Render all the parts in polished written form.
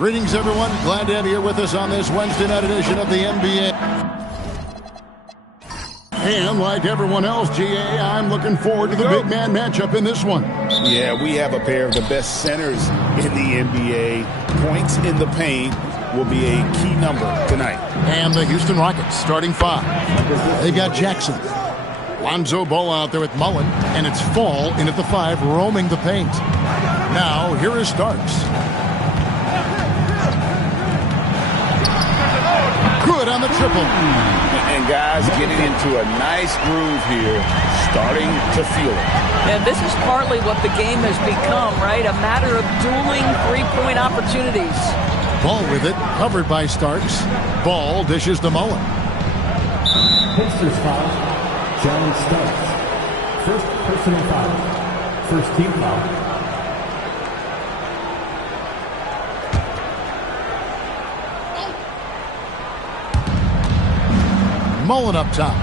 Greetings, everyone. Glad to have you here with us on this Wednesday night edition of the NBA. And like everyone else, GA, I'm looking forward to the big man matchup in this one. Yeah, we have a pair of the best centers in the NBA. Points in the paint will be a key number tonight. And the Houston Rockets starting five. They've got Jackson. Lonzo Ball out there with Mullen, and it's Fall in at the five, roaming the paint. Now, here is Starks. Good on the triple. And guys getting into a nice groove here, starting to feel it. And this is partly what the game has become, right? A matter of dueling three-point opportunities. Ball with it, covered by Starks. Ball dishes to Mullen. Pacers foul, John Starks. First personal foul. First team foul. Mullen up top.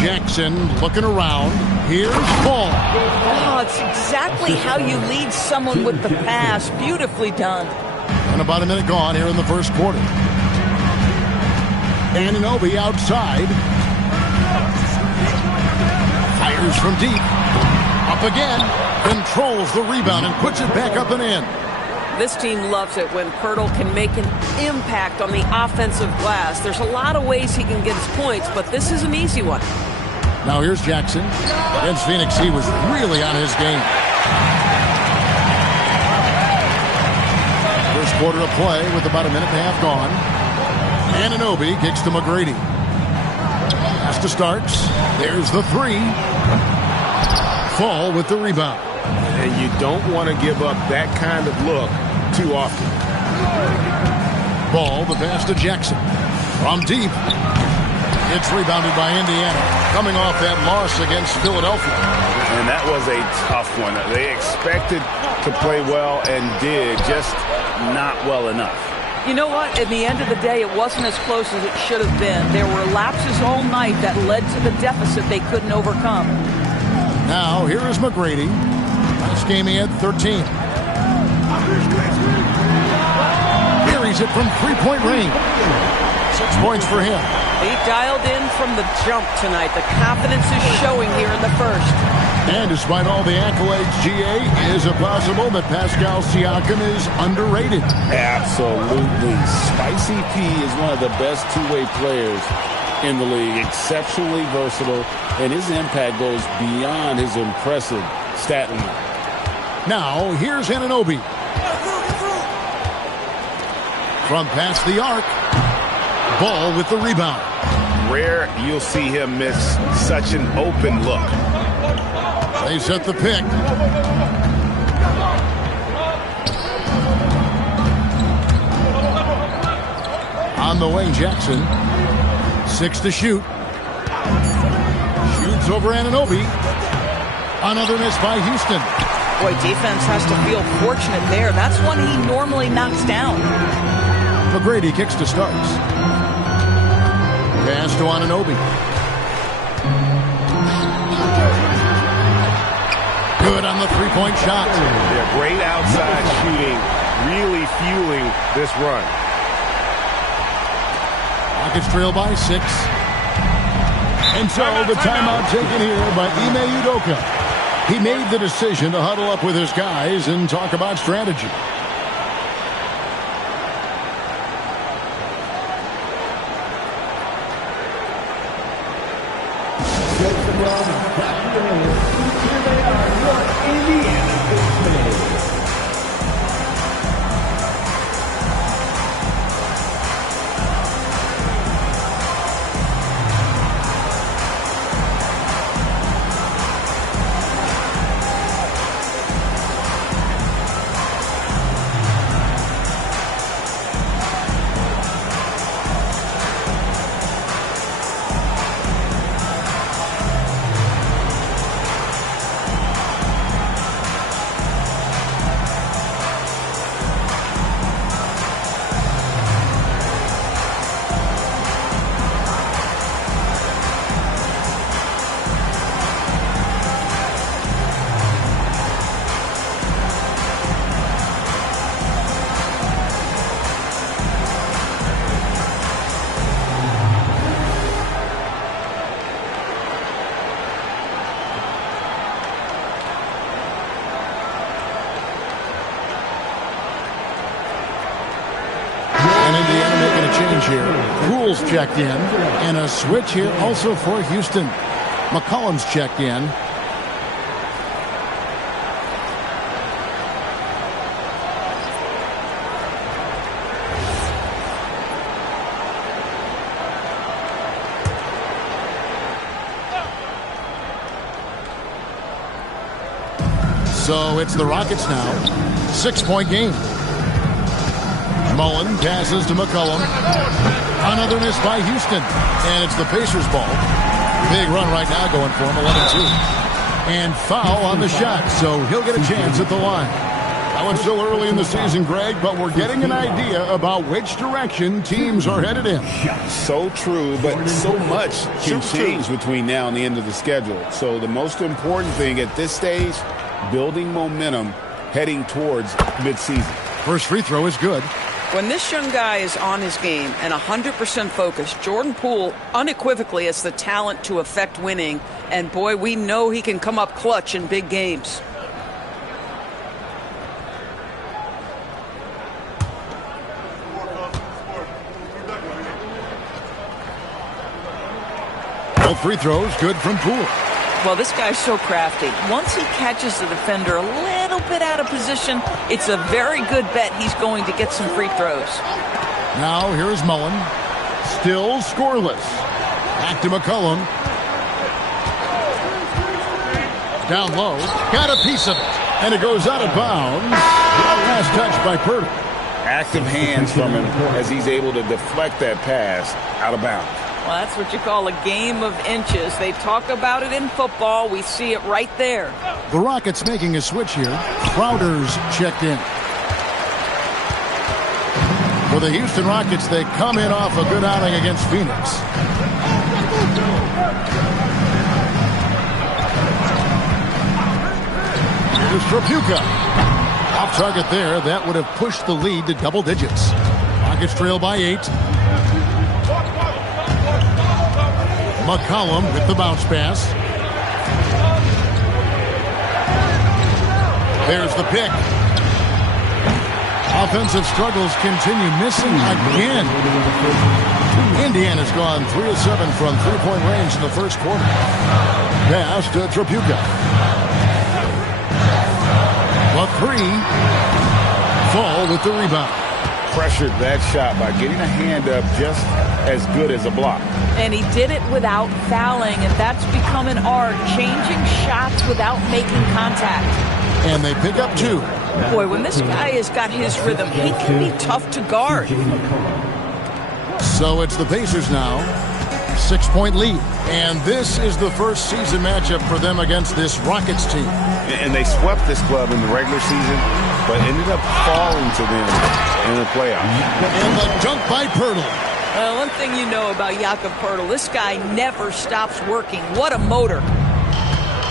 Jackson looking around. Here's Ball. Oh, it's exactly how you lead someone with the pass. Beautifully done. And about a minute gone here in the first quarter. Anunoby outside. Fires from deep. Up again. Controls the rebound and puts it back up and in. This team loves it when Pirtle can make an impact on the offensive glass. There's a lot of ways he can get his points, but this is an easy one. Now here's Jackson. Against Phoenix, he was really on his game. First quarter of play with about a minute and a half gone. Anunoby kicks to McGrady. Pass to Starks. There's the three. Fall with the rebound. And you don't want to give up that kind of look too often. Ball, the pass to Jackson. From deep. It's rebounded by Indiana. Coming off that loss against Philadelphia. And that was a tough one. They expected to play well and did, just not well enough. You know what? At the end of the day, it wasn't as close as it should have been. There were lapses all night that led to the deficit they couldn't overcome. Now, here is McGrady. This game he had 13. Carries it from three-point range. 6 points for him. He dialed in from the jump tonight. The confidence is showing here in the first. And despite all the accolades, GA, is it possible that Pascal Siakam is underrated? Absolutely. Spicy P is one of the best two-way players in the league. Exceptionally versatile, and his impact goes beyond his impressive stat line. Now, here's Anunoby. From past the arc. Ball with the rebound. Rare you'll see him miss such an open look. They set the pick. On the wing, Jackson. 6 to shoot. Shoots over Anunoby. Another miss by Houston. Boy, defense has to feel fortunate there. That's one he normally knocks down. McGrady kicks to Starks. Pass to Anunoby. Good on the three-point shot. Yeah, great outside shooting, really fueling this run. Rockets trail by 6. And so the timeout taken here by Ime Udoka. He made the decision to huddle up with his guys and talk about strategy. And Indiana making a change here. Poole's checked in. And a switch here also for Houston. McCollum's checked in. So it's the Rockets now. 6-point game. Mullen passes to McCollum. Another miss by Houston. And it's the Pacers' ball. Big run right now going for him, 11-2. And foul on the shot, so he'll get a chance at the line. Now it's still early in the season, Greg, but we're getting an idea about which direction teams are headed in. So true, but so much can change between now and the end of the schedule. So the most important thing at this stage, building momentum heading towards midseason. First free throw is good. When this young guy is on his game and 100% focused, Jordan Poole unequivocally has the talent to affect winning. And boy, we know he can come up clutch in big games. Both free throws good from Poole. Well, this guy's so crafty. Once he catches the defender a little bit out of position, it's a very good bet he's going to get some free throws. Now here's Mullen. Still scoreless. Back to McCollum. Down low. Got a piece of it. And it goes out of bounds. Last touch by Purdy. Active hands from him as he's able to deflect that pass out of bounds. Well, that's what you call a game of inches. They talk about it in football. We see it right there. The Rockets making a switch here. Crowder's checked in. For the Houston Rockets, they come in off a good outing against Phoenix. Here's Trapuka. Off target there. That would have pushed the lead to double digits. Rockets trail by 8. McCollum with the bounce pass. There's the pick. Offensive struggles continue, missing again. Indiana's gone 3 of 7 from three-point range in the first quarter. Pass to Trapuka. The 3. Fall with the rebound. Pressured that shot by getting a hand up just as good as a block. And he did it without fouling, and that's become an art, changing shots without making contact. And they pick up 2. Boy, when this guy has got his rhythm, he can be tough to guard. So it's the Pacers now. 6-point lead. And this is the first season matchup for them against this Rockets team. And they swept this club in the regular season, but ended up falling to them in the playoffs. And the dunk by Pirtle. One thing you know about Jakob Poeltl, this guy never stops working. What a motor.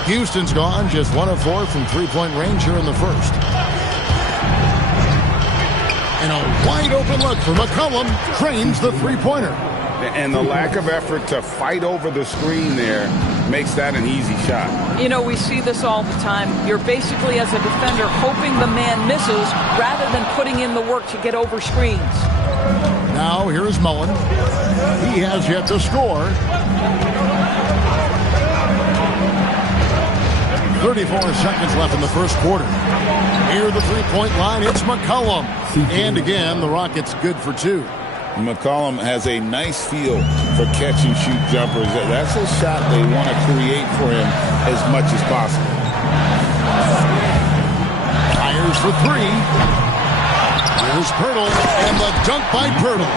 Houston's gone just 1 of 4 from three-point range here in the first. And a wide open look for McCollum. Trains the three-pointer. And the lack of effort to fight over the screen there makes that an easy shot. You know, we see this all the time. You're basically, as a defender, hoping the man misses rather than putting in the work to get over screens. Now here's Mullen. He has yet to score. 34 seconds left in the first quarter. Near the three-point line, it's McCollum. And again, the Rockets good for 2. McCollum has a nice feel for catch-and-shoot jumpers. That's a shot they want to create for him as much as possible. Fires for 3. Here's Pirtle, and the dunk by Pirtle.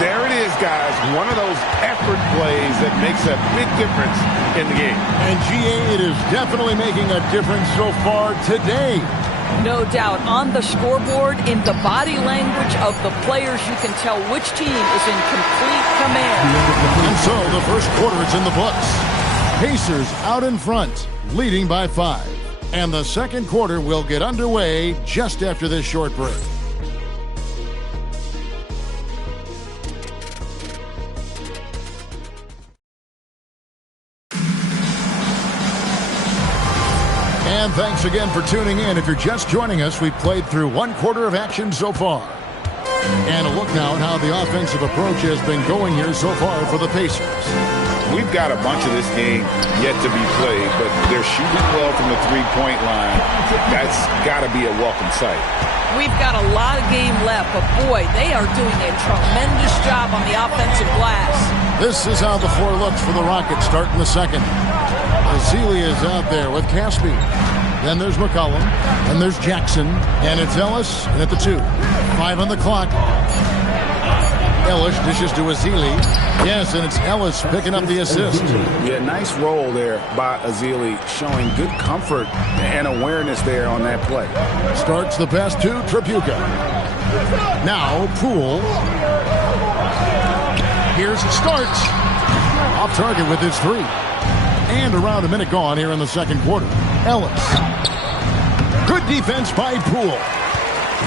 There it is, guys. One of those effort plays that makes a big difference in the game. And GA, it is definitely making a difference so far today. No doubt. On the scoreboard, in the body language of the players, you can tell which team is in complete command. And so the first quarter is in the books. Pacers out in front, leading by 5. And the second quarter will get underway just after this short break. And thanks again for tuning in. If you're just joining us, we've played through 1 quarter of action so far. And a look now at how the offensive approach has been going here so far for the Pacers. We've got a bunch of this game yet to be played, but they're shooting well from the three-point line. That's got to be a welcome sight. We've got a lot of game left, but boy, they are doing a tremendous job on the offensive glass. This is how the floor looks for the Rockets starting the second. Azili is out there with Caspi. Then there's McCollum. Then there's Jackson. And it's Ellis. And at the 2. 5 on the clock. Ellis dishes to Azili. Yes, and it's Ellis picking up the assist. Yeah, nice roll there by Azili, showing good comfort and awareness there on that play. Starts the pass to Tripucka. Now Poole. Here's Starks. Off target with his 3. And around a minute gone here in the second quarter. Ellis. Good defense by Poole.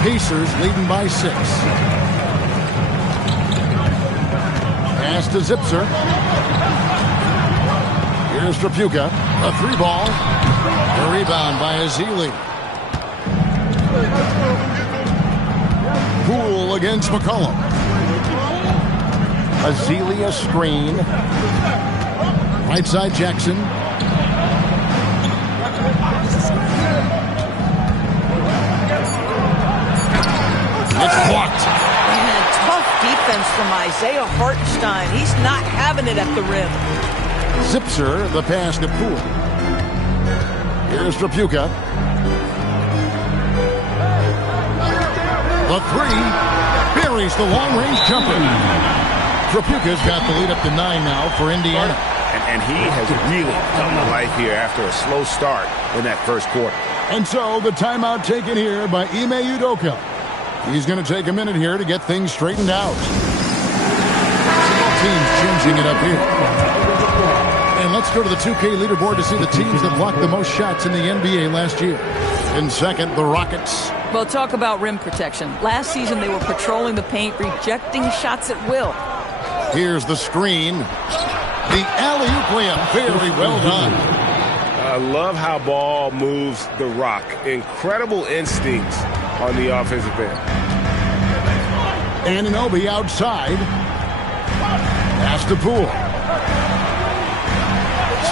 Pacers leading by 6. Pass to Zipser. Here's Tripucka. A 3 ball. A rebound by Azili. Poole against McCollum. Azili a screen. Right side Jackson. It's blocked. And tough defense from Isaiah Hartenstein. He's not having it at the rim. Zipser, the pass to Poole. Here's Tripucka. The 3 buries the long-range jumper. Tripucka's got the lead up to 9 now for Indiana. And he has really come to life here after a slow start in that first quarter. And so the timeout taken here by Ime Udoka. He's going to take a minute here to get things straightened out. Both teams changing it up here. And let's go to the 2K leaderboard to see the teams that blocked the most shots in the NBA last year. In second, the Rockets. Well, talk about rim protection. Last season, they were patrolling the paint, rejecting shots at will. Here's the screen. The alley-oop layup. Very well done. I love how ball moves the rock. Incredible instincts on the offensive end. Anunoby outside. Pass to Poole.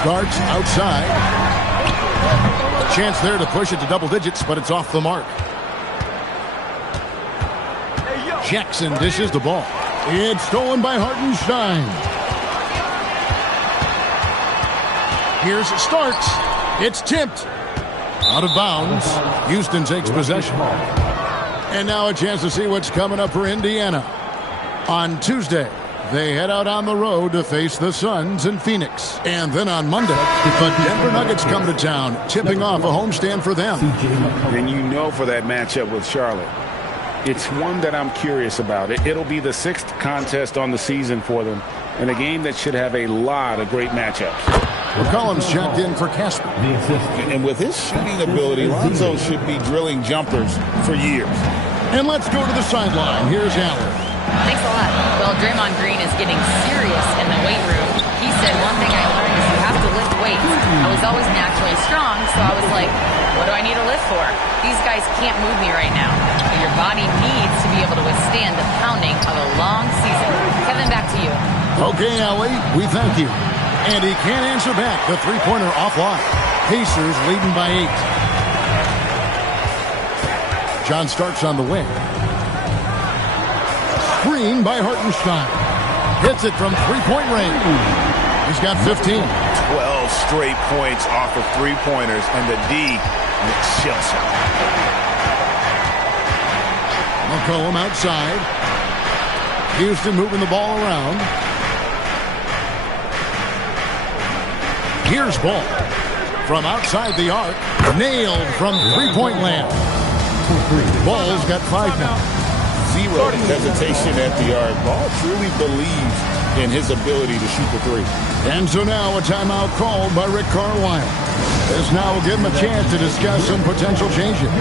Starts outside. A chance there to push it to double digits, but it's off the mark. Jackson dishes the ball. It's stolen by Hartenstein. Here's Starks. It's tipped. Out of bounds. Houston takes possession. And now a chance to see what's coming up for Indiana. On Tuesday, they head out on the road to face the Suns in Phoenix. And then on Monday, the Denver Nuggets come to town, tipping off a homestand for them. And you know for that matchup with Charlotte, it's one that I'm curious about. It'll be the 6th contest on the season for them, and a game that should have a lot of great matchups. McCollum's checked in for Casper. And with his shooting ability, Lonzo should be drilling jumpers for years. And let's go to the sideline. Here's Allen. Thanks a lot. Well, Draymond Green is getting serious in the weight room. He said, one thing I learned is you have to lift weights. I was always naturally strong, so I was like, what do I need to lift for? These guys can't move me right now. But your body needs to be able to withstand the pounding of a long season. Kevin, back to you. Okay, Allie, we thank you. And he can't answer back. The three-pointer offline. Pacers leading by 8. John Starks on the wing. Screen by Hartenstein. Hits it from three-point range. He's got 15. 12 straight points off of three-pointers, and the D chills him. McCollum outside. Houston moving the ball around. Here's ball. From outside the arc. Nailed from three-point land. Ball's got 5 now. Zero hesitation at the arc. Ball truly believes in his ability to shoot the three. And so now a timeout called by Rick Carlisle. This now will give him a chance to discuss some potential changes.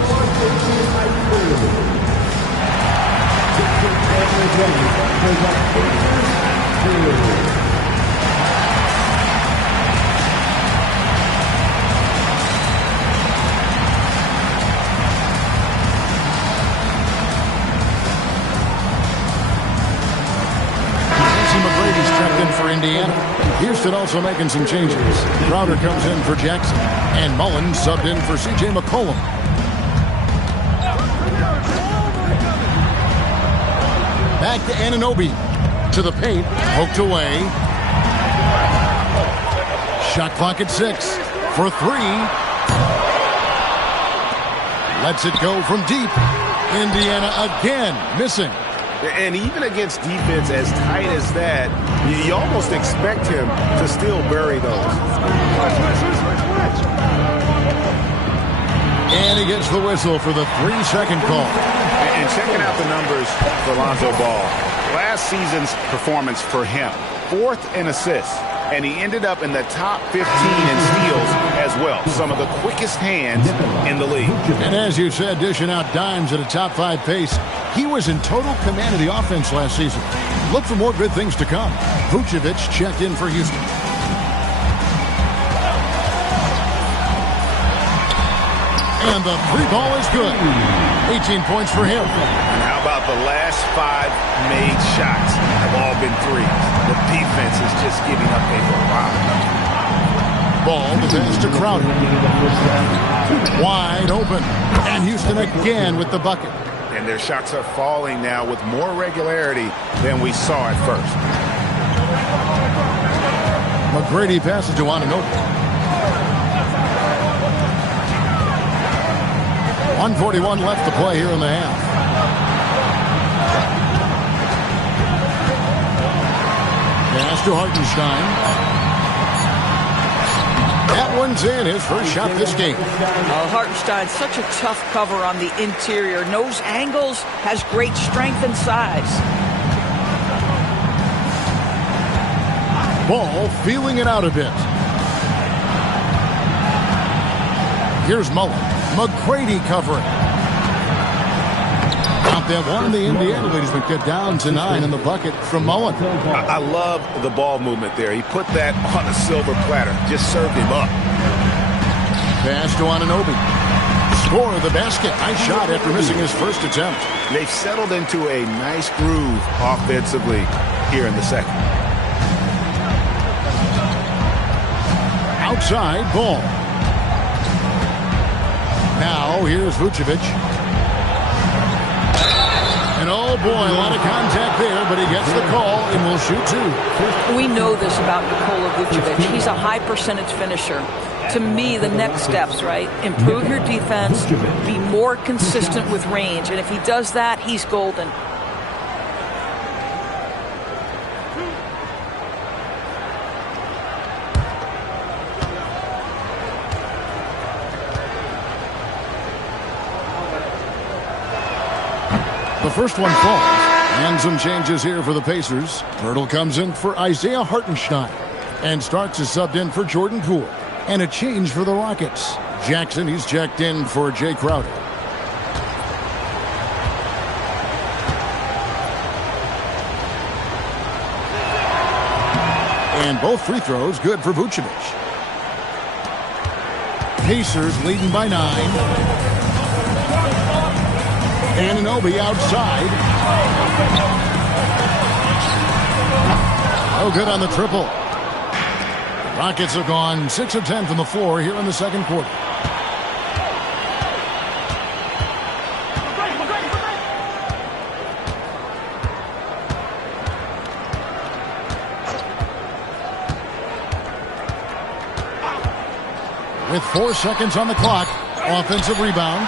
for Indiana. Houston also making some changes. Crowder comes in for Jackson. And Mullen subbed in for C.J. McCollum. Back to Anunoby. To the paint. Poked away. Shot clock at 6. For 3. Lets it go from deep. Indiana again missing. And even against defense as tight as that, you almost expect him to still bury those. And he gets the whistle for the 3-second call. And checking out the numbers for Lonzo Ball. Last season's performance for him, 4th in assists. And he ended up in the top 15 in steals as well. Some of the quickest hands in the league. And as you said, dishing out dimes at a top 5 pace. He was in total command of the offense last season. Look for more good things to come. Vucevic checked in for Houston. And the 3-ball is good. 18 points for him. And how about the last 5 made shots have all been threes? The defense is just giving up a lot. Ball defends to Crowder. Wide open. And Houston again with the bucket. And their shots are falling now with more regularity than we saw at first. McGrady passes to Anunoby. 1:41 left to play here in the half. Pass to Hartenstein. That one's in, his first shot this game. Hartenstein's such a tough cover on the interior. Knows angles, has great strength and size. Ball feeling it out a bit. Here's Mullen. McGrady covering. Count that one. The Indiana lead has been cut down to 9 in the bucket from Mullen. I love the ball movement there. He put that on a silver platter. Just served him up. Pass to Anunoby. Score of the basket. Nice shot after missing his first attempt. They've settled into a nice groove offensively here in the second. Outside ball. Now here's Vucevic. And oh boy, a lot of contact there, but he gets the call and will shoot 2. We know this about Nikola Vucevic. He's a high percentage finisher. To me, the next steps, right? Improve your defense, be more consistent with range, and if he does that, he's golden. The first one falls. And some changes here for the Pacers. Hurdle comes in for Isaiah Hartenstein. And starts as subbed in for Jordan Poole. And a change for the Rockets. Jackson, he's checked in for Jay Crowder. And both free throws good for Vucevic. Pacers leading by 9. Anunoby outside. Oh, good on the triple. Rockets have gone 6 of 10 from the floor here in the second quarter. With 4 seconds on the clock, offensive rebound.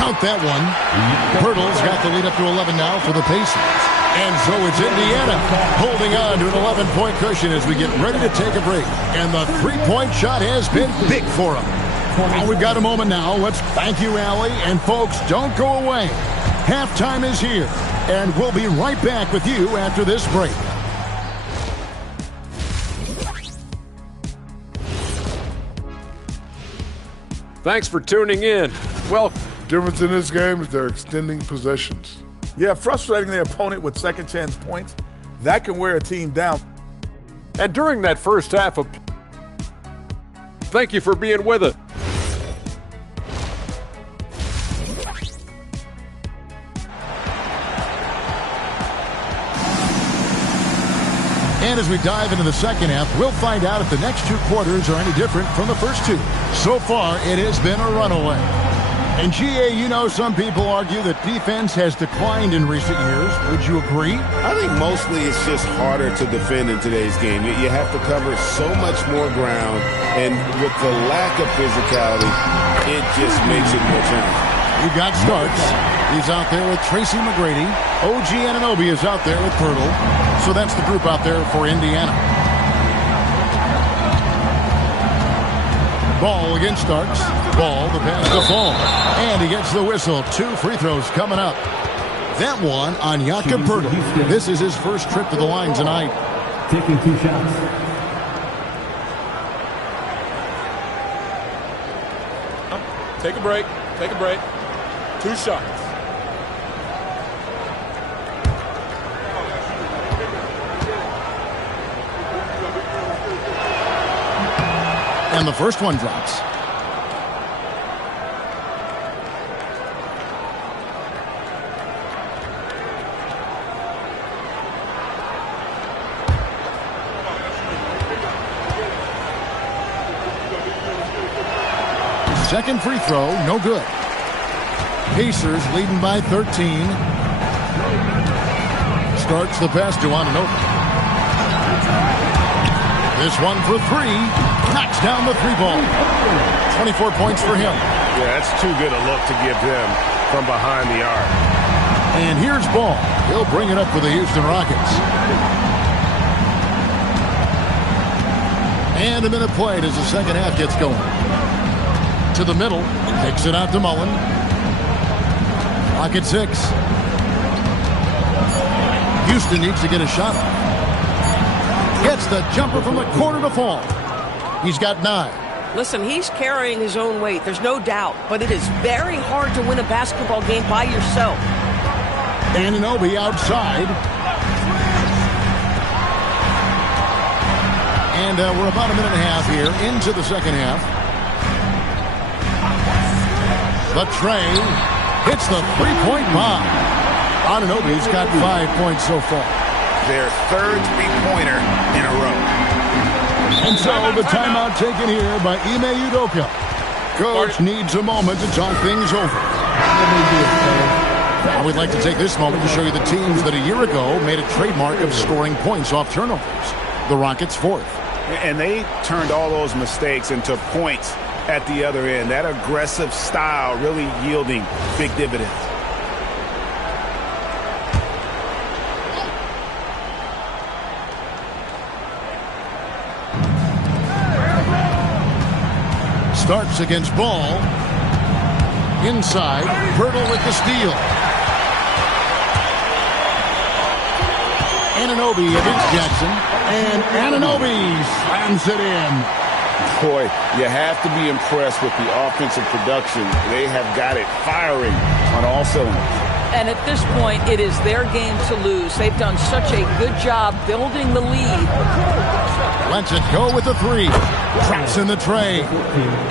Count that one. Hurdle's got the lead up to 11 now for the Pacers. And so it's Indiana holding on to an 11-point cushion as we get ready to take a break. And the three-point shot has been big for them. Well, we've got a moment now. Let's thank you, Allie. And folks, don't go away. Halftime is here. And we'll be right back with you after this break. Thanks for tuning in. Well, difference in this game is they're extending possessions. Yeah, frustrating the opponent with second chance points. That can wear a team down. And during that first half of... Thank you for being with us. And as we dive into the second half, we'll find out if the next 2 quarters are any different from the first 2. So far, it has been a runaway. And GA, you know, some people argue that defense has declined in recent years. Would you agree? I think mostly it's just harder to defend in today's game. You have to cover so much more ground, and with the lack of physicality, it just makes it more challenging. You got Starks. He's out there with Tracy McGrady. OG Anunoby is out there with Pirtle. So that's the group out there for Indiana. Ball against Starks. Ball, the pass to Fall. And he gets the whistle. 2 free throws coming up. That one on Jakob Pirtle. This is his first trip to the line tonight. Taking 2 shots. Take a break. Take a break. 2 shots. And the first one drops. Second free throw, no good. Pacers leading by 13. Starts the pass to Anunoby. This one for 3. Knocks down the 3-ball. 24 points for him. Yeah, that's too good a look to give them from behind the arc. And here's Ball. He'll bring it up for the Houston Rockets. And a minute played as the second half gets going. To the middle. Takes it out to Mullen. Rocket 6. Houston needs to get a shot off. Gets the jumper from the corner to Fall. He's got 9. Listen, he's carrying his own weight. There's no doubt. But it is very hard to win a basketball game by yourself. Anunoby outside. And we're about a minute and a half here into the second half. The tray hits the 3-point bomb. Anunoby's got 5 points so far. Their third 3-pointer in a row. And so the timeout taken here by Ime Udoka. Coach needs a moment to talk things over. And we'd like to take this moment to show you the teams that a year ago made a trademark of scoring points off turnovers. The Rockets 4th. And they turned all those mistakes into points at the other end. That aggressive style really yielding big dividends. Starts against Ball. Inside. Pirtle with the steal. Anunoby against Jackson. And Anunoby slams it in. Boy, you have to be impressed with the offensive production. They have got it firing on all cylinders. And at this point, it is their game to lose. They've done such a good job building the lead. Lets it go with the 3. Traps in the tray.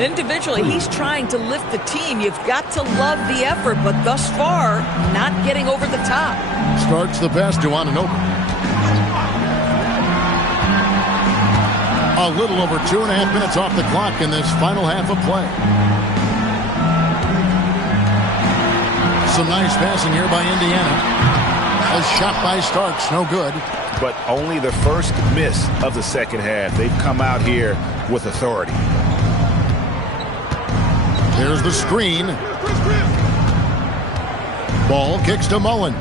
Individually, he's trying to lift the team. You've got to love the effort, but thus far, not getting over the top. Starts the pass to Anunoby. A little over 2.5 minutes off the clock in this final half of play. Some nice passing here by Indiana. A shot by Starks, no good. But only the first miss of the second half. They've come out here with authority. There's the screen. Ball kicks to Mullen.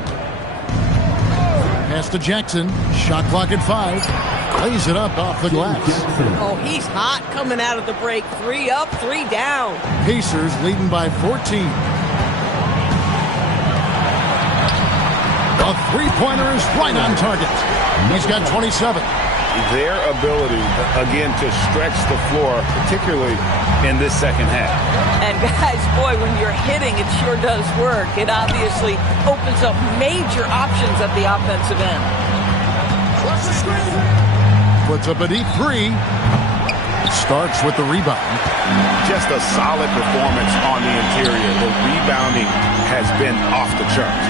Pass to Jackson. Shot clock at 5. Lays it up off the glass. Oh, he's hot coming out of the break. 3 up, 3 down. Pacers leading by 14. A 3-pointer is right on target. He's got 27. Their ability, again, to stretch the floor, particularly in this second half. And guys, boy, when you're hitting, it sure does work. It obviously opens up major options at the offensive end. Puts up a deep 3. Starts with the rebound. Just a solid performance on the interior. The rebounding has been off the charts.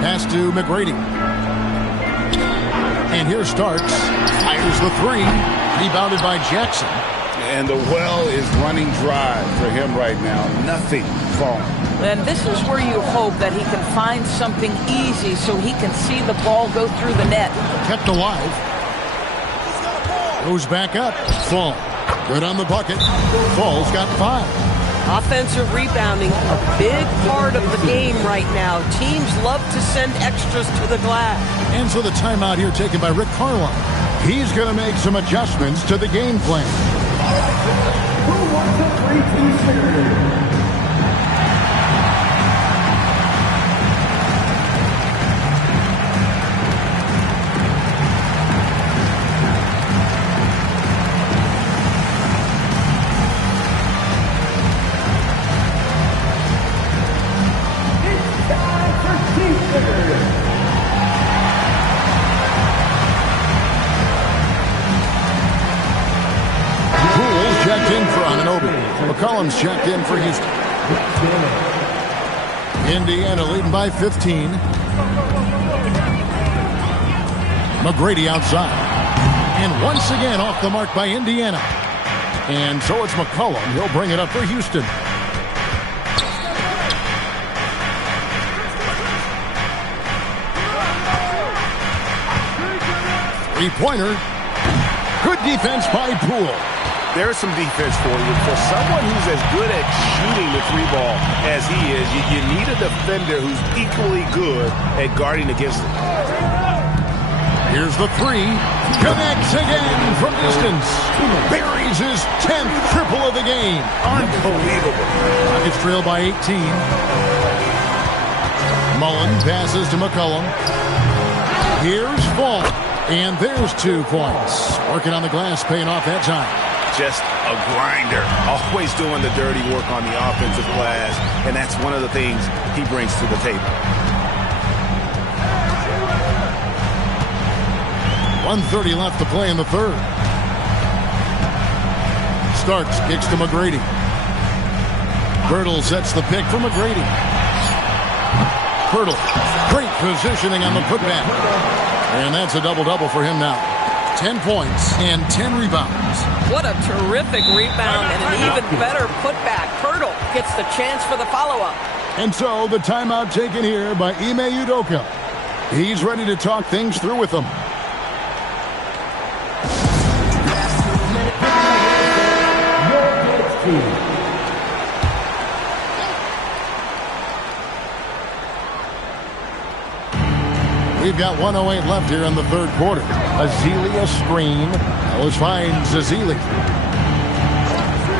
Pass to McGrady. And here Starks. Fires the three. Rebounded by Jackson. And the well is running dry for him right now. Nothing falling. And this is where you hope that he can find something easy so he can see the ball go through the net. Kept alive. Goes back up. Fall. Good on the bucket. Fall's got 5. Offensive rebounding, a big part of the game right now. Teams love to send extras to the glass. And so the timeout here taken by Rick Carlisle. He's going to make some adjustments to the game plan. Who wants a 3-2 series? Checked in for Ananobi. McCollum's checked in for Houston. Indiana leading by 15. McGrady outside. And once again off the mark by Indiana. And so it's McCollum. He'll bring it up for Houston. Three-pointer. Good defense by Poole. There's some defense for you. For someone who's as good at shooting the three ball as he is, you need a defender who's equally good at guarding against it. Here's the three. Connects again from distance. Buries his 10th triple of the game. Unbelievable. Rockets trail by 18. Mullen passes to McCollum. Here's Fall. And there's 2 points. Working on the glass, paying off that time. Just a grinder, always doing the dirty work on the offensive glass, and that's one of the things he brings to the table. 1:30 left to play in the third. Starks kicks to McGrady. Birtle sets the pick for McGrady. Birtle, great positioning on the putback. And that's a double-double for him now. 10 points and 10 rebounds. What a terrific rebound and an even better putback. Pirtle gets the chance for the follow-up. And so the timeout taken here by Ime Udoka. He's ready to talk things through with them. We've got 1:08 left here in the third quarter. Azealia screen. Ellis finds Azealia.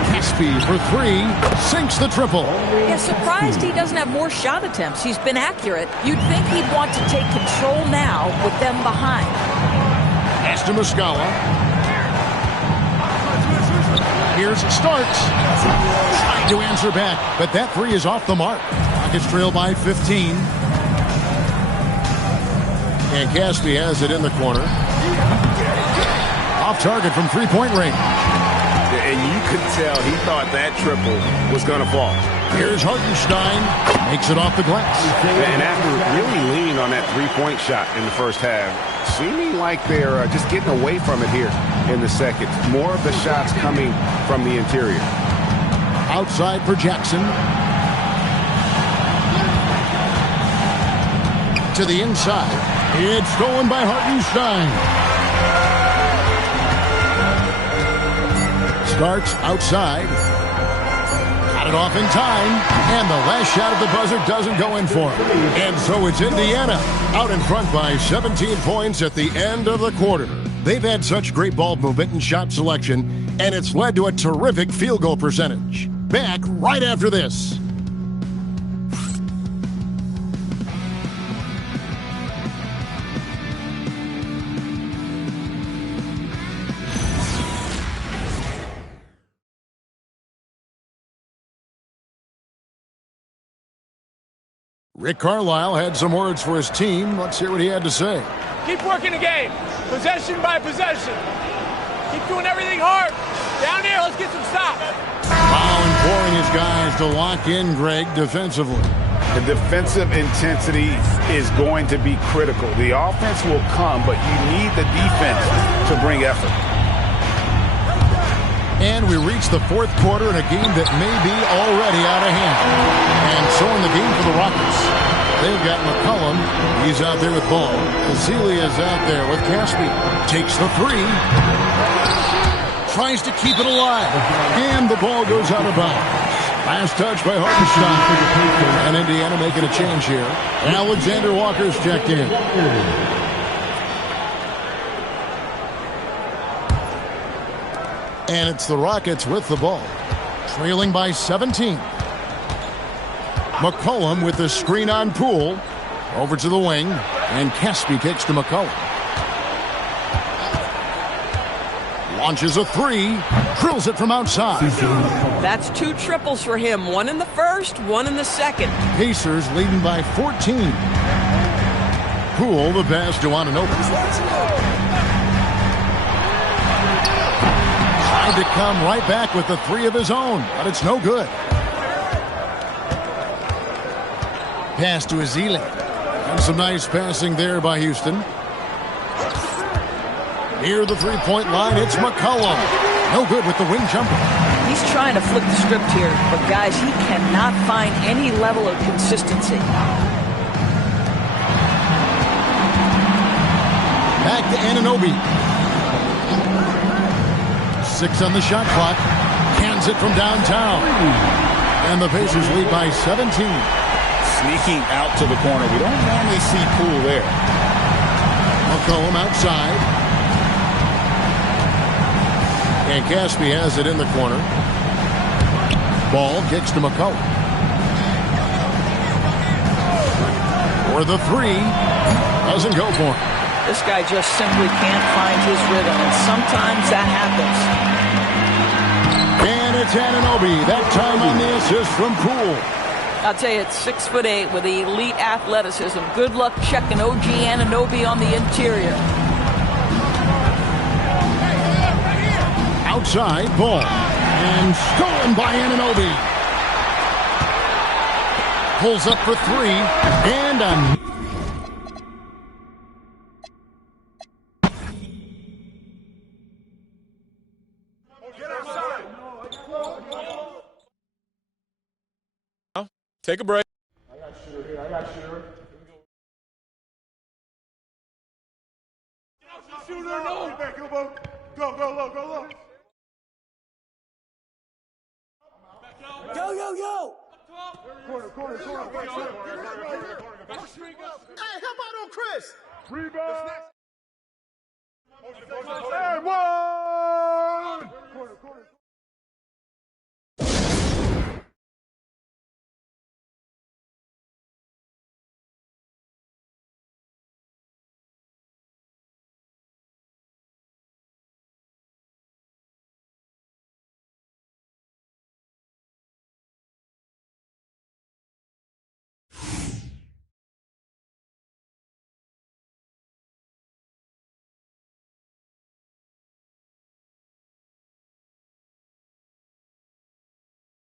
Caspi for 3. Sinks the triple. Yeah, surprised he doesn't have more shot attempts. He's been accurate. You'd think he'd want to take control now with them behind. Pass to Muscala. Here's Starks. Trying to answer back, but that 3 is off the mark. Rockets trail by 15. And Caspi has it in the corner. Off target from three-point range. And you could tell he thought that triple was going to fall. Here's Hartenstein. Makes it off the glass. And after really leaning on that three-point shot in the first half, seeming like they're just getting away from it here in the second. More of the shots coming from the interior. Outside for Jackson. To the inside. It's stolen by Hartenstein. Starks outside. Got it off in time. And the last shot at the buzzer doesn't go in for him. And so it's Indiana out in front by 17 points at the end of the quarter. They've had such great ball movement and shot selection, and it's led to a terrific field goal percentage. Back right after this. Rick Carlisle had some words for his team. Let's hear what he had to say. Keep working the game, possession by possession. Keep doing everything hard. Down here, let's get some stops. Wow, imploring his guys to lock in, Greg, defensively. The defensive intensity is going to be critical. The offense will come, but you need the defense to bring effort. And we reach the fourth quarter in a game that may be already out of hand. And so in the game for the Rockets, they've got McCollum. He's out there with ball. Azili is out there with Caspi. Takes the three. Tries to keep it alive. And the ball goes out of bounds. Last touch by Hartenstein. And Indiana making a change here. Alexander Walker's checked in. And it's the Rockets with the ball. Trailing by 17. McCollum with the screen on Poole. Over to the wing. And Caspi kicks to McCollum. Launches a three. Drills it from outside. That's 2 triples for him. 1 in the first, 1 in the second. Pacers leading by 14. Poole the pass to Anunoby. Tried to come right back with the 3 of his own, but it's no good. Pass to Azili. And some nice passing there by Houston. Near the three-point line, it's McCollum. No good with the wing jumper. He's trying to flip the script here, but guys, he cannot find any level of consistency. Back to Anunoby. 6 on the shot clock. Cans it from downtown. And the Pacers lead by 17. Sneaking out to the corner. We don't normally see Poole there. McCollum outside. And Caspi has it in the corner. Ball kicks to McCollum. For the 3. Doesn't go for him. This guy just simply can't find his rhythm, and sometimes that happens. And it's Anunoby. That time on the assist from Poole. I'll tell you, it's 6'8" with elite athleticism. Good luck checking OG Anunoby on the interior. Outside ball. And stolen by Anunoby. Pulls up for 3. And a... Take a break. I got shooter here. I got shooter. Shooter, no. Go, low, go, low. Yo. Corner. Hey, how about on Chris? Rebound. And 1. Corner.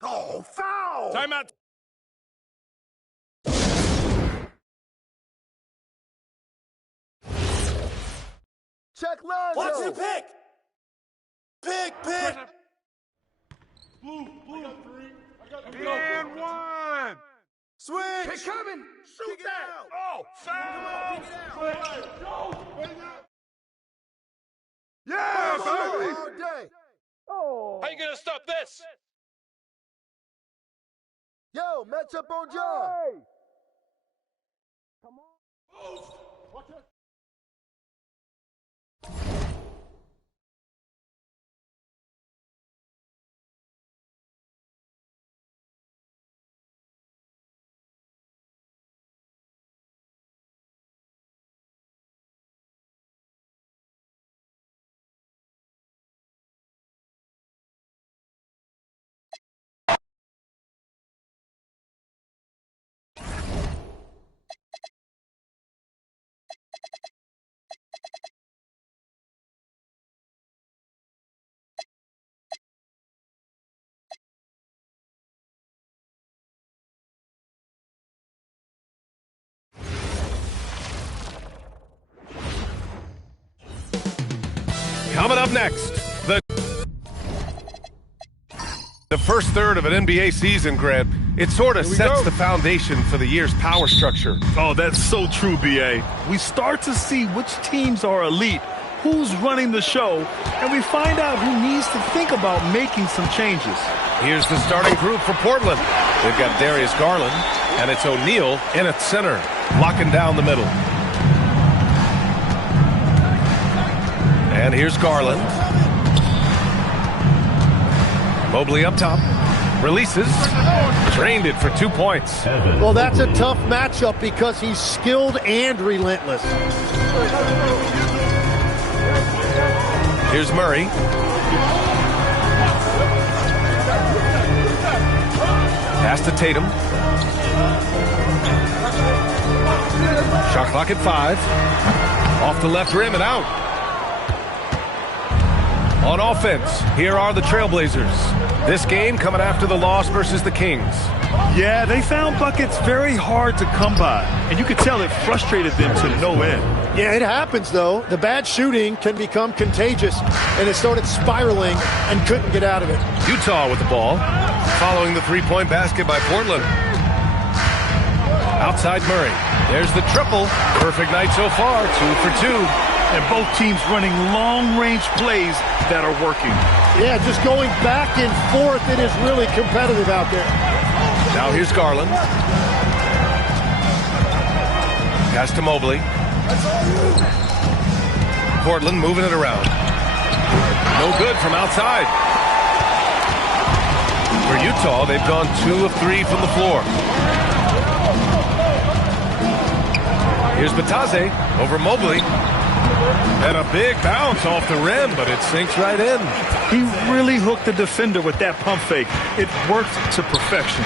Oh, foul! Timeout. Check Lonzo. Watch the pick. Pick. Blue. And 1. Switch. Pick coming. Shoot that. Oh, foul. Kick it out. Yeah, baby. All day. Oh. How you gonna stop this? Yo, match up on John. Hey. Come on. Move. Watch it. Coming up next, the first third of an NBA season, Grant, it sort of sets the foundation for the year's power structure. Oh, that's so true, B.A. We start to see which teams are elite, who's running the show, and we find out who needs to think about making some changes. Here's the starting group for Portland. They've got Darius Garland, and it's O'Neal in at center, locking down the middle. And here's Garland. Mobley up top. Releases. Drained it for 2 points. Well, that's a tough matchup because he's skilled and relentless. Here's Murray. Pass to Tatum. Shot clock at 5. Off the left rim and out. On offense, here are the Trailblazers. This game coming after the loss versus the Kings. Yeah, they found buckets very hard to come by, and you could tell it frustrated them to no end. Yeah, it happens, though. The bad shooting can become contagious, and it started spiraling and couldn't get out of it. Utah with the ball, following the three-point basket by Portland. Outside Murray. There's the triple. Perfect night so far, 2 for 2. And both teams running long-range plays that are working. Yeah, just going back and forth. It is really competitive out there. Now here's Garland. Pass to Mobley. Portland moving it around. No good from outside. For Utah, they've gone 2 of 3 from the floor. Here's Batase over Mobley. And a big bounce off the rim, but it sinks right in. He really hooked the defender with that pump fake. It worked to perfection.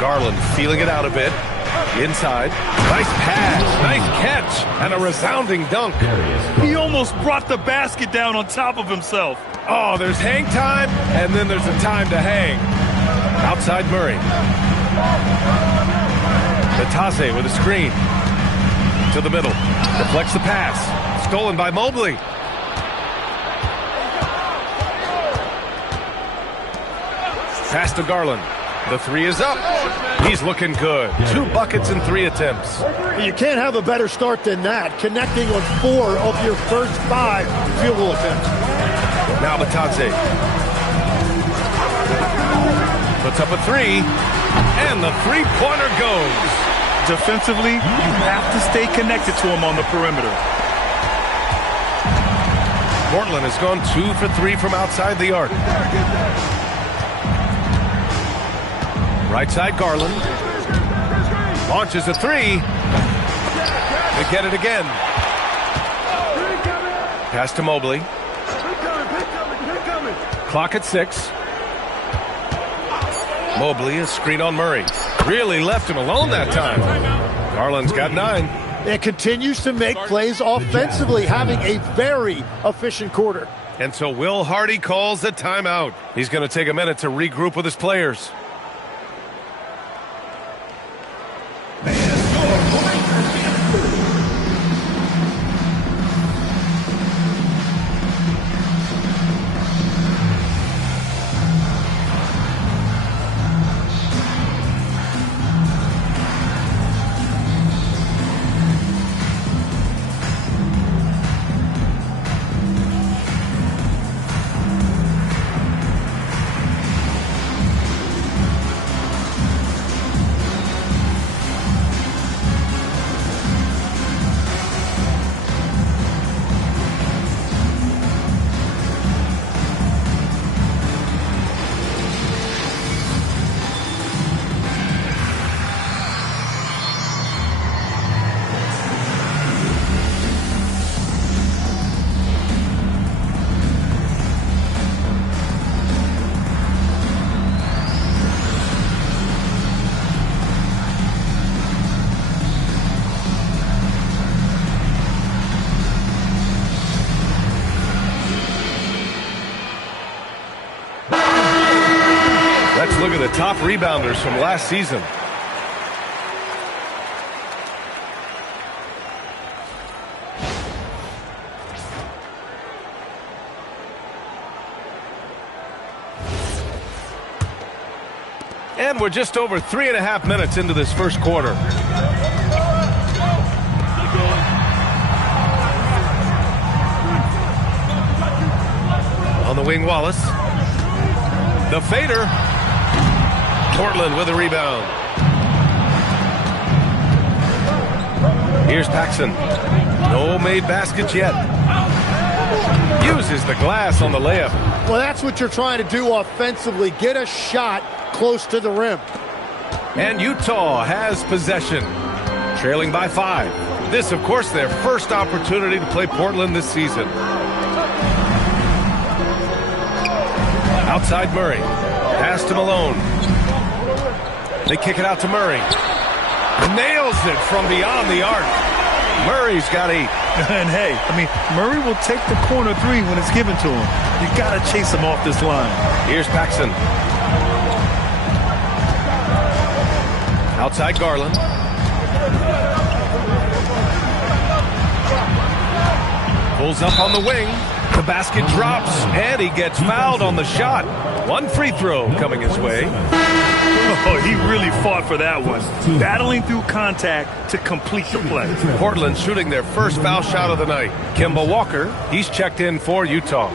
Garland feeling it out a bit. Inside. Nice pass. Nice catch. And a resounding dunk. He almost brought the basket down on top of himself. Oh, there's hang time, and then there's a time to hang. Outside Murray. Batase with a screen. To the middle. Deflects the pass. Stolen by Mobley. Pass to Garland. The 3 is up. He's looking good. 2 buckets in 3 attempts. You can't have a better start than that. Connecting on 4 of your first 5 field goal attempts. Now Batase. Puts up a 3. And the three-pointer goes. Defensively, you have to stay connected to him on the perimeter. Portland has gone 2 for 3 from outside the arc. Right side Garland. Launches a 3. They get it again. Pass to Mobley. Clock at 6. Mobley, a screen on Murray. Really left him alone that time. Garland's got 9. It continues to make plays offensively, having a very efficient quarter. And so Will Hardy calls the timeout. He's going to take a minute to regroup with his players. Let's look at the top rebounders from last season. And we're just over 3.5 minutes into this first quarter. On the wing, Wallace. The fader. Portland with a rebound. Here's Paxson. No made baskets yet. Uses the glass on the layup. Well, that's what you're trying to do offensively. Get a shot close to the rim. And Utah has possession, trailing by 5. This, of course, their first opportunity to play Portland this season. Outside Murray. Pass to Malone. They kick it out to Murray. Nails it from beyond the arc. Murray's got 8. And hey, I mean, Murray will take the corner 3 when it's given to him. You got to chase him off this line. Here's Paxson. Outside Garland. Pulls up on the wing. The basket drops, and he gets fouled on the shot. 1 free throw coming his way. Oh, he really fought for that one. Battling through contact to complete the play. Portland shooting their first foul shot of the night. Kemba Walker, he's checked in for Utah.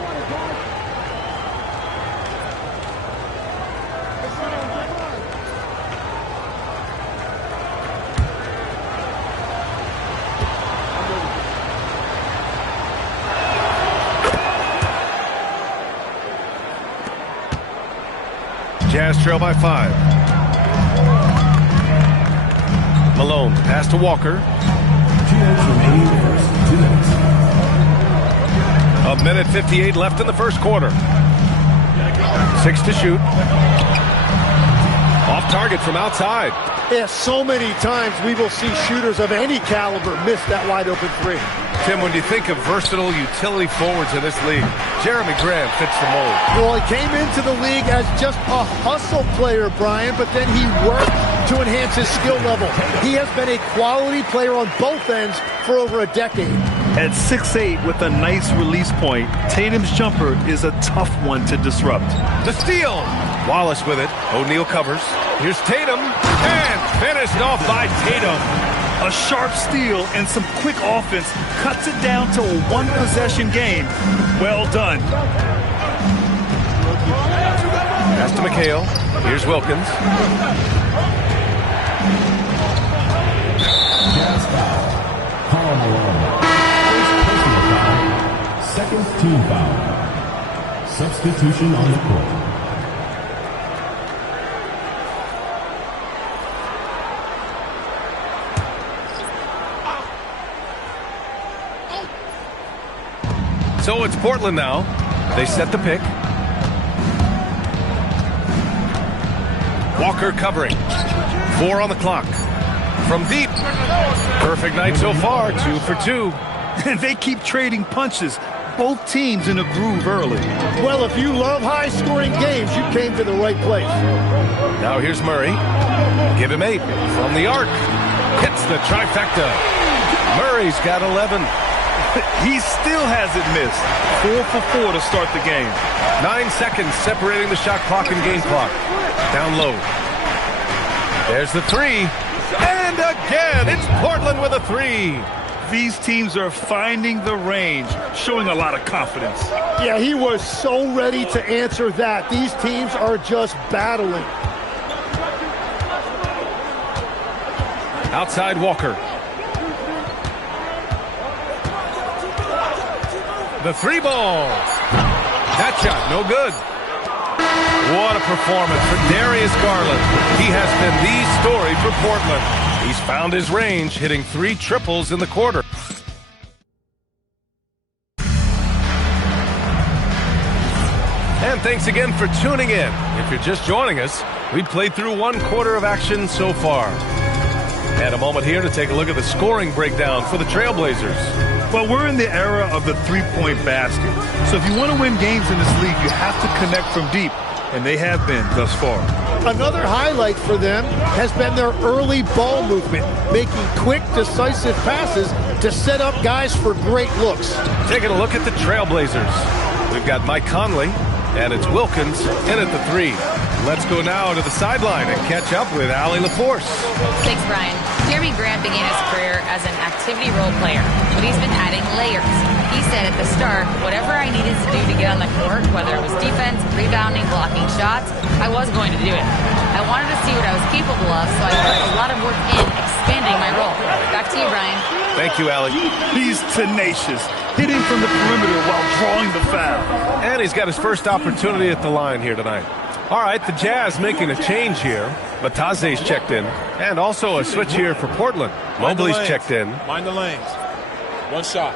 Jazz trail by 5. Malone, pass to Walker. 1:58 left in the first quarter. 6 to shoot. Off target from outside. Yeah, so many times we will see shooters of any caliber miss that wide open 3. Tim, when you think of versatile utility forwards in this league, Jeremy Grant fits the mold. Well, he came into the league as just a hustle player, Brian, but then he worked to enhance his skill level. He has been a quality player on both ends for over a decade. At 6'8" with a nice release point, Tatum's jumper is a tough one to disrupt. The steal. Wallace with it. O'Neal covers. Here's Tatum. And finished off by Tatum. A sharp steal and some quick offense cuts it down to a 1-possession game. Well done. Pass to McHale. Here's Wilkins. Jazz foul. Karl Malone. Personal foul. Second team foul. Substitution on the court. So it's Portland now. They set the pick. Walker covering. 4 on the clock. From deep. Perfect night so far. 2 for 2. And they keep trading punches. Both teams in a groove early. Well, if you love high-scoring games, you came to the right place. Now here's Murray. Give him 8 from the arc. Hits the trifecta. Murray's got 11. He still hasn't missed. 4 for 4 to start the game. 9 seconds separating the shot clock and game clock. Down low. There's the 3. And again, it's Portland with a 3. These teams are finding the range, showing a lot of confidence. Yeah, he was so ready to answer that. These teams are just battling. Outside Walker. The 3 ball. That shot, no good. What a performance for Darius Garland. He has been the story for Portland. He's found his range, hitting 3 triples in the quarter. And thanks again for tuning in. If you're just joining us, we played through 1 quarter of action so far. And a moment here to take a look at the scoring breakdown for the Trailblazers. Well, we're in the era of the three-point basket. So if you want to win games in this league, you have to connect from deep. And they have been thus far. Another highlight for them has been their early ball movement, making quick, decisive passes to set up guys for great looks. Taking a look at the Trailblazers. We've got Mike Conley, and it's Wilkins in at the 3. Let's go now to the sideline and catch up with Allie LaForce. Thanks, Brian. Jeremy Grant began his career as an activity role player, but he's been adding layers. He said at the start, whatever I needed to do to get on the court, whether it was defense, rebounding, blocking shots, I was going to do it. I wanted to see what I was capable of, so I put a lot of work in expanding my role. Back to you, Brian. Thank you, Allie. He's tenacious, hitting from the perimeter while drawing the foul. And he's got his first opportunity at the line here tonight. All right, the Jazz making a change here. Bataze's checked in. And also a switch here for Portland. Mobley's checked in. Mind the lanes. One shot.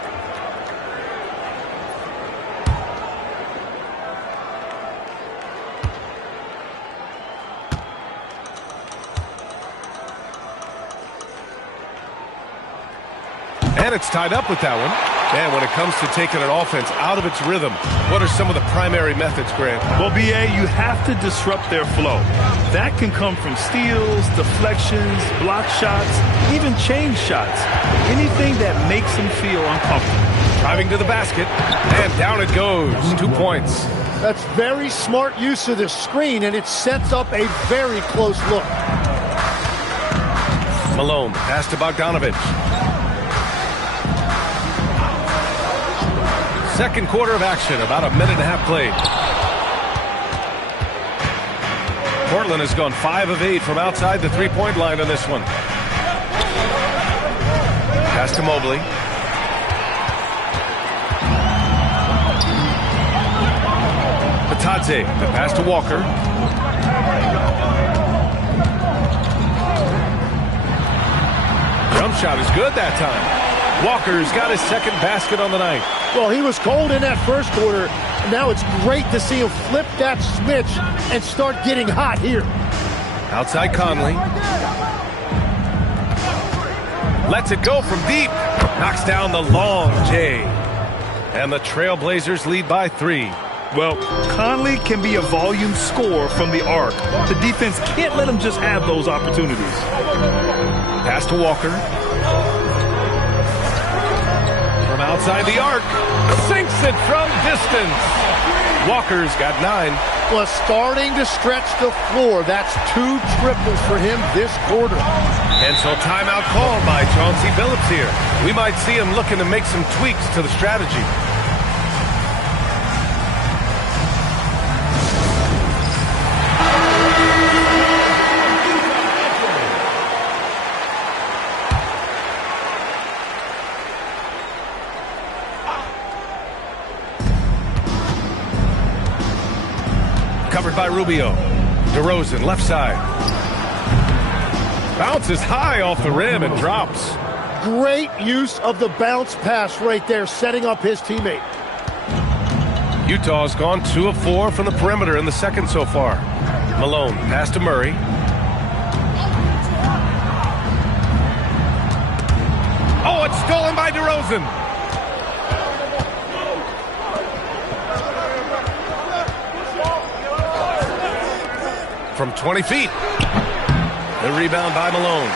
And it's tied up with that one. And when it comes to taking an offense out of its rhythm, what are some of the primary methods, Grant? Well, B.A., you have to disrupt their flow. That can come from steals, deflections, block shots, even change shots. Anything that makes them feel uncomfortable. Driving to the basket, and down it goes. 2 points. That's very smart use of the screen, and it sets up a very close look. Malone, pass to Bogdanovich. Second quarter of action, about a minute and a half played. Portland has gone 5 of 8 from outside the three-point line on this one. Pass to Mobley. Bataze, the pass to Walker. Jump shot is good that time. Walker's got his second basket on the night. Well, he was cold in that first quarter. And now it's great to see him flip that switch and start getting hot here. Outside Conley. Lets it go from deep. Knocks down the long J. And the Trailblazers lead by 3. Well, Conley can be a volume scorer from the arc. The defense can't let him just have those opportunities. Pass to Walker. From outside the arc, sinks it from distance. Walker's got 9. Well, starting to stretch the floor. That's 2 triples for him this quarter. And so timeout called by Chauncey Billups here. We might see him looking to make some tweaks to the strategy. Covered by Rubio. DeRozan, left side. Bounces high off the rim and drops. Great use of the bounce pass right there, setting up his teammate. Utah's gone 2 of 4 from the perimeter in the second so far. Malone, pass to Murray. Oh, it's stolen by DeRozan. From 20 feet. The rebound by Malone.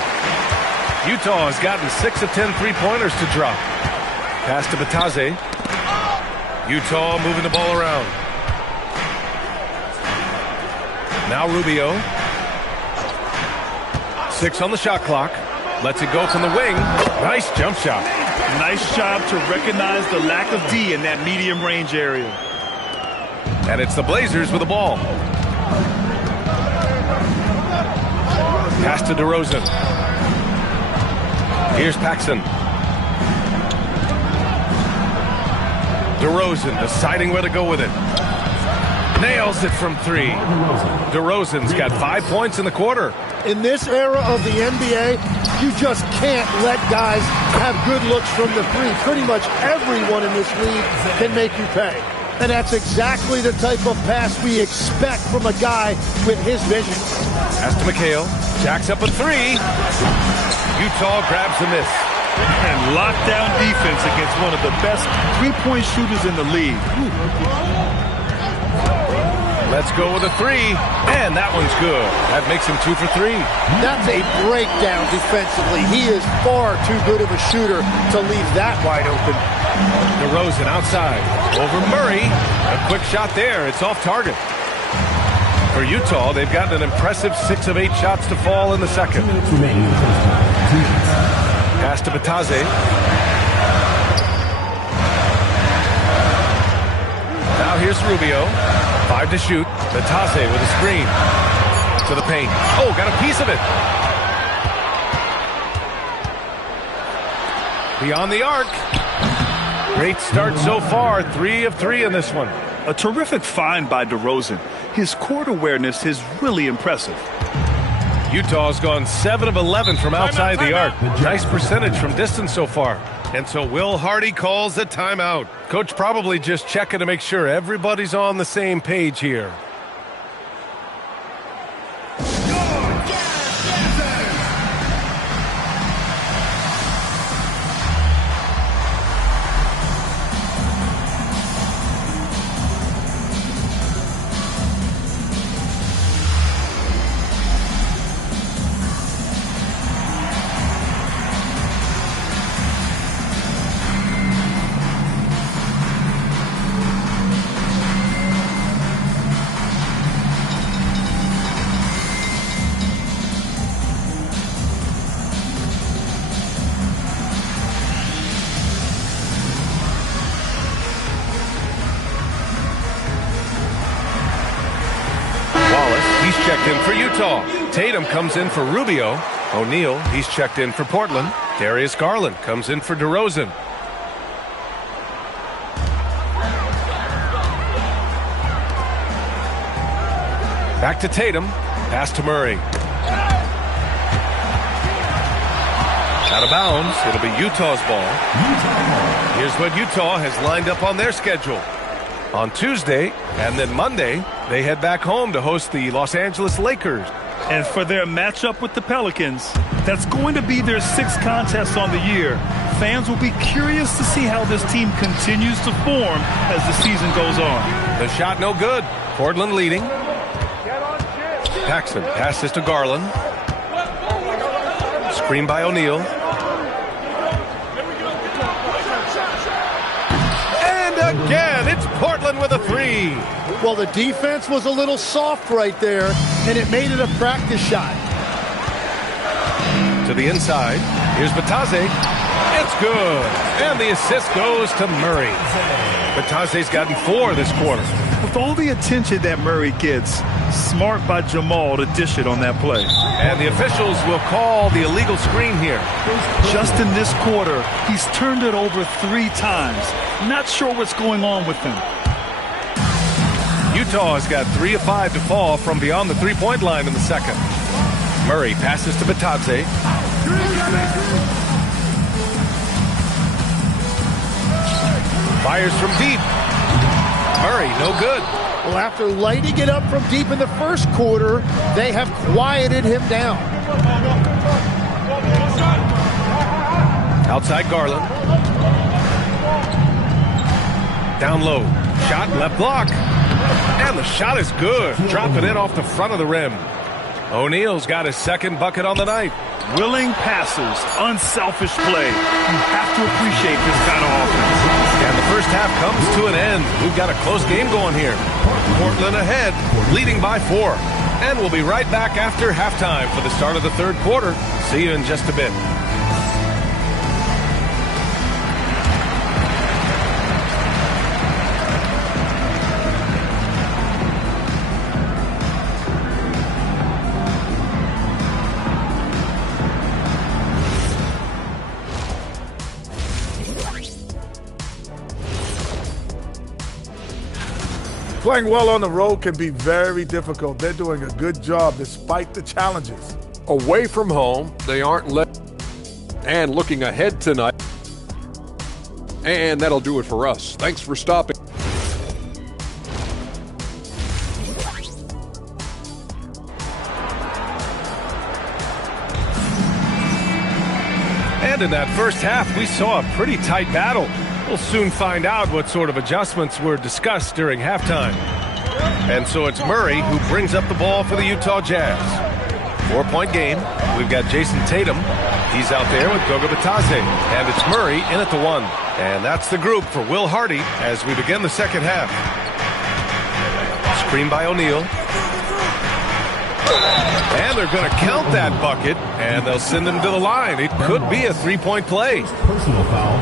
Utah has gotten 6 of 10 three-pointers to drop. Pass to Bataze. Utah moving the ball around. Now Rubio. 6 on the shot clock. Lets it go from the wing. Nice jump shot. Nice job to recognize the lack of D in that medium range area. And it's the Blazers with the ball. Pass to DeRozan. Here's Paxson. DeRozan deciding where to go with it. Nails it from 3. DeRozan's got 5 points in the quarter. In this era of the NBA, you just can't let guys have good looks from the 3. Pretty much everyone in this league can make you pay. And that's exactly the type of pass we expect from a guy with his vision. Pass to McHale. Jacks up a 3. Utah grabs the miss. And lockdown defense against one of the best three-point shooters in the league. Let's go with a 3. And that one's good. That makes him 2 for 3. That's a breakdown defensively. He is far too good of a shooter to leave that wide open. DeRozan outside. Over Murray. A quick shot there. It's off target. For Utah, they've gotten an impressive 6 of 8 shots to fall in the second. 2 minutes remaining in the first half. 2 minutes. Pass to Batadze. Now here's Rubio. 5 to shoot. Batadze with a screen. To the paint. Oh, got a piece of it. Beyond the arc. Great start so far. 3 of 3 in this one. A terrific find by DeRozan. His court awareness is really impressive. Utah's gone 7 of 11 from outside the arc. Nice percentage from distance so far. And so Will Hardy calls the timeout. Coach probably just checking to make sure everybody's on the same page here. He's checked in for Utah. Tatum comes in for Rubio. O'Neal, he's checked in for Portland. Darius Garland comes in for DeRozan. Back to Tatum. Pass to Murray. Out of bounds. It'll be Utah's ball. Here's what Utah has lined up on their schedule. On Tuesday and then Monday, they head back home to host the Los Angeles Lakers. And for their matchup with the Pelicans, that's going to be their 6th contest on the year. Fans will be curious to see how this team continues to form as the season goes on. The shot no good. Portland leading. Paxson passes to Garland. Screen by O'Neal. Again, it's Portland with a 3. Well, the defense was a little soft right there, and it made it a practice shot. To the inside. Here's Batadze. It's good. And the assist goes to Murray. Batadze's gotten 4 this quarter. With all the attention that Murray gets, smart by Jamal to dish it on that play. And the officials will call the illegal screen here. Just in this quarter, he's turned it over 3 times. Not sure what's going on with him. Utah has got 3 of 5 to fall from beyond the 3-point line in the second. Murray passes to Batadze. Fires from deep. Murray, no good. Well, after lighting it up from deep in the first quarter, they have quieted him down. Outside Garland. Down low. Shot, left block. And the shot is good. Dropping in off the front of the rim. O'Neal's got his 2nd bucket on the night. Willing passes, unselfish play. You have to appreciate this kind of offense. And the first half comes to an end. We've got a close game going here. Portland ahead, leading by 4. And we'll be right back after halftime for the start of the 3rd quarter. See you in just a bit. Playing well on the road can be very difficult. They're doing a good job despite the challenges. Away from home, they aren't and looking ahead tonight. And that'll do it for us. Thanks for stopping. And in that first half, we saw a pretty tight battle. We'll soon find out what sort of adjustments were discussed during halftime. And so it's Murray who brings up the ball for the Utah Jazz. 4-point game. We've got Jason Tatum. He's out there with Goga Batadze. And it's Murray in at the 1. And that's the group for Will Hardy as we begin the second half. Screen by O'Neal. And they're going to count that bucket, and they'll send him to the line. It could be a three-point play. Personal foul.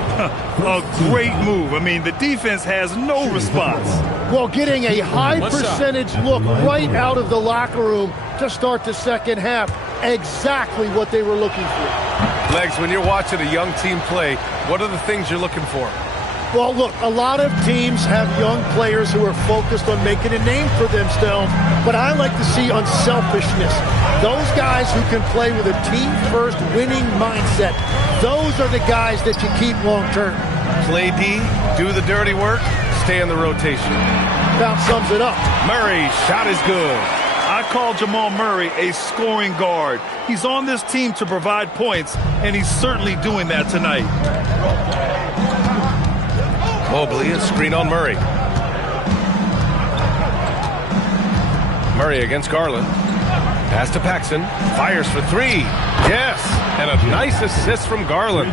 A great move. I mean, the defense has no response. Well, getting a high percentage look right out of the locker room to start the second half. Exactly what they were looking for. Legs, when you're watching a young team play, what are the things you're looking for? Well, look, a lot of teams have young players who are focused on making a name for themselves, but I like to see unselfishness. Those guys who can play with a team-first winning mindset, those are the guys that you keep long-term. Play D, do the dirty work, stay in the rotation. About sums it up. Murray, shot is good. I call Jamal Murray a scoring guard. He's on this team to provide points, and he's certainly doing that tonight. Mobley, a screen on Murray. Murray against Garland. Pass to Paxson. Fires for three. Yes, and a nice assist from Garland.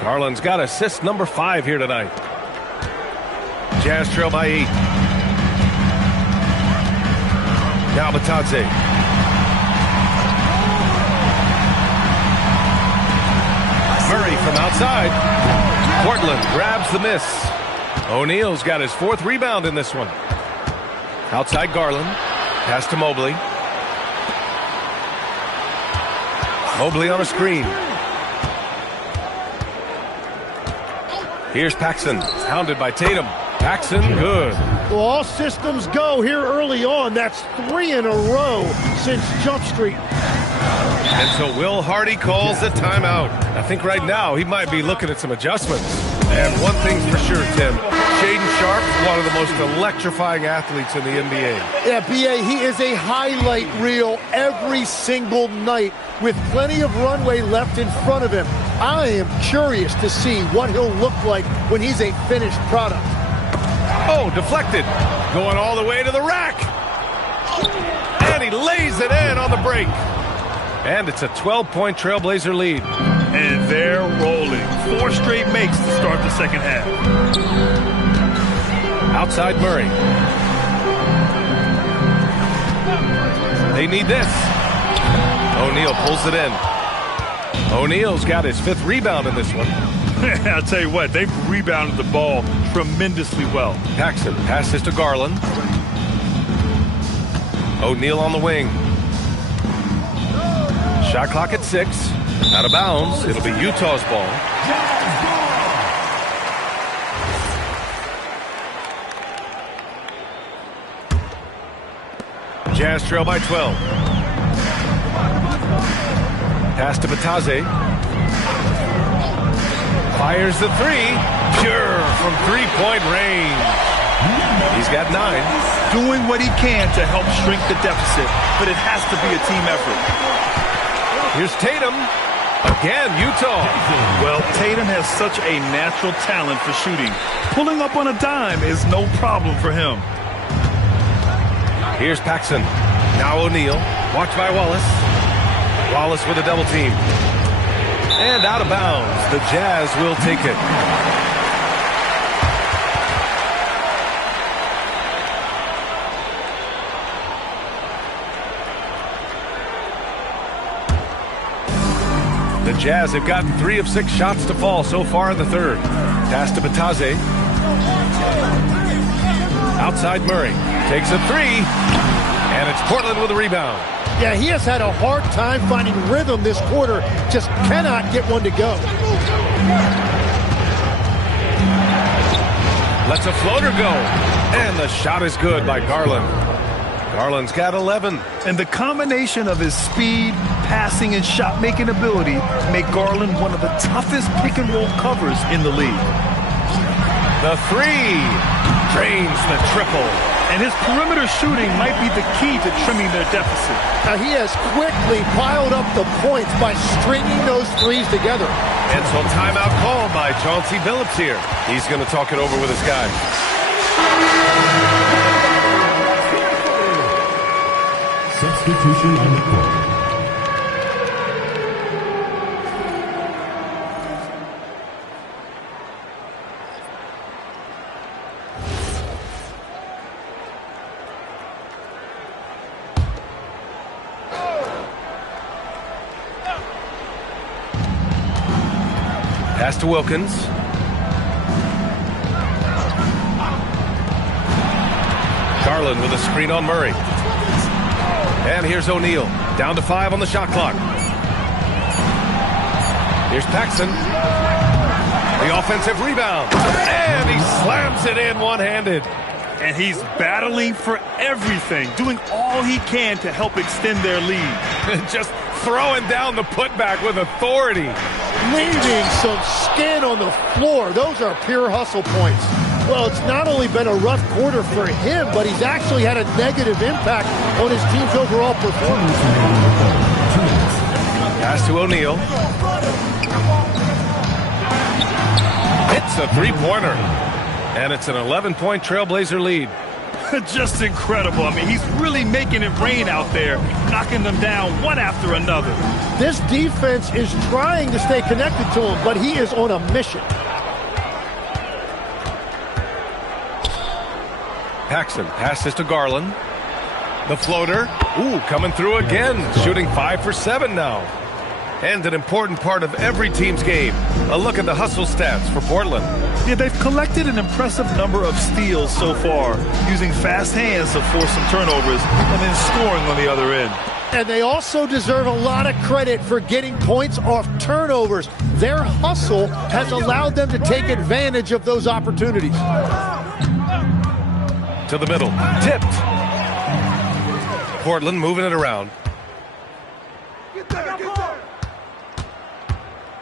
Garland's got assist number 5 here tonight. Jazz trail by 8. Now Batadze. Murray from outside. Portland grabs the miss. O'Neal's got his 4th rebound in this one. Outside Garland. Pass to Mobley. Mobley on a screen. Here's Paxson. Hounded by Tatum. Paxson, good. Well, all systems go here early on. That's 3 in a row since Jump Street. And so Will Hardy calls the timeout. I think right now he might be looking at some adjustments. And one thing's for sure, Tim. Shaedon Sharpe, one of the most electrifying athletes in the NBA. Yeah, B.A., he is a highlight reel every single night with plenty of runway left in front of him. I am curious to see what he'll look like when he's a finished product. Oh, deflected. Going all the way to the rack. And he lays it in on the break. And it's a 12-point Trailblazer lead. And they're rolling. 4 straight makes to start the second half. Outside Murray. They need this. O'Neal pulls it in. O'Neal's got his 5th rebound in this one. I'll tell you what, they've rebounded the ball tremendously well. Paxson passes to Garland. O'Neal on the wing. Shot clock at 6. Out of bounds. It'll be Utah's ball. Jazz trail by 12. Pass to Batadze. Fires the 3. Pure from 3-point range. He's got 9. Doing what he can to help shrink the deficit, but it has to be a team effort. Here's Tatum. Again, Utah. Well, Tatum has such a natural talent for shooting. Pulling up on a dime is no problem for him. Here's Paxson. Now O'Neal. Watched by Wallace. Wallace with a double team. And out of bounds. The Jazz will take it. The Jazz have gotten 3 of 6 shots to fall so far in the third. Pass to Batadze. Outside Murray. Takes a 3. And it's Portland with a rebound. Yeah, he has had a hard time finding rhythm this quarter. Just cannot get one to go. Lets a floater go. And the shot is good by Garland. Garland's got 11. And the combination of his speed, passing, and shot-making ability make Garland one of the toughest pick-and-roll covers in the league. The 3 drains the triple. And his perimeter shooting might be the key to trimming their deficit. Now he has quickly piled up the points by stringing those 3s together. And so timeout called by Chauncey Billups here. He's going to talk it over with his guys. Substitution on the court. Pass to Wilkins. Garland with a screen on Murray. And here's O'Neal. Down to 5 on the shot clock. Here's Paxson. The offensive rebound. And he slams it in one-handed. And he's battling for everything, doing all he can to help extend their lead. Just throwing down the putback with authority. Leaving some skin on the floor. Those are pure hustle points. Well, it's not only been a rough quarter for him, but he's actually had a negative impact on his team's overall performance. Pass to O'Neal. It's a three-pointer. And it's an 11-point Trailblazer lead. Just incredible. I mean, he's really making it rain out there, knocking them down one after another. This defense is trying to stay connected to him, but he is on a mission. Paxson passes to Garland. The floater. Ooh, coming through again. Shooting 5 for 7 now. And an important part of every team's game. A look at the hustle stats for Portland. Yeah, they've collected an impressive number of steals so far, using fast hands to force some turnovers and then scoring on the other end. And they also deserve a lot of credit for getting points off turnovers. Their hustle has allowed them to take advantage of those opportunities. To the middle. Tipped. Portland moving it around.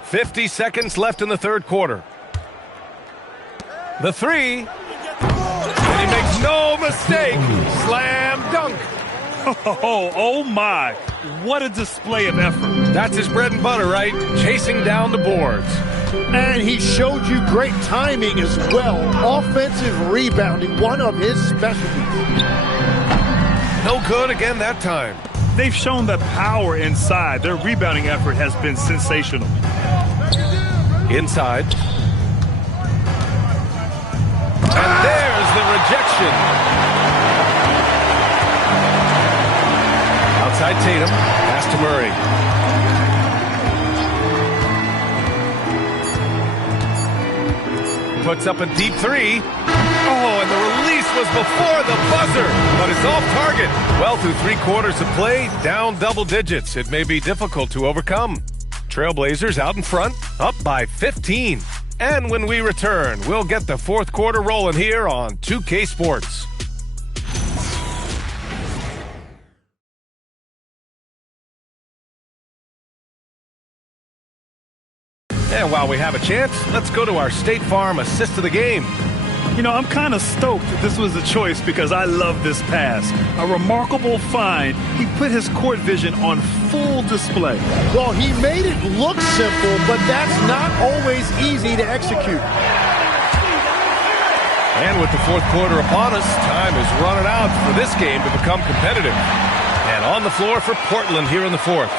50 seconds left in the third quarter. The three. And he makes no mistake. Slam dunk. Oh my. What a display of effort. That's his bread and butter, right? Chasing down the boards. And he showed you great timing as well. Offensive rebounding, one of his specialties. No good again that time. They've shown the power inside. Their rebounding effort has been sensational. Inside. And there's the rejection. Outside Tatum. Pass to Murray. Puts up a deep three. Oh, and the release was before the buzzer, but it's off target. Well, through 3 quarters of play, down double digits. It may be difficult to overcome. Trailblazers out in front, up by 15. And when we return, we'll get the fourth quarter rolling here on 2K Sports. And while we have a chance, let's go to our State Farm assist of the game. You know, I'm kind of stoked that this was a choice because I love this pass. A remarkable find. He put his court vision on full display. Well, he made it look simple, but that's not always easy to execute. And with the fourth quarter upon us, time is running out for this game to become competitive. And on the floor for Portland here in the fourth.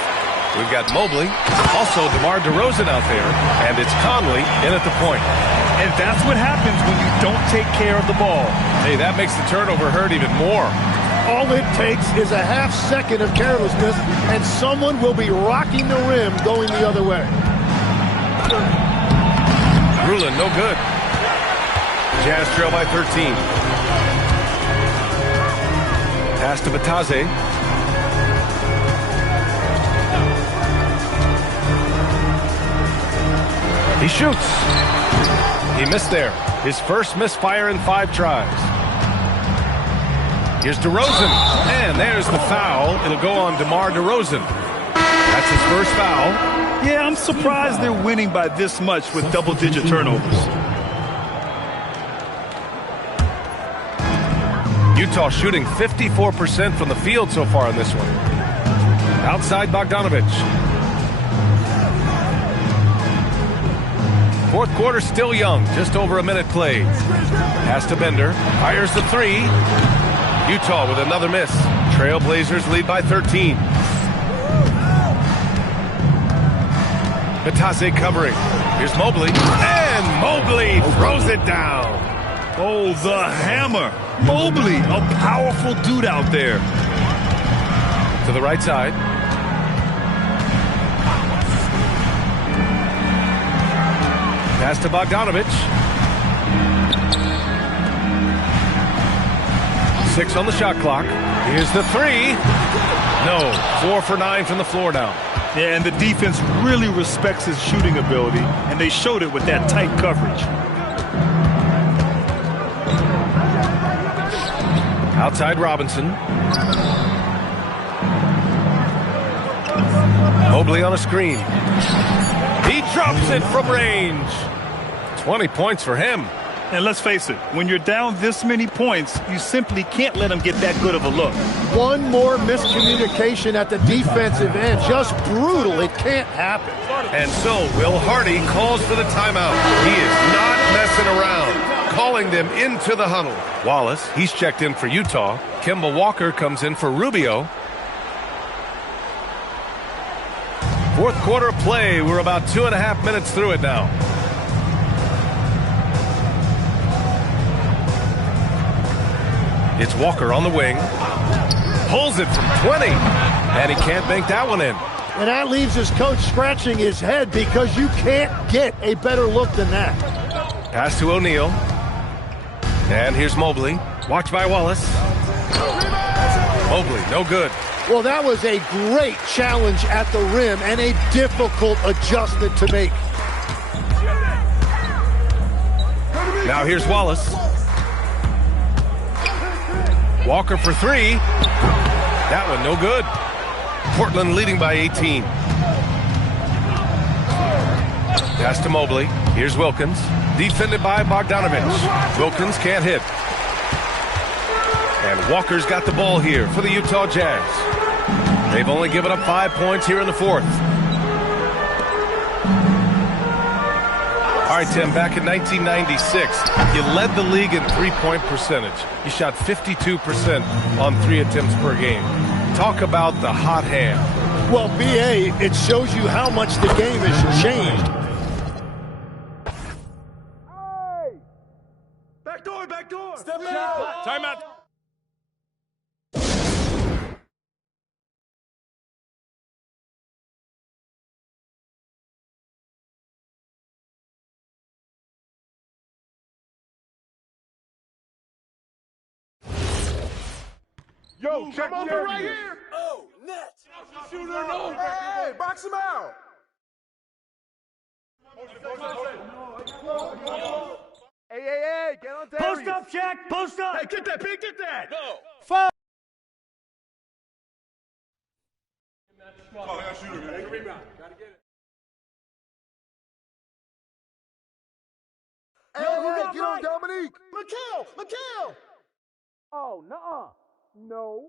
We've got Mobley, also DeMar DeRozan out there, and it's Conley in at the point. And that's what happens when you don't take care of the ball. Hey, that makes the turnover hurt even more. All it takes is a half second of carelessness, and someone will be rocking the rim going the other way. Rulin, no good. Jazz trail by 13. Pass to Batase. He shoots. He missed there. His first misfire in 5 tries. Here's DeRozan. And there's the foul. It'll go on DeMar DeRozan. That's his first foul. Yeah, I'm surprised they're winning by this much with double-digit turnovers. Utah shooting 54% from the field so far in this one. Outside Bogdanovich. Fourth quarter still young, just over a minute played. Pass to Bender, fires the three. Utah with another miss. Trailblazers lead by 13. Batase covering. Here's Mobley, and Mobley throws it down. Oh, the hammer. Mobley, a powerful dude out there. To the right side. Pass to Bogdanovich. 6 on the shot clock. Here's the 3. No. 4 for 9 from the floor now. Yeah, and the defense really respects his shooting ability, and they showed it with that tight coverage. Outside Robinson. Mobley on a screen. He drops it from range. 20 points for him. And let's face it, when you're down this many points, you simply can't let him get that good of a look. One more miscommunication at the defensive end. Just brutal. It can't happen. And so Will Hardy calls for the timeout. He is not messing around, calling them into the huddle. Wallace, he's checked in for Utah. Kemba Walker comes in for Rubio. Fourth quarter play. We're about 2.5 minutes through it now. It's Walker on the wing. Pulls it from 20. And he can't bank that one in. And that leaves his coach scratching his head because you can't get a better look than that. Pass to O'Neal. And here's Mobley. Watch by Wallace. Mobley, no good. Well, that was a great challenge at the rim and a difficult adjustment to make. Now here's Wallace. Walker for 3. That one no good. Portland leading by 18. Pass to Mobley. Here's Wilkins. Defended by Bogdanovich. Wilkins can't hit. And Walker's got the ball here for the Utah Jazz. They've only given up 5 points here in the fourth. All right, Tim, back in 1996, you led the league in three-point percentage. You shot 52% on 3 attempts per game. Talk about the hot hand. Well, BA, it shows you how much the game has changed. Hey! Back door, back door! Step out! Timeout. Yo, check the right here. Oh, net. Shooter, no. Hey, box him out. Hey, get on Darius. Post up, Shaq. Post up. Hey, get that, Pete, get that. No. Foul. Oh, I got shooter, man. Take a rebound. Gotta get it. Hey, get on Dominique. Mikal. Oh, nuh-uh. No.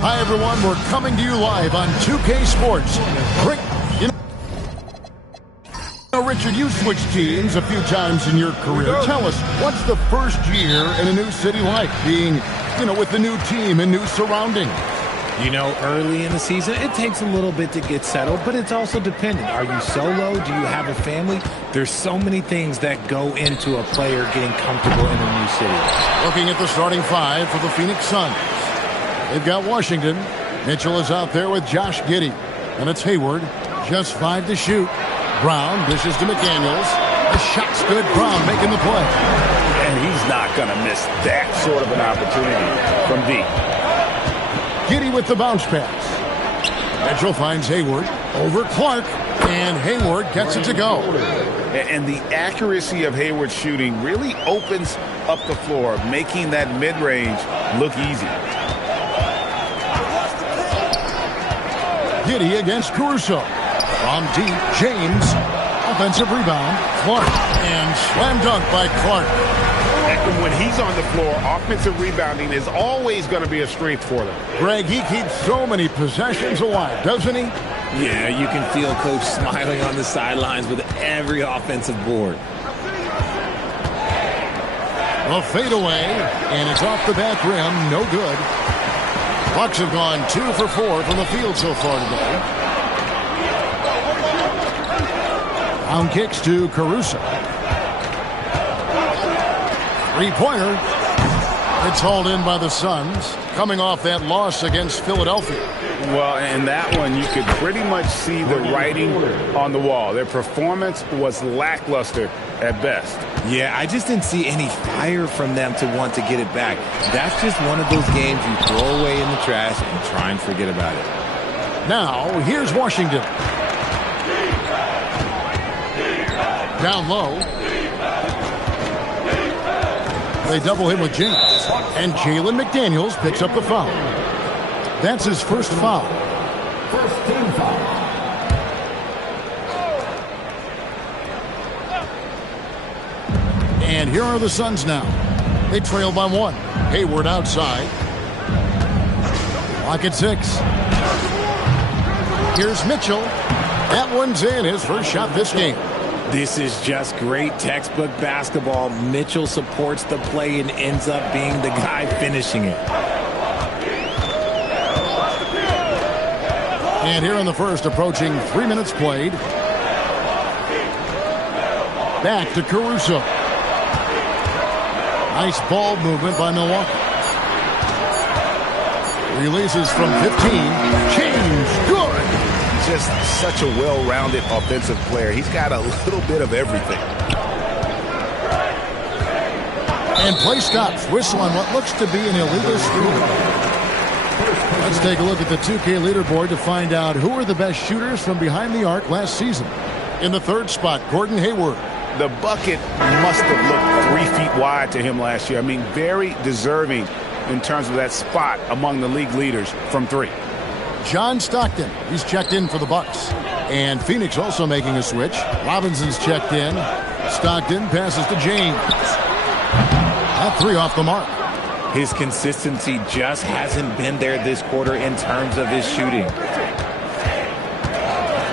Hi, everyone. We're coming to you live on 2K Sports. Richard, you switched teams a few times in your career. Tell us, what's the first year in a new city like, being, with the new team and new surroundings? Early in the season, it takes a little bit to get settled, but it's also dependent. Are you solo? Do you have a family? There's so many things that go into a player getting comfortable in a new city. Looking at the starting five for the Phoenix Suns. They've got Washington. Mitchell is out there with Josh Giddey. And it's Hayward, just 5 to shoot. Brown dishes to McDaniels. The shot's good. Brown making the play. And he's not going to miss that sort of an opportunity from deep. Giddey with the bounce pass. Mitchell finds Hayward over Clark. And Hayward gets it to go. And the accuracy of Hayward's shooting really opens up the floor, making that mid-range look easy. Giddey against Caruso. From deep, James. Offensive rebound. Clark. And slam dunk by Clark. And when he's on the floor, offensive rebounding is always going to be a strength for them. Greg, he keeps so many possessions alive, doesn't he? Yeah, you can feel Coach smiling on the sidelines with every offensive board. A fadeaway, and it's off the back rim. No good. Bucks have gone 2 for 4 from the field so far today. Down kicks to Caruso. Three-pointer. It's hauled in by the Suns, coming off that loss against Philadelphia. Well, in that one, you could pretty much see the writing on the wall. Their performance was lackluster at best. Yeah, I just didn't see any fire from them to want to get it back. That's just one of those games you throw away in the trash and try and forget about it. Now, here's Washington. Down low. They double him with James. And Jalen McDaniels picks up the foul. That's his first foul. First team foul. And here are the Suns now. They trail by 1. Hayward outside. Clock at 6. Here's Mitchell. That one's in, his first shot this game. This is just great textbook basketball. Mitchell supports the play and ends up being the guy finishing it. And here in the first, approaching 3 minutes played. Back to Caruso. Nice ball movement by Milwaukee. Releases from 15. James, good. Just such a well-rounded offensive player. He's got a little bit of everything. And play stops. Whistle on what looks to be an illegal screen. Let's take a look at the 2K leaderboard to find out who are the best shooters from behind the arc last season. In the third spot, Gordon Hayward. The bucket must have looked 3 feet wide to him last year. I mean, very deserving in terms of that spot among the league leaders from 3. John Stockton, he's checked in for the Bucks. And Phoenix also making a switch. Robinson's checked in. Stockton passes to James. That 3 off the mark. His consistency just hasn't been there this quarter in terms of his shooting.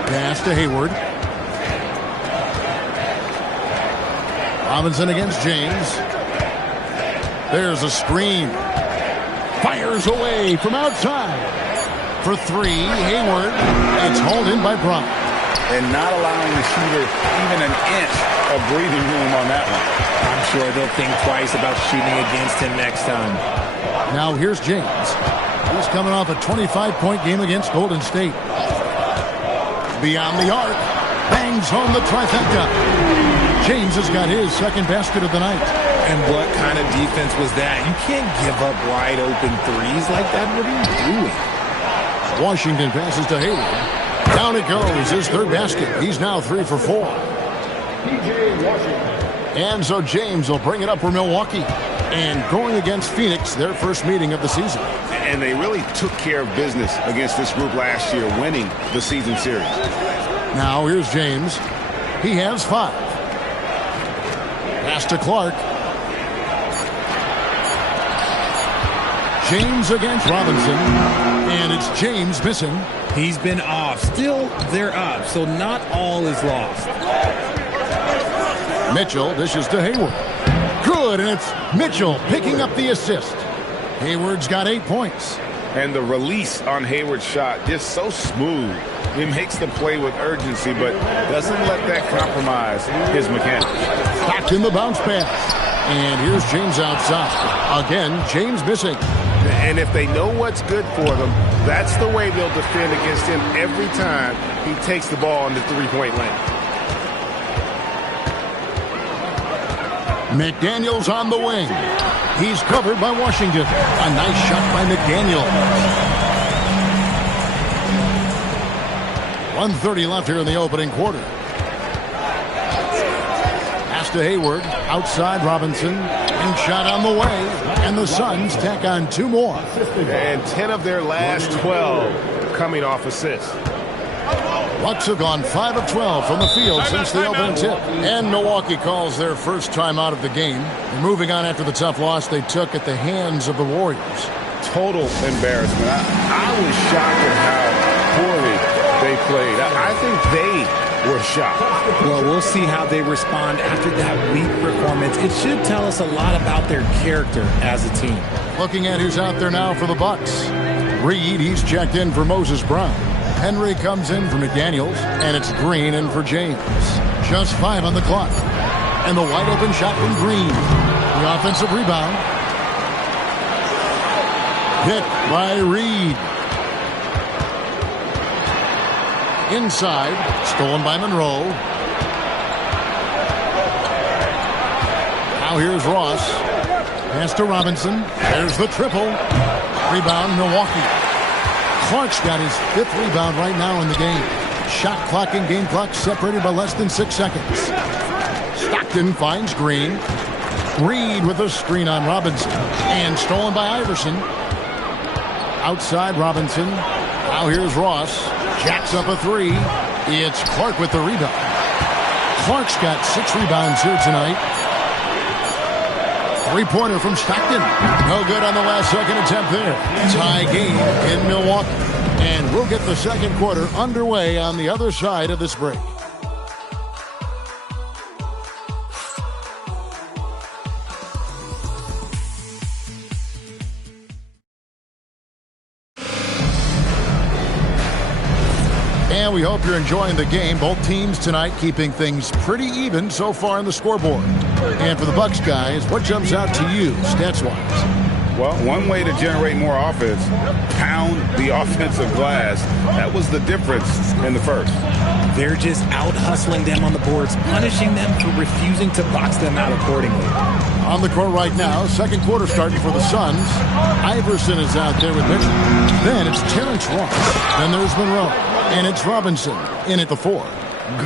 Pass to Hayward. Robinson against James. There's a screen. Fires away from outside. For 3, Hayward. It's hauled in by Brown. And not allowing the shooter even an inch of breathing room on that one. I'm sure they'll think twice about shooting against him next time. Now here's James. He's coming off a 25-point game against Golden State. Beyond the arc. Bangs home the trifecta. James has got his second basket of the night. And what kind of defense was that? You can't give up wide open threes like that. What are you doing? Washington passes to Hayward. Down it goes, his third basket. He's now 3 for 4. And so James will bring it up for Milwaukee. And going against Phoenix, their first meeting of the season. And they really took care of business against this group last year, winning the season series. Now here's James. He has 5. Pass to Clark. James against Robinson. And it's James missing. He's been off. Still, they're up, so not all is lost. Mitchell dishes to Hayward. Good, and it's Mitchell picking up the assist. Hayward's got 8 points. And the release on Hayward's shot, just so smooth. He makes the play with urgency, but doesn't let that compromise his mechanics. Back in the bounce pass. And here's James outside. Again, James missing. And if they know what's good for them, that's the way they'll defend against him every time he takes the ball in the three-point lane. McDaniels on the wing. He's covered by Washington. A nice shot by McDaniel. 1:30 left here in the opening quarter. Pass to Hayward. Outside Robinson. And shot on the way. And the Suns tack on 2 more. And 10 of their last 12 coming off assists. Bucks have gone 5 of 12 from the field since the opening tip. And Milwaukee calls their first time out of the game. They're moving on after the tough loss they took at the hands of the Warriors. Total embarrassment. I was shocked at how poorly they played. I think they were shocked. Well, we'll see how they respond after that weak performance. It should tell us a lot about their character as a team. Looking at who's out there now for the Bucks. Reed, he's checked in for Moses Brown. Henry comes in for McDaniels, and it's Green in for James. Just 5 on the clock. And the wide open shot from Green. The offensive rebound. Hit by Reed. Inside, stolen by Monroe. Now here's Ross. Pass to Robinson. There's the triple. Rebound, Milwaukee. Clark's got his 5th rebound right now in the game. Shot clock and game clock separated by less than 6 seconds. Stockton finds Green. Reed with a screen on Robinson. And stolen by Iverson. Outside Robinson. Now here's Ross. Jacks up a 3. It's Clark with the rebound. Clark's got 6 rebounds here tonight. 3-pointer from Stockton. No good on the last second attempt there. Tie game in Milwaukee. And we'll get the second quarter underway on the other side of this break. And we hope you're enjoying the game. Both teams tonight keeping things pretty even so far on the scoreboard. And for the Bucks guys, what jumps out to you stats-wise? Well, one way to generate more offense, pound the offensive glass. That was the difference in the first. They're just out-hustling them on the boards, punishing them for refusing to box them out accordingly. On the court right now, second quarter starting for the Suns. Iverson is out there with Mitchell. Then it's Terrence Ross. Then there's Monroe. And it's Robinson in at the 4.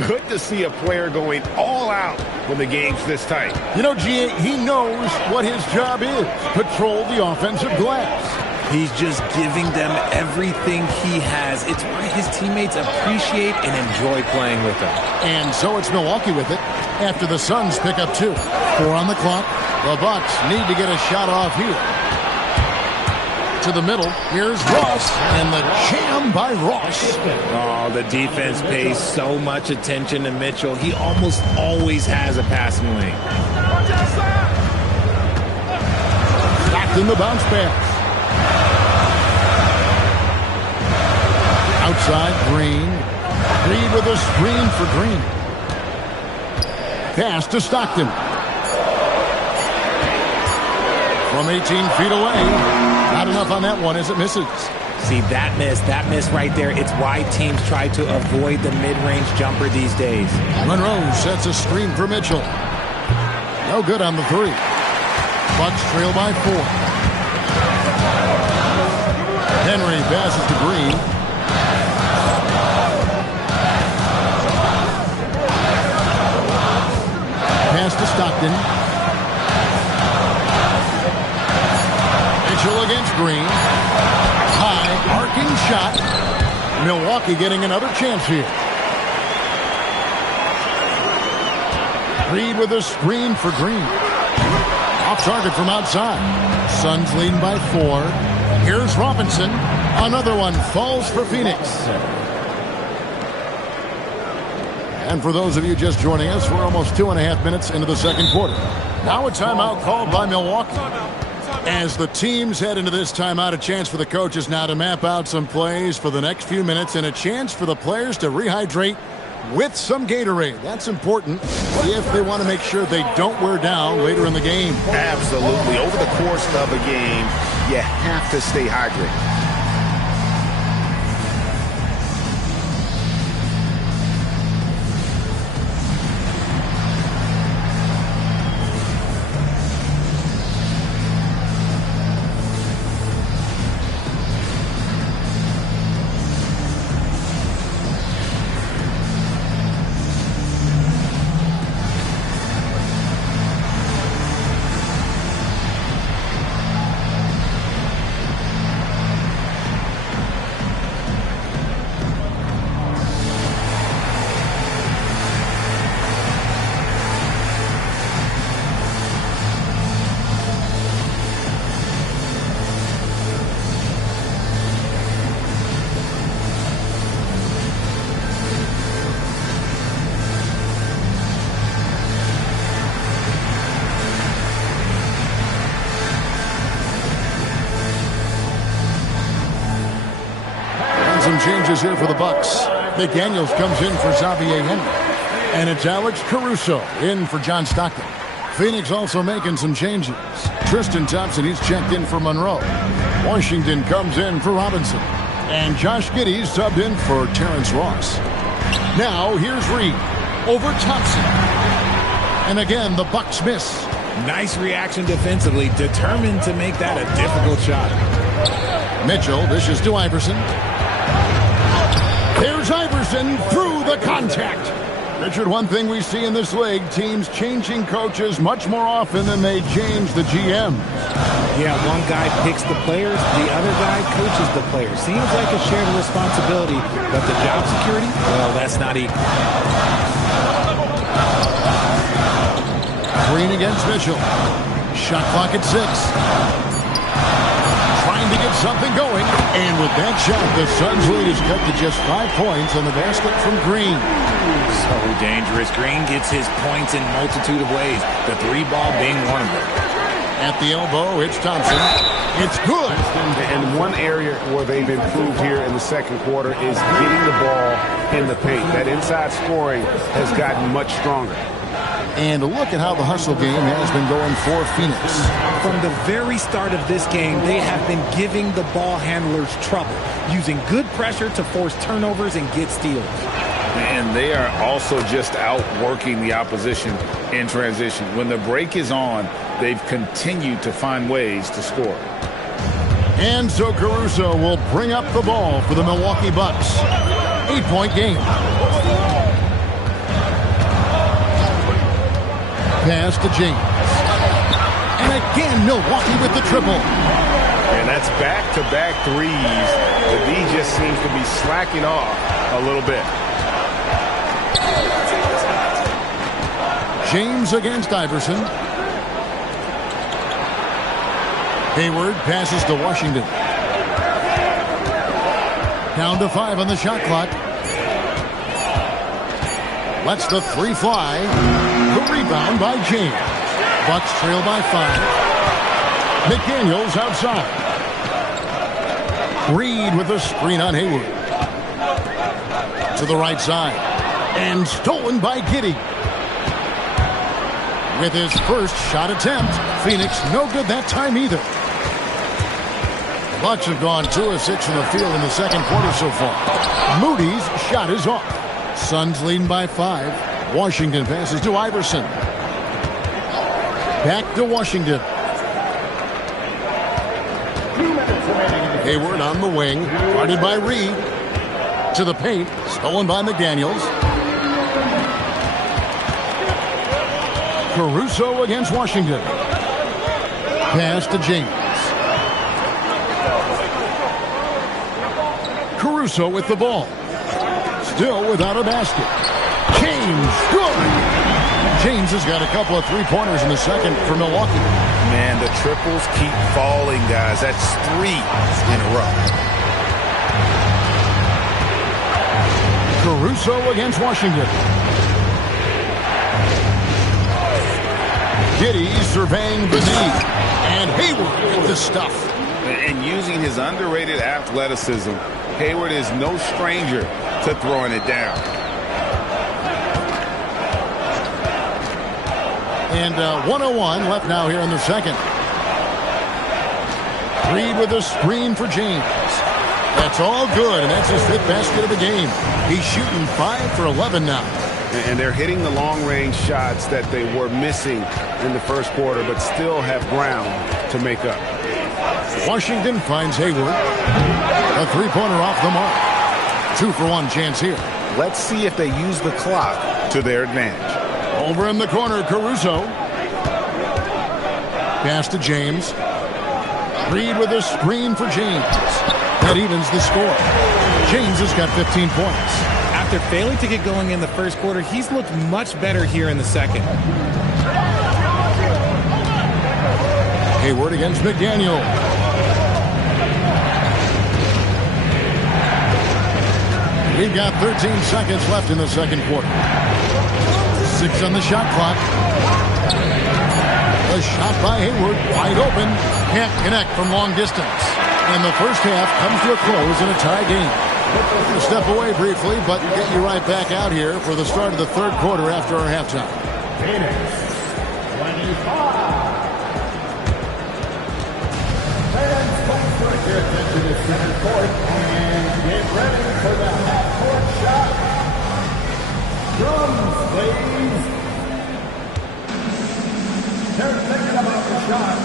Good to see a player going all out when the game's this tight. You know, G.A., he knows what his job is. Patrol the offensive glass. He's just giving them everything he has. It's why his teammates appreciate and enjoy playing with him. And so it's Milwaukee with it after the Suns pick up 2. 4 on the clock. The Bucks need to get a shot off here. To the middle. Here's Ross. And the jam by Ross. Oh, the defense pays so much attention to Mitchell. He almost always has a passing lane. Back in the bounce pass. Outside, Green. Reed with a screen for Green. Pass to Stockton. From 18 feet away. Not enough on that one as it misses. See, that miss right there. It's why teams try to avoid the mid-range jumper these days. Monroe sets a screen for Mitchell. No good on the 3. Bucks trail by 4. Henry passes to Green. Pass to Stockton. Mitchell against Green. High, arcing shot. Milwaukee getting another chance here. Reed with a screen for Green. Off target from outside. Suns leading by 4. Here's Robinson. Another one falls for Phoenix. And for those of you just joining us, we're almost 2.5 minutes into the second quarter. Now a timeout called by Milwaukee. As the teams head into this timeout, a chance for the coaches now to map out some plays for the next few minutes and a chance for the players to rehydrate with some Gatorade. That's important if they want to make sure they don't wear down later in the game. Absolutely. Over the course of a game, you have to stay hydrated. Changes here for the Bucks. McDaniels comes in for Xavier Henry. And it's Alex Caruso in for John Stockton. Phoenix also making some changes. Tristan Thompson, he's checked in for Monroe. Washington comes in for Robinson. And Josh Giddey's subbed in for Terrence Ross. Now here's Reed over Thompson. And again, the Bucks miss. Nice reaction defensively, determined to make that a difficult shot. Mitchell dishes to Iverson. There's Iverson through the contact. Richard, one thing we see in this league, teams changing coaches much more often than they change the GM. Yeah, one guy picks the players, the other guy coaches the players. Seems like a shared responsibility, but the job security, well, that's not equal. Green against Mitchell. Shot clock at 6. Trying to get something going, and with that shot, the Suns' lead is cut to just 5 points on the basket from Green. So dangerous. Green gets his points in multitude of ways, the 3 ball being one of them. At the elbow, it's Thompson. It's good. And one area where they've improved here in the second quarter is getting the ball in the paint. That inside scoring has gotten much stronger. And look at how the hustle game has been going for Phoenix. From the very start of this game, they have been giving the ball handlers trouble, using good pressure to force turnovers and get steals. And they are also just outworking the opposition in transition. When the break is on, they've continued to find ways to score. And so Caruso will bring up the ball for the Milwaukee Bucks. 8-point game. Pass to James. And again, Milwaukee with the triple. And that's back-to-back threes. The D just seems to be slacking off a little bit. James against Iverson. Hayward passes to Washington. Down to 5 on the shot clock. Lets the 3 fly. The rebound by James. Bucks trail by 5. McDaniels outside. Reed with a screen on Hayward. To the right side. And stolen by Giddey. With his first shot attempt, Phoenix no good that time either. Bucks have gone 2 of 6 from the field in the second quarter so far. Moody's shot is off. Suns leading by 5. Washington passes to Iverson. Back to Washington. Hayward on the wing. Guarded by Reed. To the paint. Stolen by McDaniels. Caruso against Washington. Pass to James. Caruso with the ball. Still without a basket. James, good. James has got a couple of 3-pointers in the second for Milwaukee. Man, the triples keep falling, guys. That's 3 in a row. Caruso against Washington. Giddey surveying the D. And Hayward with the stuff. And using his underrated athleticism, Hayward is no stranger to throwing it down. And 1:01 left now here in the second. Reed with a screen for James. That's all good, and that's his 5th basket of the game. He's shooting 5 for 11 now. And they're hitting the long-range shots that they were missing in the first quarter, but still have ground to make up. Washington finds Hayward. A 3-pointer off the mark. 2 for 1 chance here. Let's see if they use the clock to their advantage. Over in the corner, Caruso. Pass to James. Reed with a screen for James. That evens the score. James has got 15 points. After failing to get going in the first quarter, he's looked much better here in the second. Hayward against McDaniel. We've got 13 seconds left in the second quarter. 6 on the shot clock. A shot by Hayward, wide open. Can't connect from long distance. And the first half comes to a close in a tie game. We're going to step away briefly, but get you right back out here for the start of the third quarter after our halftime. Phoenix, 25. Fans, don't put your attention to center court and get ready for the half-court shot. Drums, please. They're thinking about the shot.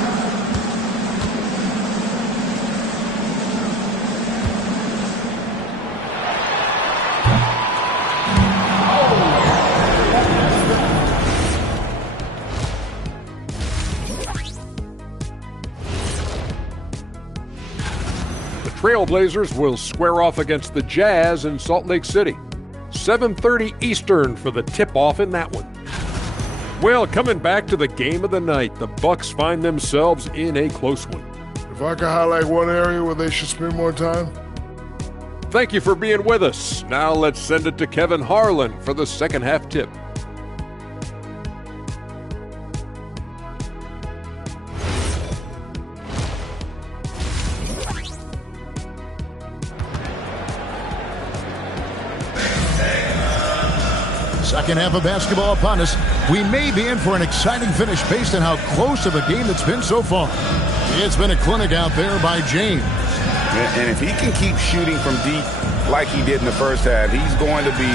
Trailblazers will square off against the Jazz in Salt Lake City. 7:30 Eastern for the tip-off in that one. Well, coming back to the game of the night, the Bucks find themselves in a close one. If I could highlight one area where they should spend more time. Thank you for being with us. Now let's send it to Kevin Harlan for the second half tip. Second half of basketball upon us. We may be in for an exciting finish based on how close of a game it's been so far. It's been a clinic out there by James. And if he can keep shooting from deep like he did in the first half, he's going to be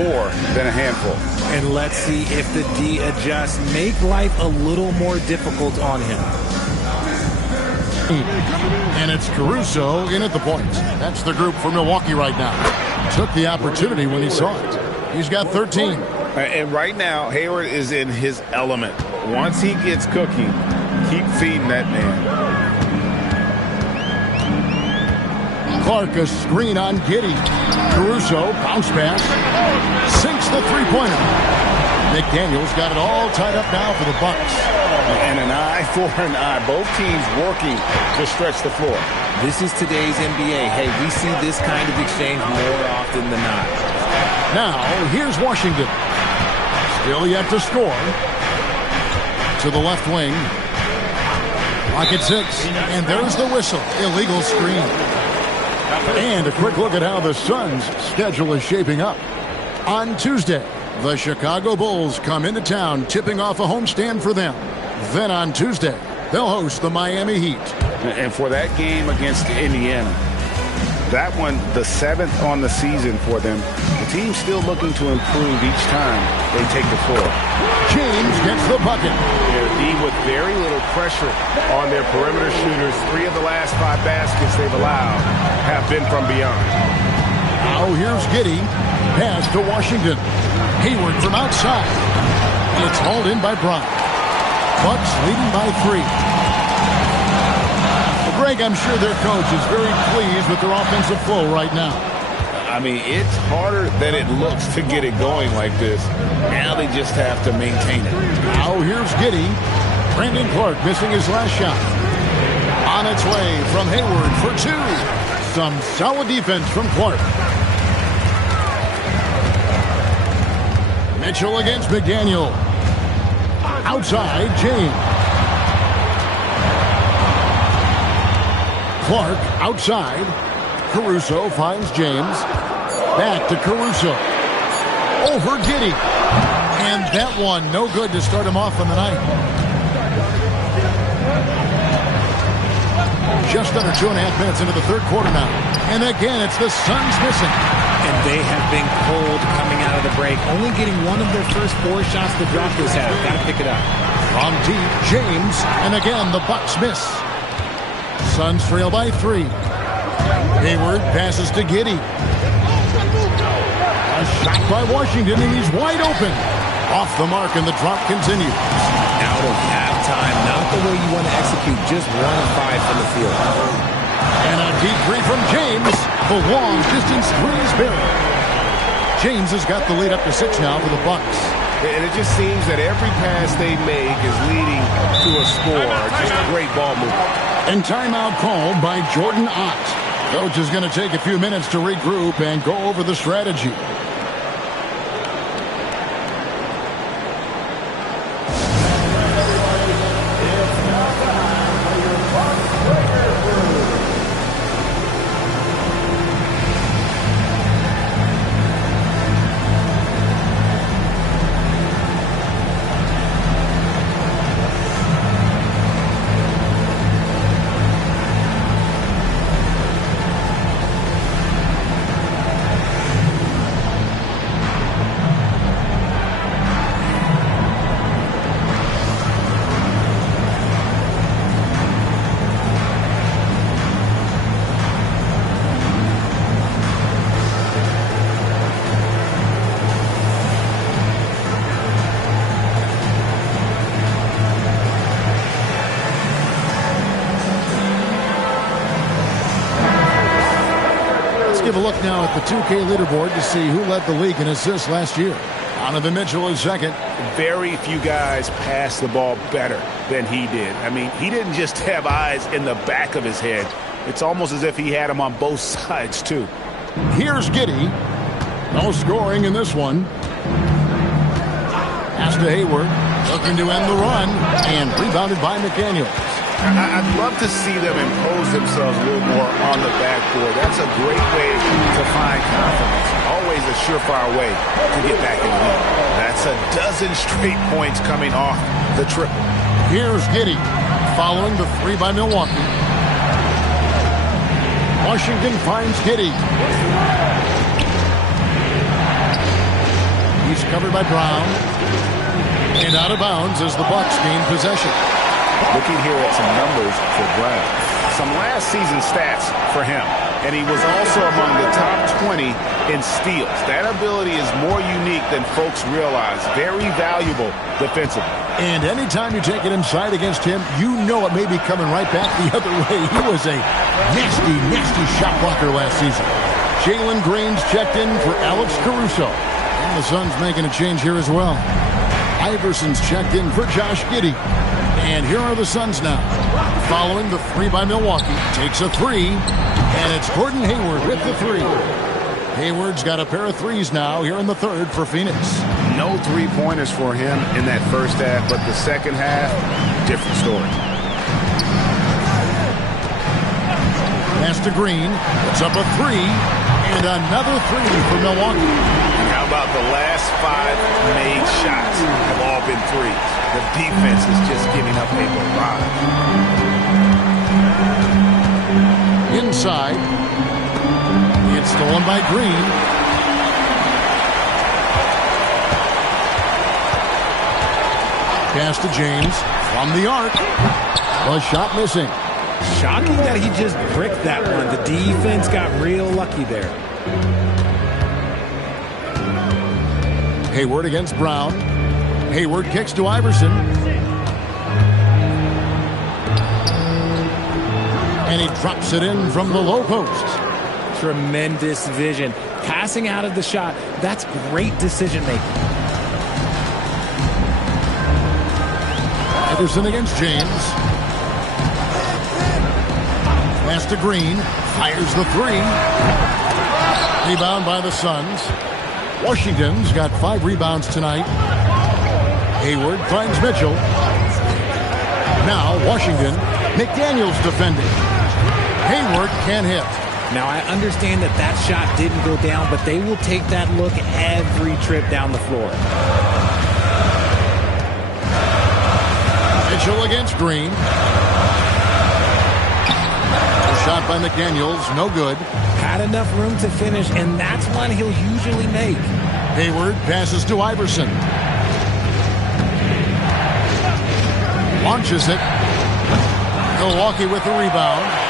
more than a handful. And let's see if the D adjusts, make life a little more difficult on him. And it's Caruso in at the point. That's the group for Milwaukee right now. Took the opportunity when he saw it. He's got 13. And right now, Hayward is in his element. Once he gets cooking, keep feeding that man. Clark, a screen on Giddey. Caruso, bounce pass. Sinks the three-pointer. McDaniel's got it all tied up now for the Bucks. And an eye for an eye. Both teams working to stretch the floor. This is today's NBA. Hey, we see this kind of exchange more often than not. Now, here's Washington. Still yet to score. To the left wing. Clock at 6. And there's the whistle. Illegal screen. And a quick look at how the Suns' schedule is shaping up. On Tuesday, the Chicago Bulls come into town, tipping off a homestand for them. Then on Tuesday, they'll host the Miami Heat. And for that game against Indiana, that one, the 7th on the season for them. The team's still looking to improve each time they take the floor. James gets the bucket. Their D with very little pressure on their perimeter shooters. 3 of the last 5 baskets they've allowed have been from beyond. Now here's Giddey. Pass to Washington. Hayward from outside. It's hauled in by Bryant. Bucks leading by 3. Greg, I'm sure their coach is very pleased with their offensive flow right now. I mean, it's harder than it looks to get it going like this. Now they just have to maintain it. Now here's Giddey. Brandon Clark missing his last shot. On its way from Hayward for 2. Some solid defense from Clark. Mitchell against McDaniel. Outside, James. Clark outside. Caruso finds James. Back to Caruso. Over Giddey. And that one, no good to start him off on the night. Just under 2.5 minutes into the third quarter now. And again, it's the Suns missing. And they have been cold coming out of the break. Only getting one of their first 4 shots to drop this half. Got to pick it up. From deep, James. And again, the Bucks miss. Suns trail by 3. Hayward passes to Giddey. A shot by Washington, and he's wide open. Off the mark, and the drop continues. Out of halftime, not the way you want to execute. Just 1 of 5 from the field. And a deep 3 from James. The long distance 3 is buried. James has got the lead up to 6 now for the Bucks. And it just seems that every pass they make is leading to a score. Just a great ball movement. And timeout called by Jordan Ott. Coach is going to take a few minutes to regroup and go over the strategy. Give a look now at the 2K leaderboard to see who led the league in assists last year. Donovan Mitchell is second. Very few guys pass the ball better than he did. I mean, he didn't just have eyes in the back of his head. It's almost as if he had them on both sides, too. Here's Giddey. No scoring in this one. Pass to Hayward. Looking to end the run. And rebounded by McDaniel. I'd love to see them impose themselves a little more on the backboard. That's a great way to find confidence. Always a surefire way to get back in the lead. That's a dozen straight points coming off the triple. Here's Giddey following the 3 by Milwaukee. Washington finds Giddey. He's covered by Brown. And out of bounds as the Bucks gain possession. Looking here at some numbers for Brown. Some last season stats for him. And he was also among the top 20 in steals. That ability is more unique than folks realize. Very valuable defensively. And anytime you take it inside against him, you know it may be coming right back the other way. He was a nasty, nasty shot blocker last season. Jalen Green's checked in for Alex Caruso. And the Suns making a change here as well. Iverson's checked in for Josh Giddey. And here are the Suns now. Following the 3 by Milwaukee. Takes a 3. And it's Gordon Hayward with the 3. Hayward's got a pair of 3s now here in the third for Phoenix. No 3-pointers for him in that first half, but the second half, different story. Pass to Green. It's up a 3. And another 3 for Milwaukee. How about the last 5 made shots have all been 3s? The defense is just giving up a barrage. Inside. It's stolen by Green. Pass to James from the arc. A shot missing. Shocking that he just bricked that one. The defense got real lucky there. Hayward against Brown. Hayward kicks to Iverson. And he drops it in from the low post. Tremendous vision. Passing out of the shot. That's great decision making. Iverson against James. Pass to Green. Fires the three. Rebound by the Suns. Washington's got 5 rebounds tonight. Hayward finds Mitchell. Now Washington. McDaniels defending. Hayward can't hit. Now, I understand that that shot didn't go down, but they will take that look every trip down the floor. Mitchell against Green. Shot by McDaniels, no good. Had enough room to finish, and that's one he'll usually make. Hayward passes to Iverson. Launches it. Milwaukee with the rebound.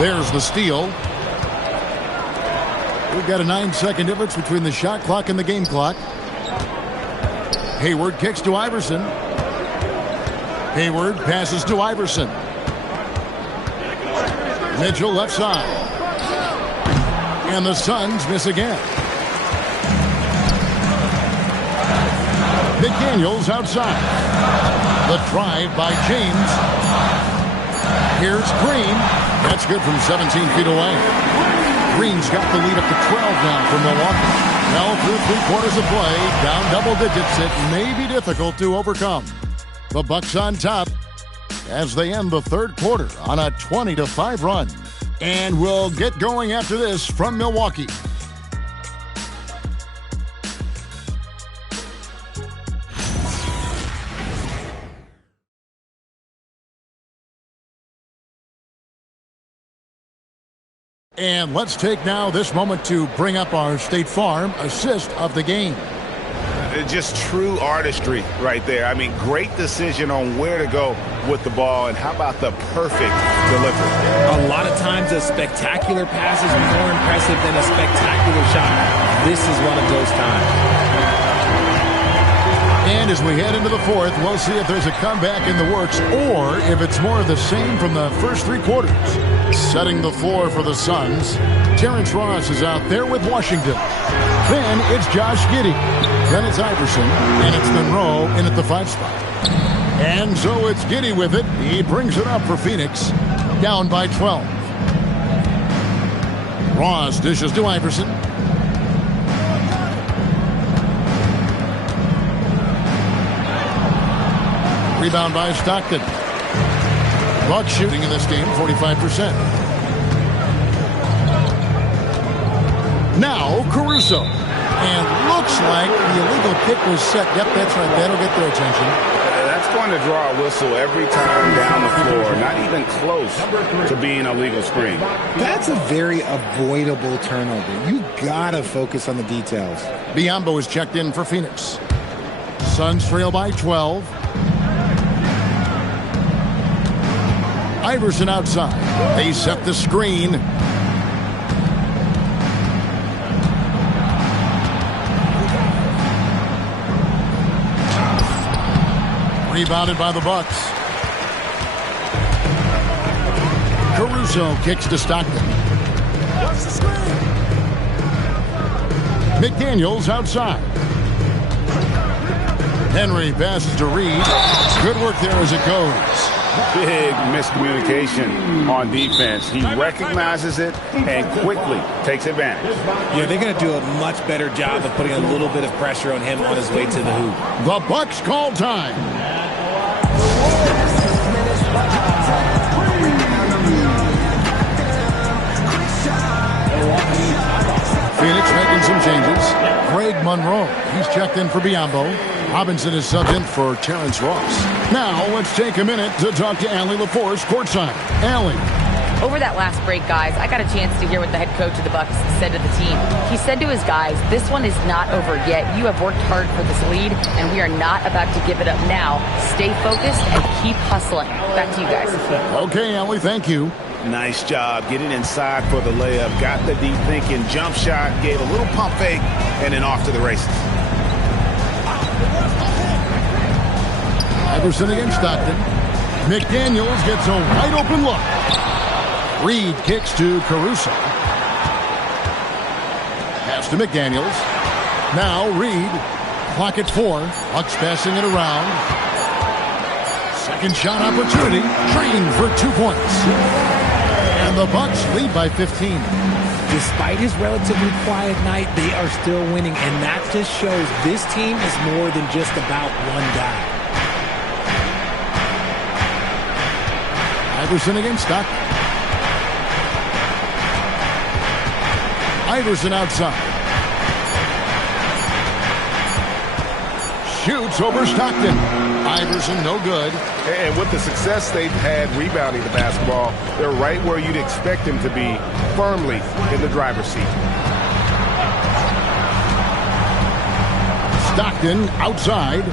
There's the steal. We've got a 9-second difference between the shot clock and the game clock. Hayward kicks to Iverson. Hayward passes to Iverson. Mitchell left side. And the Suns miss again. McDaniels outside. The drive by James. Here's Green. That's good from 17 feet away. Green's got the lead up to 12 now for Milwaukee. Well, through 3 quarters of play, down double digits, it may be difficult to overcome. The Bucks on top as they end the third quarter on a 20-5 run. And we'll get going after this from Milwaukee. And let's take now this moment to bring up our State Farm assist of the game. Just true artistry right there. I mean, great decision on where to go with the ball, and how about the perfect delivery? A lot of times a spectacular pass is more impressive than a spectacular shot. This is one of those times. And as we head into the fourth, we'll see if there's a comeback in the works or if it's more of the same from the first 3 quarters. Setting the floor for the Suns, Terrence Ross is out there with Washington. Then it's Josh Giddey. Then it's Iverson. And it's Monroe in at the 5 spot. And so it's Giddey with it. He brings it up for Phoenix. Down by 12. Ross dishes to Iverson. Rebound by Stockton. Bucks shooting in this game, 45%. Now Caruso. And looks like the illegal kick was set. Yep, that's right. That'll get their attention. That's going to draw a whistle every time down the floor. Not even close to being a legal screen. That's a very avoidable turnover. You got to focus on the details. Biyombo is checked in for Phoenix. Suns trail by 12. Iverson outside. They set the screen. Rebounded by the Bucks. Caruso kicks to Stockton. McDaniels outside. Henry passes to Reed. Good work there as it goes. Big miscommunication on defense. He recognizes it and quickly takes advantage. Yeah, they're going to do a much better job of putting a little bit of pressure on him on his way to the hoop. The Bucks call time. Phoenix making some changes. Greg Monroe, he's checked in for Biyombo. Robinson is subbed in for Terrence Ross. Now let's take a minute to talk to Allie LaForce courtside. Allie. Over that last break, guys, I got a chance to hear what the head coach of the Bucks said to the team. He said to his guys, this one is not over yet. You have worked hard for this lead, and we are not about to give it up now. Stay focused and keep hustling. Back to you guys. Okay, Allie, thank you. Nice job getting inside for the layup. Got the deep thinking jump shot, gave a little pump fake, and then off to the races. Iverson against Stockton. McDaniels gets a wide open look. Reed kicks to Caruso. Pass to McDaniels. Now Reed Clock at 4. Bucks passing it around. Second shot opportunity. Green for 2 points. And the Bucks lead by 15. Despite his relatively quiet night, they are still winning, and that just shows this team is more than just about one guy. Iverson against Stockton. Iverson outside. Shoots over Stockton. Iverson no good. And with the success they've had rebounding the basketball, they're right where you'd expect them to be, firmly in the driver's seat. Stockton outside.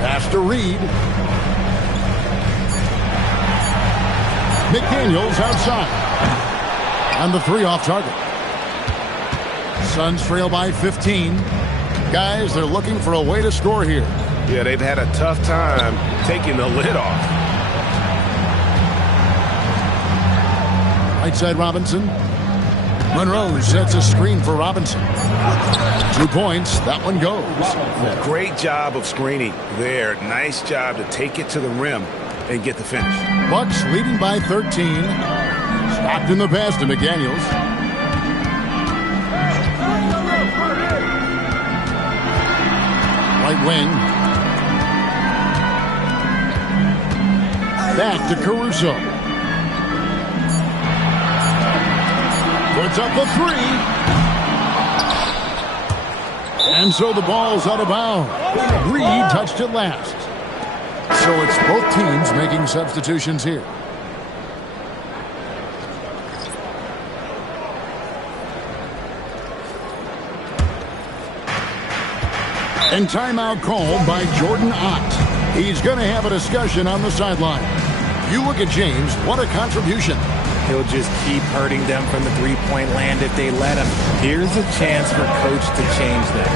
Pass to Reed. McDaniels outside. And the 3 off target. Suns trail by 15. Guys, they're looking for a way to score here. Yeah, they've had a tough time taking the lid off. Right side Robinson. Monroe sets a screen for Robinson. 2 points. That one goes. Great job of screening there. Nice job to take it to the rim and get the finish. Bucks leading by 13. Stockton the pass to McDaniels. Right wing. Back to Caruso. Puts up the 3. And so the ball's out of bounds. Reed touched it last. So it's both teams making substitutions here. And timeout called by Jordan Ott. He's going to have a discussion on the sideline. You look at James, what a contribution. He'll just keep hurting them from the three-point land if they let him. Here's a chance for Coach to change that.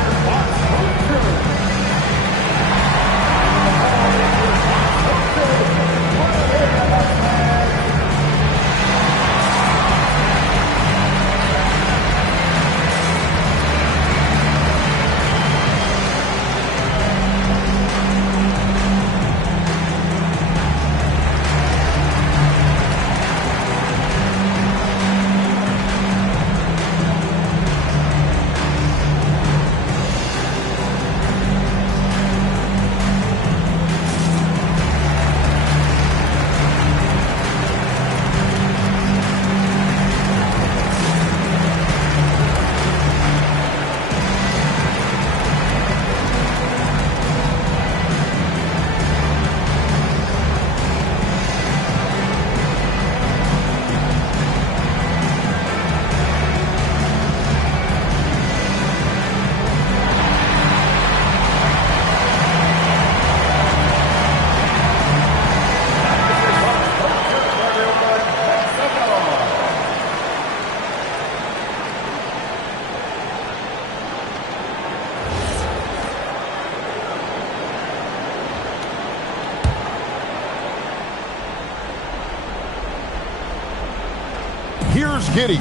Here's Giddey.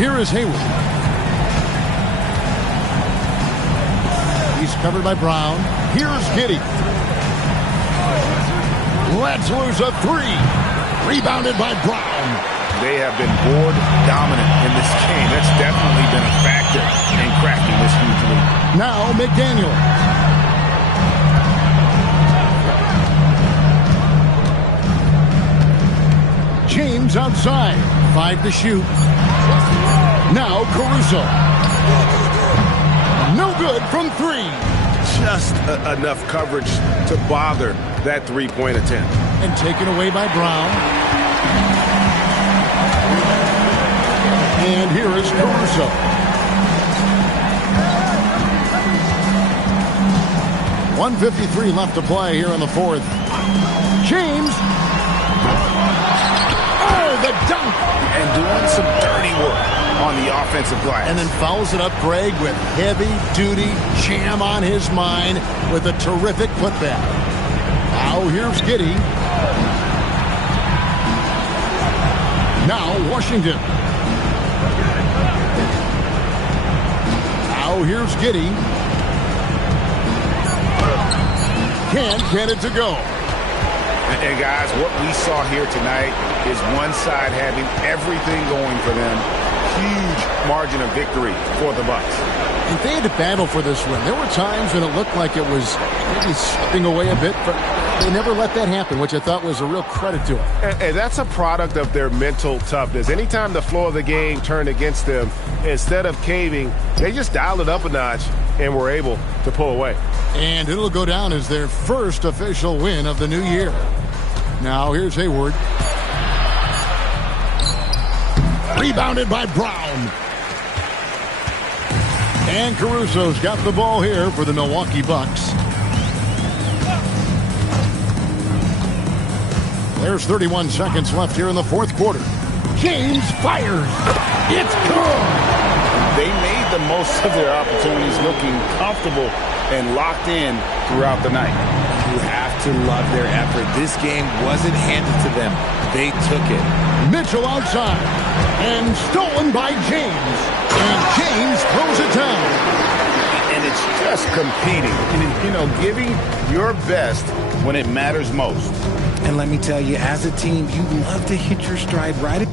Here is Hayward. He's covered by Brown. Here's Giddey. Let's lose a 3. Rebounded by Brown. They have been board dominant in this game. That's definitely been a factor in cracking this huge lead. Now McDaniel. James outside. 5 to shoot. Now Caruso. No good from 3. Just enough coverage to bother that three-point attempt. And taken away by Brown. And here is Caruso. .153 left to play here in the 4th. James. Oh, the dunk. And doing some dirty work on the offensive glass. And then fouls it up, Greg, with heavy-duty jam on his mind with a terrific putback. Now here's Giddey. Now Washington. Now here's Giddey. Can't get it to go. And guys, what we saw here tonight is one side having everything going for them. Huge margin of victory for the Bucks. And they had to battle for this win. There were times when it looked like it was maybe slipping away a bit, but they never let that happen, which I thought was a real credit to them. And that's a product of their mental toughness. Anytime the flow of the game turned against them, instead of caving, they just dialed it up a notch and were able to pull away. And it'll go down as their first official win of the new year. Now here's Hayward. Rebounded by Brown. And Caruso's got the ball here for the Milwaukee Bucks. There's 31 seconds left here in the fourth quarter. James fires. It's good. They made the most of their opportunities, looking comfortable and locked in throughout the night. You have to love their effort. This game wasn't handed to them. They took it. Mitchell outside. And stolen by James. And James throws it down. And it's just competing. And, giving your best when it matters most. And let me tell you, as a team, you love to hit your stride right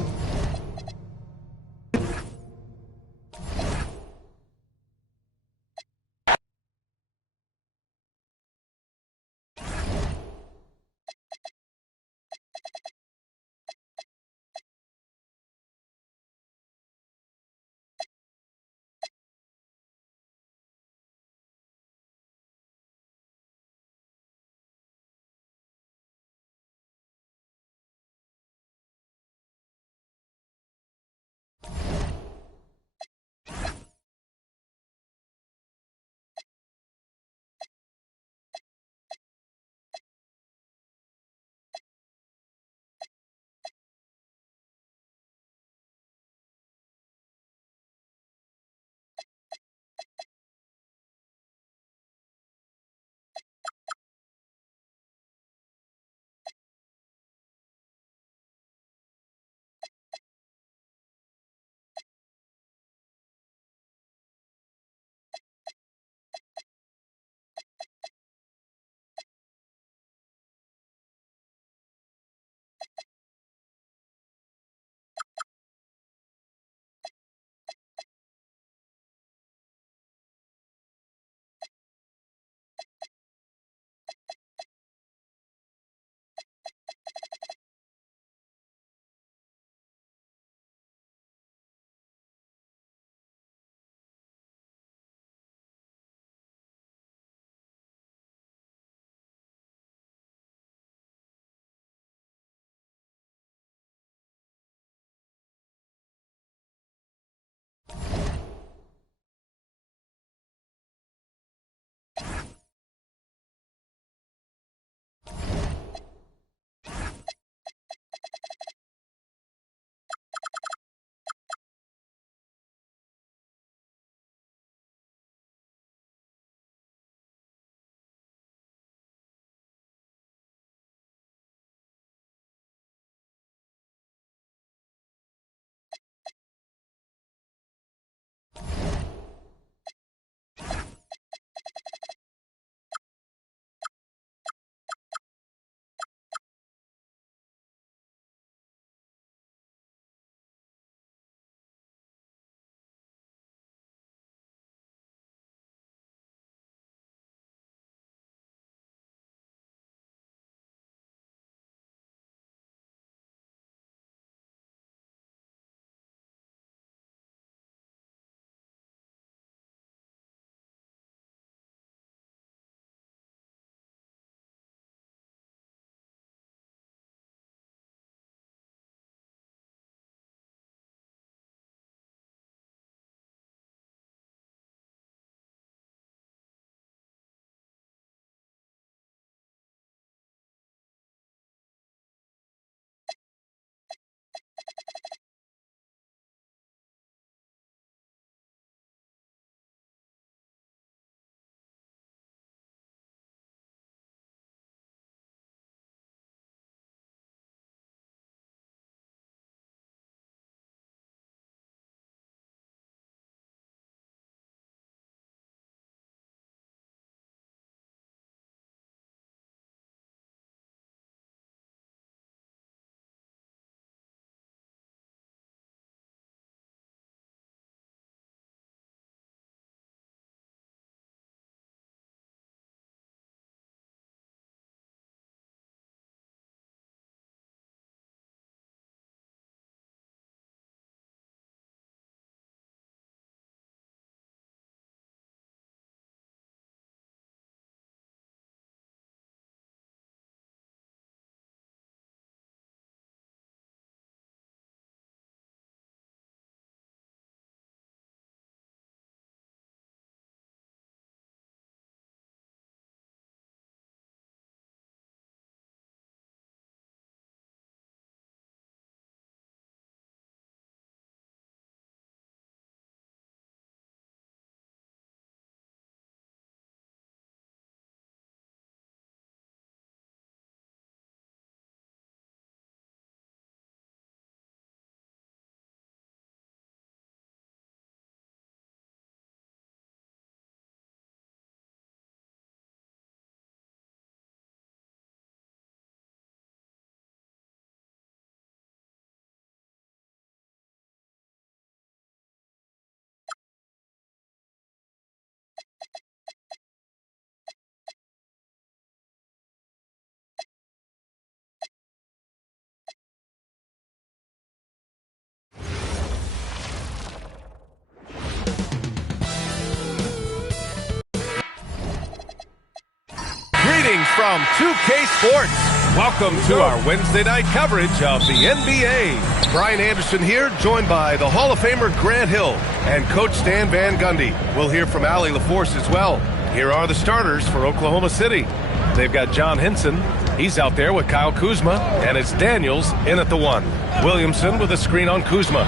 Greetings from 2K Sports. Welcome to our Wednesday night coverage of the NBA. Brian Anderson here, joined by the Hall of Famer Grant Hill and Coach Stan Van Gundy. We'll hear from Allie LaForce as well. Here are the starters for Oklahoma City. They've got John Henson. He's out there with Kyle Kuzma, and it's Daniels in at the 1. Williamson with a screen on Kuzma.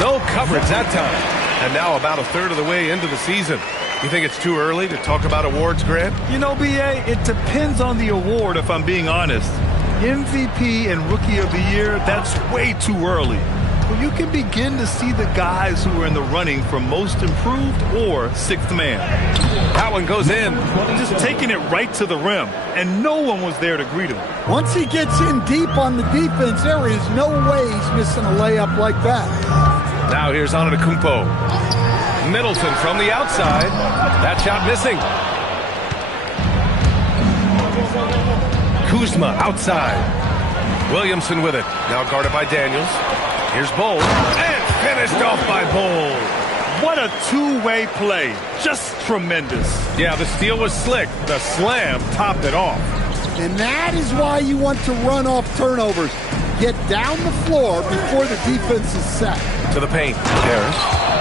No coverage that time. And now about a third of the way into the season. You think it's too early to talk about awards, Grant? You know, B.A., it depends on the award, if I'm being honest. MVP and Rookie of the Year, that's way too early. Well, you can begin to see the guys who are in the running for Most Improved or Sixth Man. That one goes in. Just taking it right to the rim, and no one was there to greet him. Once he gets in deep on the defense, there is no way he's missing a layup like that. Now here's Antetokounmpo. Middleton from the outside. That shot missing. Kuzma outside. Williamson with it. Now guarded by Daniels. Here's Bol. And finished off by Bol. What a two-way play. Just tremendous. Yeah, the steal was slick. The slam topped it off. And that is why you want to run off turnovers. Get down the floor before the defense is set. To the paint. Harris.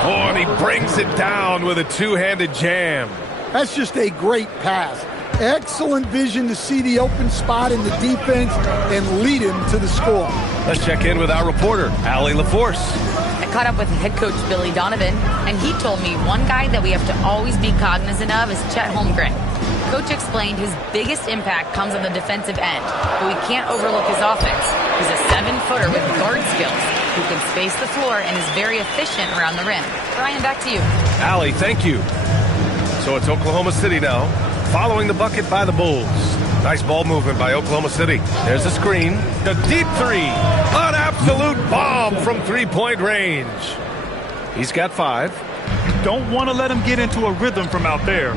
Oh, and he brings it down with a two-handed jam. That's just a great pass. Excellent vision to see the open spot in the defense and lead him to the score. Let's check in with our reporter, Allie LaForce. I caught up with head coach Billy Donovan, and he told me one guy that we have to always be cognizant of is Chet Holmgren. Coach explained his biggest impact comes on the defensive end, but we can't overlook his offense. He's a 7-footer with guard skills who can space the floor and is very efficient around the rim. Brian, back to you. Allie, thank you. So it's Oklahoma City now, following the bucket by the Bulls. Nice ball movement by Oklahoma City. There's a screen. The deep three. An absolute bomb from three-point range. He's got 5. Don't want to let him get into a rhythm from out there.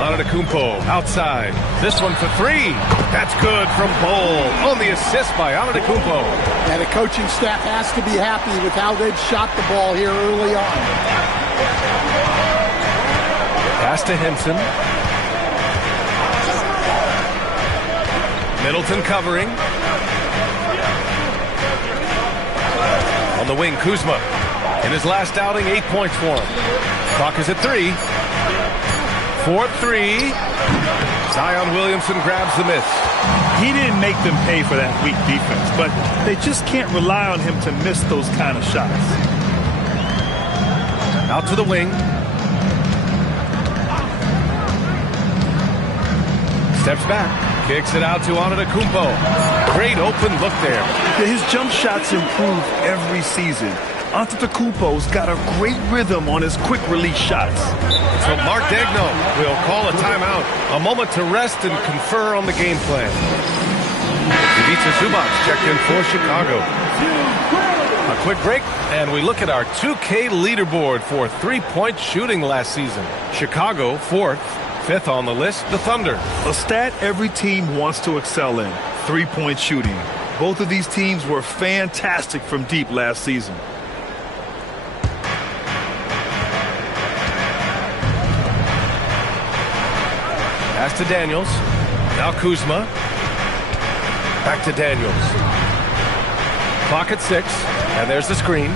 Antetokounmpo outside. This one for 3. That's good from Bol on the assist by Antetokounmpo. And the coaching staff has to be happy with how they've shot the ball here early on. Pass to Henson. Middleton covering. On the wing, Kuzma. In his last outing, 8 points for him. Clock is at 3. 4-3. Zion Williamson grabs the miss. He didn't make them pay for that weak defense, but they just can't rely on him to miss those kind of shots. Out to the wing. Steps back. Kicks it out to Antetokounmpo. Great open look there. His jump shots improve every season. Antetokounmpo's got a great rhythm on his quick release shots. So Mark Degno will call a timeout. A moment to rest and confer on the game plan. Ivica Zubac checked in for Chicago. A quick break, and we look at our 2K leaderboard for three-point shooting last season. Chicago, 4th. 5th on the list, the Thunder. A stat every team wants to excel in, three-point shooting. Both of these teams were fantastic from deep last season. Pass to Daniels. Now Kuzma. Back to Daniels. Clock at 6, and there's the screen.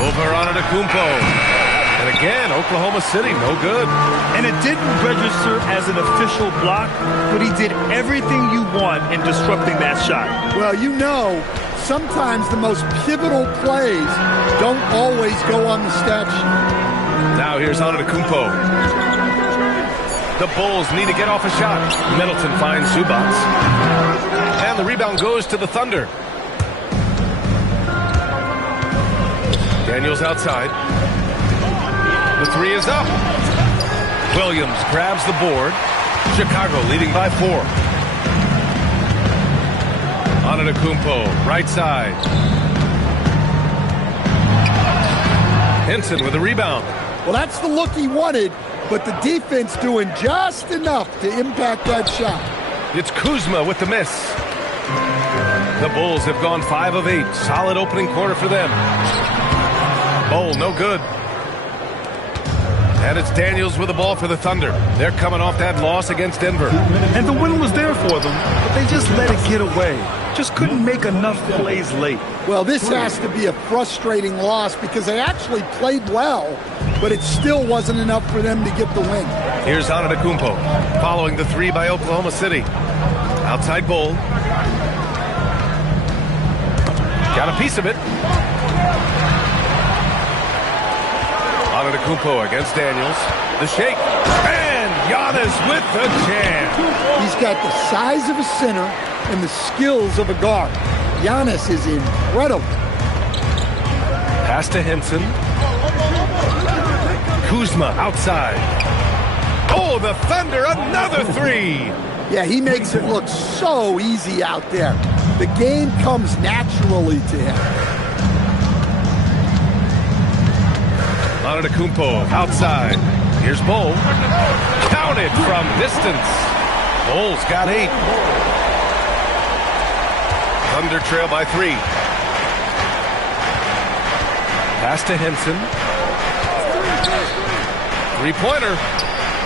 Over Antetokounmpo. And again, Oklahoma City, no good. And it didn't register as an official block, but he did everything you want in disrupting that shot. Well, you know, sometimes the most pivotal plays don't always go on the stat sheet. Now here's Antetokounmpo. The Bulls need to get off a shot. Middleton finds Zubac. And the rebound goes to the Thunder. Daniels outside. The 3 is up. Williams grabs the board. Chicago leading by 4. Antetokounmpo, right side. Henson with the rebound. Well, that's the look he wanted, but the defense doing just enough to impact that shot. It's Kuzma with the miss. The Bulls have gone 5 of 8. Solid opening quarter for them. Bol, no good. And it's Daniels with the ball for the Thunder. They're coming off that loss against Denver. And the win was there for them, but they just let it get away. Just couldn't make enough plays late. Well, this has to be a frustrating loss because they actually played well, but it still wasn't enough for them to get the win. Here's Antetokounmpo following the three by Oklahoma City. Outside Bull. Got a piece of it. Antetokounmpo against Daniels. The shake. And Giannis with the jam. He's got the size of a center and the skills of a guard. Giannis is incredible. Pass to Henson. Kuzma outside. Oh, the Thunder, another three. Yeah, he makes it look so easy out there. The game comes naturally to him. Antetokounmpo outside. Here's Bull. Counted from distance. Bull's got 8. Thunder trail by 3. Pass to Henson. Three-pointer.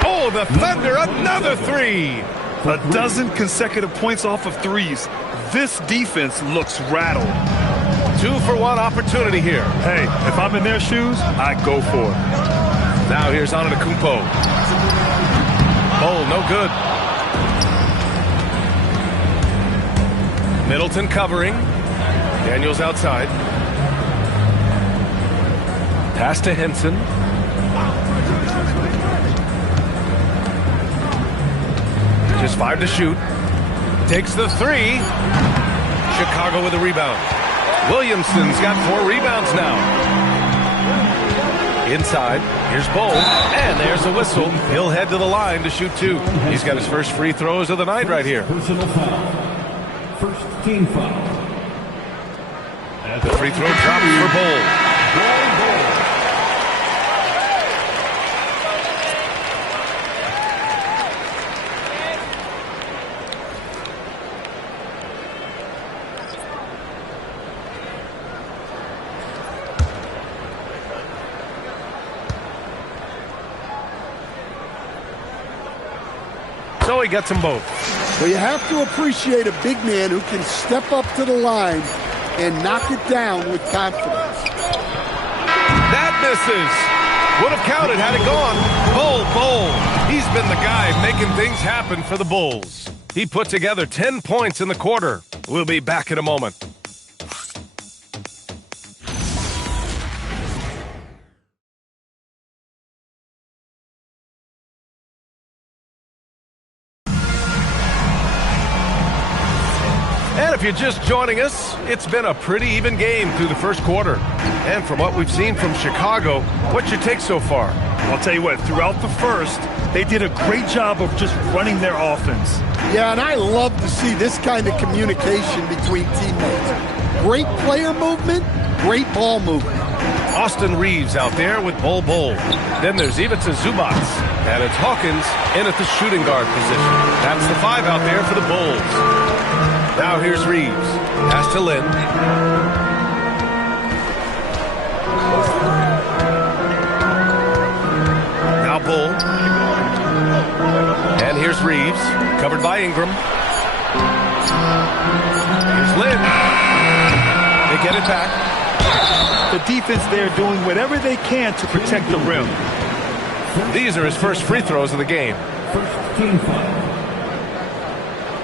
Oh, the Thunder, another 3. A dozen consecutive points off of threes. This defense looks rattled. 2-for-1 opportunity here. Hey, if I'm in their shoes, I go for it. Now here's Antetokounmpo. Oh, no good. Middleton covering. Daniels outside. Pass to Henson. Just 5 to shoot. Takes the 3. Chicago with a rebound. Williamson's got 4 rebounds now. Inside, here's Bull, and there's a whistle. He'll head to the line to shoot 2. He's got his first free throws of the night right here. Personal foul. First team foul. The free throw drops for Bull. So he gets them both. Well, you have to appreciate a big man who can step up to the line and knock it down with confidence. That misses. Would have counted had it gone. Bull. He's been the guy making things happen for the Bulls. He put together 10 points in the quarter. We'll be back in a moment. And if you're just joining us, it's been a pretty even game through the first quarter. And from what we've seen from Chicago, what's your take so far? I'll tell you what, throughout the first, they did a great job of just running their offense. Yeah, and I love to see this kind of communication between teammates. Great player movement, great ball movement. Austin Reeves out there with Bull. Then there's Ivica Zubac. And it's Hawkins in at the shooting guard position. That's the 5 out there for the Bulls. Now here's Reeves. Pass to Lynn. Now Bull. And here's Reeves. Covered by Ingram. Here's Lynn. They get it back. The defense there doing whatever they can to protect the rim. These are his first free throws of the game. First team foul.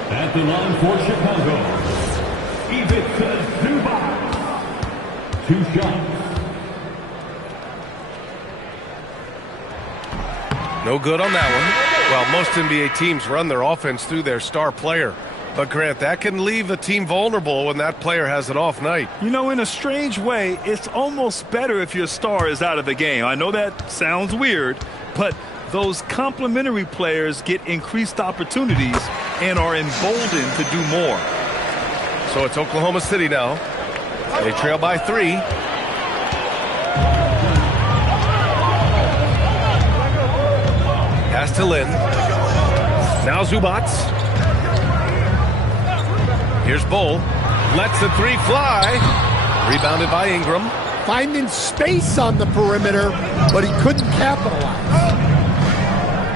At the line for Chicago, Ivica Zubac. 2 shots. No good on that one. Well, most NBA teams run their offense through their star player. But, Grant, that can leave a team vulnerable when that player has an off night. You know, in a strange way, it's almost better if your star is out of the game. I know that sounds weird, but those complementary players get increased opportunities and are emboldened to do more. So it's Oklahoma City now. They trail by 3. Pass to Lynn. Now Zubac. Here's Bull. Lets the 3 fly. Rebounded by Ingram. finding space on the perimeter, but he couldn't capitalize.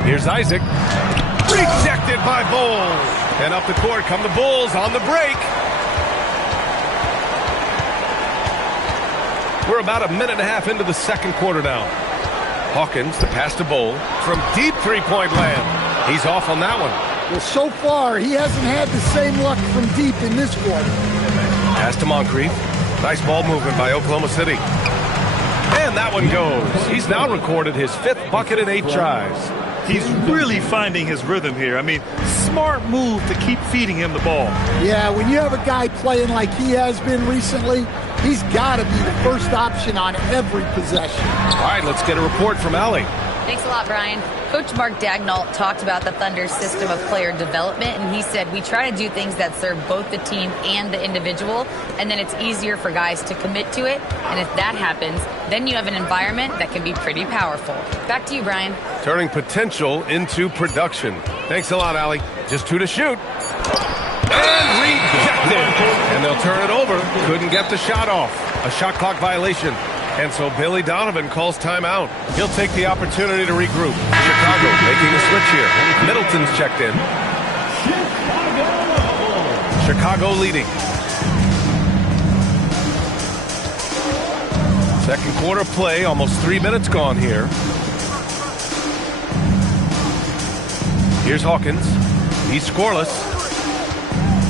Here's Isaac. Rejected by Bowles. And up the court come the Bulls on the break. We're about a minute and a half into the second quarter now. Hawkins, the pass to Bowl from deep three-point land. He's off on that one. Well, so far, he hasn't had the same luck from deep in this quarter. Pass to Moncrief. Nice ball movement by Oklahoma City. And that one goes. He's now recorded his 5th bucket in 8 tries. He's really finding his rhythm here. I mean, smart move to keep feeding him the ball. Yeah, when you have a guy playing like he has been recently, he's got to be the first option on every possession. All right, let's get a report from Allie. Thanks a lot, Brian. Coach Mark Daigneault talked about the Thunder's system of player development, and he said, we try to do things that serve both the team and the individual, and then it's easier for guys to commit to it. And if that happens, then you have an environment that can be pretty powerful. Back to you, Brian. Turning potential into production. Thanks a lot, Allie. Just 2 to shoot. And rejected. And they'll turn it over. Couldn't get the shot off. A shot clock violation. And so Billy Donovan calls timeout. He'll take the opportunity to regroup. Chicago making a switch here. Middleton's checked in. Chicago leading. Second quarter play, almost 3 minutes gone here. Here's Hawkins. He's scoreless.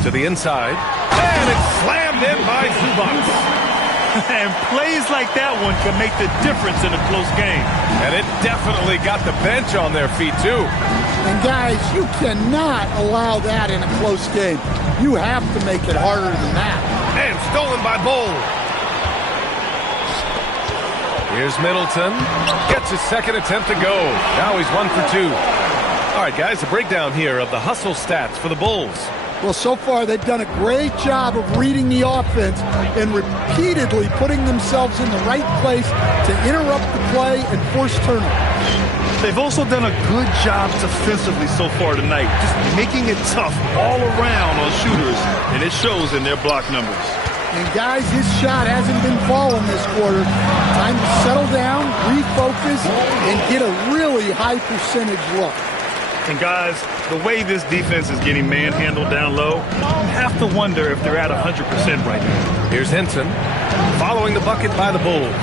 To the inside. And it's slammed in by Zubac. And plays like that one can make the difference in a close game. And it definitely got the bench on their feet, too. And, guys, you cannot allow that in a close game. You have to make it harder than that. And stolen by Bowl. Here's Middleton. Gets his second attempt to go. Now he's 1 for 2. All right, guys, a breakdown here of the hustle stats for the Bulls. Well, so far they've done a great job of reading the offense and repeatedly putting themselves in the right place to interrupt the play and force turnovers. They've also done a good job defensively so far tonight, just making it tough all around on shooters, and it shows in their block numbers. And guys, his shot hasn't been falling this quarter. Time to settle down, refocus, and get a really high percentage look. And guys, the way this defense is getting manhandled down low, you have to wonder if they're at 100% right now. Here's Henson, following the bucket by the Bulls.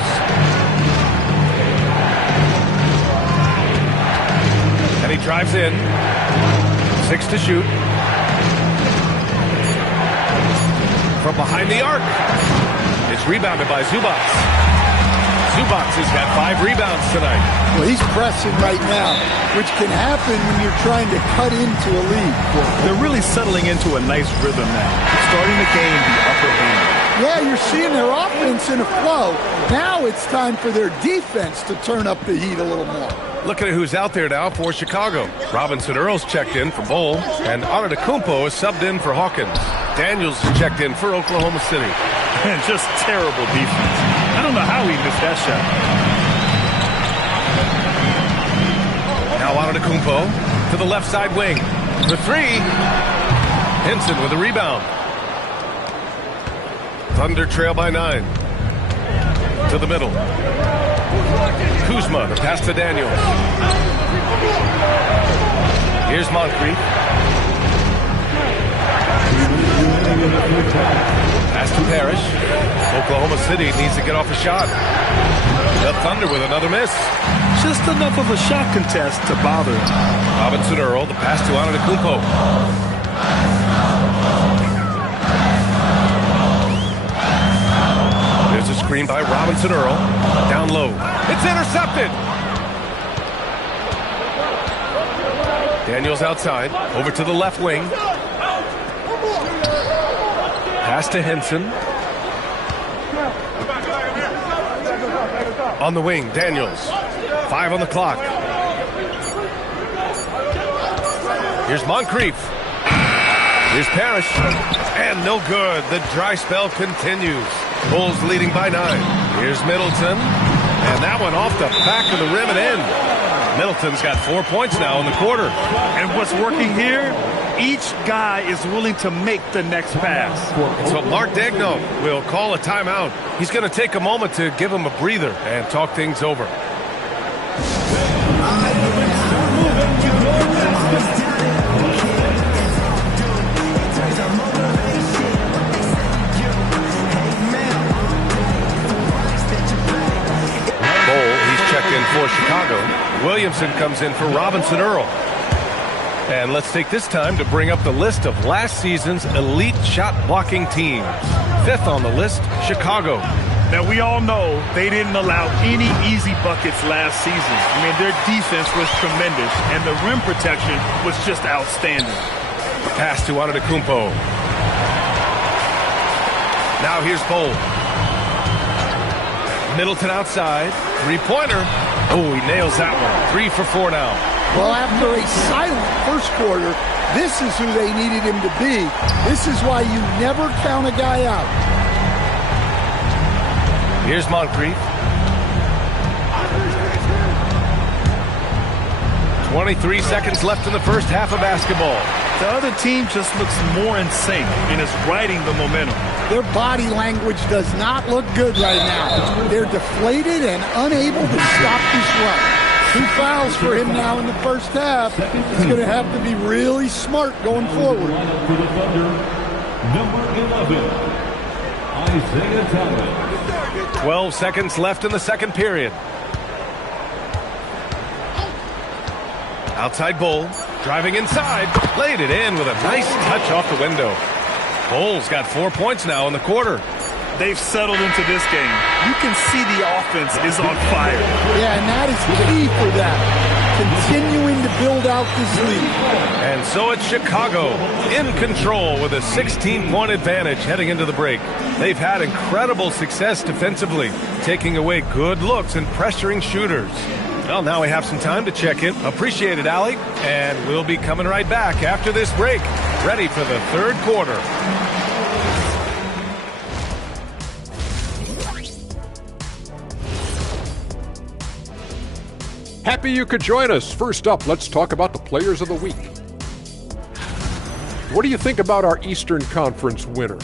And he drives in. 6 to shoot. From behind the arc. It's rebounded by Zubac. Zubac has got 5 rebounds tonight. Well, he's pressing right now, which can happen when you're trying to cut into a lead. They're really settling into a nice rhythm now, starting to gain the upper hand. Yeah, you're seeing their offense in a flow. Now it's time for their defense to turn up the heat a little more. Looking at who's out there now for Chicago. Robinson Earl's checked in for Bowl, and Antetokounmpo is subbed in for Hawkins. Daniels is checked in for Oklahoma City. And just terrible defense. I don't know how he missed that shot. Now Antetokounmpo to the left side wing. For 3. Henson with a rebound. Thunder trail by 9. To the middle. Kuzma, the pass to Daniels. Here's Moncrief. Pass to Parrish. Oklahoma City needs to get off a shot. The Thunder with another miss. Just enough of a shot contest to bother him. Robinson Earl, the pass to Antetokounmpo. There's a screen by Robinson Earl. Down low. It's intercepted. Daniels outside. Over to the left wing. Pass to Henson. On the wing, Daniels. 5 on the clock. Here's Moncrief. Here's Parrish. And no good. The dry spell continues. Bulls leading by 9. Here's Middleton. And that one off the back of the rim and in. Middleton's got 4 points now in the quarter. And what's working here Each guy is willing to make the next pass. And so Mark Daigneault will call a timeout. He's going to take a moment to give him a breather and talk things over. Checked in for Chicago. Williamson comes in for Robinson Earl. And let's take this time to bring up the list of last season's elite shot blocking teams. 5th on the list, Chicago. Now, we all know they didn't allow any easy buckets last season. I mean, their defense was tremendous, and the rim protection was just outstanding. Pass to Antetokounmpo. Now here's Bowl. Middleton outside. Three-pointer. Oh, he nails that one. 3 for 4 now. Well, after a silent first quarter, this is who they needed him to be. This is why you never count a guy out. Here's Moncrief. 23 seconds left in the first half of basketball. The other team just looks more in sync and is riding the momentum. Their body language does not look good right now. They're deflated and unable to stop this run. 2 fouls for him now in the first half. He's going to have to be really smart going forward. For the Thunder, number 11, Isaiah Thomas. 12 seconds left in the second period. Outside Bowl, driving inside, laid it in with a nice touch off the window. Bowl's got 4 points now in the quarter. They've settled into this game. You can see the offense is on fire. Yeah, and that is key for that. Continuing to build out this lead. And so it's Chicago in control with a 16-point advantage heading into the break. They've had incredible success defensively, taking away good looks and pressuring shooters. Well, now we have some time to check in. Appreciate it, Allie. And we'll be coming right back after this break, ready for the third quarter. Happy you could join us. First up, let's talk about the players of the week. What do you think about our Eastern Conference winner?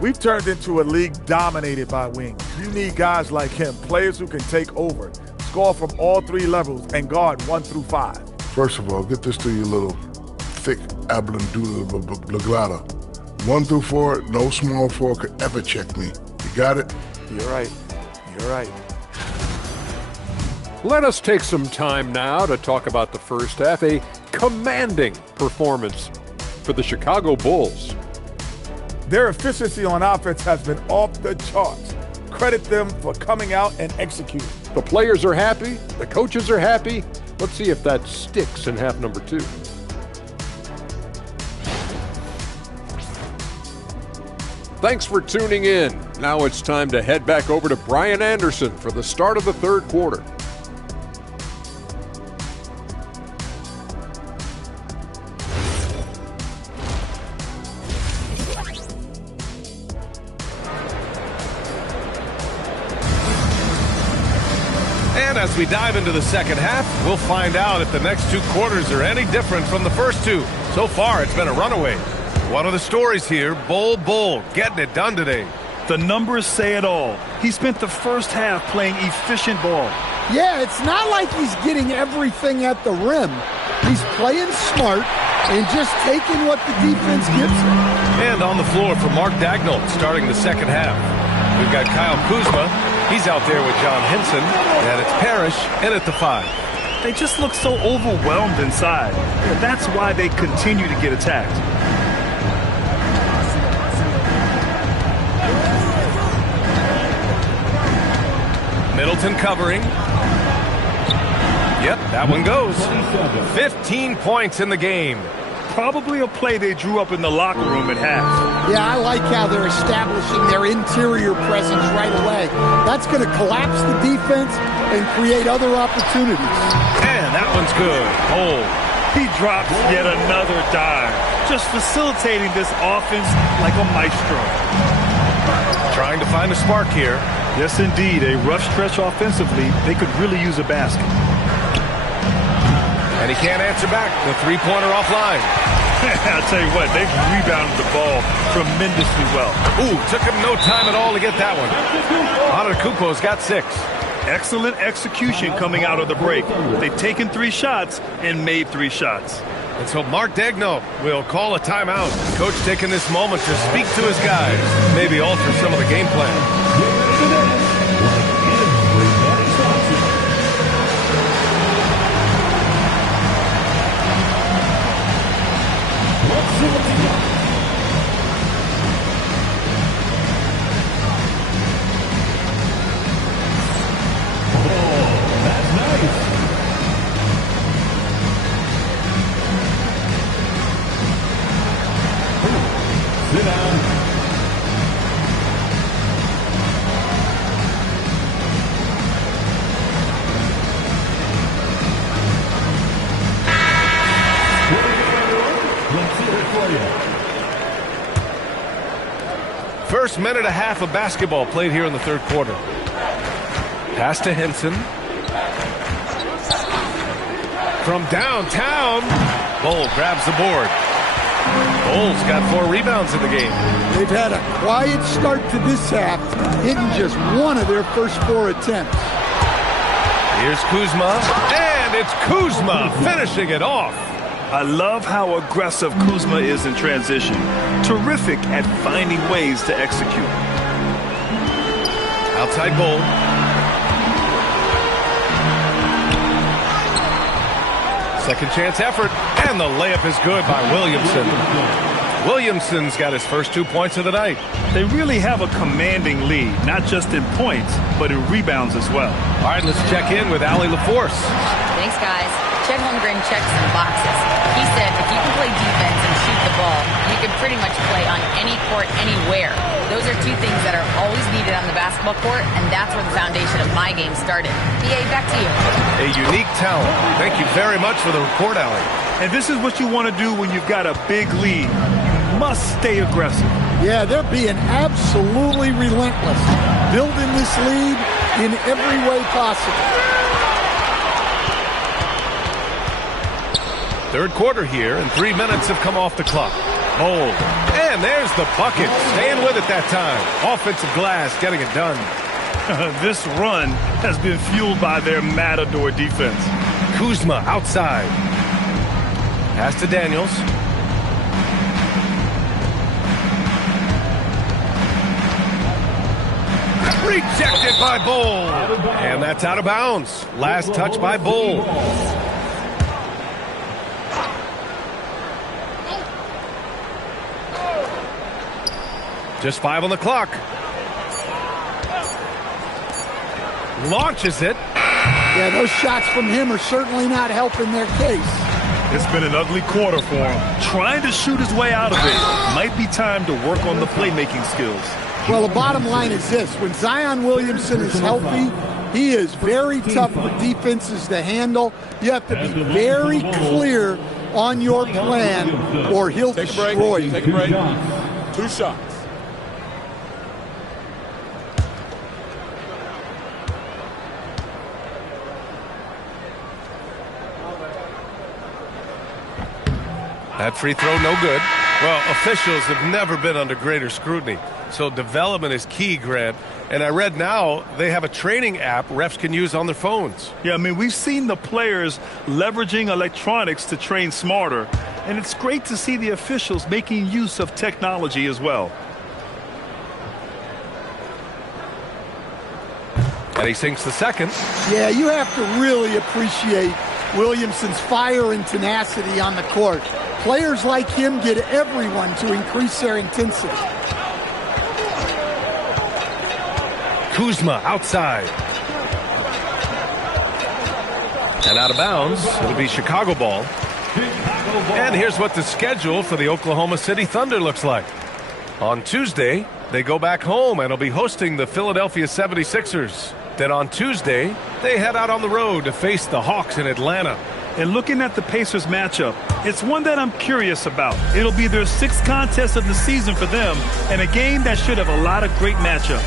We've turned into a league dominated by wings. You need guys like him, players who can take over, score from all 3 levels, and guard 1 through 5. First of all, get this to you little thick ablanduda. 1 through 4, no small 4 could ever check me. You got it? You're right. You're right. Let us take some time now to talk about the first half, a commanding performance for the Chicago Bulls. Their efficiency on offense has been off the charts. Credit them for coming out and executing. The players are happy, the coaches are happy. Let's see if that sticks in half number 2. Thanks for tuning in. Now it's time to head back over to Brian Anderson for the start of the third quarter. And as we dive into the second half, we'll find out if the next 2 quarters are any different from the first 2. So far, it's been a runaway. One of the stories here, Bull, getting it done today. The numbers say it all. He spent the first half playing efficient ball. Yeah, it's not like he's getting everything at the rim. He's playing smart and just taking what the defense gives him. And on the floor for Mark Daigneault starting the second half. We've got Kyle Kuzma. He's out there with John Henson. And it's Parrish in at the 5. They just look so overwhelmed inside. That's why they continue to get attacked. Middleton covering. Yep, that one goes. 15 points in the game. Probably a play they drew up in the locker room at half. Yeah, I like how they're establishing their interior presence right away. That's going to collapse the defense and create other opportunities. And that one's good. Oh, he drops yet another dive, just facilitating this offense like a maestro. Trying to find a spark here. Yes, indeed. A rough stretch offensively. They could really use a basket. And he can't answer back. The 3-pointer offline. I'll tell you what, they've rebounded the ball tremendously well. Ooh, took him no time at all to get that one. Antetokounmpo's got 6. Excellent execution coming out of the break. They've taken 3 shots and made 3 shots. And so Mark Daigneault will call a timeout. Coach taking this moment to speak to his guys, maybe alter some of the game plan. First minute and a half of basketball played here in the third quarter. Pass to Henson. From downtown, Bol grabs the board. Bol's got 4 rebounds in the game. They've had a quiet start to this half, hitting just 1 of their first 4 attempts. Here's Kuzma, and it's Kuzma finishing it off. I love how aggressive Kuzma is in transition. Terrific at finding ways to execute. Outside Bol. Second chance effort, and the layup is good by Williamson. Williamson's got his first 2 points of the night. They really have a commanding lead, not just in points, but in rebounds as well. All right, let's check in with Allie LaForce. Thanks, guys. Chet Holmgren checks some boxes. He said if you can play defense and shoot the ball, you can pretty much play on any court, anywhere. Those are 2 things that are always needed on the basketball court, and that's where the foundation of my game started. BA, back to you. A unique talent. Thank you very much for the report, Allie. And this is what you want to do when you've got a big lead. You must stay aggressive. Yeah, they're being absolutely relentless, building this lead in every way possible. Third quarter here, and 3 minutes have come off the clock. Bol. And there's the bucket. Staying with it that time. Offensive glass, getting it done. This run has been fueled by their matador defense. Kuzma outside. Pass to Daniels. Rejected by Bol. And that's out of bounds. Last touch by Bol. Just 5 on the clock. Launches it. Yeah, those shots from him are certainly not helping their case. It's been an ugly quarter for him. Trying to shoot his way out of it. Might be time to work on the playmaking skills. Well, the bottom line is this. When Zion Williamson is healthy, he is very tough for defenses to handle. You have to be very clear on your plan, or he'll destroy you. Take a break. 2 shots. That free throw, no good. Well, officials have never been under greater scrutiny. So development is key, Grant. And I read now they have a training app refs can use on their phones. Yeah, I mean, we've seen the players leveraging electronics to train smarter. And it's great to see the officials making use of technology as well. And he sinks the second. Yeah, you have to really appreciate Williamson's fire and tenacity on the court. Players like him get everyone to increase their intensity. Kuzma outside. And out of bounds. It'll be Chicago ball. And here's what the schedule for the Oklahoma City Thunder looks like. On Tuesday, they go back home and will be hosting the Philadelphia 76ers. Then on Tuesday, they head out on the road to face the Hawks in Atlanta. And looking at the Pacers matchup, it's one that I'm curious about. It'll be their 6th contest of the season for them, and a game that should have a lot of great matchups.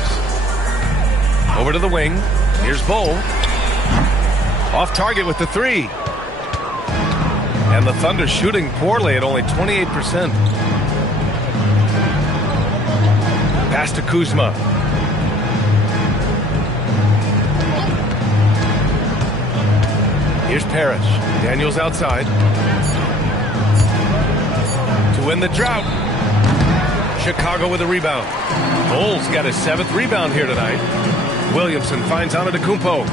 Over to the wing. Here's Bol. Off target with the 3. And And the Thunder shooting poorly at only 28%. Pass to Kuzma. Here's Parrish. Daniels outside. To win the drought. Chicago with a rebound. Bull's got his 7th rebound here tonight. Williamson finds Antetokounmpo.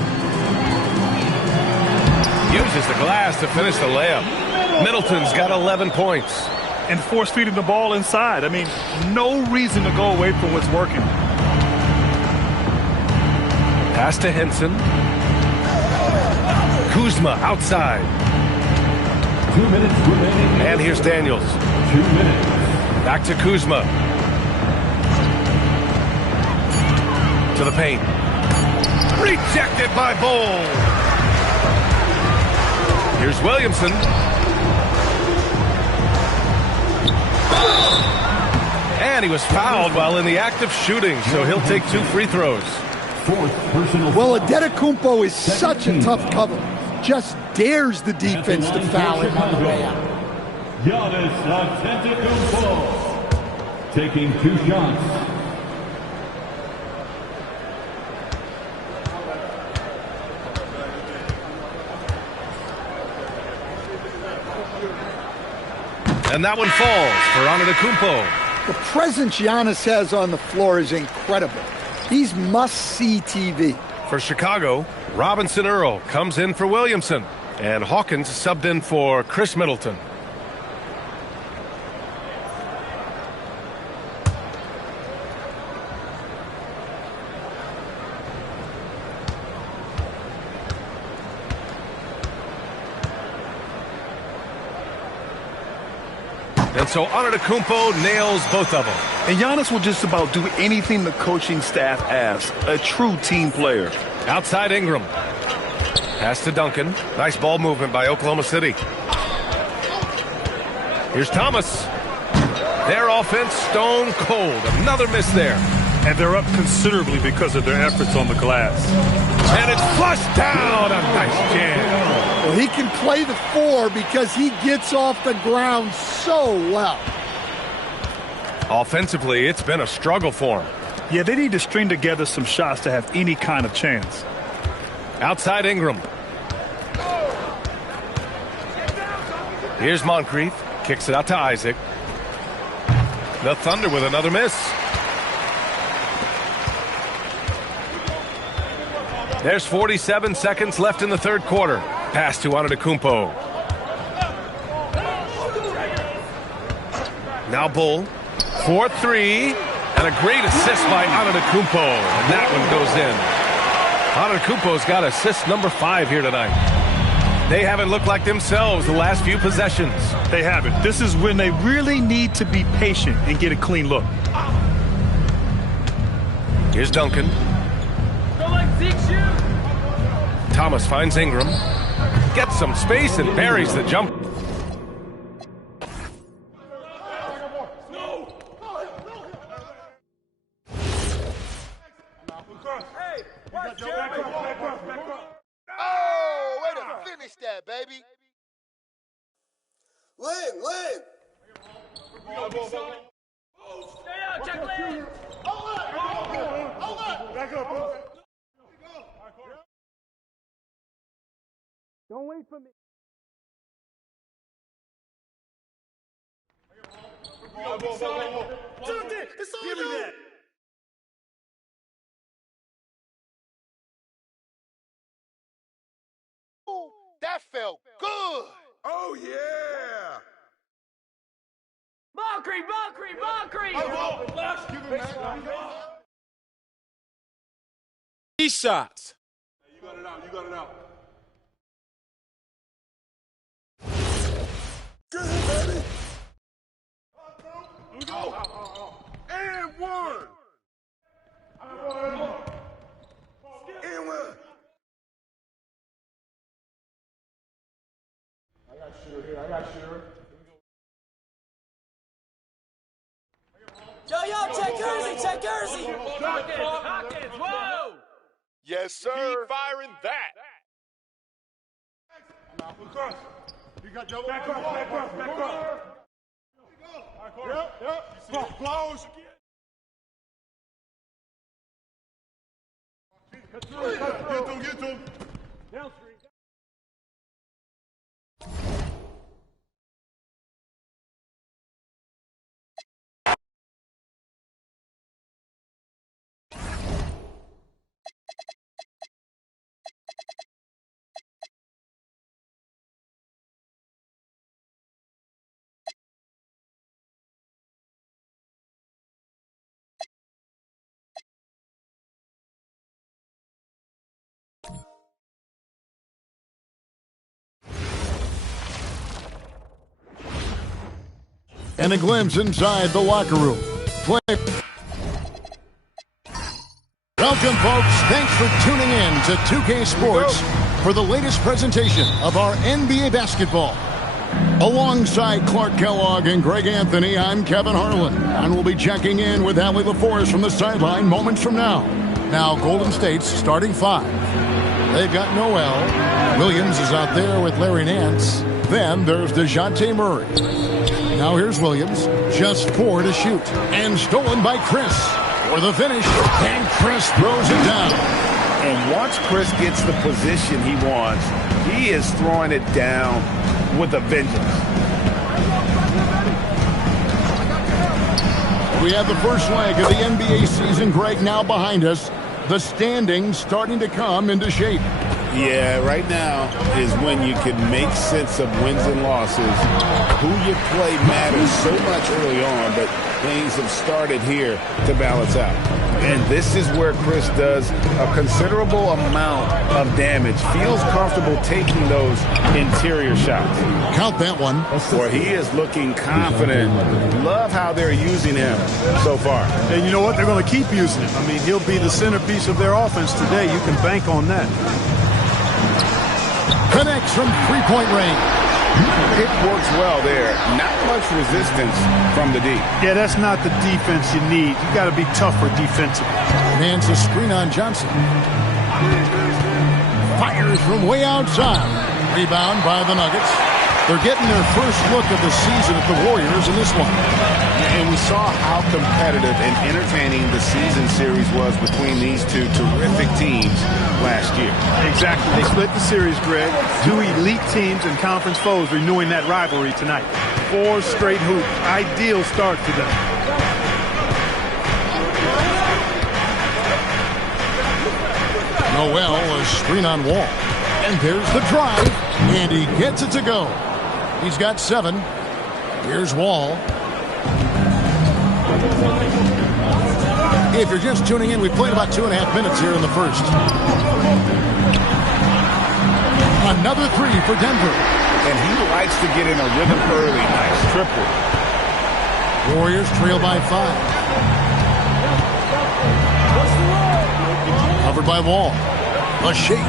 Uses the glass to finish the layup. Middleton's got 11 points. And force feeding the ball inside. I mean, no reason to go away from what's working. Pass to Henson. Kuzma outside. 2 minutes remaining. And here's Daniels. 2 minutes. Back to Kuzma. To the paint. Rejected by Bull. Here's Williamson. And he was fouled while in the act of shooting, so he'll take 2 free throws. Well, Antetokounmpo is such a tough cover. Just dares the defense to foul him on the way out. Giannis Antetokounmpo taking 2 shots. And that one falls for Antetokounmpo. The presence Giannis has on the floor is incredible. He's must-see TV. For Chicago, Robinson Earl comes in for Williamson. And Hawkins subbed in for Chris Middleton. And so Antetokounmpo nails both of them. And Giannis will just about do anything the coaching staff asks. A true team player. Outside Ingram. Pass to Duncan. Nice ball movement by Oklahoma City. Here's Thomas. Their offense stone cold. Another miss there. And they're up considerably because of their efforts on the glass. And it's flushed down. A nice jam. Well, he can play the 4 because he gets off the ground so well. Offensively, it's been a struggle for him. Yeah, they need to string together some shots to have any kind of chance. Outside Ingram. Here's Moncrief. Kicks it out to Isaac. The Thunder with another miss. There's 47 seconds left in the 3rd quarter. Pass to Antetokounmpo. Now Bull. 4-3. And a great assist by Antetokounmpo. And that one goes in. Antetokounmpo's got assist number 5 here tonight. They haven't looked like themselves the last few possessions. They haven't. This is when they really need to be patient and get a clean look. Here's Duncan. Thomas finds Ingram. Gets some space and buries the jump. Oh, way to finish that, baby. Lynn. Stay out, check Lynn. Hold it. Back up, bro. Don't wait for me. It's on you. That felt good. Oh, yeah. Moncrief. These shots. You got it out. Good, baby. Here we go. And 1. And 1. I got shooter here. Yo, check Jersey. Hawkins, whoa. Yes, sir. Keep firing that. Close. Get to him. And a glimpse inside the locker room. Welcome, folks. Thanks for tuning in to 2K Sports for the latest presentation of our NBA basketball. Alongside Clark Kellogg and Greg Anthony, I'm Kevin Harlan, and we'll be checking in with Allie LaForest from the sideline moments from now. Now, Golden State's starting five. They've got Noel. Williams is out there with Larry Nance. Then there's DeJounte Murray. Now here's Williams, just 4 to shoot, and stolen by Chris for the finish, and Chris throws it down. And once Chris gets the position he wants, he is throwing it down with a vengeance. We have the first leg of the NBA season, Greg, now behind us. The standings starting to come into shape. Yeah, right now is when you can make sense of wins and losses. Who you play matters so much early on, but things have started here to balance out. And this is where Chris does a considerable amount of damage. Feels comfortable taking those interior shots. Count that one. Where he is looking confident. Love how they're using him so far. And you know what? They're going to keep using him. I mean, he'll be the centerpiece of their offense today. You can bank on that. Connects from three-point range. It works well there. Not much resistance from the D. Yeah, that's not the defense you need. You got to be tougher defensively. Nance a screen on Johnson. Fires from way outside. Rebound by the Nuggets. They're getting their first look of the season at the Warriors in this one. And we saw how competitive and entertaining the season series was between these two terrific teams last year. Exactly. They split the series, Greg. Two elite teams and conference foes renewing that rivalry tonight. 4 straight hoops. Ideal start for them. Noel, a screen on Wall. And there's the drive. And he gets it to go. He's got 7. Here's Wall. If you're just tuning in, we played about 2.5 minutes here in the first. Another 3 for Denver. And he likes to get in a rhythm early. Nice triple. Warriors trail by 5. Covered by Wall. A shake.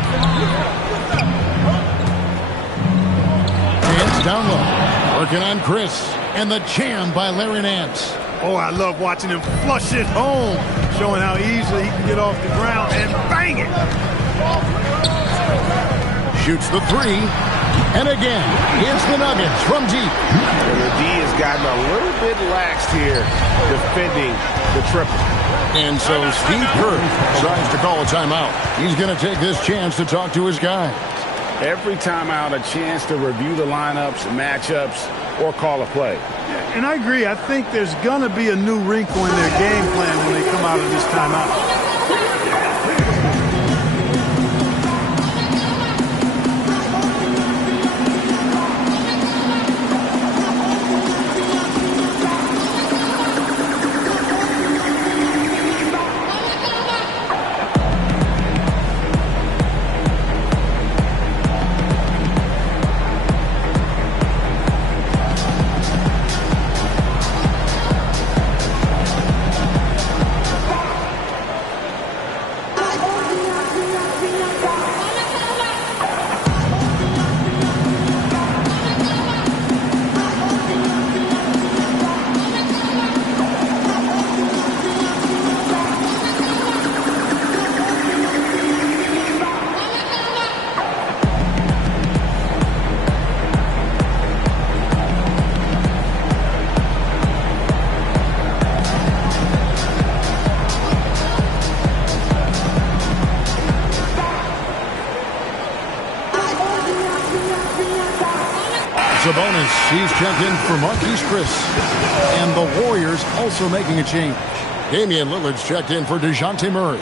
Nance down low. Working on Chris. And the jam by Larry Nance. Oh, I love watching him flush it home. Showing how easily he can get off the ground and bang it. Shoots the 3. And again, it's the Nuggets from deep. And the D has gotten a little bit laxed here defending the triple. And so Steve Kerr tries to call a timeout. He's going to take this chance to talk to his guy. Every timeout, a chance to review the lineups, matchups, or call a play. And I agree. I think there's going to be a new wrinkle in their game plan when they come out of this timeout. Sabonis, he's checked in for Marquise Chris. And the Warriors also making a change. Damian Lillard's checked in for DeJounte Murray.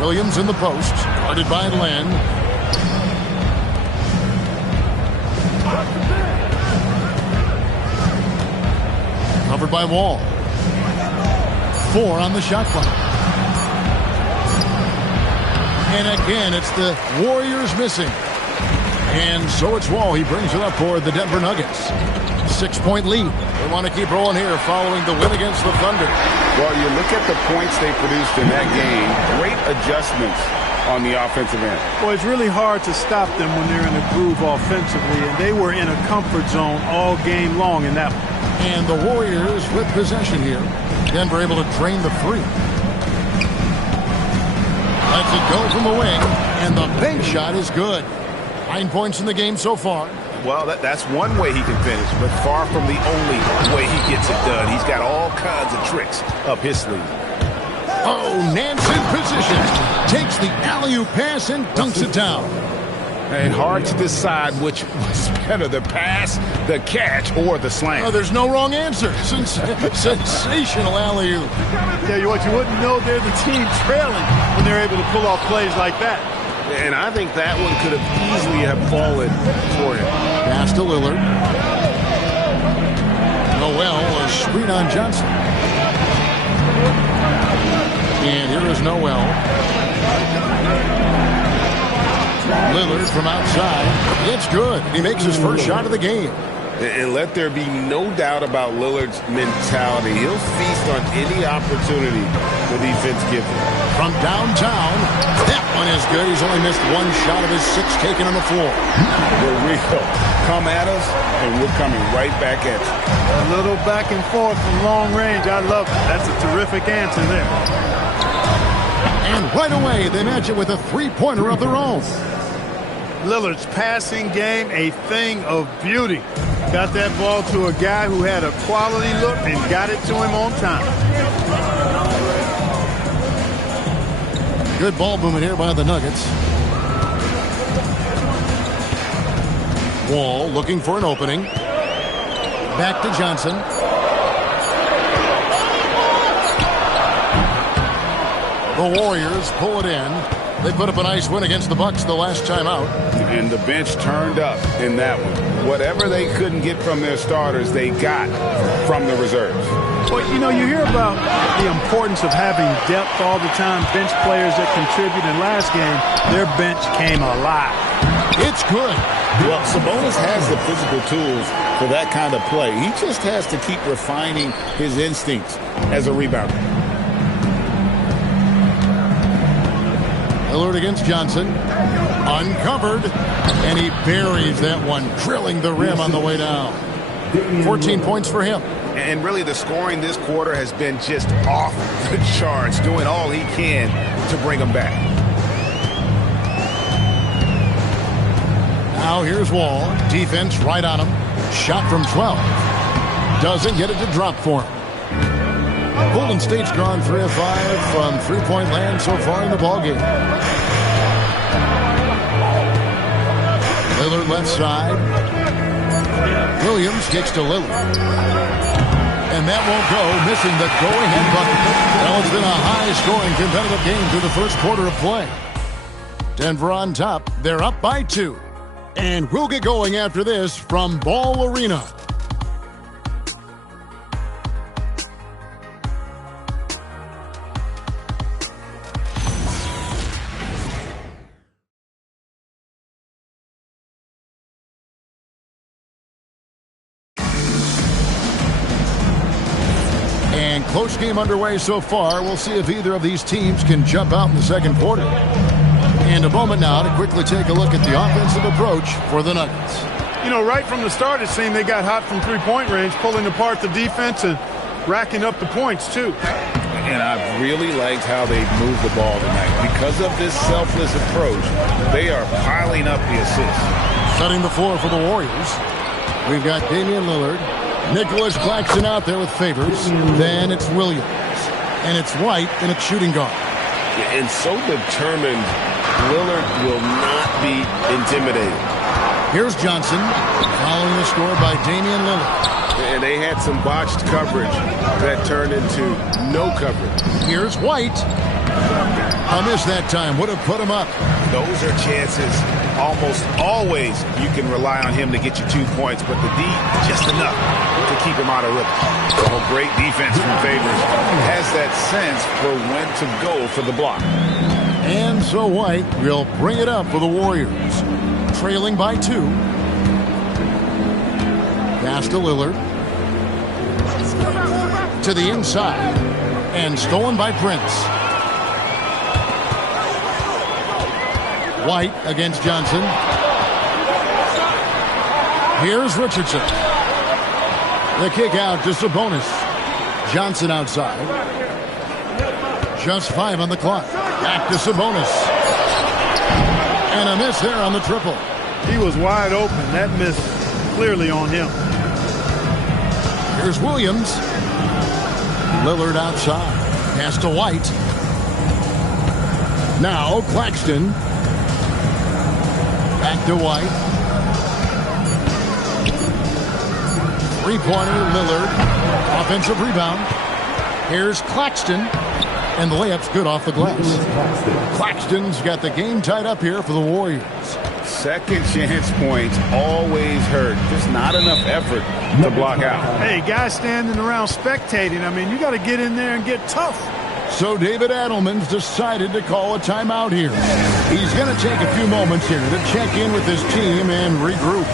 Williams in the post, guarded by Len. Covered by Wall. 4 on the shot clock. And again, it's the Warriors missing. And so it's Wall. He brings it up for the Denver Nuggets. 6-point lead. They want to keep rolling here following the win against the Thunder. Well, you look at the points they produced in that game. Great adjustments on the offensive end. Well, it's really hard to stop them when they're in a groove offensively, and they were in a comfort zone all game long in that one. And the Warriors with possession here. Denver able to drain the three. Lets it go from the wing, and the bank shot is good. 9 points in the game so far. Well, that's one way he can finish, but far from the only way he gets it done. He's got all kinds of tricks up his sleeve. Oh, Nance in position. Takes the alley-oop pass and dunks it down. And hard to decide which was better, the pass, the catch, or the slam. Oh, there's no wrong answer. Sensational alley-oop. Tell you what, you wouldn't know they're the team trailing when they're able to pull off plays like that. And I think that one could have easily have fallen for him. Pass to Lillard. Noel, a screen on Johnson. And here is Noel. Lillard from outside. It's good. He makes his first shot of the game. And let there be no doubt about Lillard's mentality. He'll feast on any opportunity the defense gives him. From downtown, that one is good. He's only missed one shot of his 6 taken on the floor. We're real. Come at us, and we're coming right back at you. A little back and forth from long range. I love it. That's a terrific answer there. And right away, they match it with a three-pointer of their own. Lillard's passing game, a thing of beauty. Got that ball to a guy who had a quality look and got it to him on time. Good ball movement here by the Nuggets. Wall looking for an opening. Back to Johnson. The Warriors pull it in. They put up a nice win against the Bucks the last time out. And the bench turned up in that one. Whatever they couldn't get from their starters, they got from the reserves. Well, you know, you hear about the importance of having depth all the time, bench players that contribute. In last game, their bench came alive. It's good. Well, Sabonis has the physical tools for that kind of play. He just has to keep refining his instincts as a rebounder. Lillard against Johnson. Uncovered. And he buries that one, drilling the rim on the way down. 14 points for him. And really the scoring this quarter has been just off the charts, doing all he can to bring them back. Now here's Wall. Defense right on him. Shot from 12. Doesn't get it to drop for him. Golden State's gone 3 of 5 from three-point land so far in the ballgame. Lillard left side. Williams kicks to Lillard. And that won't go, missing the go-ahead bucket. Well, it's been a high-scoring competitive game through the first quarter of play. Denver on top. They're up by 2. And we'll get going after this from Ball Arena. And close game underway so far. We'll see if either of these teams can jump out in the second quarter. And a moment now to quickly take a look at the offensive approach for the Nuggets. You know, right from the start, it seemed they got hot from three-point range, pulling apart the defense and racking up the points, too. And I've really liked how they've moved the ball tonight. Because of this selfless approach, they are piling up the assists. Setting the floor for the Warriors. We've got Damian Lillard. Nicholas Claxton out there with Favors. Then it's Williams. And it's White, and it's shooting guard. And so determined, Lillard will not be intimidated. Here's Johnson, following the score by Damian Lillard. And they had some botched coverage that turned into no coverage. Here's White. A miss that time. Would have put him up. Those are chances. Almost always you can rely on him to get you 2 points, but the D, just enough to keep him out of rhythm. Oh, great defense from Favors. Has that sense for when to go for the block. And so White will bring it up for the Warriors. Trailing by 2. Pass to Lillard. To the inside. And stolen by Prince. White against Johnson. Here's Richardson. The kick out to Sabonis. Johnson outside. Just 5 on the clock. Back to Sabonis. And a miss there on the triple. He was wide open. That miss clearly on him. Here's Williams. Lillard outside. Pass to White. Now Claxton. Back to White. Three-pointer, Lillard. Offensive rebound. Here's Claxton. And the layup's good off the glass. Claxton's got the game tied up here for the Warriors. Second chance points always hurt. Just not enough effort to block out. Hey, guys standing around spectating. I mean, you got to get in there and get tough. So David Adelman's decided to call a timeout here. He's going to take a few moments here to check in with his team and regroup.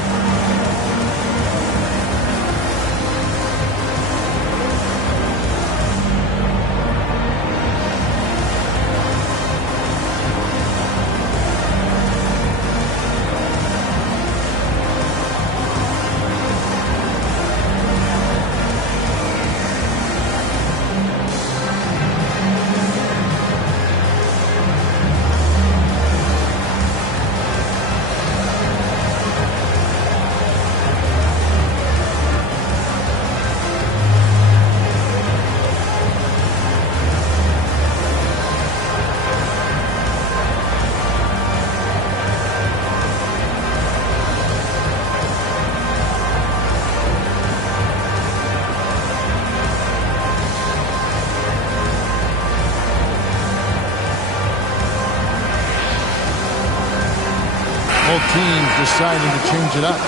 Teams deciding to change it up.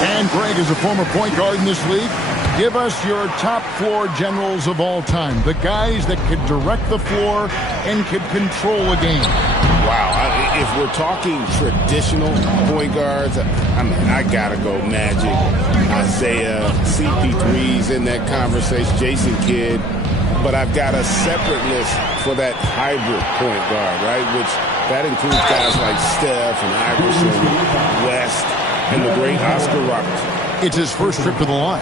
And Greg is a former point guard in this league. Give us your top floor generals of all time. The guys that could direct the floor and could control a game. Wow. If we're talking traditional point guards, I mean, I got to go Magic, Isaiah, CP3's in that conversation, Jason Kidd. But I've got a separate list for that hybrid point guard, right, which that includes guys like Steph and Iverson, West, and the great Oscar Robertson. It's his first trip to the line.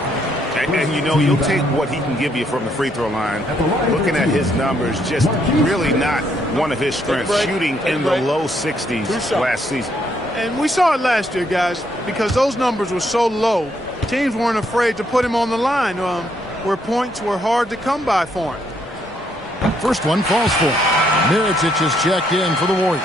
And you know, you'll take what he can give you from the free throw line. Looking at his numbers, just really not one of his strengths, shooting in the low 60s last season. And we saw it last year, guys, because those numbers were so low. Teams weren't afraid to put him on the line where points were hard to come by for him. First one falls for him. Mirotic is checked in for the Warriors.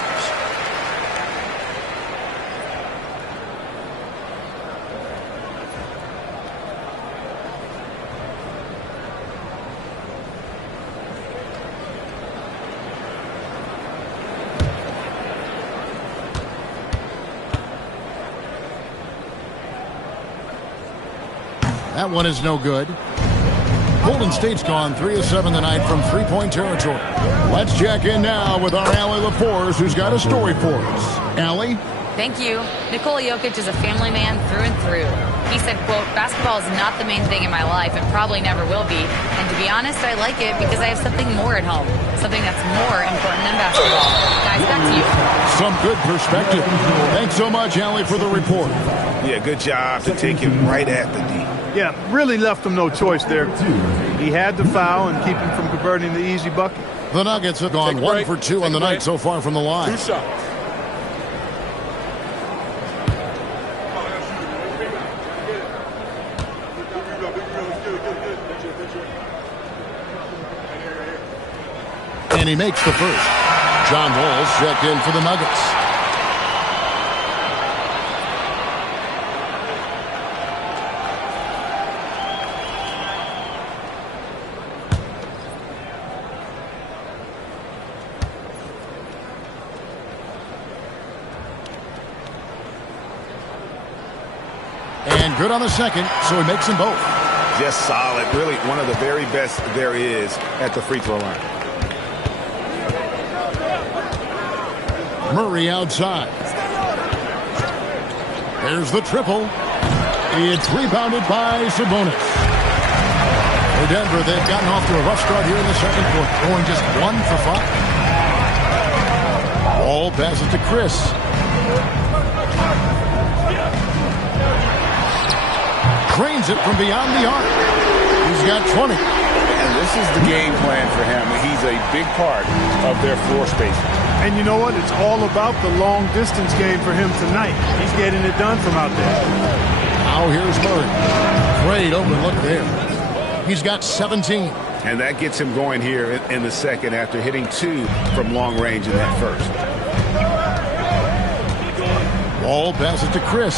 That one is no good. Golden State's gone 3 of 7 tonight from three-point territory. Let's check in now with our Allie LaForce, who's got a story for us. Allie? Thank you. Nikola Jokic is a family man through and through. He said, quote, "Basketball is not the main thing in my life and probably never will be. And to be honest, I like it because I have something more at home, something that's more important than basketball." Guys, back to you. Some good perspective. Thanks so much, Allie, for the report. Yeah, good job to take him right at the D. Yeah, really left him no choice there. He had to foul and keep him from converting the easy bucket. The Nuggets have gone 1 for 2 on the night so far from the line. 2 shots. And he makes the first. John Wall's checked in for the Nuggets. And good on the second, so he makes them both. Just solid. Really one of the very best there is at the free throw line. Murray outside. There's the triple. It's rebounded by Sabonis. For Denver, they've gotten off to a rough start here in the second quarter, going just 1 for 5. Ball passes to Chris. Drains it from beyond the arc. He's got 20. And this is the game plan for him. He's a big part of their floor spacing. And you know what? It's all about the long-distance game for him tonight. He's getting it done from out there. Now here's Murray. Great overlook there. He's got 17. And that gets him going here in the second after hitting 2 from long range in that first. Ball passes to Chris.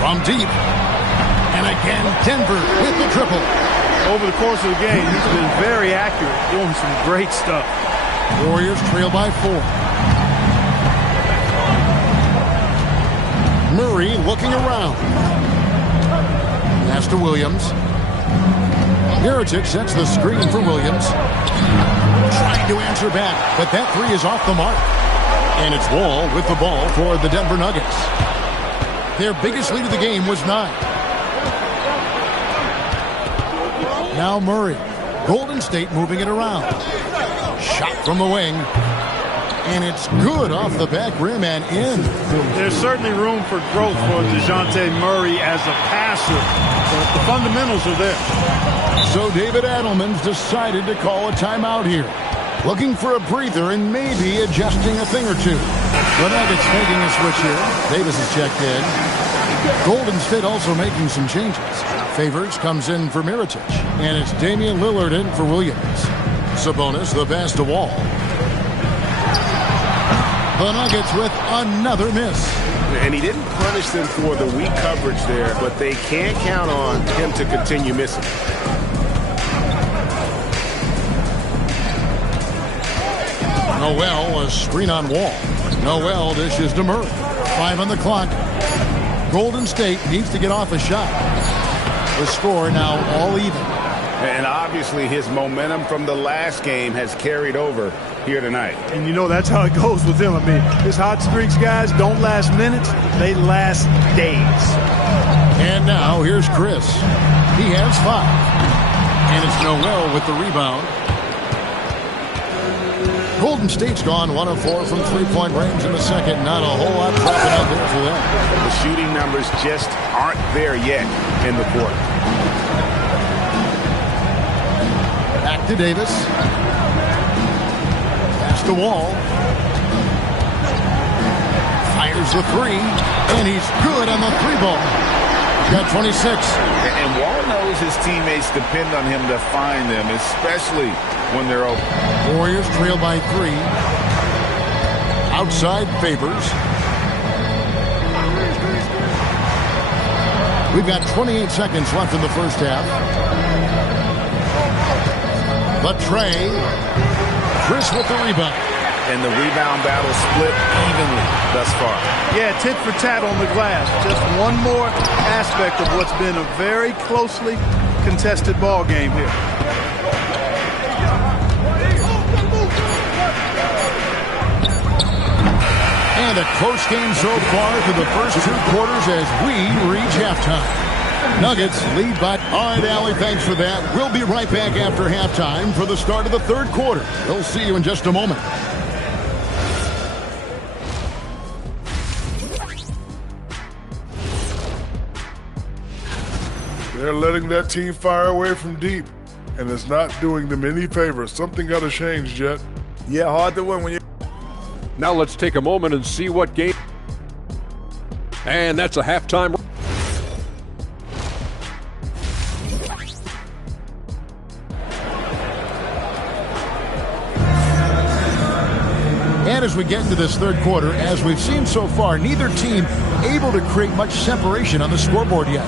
From deep. And again, Denver with the triple. Over the course of the game, he's been very accurate, doing some great stuff. Warriors trail by 4. Murray looking around. Pass to Williams. Mirotic sets the screen for Williams. Trying to answer back, but that 3 is off the mark. And it's Wall with the ball for the Denver Nuggets. Their biggest lead of the game was 9. Now Murray. Golden State moving it around. Shot from the wing. And it's good off the back rim and in. There's certainly room for growth for DeJounte Murray as a passer, but the fundamentals are there. So David Adelman's decided to call a timeout here. Looking for a breather and maybe adjusting a thing or two. The Nuggets making a switch here. Davis is checked in. Golden State also making some changes. Favors comes in for Mirotic. And it's Damian Lillard in for Williams. Sabonis the pass to Wall. The Nuggets with another miss. And he didn't punish them for the weak coverage there, but they can't count on him to continue missing. Noel, a screen on Wall. Noel dishes to Murray. 5 on the clock. Golden State needs to get off a shot. The score now all even. And obviously his momentum from the last game has carried over here tonight. And you know that's how it goes with him. I mean, his hot streaks, guys, don't last minutes. They last days. And now here's Chris. He has 5. And it's Noel with the rebound. Golden State's gone 1 of 4 from three-point range in the second. Not a whole lot dropping out there for them. The shooting numbers just aren't there yet in the quarter. Back to Davis. Pass the Wall. Fires the 3. And he's good on the 3 ball. Got 26. And Wall knows his teammates depend on him to find them, especially when they're open. Warriors trail by 3. Outside Favors. We've got 28 seconds left in the first half. The tray. Chris with the rebound. And the rebound battle split evenly thus far. Yeah, tit for tat on the glass. Just one more aspect of what's been a very closely contested ball game here. And a close game so far through the first 2 quarters as we reach halftime. Nuggets lead by... All right, Allie, thanks for that. We'll be right back after halftime for the start of the 3rd quarter. We'll see you in just a moment. They're letting that team fire away from deep, and it's not doing them any favors. Something got to change, Jet. Yeah, hard to win when you... Now let's take a moment and see what game. And that's a halftime. as we get into this third quarter. As we've seen so far, neither team able to create much separation on the scoreboard yet.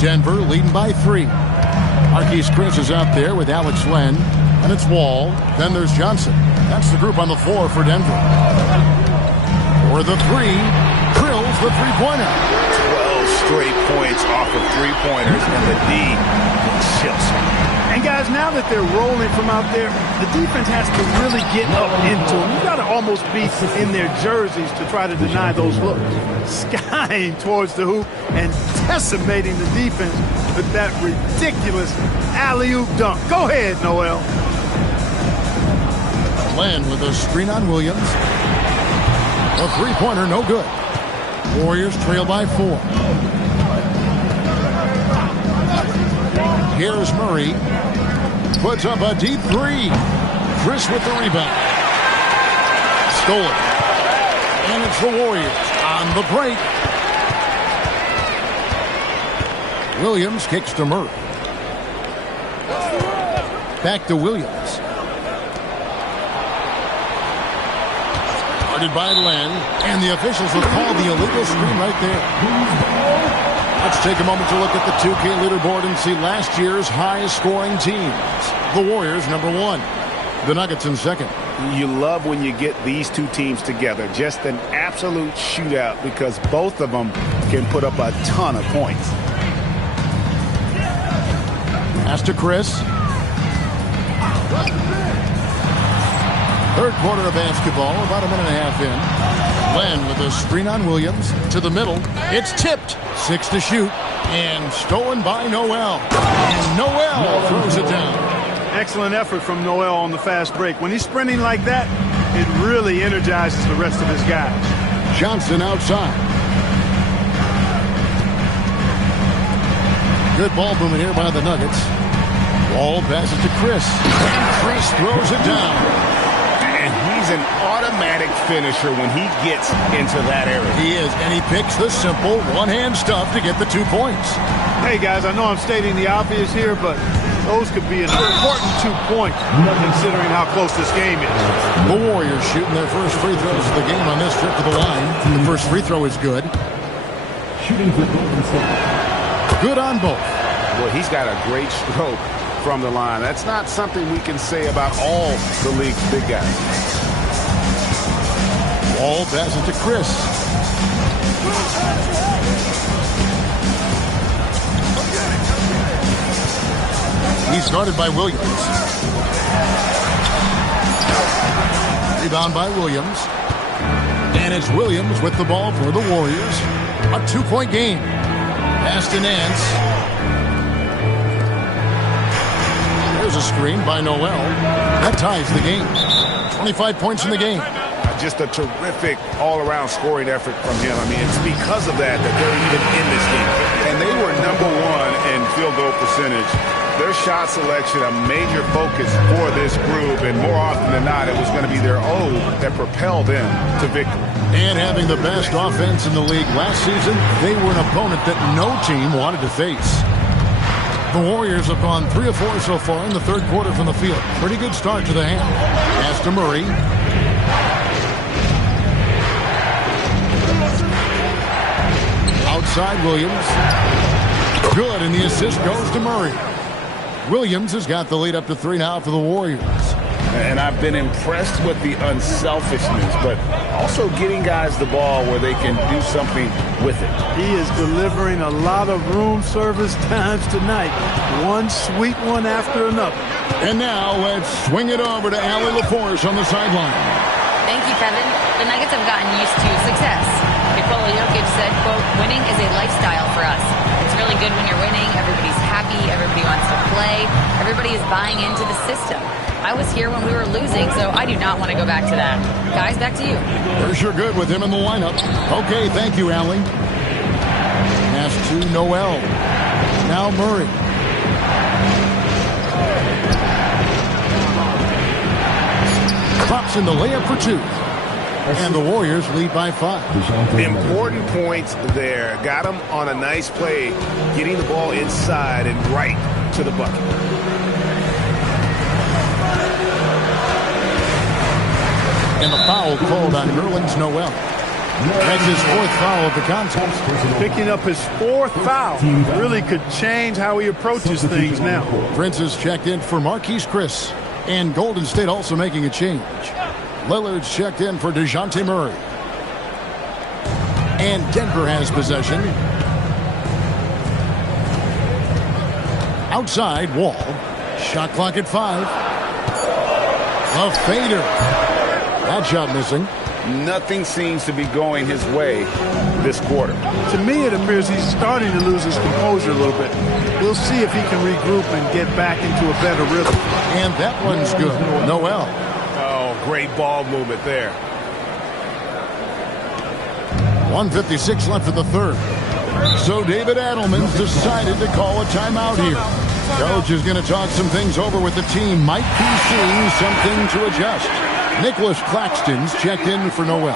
Denver leading by 3. Jskr S4 is out there with Alex Len. And it's Wall. Then there's Johnson. That's the group on the floor for Denver. For the 3, drills the three-pointer. 12 straight points off of three-pointers, and the D chips. And guys, now that they're rolling from out there, the defense has to really get up into them. You got to almost be in their jerseys to try to deny those looks. Skying towards the hoop and decimating the defense with that ridiculous alley-oop dunk. Go ahead, Noel. Len with a screen on Williams. A three-pointer, no good. Warriors trail by 4. Here's Murray. Puts up a deep 3. Chris with the rebound. Stolen. And it's the Warriors on the break. Williams kicks to Murray. Back to Williams. Guarded by Len. And the officials will call the illegal screen right there. Let's take a moment to look at the 2K leaderboard and see last year's highest-scoring teams. The Warriors, number 1. The Nuggets in second. You love when you get these two teams together. Just an absolute shootout because both of them can put up a ton of points. Pass to Chris. Third quarter of basketball, about a minute and a half in. Len with a screen on Williams. To the middle. It's tipped. 6 to shoot. And stolen by Noel. And Noel throws it down. Excellent effort from Noel on the fast break. When he's sprinting like that, it really energizes the rest of his guys. Johnson outside. Good ball movement here by the Nuggets. Wall passes to Chris. And Chris throws it down. And he's an automatic finisher when he gets into that area. He is, and he picks the simple one-hand stuff to get the 2 points. Hey, guys, I know I'm stating the obvious here, but those could be an important 2 points considering how close this game is. The Warriors shooting their first free throws of the game on this trip to the line. The first free throw is good. Shooting for Golden State. Good on both. Well, he's got a great stroke from the line. That's not something we can say about all the league's big guys. Wall passes to Chris. He's guarded by Williams. Rebound by Williams. And it's Williams with the ball for the Warriors. A 2-point game. Pass to Nance. There's a screen by Noel. That ties the game. 25 points in the game. Just a terrific all-around scoring effort from him. I mean, it's because of that they're even in this game. And they were number 1 in field goal percentage. Their shot selection, a major focus for this group, and more often than not, it was going to be their O that propelled them to victory. And having the best offense in the league last season, they were an opponent that no team wanted to face. The Warriors have gone 3 of 4 so far in the third quarter from the field. Pretty good start to the hand. Pass to Murray. Outside Williams. Good, and the assist goes to Murray. Williams has got the lead up to 3 now for the Warriors. And I've been impressed with the unselfishness, but also getting guys the ball where they can do something with it. He is delivering a lot of room service times tonight. One sweet one after another. And now let's swing it over to Allie LaForce on the sideline. Thank you, Kevin. The Nuggets have gotten used to success. Nikola Jokic said, quote, winning is a lifestyle for us. It's really good when you're winning. Everybody's happy. Everybody wants to play. Everybody is buying into the system. I was here when we were losing, so I do not want to go back to that. Guys, back to you. They're sure good with him in the lineup. Okay, thank you, Allie. Pass to Noel. Now Murray. drops in the layup for 2. And the Warriors lead by 5. Important points there. Got him on a nice play, getting the ball inside and right to the bucket. And the foul called on Nerlens Noel. That's his 4th foul of the contest. Picking up his 4th foul really could change how he approaches things now. Prince is checked in for Marquise Chris. And Golden State also making a change. Lillard's checked in for DeJounte Murray. And Denver has possession. Outside, Wall. Shot clock at 5. A fader. That shot missing. Nothing seems to be going his way this quarter. To me, it appears he's starting to lose his composure a little bit. We'll see if he can regroup and get back into a better rhythm. And that one's good. Noel. Oh, great ball movement there. 1:56 left in the 3rd. So David Adelman's decided to call a timeout here. Coach is going to talk some things over with the team. Might be seeing something to adjust. Nicholas Claxton's checked in for Noel.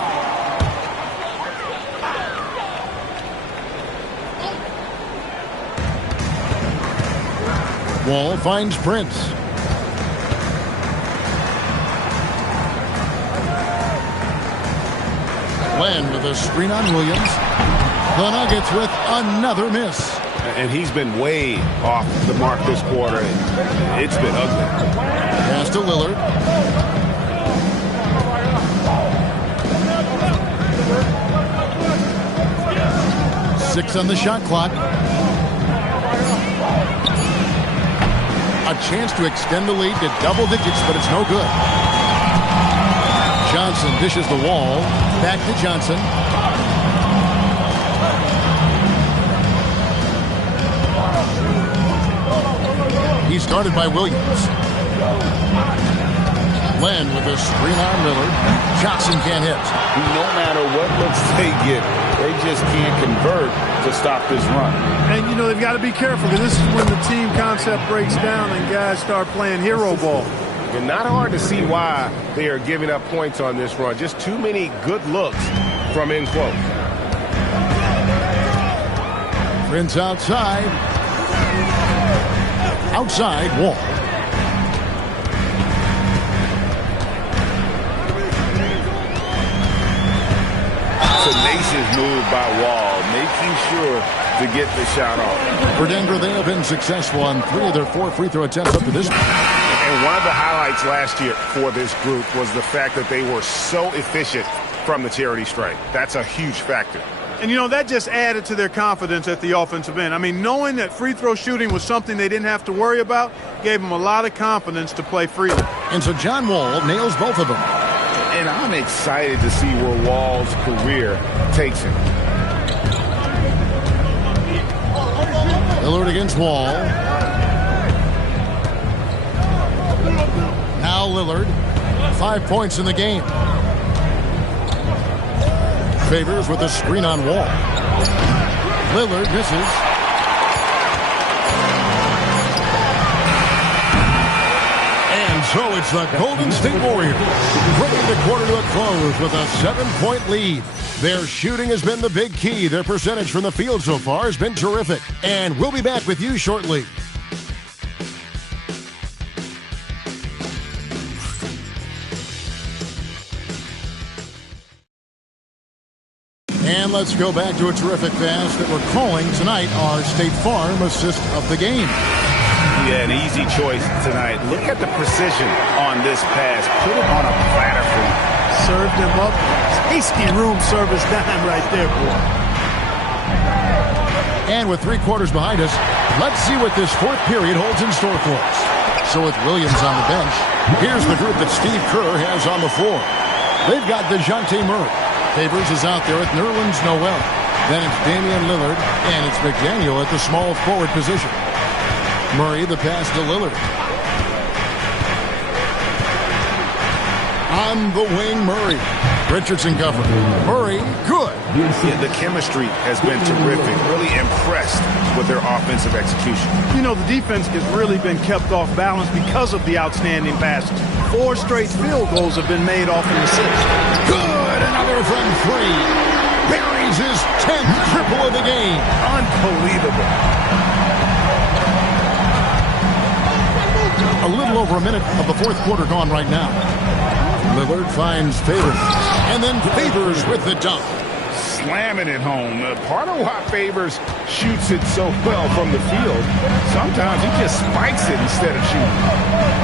Wall finds Prince. Len with a screen on Williams. The Nuggets with another miss. And he's been way off the mark this quarter. It's been ugly. Pass to Lillard. Six on the shot clock. A chance to extend the lead to double digits, but it's no good. Johnson dishes the Wall. Back to Johnson. He's guarded by Williams. Len with a screen on Lillard. Johnson can't hit. No matter what looks they get, they just can't convert to stop this run. And, you know, they've got to be careful because this is when the team concept breaks down and guys start playing hero ball. And not hard to see why they are giving up points on this run. Just too many good looks from in close. Prince outside. Outside, Wall. Tenacious move by Wall, making sure to get the shot off. For Denver, they have been successful on 3 of their 4 free throw attempts up to this point. And one of the highlights last year for this group was the fact that they were so efficient from the charity stripe. That's a huge factor. And, you know, that just added to their confidence at the offensive end. I mean, knowing that free throw shooting was something they didn't have to worry about gave them a lot of confidence to play freely. And so John Wall nails both of them. And I'm excited to see where Wall's career takes him. Lillard against Wall. Now Lillard. 5 points in the game. Favors with a screen on Wall. Lillard misses. And so it's the Golden State Warriors bringing the quarter to a close with a 7-point lead. Their shooting has been the big key. Their percentage from the field so far has been terrific. And we'll be back with you shortly. And let's go back to a terrific pass that we're calling tonight our State Farm assist of the game. Yeah, an easy choice tonight. Look at the precision on this pass. Put it on a platter for you. Served him up. Tasty room service dime right there, boy. And with 3 quarters behind us, let's see what this 4th period holds in store for us. So with Williams on the bench, here's the group that Steve Kerr has on the floor. They've got DeJounte Murray. Favors is out there with Nerlens Noel. Then it's Damian Lillard, and it's McDaniel at the small forward position. Murray, the pass to Lillard. On the wing, Murray. Richardson covered. Murray, good. Yeah, the chemistry has been terrific. Really impressed with their offensive execution. You know, the defense has really been kept off balance because of the outstanding passes. 4 straight field goals have been made off an assist. Good, another from 3. Buries his 10th triple of the game. Unbelievable. A little over a minute of the fourth quarter gone right now. Lillard finds Favors, and then Favors with the dunk. Slamming it home. Part of why Favors shoots it so well from the field, sometimes he just spikes it instead of shooting.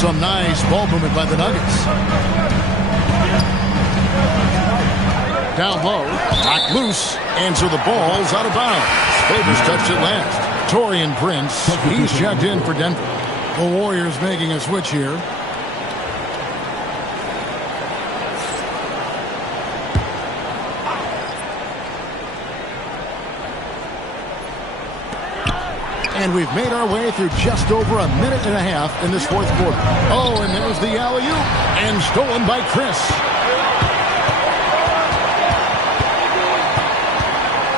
Some nice ball movement by the Nuggets. Down low, knocked loose, and so the ball's out of bounds. Favors touched it last. Taurean Prince, he's checked in for Denver. The Warriors making a switch here. And we've made our way through just over a minute and a half in this fourth quarter. Oh, and there's the alley-oop, and stolen by Chris.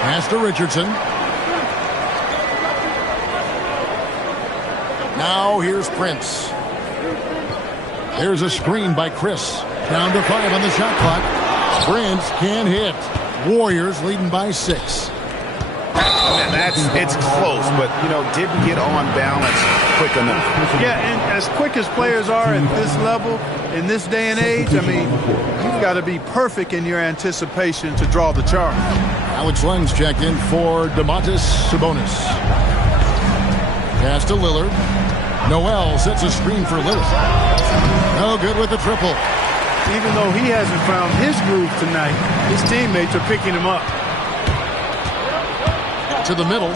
Pass to Richardson. Now here's Prince. There's a screen by Chris. Down to 5 on the shot clock. Prince can't hit. Warriors leading by 6. It's close, but, didn't get on balance quick enough. Yeah, and as quick as players are at this level, in this day and age, I mean, you've got to be perfect in your anticipation to draw the charge. Alex Lenz checked in for Domantas Sabonis. Pass to Lillard. Noel sets a screen for Lillard. No good with the triple. Even though he hasn't found his groove tonight, his teammates are picking him up. To the middle.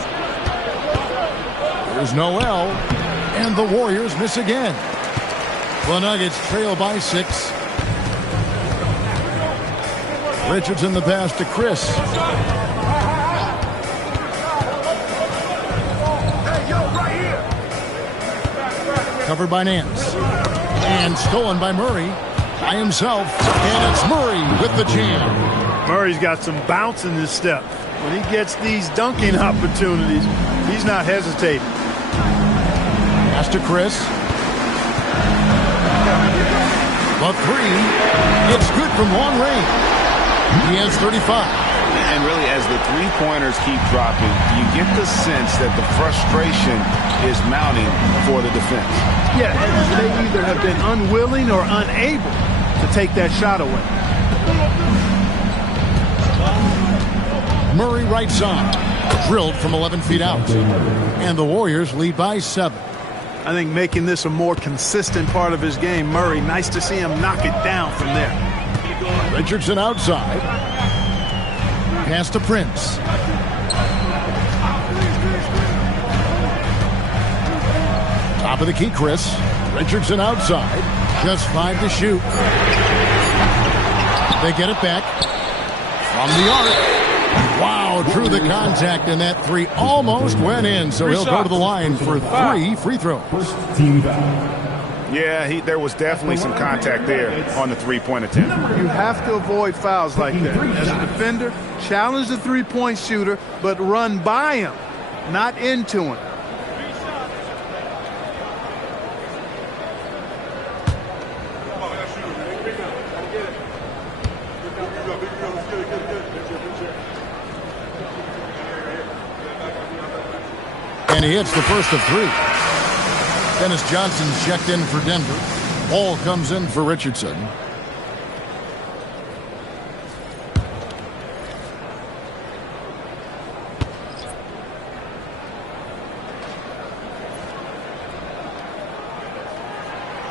There's Noel. And the Warriors miss again. The Nuggets trail by 6. Richardson the pass to Chris. Covered by Nance. And stolen by Murray. By himself. And it's Murray with the jam. Murray's got some bounce in his step. When he gets these dunking opportunities, he's not hesitating. Pass to Chris. The 3. It's good from long range. He has 35. And really, as the three-pointers keep dropping, you get the sense that the frustration is mounting for the defense. Yeah, they either have been unwilling or unable to take that shot away. Murray right side. Drilled from 11 feet out. And the Warriors lead by 7. I think making this a more consistent part of his game, Murray, nice to see him knock it down from there. Richardson outside. Pass to Prince. Top of the key, Chris. Richardson outside. Just 5 to shoot. They get it back. From the arc. Wow, drew the contact, and that 3 almost went in. So he'll go to the line for 3 free throws. Yeah, there was definitely some contact there on the three-point attempt. You have to avoid fouls like that. As a defender, challenge the three-point shooter, but run by him, not into him. And he hits the first of 3. Dennis Johnson's checked in for Denver. Ball comes in for Richardson.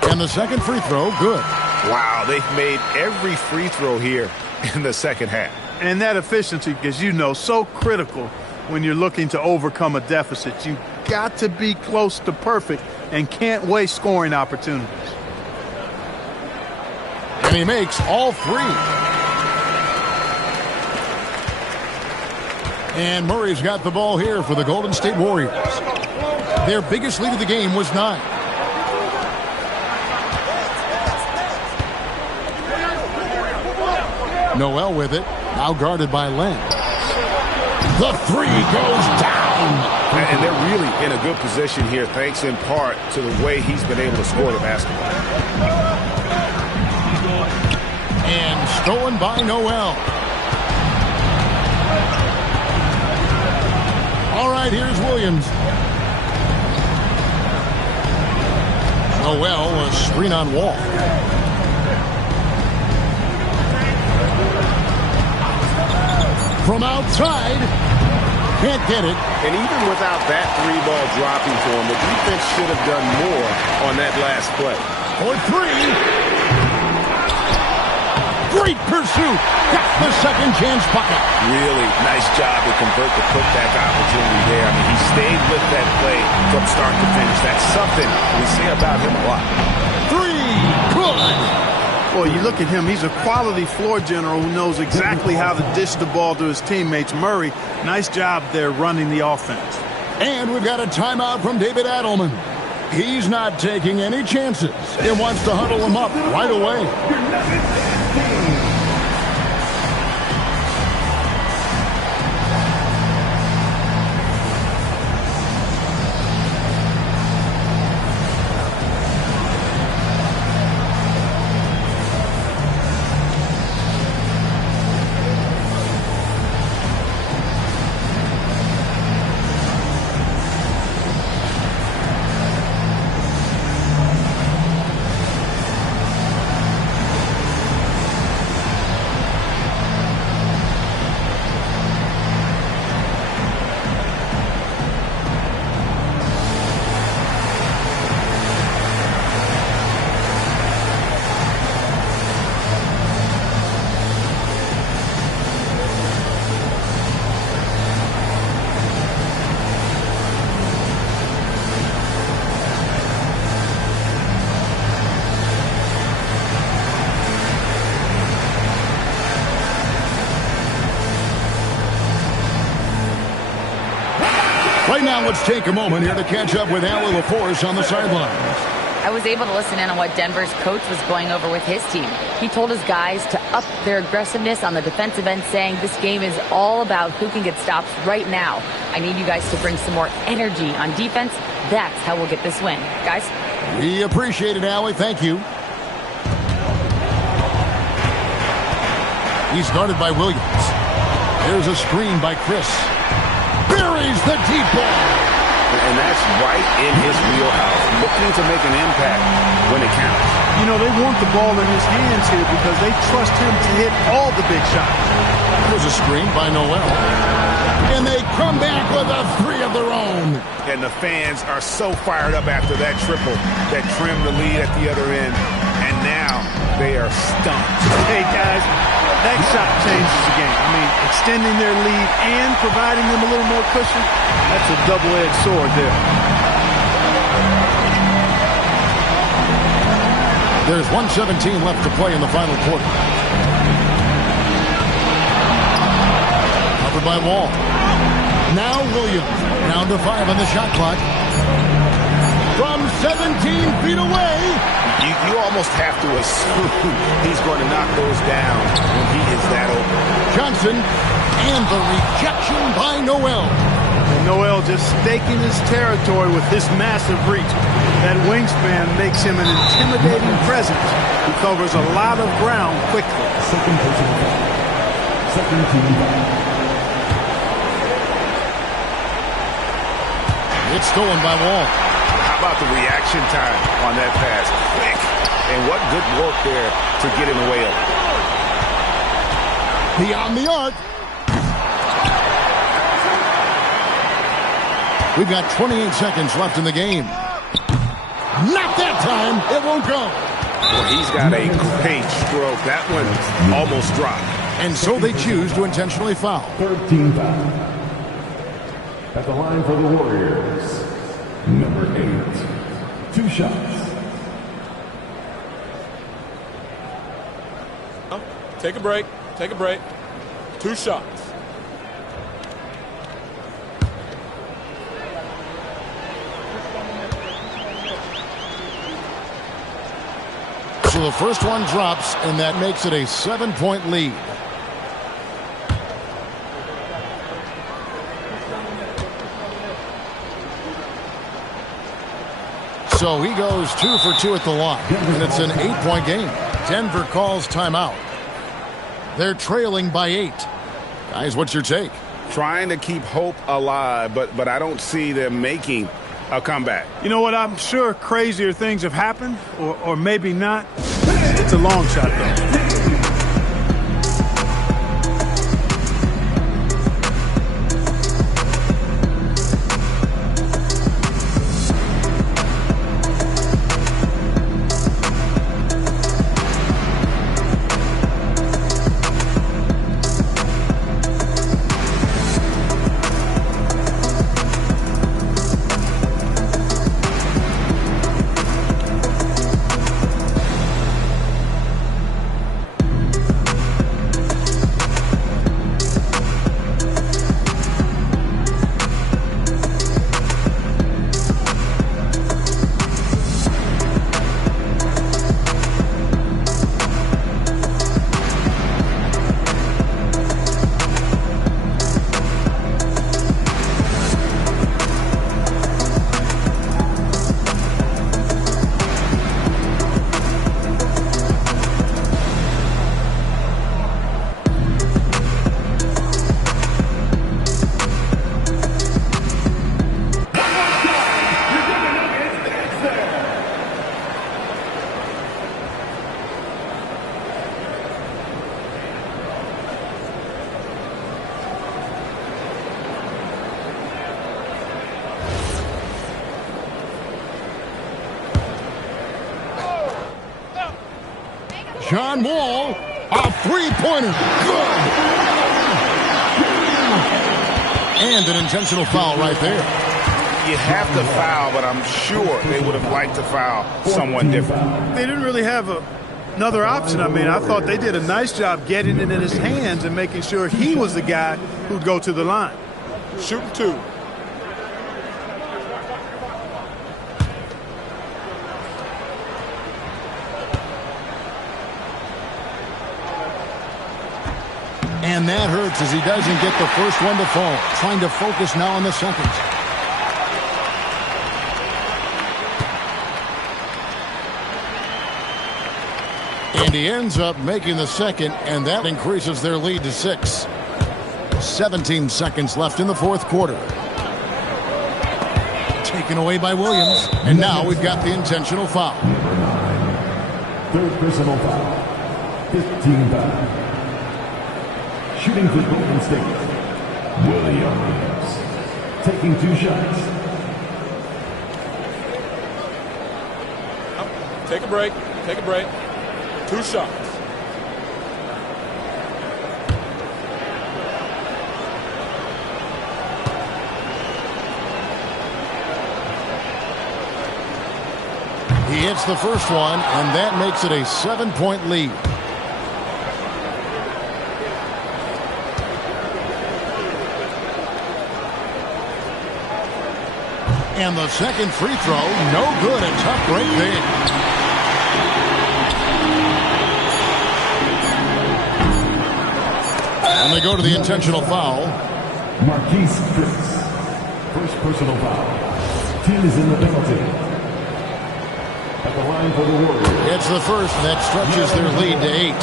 And the second free throw, good. Wow, they've made every free throw here in the second half. And that efficiency, as you know, so critical when you're looking to overcome a deficit. You've got to be close to perfect and can't waste scoring opportunities. And he makes all 3. And Murray's got the ball here for the Golden State Warriors. Their biggest lead of the game was 9. Noel with it, now guarded by Len. The three goes down. And they're really in a good position here, thanks in part to the way he's been able to score the basketball. And stolen by Noel. All right, here's Williams. Noel, a screen on Wall. From outside, can't get it. And even without that three ball dropping for him, the defense should have done more on that last play. For three. Great pursuit. Got the second chance bucket. Really nice job to convert the putback opportunity there. I mean, he stayed with that play from start to finish. That's something we say about him a lot. Three. Good. Well, you look at him, he's a quality floor general who knows exactly how to dish the ball to his teammates. Murray, nice job there running the offense. And we've got a timeout from David Adelman. He's not taking any chances. He wants to huddle them up right away. Right now, let's take a moment here to catch up with Allie LaForce on the sidelines. I was able to listen in on what Denver's coach was going over with his team. He told his guys to up their aggressiveness on the defensive end, saying this game is all about who can get stops right now. I need you guys to bring some more energy on defense. That's how we'll get this win. Guys? We appreciate it, Allie. Thank you. He's guarded by Williams. There's a screen by Chris. Buries the deep ball. And that's right in his wheelhouse, looking to make an impact when it counts. You know, they want the ball in his hands here because they trust him to hit all the big shots. There's a screen by Noel. And they come back with a three of their own. And the fans are so fired up after that triple that trimmed the lead at the other end. And now they are stumped. Hey, guys, that shot changes the game. I mean, extending their lead and providing them a little more cushion, that's a double-edged sword there. There's 1:17 left to play in the final quarter. Covered by Wall. Now Williams. Down to 5 on the shot clock. From 17 feet away. You almost have to assume he's going to knock those down when he is that open. Johnson, and the rejection by Noel. And Noel just staking his territory with this massive reach. That wingspan makes him an intimidating presence who covers a lot of ground quickly. Second team. It's stolen by Wall. How about the reaction time on that pass? Quick. And what good work there to get in the way of it. Beyond the arc. We've got 28 seconds left in the game. Not that time. It won't go. Well, he's got a great stroke. That one almost dropped. And so they choose to intentionally foul. Third team foul. At the line for the Warriors, number 8. 2 shots. Take a break. Take a break. 2 shots. So the first one drops, and that makes it a 7-point lead. So he goes 2 for 2 at the line, and it's an 8-point game. Denver calls timeout. They're trailing by 8. Guys, what's your take? Trying to keep hope alive, but I don't see them making a comeback. You know what? I'm sure crazier things have happened, or maybe not. It's a long shot, though. John Wall, a three-pointer. Good. And an intentional foul right there. You have to foul, but I'm sure they would have liked to foul someone different. They didn't really have another option. I mean, I thought they did a nice job getting it in his hands and making sure he was the guy who'd go to the line. Shooting 2. And that hurts as he doesn't get the first one to fall. Trying to focus now on the second. And he ends up making the second, and that increases their lead to 6. 17 seconds left in the fourth quarter. Taken away by Williams. And now we've got the intentional foul. Third personal foul. 15 foul. Shooting for Golden State, Williams. Taking 2 shots. Take a break. Take a break. 2 shots. He hits the first one, and that makes it a 7-point lead. And the second free throw, no good. A tough break there. And they go to the intentional foul. Marquise Chris. First personal foul. Team is in the penalty. At the line for the Warriors. It's the first, and that stretches their lead to 8.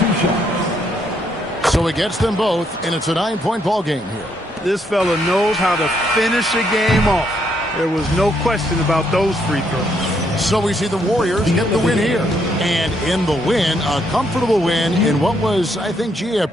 2 shots. So he gets them both, and it's a 9-point ball game here. This fella knows how to finish a game off. There was no question about those free throws. So we see the Warriors get the win here. And in the win, a comfortable win in what was, I think, Gia.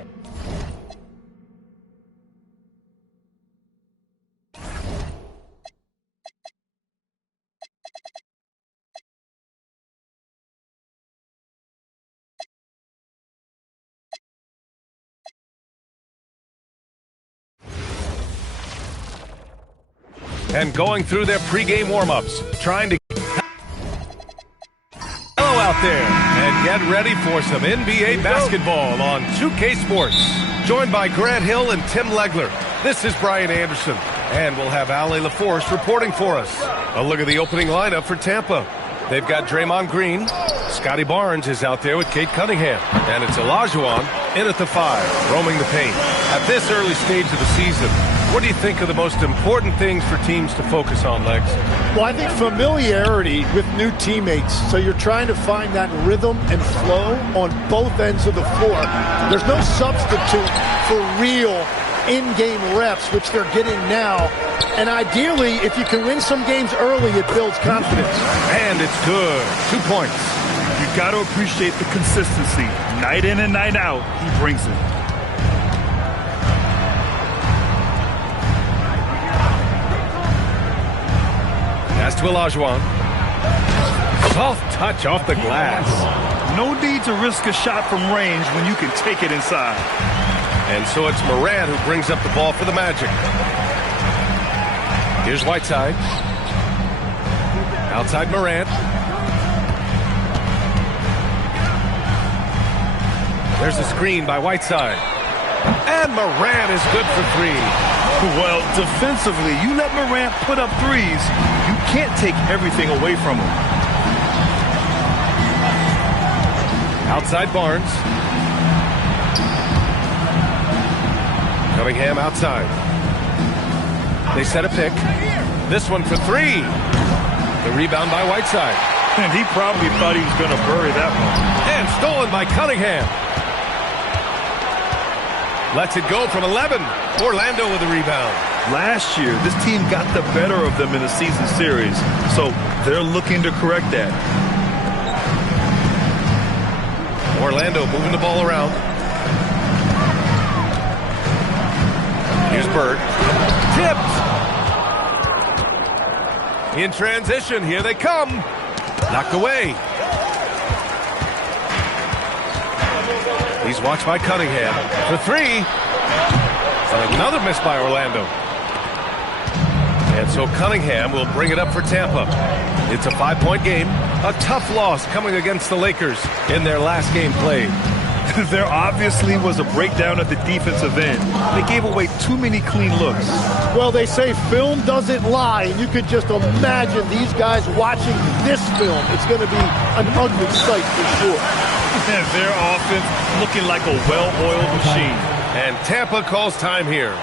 And going through their pregame warm-ups, trying to hello out there and get ready for some NBA basketball on 2K Sports. Joined by Grant Hill and Tim Legler, this is Brian Anderson, and we'll have Ali LaForce reporting for us. A look at the opening lineup for Tampa. They've got Draymond Green. Scotty Barnes is out there with Kate Cunningham. And it's Olajuwon in at the 5, roaming the paint. At this early stage of the season, What do you think are the most important things for teams to focus on, Lex? Well, I think familiarity with new teammates. So you're trying to find that rhythm and flow on both ends of the floor. There's no substitute for real in-game reps, which they're getting now. And ideally, if you can win some games early, it builds confidence. And it's good. 2 points. You've got to appreciate the consistency. Night in and night out, he brings it. Pass to Olajuwon. Soft touch off the glass. No need to risk a shot from range when you can take it inside. And so it's Morant who brings up the ball for the Magic. Here's Whiteside. Outside Morant. There's a screen by Whiteside. And Morant is good for 3. Well, defensively, you let Morant put up threes, you can't take everything away from him. Outside Barnes. Cunningham outside. They set a pick. This one for 3. The rebound by Whiteside. And he probably thought he was going to bury that one. And stolen by Cunningham. Lets it go from 11. Orlando with the rebound. Last year, this team got the better of them in the season series, so they're looking to correct that. Orlando moving the ball around. Here's Bird. Tipped. In transition, here they come. Knocked away. He's watched by Cunningham for 3. And another miss by Orlando. And so Cunningham will bring it up for Tampa. It's a 5-point game. A tough loss coming against the Lakers in their last game played. There obviously was a breakdown at the defensive end. They gave away too many clean looks. Well, they say film doesn't lie, and you could just imagine these guys watching this film. It's going to be an ugly sight for sure. And their offense looking like a well-oiled machine. And Tampa calls time here.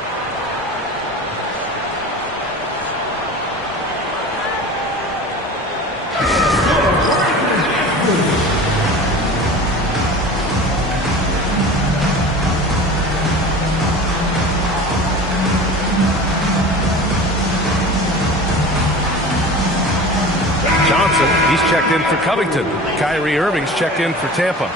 Johnson, he's checked in for Covington. Kyrie Irving's checked in for Tampa.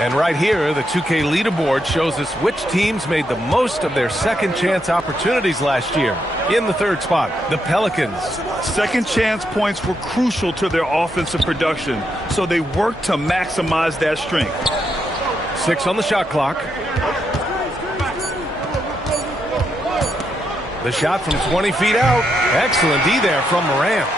And right here, the 2K leaderboard shows us which teams made the most of their second chance opportunities last year. In the 3rd spot, the Pelicans. Second chance points were crucial to their offensive production, so they worked to maximize that strength. 6 on the shot clock. The shot from 20 feet out. Excellent D there from Morant.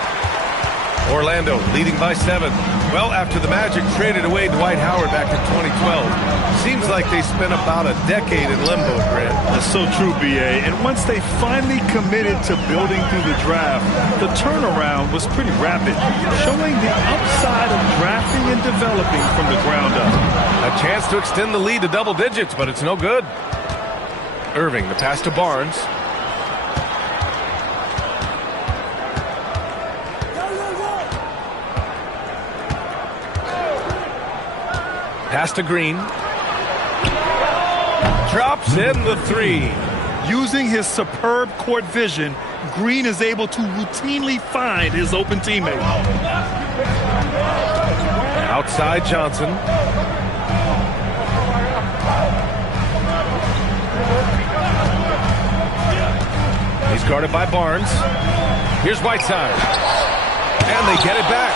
Orlando leading by 7. Well, after the Magic traded away Dwight Howard back in 2012, seems like they spent about a decade in limbo, Grant. That's so true, B.A. And once they finally committed to building through the draft, the turnaround was pretty rapid, showing the upside of drafting and developing from the ground up. A chance to extend the lead to double digits, but it's no good. Irving, the pass to Barnes. Pass to Green. Drops in the 3. Using his superb court vision, Green is able to routinely find his open teammate. Outside Johnson. He's guarded by Barnes. Here's Whiteside. And they get it back.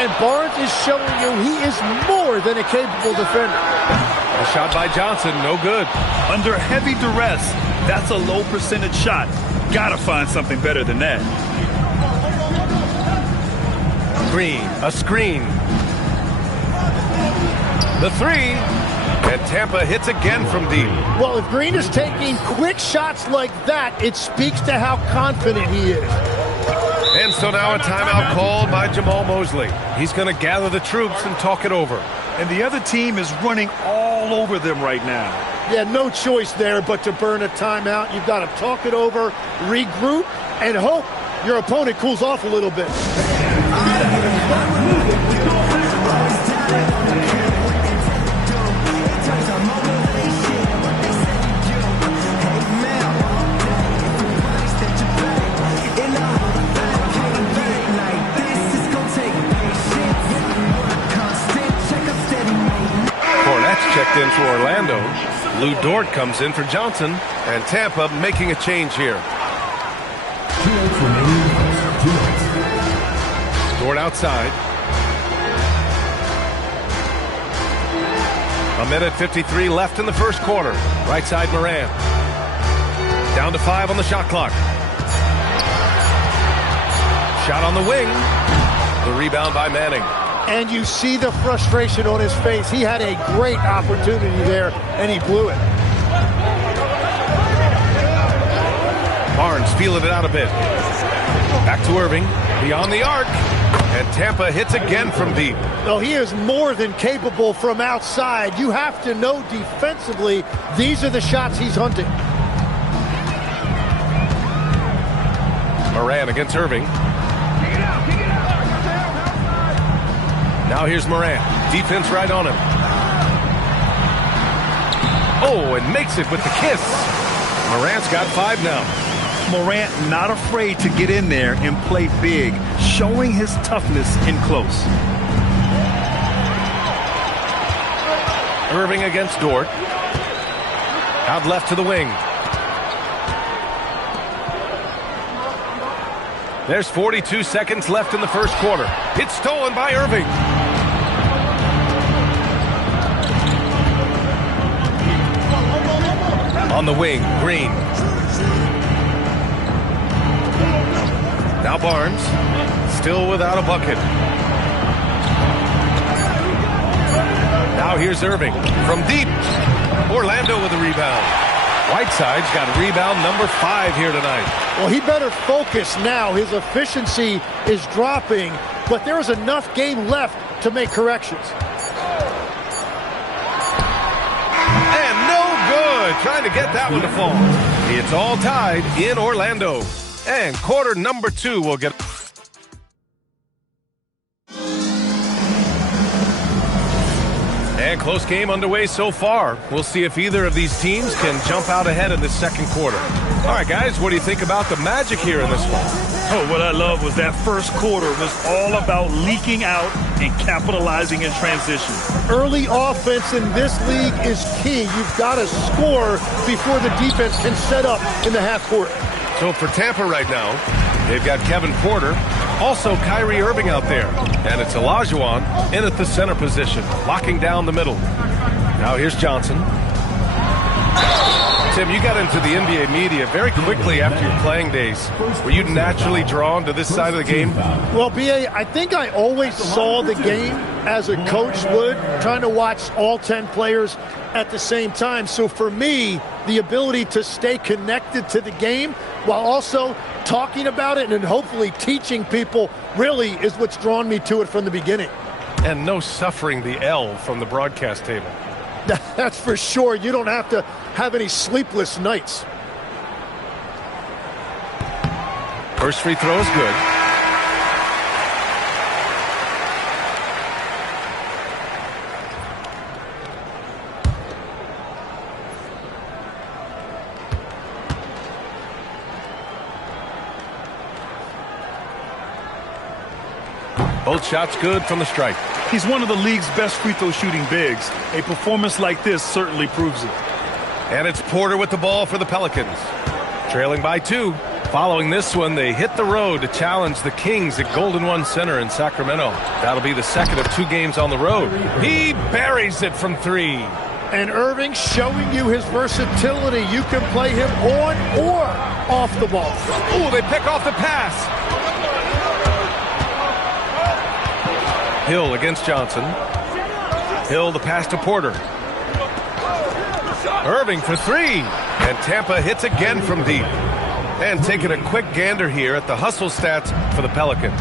And Barnes is showing you he is more than a capable defender. A shot by Johnson, no good. Under heavy duress, that's a low percentage shot. Gotta find something better than that. Green, a screen. The 3. And Tampa hits again from deep. Well, if Green is taking quick shots like that, it speaks to how confident he is. And so now a timeout called by Jamal Mosley. He's going to gather the troops and talk it over. And the other team is running all over them right now. Yeah, no choice there but to burn a timeout. You've got to talk it over, regroup, and hope your opponent cools off a little bit. Checked in for Orlando. Lou Dort comes in for Johnson, and Tampa making a change here. Dort outside. 1:53 left in the first quarter. Right side Moran. Down to 5 on the shot clock. Shot on the wing. The rebound by Manning. And you see the frustration on his face. He had a great opportunity there, and he blew it. Barnes feeling it out a bit. Back to Irving. Beyond the arc. And Tampa hits again from deep. No, he is more than capable from outside. You have to know defensively, these are the shots he's hunting. Moran against Irving. Now here's Moran. Defense right on him. Oh, and makes it with the kiss. Morant's got 5 now. Morant not afraid to get in there and play big, showing his toughness in close. Irving against Dort. Out left to the wing. There's 42 seconds left in the first quarter. It's stolen by Irving. On the wing, Green. Now Barnes, still without a bucket. Now here's Irving from deep. Orlando with a rebound. Whiteside's got rebound number 5 here tonight. Well, he better focus now. His efficiency is dropping, but there is enough game left to make corrections. And no good. Trying to get that one to fall. It's all tied in Orlando. And quarter number 2 will get... And close game underway so far. We'll see if either of these teams can jump out ahead in this second quarter. All right, guys, what do you think about the magic here in this one? Oh, what I love was that first quarter was all about leaking out and capitalizing in transition. Early offense in this league is key. You've got to score before the defense can set up in the half court. So for Tampa right now, they've got Kevin Porter, also Kyrie Irving out there, and it's Olajuwon in at the center position, locking down the middle. Now here's Johnson. Tim, you got into the NBA media very quickly after your playing days. Were you naturally drawn to this side of the game? Well, B.A., I think I always saw the game as a coach would, trying to watch all 10 players at the same time. So for me, the ability to stay connected to the game while also talking about it and hopefully teaching people really is what's drawn me to it from the beginning. And no suffering the L from the broadcast table. That's for sure. You don't have to have any sleepless nights. First free throw is good. Both shots good from the stripe. He's one of the league's best free throw shooting bigs. A performance like this certainly proves it. And it's Porter with the ball for the Pelicans. Trailing by 2. Following this one, they hit the road to challenge the Kings at Golden One Center in Sacramento. That'll be the second of 2 games on the road. He buries it from 3. And Irving showing you his versatility. You can play him on or off the ball. Ooh, they pick off the pass. Hill against Johnson. Hill the pass to Porter. Irving for 3. And Tampa hits again from deep. And taking a quick gander here at the hustle stats for the Pelicans.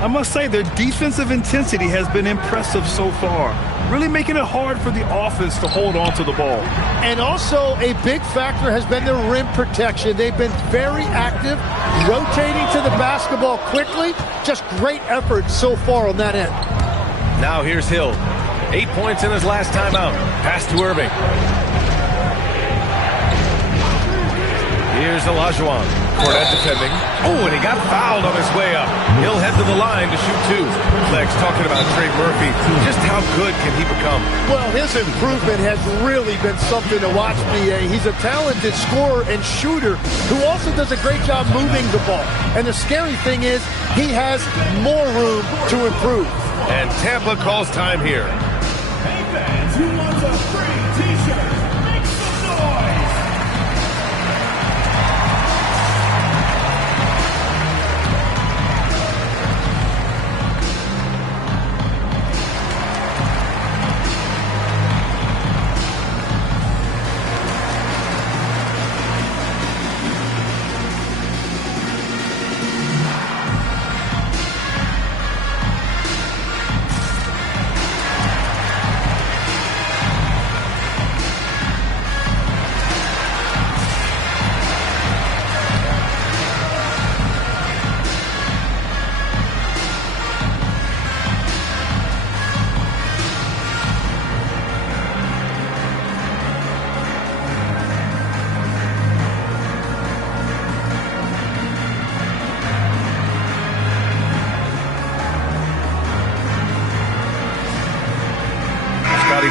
I must say their defensive intensity has been impressive so far, really making it hard for the offense to hold on to the ball. And also a big factor has been their rim protection. They've been very active, rotating to the basketball quickly. Just great effort so far on that end. Now here's Hill. 8 points in his last time out. Pass to Irving. Here's Olajuwon. Fournette defending. Oh, and he got fouled on his way up. He'll head to the line to shoot 2. Legs talking about Trey Murphy. Just how good can he become? Well, his improvement has really been something to watch, B.A. He's a talented scorer and shooter who also does a great job moving the ball. And the scary thing is he has more room to improve. And Tampa calls time here. Hey fans, who wants a free t-shirt? Make some noise!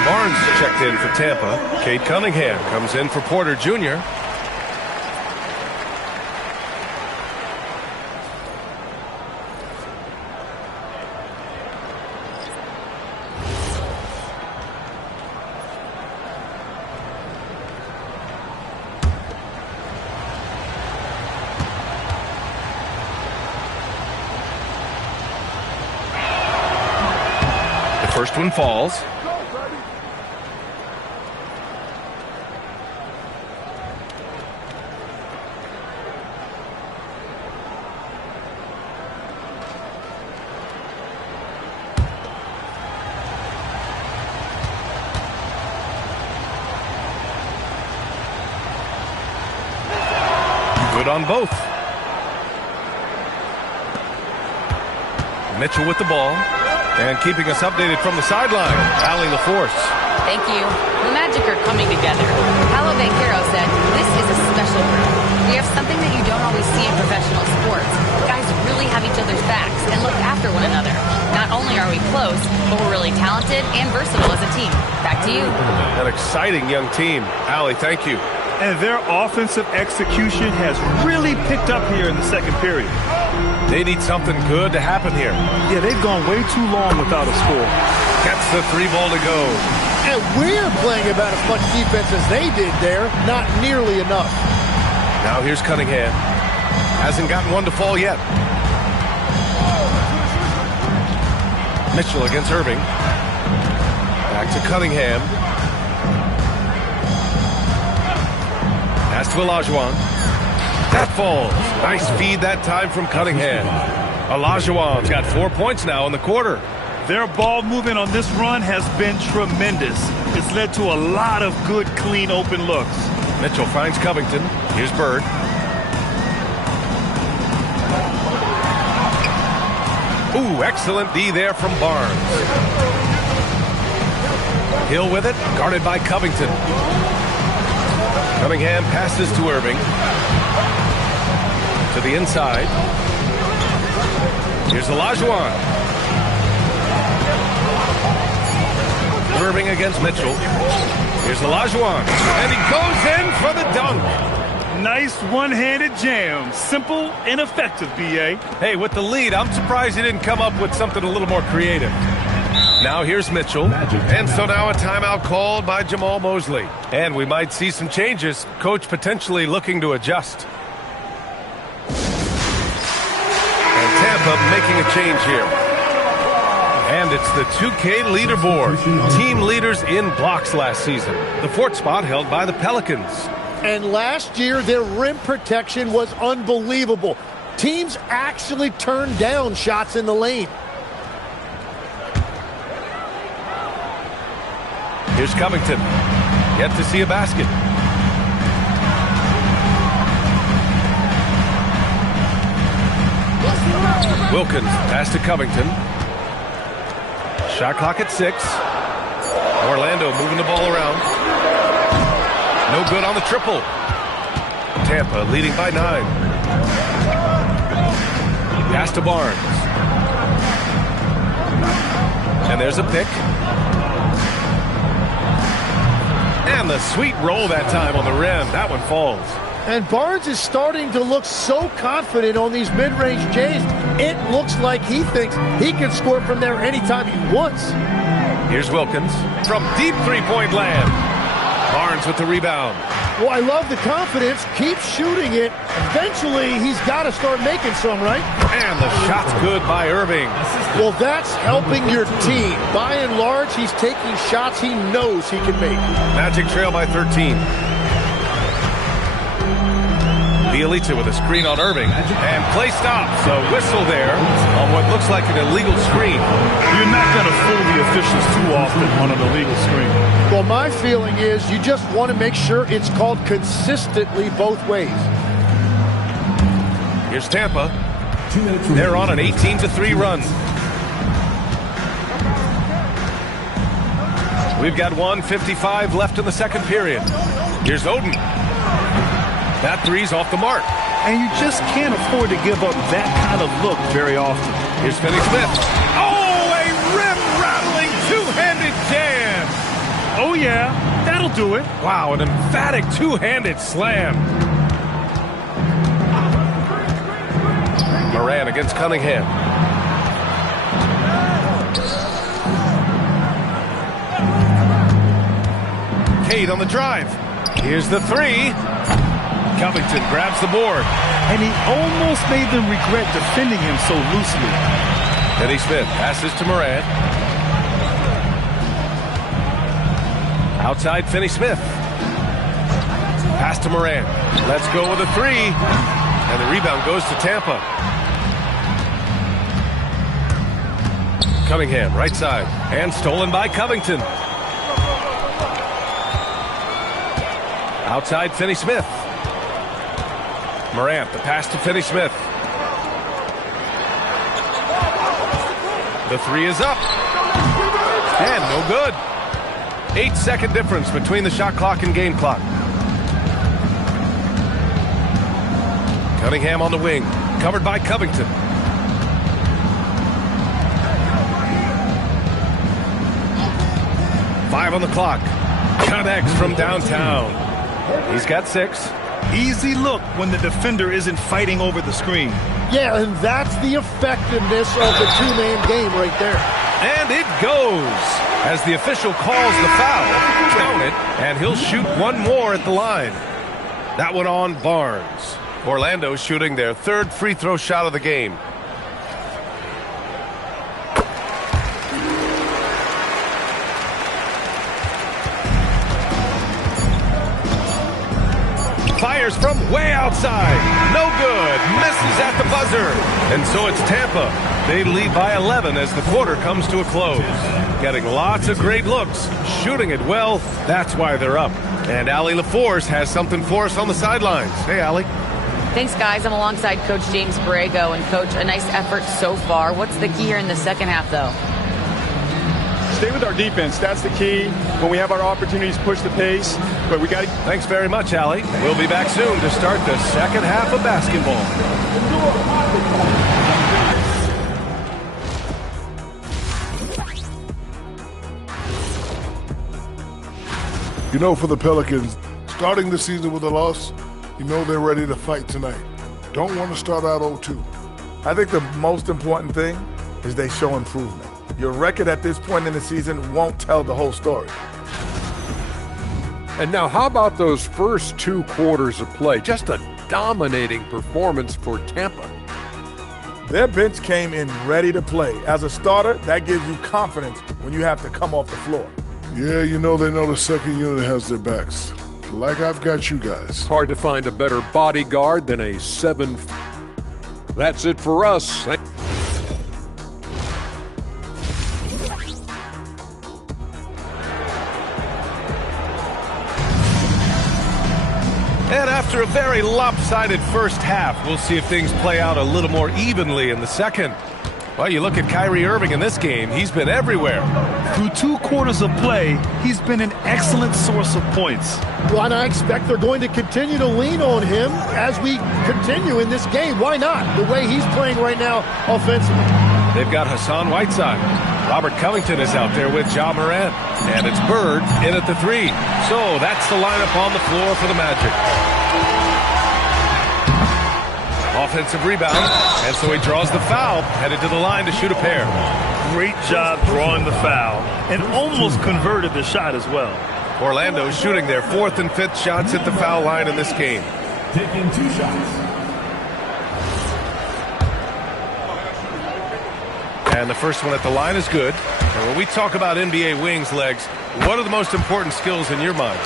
Barnes checked in for Tampa. Cade Cunningham comes in for Porter Jr. The first one falls. Good on both. Mitchell with the ball and keeping us updated from the sideline. Allie LaForce. Thank you. The Magic are coming together. Paolo Banchero said, "This is a special group. We have something that you don't always see in professional sports. Guys really have each other's backs and look after one another. Not only are we close, but we're really talented and versatile as a team." Back to you. An exciting young team. Allie, thank you. And their offensive execution has really picked up here in the second period. They need something good to happen here. Yeah, they've gone way too long without a score. Gets the 3 ball to go. And we're playing about as much defense as they did there. Not nearly enough. Now here's Cunningham. Hasn't gotten one to fall yet. Mitchell against Irving. Back to Cunningham. Pass to Olajuwon. That falls. Nice feed that time from Cunningham. Olajuwon's got 4 points now in the quarter. Their ball movement on this run has been tremendous. It's led to a lot of good, clean, open looks. Mitchell finds Covington. Here's Bird. Ooh, excellent D there from Barnes. Hill with it, guarded by Covington. Cunningham passes to Irving. To the inside. Here's Olajuwon. Irving against Mitchell. Here's Olajuwon. And he goes in for the dunk. Nice one-handed jam. Simple and effective, B.A. Hey, with the lead, I'm surprised he didn't come up with something a little more creative. Now here's Mitchell. And so now a timeout called by Jamal Mosley. And we might see some changes. Coach potentially looking to adjust. And Tampa making a change here. And it's the 2K leaderboard. Team leaders in blocks last season. The 4th spot held by the Pelicans. And last year, their rim protection was unbelievable. Teams actually turned down shots in the lane. Here's Covington. Yet to see a basket. Wilkins, pass to Covington. Shot clock at 6. Orlando moving the ball around. No good on the triple. Tampa leading by 9. Pass to Barnes. And there's a pick. And the sweet roll that time on the rim. That one falls. And Barnes is starting to look so confident on these mid-range J's. It looks like he thinks he can score from there anytime he wants. Here's Wilkins from deep three-point land. Barnes with the rebound. Well, I love the confidence. Keep shooting it. Eventually, he's got to start making some, right? And the shot's good by Irving. Well, that's helping your team. By and large, he's taking shots he knows he can make. Magic trail by 13. Bielitsa with a screen on Irving. And play stops. A whistle there on what looks like an illegal screen. You're not going to fool the officials too often on an illegal screen. Well, my feeling is you just want to make sure it's called consistently both ways. Here's Tampa. They're on an 18-3 run. We've got 1:55 left in the second period. Here's Oden. That three's off the mark. And you just can't afford to give up that kind of look very often. Here's Finney-Smith. Oh, a rim-rattling two-handed jam. Oh, yeah, that'll do it. Wow, an emphatic two-handed slam. Moran against Cunningham. Cade on the drive. Here's the three. Covington grabs the board. And he almost made them regret defending him so loosely. Finney-Smith passes to Moran. Outside Finney-Smith. Pass to Moran. Let's go with a three. And the rebound goes to Tampa. Cunningham, right side. And stolen by Covington. Outside Finney-Smith. Morant, the pass to Finney-Smith. The three is up. And no good. 8-second difference between the shot clock and game clock. Cunningham on the wing. Covered by Covington. Five on the clock. Connects from downtown. He's got 6. Easy look when the defender isn't fighting over the screen. Yeah, and that's the effectiveness of the two-man game right there. And it goes as the official calls the foul. Count it, and he'll shoot one more at the line. That one on Barnes. Orlando shooting their 3rd free throw shot of the game. Fires from way outside. No good. Misses at the buzzer. And so it's Tampa. They lead by 11 as the quarter comes to a close. Getting lots of great looks. Shooting it well. That's why they're up. And Allie LaForce has something for us on the sidelines. Hey, Allie. Thanks, guys. I'm alongside Coach James Borrego. And, Coach, a nice effort so far. What's the key here in the second half, though? Stay with our defense. That's the key. When we have our opportunities, push the pace. But we got to... Thanks very much, Allie. We'll be back soon to start the second half of basketball. You know, for the Pelicans, starting the season with a loss, you know they're ready to fight tonight. Don't want to start out 0-2. I think the most important thing is they show improvement. Your record at this point in the season won't tell the whole story. And now how about those first 2 quarters of play? Just a dominating performance for Tampa. Their bench came in ready to play. As a starter, that gives you confidence when you have to come off the floor. Yeah, you know they know the second unit has their backs. like I've got you guys. Hard to find a better bodyguard than a 7. That's it for us. And after a very lopsided first half, we'll see if things play out a little more evenly in the second. Well, you look at Kyrie Irving in this game, he's been everywhere. Through 2 quarters of play, he's been an excellent source of points. Well, and I expect they're going to continue to lean on him as we continue in this game. Why not? The way he's playing right now offensively. They've got Hassan Whiteside. Robert Covington is out there with Ja Morant. And it's Bird in at the 3. So that's the lineup on the floor for the Magic. Offensive rebound, and so he draws the foul, headed to the line to shoot a pair. Great job drawing the foul, and almost converted the shot as well. Orlando shooting their 4th and 5th shots at the foul line in this game. Taking 2 shots. And the first one at the line is good. And when we talk about NBA wings, Legs, what are the most important skills in your mind?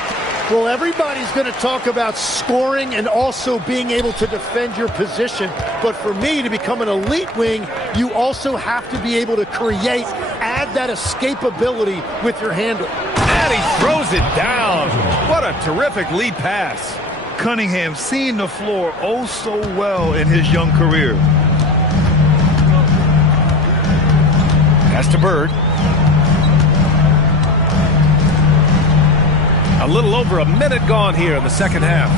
Well, everybody's going to talk about scoring and also being able to defend your position. But for me, to become an elite wing, you also have to be able to create, add that escapability with your handle. And he throws it down. What a terrific lead pass. Cunningham seeing the floor oh so well in his young career. Pass to Bird. A little over a minute gone here in the second half.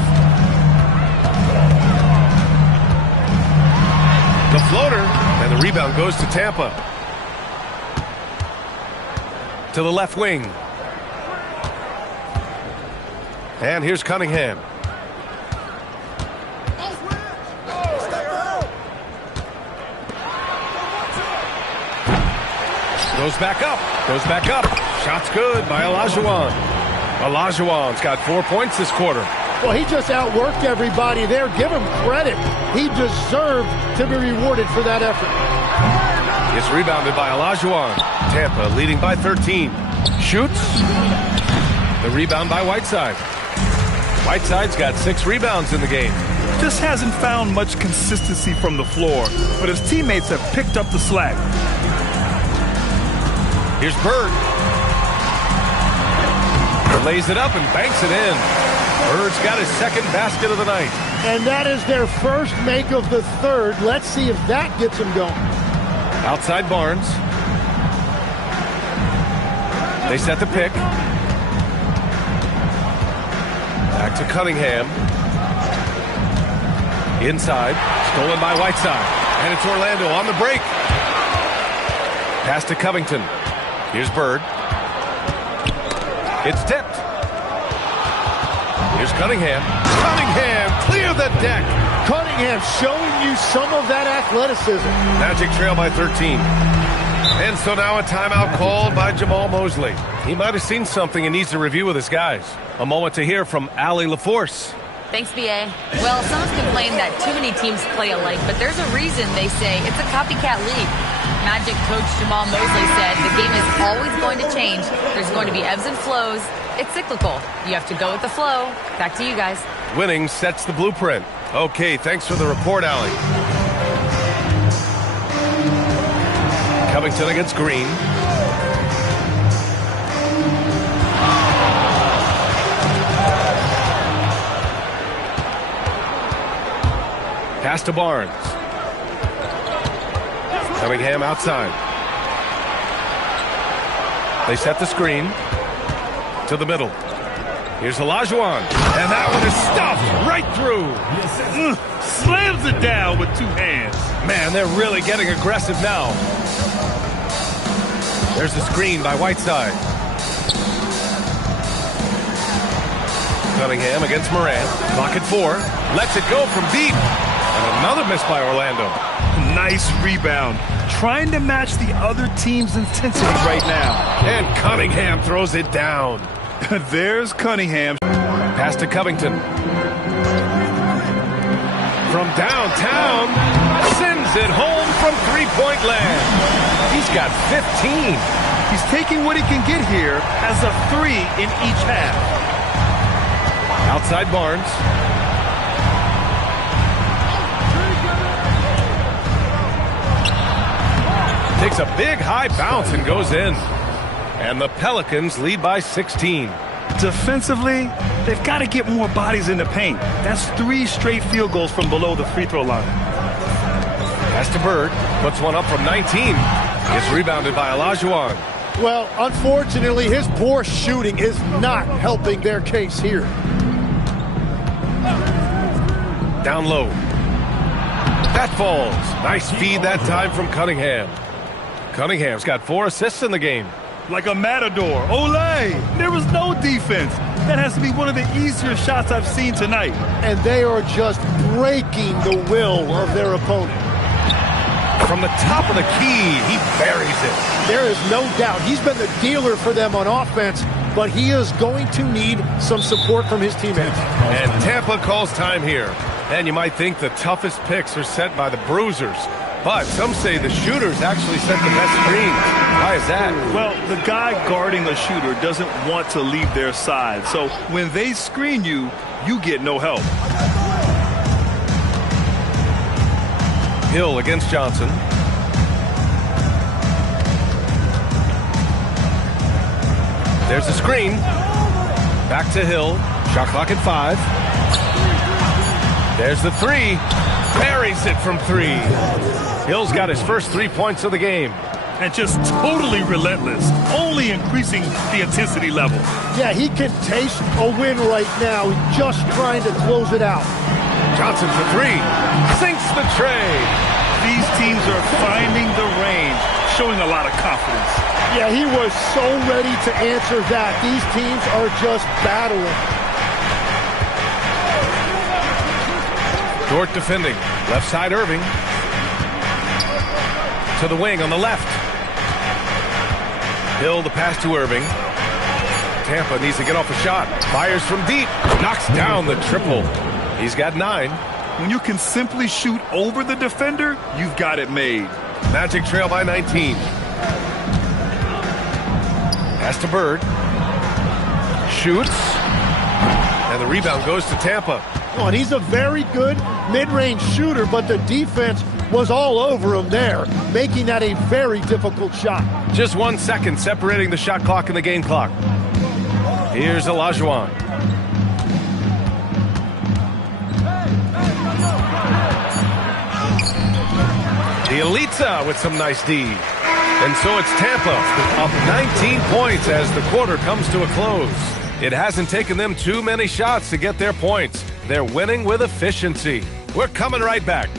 The floater, and the rebound goes to Tampa. To the left wing. And here's Cunningham. Goes back up. Goes back up. Shot's good by Olajuwon. Olajuwon's got 4 points this quarter. Well, he just outworked everybody there. Give him credit. He deserved to be rewarded for that effort. It's rebounded by Olajuwon. Tampa leading by 13. Shoots. The rebound by Whiteside. Whiteside's got 6 rebounds in the game. Just hasn't found much consistency from the floor, but his teammates have picked up the slack. Here's Bird. Lays it up and banks it in. Bird's got his 2nd basket of the night. And that is their first make of the 3rd. Let's see if that gets them going. Outside Barnes. They set the pick. Back to Cunningham. Inside. Stolen by Whiteside. And it's Orlando on the break. Pass to Covington. Here's Bird. It's tipped. Here's Cunningham. Cunningham, clear the deck. Cunningham showing you some of that athleticism. Magic trail by 13. And so now a timeout called by Jamal Mosley. He might have seen something and needs to review with his guys. A moment to hear from Allie LaForce. Thanks, B.A. Well, someone's complained that too many teams play alike, but there's a reason they say it's a copycat league. Magic coach Jamal Mosley said the game is always going to change. There's going to be ebbs and flows. It's cyclical. You have to go with the flow. Back to you guys. Winning sets the blueprint. Okay, thanks for the report, Allie. Covington against Green. Pass to Barnes. Cunningham outside. They set the screen to the middle. Here's Olajuwon. And that one is stuffed right through. Slams it down with 2 hands. Man, they're really getting aggressive now. There's the screen by Whiteside. Cunningham against Morant. Clock at 4. Lets it go from deep. And another miss by Orlando. Nice rebound. Trying to match the other team's intensity right now. And Cunningham throws it down. There's Cunningham. Pass to Covington. From downtown, sends it home from three-point land. He's got 15. He's taking what he can get here as a 3 in each half. Outside Barnes. Takes a big high bounce and goes in. And the Pelicans lead by 16. Defensively, they've got to get more bodies in the paint. That's 3 straight field goals from below the free throw line. Pass to Bird. Puts one up from 19. Gets rebounded by Olajuwon. Well, unfortunately, his poor shooting is not helping their case here. Down low. That falls. Nice feed that time from Cunningham. Cunningham's got 4 assists in the game. Like a matador. Olay! There was no defense. That has to be one of the easier shots I've seen tonight. And they are just breaking the will of their opponent. From the top of the key, he buries it. There is no doubt. He's been the dealer for them on offense, but he is going to need some support from his teammates. And Tampa calls time here. And you might think the toughest picks are set by the bruisers. But some say the shooters actually set the best screens. Why is that? Well, the guy guarding a shooter doesn't want to leave their side. So when they screen you, you get no help. Hill against Johnson. There's the screen. Back to Hill. Shot clock at 5. There's the 3. Buries it from 3. Hill's got his first 3 points of the game. And just totally relentless, only increasing the intensity level. Yeah, he can taste a win right now, just trying to close it out. Johnson for 3. Sinks the tray. These teams are finding the range, showing a lot of confidence. Yeah, he was so ready to answer that. These teams are just battling. Dort defending. Left side Irving. To the wing on the left. Hill the pass to Irving. Tampa needs to get off a shot. Fires from deep. Knocks down the triple. He's got 9. When you can simply shoot over the defender, you've got it made. Magic trail by 19. Pass to Bird. Shoots. And the rebound goes to Tampa. Oh, and he's a very good mid-range shooter, but the defense was all over him there, making that a very difficult shot. Just 1 second separating the shot clock and the game clock. Here's Olajuwon. The Elitza with some nice D. And so it's Tampa up 19 points as the quarter comes to a close. It hasn't taken them too many shots to get their points. They're winning with efficiency. We're coming right back.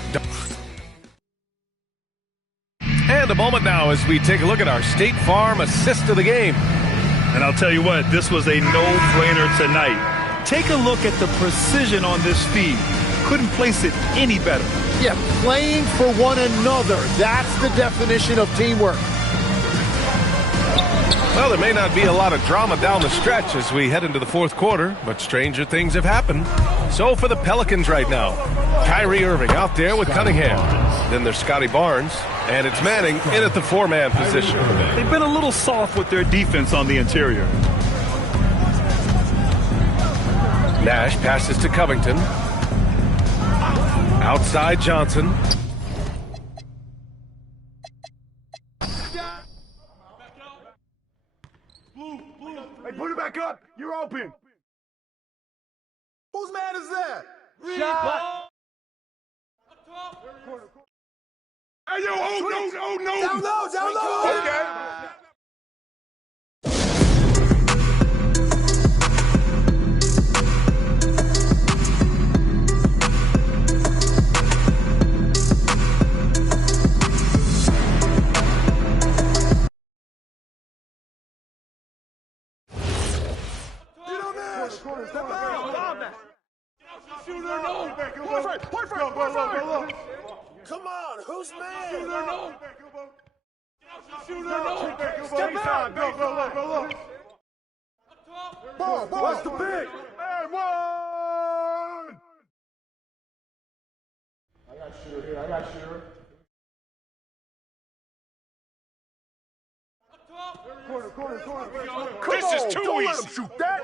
And a moment now as we take a look at our State Farm assist of the game. And I'll tell you what, this was a no-brainer tonight. Take a look at the precision on this feed. Couldn't place it any better. Yeah, playing for one another. That's the definition of teamwork. Well, there may not be a lot of drama down the stretch as we head into the fourth quarter, but stranger things have happened. So for the Pelicans right now, Kyrie Irving out there with Cunningham. Then there's Scotty Barnes, and it's Manning in at the 4-man position. They've been a little soft with their defense on the interior. Nash passes to Covington. Outside Johnson. Hey, put it back up. You're open. Whose man is that? Shot. Hey, yo, oh, no. Down low. Okay. Corner, step out. Shooter, no. Point first. Come on, who's man? Shooter, no. Shooter, no. Step out. Go. Ball. What's the pick? And 1. I got shooter here. Corner. This is too Don't easy. let him shoot that.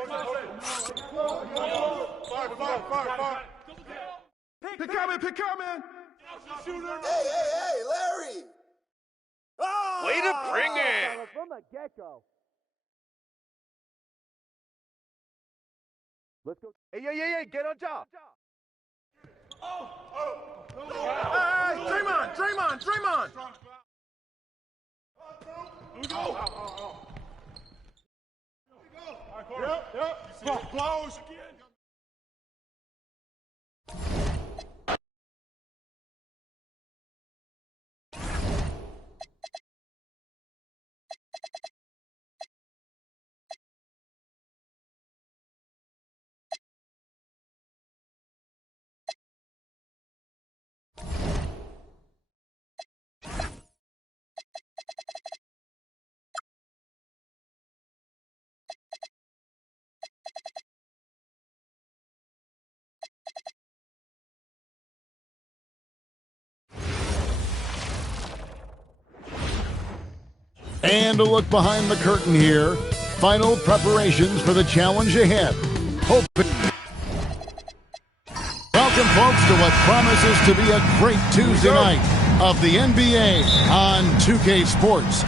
Pick coming. Hey, Larry. Oh! Way to bring it. From the get-go. Let's go. Hey, get on job. Hey, Draymond. Yep. Close. And a look behind the curtain here. Final preparations for the challenge ahead. Welcome, folks, to what promises to be a great Tuesday night of the NBA on 2K Sports.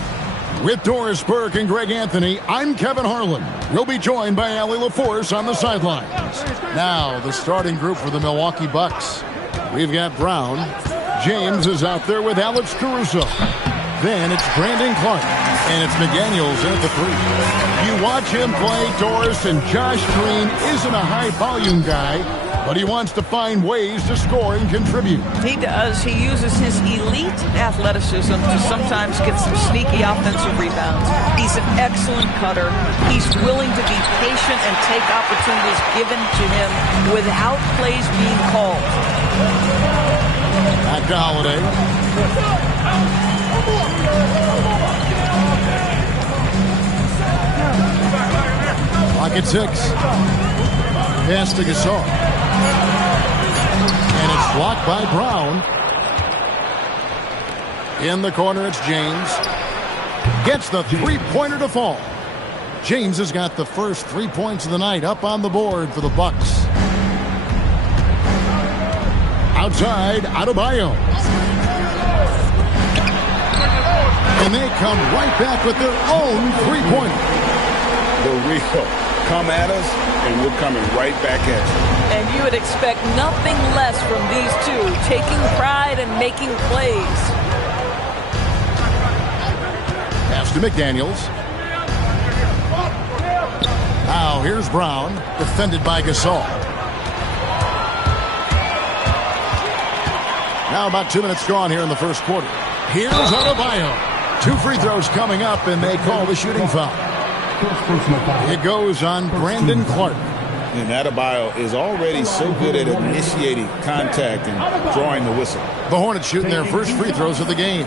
With Doris Burke and Greg Anthony, I'm Kevin Harlan. We'll be joined by Allie LaForce on the sidelines. Now, the starting group for the Milwaukee Bucks. We've got Brown. James is out there with Alex Caruso. Then it's Brandon Clark, and it's McDaniels at the 3. You watch him play, Doris, and Josh Green isn't a high-volume guy, but he wants to find ways to score and contribute. He does. He uses his elite athleticism to sometimes get some sneaky offensive rebounds. He's an excellent cutter. He's willing to be patient and take opportunities given to him without plays being called. Back to Holiday. Clock at 6. Pass to Gasol. And it's blocked by Brown. In the corner, it's James. Gets the three-pointer to fall. James has got the first 3 points of the night up on the board for the Bucks. Outside, Adebayo. And they come right back with their own three-pointer. The real come at us, and we're coming right back at you. And you would expect nothing less from these two, taking pride and making plays. Pass to McDaniels. Now here's Brown, defended by Gasol. Now about 2 minutes gone here in the first quarter. Here's Adebayo. 2 free throws coming up, and they call the shooting foul. It goes on Brandon Clark. And Adebayo is already so good at initiating contact and drawing the whistle. The Hornets shooting their first free throws of the game.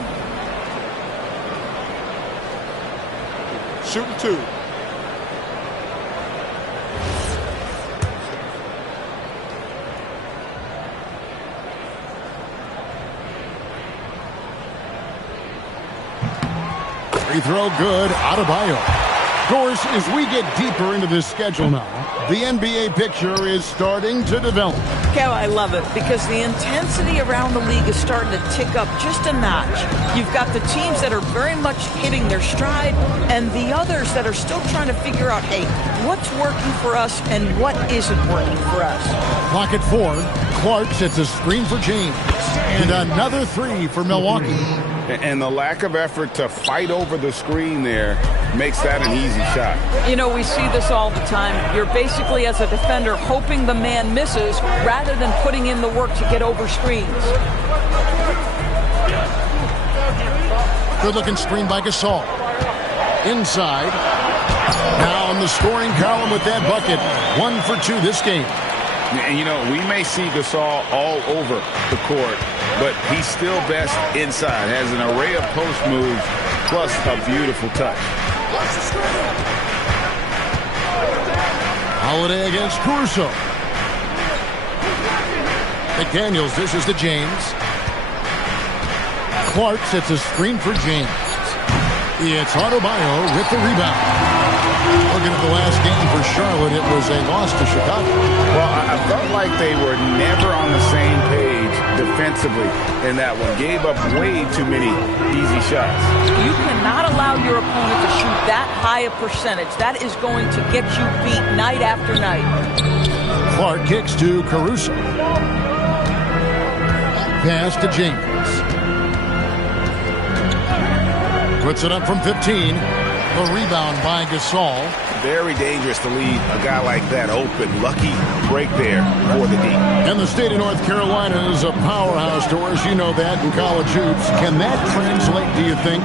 Shooting 2. Free throw good, Adebayo. Of course, as we get deeper into this schedule now, the NBA picture is starting to develop. Kev, I love it because the intensity around the league is starting to tick up just a notch. You've got the teams that are very much hitting their stride and the others that are still trying to figure out, hey, what's working for us and what isn't working for us. Clock at 4. Clark sets a screen for James. And another 3 for Milwaukee. And the lack of effort to fight over the screen there makes that an easy shot. You know, we see this all the time. You're basically, as a defender, hoping the man misses rather than putting in the work to get over screens. Good-looking screen by Gasol. Inside. Now in the scoring column with that bucket. 1 for 2 this game. And, you know, we may see Gasol all over the court, but he's still best inside. Has an array of post moves, plus a beautiful touch. Holiday against Caruso. McDaniels dishes to James. Clark sets a screen for James. It's Adebayo with the rebound. Looking at the last game for Charlotte, it was a loss to Chicago. Well, I felt like they were never on the same page defensively in that one. Gave up way too many easy shots. You cannot allow your opponent to shoot that high a percentage. That is going to get you beat night after night. Clark kicks to Caruso. Pass to James. Puts it up from 15. The rebound by Gasol. Very dangerous to leave a guy like that open. Lucky break there for the D. And the state of North Carolina is a powerhouse, Doris. You know that in college hoops. Can that translate, do you think,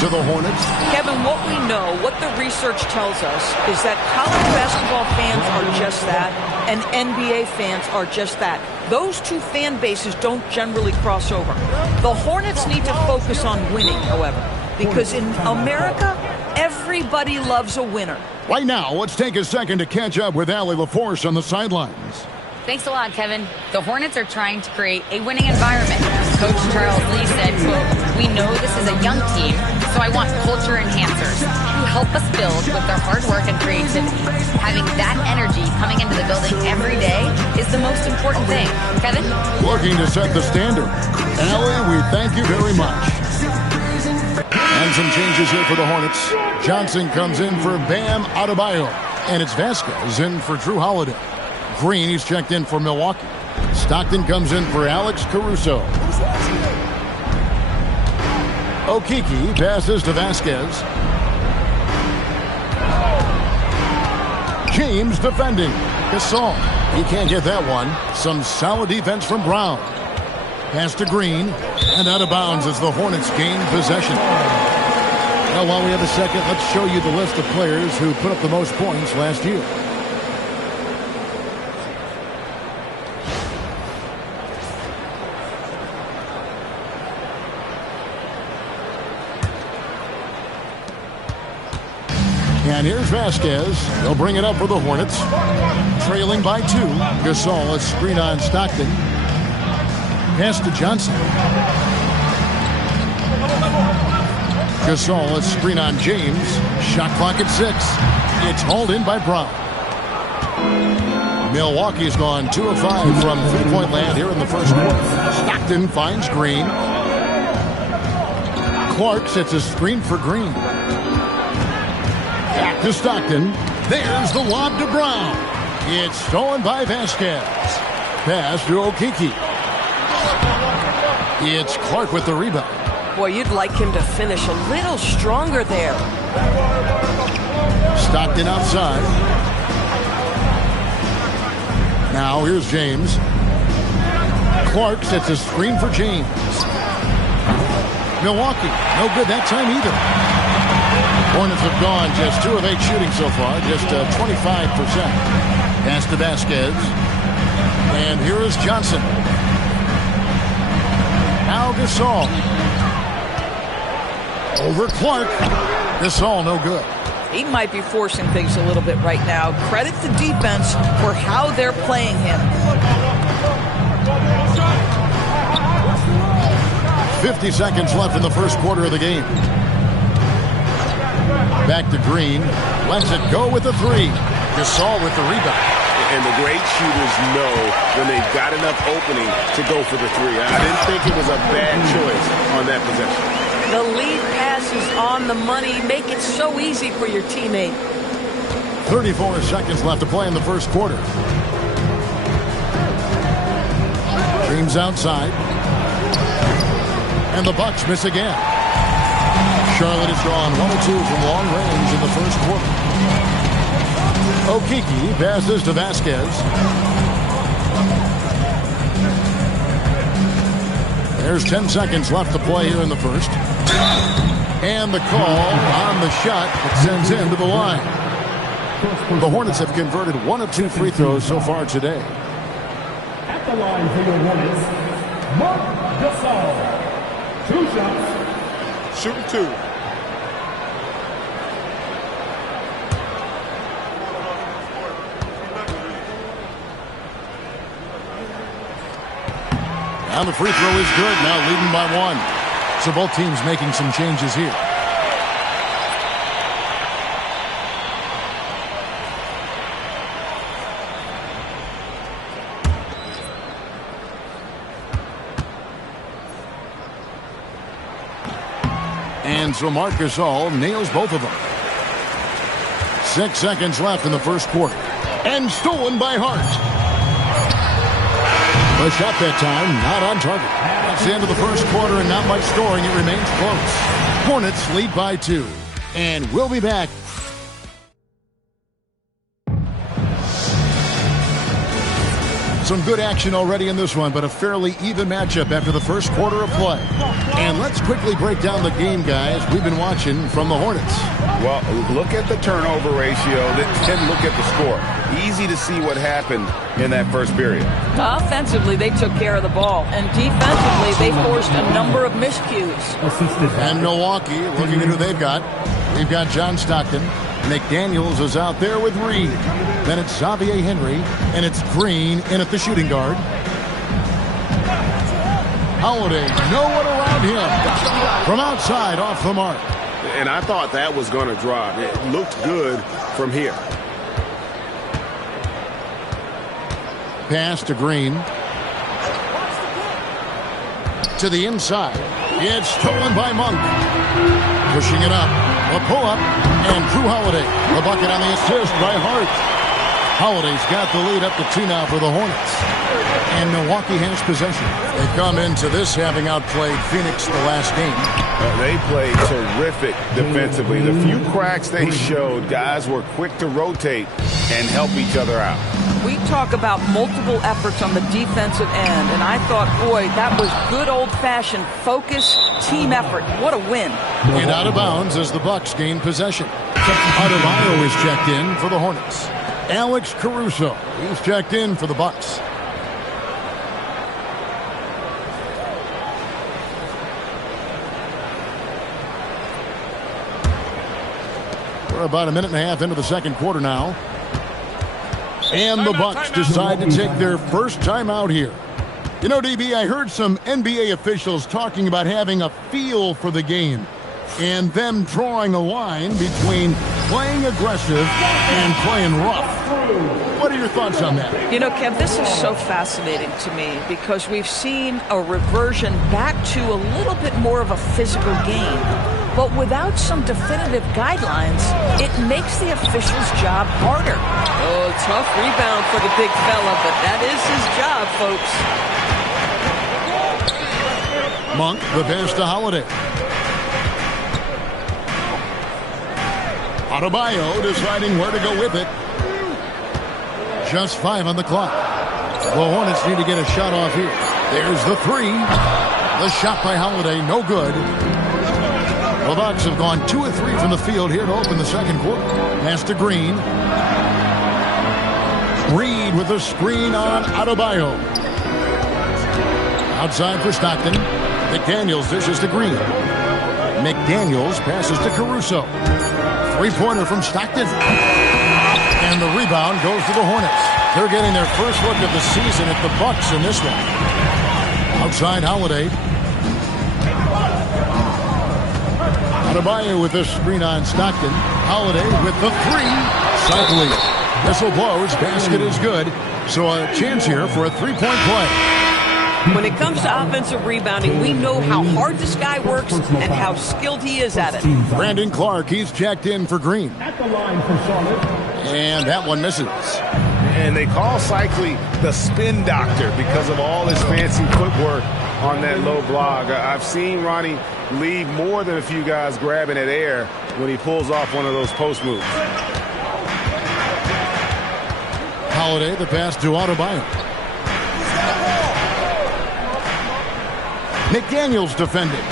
to the Hornets? Kevin, what we know, what the research tells us, is that college basketball fans are just that, and NBA fans are just that. Those two fan bases don't generally cross over. The Hornets need to focus on winning, however, because in America, everybody loves a winner. Right now, let's take a second to catch up with Allie LaForce on the sidelines. Thanks a lot, Kevin. The Hornets are trying to create a winning environment. Coach Charles Lee said, quote, "We know this is a young team, so I want culture enhancers who help us build with their hard work and creativity. Having that energy coming into the building every day is the most important thing." Kevin? Looking to set the standard. Allie, we thank you very much. And some changes here for the Hornets. Johnson comes in for Bam Adebayo. And it's Vasquez in for Drew Holiday. Green, he's checked in for Milwaukee. Stockton comes in for Alex Caruso. Okeke passes to Vasquez. James defending. Gasol. He can't get that one. Some solid defense from Brown. Pass to Green. And out of bounds as the Hornets gain possession. Now, while we have a second, let's show you the list of players who put up the most points last year. And here's Vasquez. They'll bring it up for the Hornets. Trailing by 2. Gasol, a screen on Stockton. Pass to Johnson. Gasol, a screen on James. Shot clock at 6. It's hauled in by Brown. Milwaukee's gone 2 of 5 from three-point land here in the first quarter. Stockton finds Green. Clark sets a screen for Green. Back to Stockton. There's the lob to Brown. It's stolen by Vasquez. Pass to Okeke. It's Clark with the rebound. Boy, you'd like him to finish a little stronger there. Stockton outside. Now here's James. Clark sets a screen for James. Milwaukee, no good that time either. Hornets have gone just 2 of 8 shooting so far, just 25%. Pass to Vasquez. And here is Johnson. Now Gasol. Over Clark. Gasol, no good. He might be forcing things a little bit right now. Credit the defense for how they're playing him. 50 seconds left in the first quarter of the game. Back to Green. Lets it go with the 3. Gasol with the rebound. And the great shooters know when they've got enough opening to go for the 3. I didn't think it was a bad choice on that possession. The lead pass is on the money. Make it so easy for your teammate. 34 seconds left to play in the first quarter. James outside. And the Bucks miss again. Charlotte has drawn 1 of 2 from long range in the first quarter. Okeke passes to Vasquez. There's 10 seconds left to play here in the first. And the call on the shot that sends him to the line. The Hornets have converted 1 of 2 free throws so far today. At the line for your Hornets, Mark Gasol. 2 shots. Shooting 2. And the free throw is good. Now leading by 1. So both teams making some changes here. And so Marc Gasol nails both of them. 6 seconds left in the first quarter. And stolen by Hart. The shot that time, not on target. That's the end of the first quarter and not much scoring. It remains close. Hornets lead by 2. And we'll be back. Some good action already in this one, but a fairly even matchup after the first quarter of play. And let's quickly break down the game, guys, we've been watching from the Hornets. Well, look at the turnover ratio, then look at the score. Easy to see what happened in that first period. Offensively, they took care of the ball. And defensively, they forced a number of miscues. And Milwaukee, looking at who they've got. We've got John Stockton. McDaniels is out there with Reed. Then it's Xavier Henry, and it's Green in at the shooting guard. Holiday, no one around him. From outside, off the mark. And I thought that was going to drop. It looked good from here. Pass to Green. To the inside. It's stolen by Monk. Pushing it up. A pull-up. And Drew Holiday. The bucket on the assist by Hart. Holiday's got the lead up to 2 now for the Hornets. And Milwaukee has possession. They come into this having outplayed Phoenix the last game. They played terrific defensively. The few cracks they showed, guys were quick to rotate and help each other out. We talk about multiple efforts on the defensive end, and I thought, boy, that was good old-fashioned focus, team effort. What a win. And out of bounds as the Bucks gain possession. Adebayo is checked in for the Hornets. Alex Caruso, he's checked in for the Bucks. We're about a minute and a half into the second quarter now. And the Bucks decide to take their first time out here. You know, DB, I heard some NBA officials talking about having a feel for the game and them drawing a line between playing aggressive and playing rough. What are your thoughts on that? You know, Kev, this is so fascinating to me because we've seen a reversion back to a little bit more of a physical game. But without some definitive guidelines, it makes the official's job harder. Oh, tough rebound for the big fella, but that is his job, folks. Monk, the pass to Holiday. Adebayo deciding where to go with it. Just 5 on the clock. The Hornets need to get a shot off here. There's the 3. The shot by Holiday, no good. The Bucks have gone 2 of 3 from the field here to open the second quarter. Pass to Green. Reed with a screen on Adebayo. Outside for Stockton. McDaniels dishes to Green. McDaniels passes to Caruso. Three-pointer from Stockton. And the rebound goes to the Hornets. They're getting their first look of the season at the Bucks in this one. Outside Holiday. Adebayo with a screen on Stockton. Holiday with the 3. Cycling. Whistle blows. Basket is good. So a chance here for a 3-point play. When it comes to offensive rebounding, we know how hard this guy works and how skilled he is at it. Brandon Clark, he's checked in for Green. At the line for Charlotte. And that one misses. And they call Cycli the spin doctor because of all his fancy footwork on that low block. I've seen Ronnie leave more than a few guys grabbing at air when he pulls off one of those post moves. Holiday, the pass to Adebayo. McDaniels defending.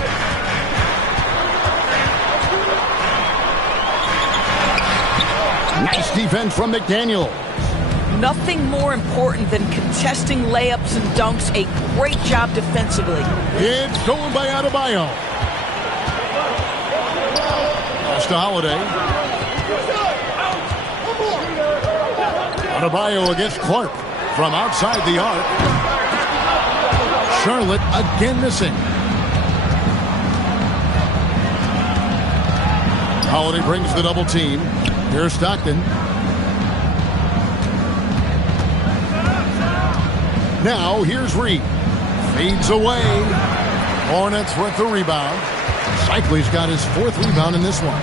Nice defense from McDaniel. Nothing more important than contesting layups and dunks. A great job defensively. It's stolen by Adebayo. Pass to Holiday. Adebayo against Clark from outside the arc. Charlotte again missing. Holiday brings the double team. Here's Stockton. Now here's Reed. Fades away. Hornets with the rebound. Cycley's got his 4th rebound in this one.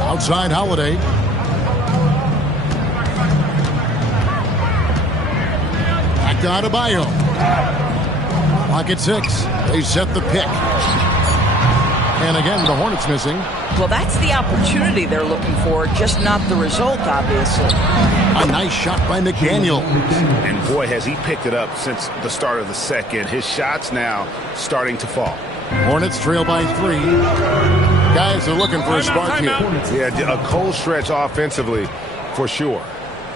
Outside Holiday. Back to Adebayo. Clock at 6. They set the pick. And again, the Hornets missing. Well, that's the opportunity they're looking for, just not the result, obviously. A nice shot by McDaniel. And boy, has he picked it up since the start of the second. His shots now starting to fall. Hornets trail by 3. Guys are looking for a spark here. Yeah, a cold stretch offensively for sure.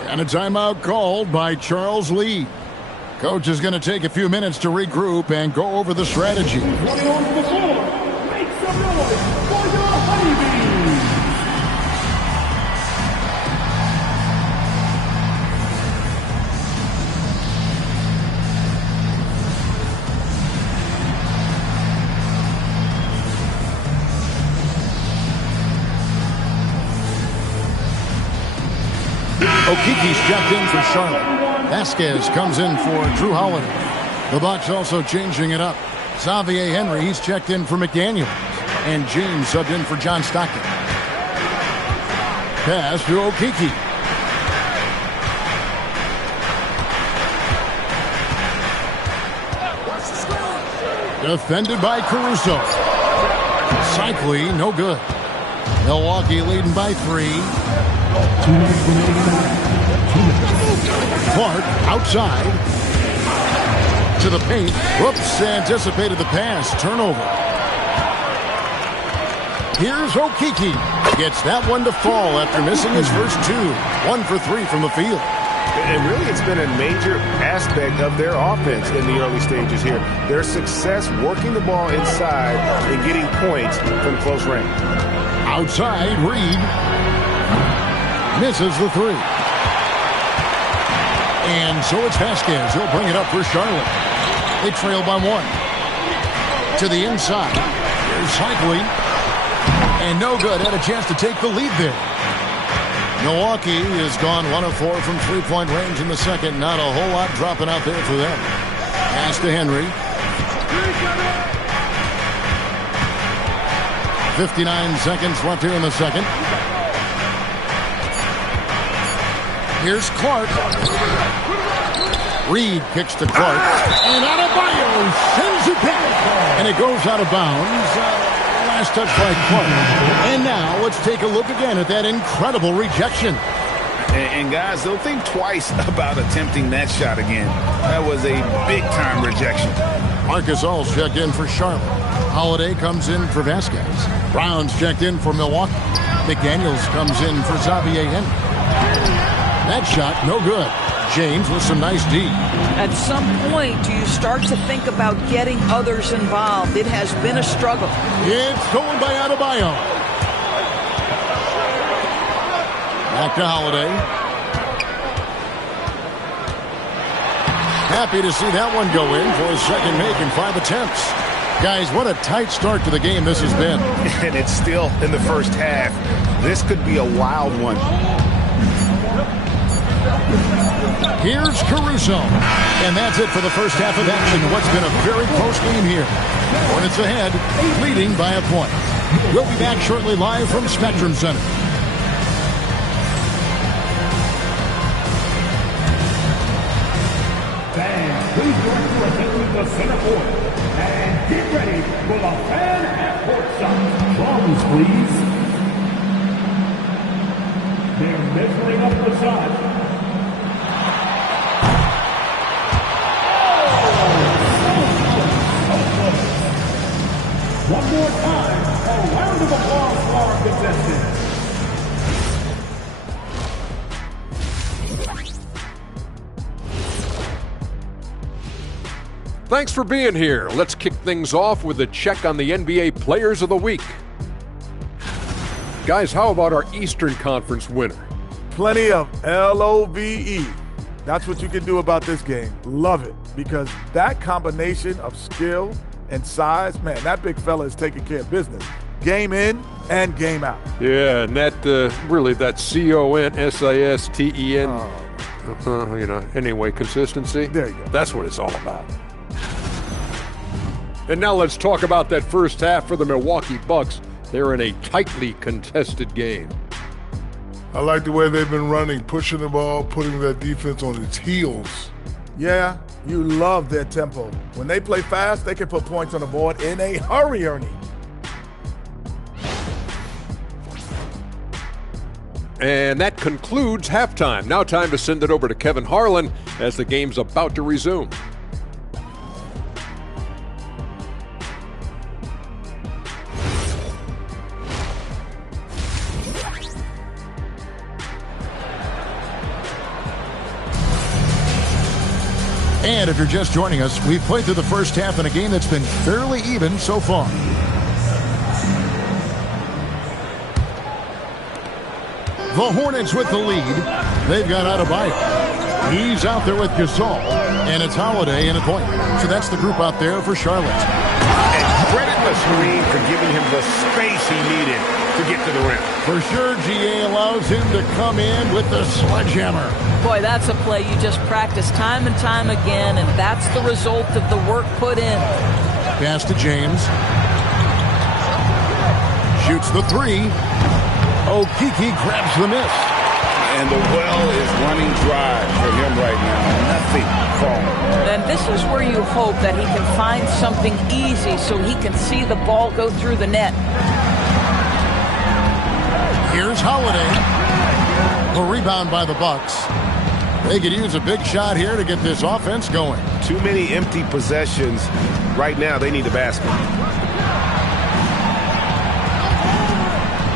And a timeout called by Charles Lee. Coach is going to take a few minutes to regroup and go over the strategy. Okiki's checked in for Charlotte. Vasquez comes in for Drew Holiday. The Bucks also changing it up. Xavier Henry, he's checked in for McDaniel. And James subbed in for John Stockton. Pass to Okiki. Defended by Caruso. Cycling, no good. Milwaukee leading by 3. Clark outside to the paint. Whoops, anticipated the pass. Turnover. Here's Okiki. Gets that one to fall after missing his first 2. 1 for 3 from the field. And really, it's been a major aspect of their offense in the early stages here. Their success working the ball inside and getting points from close range. Outside, Reed misses the 3. And so it's Vasquez. He'll bring it up for Charlotte. They trail by 1. To the inside. Here's Cycling. And no good. Had a chance to take the lead there. Milwaukee has gone 1 of 4 from three-point range in the second. Not a whole lot dropping out there for them. Pass to Henry. 59 seconds left here in the second. Here's Clark. Reed kicks to Clark. And Adebayo sends it back. And it goes out of bounds. Last touch by Clark. And now let's take a look again at that incredible rejection. And guys, they'll think twice about attempting that shot again. That was a big-time rejection. Marcus All's checked in for Charlotte. Holiday comes in for Vasquez. Brown's checked in for Milwaukee. McDaniels comes in for Xavier Henry. That shot, no good. James with some nice D. At some point, do you start to think about getting others involved? It has been a struggle. It's stolen by Adebayo. Back to Holiday. Happy to see that one go in for a second make in 5 attempts. Guys, what a tight start to the game this has been. And it's still in the first half. This could be a wild one. Here's Caruso. And that's it for the first half of action. What's been a very close game here. Hornets ahead, leading by a point. We'll be back shortly live from Spectrum Center. Fans, please direct your attention to the center court. And get ready for the fan half-court shot. Drums, please. They're measuring up the shot. One more time, a round of applause for our contestants. Thanks for being here. Let's kick things off with a check on the NBA Players of the Week. Guys, how about our Eastern Conference winner? Plenty of LOVE. That's what you can do about this game. Love it, because that combination of skill and size, man, that big fella is taking care of business. Game in and game out. Yeah, and that really that CONSISTEN. Anyway, consistency. There you go. That's what it's all about. And now let's talk about that first half for the Milwaukee Bucks. They're in a tightly contested game. I like the way they've been running, pushing the ball, putting their defense on its heels. Yeah, you love their tempo. When they play fast, they can put points on the board in a hurry, Ernie. And that concludes halftime. Now time to send it over to Kevin Harlan as the game's about to resume. And if you're just joining us, we've played through the first half in a game that's been fairly even so far. The Hornets with the lead. They've got Adebayo. He's out there with Gasol. And it's Holiday in a point. So that's the group out there for Charlotte. And credit the screen for giving him the space he needed to get to the rim. For sure, GA allows him to come in with the sledgehammer. Boy, that's a play you just practice time and time again, and that's the result of the work put in. Pass to James. Shoots the three. Okeke grabs the miss. And the well is running dry for him right now. Nothing falling. And this is where you hope that he can find something easy so he can see the ball go through the net. Here's Holiday. The rebound by the Bucks. They could use a big shot here to get this offense going. Too many empty possessions. Right now, they need a basket.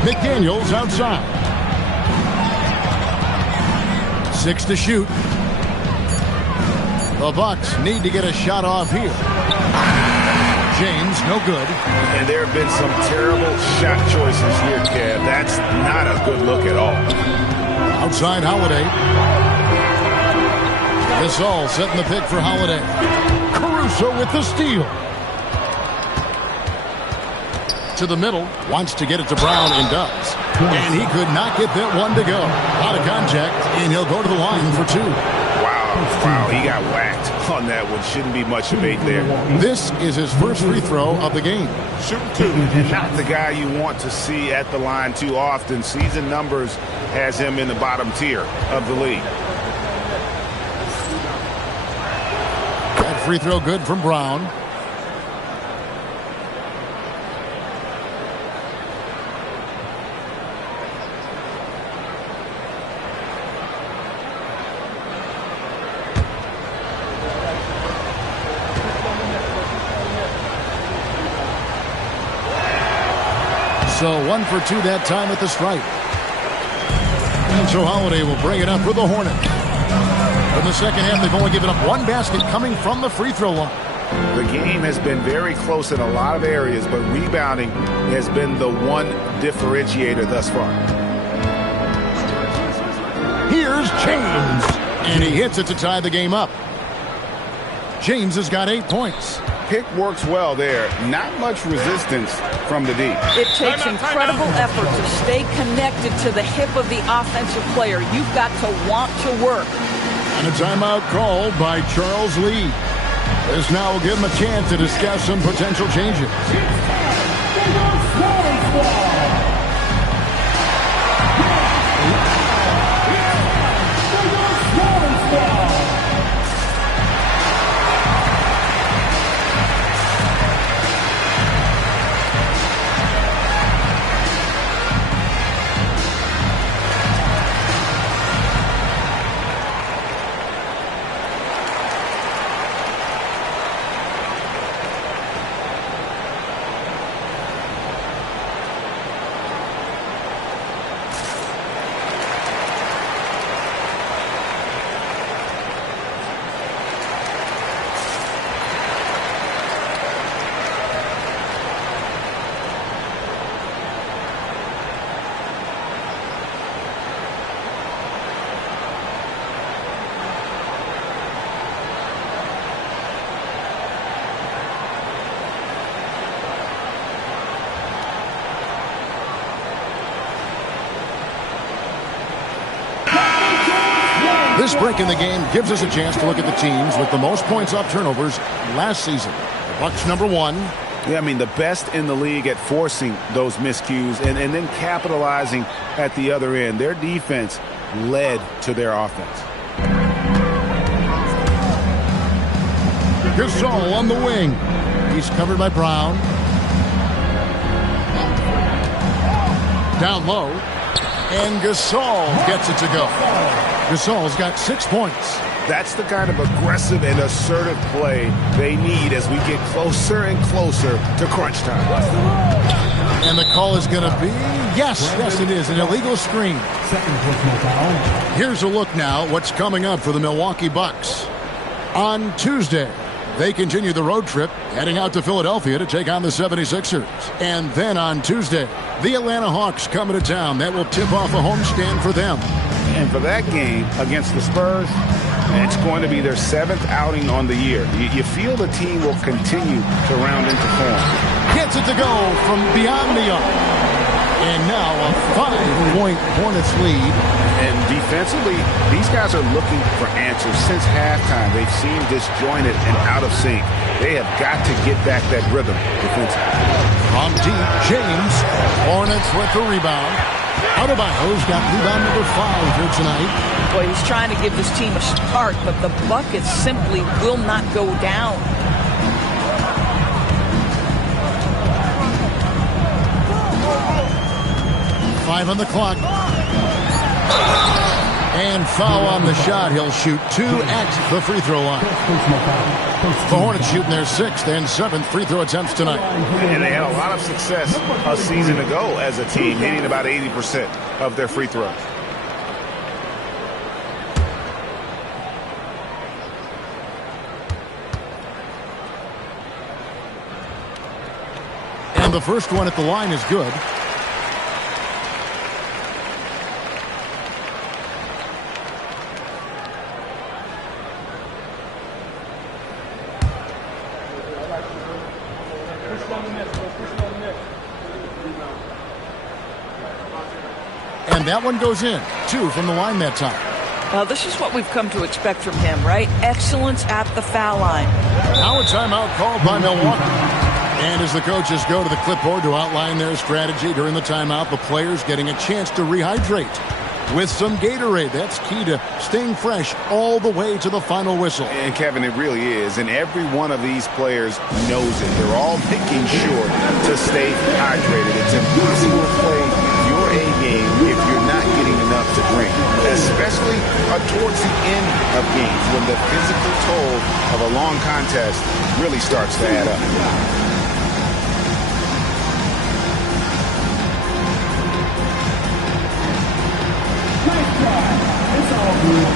McDaniels outside. 6 to shoot. The Bucks need to get a shot off here. James, no good. And there have been some terrible shot choices here, Kev. That's not a good look at all. Outside Holiday. Gasol setting the pick for Holiday. Caruso with the steal. To the middle, wants to get it to Brown and does. And he could not get that one to go. Out of contact, and he'll go to the line for two. Wow, he got whacked on that one. Shouldn't be much debate there. This is his first free throw of the game. Shooting two. Not the guy you want to see at the line too often. Season numbers has him in the bottom tier of the league. That free throw good from Brown. So 1 for 2 that time at the stripe. And so Holiday will bring it up for the Hornets. In the second half, they've only given up one basket coming from the free throw line. The game has been very close in a lot of areas, but rebounding has been the one differentiator thus far. Here's James. And he hits it to tie the game up. James has got 8 points. Pick works well there. Not much resistance from the deep. It takes incredible effort to stay connected to the hip of the offensive player. You've got to want to work. And a timeout called by Charles Lee. This now will give him a chance to discuss some potential changes. This break in the game gives us a chance to look at the teams with the most points off turnovers last season. The Bucks number 1. Yeah, I mean, the best in the league at forcing those miscues and then capitalizing at the other end. Their defense led to their offense. Gasol on the wing. He's covered by Brown. Down low. And Gasol gets it to go. Gasol's got 6 points. That's the kind of aggressive and assertive play they need as we get closer and closer to crunch time. And the call is going to be, yes, it is, an illegal screen. Here's a look now what's coming up for the Milwaukee Bucks. On Tuesday, they continue the road trip, heading out to Philadelphia to take on the 76ers. And then on Tuesday, the Atlanta Hawks coming to town. That will tip off a homestand for them. And for that game against the Spurs, it's going to be their 7th outing on the year. You feel the team will continue to round into form. Gets it to go from beyond the arc. And now a 5-point Hornets lead. And defensively, these guys are looking for answers since halftime. They've seemed disjointed and out of sync. They have got to get back that rhythm defensively. From deep, James. Hornets with the rebound. Adebayo's got rebound number 5 here tonight. Boy, he's trying to give this team a spark, but the buckets simply will not go down. Five on the clock. And foul on the shot. He'll shoot 2 at the free throw line. The Hornets shooting their 6th and 7th free throw attempts tonight. And they had a lot of success a season ago as a team, hitting about 80% of their free throws. And the first one at the line is good. And that one goes in. 2 from the line that time. Well, this is what we've come to expect from him, right? Excellence at the foul line. Now a timeout called by Milwaukee. And as the coaches go to the clipboard to outline their strategy during the timeout, the players getting a chance to rehydrate with some Gatorade. That's key to staying fresh all the way to the final whistle. And Kevin, it really is. And every one of these players knows it. They're all making sure to stay hydrated. It's impossible to play your A game if you're not getting enough to drink, especially towards the end of games when the physical toll of a long contest really starts to add up. It's all good.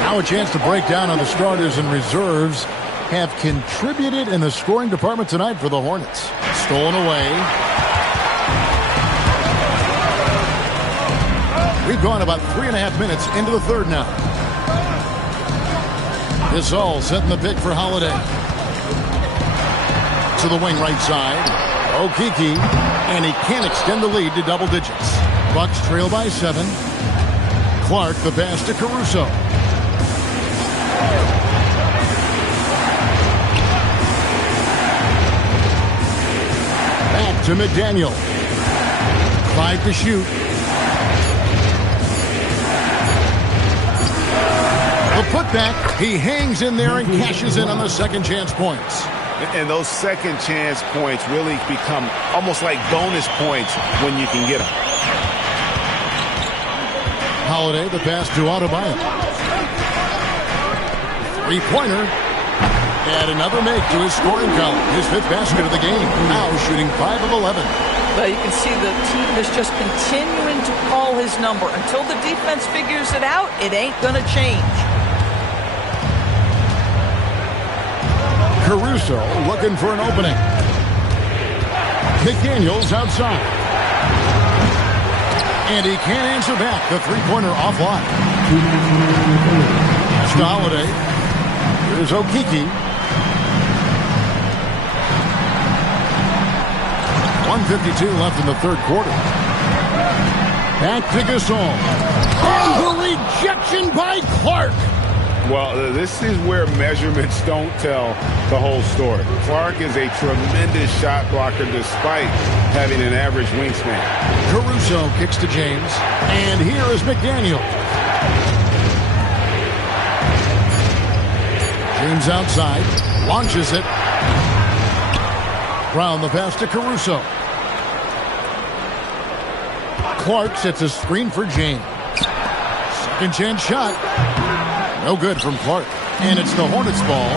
Now a chance to break down on the starters and reserves have contributed in the scoring department tonight for the Hornets. Stolen away. We've gone about 3.5 minutes into the third now. Gasol setting the pick for Holiday. To the wing right side. Okeke. And he can't extend the lead to double digits. Bucks trail by 7. Clark the pass to Caruso. Back to McDaniel. 5 to shoot. The putback, he hangs in there and cashes in on the second chance points. And those second chance points really become almost like bonus points when you can get them. Holiday, the pass to Adebayo. Three-pointer. And another make to his scoring column. His 5th basket of the game. Now shooting 5 of 11. Well, you can see the team is just continuing to call his number. Until the defense figures it out, it ain't going to change. Caruso looking for an opening. McDaniels outside. And he can't answer back. The three-pointer offline. That's to Holiday. Here's Okeke. 1:52 left in the third quarter. Back to Gasol. And the rejection by Clark. Well, this is where measurements don't tell the whole story. Clark is a tremendous shot blocker despite having an average wingspan. Caruso kicks to James. And here is McDaniel. James outside. Launches it. Brown the pass to Caruso. Clark sets a screen for James. Second chance shot. No good from Clark. And it's the Hornets ball.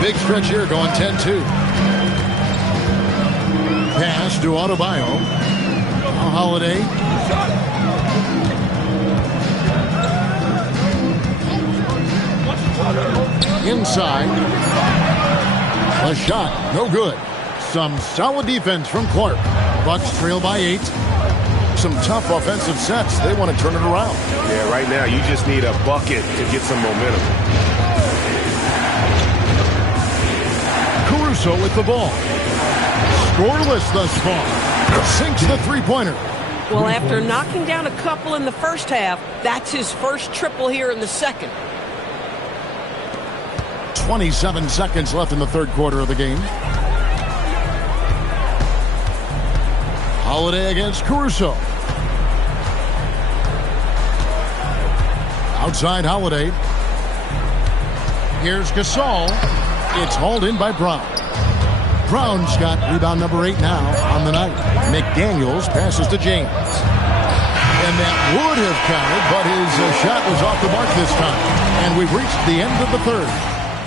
Big stretch here going 10-2. Pass to Adebayo. Holiday. Inside. A shot. No good. Some solid defense from Clark. Bucks trail by 8. Some tough offensive sets. They want to turn it around. Yeah, right now you just need a bucket to get some momentum. Caruso with the ball. Scoreless thus far. Sinks the three-pointer. Well, after knocking down a couple in the first half, that's his first triple here in the second. 27 seconds left in the third quarter of the game. Holiday against Caruso. Outside Holiday. Here's Gasol. It's hauled in by Brown. Brown's got rebound number 8 now on the night. McDaniels passes to James. And that would have counted, but his shot was off the mark this time. And we've reached the end of the third.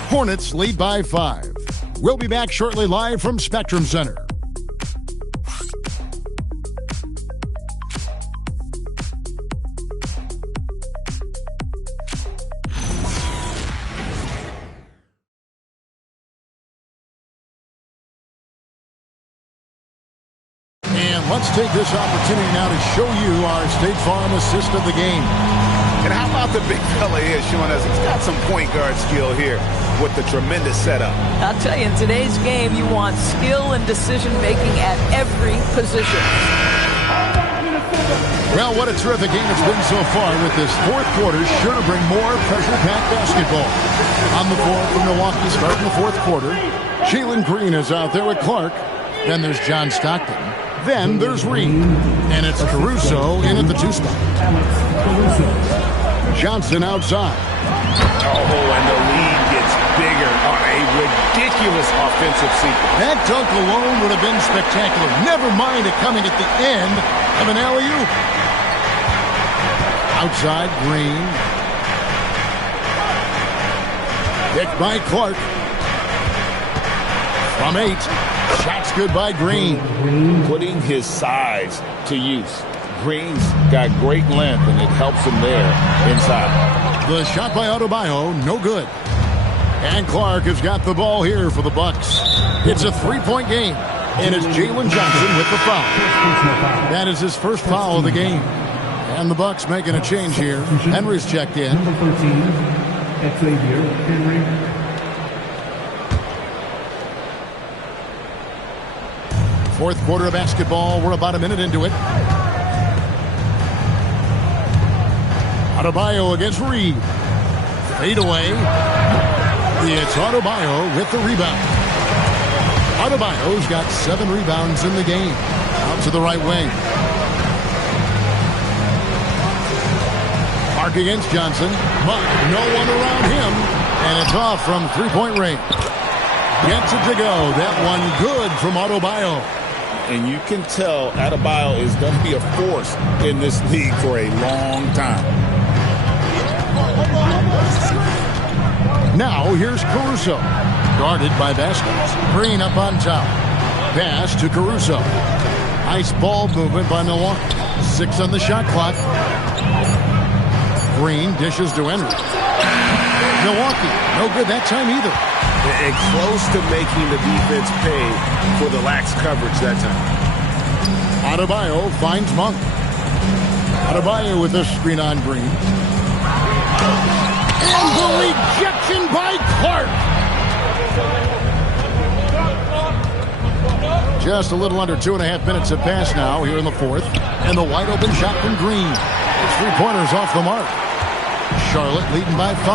Hornets lead by 5. We'll be back shortly live from Spectrum Center. Let's take this opportunity now to show you our State Farm assist of the game. And how about the big fella here showing us he's got some point guard skill here with the tremendous setup. I'll tell you, in today's game, you want skill and decision-making at every position. Well, what a terrific game it's been so far with this fourth quarter. Sure to bring more pressure-packed basketball. On the floor for Milwaukee starting the fourth quarter. Jalen Green is out there with Clark. Then there's John Stockton. Then there's Reed. And it's Caruso in at the 2 spot. Johnson outside. Oh, and the lead gets bigger on a ridiculous offensive sequence. That dunk alone would have been spectacular. Never mind it coming at the end of an alley-oop. Outside, Green. Picked by Clark. From 8. Shots good by Green. Putting his size to use. Green's got great length, and it helps him there inside. The shot by Adebayo, no good. And Clark has got the ball here for the Bucks. It's a 3-point game, and it's Jalen Johnson with the foul. That is his first foul of the game. And the Bucks making a change here. Henry's checked in. Number 13, Xavier Henry. Fourth quarter of basketball. We're about a minute into it. Adebayo against Reed. Fade away. It's Adebayo with the rebound. Adebayo's got 7 rebounds in the game. Out to the right wing. Clark against Johnson. But no one around him. And it's off from 3-point range. Gets it to go. That one good from Adebayo. And you can tell Adebayo is going to be a force in this league for a long time. Now here's Caruso. Guarded by Vasquez. Green up on top. Pass to Caruso. Nice ball movement by Milwaukee. 6 on the shot clock. Green dishes to Henry. Milwaukee, no good that time either. And close to making the defense pay for the lax coverage that time. Adebayo finds Monk. Adebayo with a screen on Green. And the rejection by Clark. Just a little under 2.5 minutes have passed now here in the fourth. And the wide open shot from Green. His three-pointers off the mark. Charlotte leading by 5.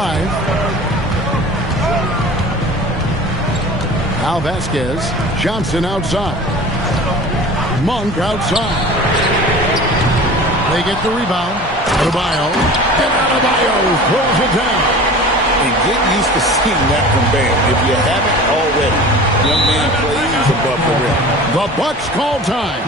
Al Vasquez. Johnson outside. Monk outside. They get the rebound. Adebayo. And Adebayo throws it down. And get used to seeing that from Bam. If you haven't already, young man plays above the rim. The Bucks call time.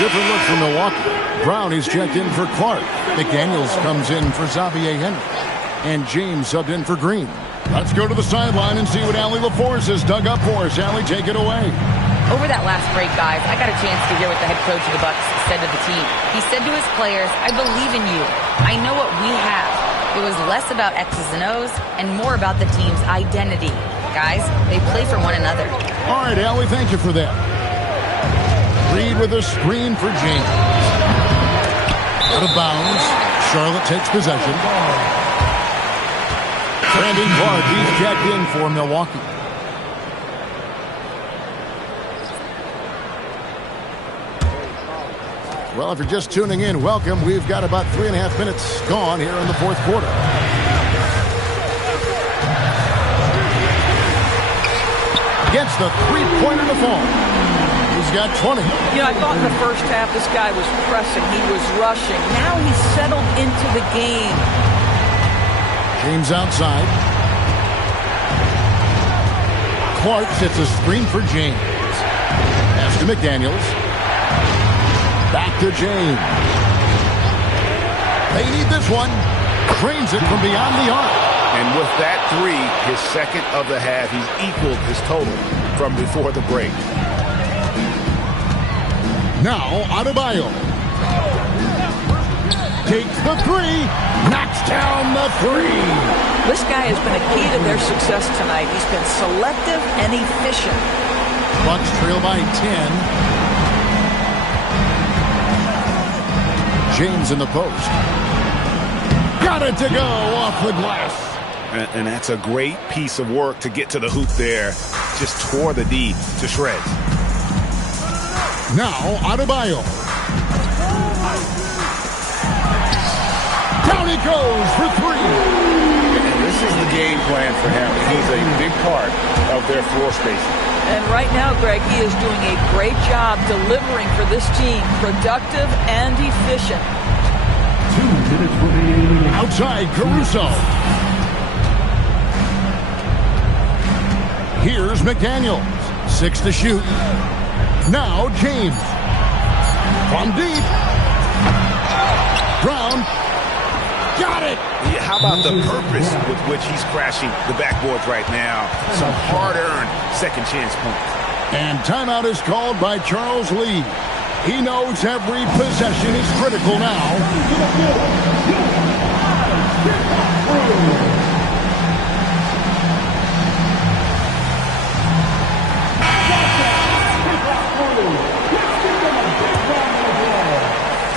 Different look for Milwaukee. Brown is checked in for Clark. McDaniels comes in for Xavier Henry. And James subbed in for Green. Let's go to the sideline and see what Allie LaForce has dug up for us. Allie, take it away. Over that last break, guys, I got a chance to hear what the head coach of the Bucks said to the team. He said to his players, I believe in you. I know what we have. It was less about X's and O's and more about the team's identity. Guys, they play for one another. All right, Allie, thank you for that. Reed with a screen for James. Out of bounds. Charlotte takes possession. Brandon Clark, he's checked in for Milwaukee. Well, if you're just tuning in, welcome. We've got about 3.5 minutes gone here in the fourth quarter. Gets the three-pointer to fall. He's got 20. You know, I thought in the first half this guy was pressing. He was rushing. Now he's settled into the game. James outside. Clark sets a screen for James. Pass to McDaniels. Back to James. They need this one. Trains it from beyond the arc. And with that three, his second of the half, he's equaled his total from before the break. Now, Adebayo takes the three, knocks down the three. This guy has been a key to their success tonight. He's been selective and efficient. Bucks trail by 10. James in the post. Got it to go off the glass. And that's a great piece of work to get to the hoop there. Just tore the D to shreds. Now, Adebayo. Down he goes for three. And this is the game plan for him. He's a big part of their floor spacing. And right now, Greg, he is doing a great job delivering for this team. Productive and efficient. 2 minutes remaining. Outside, Caruso. Here's McDaniels. 6 to shoot. Now James. From deep. Brown. Got it. Yeah, how about the purpose with which he's crashing the backboards right now? Some hard-earned second chance points. And timeout is called by Charles Lee. He knows every possession is critical now.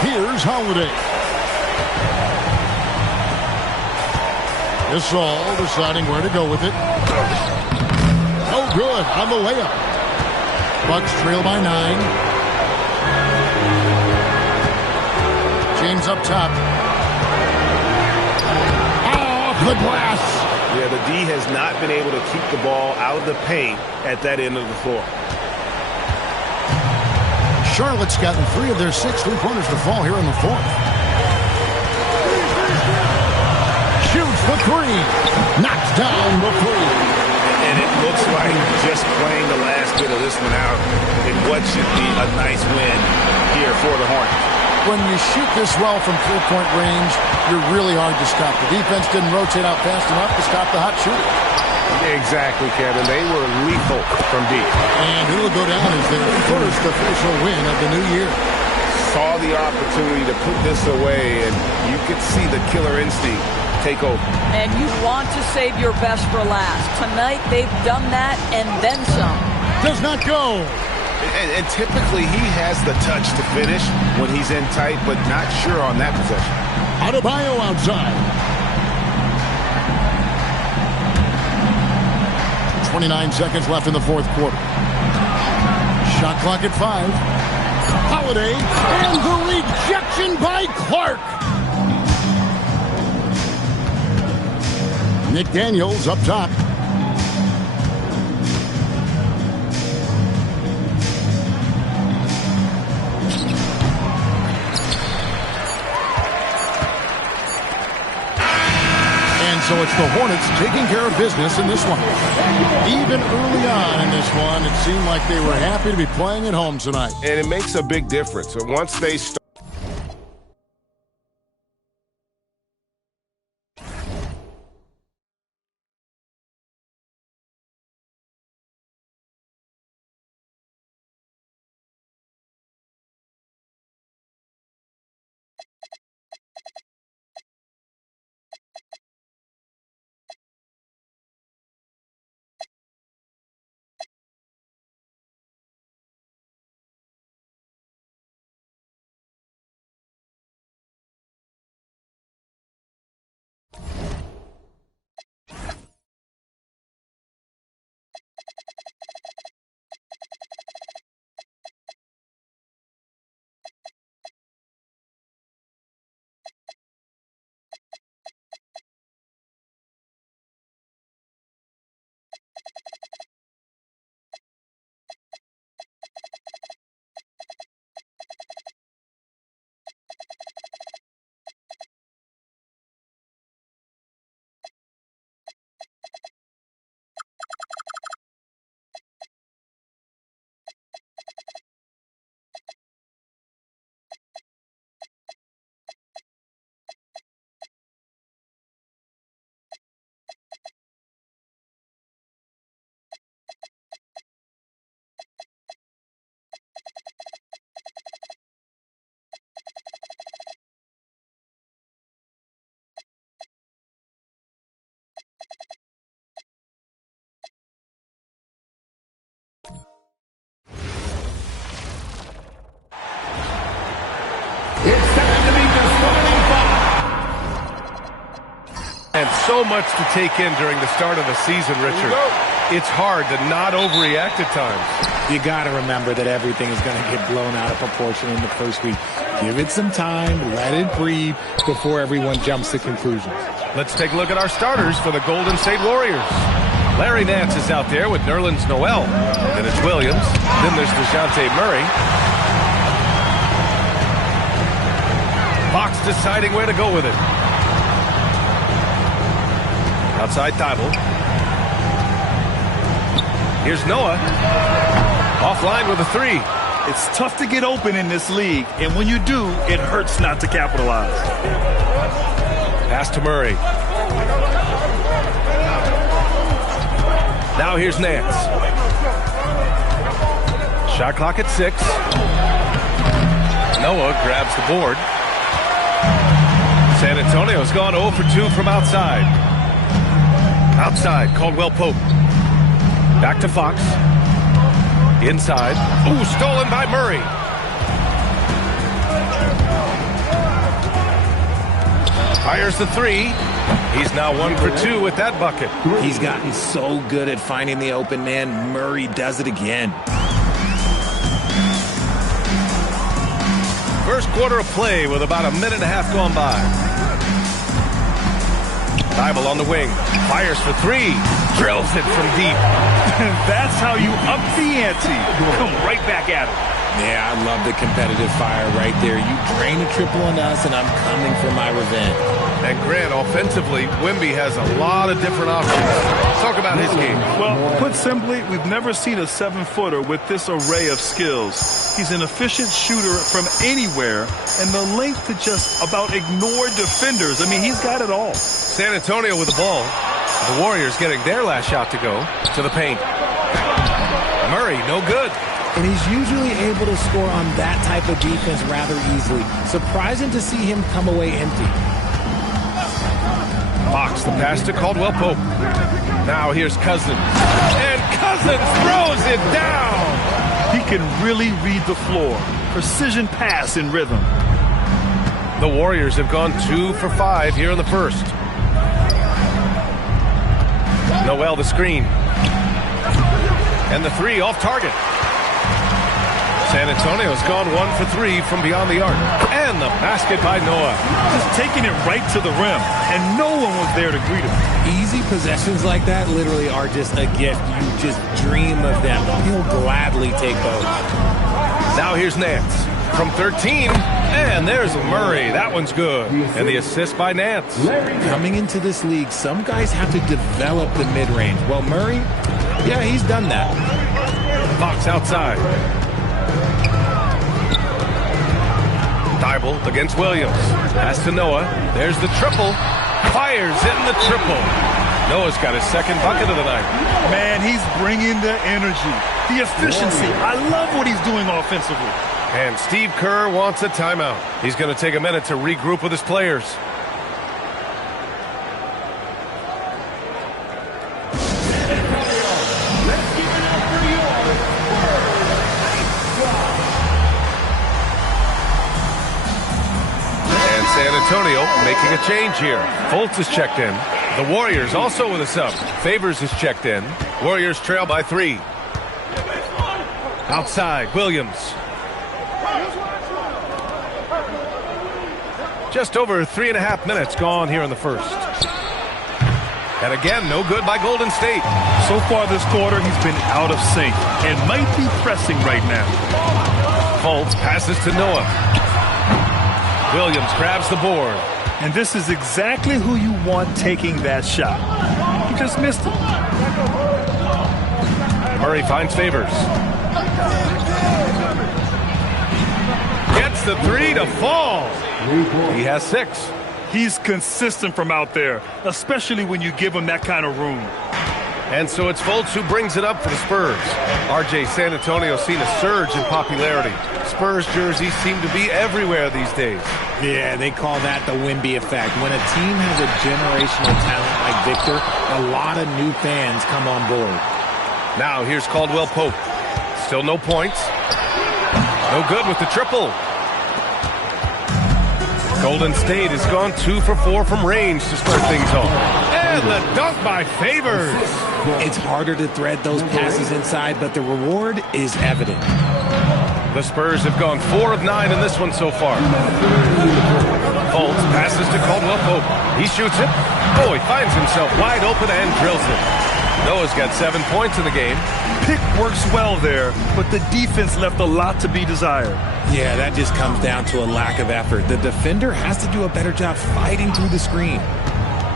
Here's Holiday. Gasol deciding where to go with it. Oh, good on the layup. Bucks trail by 9. James up top. Off the glass. Yeah, the D has not been able to keep the ball out of the paint at that end of the floor. Charlotte's gotten 3 of their 6 three-pointers to fall here in the fourth. Shoots the 3. Knocks down the 3. And it looks like just playing the last bit of this one out in what should be a nice win here for the Hornets. when you shoot this well from three-point range, you're really hard to stop. The defense didn't rotate out fast enough to stop the hot shooter. Exactly, Kevin. They were lethal from deep. And it'll go down as their first official win of the new year. Saw the opportunity to put this away, and you could see the killer instinct take over. And you want to save your best for last. Tonight, they've done that and then some. Does not go. And typically, he has the touch to finish when he's in tight, but not sure on that possession. Adebayo outside. 29 seconds left in the fourth quarter. Shot clock at 5. Holiday, and the rejection by Clark. Nick Daniels up top. So it's the Hornets taking care of business in this one. Even early on in this one, it seemed like they were happy to be playing at home tonight. And it makes a big difference. Once they start. And so much to take in during the start of the season, Richard. It's hard to not overreact at times. You got to remember that everything is going to get blown out of proportion in the first week. Give it some time, let it breathe before everyone jumps to conclusions. Let's take a look at our starters for the Golden State Warriors. Larry Nance is out there with Nerlens Noel. Then it's Williams. Then there's DeJounte Murray. Fox deciding where to go with it. Outside Thibault. Here's Noah. Offline with a three. It's tough to get open in this league, and when you do, it hurts not to capitalize. Pass to Murray. Now here's Nance. Shot clock at 6. Noah grabs the board. San Antonio's gone 0 for 2 from outside. Outside, Caldwell Pope. Back to Fox. Inside. Ooh, stolen by Murray. Fires the three. He's now 1 for 2 with that bucket. He's gotten so good at finding the open man. Murray does it again. First quarter of play with about a minute and a half gone by. Thibault on the wing. Fires for 3. Drills it from deep. That's how you up the ante. Come right back at him. Yeah, I love the competitive fire right there. You drain a triple on us, and I'm coming for my revenge. And Grant, offensively, Wemby has a lot of different options. Let's talk about his game. Well, put simply, we've never seen a 7-footer with this array of skills. He's an efficient shooter from anywhere, and the length to just about ignore defenders. I mean, he's got it all. San Antonio with the ball. The Warriors getting their last shot to go to the paint. Murray, no good. And he's usually able to score on that type of defense rather easily. Surprising to see him come away empty. Fox, the pass to Caldwell Pope. Now here's Cousins. And Cousins throws it down. He can really read the floor. Precision pass in rhythm. The Warriors have gone 2 for 5 here in the first. Noel the screen. And the three off target. San Antonio's gone 1 for 3 from beyond the arc. And the basket by Noah. Just taking it right to the rim, and no one was there to greet him. Easy possessions like that literally are just a gift. You just dream of them. He'll gladly take those. Now here's Nance from 13. And there's Murray. That one's good. And the assist by Nance. Coming into this league, some guys have to develop the mid-range. Well, Murray, yeah, he's done that. Fox outside. Thibault against Williams. Pass to Noah. There's the triple. Fires in the triple. Noah's got his second bucket of the night. Man, he's bringing the energy, the efficiency. I love what he's doing offensively. And Steve Kerr wants a timeout. He's going to take a minute to regroup with his players. And San Antonio making a change here. Fultz is checked in. The Warriors also with a sub. Favors is checked in. Warriors trail by 3. Outside, Williams. Just over 3.5 minutes gone here in the first. And again, no good by Golden State. So far this quarter, he's been out of sync and might be pressing right now. Fultz passes to Noah. Williams grabs the board. And this is exactly who you want taking that shot. He just missed it. Murray finds Favors. Gets the 3 to fall. He has 6. He's consistent from out there, especially when you give him that kind of room. And so it's Fultz who brings it up for the Spurs. RJ, San Antonio's seen a surge in popularity. Spurs jerseys seem to be everywhere these days. Yeah, they call that the Wemby effect. When a team has a generational talent like Victor, a lot of new fans come on board. Now here's Caldwell Pope. Still no points. No good with the triple. Golden State has gone 2 for 4 from range to start things off. And the dunk by Favors. It's harder to thread those passes inside, but the reward is evident. The Spurs have gone 4 of 9 in this one so far. Fultz passes to Caldwell Pope. He shoots it. Oh, he finds himself wide open and drills it. Noah's got 7 points in the game. Pick works well there, but the defense left a lot to be desired. Yeah, that just comes down to a lack of effort. The defender has to do a better job fighting through the screen.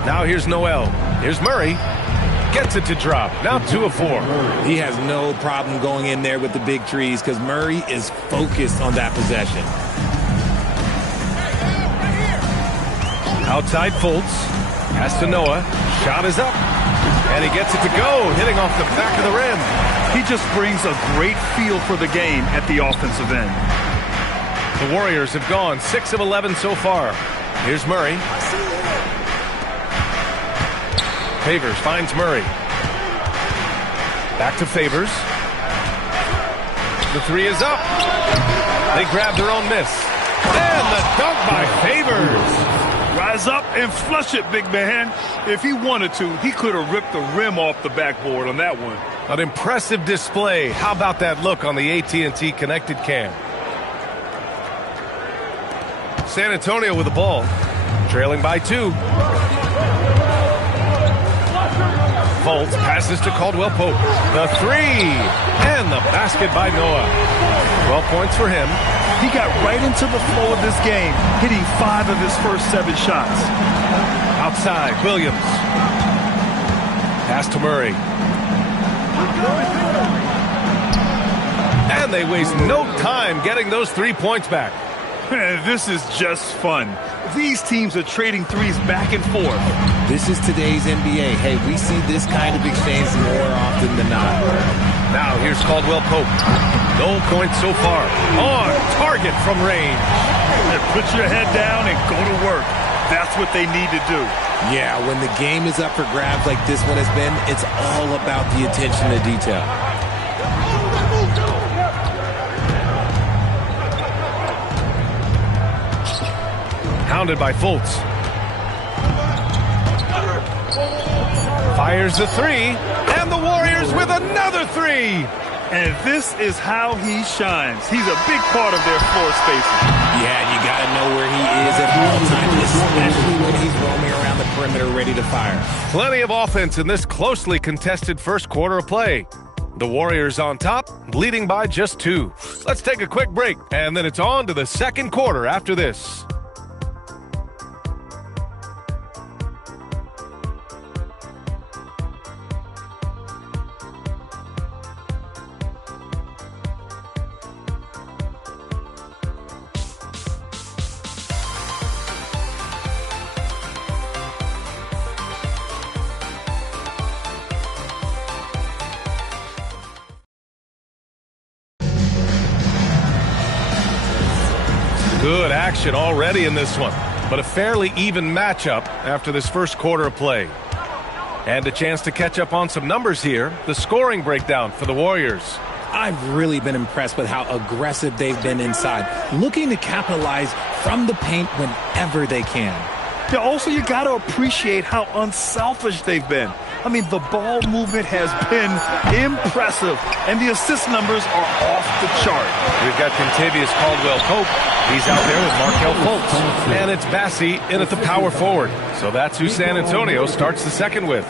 Now here's Noel. Here's Murray. Gets it to drop. Now 2 of 4. He has no problem going in there with the big trees because Murray is focused on that possession. Outside Fultz. Pass to Noah. Shot is up. And he gets it to go, hitting off the back of the rim. He just brings a great feel for the game at the offensive end. The Warriors have gone 6 of 11 so far. Here's Murray. Favors finds Murray. Back to Favors. The 3 is up. They grab their own miss. And the dunk by Favors. Rise up and flush it, big man. If he wanted to, he could have ripped the rim off the backboard on that one. An impressive display. How about that look on the AT&T connected cam? San Antonio with the ball. Trailing by 2. Fultz passes Passes to Caldwell Pope. The three. And the basket by Noah. 12 points for him. He got right into the flow of this game, hitting 5 of his first 7 shots. Outside, Williams. Pass to Murray. And they waste no time getting those 3 points back. This is just fun. These teams are trading threes back and forth. This is today's NBA. Hey, we see this kind of exchange more often than not. Now here's Caldwell Pope. No points so far. On target from range. Put your head down and go to work. That's what they need to do. Yeah, when the game is up for grabs like this one has been, it's all about the attention to detail. Hounded by Fultz. Fires the three, and the Warriors with another three. And this is how he shines. He's a big part of their floor spacing. Yeah, you got to know where he is at all times, especially when he's roaming around the perimeter ready to fire. Plenty of offense in this closely contested first quarter of play. The Warriors on top, leading by just 2. Let's take a quick break, and then it's on to the second quarter after this. Good action already in this one, but a fairly even matchup after this first quarter of play. And a chance to catch up on some numbers here. The scoring breakdown for the Warriors. I've really been impressed with how aggressive they've been inside, looking to capitalize from the paint whenever they can. Yeah, also, you got to appreciate how unselfish they've been. I mean, the ball movement has been impressive, and the assist numbers are off the chart. We've got Contavious Caldwell-Pope. He's out there with Markelle Fultz. And it's Bassi in at the power forward. So that's who San Antonio starts the second with.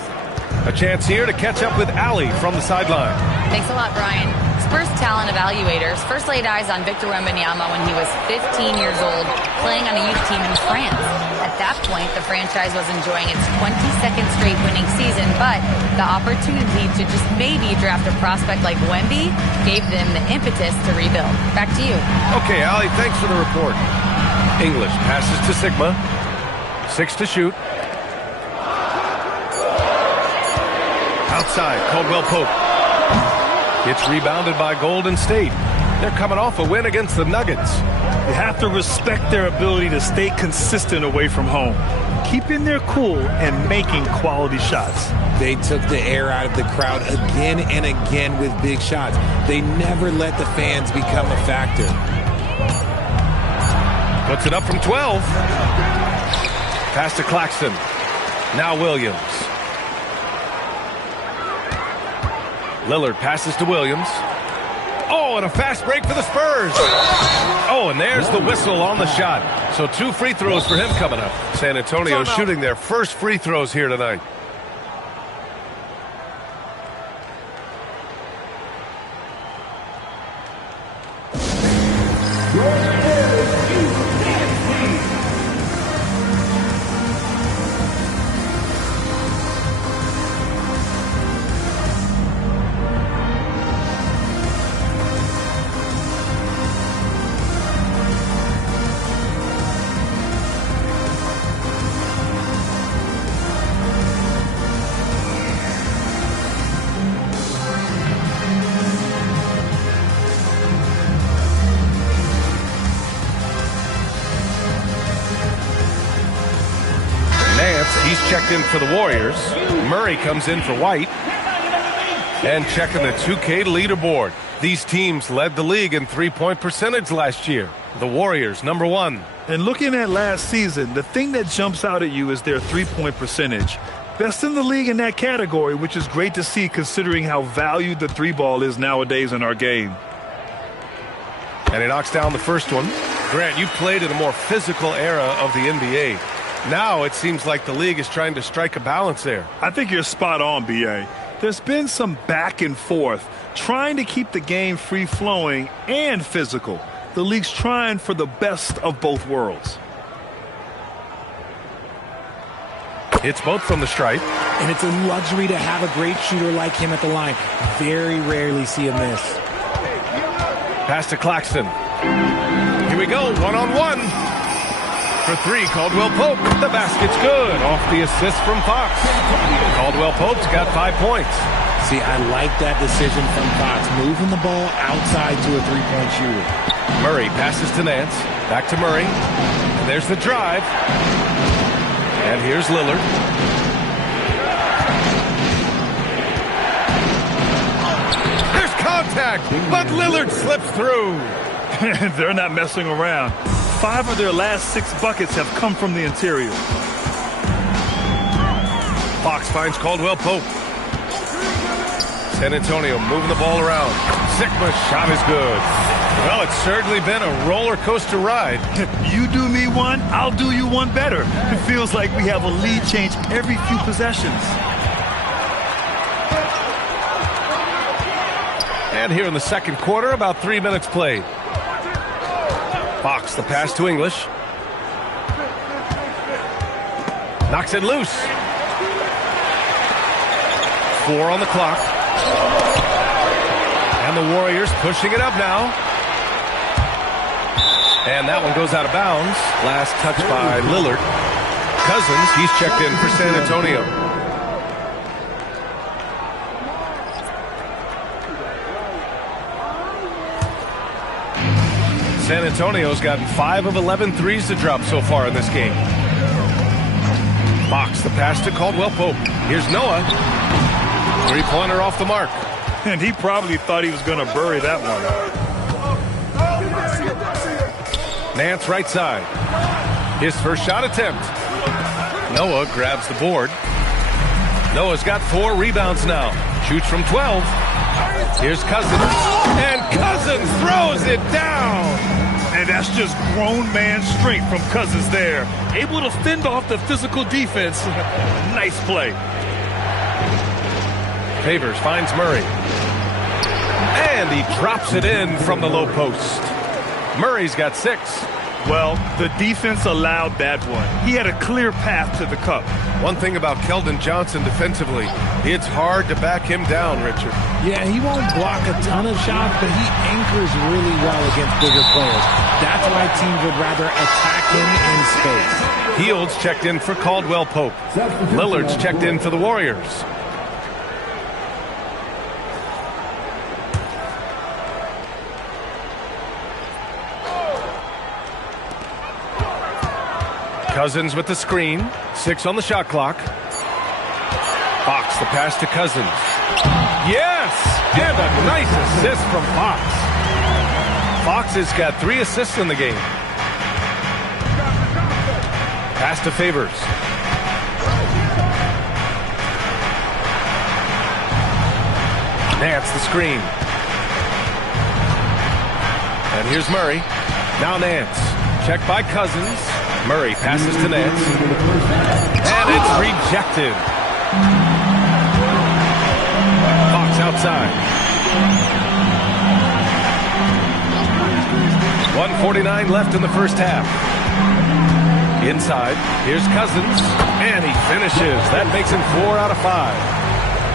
A chance here to catch up with Allie from the sideline. Thanks a lot, Brian. Spurs talent evaluators first laid eyes on Victor Wembanyama when he was 15 years old, playing on a youth team in France. At that point, the franchise was enjoying its 22nd straight winning season, but the opportunity to just maybe draft a prospect like Wemby gave them the impetus to rebuild. Back to you. Okay, Allie, thanks for the report. English passes to Sigma. 6 to shoot. Outside, Caldwell-Pope. It's rebounded by Golden State. They're coming off a win against the Nuggets. You have to respect their ability to stay consistent away from home, keeping their cool and making quality shots. They took the air out of the crowd again and again with big shots. They never let the fans become a factor. Puts it up from 12. Pass to Claxton. Now Williams. Lillard passes to Williams. Oh, and a fast break for the Spurs. Oh, and there's the whistle on the shot. So 2 free throws for him coming up. San Antonio shooting their first free throws here tonight. He's checked in for the Warriors. Murray comes in for White. And checking the 2K leaderboard. These teams led the league in three-point percentage last year. The Warriors, number 1. And looking at last season, the thing that jumps out at you is their three-point percentage. Best in the league in that category, which is great to see considering how valued the three ball is nowadays in our game. And he knocks down the first one. Grant, you played in a more physical era of the NBA. Now it seems like the league is trying to strike a balance there. I think you're spot on, B.A. There's been some back and forth, trying to keep the game free-flowing and physical. The league's trying for the best of both worlds. It's both from the stripe. And it's a luxury to have a great shooter like him at the line. Very rarely see a miss. Pass to Claxton. Here we go, one-on-one. For three, Caldwell Pope. The basket's good. Off the assist from Fox. Caldwell Pope's got 5 points. See, I like that decision from Fox, moving the ball outside to a three-point shooter. Murray passes to Nance. Back to Murray. And there's the drive. And here's Lillard. There's contact, but Lillard slips through. They're not messing around. 5 of their last 6 buckets have come from the interior. Fox finds Caldwell Pope. San Antonio moving the ball around. Sigma's shot is good. Well, it's certainly been a roller coaster ride. You do me one, I'll do you one better. It feels like we have a lead change every few possessions. And here in the second quarter, about 3 minutes played. Fox, the pass to English. Knocks it loose. 4 on the clock. And the Warriors pushing it up now. And that one goes out of bounds. Last touch by Lillard. Cousins, he's checked in for San Antonio. San Antonio's gotten 5 of 11 threes to drop so far in this game. Fox, the pass to Caldwell Pope. Here's Noah. Three-pointer off the mark. And he probably thought he was going to bury that one. Nance right side. His first shot attempt. Noah grabs the board. Noah's got 4 rebounds now. Shoots from 12. Here's Cousins. And Cousins throws it down. And that's just grown man strength from Cousins there. Able to fend off the physical defense. Nice play. Favors finds Murray. And he drops it in from the low post. Murray's got 6. Well, the defense allowed that one. He had a clear path to the cup. One thing about Keldon Johnson defensively, it's hard to back him down, Richard. Yeah, he won't block a ton of shots, but he anchors really well against bigger players. That's why teams would rather attack him in space. Fields checked in for Caldwell Pope. Lillard's checked in for the Warriors. Cousins with the screen. 6 on the shot clock. Fox, the pass to Cousins. Yes! And a nice assist from Fox. Fox has got 3 assists in the game. Pass to Favors. Nance the screen. And here's Murray. Now Nance. Checked by Cousins. Murray passes to Nance. And it's rejected. Fox outside. 1:49 left in the first half. Inside, here's Cousins, and he finishes. That makes him 4 out of 5.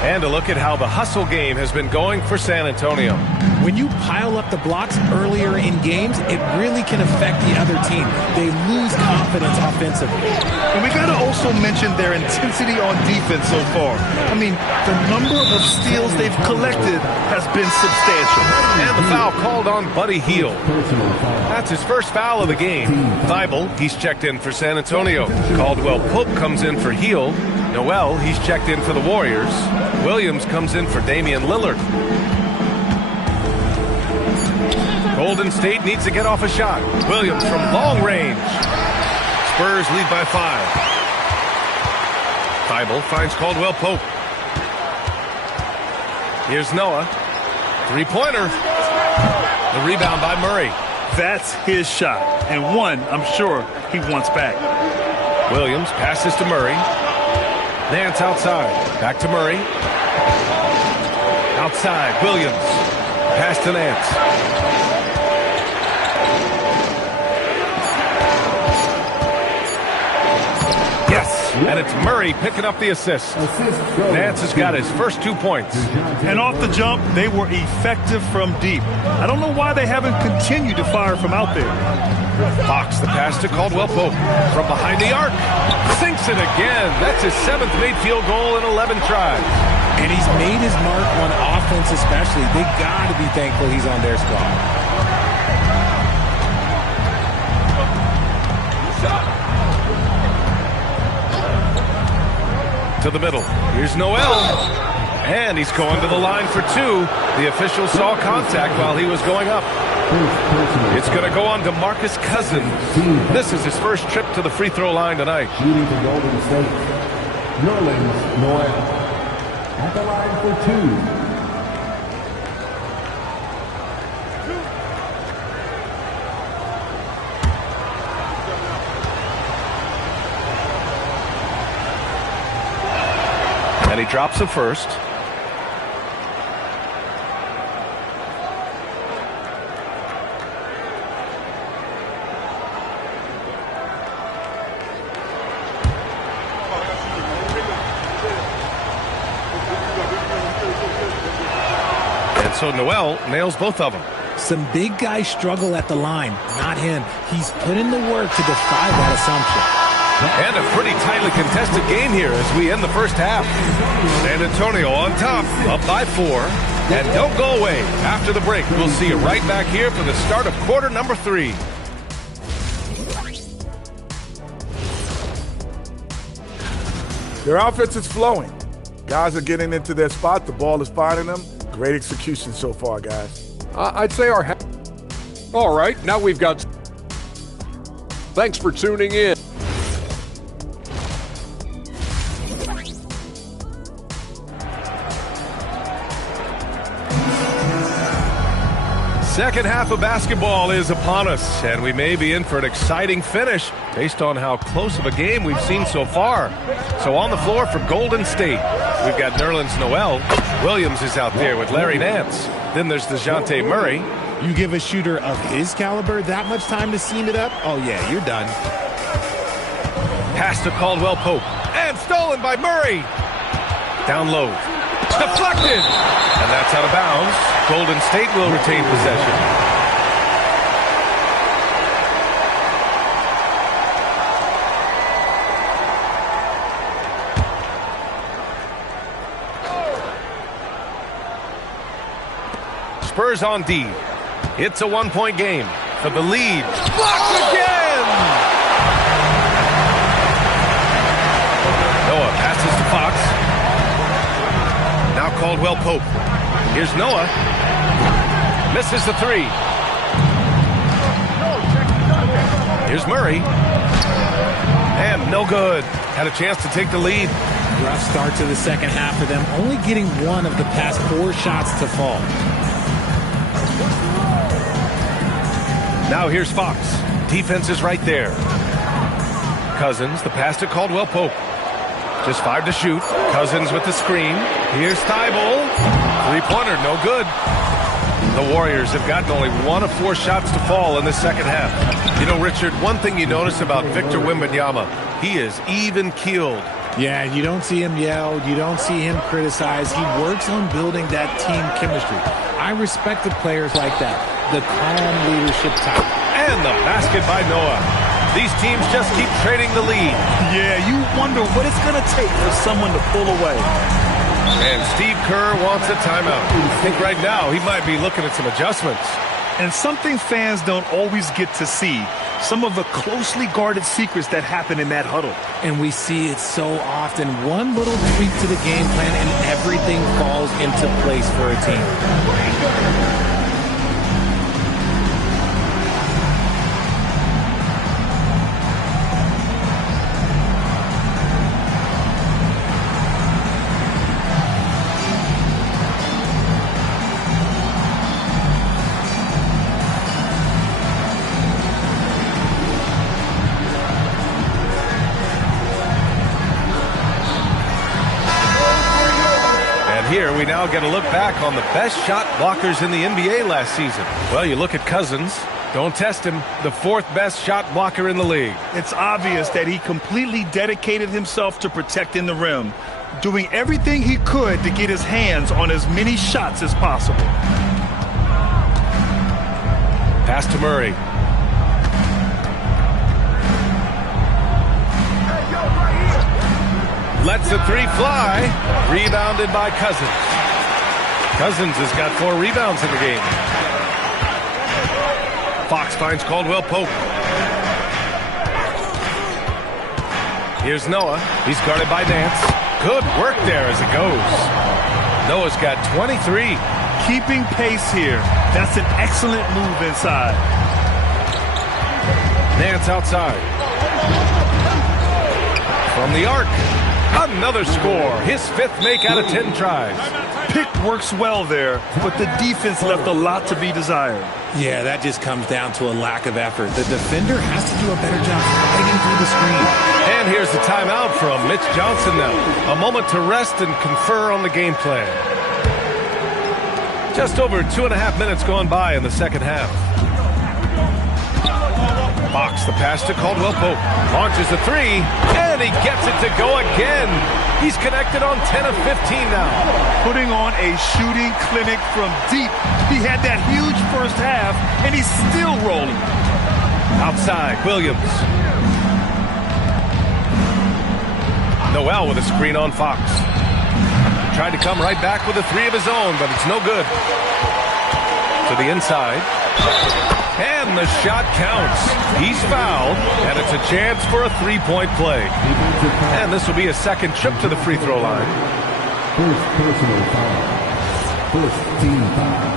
And a look at how the hustle game has been going for San Antonio. When you pile up the blocks earlier in games, it really can affect the other team. They lose confidence offensively. And we got to also mention their intensity on defense so far. I mean, the number of steals they've collected has been substantial. And the foul called on Buddy Hield. That's his first foul of the game. Thibault, he's checked in for San Antonio. Caldwell Pope comes in for Hield. Noel, he's checked in for the Warriors. Williams comes in for Damian Lillard. Golden State needs to get off a shot. Williams from long range. Spurs lead by 5. Thibault finds Caldwell Pope. Here's Noah. Three-pointer. The rebound by Murray. That's his shot, and one I'm sure he wants back. Williams passes to Murray. Nance outside. Back to Murray. Outside, Williams. Pass to Nance. Yes, and it's Murray picking up the assist. Nance has got his first 2 points. And off the jump, they were effective from deep. I don't know why they haven't continued to fire from out there. Fox, the pass to Caldwell-Pope. From behind the arc. Sinks it again. That's his 7th made field goal in 11 tries. And he's made his mark on offense especially. They got to be thankful he's on their squad. To the middle. Here's Noel. And he's going to the line for 2. The official saw contact while he was going up. It's going to go on to Marcus Cousins. This is his first trip to the free throw line tonight. Shooting for Golden State, Nerlens Noel. At the line for 2. And he drops a first. And so Noel nails both of them. Some big guys struggle at the line, not him. He's put in the work to defy that assumption. And a pretty tightly contested game here as we end the first half. San Antonio on top, up by 4. And don't go away. After the break, we'll see you right back here for the start of quarter number 3. Their offense is flowing. Guys are getting into their spot. The ball is finding them. Great execution so far, guys. I'd say our... All right, now we've got... Thanks for tuning in. Second half of basketball is upon us, and we may be in for an exciting finish based on how close of a game we've seen so far. So on the floor for Golden State, we've got Nerlens Noel. Williams is out there with Larry Nance. Then there's DeJounte Murray. You give a shooter of his caliber that much time to seam it up? Oh, yeah, you're done. Pass to Caldwell-Pope. And stolen by Murray. Down low. Deflected. And that's out of bounds. Golden State will retain possession. Spurs on D. It's a 1-point game for the lead. Blocked again! Noah passes to Fox. Now Caldwell-Pope. Here's Noah. Misses the 3. Here's Murray. And no good. Had a chance to take the lead. Rough start to the second half for them, only getting 1 of the past 4 shots to fall. Now here's Fox. Defense is right there. Cousins, the pass to Caldwell-Pope. Just 5 to shoot. Cousins with the screen. Here's Thibault. 3-pointer, no good. The Warriors have gotten only 1 of 4 shots to fall in the second half. You know, Richard, one thing you notice about Victor Wembanyama, he is even-keeled. Yeah, you don't see him yell. You don't see him criticize. He works on building that team chemistry. I respected players like that, the calm leadership type. And the basket by Noah. These teams just keep trading the lead. Yeah, you wonder what it's going to take for someone to pull away. And Steve Kerr wants a timeout. I think right now he might be looking at some adjustments. And something fans don't always get to see, some of the closely guarded secrets that happen in that huddle. And we see it so often. One little tweak to the game plan and everything falls into place for a team. here, we now get a look back on the best shot blockers in the NBA last season. Well, you look at Cousins. Don't test him. The 4th best shot blocker in the league. It's obvious that he completely dedicated himself to protecting the rim, doing everything he could to get his hands on as many shots as possible. Pass to Murray. Lets the 3 fly. Rebounded by Cousins. Cousins has got 4 rebounds in the game. Fox finds Caldwell Pope. Here's Noah. He's guarded by Nance. Good work there as it goes. Noah's got 23. Keeping pace here. That's an excellent move inside. Nance outside. From the arc. Another score. His 5th make out of 10 tries. Pick works well there, but the defense left a lot to be desired. Yeah, that just comes down to a lack of effort. The defender has to do a better job fighting through the screen. And here's the timeout from Mitch Johnson now. A moment to rest and confer on the game plan. Just over 2.5 minutes gone by in the second half. Fox, the pass to Caldwell Pope. Launches a 3, and he gets it to go again. He's connected on 10 of 15 now. Putting on a shooting clinic from deep. He had that huge first half, and he's still rolling. Outside, Williams. Noel with a screen on Fox. Tried to come right back with a 3 of his own, but it's no good. To the inside. And the shot counts. He's fouled, and it's a chance for a 3-point play. And this will be a second trip to the free throw line. First personal foul. First team foul.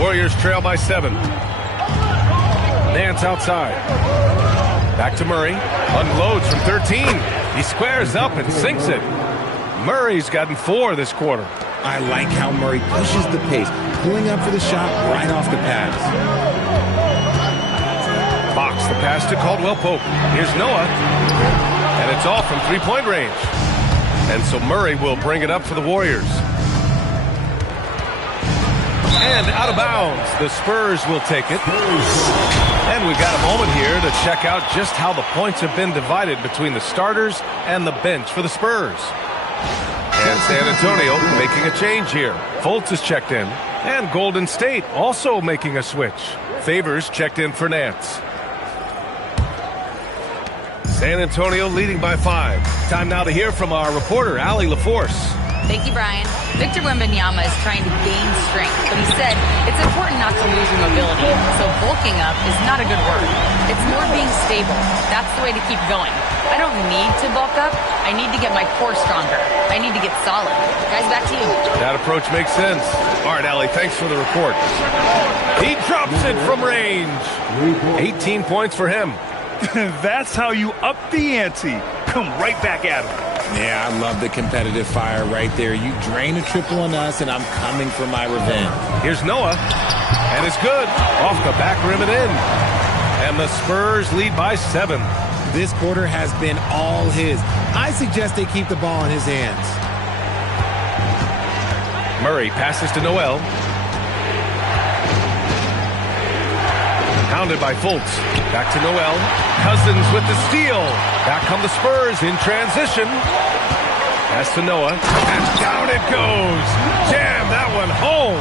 Warriors trail by 7. Nance outside. Back to Murray. Unloads from 13. He squares up and sinks it. Murray's gotten 4 this quarter. I like how Murray pushes the pace, pulling up for the shot right off the pass. Fox, the pass to Caldwell Pope. Here's Noah. And it's off from 3-point range. And so Murray will bring it up for the Warriors. And out of bounds. The Spurs will take it. And we've got a moment here to check out just how the points have been divided between the starters and the bench for the Spurs. And San Antonio making a change here. Fultz is checked in. And Golden State also making a switch. Favors checked in for Nance. San Antonio leading by 5. Time now to hear from our reporter, Allie LaForce. Thank you, Brian. Victor Wembanyama is trying to gain strength, but he said it's important not to lose your mobility, so bulking up is not a good word. It's more being stable. That's the way to keep going. I don't need to bulk up. I need to get my core stronger. I need to get solid. Guys, back to you. That approach makes sense. All right, Allie, thanks for the report. He drops it from range. 18 points for him. That's how you up the ante. Come right back at him. Yeah, I love the competitive fire right there. You drain a triple on us, and I'm coming for my revenge. Here's Noah, and it's good. Off the back rim and in. And the Spurs lead by 7. This quarter has been all his. I suggest they keep the ball in his hands. Murray passes to Noel. Pounded by Fultz. Back to Noel. Cousins with the steal. Back come the Spurs in transition. Pass to Noah. And down it goes. Jam that one home.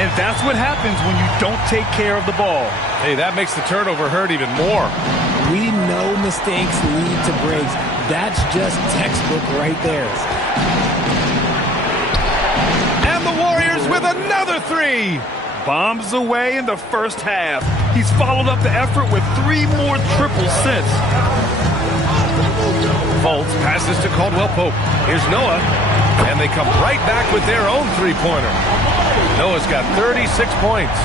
And that's what happens when you don't take care of the ball. Hey, that makes the turnover hurt even more. We know mistakes lead to breaks. That's just textbook right there. And the Warriors with another 3. Bombs away in the first half. He's followed up the effort with 3 more triples since. Fultz passes to Caldwell Pope. Here's Noah. And they come right back with their own 3-pointer. Noah's got 36 points.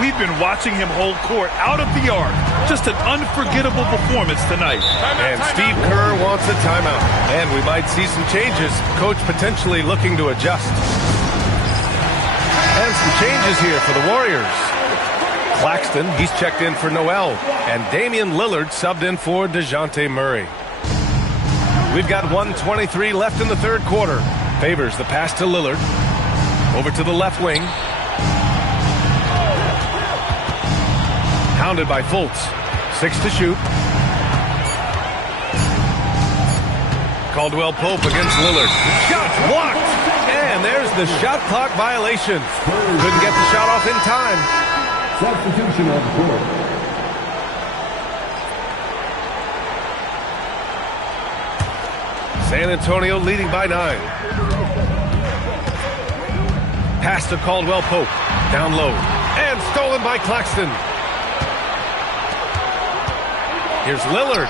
We've been watching him hold court out of the arc. Just an unforgettable performance tonight. And Steve Kerr wants a timeout. And we might see some changes. Coach potentially looking to adjust. And some changes here for the Warriors. Claxton, he's checked in for Noel. And Damian Lillard subbed in for DeJounte Murray. We've got 1:23 left in the third quarter. Favors the pass to Lillard. Over to the left wing. Hounded by Fultz. 6 to shoot. Caldwell Pope against Lillard. Shot blocked! And there's the shot clock violation. Couldn't get the shot off in time. Substitution on the court. San Antonio leading by 9. Pass to Caldwell Pope. Down low. And stolen by Claxton. Here's Lillard.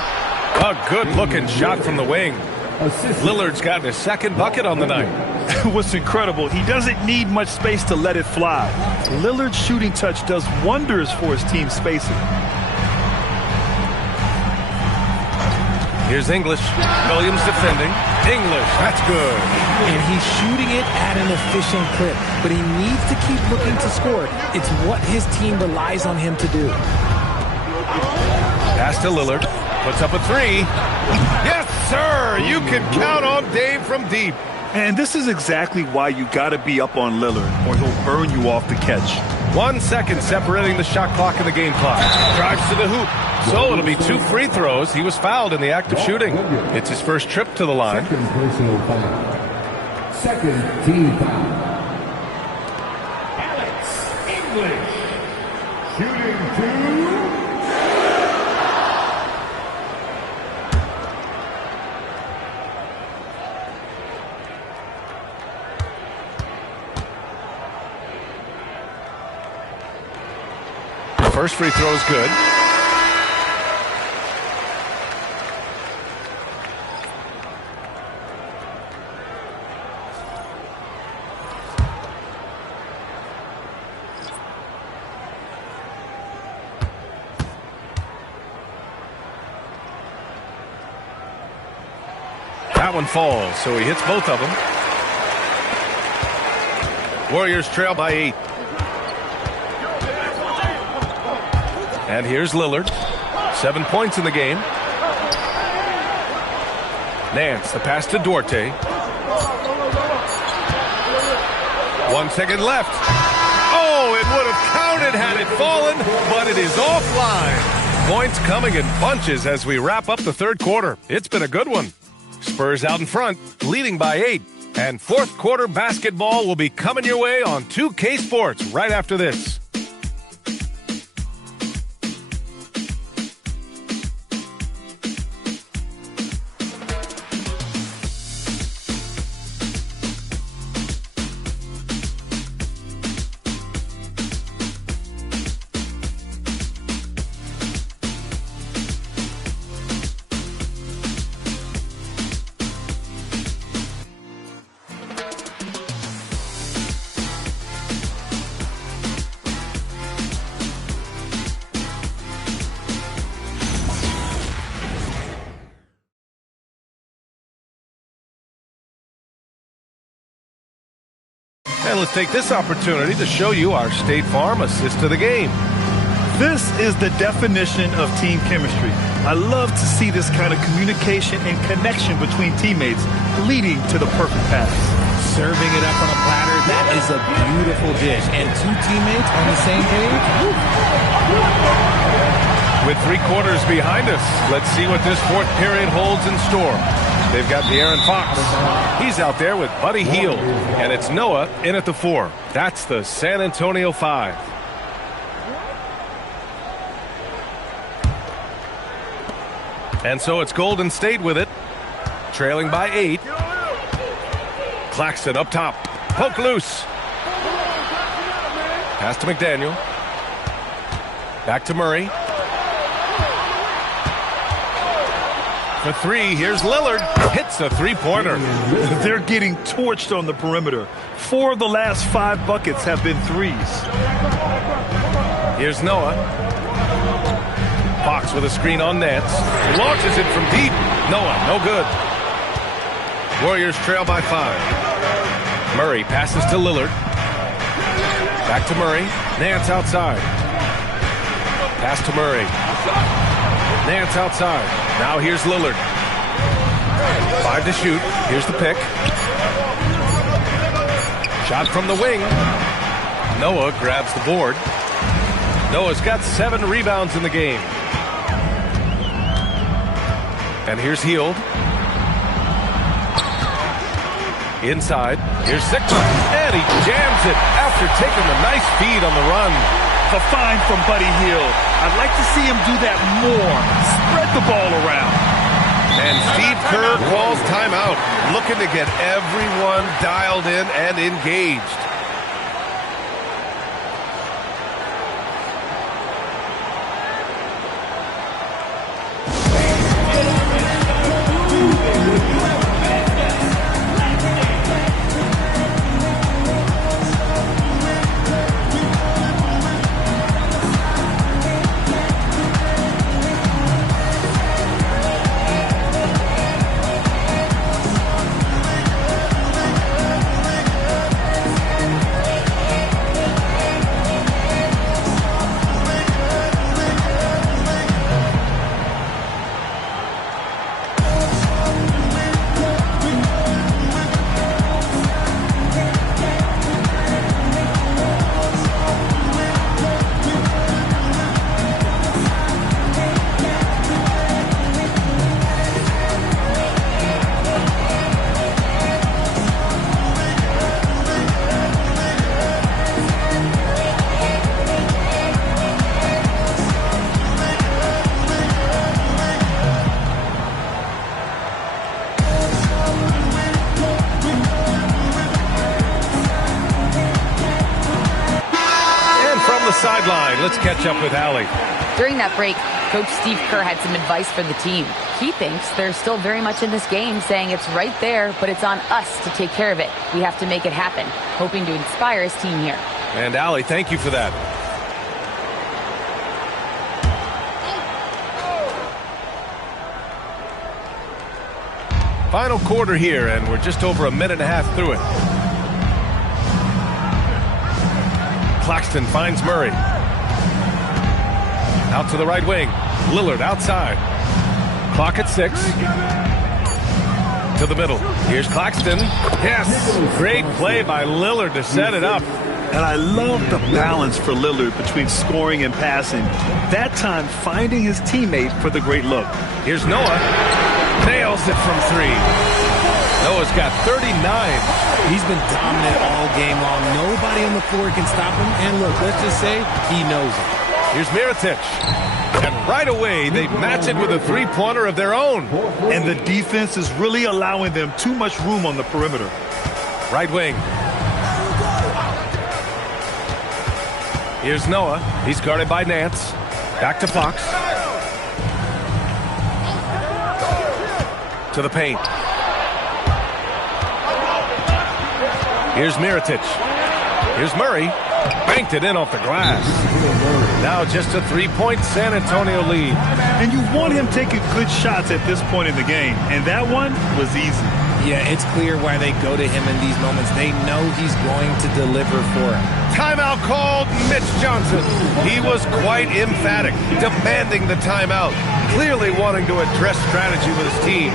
A good-looking shot from the wing. Lillard's gotten his second bucket on the night. What's incredible, he doesn't need much space to let it fly. Lillard's shooting touch does wonders for his team's spacing. Here's English. Williams defending. English, that's good. And he's shooting it at an efficient clip, but he needs to keep looking to score. It's what his team relies on him to do. Pass to Lillard. Puts up a 3. Yes, sir! You can count on Dave from deep. And this is exactly why you got to be up on Lillard, or he'll burn you off the catch. 1 second separating the shot clock and the game clock. Drives to the hoop. So it'll be 2 free throws. He was fouled in the act of shooting. It's his first trip to the line. Second personal foul. Second team foul. Alex English. Shooting 2. First free throw is good. That one falls, so he hits both of them. Warriors trail by 8. And here's Lillard. 7 points in the game. Nance, the pass to Duarte. 1 second left. Oh, it would have counted had it fallen, but it is offline. Points coming in bunches as we wrap up the third quarter. It's been a good one. Spurs out in front, leading by 8. And fourth quarter basketball will be coming your way on 2K Sports right after this. And let's take this opportunity to show you our State Farm assist to the game. This is the definition of team chemistry. I love to see this kind of communication and connection between teammates leading to the perfect pass. Serving it up on a platter, that is a beautiful dish. And 2 teammates on the same page. With 3 quarters behind us, let's see what this fourth period holds in store. They've got De'Aaron Fox. He's out there with Buddy Hield. And it's Noah in at the 4. That's the San Antonio 5. And so it's Golden State with it. Trailing by 8. Claxton up top. Poke loose. Pass to McDaniel. Back to Murray. For 3, here's Lillard. Hits a 3-pointer. They're getting torched on the perimeter. 4 of the last 5 buckets have been 3s. Here's Noah. Fox with a screen on Nance. Launches it from deep. Noah, no good. Warriors trail by 5. Murray passes to Lillard. Back to Murray. Nance outside. Pass to Murray. Nance outside. Now here's Lillard. 5 to shoot. Here's the pick. Shot from the wing. Noah grabs the board. Noah's got 7 rebounds in the game. And here's Hield. Inside. Here's Jskr. And he jams it after taking a nice feed on the run. A find from Buddy Hield. I'd like to see him do that more. Spread the ball around. And Steve Kerr calls timeout, looking to get everyone dialed in and engaged. Sideline. Let's catch up with Allie. During that break, Coach Steve Kerr had some advice for the team. He thinks they're still very much in this game, saying it's right there, but it's on us to take care of it. We have to make it happen, hoping to inspire his team here. And Allie, thank you for that. Final quarter here, and we're just over a minute and a half through it. Claxton finds Murray. Out to the right wing. Lillard outside. Clock at 6. To the middle. Here's Claxton. Yes! Great play by Lillard to set it up. And I love the balance for Lillard between scoring and passing. That time, finding his teammate for the great look. Here's Noah. Nails it from 3. Noah's got 39. He's been dominant all game long. Nobody on the floor can stop him. And look, let's just say he knows it. Here's Mirotic. And right away, they match it with a three-pointer of their own. And the defense is really allowing them too much room on the perimeter. Right wing. Here's Noah. He's guarded by Nance. Back to Fox. To the paint. Here's Mirotic. Here's Murray. Banked it in off the glass. Now just a three-point San Antonio lead. And you want him taking good shots at this point in the game. And that one was easy. Yeah, it's clear why they go to him in these moments. They know he's going to deliver for them. Timeout called. Mitch Johnson. He was quite emphatic, demanding the timeout, clearly wanting to address strategy with his team.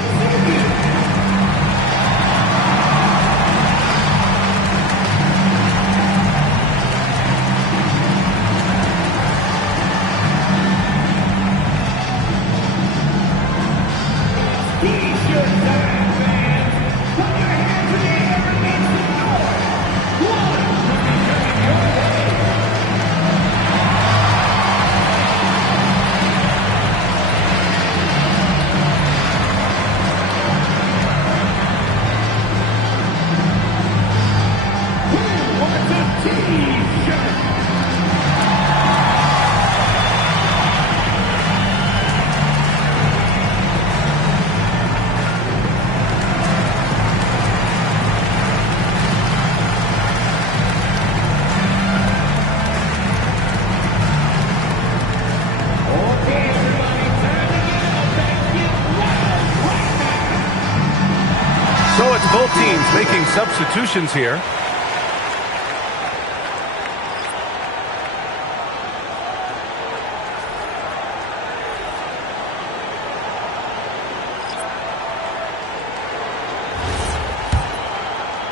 So it's both teams making substitutions here.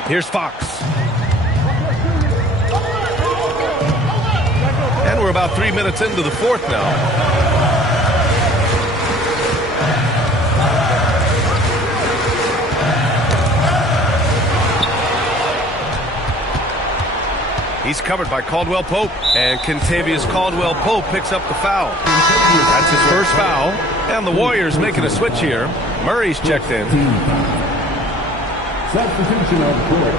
Here's Fox. And we're about 3 minutes into the fourth now. He's covered by Caldwell Pope, and Kentavious Caldwell Pope picks up the foul. That's his first foul, and the Warriors making a switch here. Murray's checked in. Substitution on the court.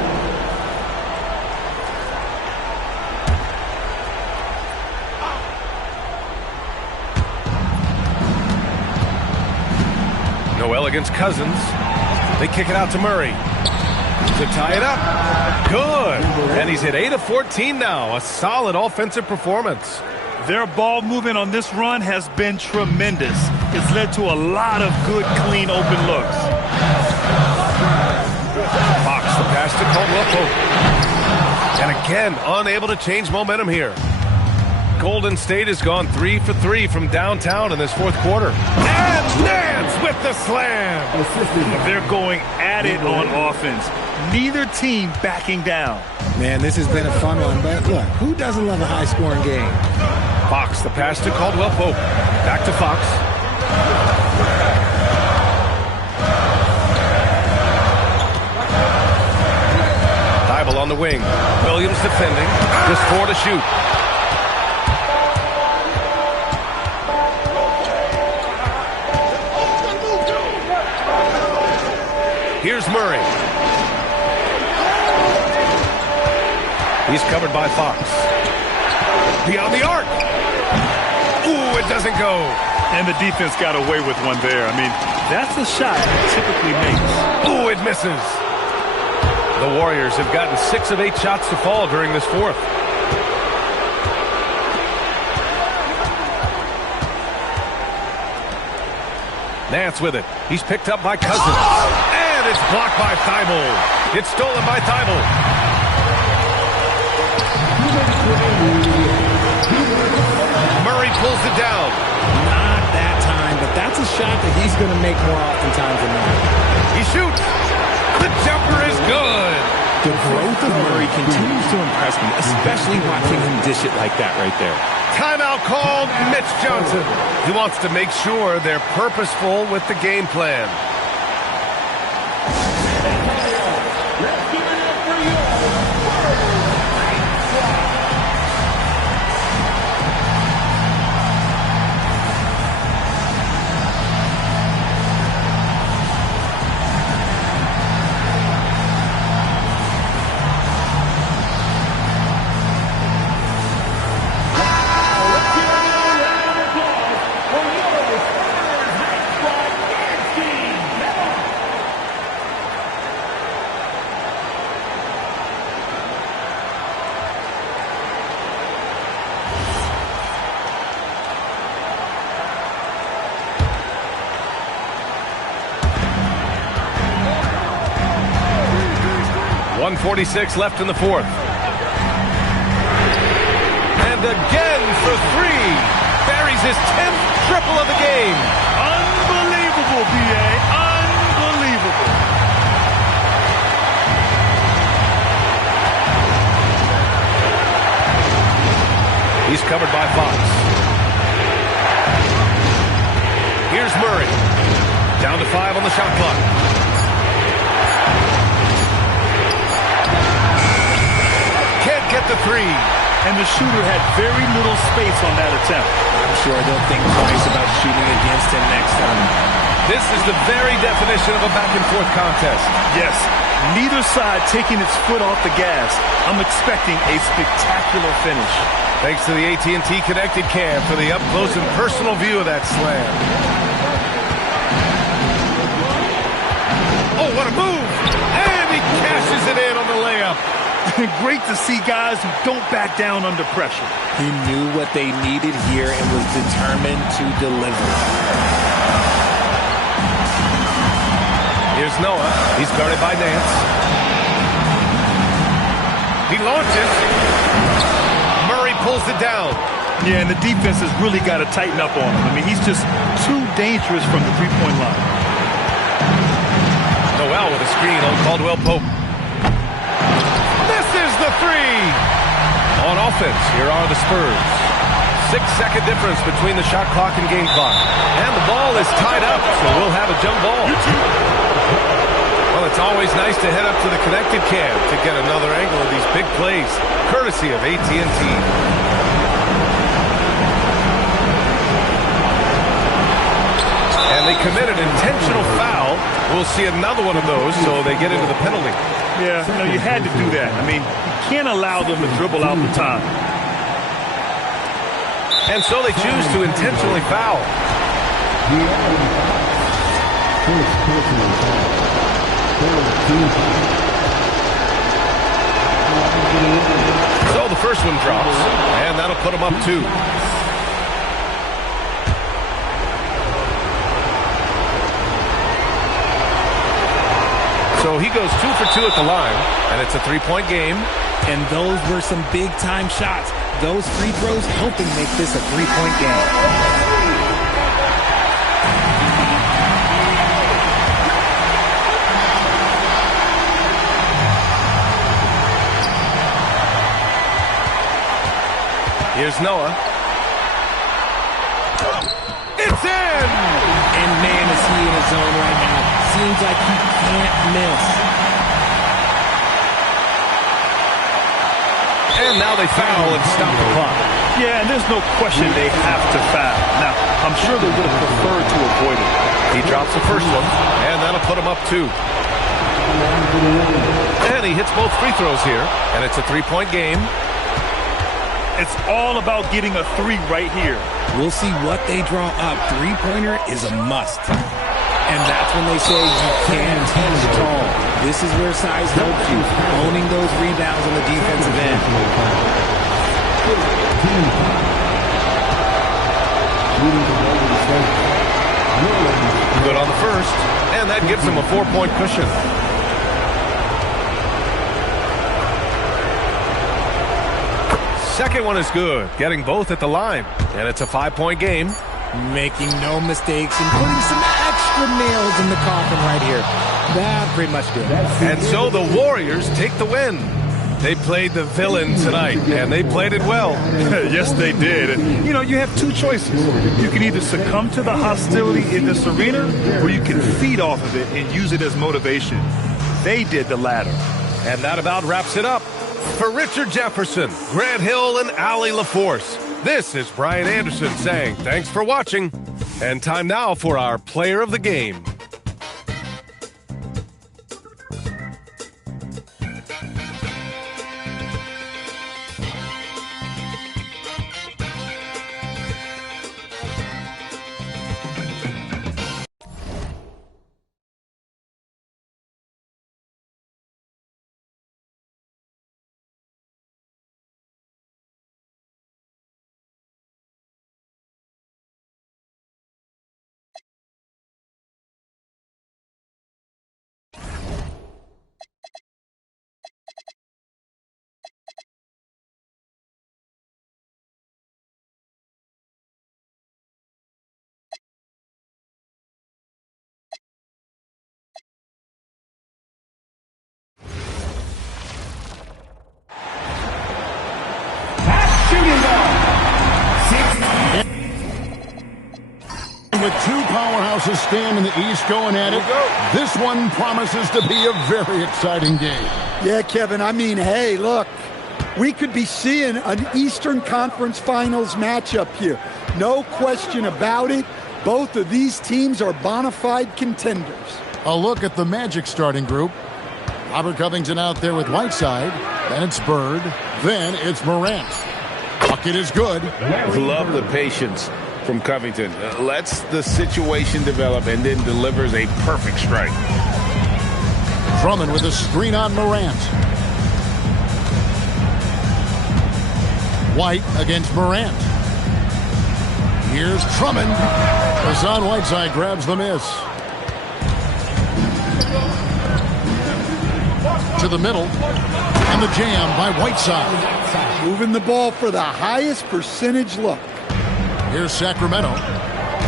Noel against Cousins. They kick it out to Murray to tie it up. Good. And he's hit 8 of 14 now. A solid offensive performance. Their ball movement on this run has been tremendous. It's led to a lot of good, clean, open looks. Fox, the pass to Caldwell Pope. And again, unable to change momentum here. Golden State has gone 3 for 3 from downtown in this fourth quarter. And Nance with the slam. They're going at it on offense. Neither team backing down. Man, this has been a fun one, but look, who doesn't love a high-scoring game? Fox, the pass to Caldwell Pope. Back to Fox. Thibault on the wing. Williams defending. Just 4 to shoot. Here's Murray. He's covered by Fox. Beyond the arc. Ooh, it doesn't go. And the defense got away with one there. I mean, that's a shot it typically makes. Ooh, it misses. The Warriors have gotten 6 of 8 shots to fall during this fourth. Nance with it. He's picked up by Cousins. And it's blocked by Thibault. It's stolen by Thibault. Murray pulls it down. Not that time, but that's a shot that he's going to make more oftentimes than not. He shoots. The jumper is good. The growth of Murray continues to impress me, especially watching him dish it like that right there. Timeout called. Mitch Johnson. He wants to make sure they're purposeful with the game plan. .46 left in the fourth. And again for 3. Buries his 10th triple of the game. Unbelievable, B.A. Unbelievable. He's covered by Fox. Here's Murray. Down to 5 on the shot clock. Get the 3. And the shooter had very little space on that attempt. I'm sure they'll think twice about shooting against him next time. This is the very definition of a back-and-forth contest. Yes, neither side taking its foot off the gas. I'm expecting a spectacular finish. Thanks to the AT&T Connected Cam for the up-close and personal view of that slam. Oh, what a move! And he cashes it in on the layup. Great to see guys who don't back down under pressure. He knew what they needed here and was determined to deliver. Here's Noah. He's guarded by Nance. He launches. Murray pulls it down. Yeah, and the defense has really got to tighten up on him. I mean, he's just too dangerous from the three-point line. Noel with a screen on Caldwell Pope. three. On offense, here are the Spurs. 6-second difference between the shot clock and game clock. And the ball is tied up, so we'll have a jump ball. Well, it's always nice to head up to the connected cam to get another angle of these big plays, courtesy of AT&T. And they committed an intentional foul. We'll see another one of those, so they get into the penalty. Yeah, you had to do that. I mean, you can't allow them to dribble out the time. And so they choose to intentionally foul. So the first one drops, and that'll put them up 2. So he goes 2 for 2 at the line, and it's a 3-point game. And those were some big-time shots. Those free throws helping make this a 3-point game. Here's Noah. It's in! And man, is he in his zone right now. Seems like he can't miss. And now they foul and stop the clock. Yeah, and there's no question they have to foul. Now, I'm sure they would have preferred to avoid it. He drops the first one, and that'll put him up 2. And he hits both free throws here, and it's a 3-point game. It's all about getting a 3 right here. We'll see what they draw up. 3-pointer is a must. And that's when they say you can't teach tall. This is where size helps you, owning those rebounds on the defensive end. Good on the first, and that gives them a 4-point cushion. Second one is good, getting both at the line, and it's a 5-point game. Making no mistakes and putting some extra nails in the coffin right here. That pretty much did. And so the Warriors take the win. They played the villain tonight, and they played it well. Yes, they did. And, you have 2 choices. You can either succumb to the hostility in this arena, or you can feed off of it and use it as motivation. They did the latter. And that about wraps it up. For Richard Jefferson, Grant Hill, and Allie LaForce, this is Brian Anderson saying thanks for watching. And time now for our player of the game. With 2 powerhouses stand in the East going at it, this one promises to be a very exciting game. Yeah, Kevin, I mean, hey, look, we could be seeing an Eastern Conference Finals matchup here. No question about it. Both of these teams are bona fide contenders. A look at the Magic starting group. Robert Covington out there with Whiteside. Then it's Bird. Then it's Morant. Bucket is good. Love the patience from Covington. Lets the situation develop and then delivers a perfect strike. Drummond with a screen on Morant. White against Morant. Here's Drummond. Hassan Whiteside grabs the miss. To the middle. And the jam by Whiteside. Moving the ball for the highest percentage look. Here's Sacramento.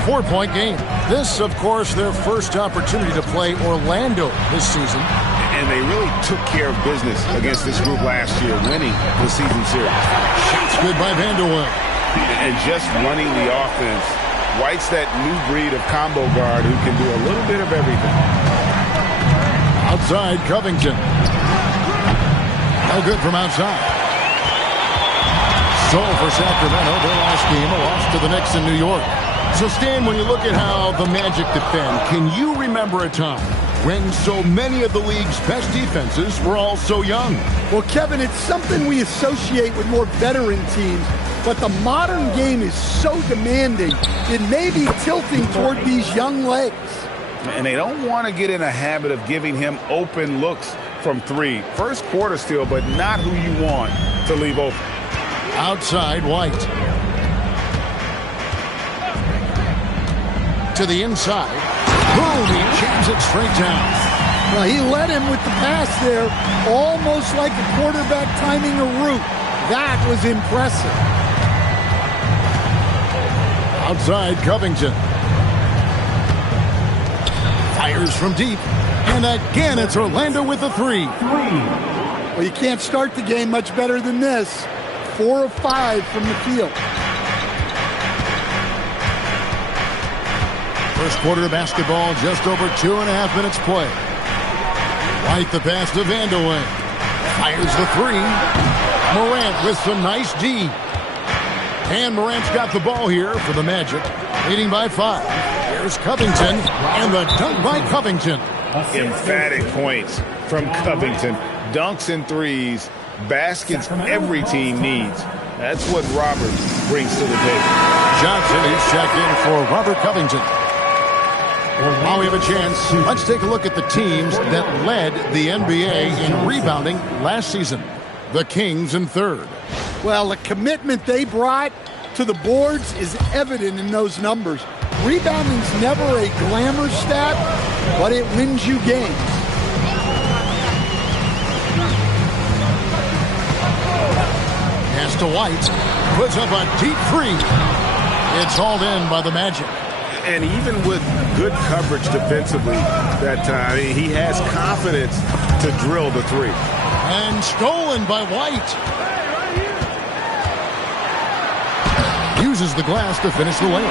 4-point game. This, of course, their first opportunity to play Orlando this season. And they really took care of business against this group last year, winning the season series. Shots good by Vanderway. And just running the offense. White's that new breed of combo guard who can do a little bit of everything. Outside, Covington. No good from outside. So for Sacramento, their last game, a loss to the Knicks in New York. So, Stan, when you look at how the Magic defend, can you remember a time when so many of the league's best defenses were all so young? Well, Kevin, it's something we associate with more veteran teams, but the modern game is so demanding, it may be tilting toward these young legs. And they don't want to get in a habit of giving him open looks from three. First quarter still, but not who you want to leave open. Outside, White. To the inside. Boom, he jams it straight down. Well, he led him with the pass there, almost like a quarterback timing a route. That was impressive. Outside, Covington. Fires from deep. And again, it's Orlando with the three. Well, you can't start the game much better than this. 4 of 5 from the field. First quarter of basketball, just over 2.5 minutes play. White the pass to Vanderway. Fires the three. Morant with some nice D. And Morant's got the ball here for the Magic, leading by 5. Here's Covington, and the dunk by Covington. Emphatic points from Covington. Dunks and threes. Baskets every team needs. That's what Robert brings to the table. Johnson is checked in for Robert Covington. While we have a chance, let's take a look at the teams that led the NBA in rebounding last season. The Kings in third. Well, the commitment they brought to the boards is evident in those numbers. Rebounding's never a glamour stat, but it wins you games. Pass to White. Puts up a deep three. It's hauled in by the Magic. And even with good coverage defensively that time, he has confidence to drill the three. And stolen by White. Uses the glass to finish the layup.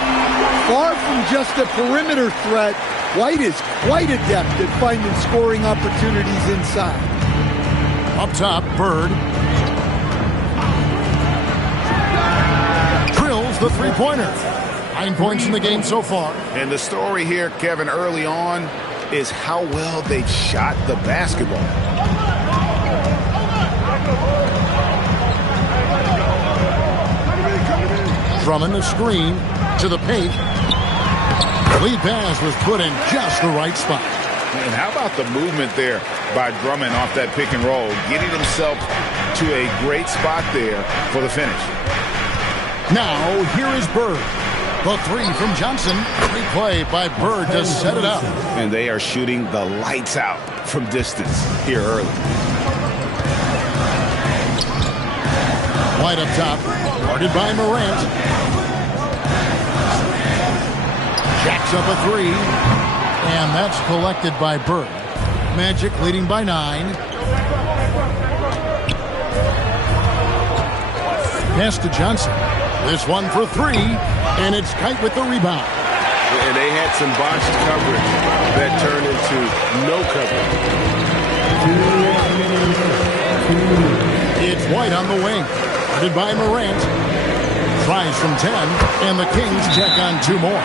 Far from just a perimeter threat, White is quite adept at finding scoring opportunities inside. Up top, Bird. Drills the three-pointer. 9 points in the game so far. And the story here, Kevin, early on is how well they shot the basketball. Drummond the screen to the paint. The lead pass was put in just the right spot. And how about the movement there by Drummond off that pick and roll, getting himself to a great spot there for the finish. Now, here is Bird. The three from Johnson. Great play by Bird to set it up. And they are shooting the lights out from distance here early. White up top. Guarded by Morant. Jacks up a three. And that's collected by Bird. Magic leading by 9. Pass to Johnson. This one for 3. And it's Kite with the rebound. And they had some botched coverage that turned into no coverage. It's White on the wing. Guarded by Morant. Tries from 10. And the Kings check on 2 more.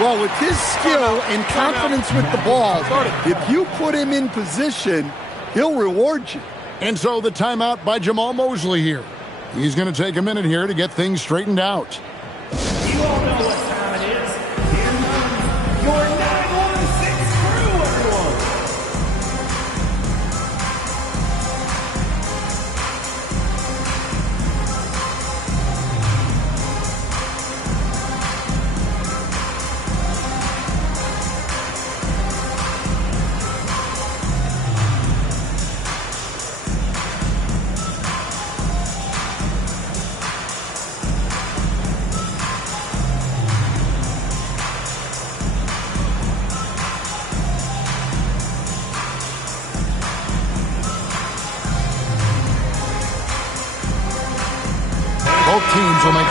Well, with his skill and confidence with the ball, if you put him in position, he'll reward you. And so the timeout by Jamal Mosley here. He's going to take a minute here to get things straightened out. You all know what time it is. Here comes your 916 crew, everyone.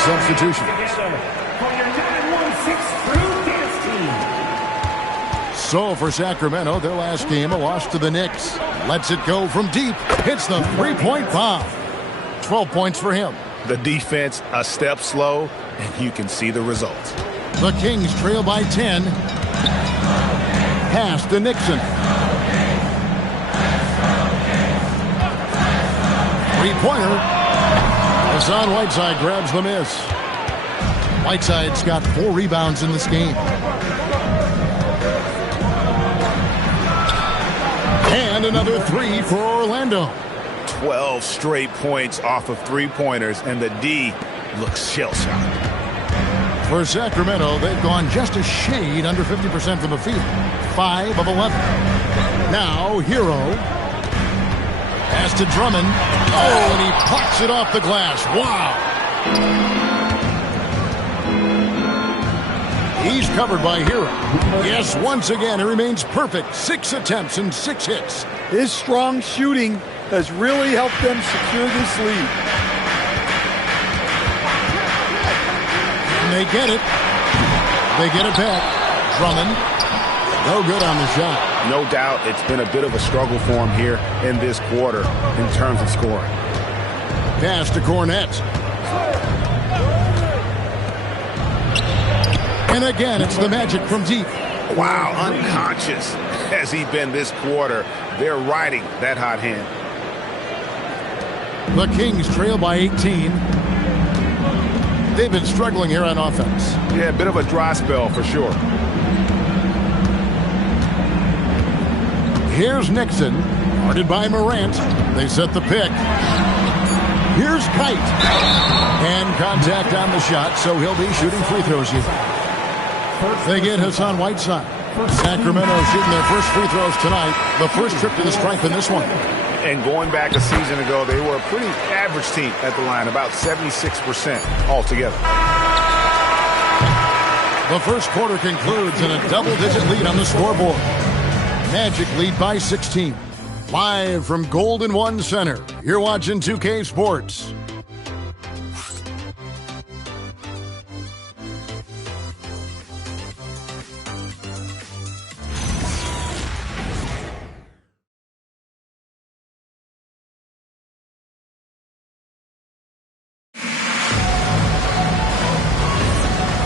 substitution. So for Sacramento, their last game, a loss to the Knicks. Lets it go from deep. Hits the three-point bomb. 12 points for him. The defense a step slow, and you can see the results. The Kings trail by 10. Pass to Nixon. Three-pointer. Hassan Whiteside grabs the miss. Whiteside's got 4 rebounds in this game. And another 3 for Orlando. 12 straight points off of three-pointers, and the D looks shell-shocked. For Sacramento, they've gone just a shade under 50% from the field. 5 of 11. Now, Hero. Pass to Drummond. Oh, and he pops it off the glass. Wow. He's covered by Hero. Yes, once again, he remains perfect. 6 attempts and 6 hits. His strong shooting has really helped them secure this lead. And they get it. They get it back. Drummond. No good on the shot. No doubt it's been a bit of a struggle for him here in this quarter in terms of scoring. Pass to Cornette. And again, it's the Magic from deep. Wow, unconscious has he been this quarter. They're riding that hot hand. The Kings trail by 18. They've been struggling here on offense. Yeah, a bit of a dry spell for sure. Here's Nixon, guarded by Morant. They set the pick. Here's Kite. And contact on the shot, so he'll be shooting free throws here. They get Hassan Whiteside. Sacramento shooting their first free throws tonight. The first trip to the stripe in this one. And going back a season ago, they were a pretty average team at the line, about 76% altogether. The first quarter concludes in a double-digit lead on the scoreboard. Magic lead by 16. Live from Golden One Center, you're watching 2K Sports.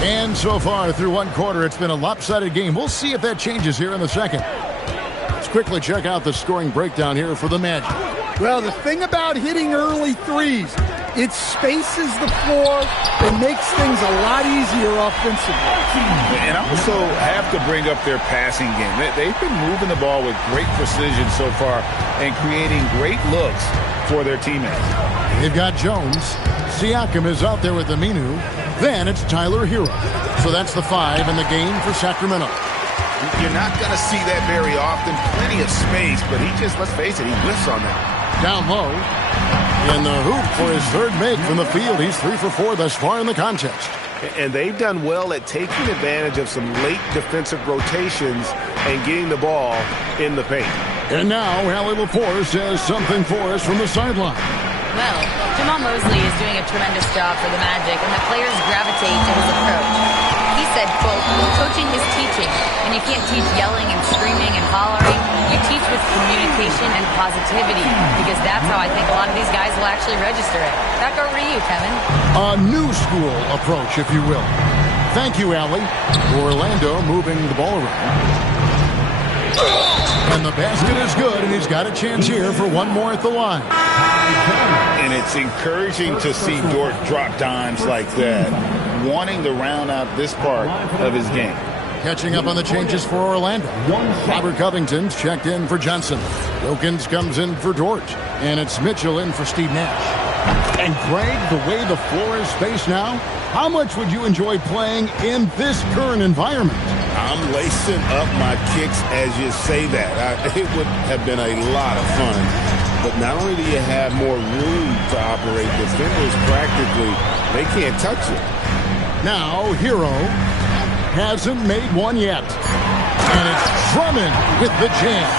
And so far through one quarter, it's been a lopsided game. We'll see if that changes here in the second. Let's quickly check out the scoring breakdown here for the Magic. Well, the thing about hitting early threes, it spaces the floor and makes things a lot easier offensively. And I also have to bring up their passing game. They've been moving the ball with great precision so far and creating great looks for their teammates. They've got Jones. Siakam is out there with Aminu. Then it's Tyler Hero. So that's the 5 in the game for Sacramento. You're not going to see that very often. Plenty of space, but he just, let's face it, he whiffs on that. Down low. In the hoop for his third make from the field. He's 3 for 4 thus far in the contest. And they've done well at taking advantage of some late defensive rotations and getting the ball in the paint. And now, Allie Lepore says something for us from the sideline. Well, Jamal Mosley is doing a tremendous job for the Magic, and the players gravitate to his approach. He said, quote, coaching is teaching, and you can't teach yelling and screaming and hollering. You teach with communication and positivity, because that's how I think a lot of these guys will actually register it. Back over to you, Kevin. A new school approach, if you will. Thank you, Allie. Orlando moving the ball around. And the basket is good, and he's got a chance here for one more at the line. And it's encouraging to see Dort drop dimes like that, wanting to round out this part of his game. Catching up on the changes for Orlando. Robert Covington's checked in for Johnson. Wilkins comes in for Dort. And it's Mitchell in for Steve Nash. And Greg, the way the floor is spaced now, how much would you enjoy playing in this current environment? I'm lacing up my kicks as you say that. It would have been a lot of fun. But not only do you have more room to operate, defenders practically, they can't touch it. Now, Hero hasn't made one yet. And it's Drummond with the jam.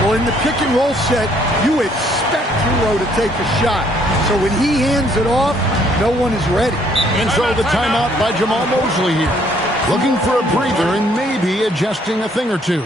Well, in the pick and roll set, you expect Hero to take a shot. So when he hands it off, No one is ready. And so the timeout by Jamal Mosley here. Looking for a breather and maybe adjusting a thing or two.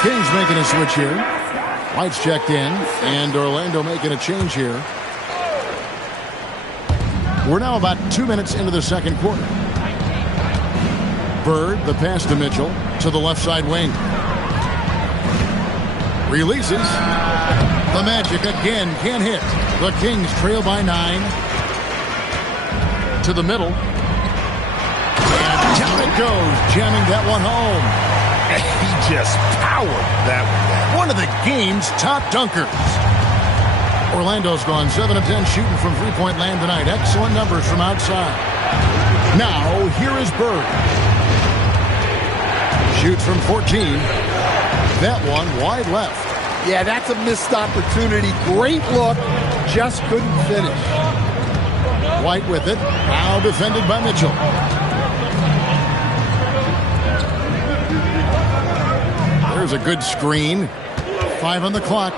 Kings making a switch here. White's checked in, and Orlando making a change here. We're now about 2 minutes into the second quarter. Bird, the pass to Mitchell, to the left side wing. Releases. The Magic again can't hit. The Kings trail by 9. To the middle. And down it goes, jamming that one home. He just powered that one. One of the game's top dunkers. Orlando's gone 7 of 10 shooting from three-point land tonight. Excellent numbers from outside. Now, here is Bird. Shoots from 14. That one wide left. Yeah, that's a missed opportunity. Great look. Just couldn't finish. White with it. Now defended by Mitchell. There's a good screen. 5 on the clock.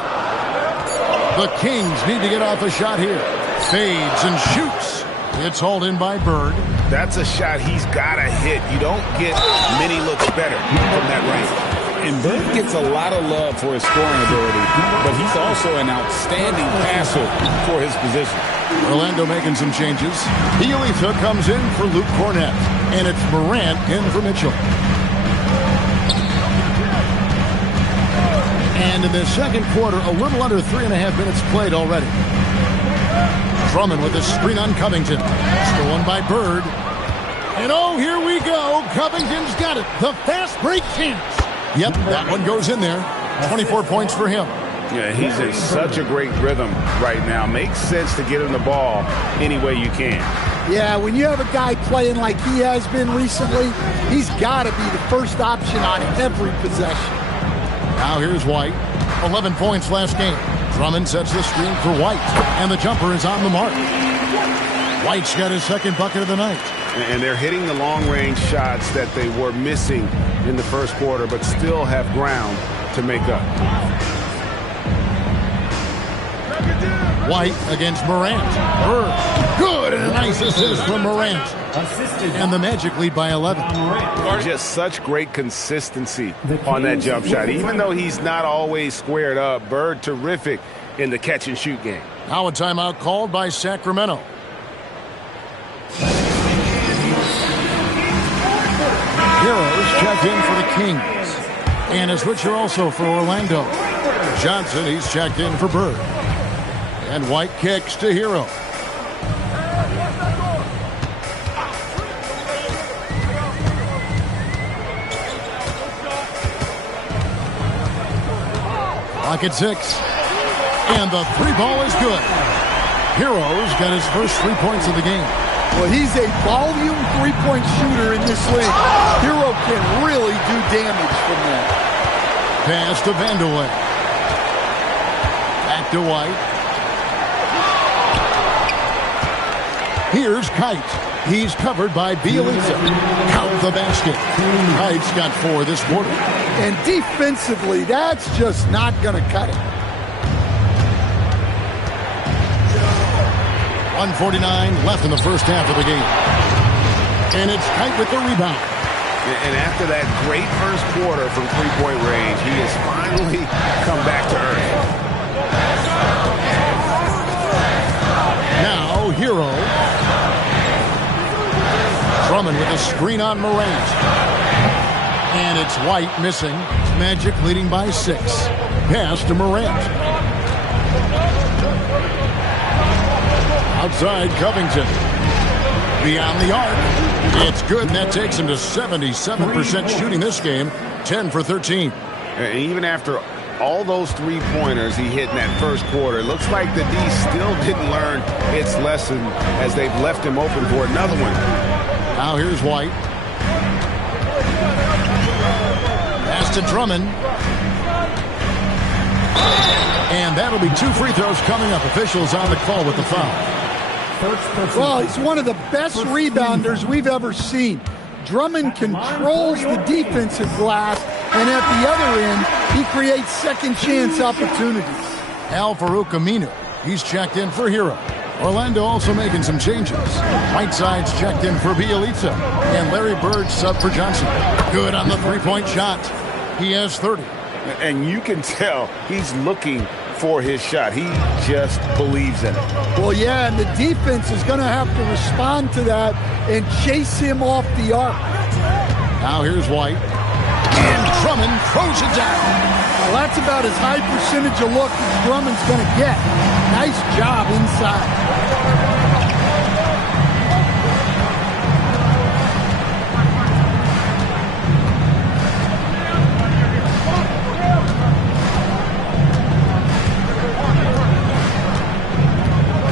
The Kings need to get off a shot here. Fades and shoots. It's hauled in by Bird. That's a shot he's got to hit. You don't get many looks better from that range. And Bird gets a lot of love for his scoring ability, but he's also an outstanding passer for his position. Orlando making some changes. Bielitsa comes in for Luke Cornett, and it's Morant in for Mitchell. And in the second quarter, a little under 3.5 minutes played already. Drummond with a screen on Covington. Stolen by Bird. And oh, here we go. Covington's got it. The fast break chance. Yep, that one goes in there. 24 points for him. Yeah, he's in such a great rhythm right now. Makes sense to get him the ball any way you can. Yeah, when you have a guy playing like he has been recently, he's got to be the first option on every possession. Now here's White. 11 points last game. Drummond sets the screen for White, and the jumper is on the mark. White's got his second bucket of the night. And they're hitting the long-range shots that they were missing in the first quarter, but still have ground to make up. White against Morant. Bird. Good, and a nice assist from Morant. And the Magic lead by 11. Just such great consistency on that jump shot. Even though he's not always squared up, Bird terrific in the catch-and-shoot game. Now a timeout called by Sacramento. Heroes checked in for the Kings. And a switcher also for Orlando. Johnson, he's checked in for Bird. And White kicks to Hero. Clock at 6. And the three ball is good. Hero's got his first 3 points of the game. Well, he's a volume three-point shooter in this league. Hero can really do damage from that. Pass to Vandeweghe. Back to White. Here's Kite. He's covered by Bielitsa. Count the basket. Kite's got 4 this quarter. And defensively, that's just not going to cut it. 1:49 left in the first half of the game. And it's Kite with the rebound. And after that great first quarter from three-point range, he has finally come back to earth. Now, Hero. Drummond with a screen on Morant. And it's White missing. Magic leading by 6. Pass to Morant. Outside Covington. Beyond the arc. It's good, and that takes him to 77% shooting this game. 10 for 13. And even after all those three-pointers he hit in that first quarter, it looks like the D still didn't learn its lesson as they've left him open for another one. Now here's White. pass to Drummond. And that'll be 2 free throws coming up. Officials on the call with the foul. Well, he's one of the best rebounders we've ever seen. Drummond controls the defensive glass, and at the other end, he creates second-chance opportunities. Al Farouk Aminu, he's checked in for Hero. Orlando also making some changes. Whiteside's checked in for Bielitsa, and Larry Bird sub for Johnson. Good on the three-point shot. He has 30. And you can tell he's looking for his shot. He just believes in it. Well, yeah, and the defense is going to have to respond to that and chase him off the arc. Now here's White. And Drummond throws it down. Well, that's about as high percentage of look as Drummond's going to get. Nice job inside.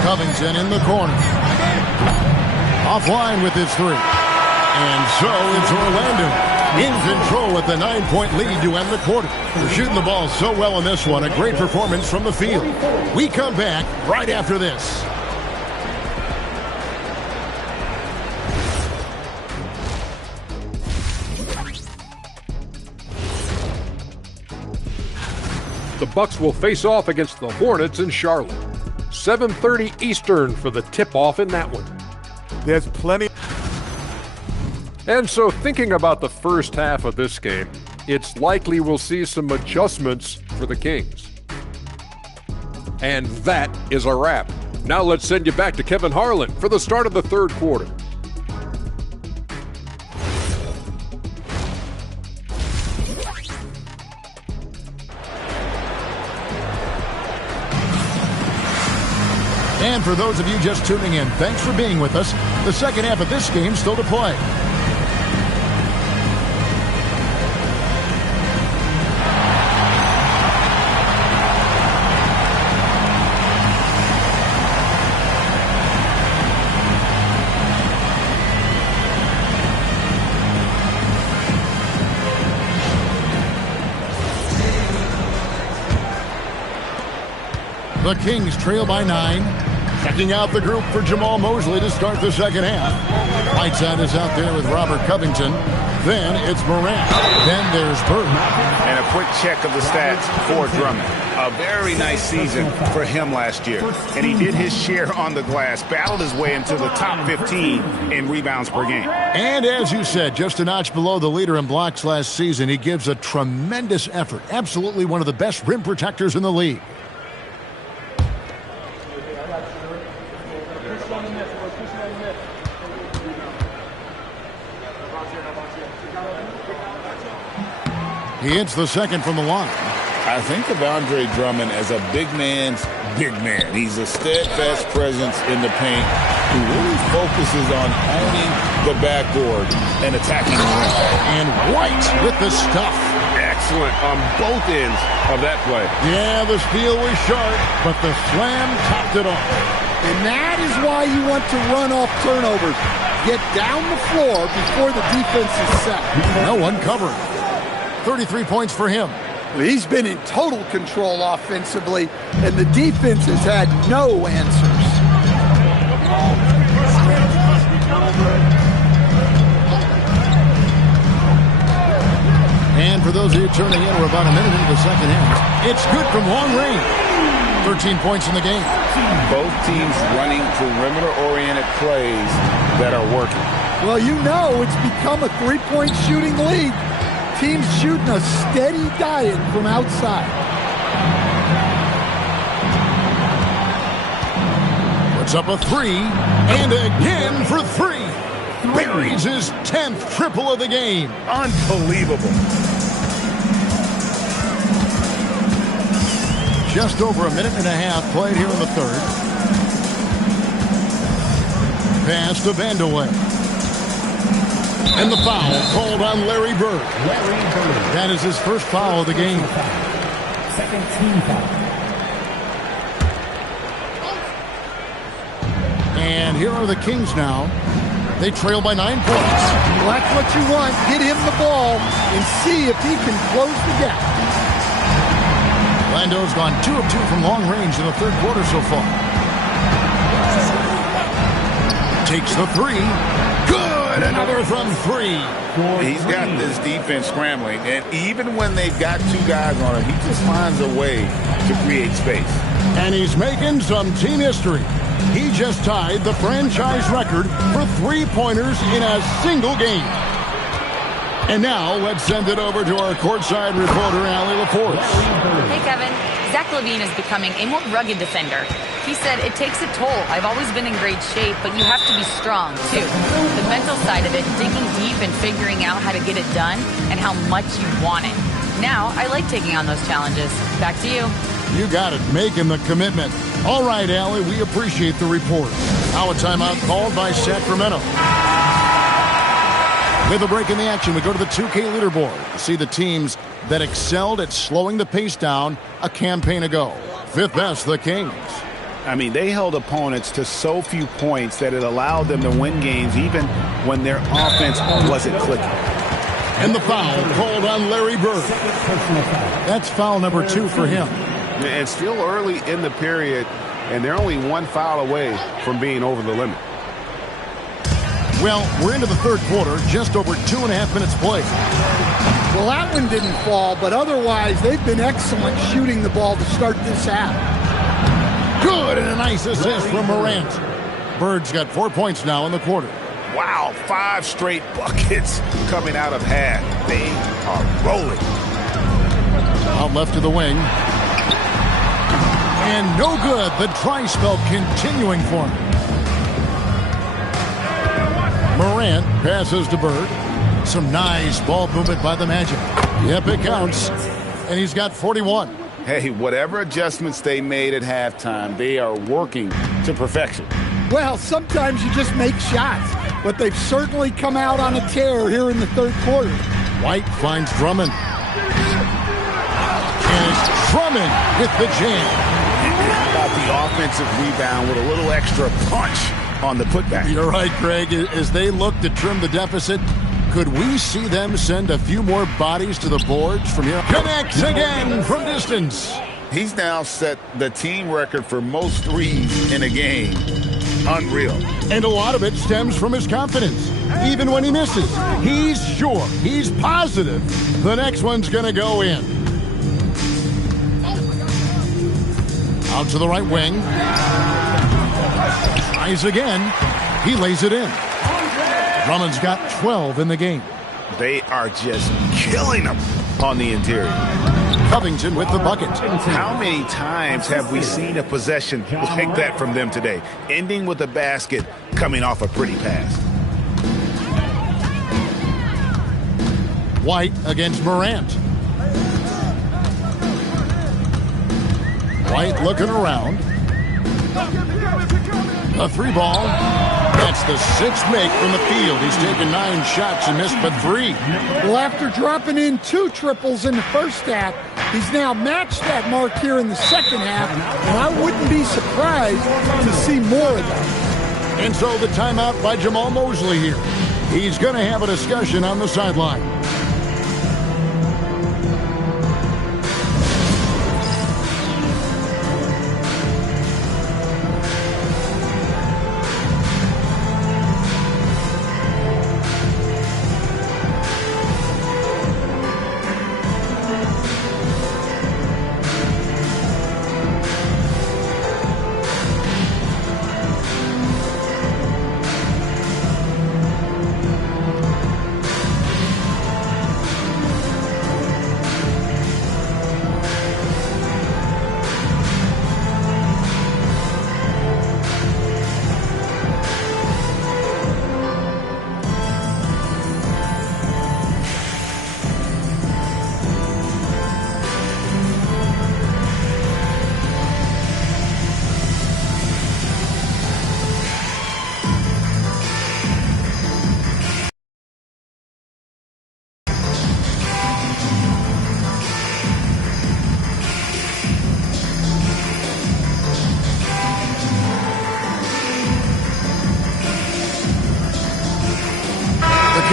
Covington in the corner. Offline with his three. And so it's Orlando in control with the 9-point lead to end the quarter. They're shooting the ball so well in this one. A great performance from the field. We come back right after this. The Bucks will face off against the Hornets in Charlotte. 7:30 Eastern for the tip-off in that one. There's plenty. And so thinking about the first half of this game, it's likely we'll see some adjustments for the Kings. And that is a wrap. Now let's send you back to Kevin Harlan for the start of the third quarter. And for those of you just tuning in, thanks for being with us. The second half of this game still to play. The Kings trail by 9. Checking out the group for Jamal Mosley to start the second half. Whiteside is out there with Robert Covington. Then it's Morant. Then there's Bird. And a quick check of the stats for Drummond. A very nice season for him last year. And he did his share on the glass, battled his way into the top 15 in rebounds per game. And as you said, just a notch below the leader in blocks last season. He gives a tremendous effort. Absolutely one of the best rim protectors in the league. He hits the second from the line. I think of Andre Drummond as a big man's big man. He's a steadfast presence in the paint who really focuses on owning the backboard and attacking the rim. And White with the stuff. Excellent on both ends of that play. Yeah, the steal was sharp, but the slam topped it off. And that is why you want to run off turnovers. Get down the floor before the defense is set. No one covering. 33 points for him. He's been in total control offensively, and the defense has had no answers. And for those of you turning in, we're about a minute into the second half. It's good from long range. 13 points in the game. Both teams running perimeter-oriented plays that are working. Well, you know it's become a three-point shooting league. Teams shooting a steady diet from outside. Puts up a three, and again for three. Buries his 10th triple of the game. Unbelievable. Just over a minute and a half played here in the third. Pass to Vandeweghe. And the foul called on Larry Bird. That is his first foul of the game. Second team foul. And here are the Kings now. They trail by 9 points. Well, that's what you want. Get him the ball and see if he can close the gap. Lando's gone 2 of 2 from long range in the third quarter so far. Takes the three. Good! Another from 3. He's got this defense scrambling, and even when they've got 2 guys on him, he just finds a way to create space. And he's making some team history. He just tied the franchise record for 3-pointers in a single game. And now let's send it over to our courtside reporter, Allie LaForce. Hey, Kevin. Zach LaVine is becoming a more rugged defender. He said, it takes a toll. I've always been in great shape, but you have to be strong, too. The mental side of it, digging deep and figuring out how to get it done and how much you want it. Now, I like taking on those challenges. Back to you. You got it, making the commitment. All right, Allie, we appreciate the report. Now a timeout called by Sacramento. With a break in the action, we go to the 2K leaderboard to see the teams that excelled at slowing the pace down a campaign ago. 5th best, the Kings. I mean, they held opponents to so few points that it allowed them to win games even when their offense wasn't clicking. And the foul called on Larry Bird. That's foul number 2 for him. And still early in the period, and they're only 1 foul away from being over the limit. Well, we're into the third quarter, just over 2.5 minutes played. Well, that one didn't fall, but otherwise they've been excellent shooting the ball to start this half. Good, and a nice assist from Morant. Bird's got 4 points now in the quarter. Wow, 5 straight buckets coming out of half. They are rolling. Out left to the wing. And no good. The dry spell continuing for him. Morant passes to Bird. Some nice ball movement by the Magic. Yep, it counts. And he's got 41. Hey, whatever adjustments they made at halftime, they are working to perfection. Well, sometimes you just make shots, but they've certainly come out on a tear here in the third quarter. White finds Drummond. And it's Drummond with the jam. How about the offensive rebound with a little extra punch on the putback? You're right, Greg. As they look to trim the deficit, could we see them send a few more bodies to the boards from here? Connects again from distance. He's now set the team record for most threes in a game. Unreal. And a lot of it stems from his confidence. Even when he misses, he's sure, he's positive the next one's going to go in. Out to the right wing. Tries again. He lays it in. Drummond's got 12 in the game. They are just killing them on the interior. Covington with the bucket. How many times have we seen a possession like that from them today? Ending with a basket, coming off a pretty pass. White against Morant. White looking around. A 3-ball. That's the 6th make from the field. He's taken 9 shots and missed but 3. Well, after dropping in 2 triples in the first half, he's now matched that mark here in the second half, and I wouldn't be surprised to see more of that. And so the timeout by Jamal Mosley here. He's going to have a discussion on the sideline.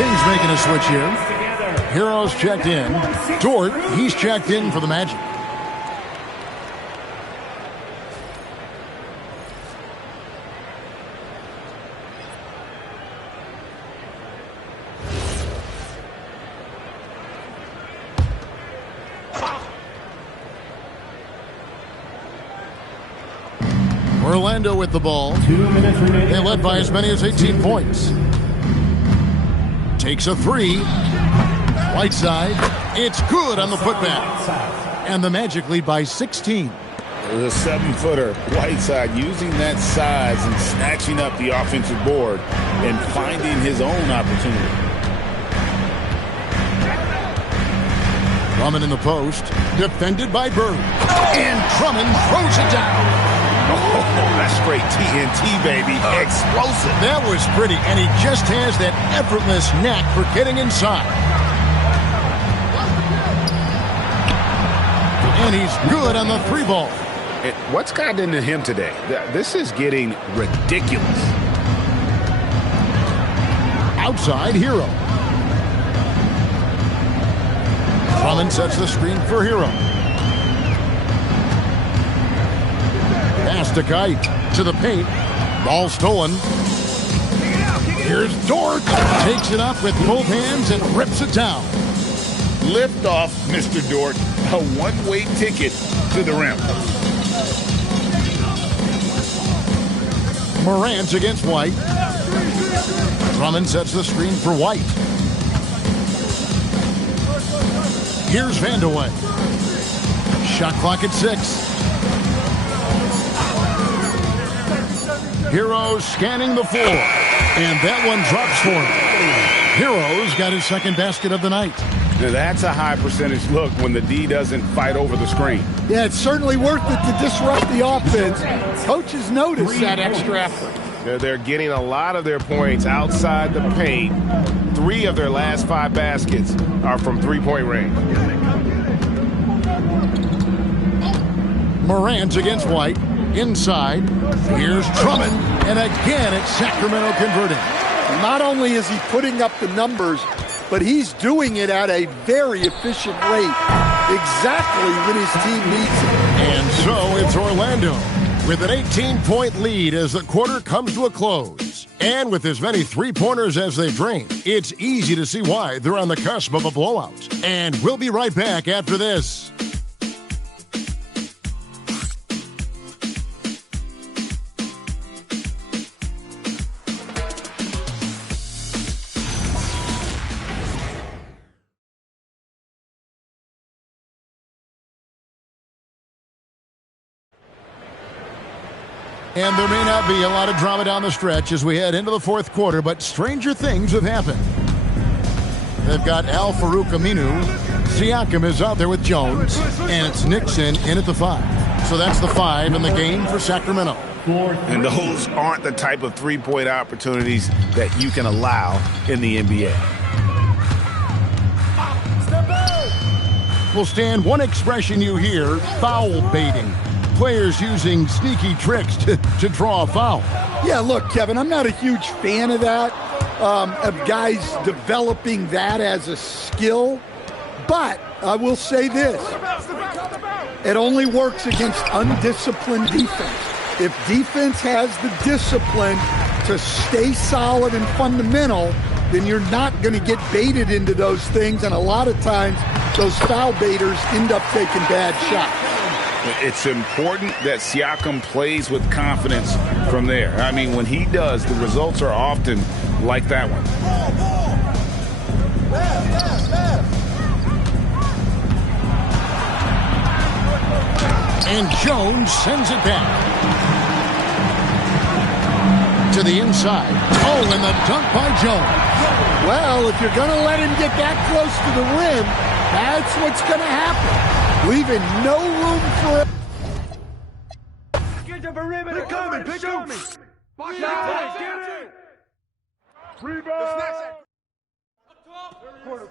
Kings making a switch here. Heroes checked in. Dort, he's checked in for the Magic. Orlando with the ball. 2 minutes remaining. They led by as many as 18 points. Takes a three. Whiteside. It's good on the putback. And the Magic lead by 16. The 7-footer, Whiteside, using that size and snatching up the offensive board and finding his own opportunity. Drummond in the post. Defended by Bird. And Drummond throws it down. Oh, that's straight TNT, baby. Explosive. That was pretty, and he just has that effortless knack for getting inside. And he's good on the three ball. What's gotten into him today? This is getting ridiculous. Outside Hero. Drummond sets the screen for Hero. Pass to Kite. To the paint. Ball stolen. Here's Dort. Takes it up with both hands and rips it down. Lift off, Mr. Dort. A one-way ticket to the rim. Morant against White. Drummond sets the screen for White. Here's Vandeweghe. Shot clock at 6. Heroes scanning the floor. And that one drops for him. Heroes got his second basket of the night. Now that's a high percentage look when the D doesn't fight over the screen. Yeah, it's certainly worth it to disrupt the offense. Coaches notice that extra effort. They're getting a lot of their points outside the paint. 3 of their last 5 baskets are from three-point range. Morant against White. Inside. Here's Drummond. And again, it's Sacramento converting. Not only is he putting up the numbers, but he's doing it at a very efficient rate. Exactly when his team needs it. And so it's Orlando with an 18-point lead as the quarter comes to a close. And with as many three-pointers as they drain, it's easy to see why they're on the cusp of a blowout. And we'll be right back after this. And there may not be a lot of drama down the stretch as we head into the fourth quarter, but stranger things have happened. They've got Al-Farouq Aminu. Siakam is out there with Jones, and it's Nixon in at the 5. So that's the 5 in the game for Sacramento. And those aren't the type of three-point opportunities that you can allow in the NBA. Will stand one expression you hear, foul baiting. Players using sneaky tricks to draw a foul. Yeah, look, Kevin, I'm not a huge fan of that, of guys developing that as a skill. But I will say this. It only works against undisciplined defense. If defense has the discipline to stay solid and fundamental, then you're not going to get baited into those things. And a lot of times, those foul baiters end up taking bad shots. It's important that Siakam plays with confidence from there. I mean, when he does, the results are often like that one. And Jones sends it back to the inside. Oh, and the dunk by Jones. Well, if you're going to let him get that close to the rim, that's what's going to happen. Leaving no room for it. Get the perimeter coming, pick him. Watch out, get it. Rebound.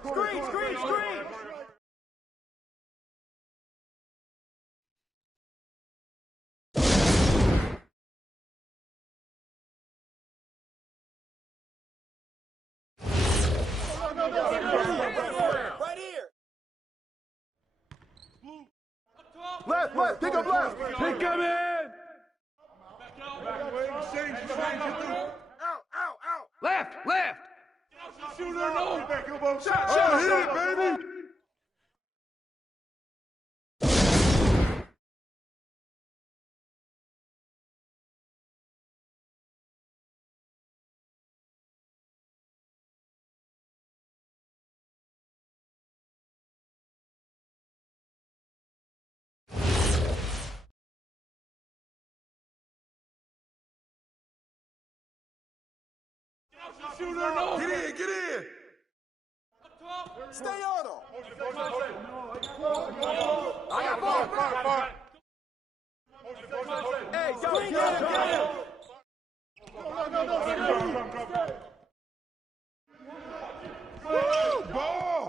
Screen. Right here. Left, pick up left. Pick him in. Left. Shooter, no. Shot, hit it, baby. Shooter, no. Get in. Stay on him. I got ball. Hey, go, get him. Ball.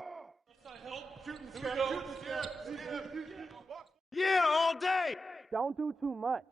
Yeah, all day. Don't do too much.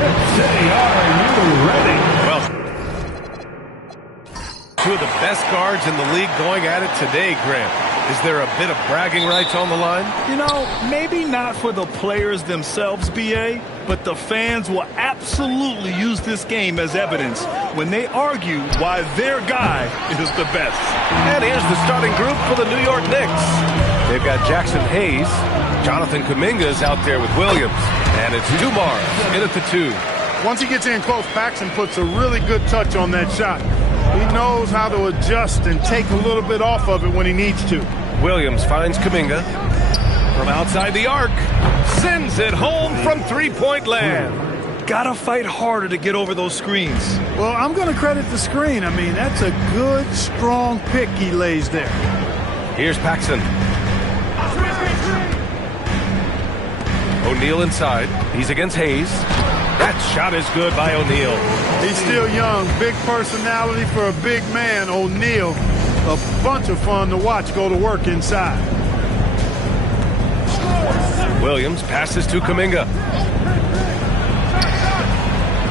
City, are you ready? Well, two of the best guards in the league going at it today, Grant. Is there a bit of bragging rights on the line? You know, maybe not for the players themselves, B.A., but the fans will absolutely use this game as evidence when they argue why their guy is the best. And here's the starting group for the New York Knicks. They've got Jackson Hayes. Jonathan Kuminga is out there with Williams. And it's Dumars in at the 2. Once he gets in close, Paxson puts a really good touch on that shot. He knows how to adjust and take a little bit off of it when he needs to. Williams finds Kuminga from outside the arc. Sends it home from three-point land. Gotta fight harder to get over those screens. Well, I'm going to credit the screen. I mean, that's a good, strong pick he lays there. Here's Paxson. O'Neal inside. He's against Hayes. That shot is good by O'Neal. He's still young. Big personality for a big man, O'Neal. A bunch of fun to watch go to work inside. Williams passes to Kuminga.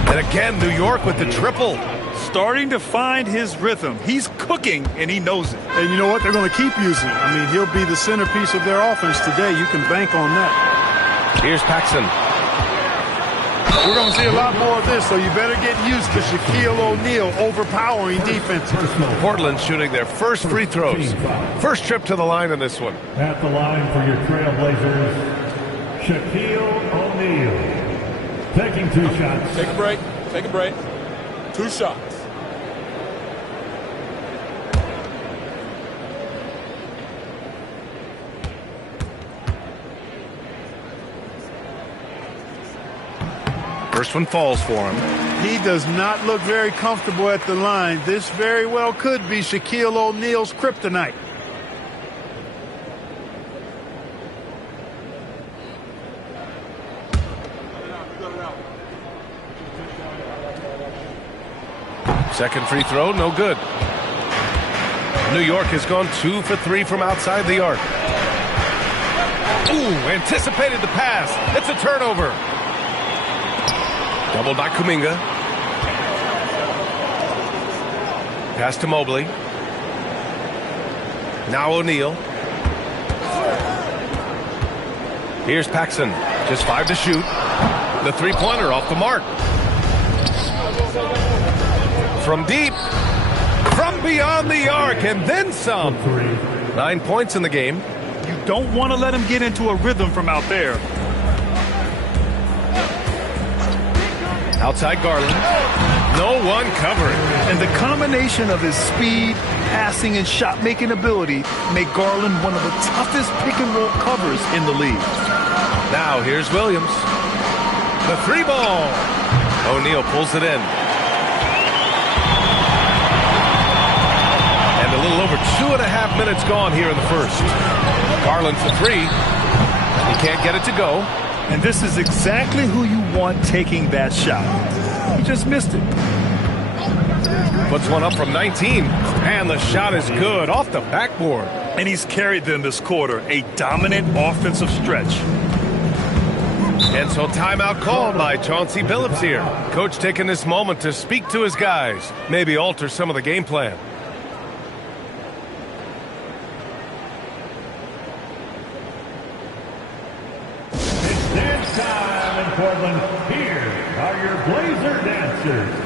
And again, New York with the triple. Starting to find his rhythm. He's cooking, and he knows it. And you know what? They're going to keep using him. I mean, he'll be the centerpiece of their offense today. You can bank on that. Here's Paxson. We're going to see a lot more of this, so you better get used to Shaquille O'Neal overpowering defense. Portland shooting their first free throws. First trip to the line in this one. At the line for your Trailblazers, Shaquille O'Neal. Taking 2 shots. Take a break. Take a break. 2 shots. First one falls for him. He does not look very comfortable at the line. This very well could be Shaquille O'Neal's kryptonite. Second free throw, no good. New York has gone 2 for 3 from outside the arc. Ooh, anticipated the pass. It's a turnover. Doubled by Kuminga. Pass to Mobley. Now O'Neal. Here's Paxson. Just 5 to shoot. The three-pointer off the mark. From deep. From beyond the arc, and then some. 9 points in the game. You don't want to let him get into a rhythm from out there. Outside Garland. No one covering. And the combination of his speed, passing, and shot-making ability make Garland one of the toughest pick-and-roll covers in the league. Now here's Williams. The 3 ball. O'Neal pulls it in. And a little over 2.5 minutes gone here in the first. Garland for 3. He can't get it to go. And this is exactly who you want taking that shot. He just missed it. Puts one up from 19. And the shot is good off the backboard. And he's carried them this quarter. A dominant offensive stretch. And so timeout called by Chauncey Billups here. Coach taking this moment to speak to his guys. Maybe alter some of the game plan. Dance time in Portland. Here are your Blazer dancers.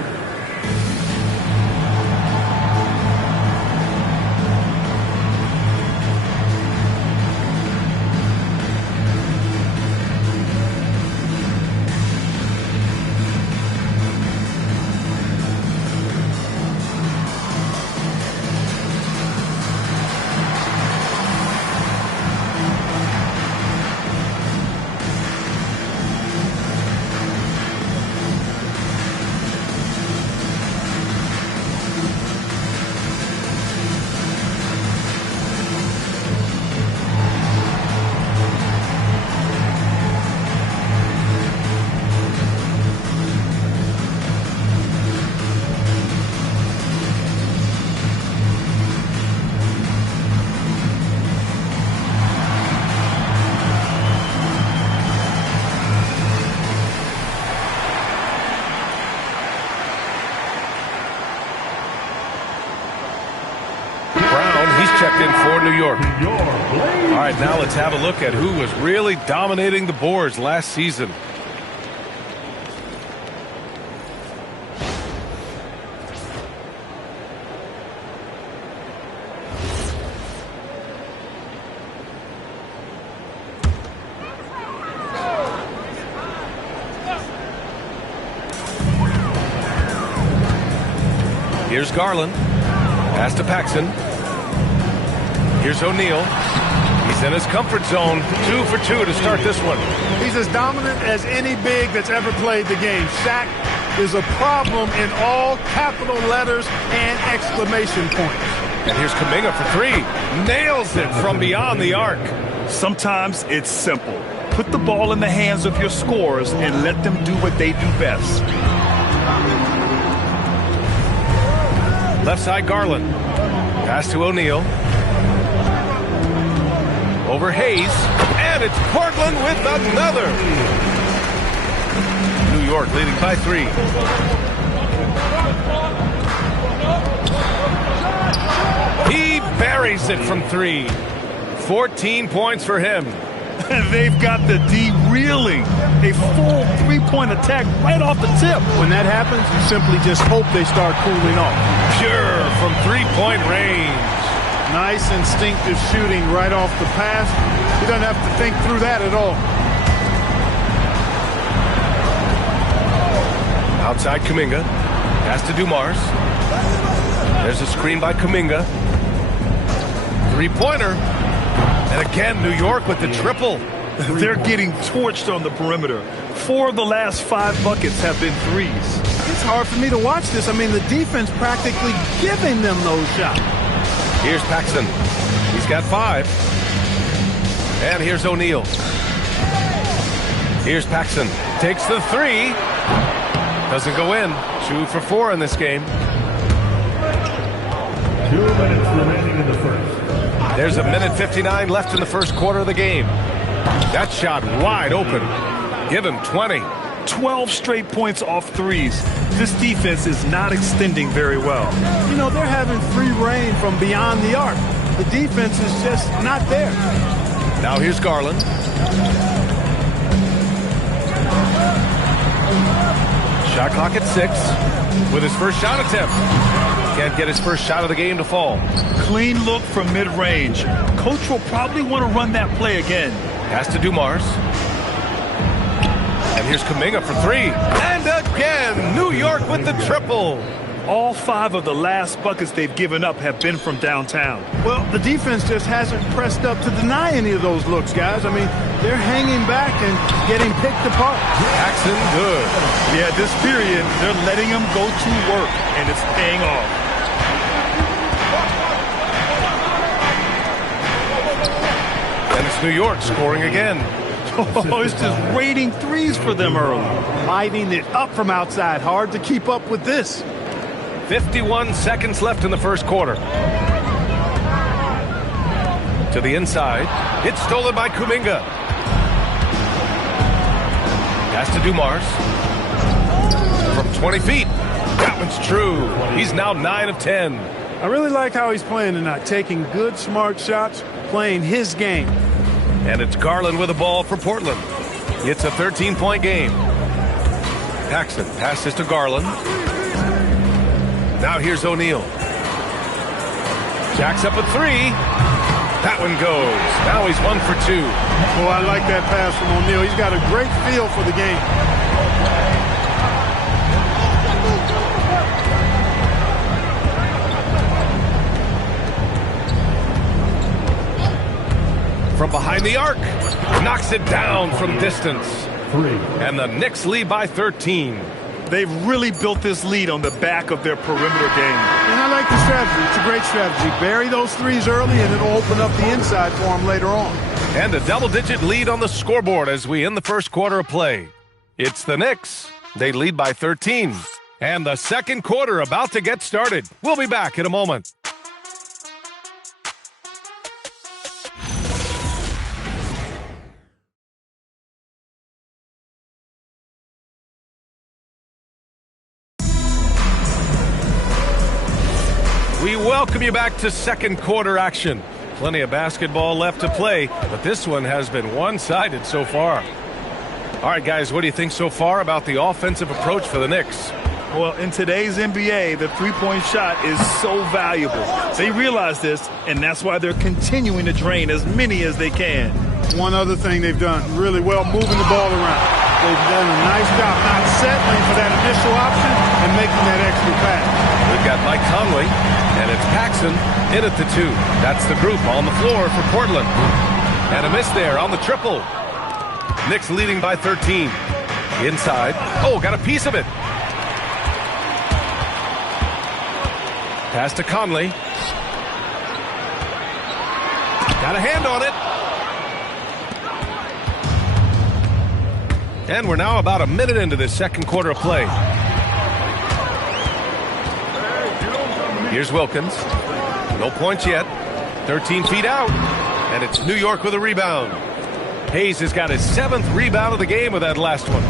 checked in for New York. All right, now let's have a look at who was really dominating the boards last season. Here's Garland. Pass to Paxson. Here's O'Neal. He's in his comfort zone. 2 for 2 to start this one. He's as dominant as any big that's ever played the game. Shaq is a problem in all capital letters and exclamation points. And here's Kuminga for 3. Nails it from beyond the arc. Sometimes it's simple. Put the ball in the hands of your scorers and let them do what they do best. Left side, Garland. Pass to O'Neal. Over Hayes. And it's Portland with another. New York leading by 3. He buries it from 3. 14 points for him. They've got the D reeling. A full three-point attack right off the tip. When that happens, you simply just hope they start cooling off. Pure from three-point range. Nice instinctive shooting right off the pass. He doesn't have to think through that at all. Outside Kuminga. Pass to Dumars. There's a screen by Kuminga. Three-pointer. And again, New York with the triple. They're getting torched on the perimeter. 4 of the last 5 buckets have been threes. It's hard for me to watch this. I mean, the defense practically giving them those shots. Here's Paxson. He's got 5. And here's O'Neal. Here's Paxson. Takes the 3. Doesn't go in. 2 for 4 in this game. 2 minutes remaining in the first. There's a minute 59 left in the first quarter of the game. That shot wide open. Give him 20. 12 straight points off threes. This defense is not extending very well. You know, they're having free reign from beyond the arc. The defense is just not there. Now here's Garland. Shot clock at 6 with his first shot attempt. Can't get his first shot of the game to fall. Clean look from mid-range. Coach will probably want to run that play again. Pass to Dumars. And here's Kuminga for 3. And again, New York with the triple. All 5 of the last buckets they've given up have been from downtown. Well, the defense just hasn't pressed up to deny any of those looks, guys. I mean, they're hanging back and getting picked apart. Jackson, good. Yeah, this period, they're letting him go to work, and it's paying off. And it's New York scoring again. Oh, it's just raining threes for them early. Lighting it up from outside. Hard to keep up with this. 51 seconds left in the first quarter. To the inside. It's stolen by Kuminga. Pass to Dumars. From 20 feet. That one's true. He's now 9 of 10. I really like how he's playing tonight. Taking good, smart shots. Playing his game. And it's Garland with the ball for Portland. It's a 13-point game. Paxson passes to Garland. Now here's O'Neal. Jacks up a 3. That one goes. Now he's 1 for 2. Oh, I like that pass from O'Neal. He's got a great feel for the game. From behind the arc. Knocks it down from distance. 3. And the Knicks lead by 13. They've really built this lead on the back of their perimeter game. And I like the strategy. It's a great strategy. Bury those threes early, and it'll open up the inside for them later on. And a double-digit lead on the scoreboard as we end the first quarter of play. It's the Knicks. They lead by 13. And the second quarter about to get started. We'll be back in a moment. We welcome Welcome you back to second quarter action. Plenty of basketball left to play, but this one has been one-sided so far. All right, guys, what do you think so far about the offensive approach for the Knicks? Well, in today's NBA, the three-point shot is so valuable. They realize this, and that's why they're continuing to drain as many as they can. One other thing they've done really well, moving the ball around. They've done a nice job not settling for that initial option and making that extra pass. We've got Mike Conley, and it's Paxson in at the 2. That's the group on the floor for Portland. And a miss there on the triple. Knicks leading by 13. Inside. Oh, got a piece of it. Pass to Conley. Got a hand on it. And we're now about a minute into this second quarter of play. Here's Wilkins. No points yet. 13 feet out. And it's New York with a rebound. Hayes has got his 7th rebound of the game with that last one.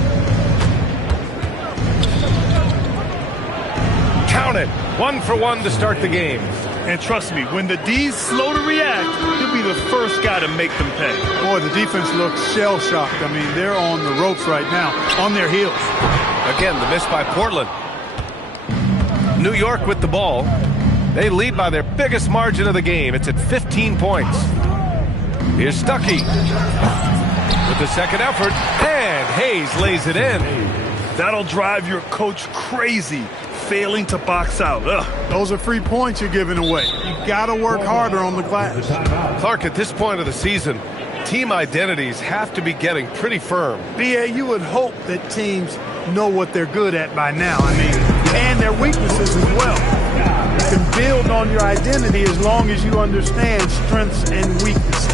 Count it. 1 for 1 to start the game. And trust me, when the D's slow to react, he'll be the first guy to make them pay. Boy, the defense looks shell-shocked. I mean, they're on the ropes right now, on their heels. Again, the miss by Portland. New York with the ball. They lead by their biggest margin of the game. It's at 15 points. Here's Stuckey with the second effort, and Hayes lays it in. That'll drive your coach crazy, failing to box out. Ugh. Those are free points you're giving away. You got to work harder on the glass. Clark, at this point of the season, team identities have to be getting pretty firm. B.A., you would hope that teams know what they're good at by now. I mean, and their weaknesses as well. You can build on your identity as long as you understand strengths and weaknesses.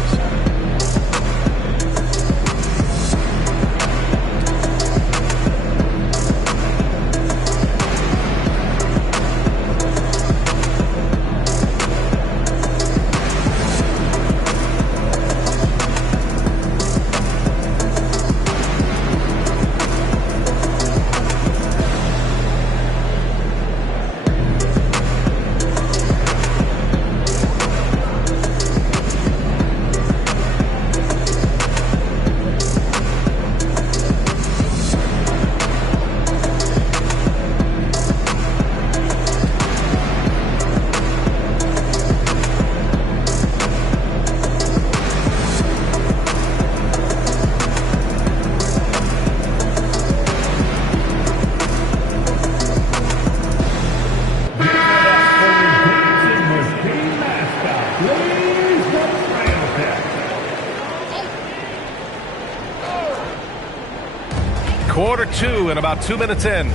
Quarter 2 and about 2 minutes in.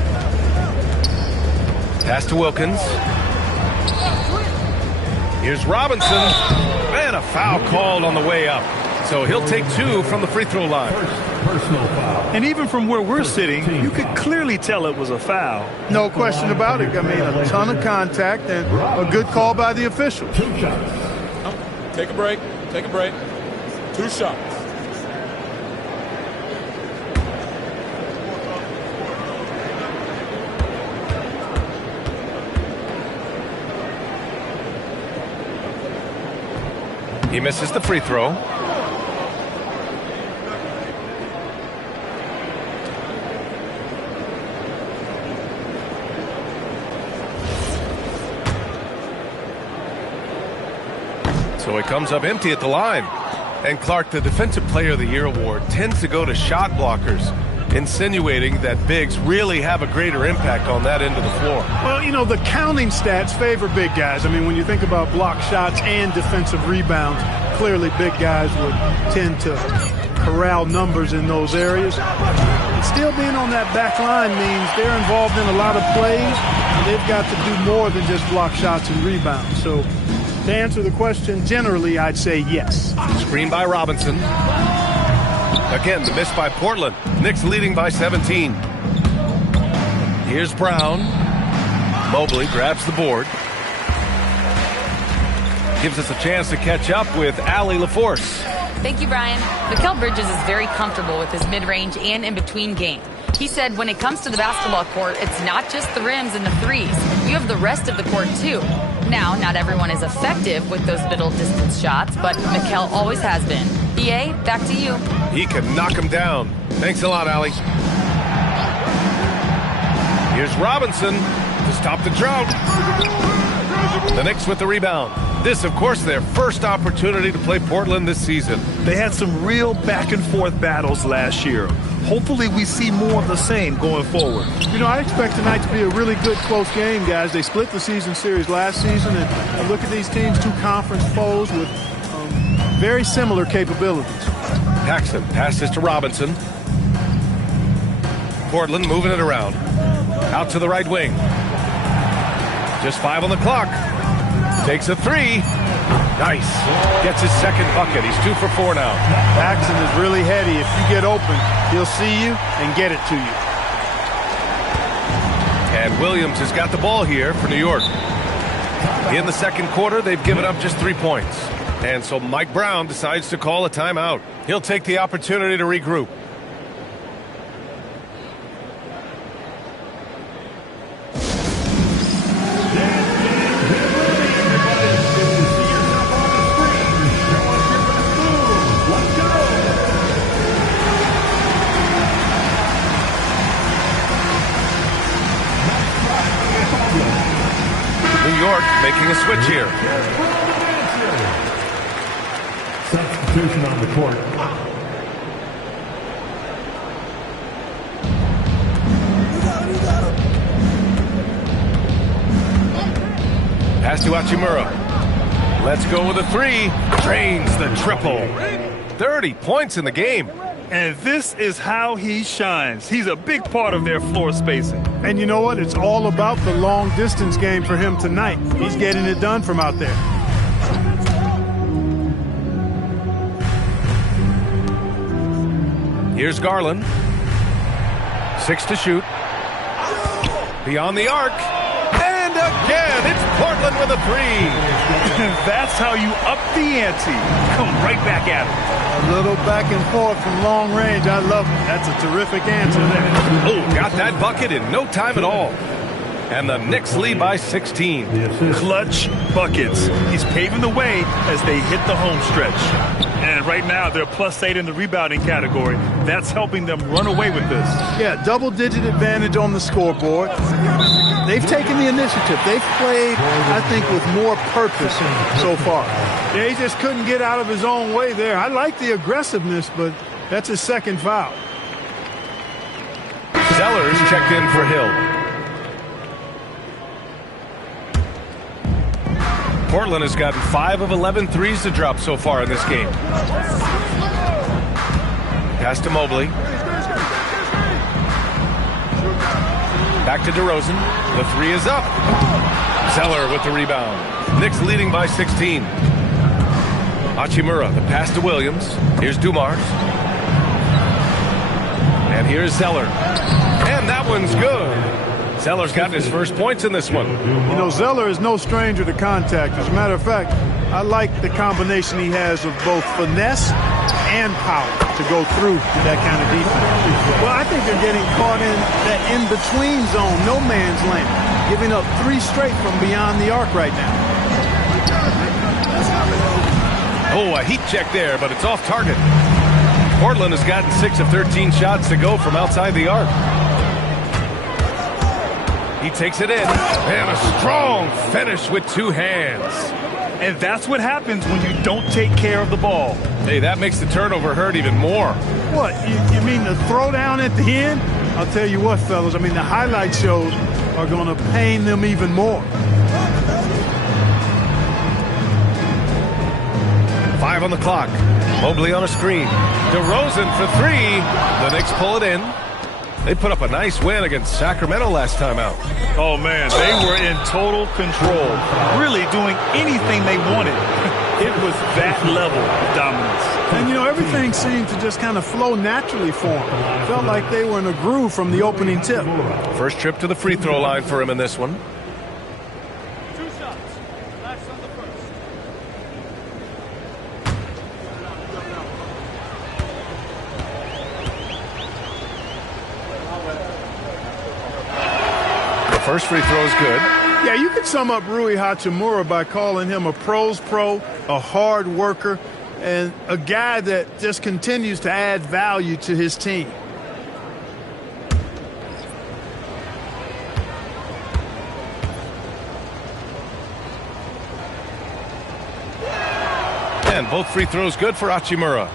Pass to Wilkins. Here's Robinson. And a foul called on the way up. So he'll take 2 from the free throw line. Personal foul. And even from where we're sitting, you could clearly tell it was a foul. No question about it. I mean, a ton of contact and a good call by the official. 2 shots. Take a break. Take a break. 2 shots. He misses the free throw. So he comes up empty at the line. And Clark, the Defensive Player of the Year award tends to go to shot blockers, insinuating that bigs really have a greater impact on that end of the floor. Well, you know, the counting stats favor big guys. I mean, when you think about block shots and defensive rebounds, clearly big guys would tend to corral numbers in those areas. And still being on that back line means they're involved in a lot of plays, and they've got to do more than just block shots and rebounds. So to answer the question, generally, I'd say yes. Screen by Robinson. Again, the miss by Portland. Knicks leading by 17. Here's Brown. Mobley grabs the board. Gives us a chance to catch up with Allie LaForce. Thank you, Brian. Mikal Bridges is very comfortable with his mid-range and in-between game. He said when it comes to the basketball court, it's not just the rims and the threes. You have the rest of the court, too. Now, not everyone is effective with those middle distance shots, but Mikal always has been. EA, back to you. He can knock him down. Thanks a lot, Allie. Here's Robinson to stop the drought. The Knicks with the rebound. This, of course, their first opportunity to play Portland this season. They had some real back-and-forth battles last year. Hopefully we see more of the same going forward. You know, I expect tonight to be a really good close game, guys. They split the season series last season, and look at these teams, two conference foes with very similar capabilities. Paxson passes to Robinson. Portland moving it around. Out to the right wing. Just 5 on the clock. Takes a 3. Nice. Gets his second bucket. He's 2 for 4 now. Paxson is really heady. If you get open, he'll see you and get it to you. And Williams has got the ball here for New York. In the second quarter, they've given up just 3 points. And so Mike Brown decides to call a timeout. He'll take the opportunity to regroup. New York making a switch here. Substitution on the court. Pass to Hachimura. Let's go with a 3. Drains the triple. 30 points in the game. And this is how he shines. He's a big part of their floor spacing. And you know what? It's all about the long distance game for him tonight. He's getting it done from out there. Here's Garland. 6 to shoot. Beyond the arc. And again, it's Portland with a 3. That's how you up the ante. Come right back at it. A little back and forth from long range. I love it. That's a terrific answer there. Oh, got that bucket in no time at all. And the Knicks lead by 16. Clutch buckets. He's paving the way as they hit the home stretch. And right now, they're +8 in the rebounding category. That's helping them run away with this. Yeah, double-digit advantage on the scoreboard. They've taken the initiative. They've played, I think, with more purpose so far. Yeah, he just couldn't get out of his own way there. I like the aggressiveness, but that's his second foul. Sellers checked in for Hill. Portland has gotten 5 of 11 threes to drop so far in this game. Pass to Mobley. Back to DeRozan. The 3 is up. Zeller with the rebound. Knicks leading by 16. Hachimura, the pass to Williams. Here's Dumars. And here's Zeller. And that one's good. Zeller's gotten his first points in this one. You know, Zeller is no stranger to contact. As a matter of fact, I like the combination he has of both finesse and power to go through that kind of defense. Well, I think they're getting caught in that in-between zone, no man's land, giving up 3 straight from beyond the arc right now. Oh, a heat check there, but it's off target. Portland has gotten 6 of 13 shots to go from outside the arc. He takes it in, and a strong finish with 2 hands. And that's what happens when you don't take care of the ball. Hey, that makes the turnover hurt even more. What, you mean the throwdown at the end? I'll tell you what, fellas, I mean, the highlight shows are going to pain them even more. 5 on the clock. Mobley on a screen. DeRozan for 3. The Knicks pull it in. They put up a nice win against Sacramento last time out. Oh, man, they were in total control, really doing anything they wanted. It was that level of dominance. And, you know, everything seemed to just kind of flow naturally for them. Felt like they were in a groove from the opening tip. First trip to the free throw line for him in this one. 2 shots. Last on the first. The first free throw is good. Yeah, you could sum up Rui Hachimura by calling him a pro's pro, a hard worker, and a guy that just continues to add value to his team. And both free throws good for Hachimura.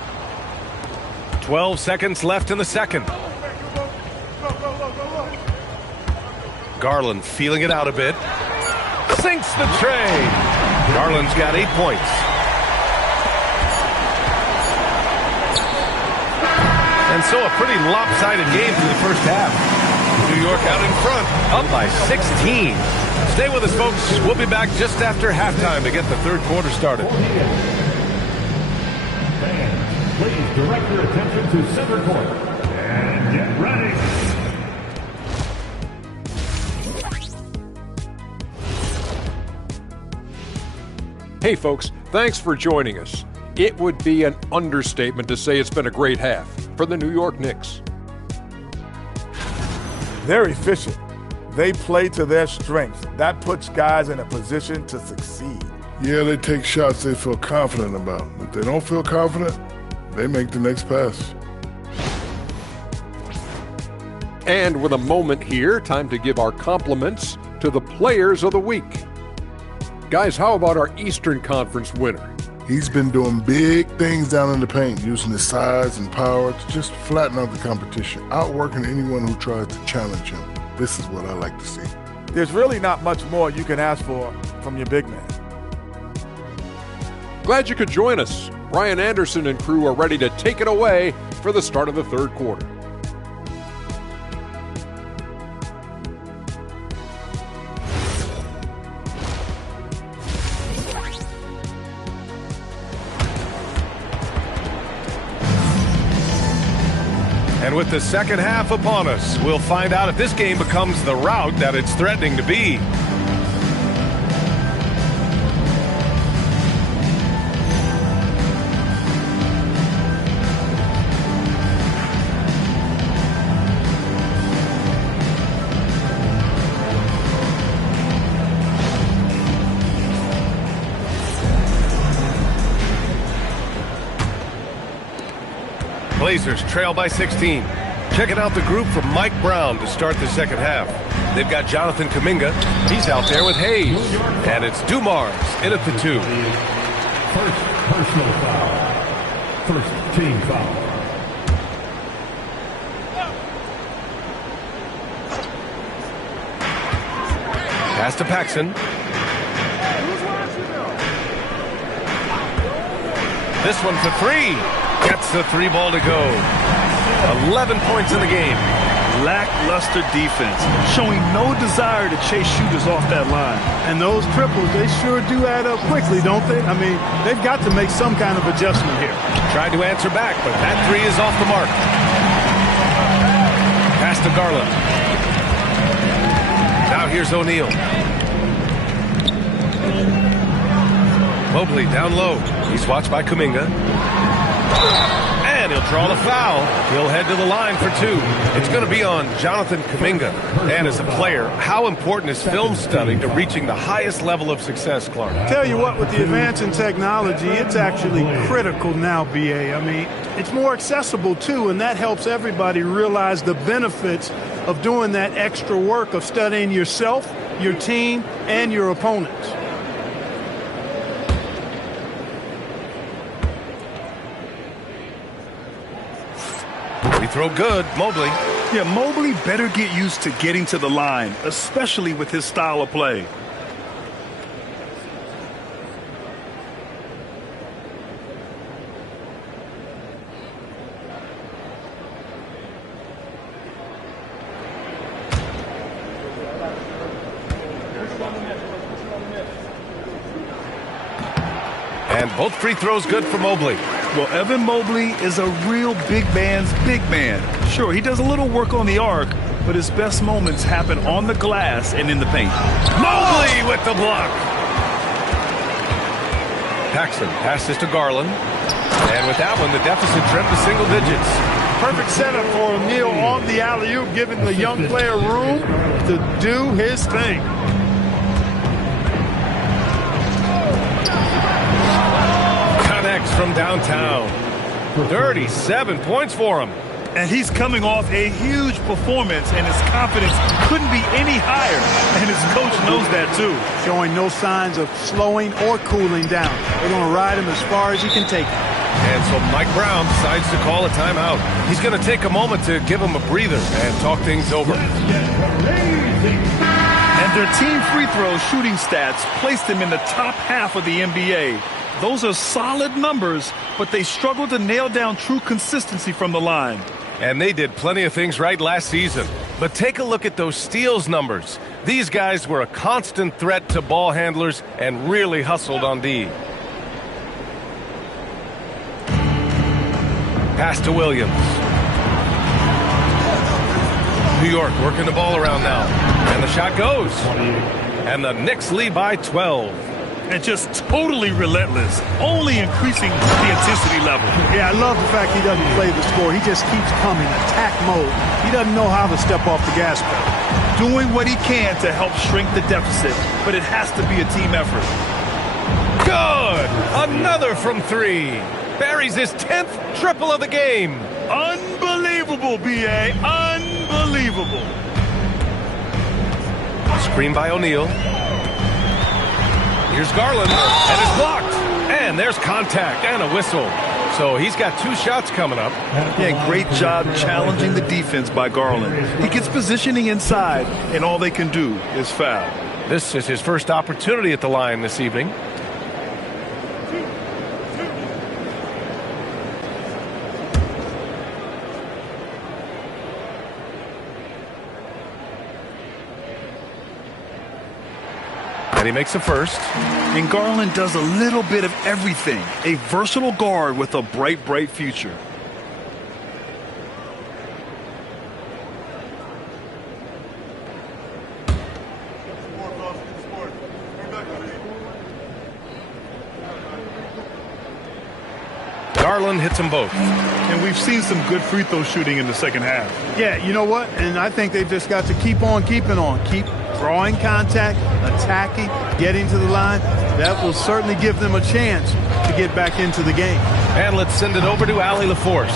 12 seconds left in the second. Garland feeling it out a bit. Sinks the tray. Garland's got 8 points. And so a pretty lopsided game through the first half. New York out in front, up by 16. Stay with us, folks. We'll be back just after halftime to get the third quarter started. Fans, please direct your attention to center court. And get ready. Hey folks, thanks for joining us. It would be an understatement to say it's been a great half for the New York Knicks. They're efficient. They play to their strengths. That puts guys in a position to succeed. Yeah, they take shots they feel confident about. If they don't feel confident, they make the next pass. And with a moment here, time to give our compliments to the players of the week. Guys, how about our Eastern Conference winner? He's been doing big things down in the paint, using his size and power to just flatten out the competition, outworking anyone who tries to challenge him. This is what I like to see. There's really not much more you can ask for from your big man. Glad you could join us. Ryan Anderson and crew are ready to take it away for the start of the third quarter. And with the second half upon us, we'll find out if this game becomes the rout that it's threatening to be. Blazers trail by 16. Checking out the group from Mike Brown to start the second half. They've got Jonathan Kuminga. He's out there with Hayes. And it's Dumars in at the 2. First personal foul. First team foul. Pass to Paxson. This one for 3. Gets the 3 ball to go. 11 points in the game. Lackluster defense, showing no desire to chase shooters off that line. And those triples, they sure do add up quickly, don't they? I mean, they've got to make some kind of adjustment here. Tried to answer back, but that 3 is off the mark. Pass to Garland. Now here's O'Neal. Mobley down low. He's watched by Kuminga. And he'll draw the foul. He'll head to the line for 2. It's going to be on Jonathan Kuminga. And as a player, how important is film study to reaching the highest level of success, Clark? Tell you what, with the advance in technology, it's actually critical now, BA. I mean, it's more accessible, too, and that helps everybody realize the benefits of doing that extra work of studying yourself, your team, and your opponents. Throw good, Mobley. Yeah, Mobley better get used to getting to the line, especially with his style of play. And both free throws good for Mobley. Well, Evan Mobley is a real big man's big man. Sure, he does a little work on the arc, but his best moments happen on the glass and in the paint. Mobley with the block. Paxson passes to Garland. And with that one, the deficit trimmed to single digits. Perfect setup for O'Neal on the alley-oop, giving the young player room to do his thing. from downtown. 37 points for him. And he's coming off a huge performance, and his confidence couldn't be any higher. And his coach knows that, too. Showing no signs of slowing or cooling down. They're going to ride him as far as he can take him. And so Mike Brown decides to call a timeout. He's going to take a moment to give him a breather and talk things over. And their team free throw shooting stats placed them in the top half of the NBA. Those are solid numbers, but they struggle to nail down true consistency from the line. And they did plenty of things right last season. But take a look at those steals numbers. These guys were a constant threat to ball handlers and really hustled on D. Pass to Williams. New York working the ball around now. And the shot goes. And the Knicks lead by 12. And just totally relentless, only increasing the intensity level. Yeah, I love the fact he doesn't play the score. He just keeps coming, attack mode. He doesn't know how to step off the gas pedal. Doing what he can to help shrink the deficit, but it has to be a team effort. Good! Another from three. Buries his 10th triple of the game. Unbelievable, B.A. Unbelievable. Screen by O'Neal. Here's Garland, and it's blocked. And there's contact and a whistle. So he's got 2 shots coming up. Yeah, great job challenging the defense by Garland. He gets positioning inside, and all they can do is foul. This is his first opportunity at the line this evening. And he makes the first. And Garland does a little bit of everything. A versatile guard with a bright, bright future. Garland hits them both. And we've seen some good free throw shooting in the second half. Yeah, you know what? And I think they've just got to keep on keeping on. Keep drawing contact, attacking, getting to the line. That will certainly give them a chance to get back into the game. And let's send it over to Allie LaForce.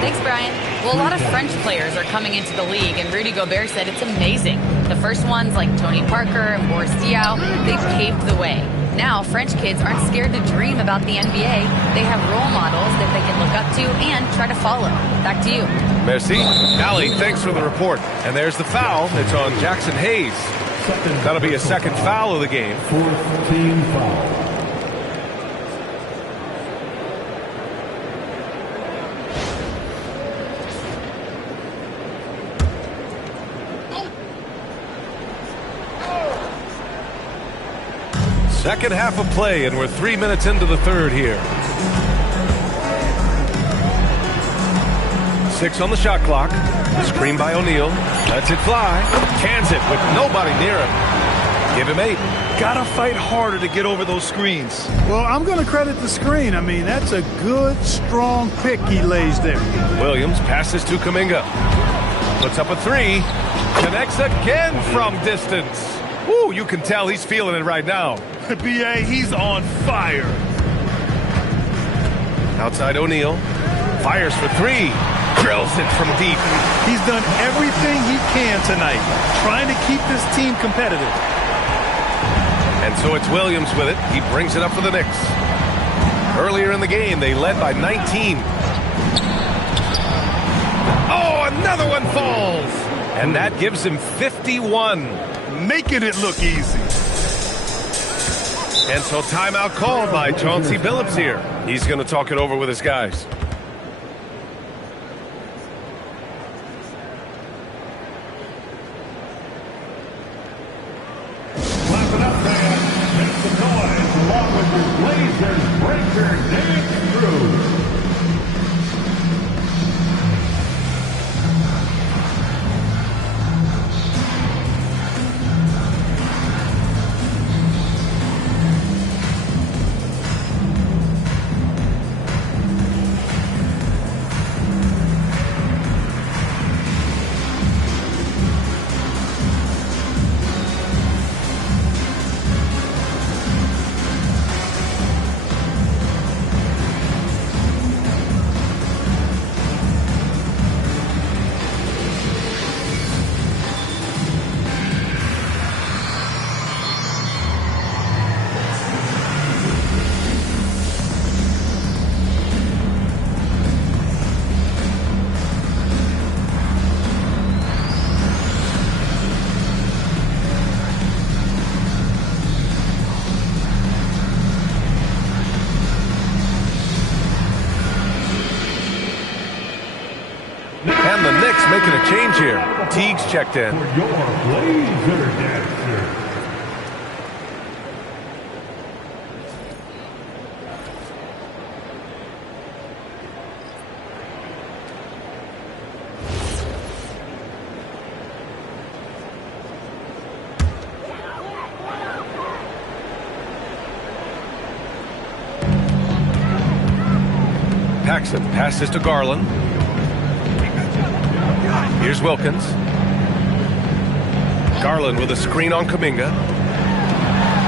Thanks, Brian. Well, a lot of French players are coming into the league, and Rudy Gobert said it's amazing. The first ones, like Tony Parker and Boris Diaw, they've paved the way. Now, French kids aren't scared to dream about the NBA. They have role models that they can look up to and try to follow. Back to you. Merci. Allie, thanks for the report. And there's the foul. It's on Jackson Hayes. That'll be a second foul of the game. 4th team foul. Second half of play, and we're 3 minutes into the third here. 6 on the shot clock. Screen by O'Neal. Lets it fly. Cans it with nobody near him. Give him 8. Gotta fight harder to get over those screens. Well, I'm going to credit the screen. I mean, that's a good, strong pick he lays there. Williams passes to Kuminga. Puts up a 3. Connects again from distance. Woo, you can tell he's feeling it right now. B.A., he's on fire. Outside O'Neal. Fires for 3. Drills it from deep. He's done everything he can tonight, trying to keep this team competitive. And so it's Williams with it. He brings it up for the Knicks. Earlier in the game, they led by 19. Oh, another one falls. And that gives him 51. Making it look easy. And so timeout called by Chauncey Billups here. He's going to talk it over with his guys. Clap it up, man. Make some noise along with your Blazers breaker dance crew. change here. Teague's checked in. Paxson passes to Garland. Here's Wilkins. Garland with a screen on Kuminga.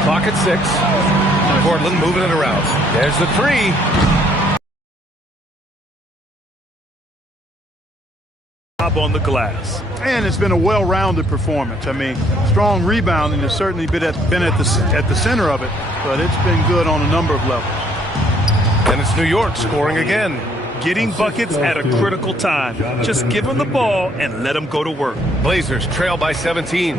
Clock at 6. Portland moving it around. There's the three. On the glass. And it's been a well-rounded performance. I mean, strong rebounding has certainly been at the center of it, but it's been good on a number of levels. And it's New York scoring again. Getting buckets at a critical time. Just give them the ball and let them go to work. Blazers trail by 17.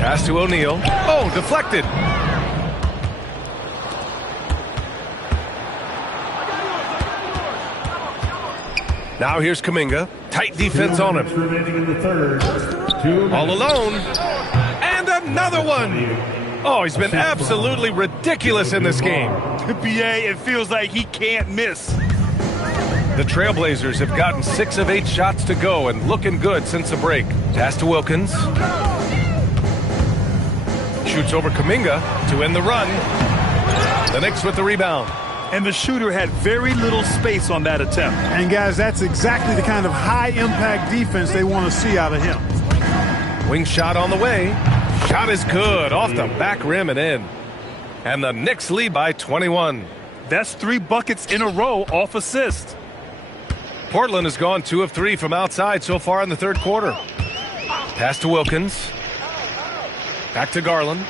Pass to O'Neal. Oh, deflected. Now here's Kuminga. Tight defense on him. All alone. And another one. Oh, he's been absolutely ridiculous in this game. BA, it feels like he can't miss. The Trailblazers have gotten 6 of 8 shots to go and looking good since the break. Pass to Wilkins. Shoots over Kuminga to end the run. The Knicks with the rebound. And the shooter had very little space on that attempt. And guys, that's exactly the kind of high-impact defense they want to see out of him. Wing shot on the way. Shot is good, off the back rim and in. And the Knicks lead by 21. That's 3 buckets in a row off assist. Portland has gone 2 of 3 from outside so far in the third quarter. Pass to Wilkins. Back to Garland.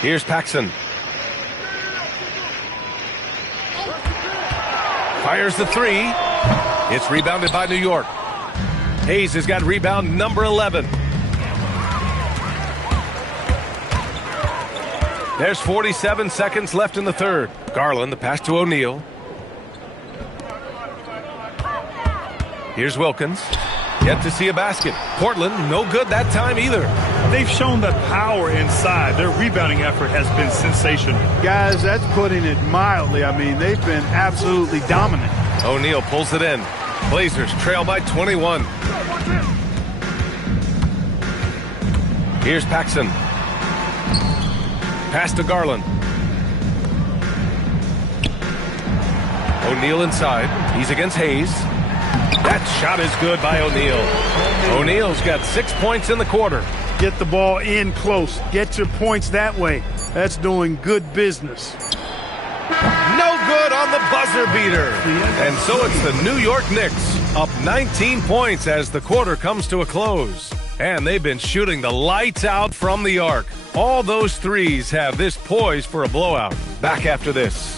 Here's Paxson. Fires the 3. It's rebounded by New York. Hayes has got rebound number 11. There's 47 seconds left in the third. Garland, the pass to O'Neal. Here's Wilkins. Yet to see a basket. Portland, no good that time either. They've shown the power inside. Their rebounding effort has been sensational. Guys, that's putting it mildly. I mean, they've been absolutely dominant. O'Neal pulls it in. Blazers trail by 21. Here's Paxson. Pass to Garland. O'Neal inside. He's against Hayes. That shot is good by O'Neal. O'Neal's got 6 points in the quarter. Get the ball in close. Get your points that way. That's doing good business. No good on the buzzer beater. And so it's the New York Knicks up 19 points as the quarter comes to a close. And they've been shooting the lights out from the arc. All those threes have this poised for a blowout. Back after this.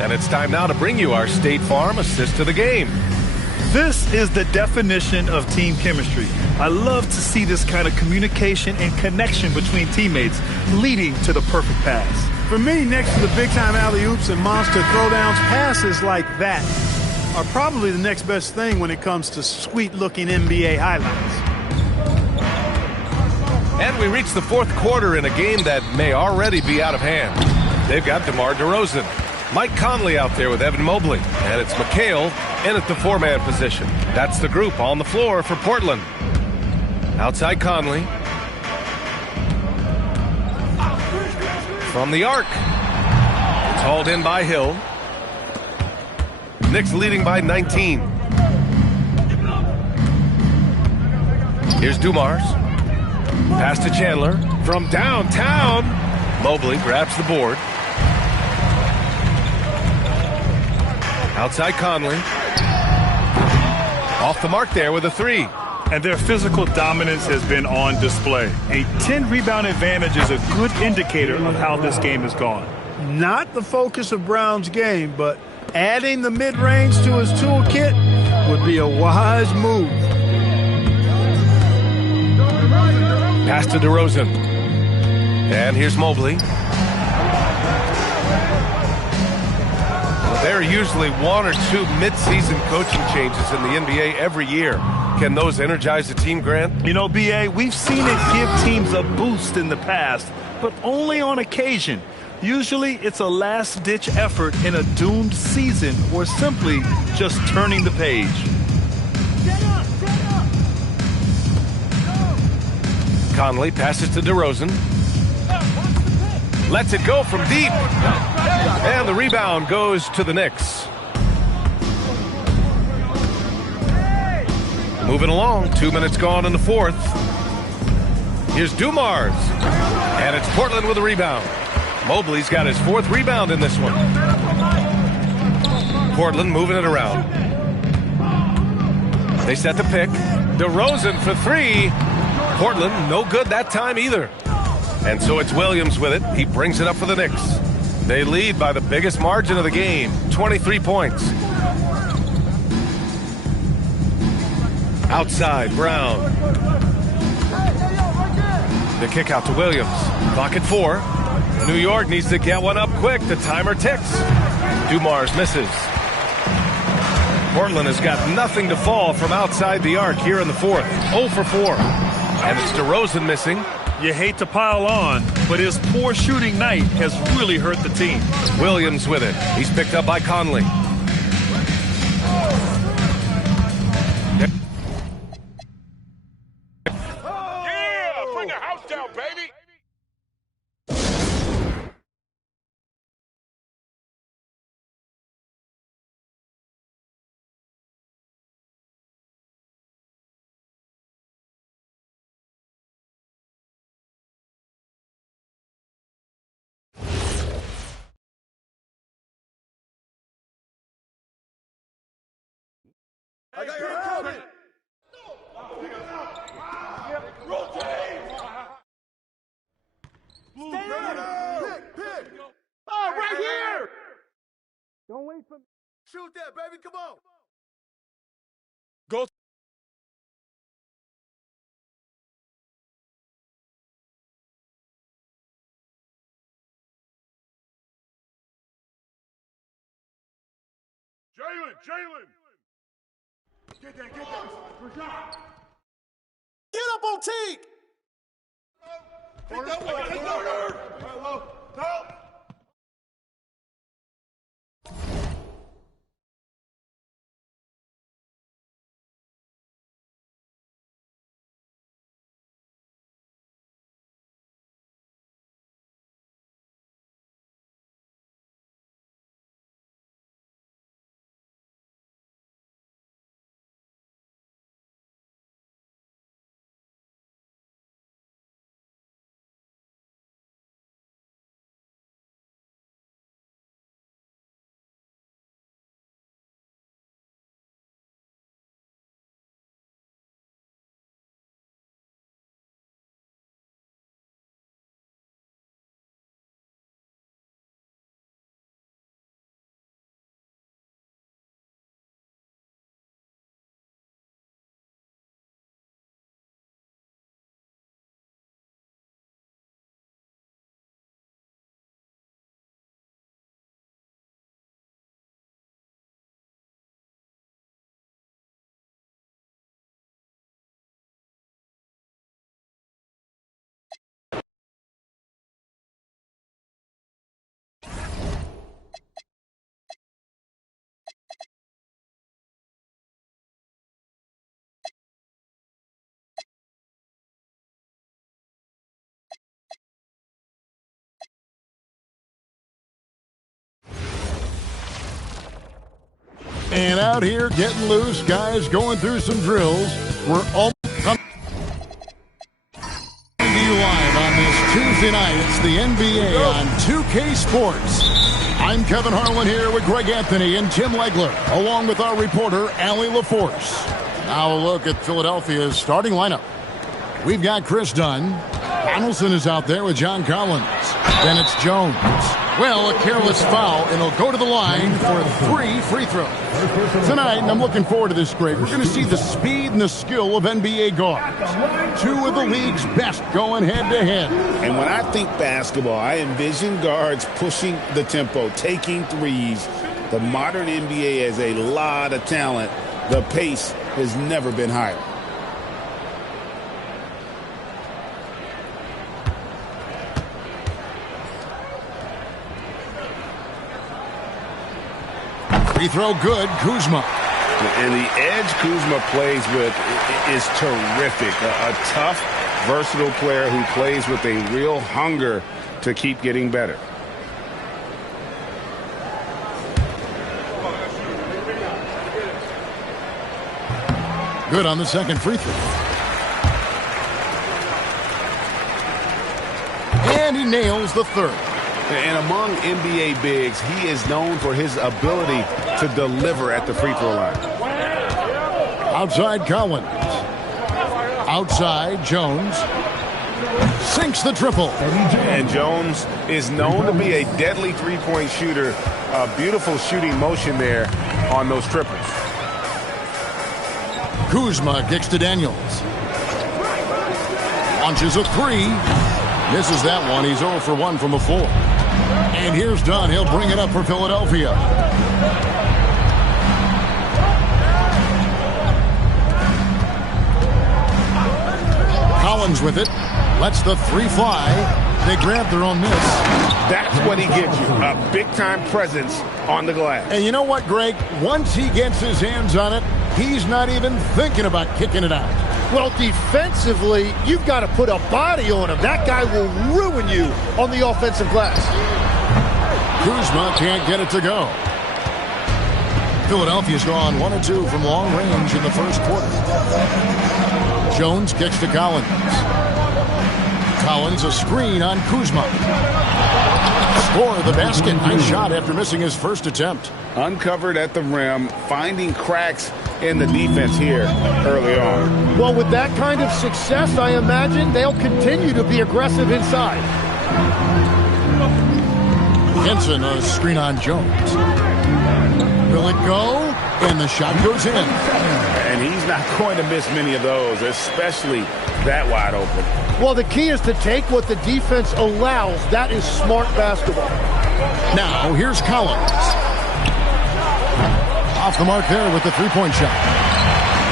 And it's time now to bring you our State Farm assist to the game. This is the definition of team chemistry. I love to see this kind of communication and connection between teammates leading to the perfect pass. For me, next to the big-time alley-oops and monster throwdowns, passes like that are probably the next best thing when it comes to sweet-looking NBA highlights. And we reach the fourth quarter in a game that may already be out of hand. They've got DeMar DeRozan. Mike Conley out there with Evan Mobley. And it's McHale in at the 4-man position. That's the group on the floor for Portland. Outside Conley. From the arc. It's hauled in by Hill. Knicks leading by 19. Here's Dumars. Pass to Chandler. From downtown. Mobley grabs the board. Outside Conley. Off the mark there with a 3. And their physical dominance has been on display. A 10-rebound advantage is a good indicator of how this game has gone. Not the focus of Brown's game, but Adding the mid-range to his toolkit would be a wise move. Pass to DeRozan. And here's Mobley. There are usually one or two mid-season coaching changes in the NBA every year. Can those energize the team, Grant? You know, B.A., we've seen it give teams a boost in the past, but only on occasion. Usually it's a last-ditch effort in a doomed season or simply just turning the page. Conley passes to DeRozan. Lets it go from deep. And the rebound goes to the Knicks. Moving along, 2 minutes gone in the fourth. Here's Dumars. And it's Portland with a rebound. Mobley's got his fourth rebound in this one. Portland moving it around. They set the pick. DeRozan for three. Portland no good that time either. And so it's Williams with it. He brings it up for the Knicks. They lead by the biggest margin of the game, 23 points. Outside, Brown. The kick out to Williams. Clock at 4. New York needs to get one up quick. The timer ticks. Dumars misses. Portland has got nothing to fall from outside the arc here in the fourth. 0 for 4. And it's DeRozan missing. You hate to pile on, but his poor shooting night has really hurt the team. Williams with it. He's picked up by Conley. Yeah, bring the house down, baby. I got your coming. Rotate. Blue, pick. Oh, right here. Don't wait for me. Shoot that, baby. Come on. Go. Jalen. Get that. Get up on Teague. Take that one. Help. And out here getting loose, guys going through some drills. We're all coming to you live on this Tuesday night. It's the NBA on 2K Sports. I'm Kevin Harlan here with Greg Anthony and Tim Legler, along with our reporter, Allie LaForce. Now a look at Philadelphia's starting lineup. We've got Chris Dunn. Donaldson is out there with John Collins. Then it's Jones. Well, a careless foul, and he'll go to the line for 3 free throws. Tonight, and I'm looking forward to this, Greg, we're going to see the speed and the skill of NBA guards. 2 of the league's best going head-to-head. And when I think basketball, I envision guards pushing the tempo, taking threes. The modern NBA has a lot of talent. The pace has never been higher. Free throw good, Kuzma. And the edge Kuzma plays with is terrific. A tough, versatile player who plays with a real hunger to keep getting better. Good on the second free throw. And he nails the third. And among NBA bigs, he is known for his ability to deliver at the free throw line. Outside Collins. Outside Jones. Sinks the triple. And Jones is known to be a deadly three-point shooter. A beautiful shooting motion there on those triples. Kuzma kicks to Daniels. Launches a 3. Misses that one. He's 0 for 1 from the floor. And here's Dunn. He'll bring it up for Philadelphia. Collins with it. Lets the 3 fly. They grab their own miss. That's what he gives you. A big-time presence on the glass. And you know what, Greg? Once he gets his hands on it, he's not even thinking about kicking it out. Well, defensively, you've got to put a body on him. That guy will ruin you on the offensive glass. Kuzma can't get it to go. Philadelphia's gone 1 of 2 from long range in the first quarter. Jones kicks to Collins. Collins a screen on Kuzma. Score the basket. Nice shot after missing his first attempt. Uncovered at the rim, finding cracks in the defense here early on. Well, with that kind of success, I imagine they'll continue to be aggressive inside. Henson a screen on Jones. Will it go? And the shot goes in. And he's not going to miss many of those, especially that wide open. Well, the key is to take what the defense allows. That is smart basketball. Now, here's Collins. Off the mark there with the three-point shot.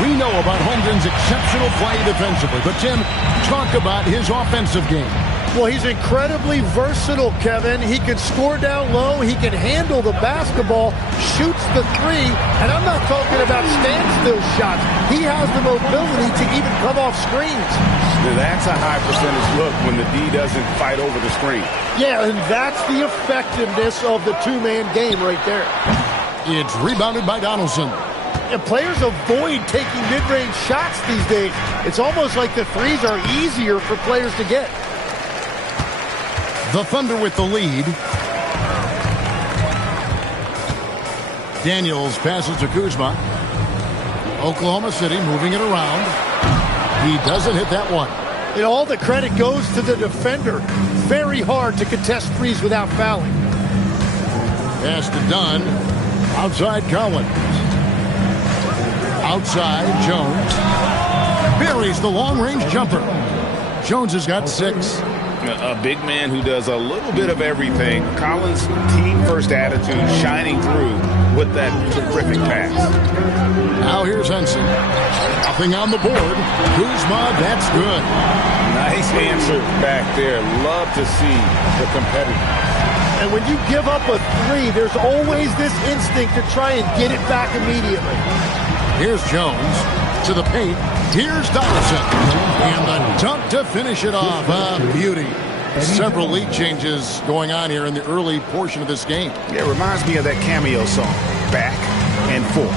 We know about Holmgren's exceptional play defensively, but Tim, talk about his offensive game. Well, he's incredibly versatile, Kevin. He can score down low. He can handle the basketball, shoots the 3, and I'm not talking about standstill shots. He has the mobility to even come off screens. Now that's a high percentage look when the D doesn't fight over the screen. Yeah, and that's the effectiveness of the two-man game right there. It's rebounded by Donaldson. And players avoid taking mid-range shots these days. It's almost like the threes are easier for players to get. The Thunder with the lead. Daniels passes to Kuzma. Oklahoma City moving it around. He doesn't hit that one. And all the credit goes to the defender. Very hard to contest threes without fouling. Pass to Dunn. Outside Collins. Outside Jones. Buries the long-range jumper. Jones has got 6. A big man who does a little bit of everything. Collins' team-first attitude shining through with that terrific pass. Now here's Henson. Nothing on the board. Kuzma, that's good. Nice answer back there. Love to see the competitor. And when you give up a 3, there's always this instinct to try and get it back immediately. Here's Jones to the paint. Here's Donaldson. And the dunk to finish it off. Beauty. Several lead changes going on here in the early portion of this game. Yeah, it reminds me of that Cameo song, Back and Forth.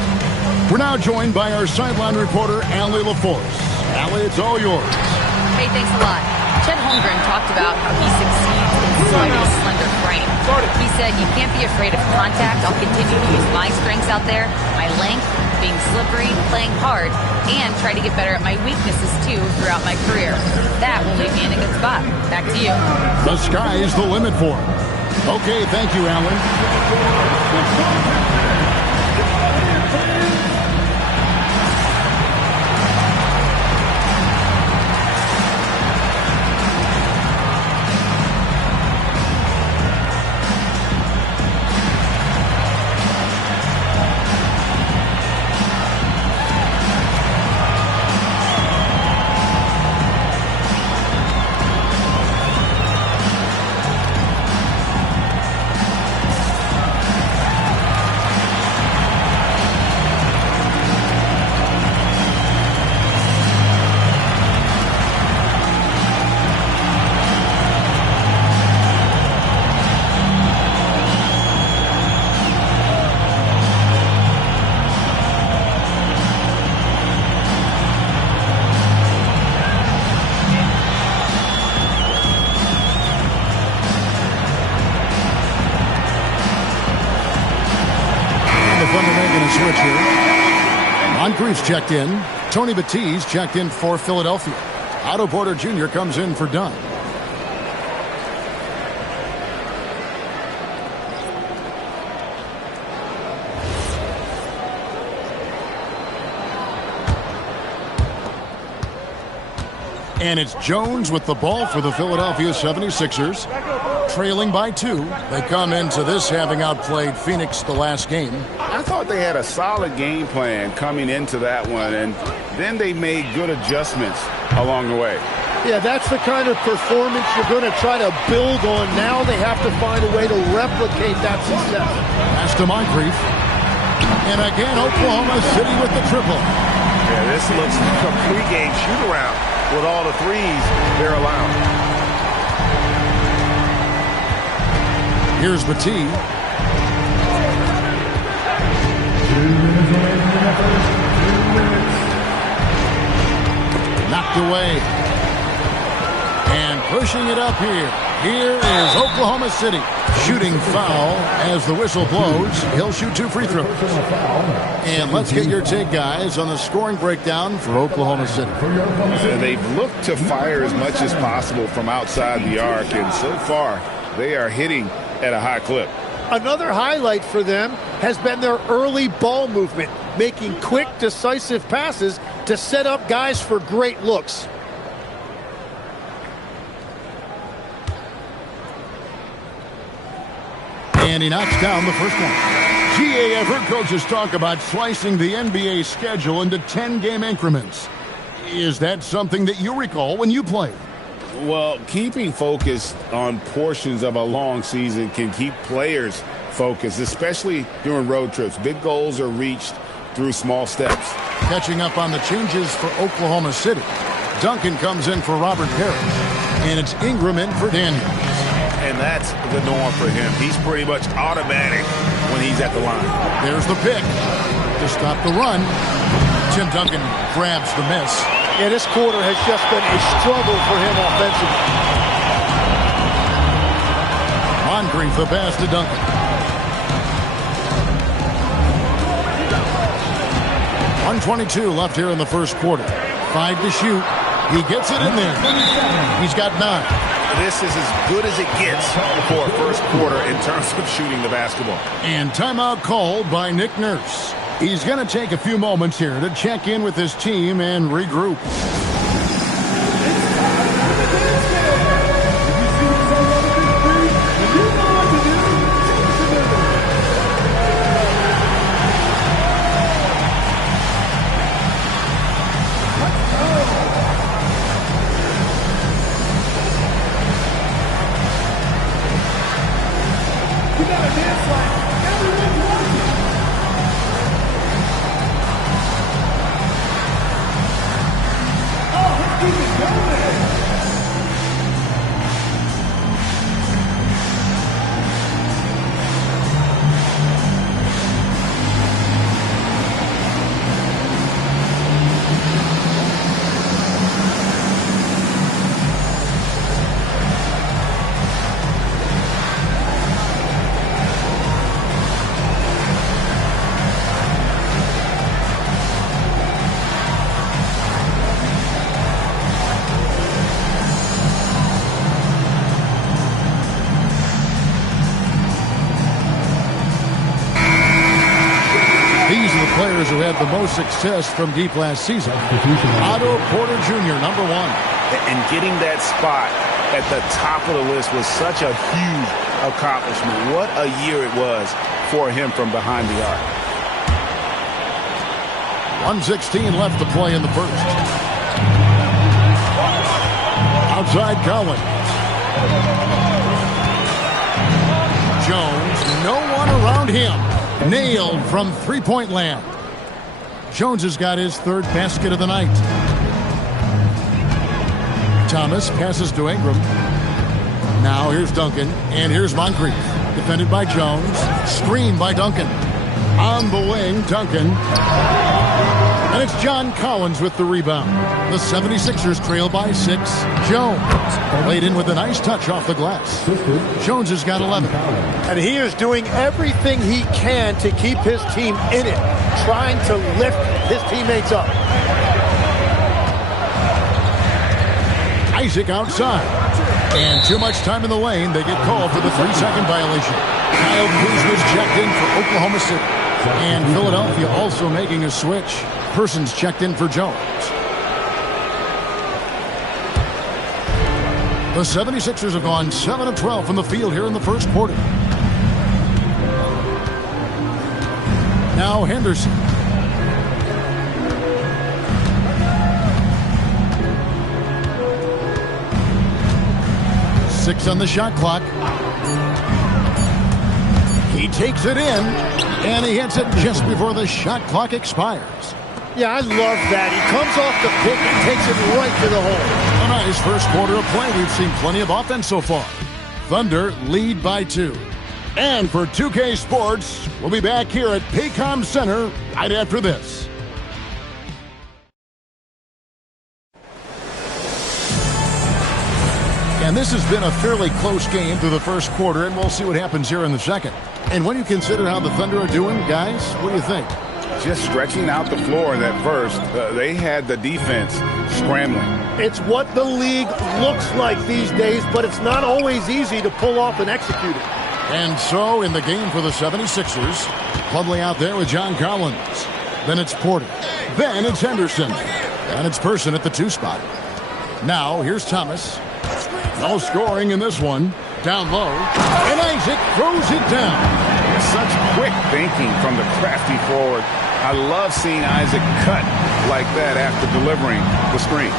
We're now joined by our sideline reporter, Allie LaForce. Allie, it's all yours. Hey, thanks a lot. Chet Holmgren talked about how he succeeds in despite his slender frame. He said, "You can't be afraid of contact. I'll continue to use my strengths out there, my length, being slippery, playing hard, and try to get better at my weaknesses too throughout my career. That will leave me in a good spot." Back to you. The sky is the limit for him. Okay, thank you, Alan. Switch here. Moncrief's checked in. Tony Batiste checked in for Philadelphia. Otto Porter Jr. comes in for Dunn. And it's Jones with the ball for the Philadelphia 76ers. Trailing by 2. They come into this having outplayed Phoenix the last game. I thought they had a solid game plan coming into that one, and then they made good adjustments along the way. Yeah, that's the kind of performance you're going to try to build on. Now they have to find a way to replicate that success. Pass to Moncrief. And again, Oklahoma City with the triple. Yeah, this looks like a pregame shoot-around with all the threes they're allowing. Here's Batiste. Knocked away. And pushing it up here. Here is Oklahoma City. Shooting foul as the whistle blows. He'll shoot 2 free throws. And let's get your take, guys, on the scoring breakdown for Oklahoma City. They've looked to fire as much as possible from outside the arc, and so far they are hitting at a high clip. Another highlight for them has been their early ball movement, making quick, decisive passes to set up guys for great looks. And he knocks down the first one. G.A. I've heard coaches talk about slicing the NBA schedule into 10-game increments. Is that something that you recall when you played? Well, keeping focused on portions of a long season can keep players focused, especially during road trips. Big goals are reached through small steps. Catching up on the changes for Oklahoma City. Duncan comes in for Robert Parrish. And it's Ingram in for Daniels. And that's the norm for him. He's pretty much automatic when he's at the line. There's the pick to stop the run. Tim Duncan grabs the miss. Yeah, this quarter has just been a struggle for him offensively. Moncrief the pass to Duncan. .122 left here in the first quarter. 5 to shoot. He gets it in there. He's got 9. This is as good as it gets for a first quarter in terms of shooting the basketball. And timeout called by Nick Nurse. He's going to take a few moments here to check in with his team and regroup. players who had the most success from deep last season. Otto Porter Jr., number 1. And getting that spot at the top of the list was such a huge accomplishment. What a year it was for him from behind the arc. 1:16 left to play in the first. Outside Collins. Jones, no one around him. Nailed from three-point land. Jones has got his 3rd basket of the night. Thomas passes to Ingram. Now here's Duncan, and here's Moncrief. Defended by Jones. Screen by Duncan. On the wing, Duncan. And it's John Collins with the rebound. The 76ers trail by 6. Jones laid in with a nice touch off the glass. Jones has got 11. And he is doing everything he can to keep his team in it, trying to lift his teammates up. Isaac outside. And too much time in the lane. They get called for the 3-second violation. Kyle Kuzma's checked in for Oklahoma City. And Philadelphia also making a switch. Persons checked in for Jones. The 76ers have gone 7 of 12 from the field here in the first quarter. Now Henderson. Six on the shot clock. He takes it in, and he hits it just before the shot clock expires. Yeah, I love that. He comes off the pick and takes it right to the hole. A nice first quarter of play. We've seen plenty of offense so far. Thunder lead by 2. And for 2K Sports, we'll be back here at Paycom Center right after this. And this has been a fairly close game through the first quarter, and we'll see what happens here in the second. And when you consider how the Thunder are doing, guys, what do you think? Just stretching out the floor in that first. They had the defense scrambling. It's what the league looks like these days, but it's not always easy to pull off and execute it. And so in the game for the 76ers, Plumlee out there with John Collins. Then it's Porter. Then it's Henderson. And it's Person at the 2 spot. Now here's Thomas. No scoring in this one. Down low. And Isaac throws it down. Such quick thinking from the crafty forward. I love seeing Isaac cut like that after delivering the screen.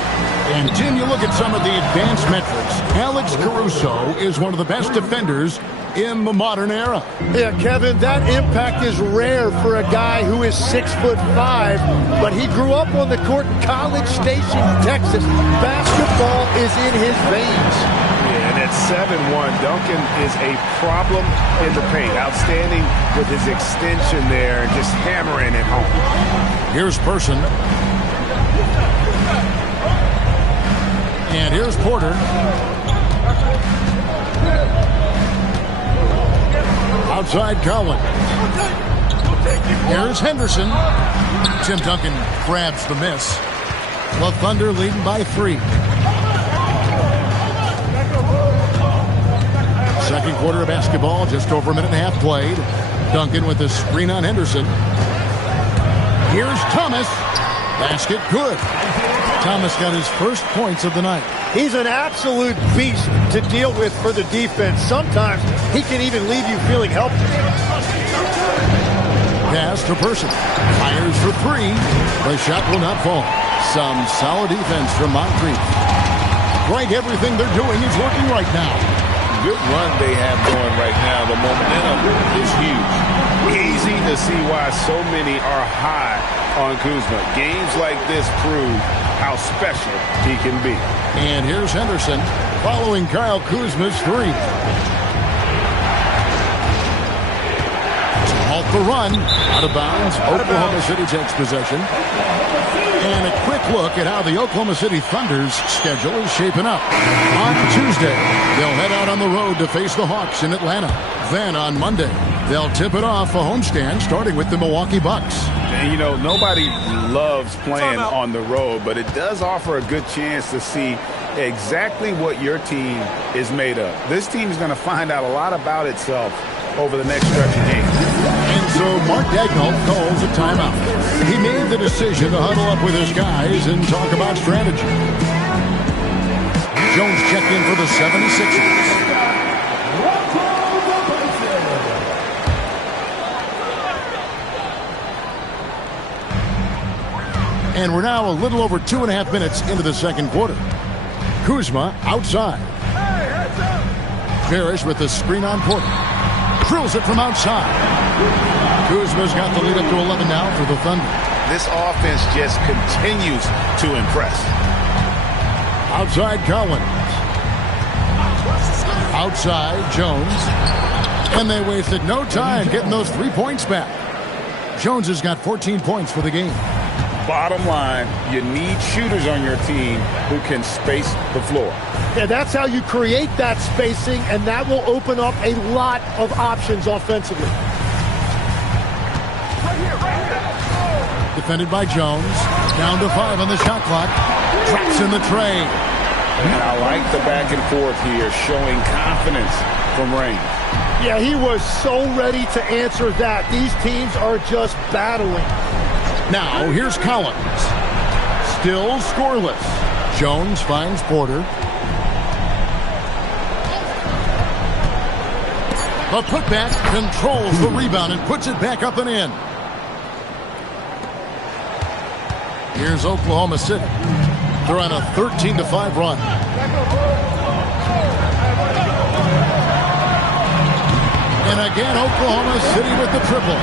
And, Tim, you look at some of the advanced metrics. Alex Caruso is one of the best defenders in the modern era. Yeah, Kevin, that impact is rare for a guy who is 6'5", but he grew up on the court in College Station, Texas. Basketball is in his veins. And at 7'1", Duncan is a problem in the paint. Outstanding with his extension there and just hammering it home. Here's Person. And here's Porter. Outside Collins. Here's Henderson. Tim Duncan grabs the miss. The Thunder leading by 3. Second quarter of basketball, just over a minute and a half played. Duncan with the screen on Henderson. Here's Thomas. Basket good. Thomas got his first points of the night. He's an absolute beast to deal with for the defense. Sometimes he can even leave you feeling helpless. Pass to Person. Fires for 3. The shot will not fall. Some solid defense from Moncrief. Greg, everything they're doing is working right now. Good run they have going right now. The momentum is huge. Easy to see why so many are high on Kuzma. Games like this prove how special he can be. And here's Henderson following Kyle Kuzma's 3. To halt the run. Out of bounds. Oklahoma City takes possession. And a quick look at how the Oklahoma City Thunder's schedule is shaping up. On Tuesday, they'll head out on the road to face the Hawks in Atlanta. Then on Monday, they'll tip it off a homestand starting with the Milwaukee Bucks. And, you know, nobody loves playing on the road, but it does offer a good chance to see exactly what your team is made of. This team is going to find out a lot about itself over the next stretch of games. And So Mark Daigneault calls a timeout. He made the decision to huddle up with his guys and talk about strategy. Jones checked in for the 76ers. And we're now a little over 2.5 minutes into the second quarter. Kuzma outside. Parrish with the screen on Porter. Drills it from outside. Kuzma's got the lead up to 11 now for the Thunder. This offense just continues to impress. Outside Collins. Outside Jones. And they wasted no time getting those 3 points back. Jones has got 14 points for the game. Bottom line, you need shooters on your team who can space the floor. Yeah, that's how you create that spacing, and that will open up a lot of options offensively. Defended by Jones. Down to 5 on the shot clock. Tracks in the tray. And I like the back and forth here, showing confidence from range. Yeah, he was so ready to answer that. These teams are just battling. Now, here's Collins. Still scoreless. Jones finds Porter. The putback controls the rebound and puts it back up and in. Here's Oklahoma City. They're on a 13-5 run. And again, Oklahoma City with the triple.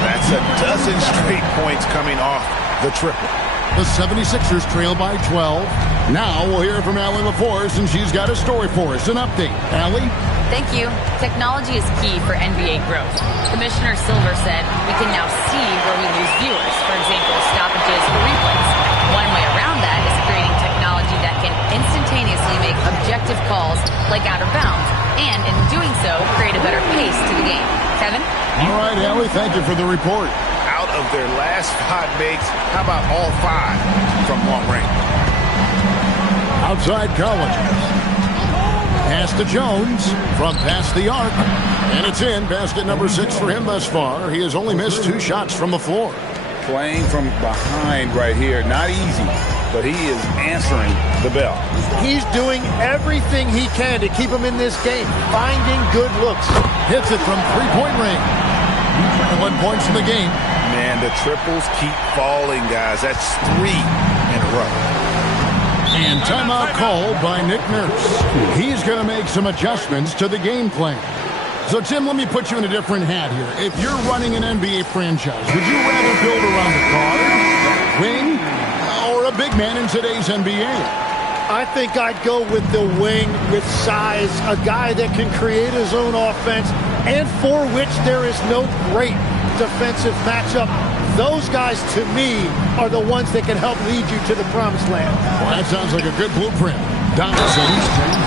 That's a dozen straight points coming off the triple. The 76ers trail by 12. Now we'll hear from Allie LaForce, and she's got a story for us. An update. Allie? Thank you. Technology is key for NBA growth. Commissioner Silver said we can now see where we lose viewers, for example, stoppages or replays. One way around that is creating technology that can instantaneously make objective calls like out of bounds, and in doing so, create a better pace to the game. Kevin? All right, Allie, thank you for the report. Out of their last 5 makes, how about all 5 from long range? Outside Collins. Pass to Jones from past the arc. And it's in. Basket number 6 for him thus far. He has only missed 2 shots from the floor. Playing from behind right here. Not easy, but he is answering the bell. He's doing everything he can to keep him in this game, finding good looks. Hits it from three-point range. 1 point in the game. Man, the triples keep falling, guys. That's 3 in a row. And timeout called by Nick Nurse. He's going to make some adjustments to the game plan. So, Tim, let me put you in a different hat here. If you're running an NBA franchise, would you rather build around a guard, wing, or a big man in today's NBA? I think I'd go with the wing with size, a guy that can create his own offense and for which there is no great defensive matchup. Those guys, to me, are the ones that can help lead you to the promised land. Well, that sounds like a good blueprint. Donaldson,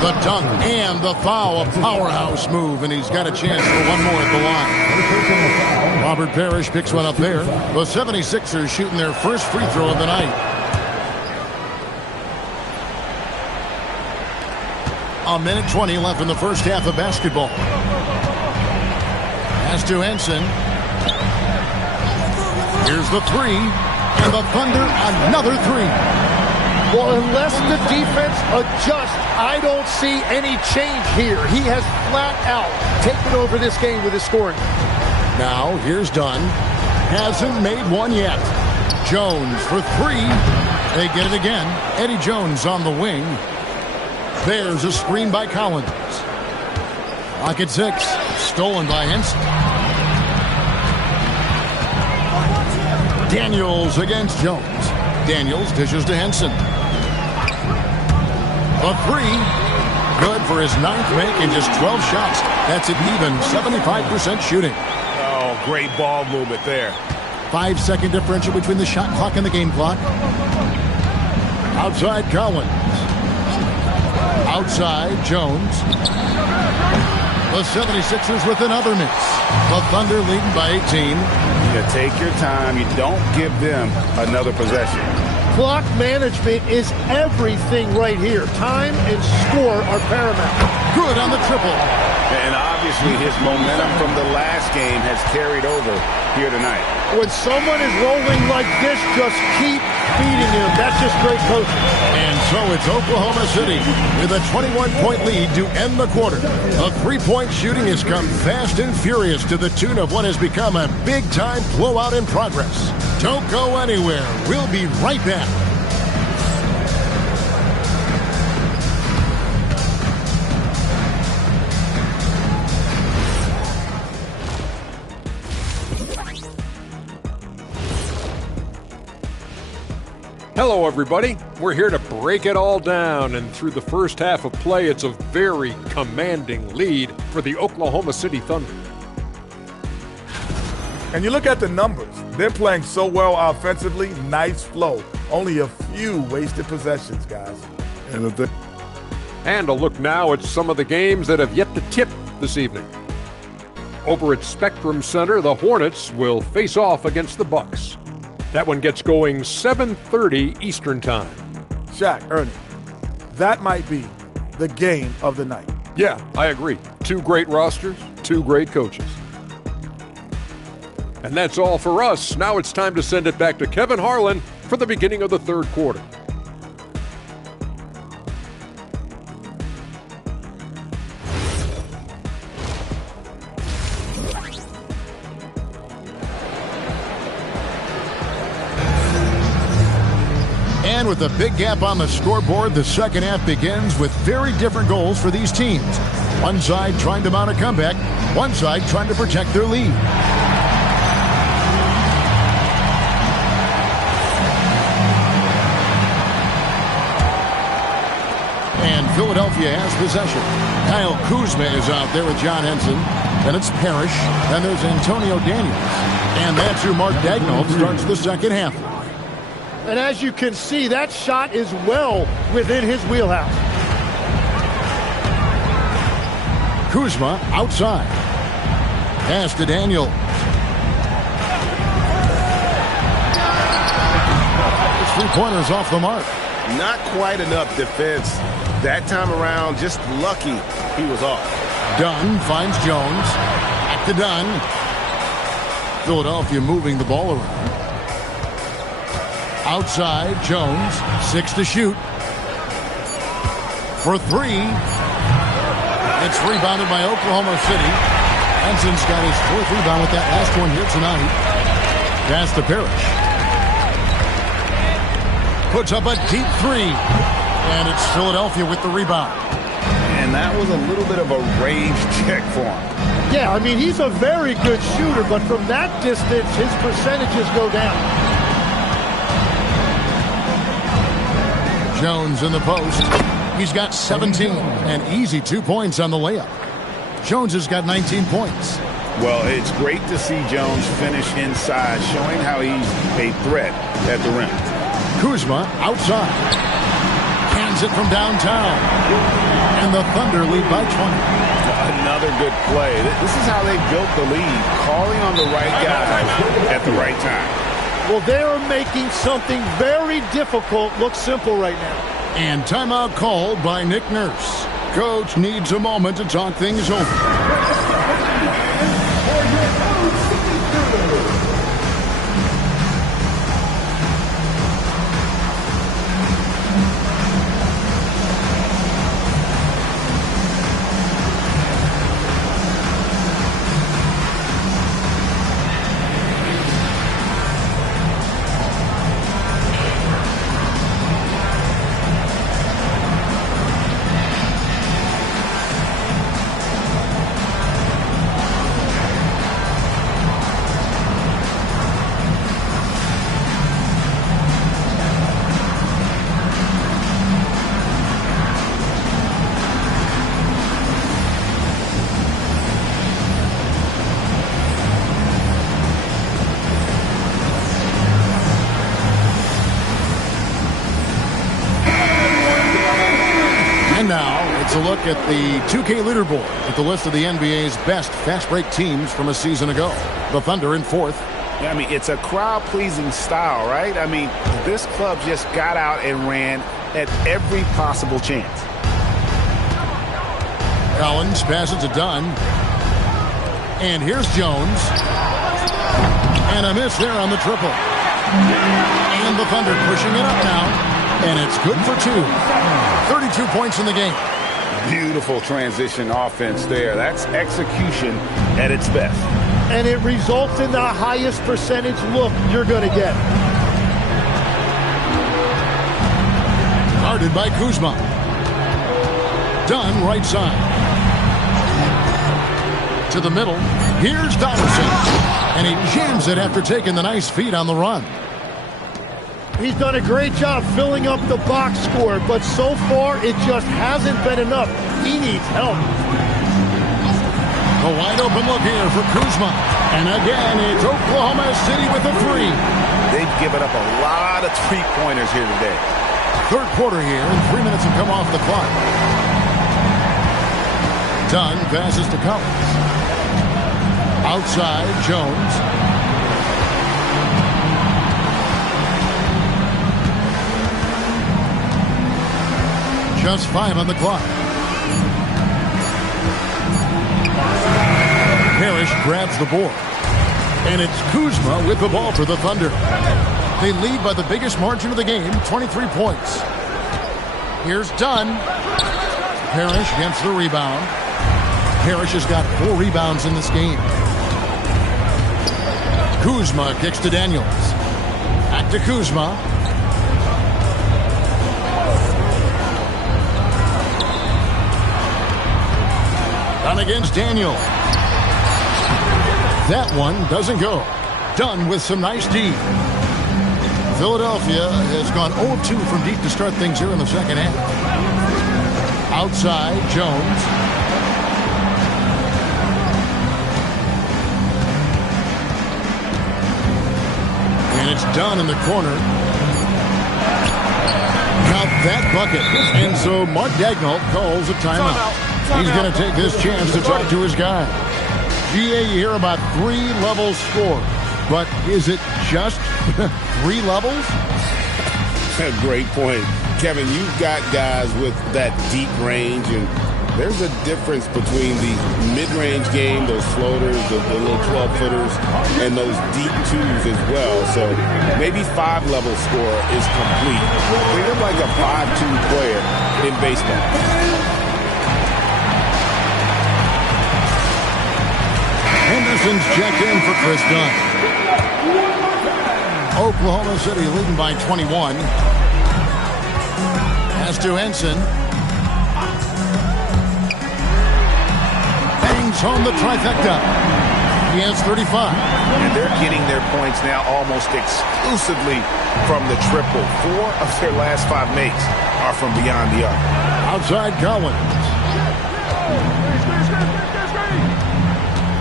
the dunk, and the foul, a powerhouse move, and he's got a chance for one more at the line. Robert Parrish picks one up there. The 76ers shooting their first free throw of the night. A minute 20 left in the first half of basketball. Pass to Henson. Here's the 3, and the Thunder another 3. Well, unless the defense adjusts, I don't see any change here. He has flat out taken over this game with his scoring. Now, here's Dunn. Hasn't made one yet. Jones for 3. They get it again. Eddie Jones on the wing. There's a screen by Collins. Clock at 6. Stolen by Henson. Daniels against Jones. Daniels dishes to Henson. A 3. Good for his 9th make in just 12 shots. That's an even 75% shooting. Oh, great ball movement there. 5-second differential between the shot clock and the game clock. Outside Collins. Outside Jones. The 76ers with another miss. The Thunder leading by 18. You take your time. You don't give them another possession. Clock management is everything right here. Time and score are paramount. Good on the triple. And obviously his momentum from the last game has carried over here tonight. When someone is rolling like this, just keep feeding him. That's just great coaching. And so it's Oklahoma City with a 21-point lead to end the quarter. A three-point shooting has come fast and furious to the tune of what has become a big-time blowout in progress. Don't go anywhere. We'll be right back. Hello, everybody. We're here to break it all down, and through the first half of play, it's a very commanding lead for the Oklahoma City Thunder. And you look at the numbers. They're playing so well offensively. Nice flow. Only a few wasted possessions, guys. And a look now at some of the games that have yet to tip this evening. Over at Spectrum Center, the Hornets will face off against the Bucks. That one gets going 7:30 Eastern Time. Shaq, Ernie, that might be the game of the night. Yeah, I agree. Two great rosters, two great coaches. And that's all for us. Now it's time to send it back to Kevin Harlan for the beginning of the third quarter. And with a big gap on the scoreboard, the second half begins with very different goals for these teams. One side trying to mount a comeback, one side trying to protect their lead. And Philadelphia has possession. Kyle Kuzma is out there with John Henson. Then it's Parrish. Then there's Antonio Daniels. And that's who Mark Daigneault starts the second half. And as you can see, that shot is well within his wheelhouse. Kuzma outside. Pass to Daniel. His three-pointers off the mark. Not quite enough defense. That time around, just lucky he was off. Dunn finds Jones. Back to Dunn. Philadelphia moving the ball around. Outside, Jones, 6 to shoot. For 3. It's rebounded by Oklahoma City. Henson's got his 4th rebound with that last one here tonight. Pass to Parrish. Puts up a deep 3. And it's Philadelphia with the rebound. And that was a little bit of a rage check for him. Yeah, I mean, he's a very good shooter, but from that distance, his percentages go down. Jones in the post. He's got 17 and easy 2 points on the layup. Jones has got 19 points. Well, it's great to see Jones finish inside, showing how he's a threat at the rim. Kuzma outside. Hands it from downtown. And the Thunder lead by 20. Another good play. This is how they built the lead, calling on the right guy at the right time. Well, they're making something very difficult look simple right now. And timeout called by Nick Nurse. Coach needs a moment to talk things over. A look at the 2K leaderboard with the list of the NBA's best fast break teams from a season ago. The Thunder in 4th. Yeah, I mean, it's a crowd-pleasing style, right? I mean, this club just got out and ran at every possible chance. Collins passes to Dunn. And here's Jones. And a miss there on the triple. And the Thunder pushing it up now. And it's good for 2. 32 points in the game. Beautiful transition offense there. That's execution at its best. And it results in the highest percentage look you're going to get. Guarded by Kuzma. Dunn right side. To the middle. Here's Donaldson. And he jams it after taking the nice feed on the run. He's done a great job filling up the box score, but so far it just hasn't been enough. He needs help. A wide open look here for Kuzma. And again, it's Oklahoma City with a 3. They've given up a lot of three-pointers here today. Third quarter here, and 3 minutes have come off the clock. Dunn passes to Collins. Outside, Jones. Just 5 on the clock. Parrish grabs the board. And it's Kuzma with the ball for the Thunder. They lead by the biggest margin of the game, 23 points. Here's Dunn. Parrish gets the rebound. Parrish has got 4 rebounds in this game. Kuzma kicks to Daniels. Back to Kuzma. Dunn against Daniel. That one doesn't go. Dunn with some nice D. Philadelphia has gone 0-2 from deep to start things here in the second half. Outside, Jones. And it's Dunn in the corner. Got that bucket. And so Mark Daigneault calls a timeout. He's going to take this chance to talk to his guy. GA, you hear about 3 levels score. But is it just 3 levels? Great point. Kevin, you've got guys with that deep range, and there's a difference between the mid-range game, those floaters, the little 12-footers, and those deep 2s as well. So maybe 5-level score is complete. Think of like a 5-2 player in baseball. Henderson's checked in for Chris Dunn. Oklahoma City leading by 21. Pass to Henson. Bangs home the trifecta. He has 35. And they're getting their points now almost exclusively from the triple. 4 of their last 5 makes are from beyond the arc. Outside Collins.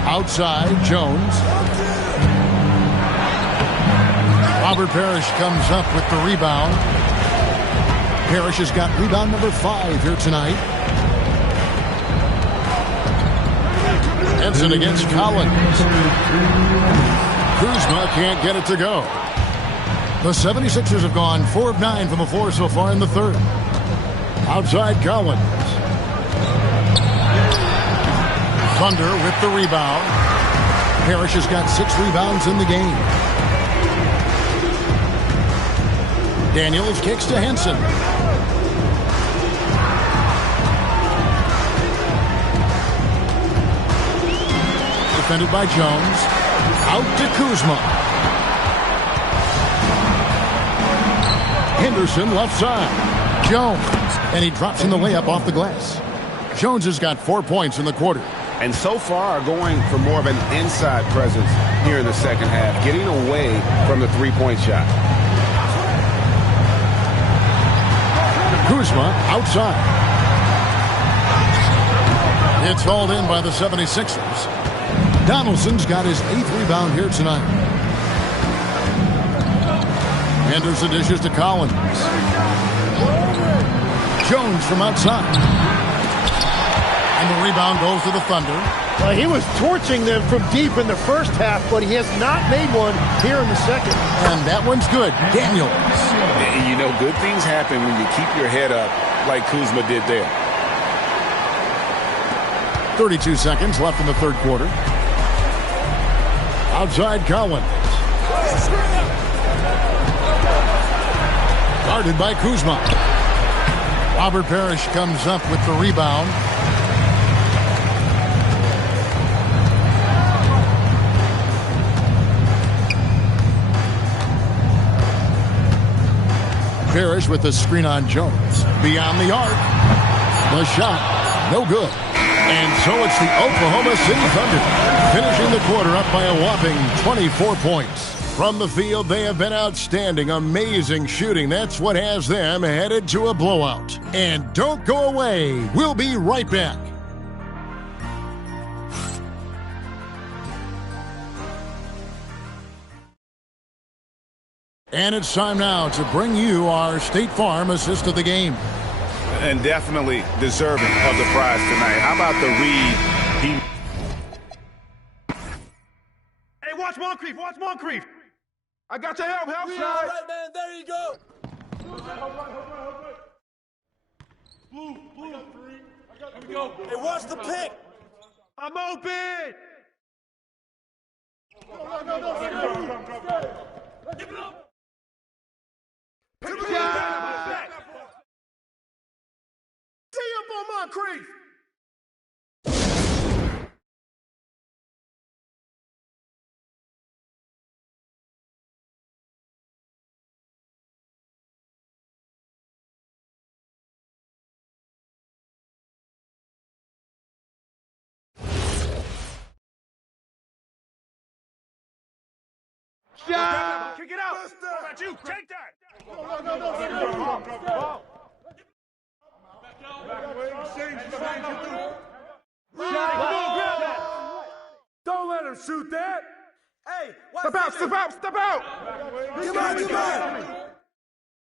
Outside Jones. Robert Parrish comes up with the rebound. Parrish has got rebound number 5 here tonight. Henson against Collins. Kuzma can't get it to go. The 76ers have gone 4 of 9 from the floor so far in the third. Outside Collins. Thunder with the rebound. Parrish has got 6 rebounds in the game. Daniels kicks to Henson. Defended by Jones. Out to Kuzma. Henderson left side. Jones. And he drops in the layup off the glass. Jones has got 4 points in the quarter. And so far are going for more of an inside presence here in the second half, getting away from the three-point shot. Kuzma outside. It's hauled in by the 76ers. Donaldson's got his 8th rebound here tonight. Henderson dishes to Collins. Jones from outside. And the rebound goes to the Thunder. Well, he was torching them from deep in the first half, but he has not made one here in the second. And that one's good. Daniels. And you know, good things happen when you keep your head up like Kuzma did there. 32 seconds left in the third quarter. Outside Cowan. Guarded by Kuzma. Robert Parrish comes up with the rebound. Parrish with the screen on Jones. Beyond the arc. The shot, no good. And so it's the Oklahoma City Thunder finishing the quarter up by a whopping 24 points. From the field, they have been outstanding, amazing shooting. That's what has them headed to a blowout. And don't go away. We'll be right back. And it's time now to bring you our State Farm assist of the game. And definitely deserving of the prize tonight. How about the read? Hey, watch Moncrief. Watch Moncrief. I got your help. Help, side. All right, man. There you go. Blue. Here we go. Hey, watch the pick. I'm open. No. Give it up. Pick it up. Tee up on Moncrief. Shot. Kick it out. What about you? Take that. Don't let him shoot that. Hey, Step out. Come on.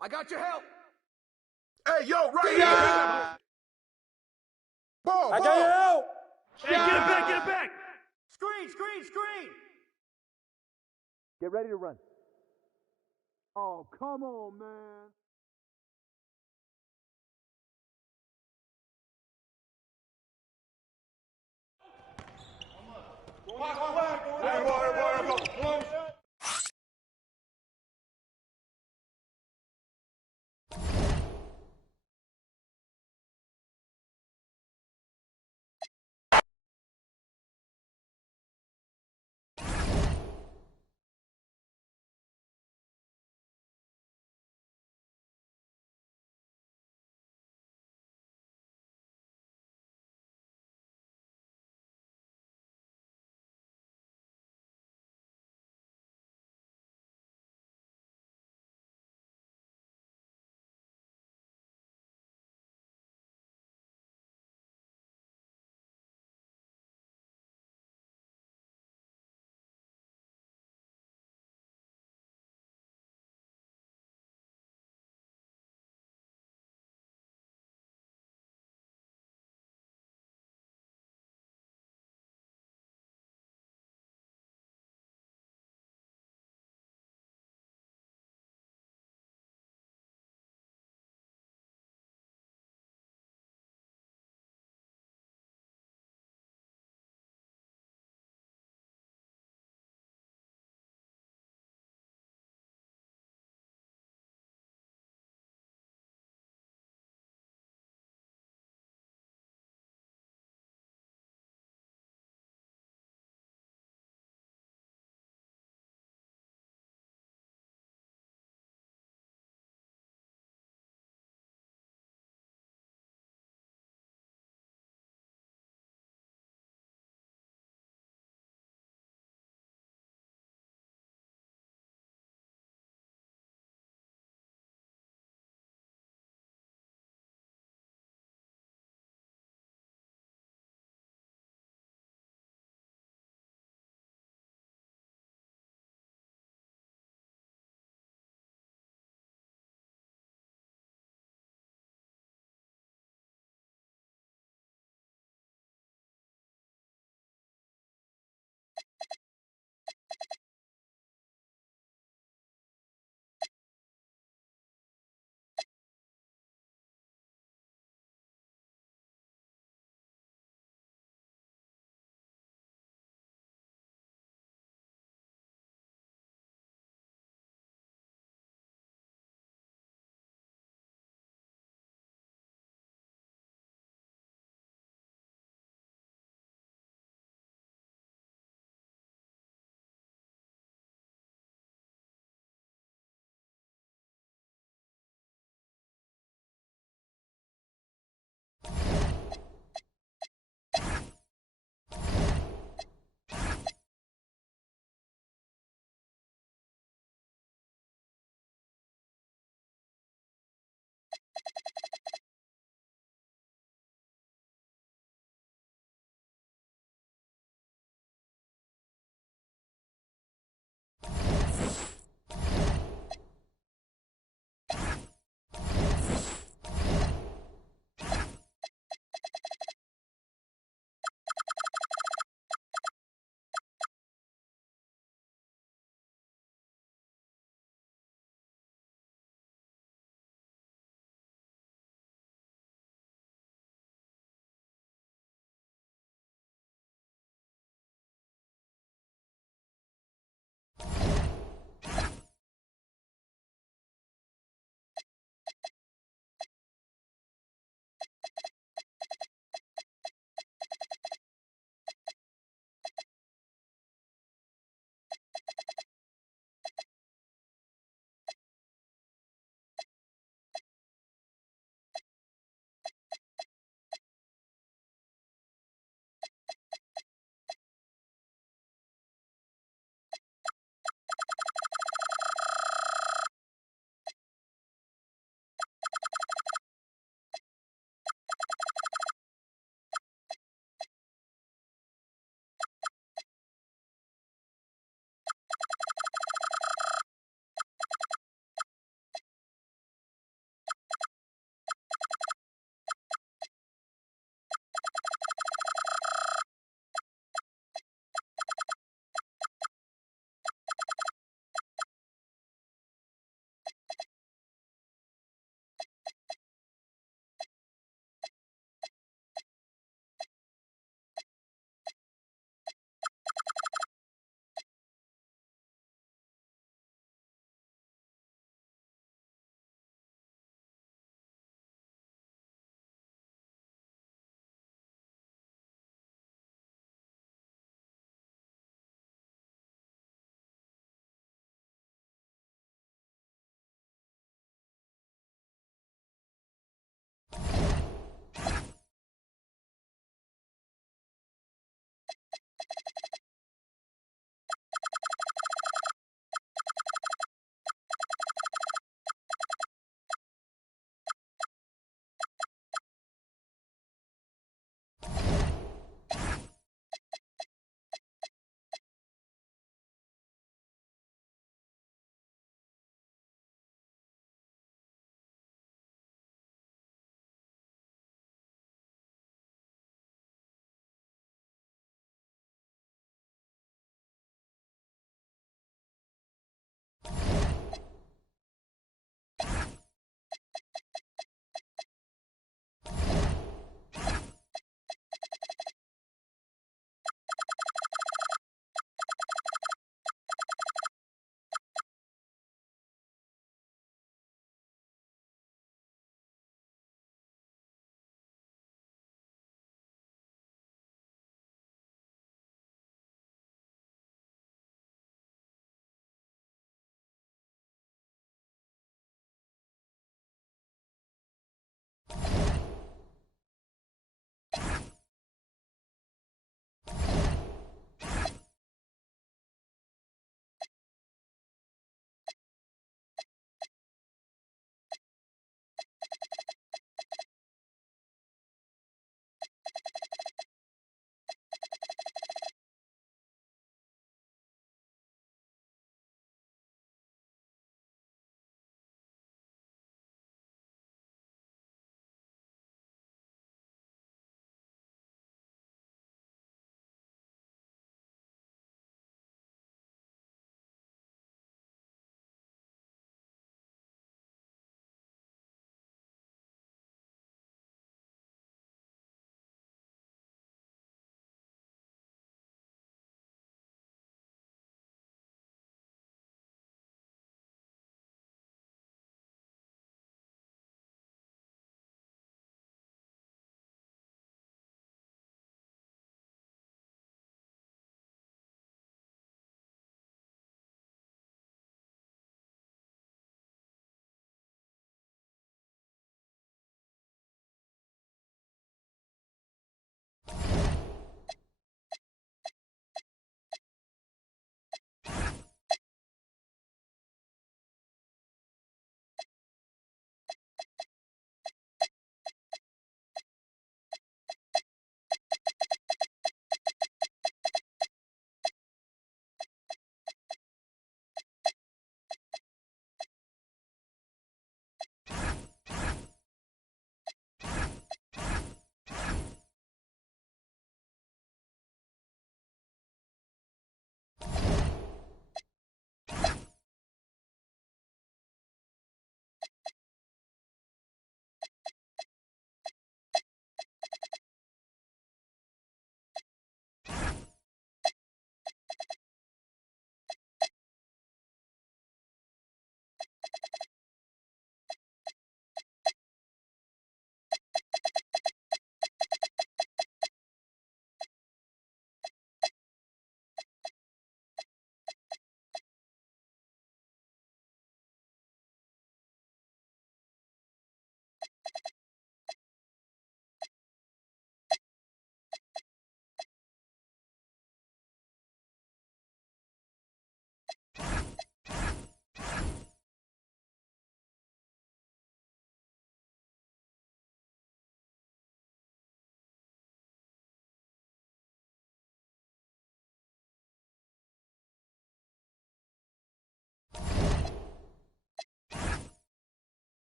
I got your help. Hey, yo, right here. Ball. I got your help. Hey, get it back. Screen. Get ready to run. Oh, come on, man.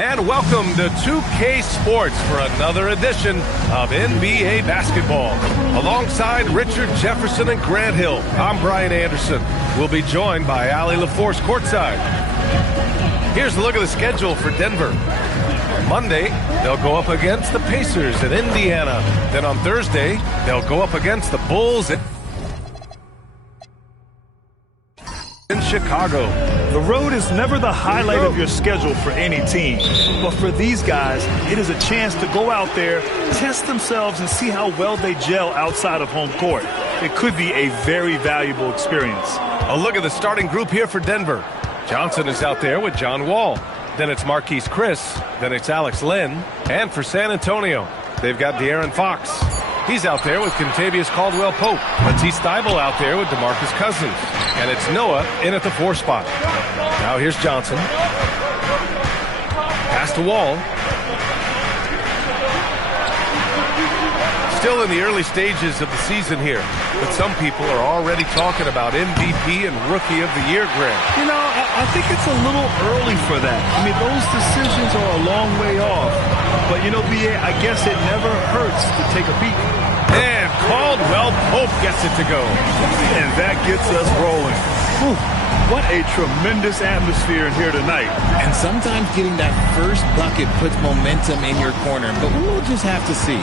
And welcome to 2K Sports for another edition of NBA basketball. Alongside Richard Jefferson and Grant Hill, I'm Brian Anderson. We'll be joined by Allie LaForce courtside. Here's a look at the schedule for Denver. Monday, they'll go up against the Pacers in Indiana. Then on Thursday, they'll go up against the Bulls in Chicago. The road is never the highlight of your schedule for any team. But for these guys, it is a chance to go out there, test themselves, and see how well they gel outside of home court. It could be a very valuable experience. A look at the starting group here for Denver. Johnson is out there with John Wall. Then it's Marquise Chris. Then it's Alex Len. And for San Antonio, they've got De'Aaron Fox. He's out there with Kentavious Caldwell-Pope. Matisse Thybulle out there with DeMarcus Cousins. And it's Noah in at the 4 spot. Now here's Johnson. Pass to Wall. Still in the early stages of the season here, but some people are already talking about MVP and Rookie of the Year, Grant. You know, I think it's a little early for that. I mean, those decisions are a long way off. But, you know, B.A., I guess it never hurts to take a peek. And Caldwell-Pope gets it to go. And that gets us rolling. Whew. What a tremendous atmosphere in here tonight. And sometimes getting that first bucket puts momentum in your corner, but we'll just have to see.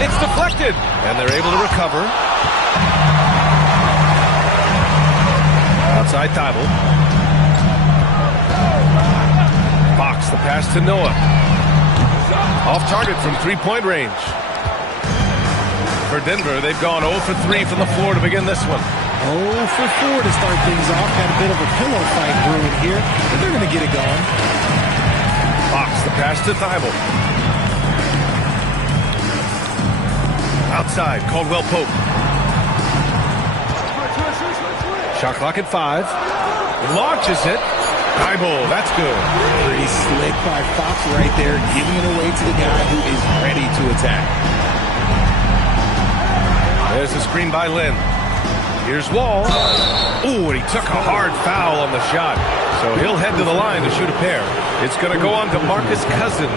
It's deflected, and they're able to recover. Outside Thybulle. Fox, the pass to Noah. Off target from three-point range. For Denver, they've gone 0 for 3 from the floor to begin this one. 0 for 4 to start things off. Got a bit of a pillow fight brewing here, but they're going to get it going. Fox, the pass to Thybulle. Outside, Caldwell-Pope. Shot clock at 5. Launches it. Thybulle, that's good. Pretty slick by Fox right there, giving it away to the guy who is ready to attack. There's the screen by Lynn. Here's Wall. Ooh, and he took a hard foul on the shot. So he'll head to the line to shoot a pair. It's going to go on to DeMarcus Cousins.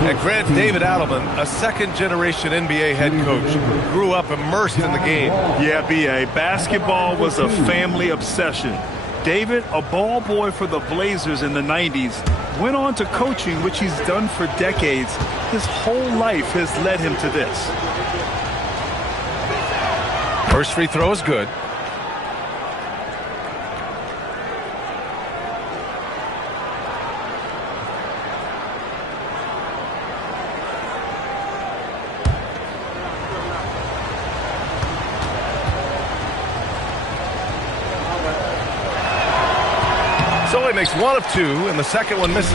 And Grant David Adelman, a second-generation NBA head coach, grew up immersed in the game. Yeah, B.A., basketball was a family obsession. David, a ball boy for the Blazers in the 90s, went on to coaching, which he's done for decades. His whole life has led him to this. First free throw is good. So he makes 1 of 2, and the second one misses.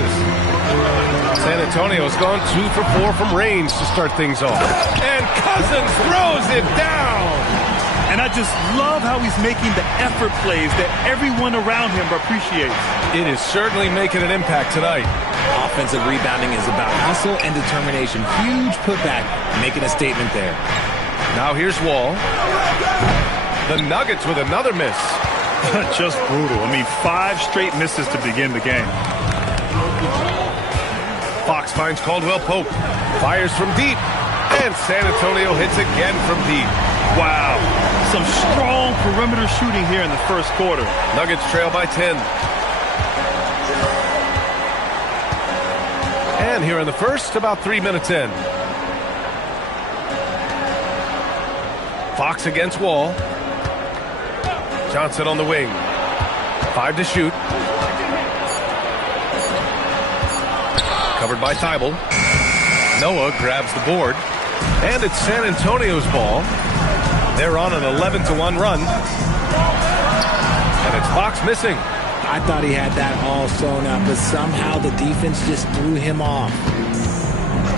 San Antonio's gone 2 for 4 from range to start things off. And Cousins throws it down. And I just love how he's making the effort plays that everyone around him appreciates. It is certainly making an impact tonight. Offensive rebounding is about hustle and determination. Huge putback, making a statement there. Now here's Wall. The Nuggets with another miss. Just brutal. I mean, 5 straight misses to begin the game. Fox finds Caldwell-Pope. Fires from deep. And San Antonio hits again from deep. Wow. Some strong perimeter shooting here in the first quarter. Nuggets trail by 10. And here in the first, about 3 minutes in. Fox against Wall. Johnson on the wing. 5 to shoot. Covered by Thybulle. Noah grabs the board. And it's San Antonio's ball. They're on an 11-1 run. And it's Fox missing. I thought he had that all sewn up, but somehow the defense just threw him off.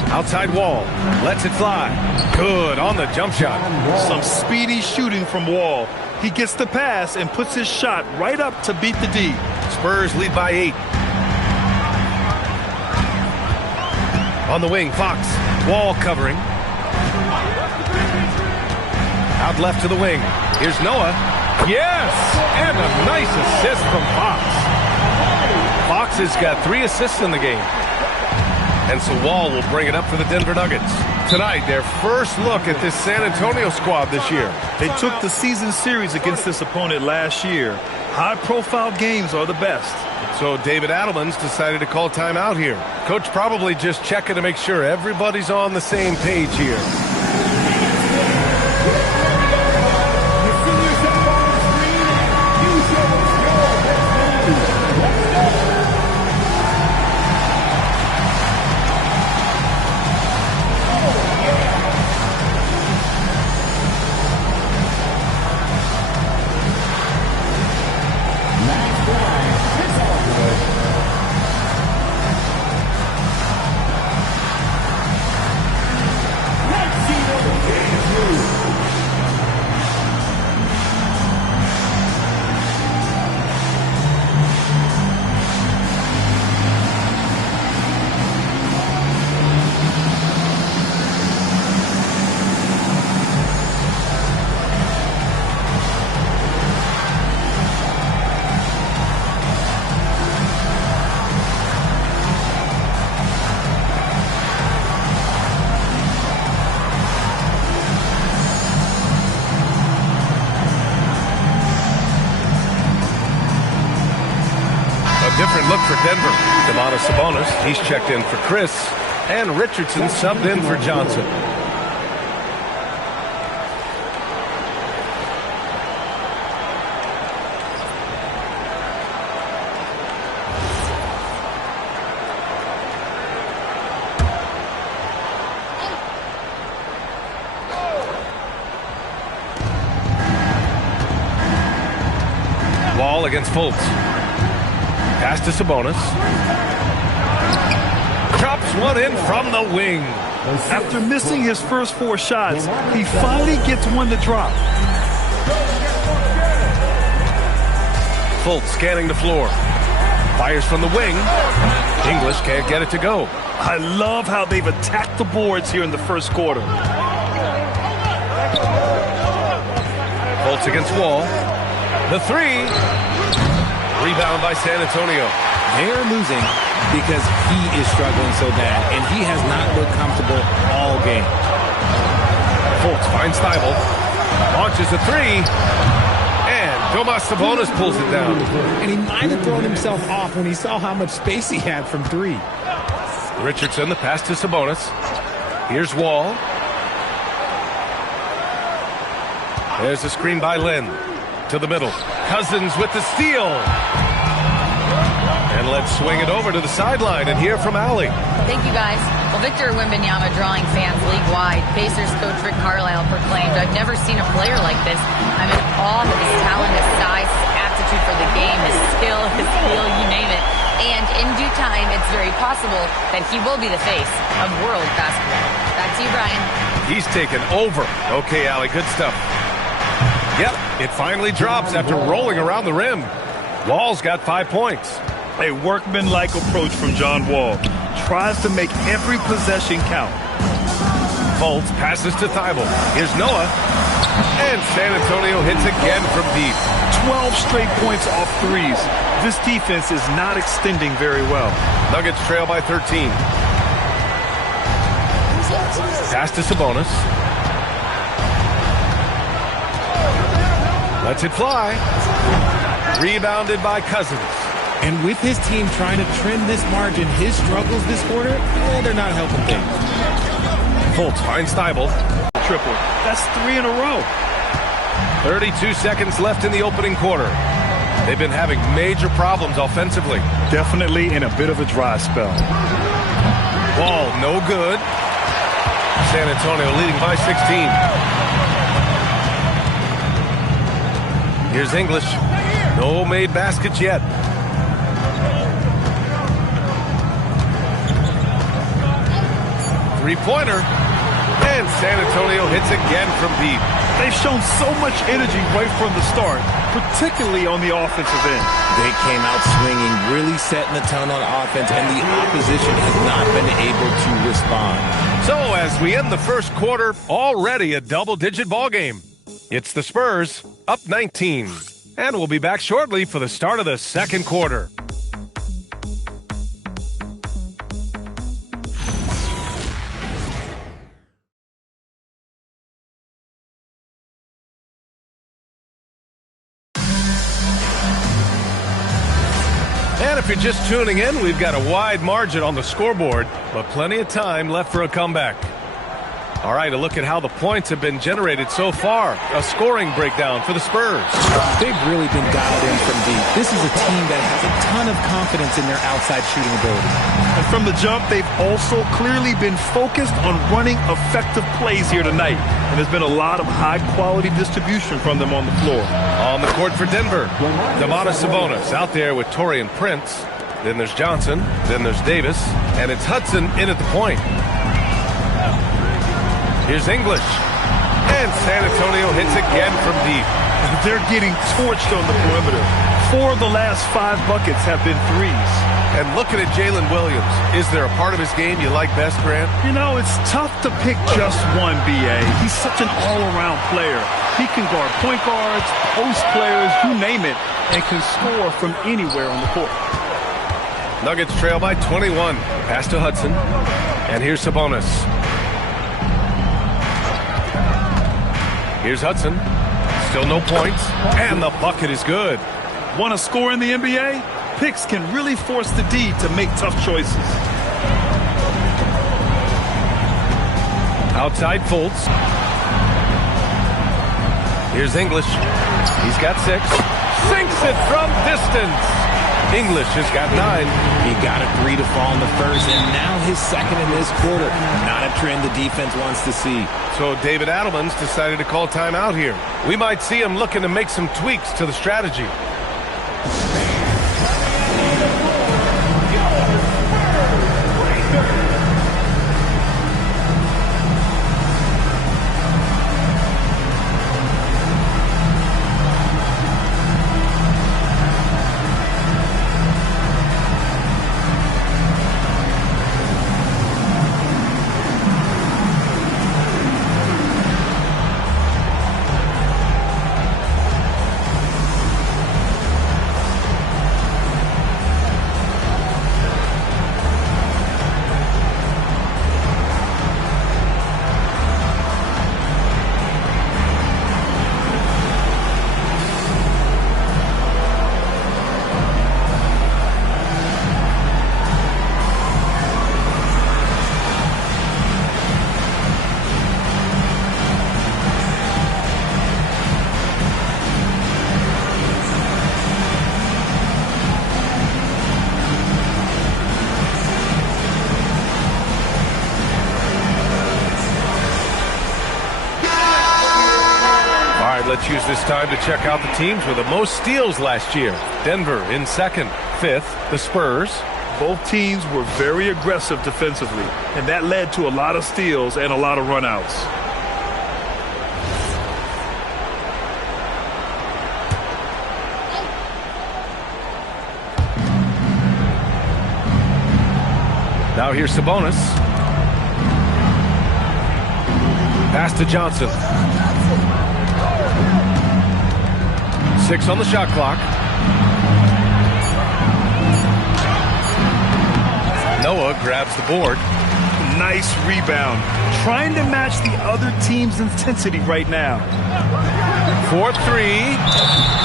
Outside Wall. Lets it fly. Good on the jump shot. Some speedy shooting from Wall. He gets the pass and puts his shot right up to beat the D. Spurs lead by 8. On the wing, Fox. Wall covering. Out left to the wing. Here's Noah. Yes! And a nice assist from Fox. Fox has got 3 assists in the game. And so Wall will bring it up for the Denver Nuggets. Tonight, their first look at this San Antonio squad this year. They took the season series against this opponent last year. High-profile games are the best. So David Adelman's decided to call timeout here. Coach probably just checking to make sure everybody's on the same page here. Different look for Denver. Domantas Sabonis, he's checked in for Chris, and Richardson subbed in for Johnson. Wall against Fultz. Pass to Sabonis. Drops one in from the wing. After missing his first 4 shots, he finally gets one to drop. Fultz scanning the floor. Fires from the wing. English can't get it to go. I love how they've attacked the boards here in the first quarter. Fultz against Wall. The 3. Rebound by San Antonio. They're losing because he is struggling so bad, and he has not looked comfortable all game. Fultz finds Thibault. Launches a 3. And Domantas Sabonis pulls it down. And he might have thrown himself off when he saw how much space he had from 3. Richardson, the pass to Sabonis. Here's Wall. There's a screen by Lynn. To the middle. Cousins with the steal. And let's swing it over to the sideline and hear from Allie. Thank you, guys. Well, Victor Wembanyama drawing fans league-wide. Pacers coach Rick Carlisle proclaimed, "I've never seen a player like this. I'm in awe of his talent, his size, his aptitude for the game, his skill, his feel, you name it. And in due time, it's very possible that he will be the face of world basketball." Back to you, Brian. He's taken over. Okay, Allie, good stuff. Yep, it finally drops after rolling around the rim. Wall's got 5 points. A workmanlike approach from John Wall. Tries to make every possession count. Fultz passes to Thibault. Here's Noah. And San Antonio hits again from deep. 12 straight points off 3s. This defense is not extending very well. Nuggets trail by 13. Pass to Sabonis. Lets it fly. Rebounded by Cousins. And with his team trying to trim this margin, his struggles this quarter, they're not helping things. Fultz finds Thibault. Triple. That's 3 in a row. 32 seconds left in the opening quarter. They've been having major problems offensively. Definitely in a bit of a dry spell. Wall, no good. San Antonio leading by 16. Here's English. No made baskets yet. Three-pointer. And San Antonio hits again from deep. They've shown so much energy right from the start, particularly on the offensive end. They came out swinging, really setting the tone on offense, and the opposition has not been able to respond. So as we end the first quarter, already a double-digit ball game. It's the Spurs up 19. And we'll be back shortly for the start of the second quarter. you're just tuning in, we've got a wide margin on the scoreboard, but plenty of time left for a comeback. All right, a look at how the points have been generated so far. A scoring breakdown for the Spurs. They've really been dialed in from deep. This is a team that has a ton of confidence in their outside shooting ability. And from the jump, they've also clearly been focused on running effective plays here tonight. And there's been a lot of high-quality distribution from them on the floor. On the court for Denver, Domantas Sabonis out there with Taurean Prince. Then there's Johnson. Then there's Davis. And it's Hudson in at the point. Here's English. And San Antonio hits again from deep. They're getting torched on the perimeter. 4 of the last 5 buckets have been threes. And looking at Jalen Williams, is there a part of his game you like best, Grant? You know, it's tough to pick just one, B.A. He's such an all-around player. He can guard point guards, post players, you name it, and can score from anywhere on the court. Nuggets trail by 21. Pass to Hudson. And here's Sabonis. Here's Hudson. Still no points. And the bucket is good. Want to score in the NBA? Picks can really force the D to make tough choices. Outside Fultz. Here's English. He's got 6. Sinks it from distance. English has got 9. He got a 3 to fall in the first, and now his second in this quarter. Not a trend the defense wants to see. So David Adelman's decided to call timeout here. We might see him looking to make some tweaks to the strategy. Let's use this time to check out the teams with the most steals last year. Denver in second. 5th, the Spurs. Both teams were very aggressive defensively, and that led to a lot of steals and a lot of runouts. Now here's Sabonis. Pass to Johnson. 6 on the shot clock. Noah grabs the board. Nice rebound. Trying to match the other team's intensity right now. 4-3.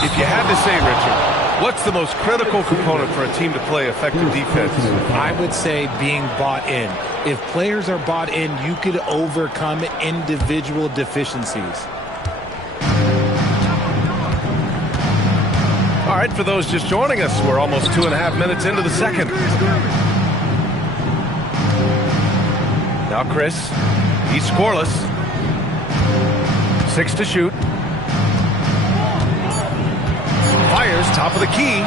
If you had to say, Richard, what's the most critical component for a team to play effective defense? I would say being bought in. If players are bought in, you could overcome individual deficiencies. All right, for those just joining us, we're almost 2.5 minutes into the second. Now Chris, he's scoreless. 6 to shoot. Fires top of the key.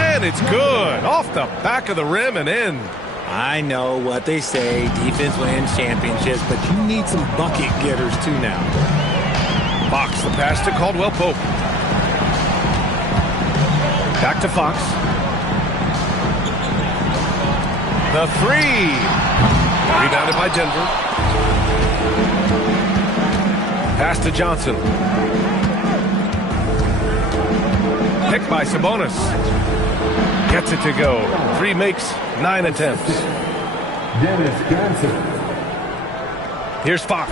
And it's good. Off the back of the rim and in. I know what they say, defense wins championships, but you need some bucket getters too now. Fox, the pass to Caldwell Pope. Back to Fox. The 3. Rebounded by Denver. Pass to Johnson. Picked by Sabonis. Gets it to go. 3 makes 9 attempts. Dennis Johnson. Here's Fox.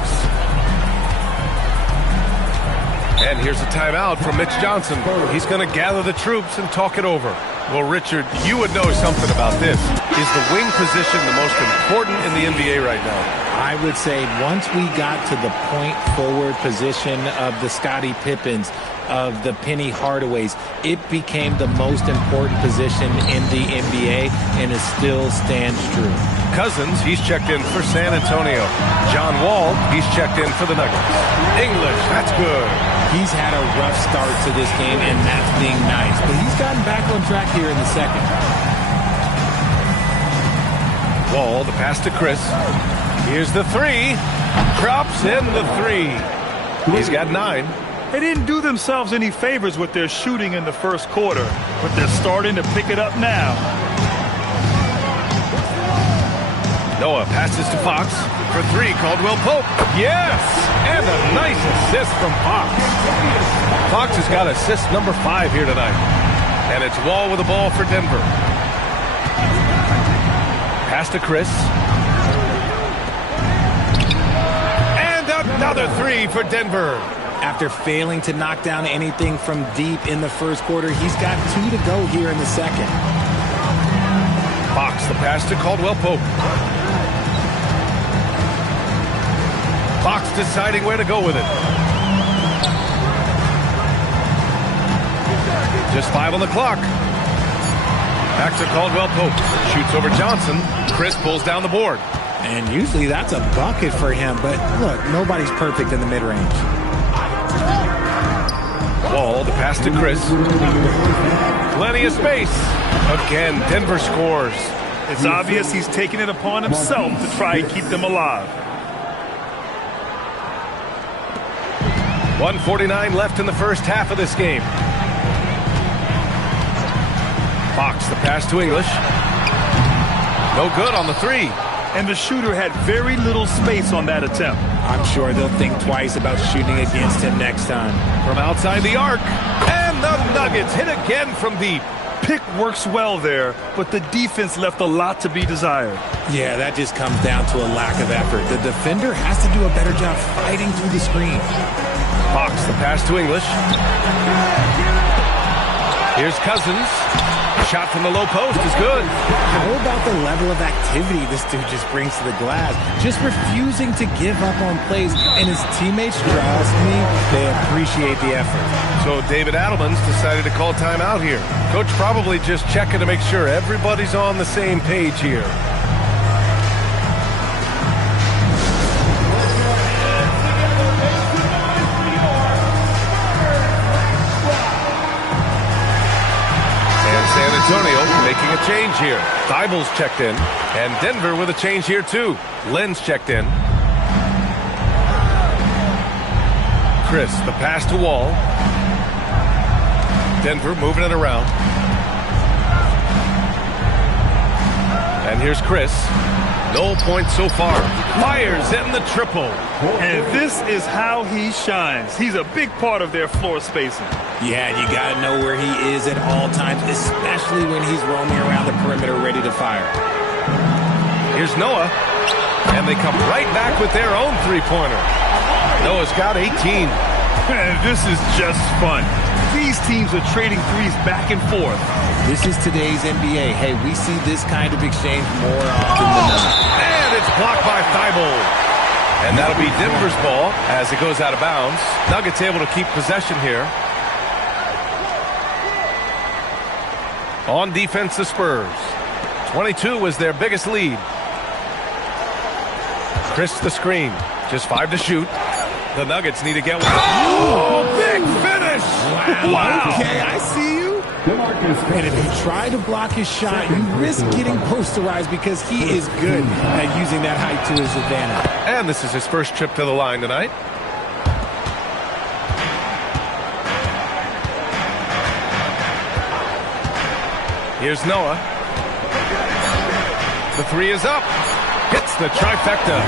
And here's a timeout from Mitch Johnson. He's going to gather the troops and talk it over. Well, Richard, you would know something about this. Is the wing position the most important in the NBA right now? I would say once we got to the point forward position of the Scottie Pippens, of the Penny Hardaways, it became the most important position in the NBA, and it still stands true. Cousins, he's checked in for San Antonio. John Wall, he's checked in for the Nuggets. English, that's good. He's had a rough start to this game, and that's being nice. But he's gotten back on track here in the second. Wall, the pass to Chris. Here's the three. Drops in the three. He's got 9. They didn't do themselves any favors with their shooting in the first quarter, but they're starting to pick it up now. Noah passes to Fox for 3. Caldwell Pope. Yes! And a nice assist from Fox. Fox has got assist number 5 here tonight. And it's Wall with the ball for Denver. Pass to Chris. And another 3 for Denver. After failing to knock down anything from deep in the first quarter, he's got 2 to go here in the second. Fox, the pass to Caldwell Pope. Fox deciding where to go with it. Just 5 on the clock. Back to Caldwell Pope. Shoots over Johnson. Chris pulls down the board. And usually that's a bucket for him, but look, nobody's perfect in the mid-range. Wall, the pass to Chris. Plenty of space. Again, Denver scores. It's obvious he's taking it upon himself to try and keep them alive. 1:49 left in the first half of this game. Fox, the pass to English. No good on the 3. And the shooter had very little space on that attempt. I'm sure they'll think twice about shooting against him next time. From outside the arc. And the Nuggets hit again from deep. Pick works well there, but the defense left a lot to be desired. Yeah, that just comes down to a lack of effort. The defender has to do a better job fighting through the screen. Fox, the pass to English. Here's Cousins. Shot from the low post is good. How about the level of activity this dude just brings to the glass? Just refusing to give up on plays, and his teammates, trust me, they appreciate the effort. So David Adelman's decided to call timeout here. Coach probably just checking to make sure everybody's on the same page here. San Antonio making a change here. Thibel's checked in, and Denver with a change here too. Len's checked in. Chris, the pass to Wall. Denver moving it around. And here's Chris. No points so far. Fires in the triple. And this is how he shines. He's a big part of their floor spacing. Yeah, you got to know where he is at all times, especially when he's roaming around the perimeter ready to fire. Here's Noah. And they come right back with their own three-pointer. Noah's got 18. And this is just fun. These teams are trading threes back and forth. This is today's NBA. Hey, we see this kind of exchange more often than not. And it's blocked by Thibault. And that'll be Denver's ball as it goes out of bounds. Nuggets able to keep possession here. On defense, the Spurs. 22 was their biggest lead. Chris the screen. Just 5 to shoot. The Nuggets need to get one. Oh, big finish! Wow. Okay, I see you. And if you try to block his shot, you risk getting posterized because he is good at using that height to his advantage. And this is his first trip to the line tonight. Here's Noah. The 3 is up. Hits the trifecta.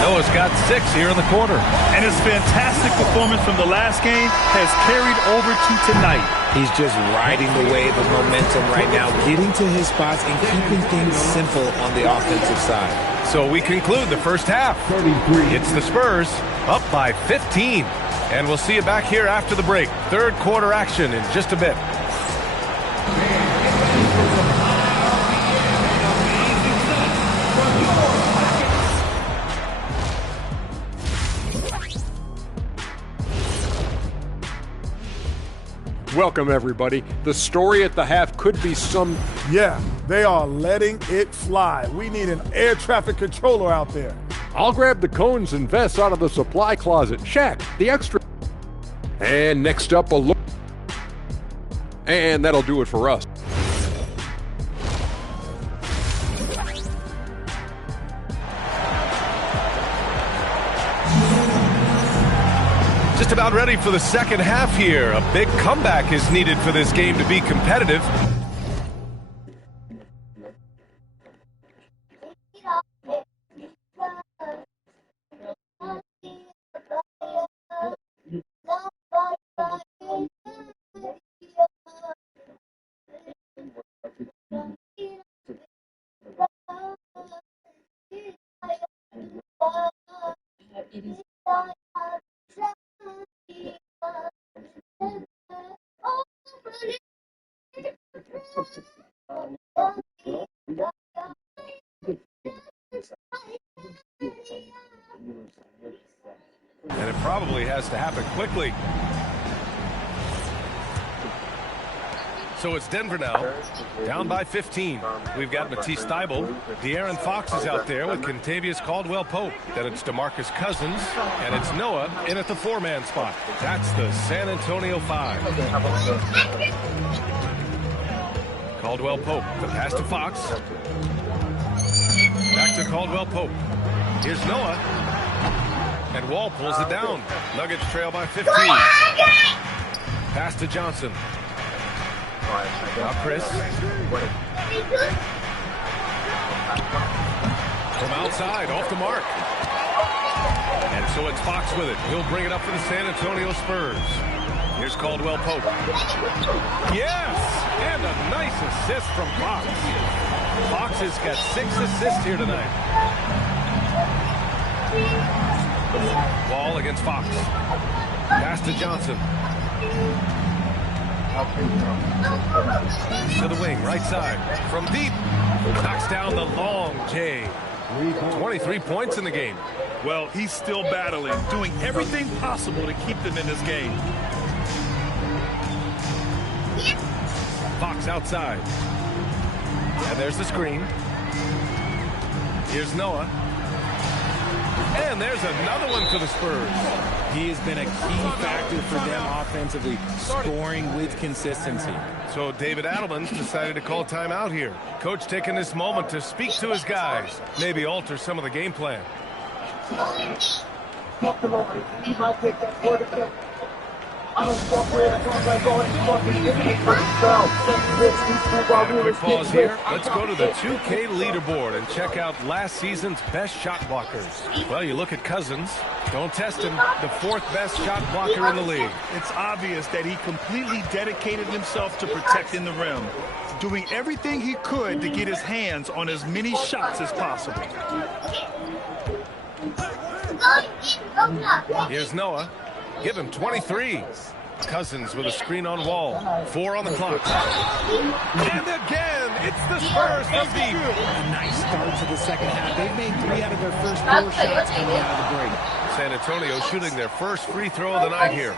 Noah's got 6 here in the quarter. And his fantastic performance from the last game has carried over to tonight. He's just riding the wave of momentum right now, getting to his spots and keeping things simple on the offensive side. So we conclude the first half. It's the Spurs up by 15. And we'll see you back here after the break. Third quarter action in just a bit. Welcome, everybody. The story at the half could be summed. Yeah, they are letting it fly. We need an air traffic controller out there. I'll grab the cones and vests out of the supply closet. Shaq, the extra. And next up, a look. And that'll do it for us. Just about ready for the second half here. A big comeback is needed for this game to be competitive. And it probably has to happen quickly. So it's Denver now, down by 15. We've got Matisse Thybulle. De'Aaron Fox is out there with Kentavious Caldwell-Pope. Then it's DeMarcus Cousins, and it's Noah in at the four-man spot. That's the San Antonio 5. Caldwell-Pope, the pass to Fox. Back to Caldwell-Pope. Here's Noah. And Wall pulls it down. Nuggets trail by 15. Pass to Johnson. Now Chris. From outside, off the mark. And so it's Fox with it. He'll bring it up for the San Antonio Spurs. Here's Caldwell-Pope. Yes! And a nice assist from Fox. Fox has got 6 assists here tonight. Wall against Fox. Pass to Johnson. To the wing, right side. From deep. Knocks down the long J. 23 points in the game. Well, he's still battling, doing everything possible to keep them in this game. Fox outside. And there's the screen. Here's Noah. And there's another one for the Spurs. He has been a key factor for them offensively, scoring with consistency. So David Adelman's decided to call timeout here. Coach taking this moment to speak to his guys, maybe alter some of the game plan. Quick pause here. Let's go to the 2K leaderboard and check out last season's best shot blockers. Well, you look at Cousins. Don't test him. The 4th best shot blocker in the league. It's obvious that he completely dedicated himself to protecting the rim, doing everything he could to get his hands on as many shots as possible. Here's Noah. Give him 23. Cousins with a screen on Wall. 4 on the clock. And again, it's the Spurs from deep. A nice start to the second half. They've made 3 out of their first 4 shots coming out of the break. San Antonio shooting their first free throw of the night here.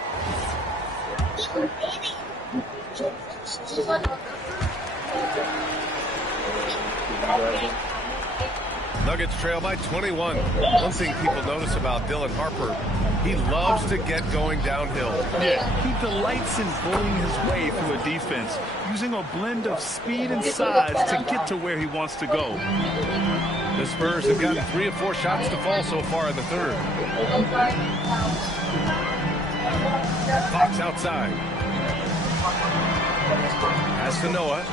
Nuggets trail by 21. One thing people notice about Dylan Harper, he loves to get going downhill. Yeah, he delights in bullying his way through a defense, using a blend of speed and size to get to where he wants to go. The Spurs have gotten 3 of 4 shots to fall so far in the third. Fox outside. Pass to Noah.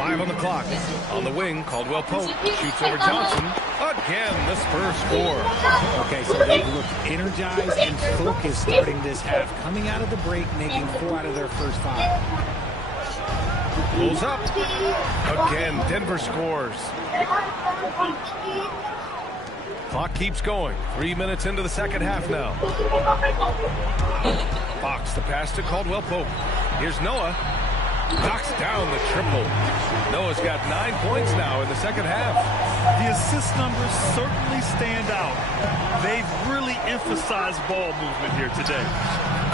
5 on the clock. On the wing, Caldwell-Pope shoots over Johnson. Again, the Spurs score. Okay, so they've looked energized and focused starting this half, coming out of the break, making 4 out of their first 5. Pulls up. Again, Denver scores. Clock keeps going. 3 minutes into the second half now. Fox, the pass to Caldwell-Pope. Here's Noah. Knocks down the triple. Noah's got 9 points now in the second half. The assist numbers certainly stand out. They've really emphasized ball movement here today.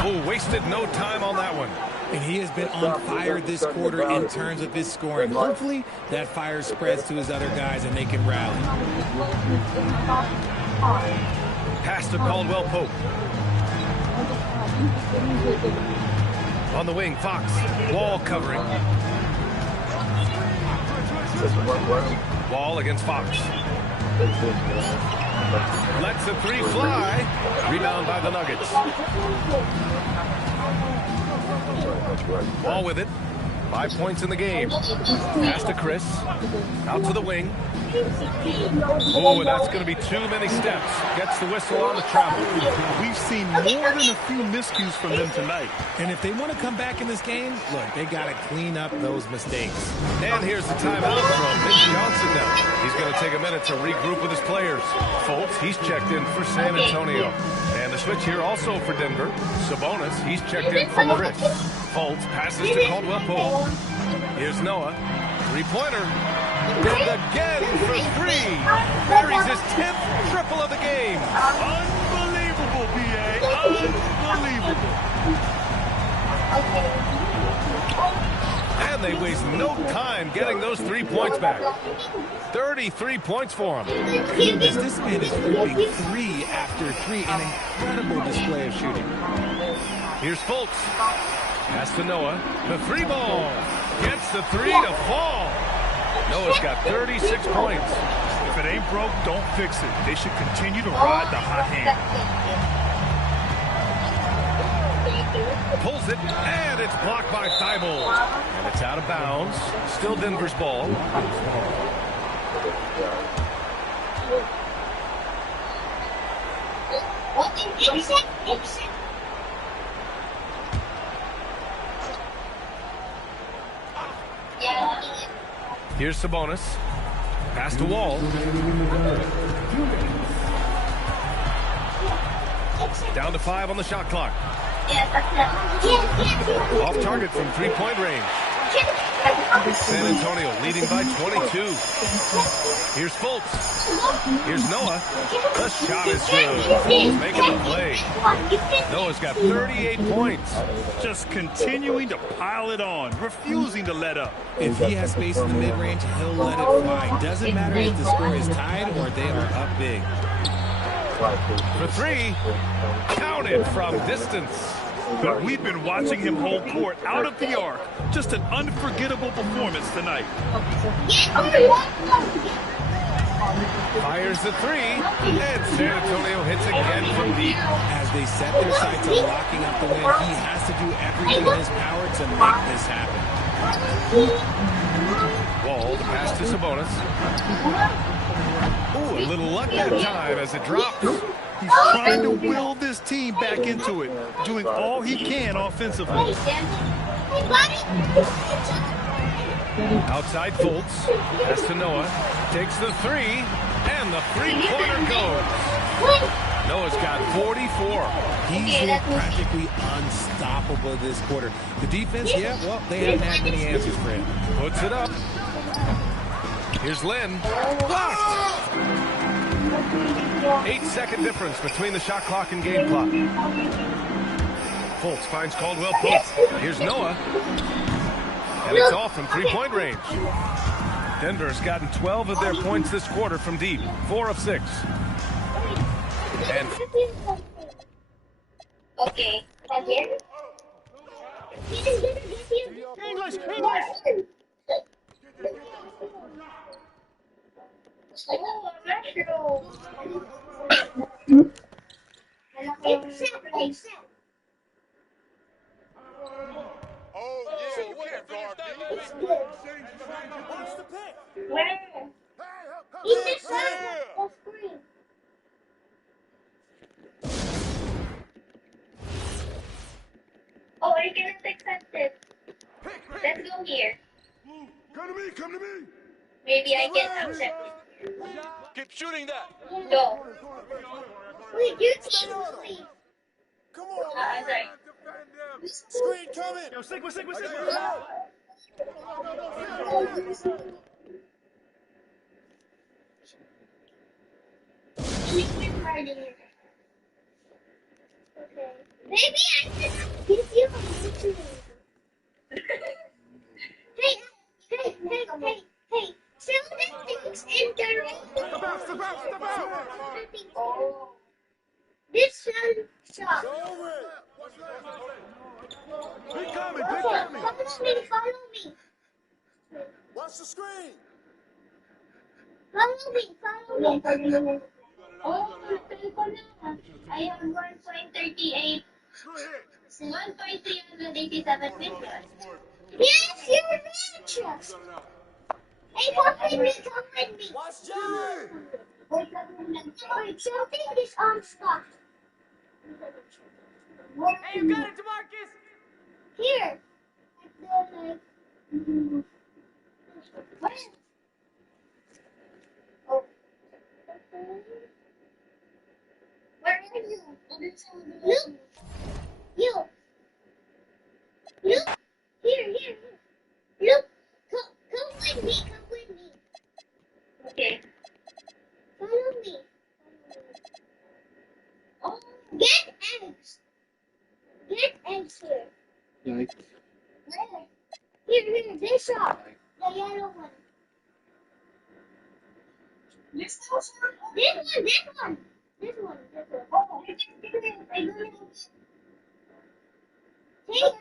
Oh, wasted no time on that one. And he has been on fire this quarter in terms of his scoring. Hopefully, that fire spreads to his other guys and they can rally. Pass to Caldwell Pope. On the wing, Fox. Wall covering. Wall against Fox. Lets the three fly. Rebound by the Nuggets. Wall with it. 5 points in the game. Pass to Chris. Out to the wing. Oh, that's going to be too many steps. Gets the whistle on the travel. We've seen more than a few miscues from them tonight. And if they want to come back in this game, look, they got to clean up those mistakes. And here's the timeout from Mitch Johnson now. He's going to take a minute to regroup with his players. Fultz, he's checked in for San Antonio. And the switch here also for Denver. Sabonis, he's checked in for Chris. Fultz passes to Caldwell Pope. Here's Noah. Three-pointer. And again for three. Buries his 10th triple of the game. Unbelievable, B.A. Unbelievable. And they waste no time getting those 3 points back. 33 points for him. This man is ripping 3 after 3. An incredible display of shooting. Here's Fultz. Pass to Noah. The three ball. Gets the three to fall. Noah's got 36 points. If it ain't broke, don't fix it. They should continue to ride the hot hand. Pulls it, and it's blocked by Thibault. And it's out of bounds. Still Denver's ball. Here's Sabonis. Pass to Wall. Down to 5 on the shot clock. Off target from three-point range. San Antonio leading by 22. Here's Fultz. Here's Noah. The shot is good. He's making the play. Noah's got 38 points. Just continuing to pile it on, refusing to let up. If he has space in the mid-range, he'll let it fly. Doesn't matter if the score is tied or they are up big. For three, counted from distance. But we've been watching him hold court out of the arc. Just an unforgettable performance tonight. Fires the three, and San Antonio hits again from deep. As they set their sights on locking up the win, he has to do everything in his power to make this happen. Wall, pass to Sabonis. Ooh, a little luck that time as it drops. He's trying to will this team back into it, doing all he can offensively. Outside Fultz, pass to Noah, takes the three, and the three-pointer goes. Noah's got 44. He's looked practically unstoppable this quarter. The defense, yeah, well, they haven't had many answers for him. Puts it up. Here's Lynn. Blocked! 8-second difference between the shot clock and game clock. Fultz finds Caldwell Pope. Here's Noah. And it's off from three-point range. Denver's gotten 12 of their points this quarter from deep. 4 of 6. And okay. English. Oh, yeah, you can't guard me. What's the pick? Where? He's the side. That's green. Oh, I get accepted. Let's go here. Come to me. Maybe I get accepted. Keep shooting that. Go. Wait, you team, please. Come on, sorry. Screen coming. Yo, stick with. Okay. Maybe I can give you a picture. Hey, hey, hey, hey, hey. Throw the things in the ring. Step out. Oh. This one shot. Big coming. Follow me. Watch the screen. Follow me. Oh, I have 1.38. 1.387 million. Yes, you're rich. Hey, come with me. Watch Jimmy. Wait, something is unstuck. Hey, you got it, DeMarcus. Here. Where? Oh. Where are you? Look. Look. Here. Look. Come with me. Okay. Follow me. Oh, get eggs. Get eggs here. Right. Where? Here, this one. The yellow one. This one. Oh, take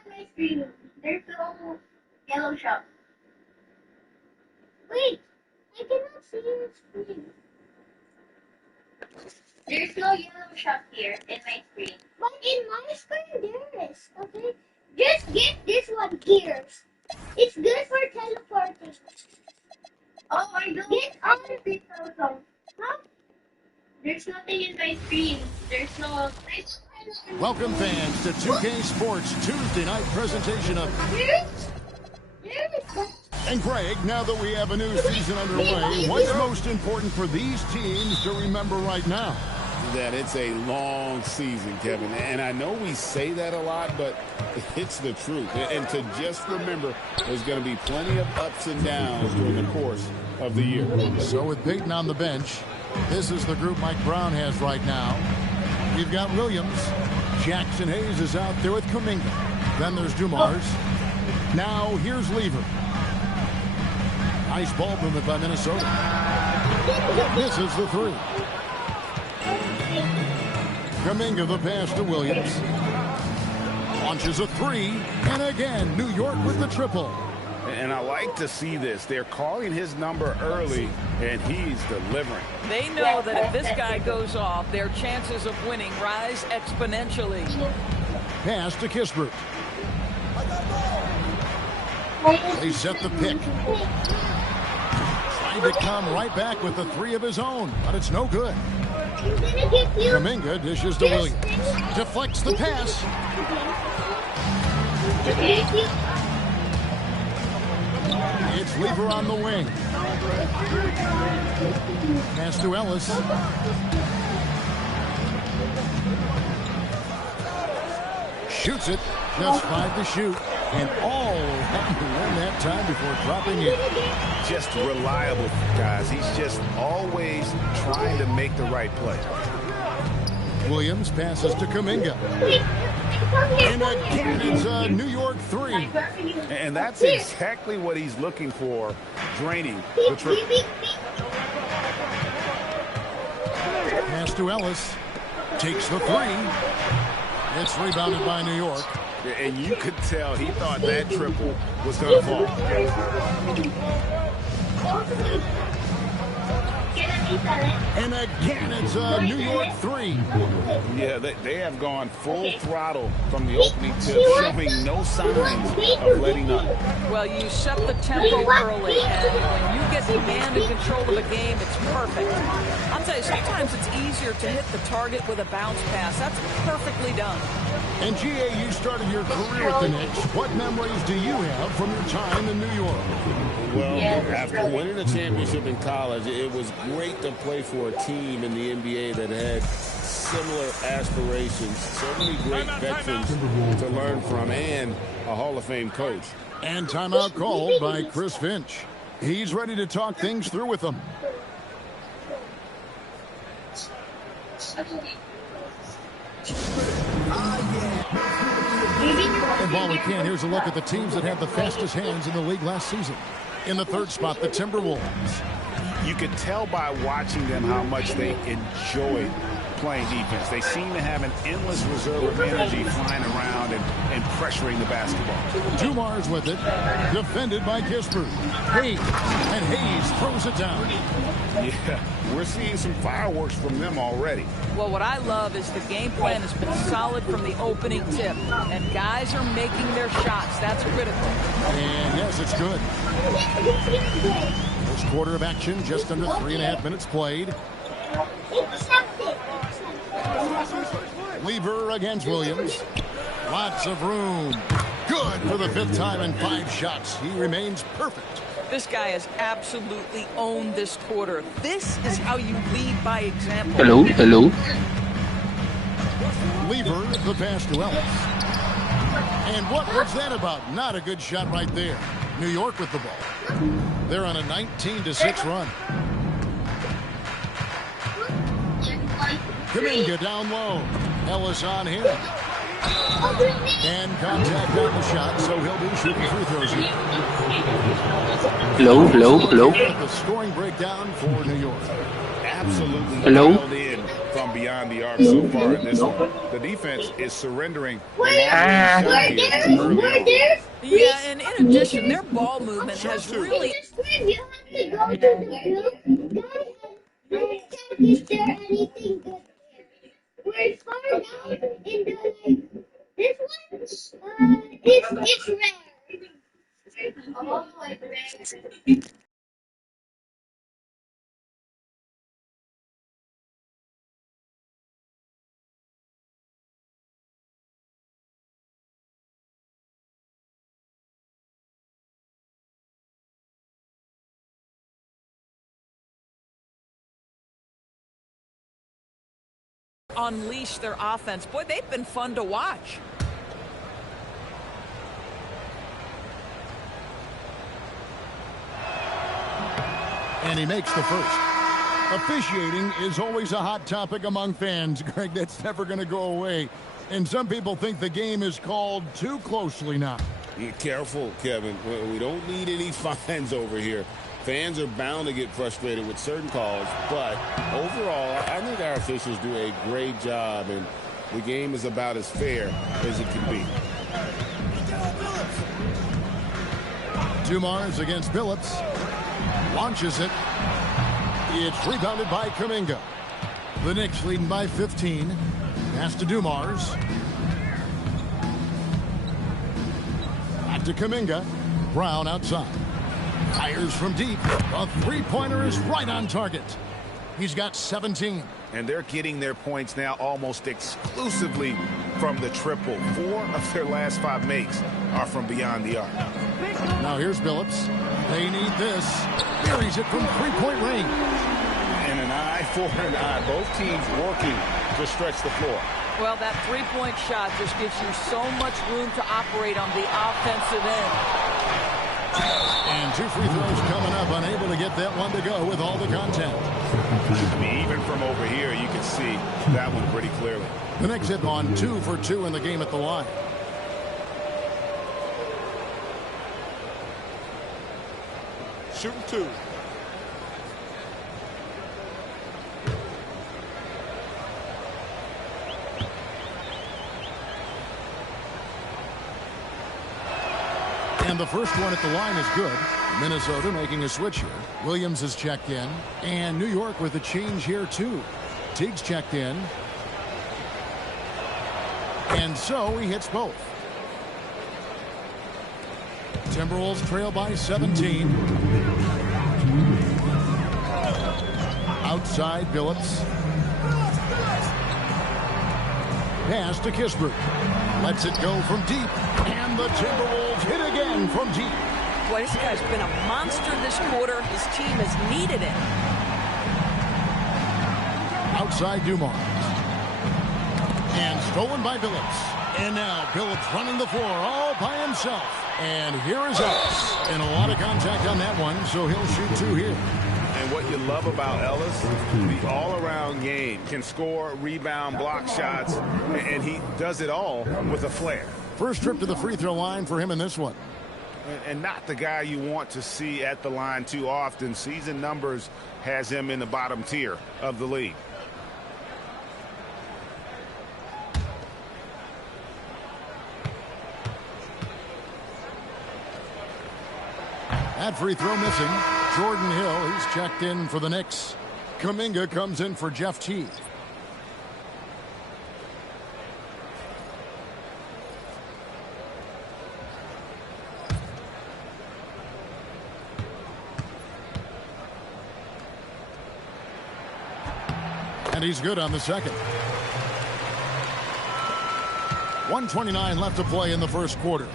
my screen. There's no yellow shop. Wait, I cannot see your screen. There's no yellow shop here in my screen. But in my screen there is, okay? Just get this one gears. It's good for teleporting. Oh, I don't get all of this also. Huh? There's nothing in my screen. There's no... Welcome, fans, to 2K Sports Tuesday night presentation of... And Greg, now that we have a new season underway, what's most important for these teams to remember right now? That it's a long season, Kevin. And I know we say that a lot, but it's the truth. And to just remember, there's going to be plenty of ups and downs during the course of the year. So with Peyton on the bench, this is the group Mike Brown has right now. We've got Williams. Jackson Hayes is out there with Kuminga. Then there's Dumars. Now here's Lever. Nice ball movement by Minnesota. Misses the three. Kuminga the pass to Williams. Launches a three. And again, New York with the triple. And I like to see this. They're calling his number early, and he's delivering. They know that if this guy goes off, their chances of winning rise exponentially. Pass to Kispert. They set the pick. Trying to come right back with the three of his own, but it's no good. Kuminga dishes to Williams. Deflects the pass. It's Lever on the wing. Pass to Ellis. Shoots it. Just 5 to shoot. And all having to learn that time before dropping it. Just reliable, guys. He's just always trying to make the right play. Williams passes to Kuminga. And again, it's a New York three. And that's exactly what he's looking for, draining the triple. Pass to Ellis. Takes the three. It's rebounded by New York. And you could tell he thought that triple was going to fall. And again, it's a New York three. Yeah, they have gone full throttle from the opening tip, showing no signs of letting up. Well, you set the tempo early, and when you get command and control of the game, it's perfect. I'll tell you, sometimes it's easier to hit the target with a bounce pass. That's perfectly done. And GA, you started your career at the Knicks. What memories do you have from your time in New York? Well, after winning a championship in college, it was great to play for a team in the NBA that had similar aspirations, so many great veterans to learn from, and a Hall of Fame coach. And timeout called by Chris Finch. He's ready to talk things through with them. And while we can, here's a look at the teams that had the fastest hands in the league last season. In the third spot, the Timberwolves. You could tell by watching them how much they enjoy playing defense. They seem to have an endless reserve of energy flying around and pressuring the basketball. Dumars with it, defended by Kispert. Hayes, and Hayes throws it down. Yeah, we're seeing some fireworks from them already. Well, what I love is the game plan has been solid from the opening tip, and guys are making their shots. That's critical. And yes, it's good. First quarter of action, just under 3.5 minutes played. Lever against Williams. Lots of room. Good for the 5th time in 5 shots. He remains perfect. This guy has absolutely owned this quarter. This is how you lead by example. Hello. Lever, the pass to Ellis. And what was that about? Not a good shot right there. New York with the ball. They're on a 19-6 run. Kuminga down low. Ellis on him. And contact on the shot, so he'll be shooting free throws here. Hello. The scoring breakdown for New York. Absolutely dialed in from beyond the arc so far in this one. The defense is surrendering. Yeah, and in addition, their ball movement has really... You have to go to the blue. Is there anything good? We're far down in the this one it's rare. Oh, rare. Unleash their offense. Boy, they've been fun to watch. And he makes the first. Officiating is always a hot topic among fans, Greg. That's never going to go away. And some people think the game is called too closely now. Be careful, Kevin. We don't need any fines over here. Fans are bound to get frustrated with certain calls, but overall, I think our officials do a great job, and the game is about as fair as it can be. Dumars against Billups. Launches it. It's rebounded by Kuminga. The Knicks leading by 15. Pass to Dumars. Back to Kuminga. Brown outside. Fires from deep. A three-pointer is right on target. He's got 17. And they're getting their points now almost exclusively from the triple. 4 of their last 5 makes are from beyond the arc. Now here's Billups. They need this. Buries it from three-point range. And an eye for an eye. Both teams working to stretch the floor. Well, that three-point shot just gives you so much room to operate on the offensive end. And 2 free throws coming up, unable to get that one to go with all the contact. I mean, even from over here, you can see that one pretty clearly. The Knicks hit on 2 for 2 in the game at the line. Shooting 2. And the first one at the line is good. Minnesota making a switch here. Williams has checked in. And New York with a change here, too. Teague's checked in. And so he hits both. Timberwolves trail by 17. Outside, Billups. Pass to Kispert. Lets it go from deep. And the Timberwolves hit again from deep. Boy, this guy's been a monster this quarter. His team has needed it. Outside Dumars. And stolen by Billups. And now Billups running the floor all by himself. And here is Ellis. And a lot of contact on that one, so he'll shoot 2 here. And what you love about Ellis, the all-around game, can score, rebound, block shots, and he does it all with a flair. First trip to the free throw line for him in this one. And not the guy you want to see at the line too often. Season numbers has him in the bottom tier of the league. That free throw missing. Jordan Hill, he's checked in for the Knicks. Kuminga comes in for Jeff Teague. And he's good on the second. 1:29 left to play in the first quarter.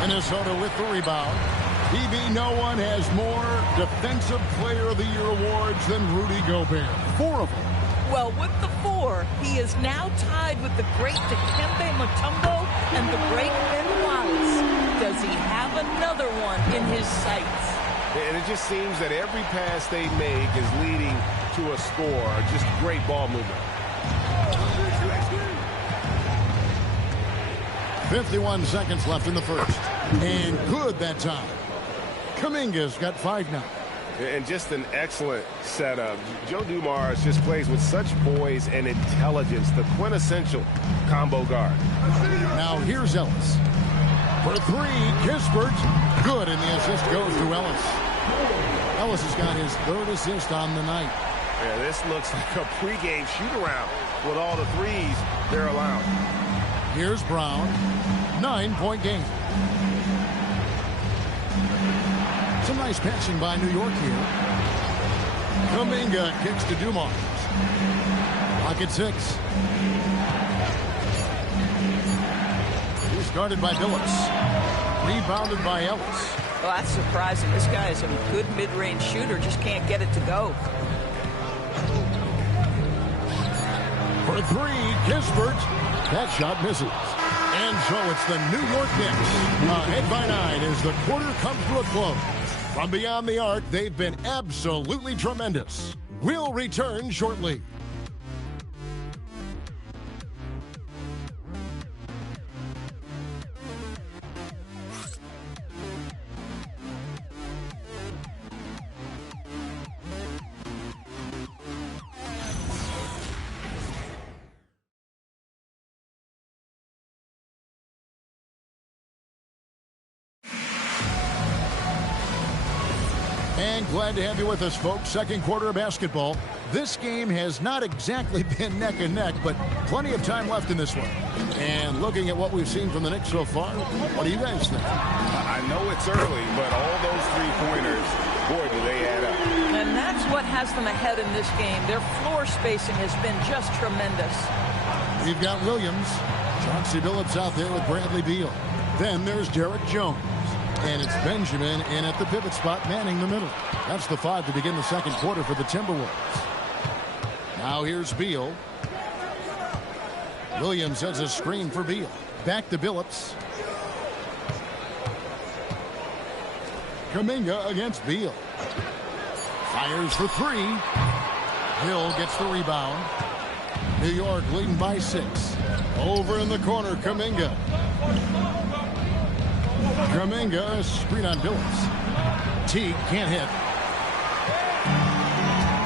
Minnesota with the rebound. DB, no one has more Defensive Player of the Year awards than Rudy Gobert. 4 of them. Well, with the 4, he is now tied with the great Dikembe Mutombo and the great Ben Wallace. Does he have another one in his sights? And it just seems that every pass they make is leading to a score. Just great ball movement. 51 seconds left in the first. And good that time. Kuminga's got 5 now. And just an excellent setup. Joe Dumars just plays with such poise and intelligence, the quintessential combo guard. Now here's Ellis. For 3, Kispert. Good, and the assist goes to Ellis. Ellis has got his 3rd assist on the night. Yeah, this looks like a pregame shoot-around with all the threes they're allowing. Here's Brown. 9-point game. Some nice passing by New York here. Kuminga kicks to Dumars. Pocket 6. He's guarded by Billups. Rebounded by Ellis. Well, that's surprising. This guy is a good mid-range shooter, just can't get it to go. For 3, Kispert. That shot misses. And so it's the New York Knicks. Ahead by 9 as the quarter comes to a close. From beyond the arc, they've been absolutely tremendous. We'll return shortly. And glad to have you with us, folks. Second quarter of basketball. This game has not exactly been neck and neck, but plenty of time left in this one. And looking at what we've seen from the Knicks so far, what do you guys think? I know it's early, but all those three-pointers, boy, do they add up. And that's what has them ahead in this game. Their floor spacing has been just tremendous. We've got Williams. Chauncey Billups out there with Bradley Beal. Then there's Derek Jones. And it's Benjamin in at the pivot spot, manning the middle. That's the 5 to begin the second quarter for the Timberwolves. Now here's Beal. Williams has a screen for Beal. Back to Billups. Kuminga against Beal. Fires for 3. Hill gets the rebound. New York leading by 6. Over in the corner, Kuminga. Kuminga, screen on Billups. Teague can't hit.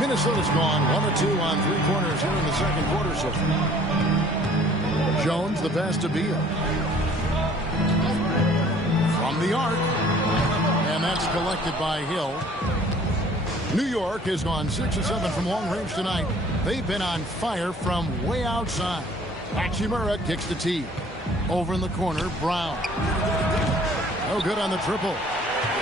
Minnesota's gone 1 or 2 on 3 corners here in the second quarter so far. Jones, the pass to Beal. From the arc. And that's collected by Hill. New York has gone 6 of 7 from long range tonight. They've been on fire from way outside. Hachimura kicks to Teague. Over in the corner, Brown. No good on the triple.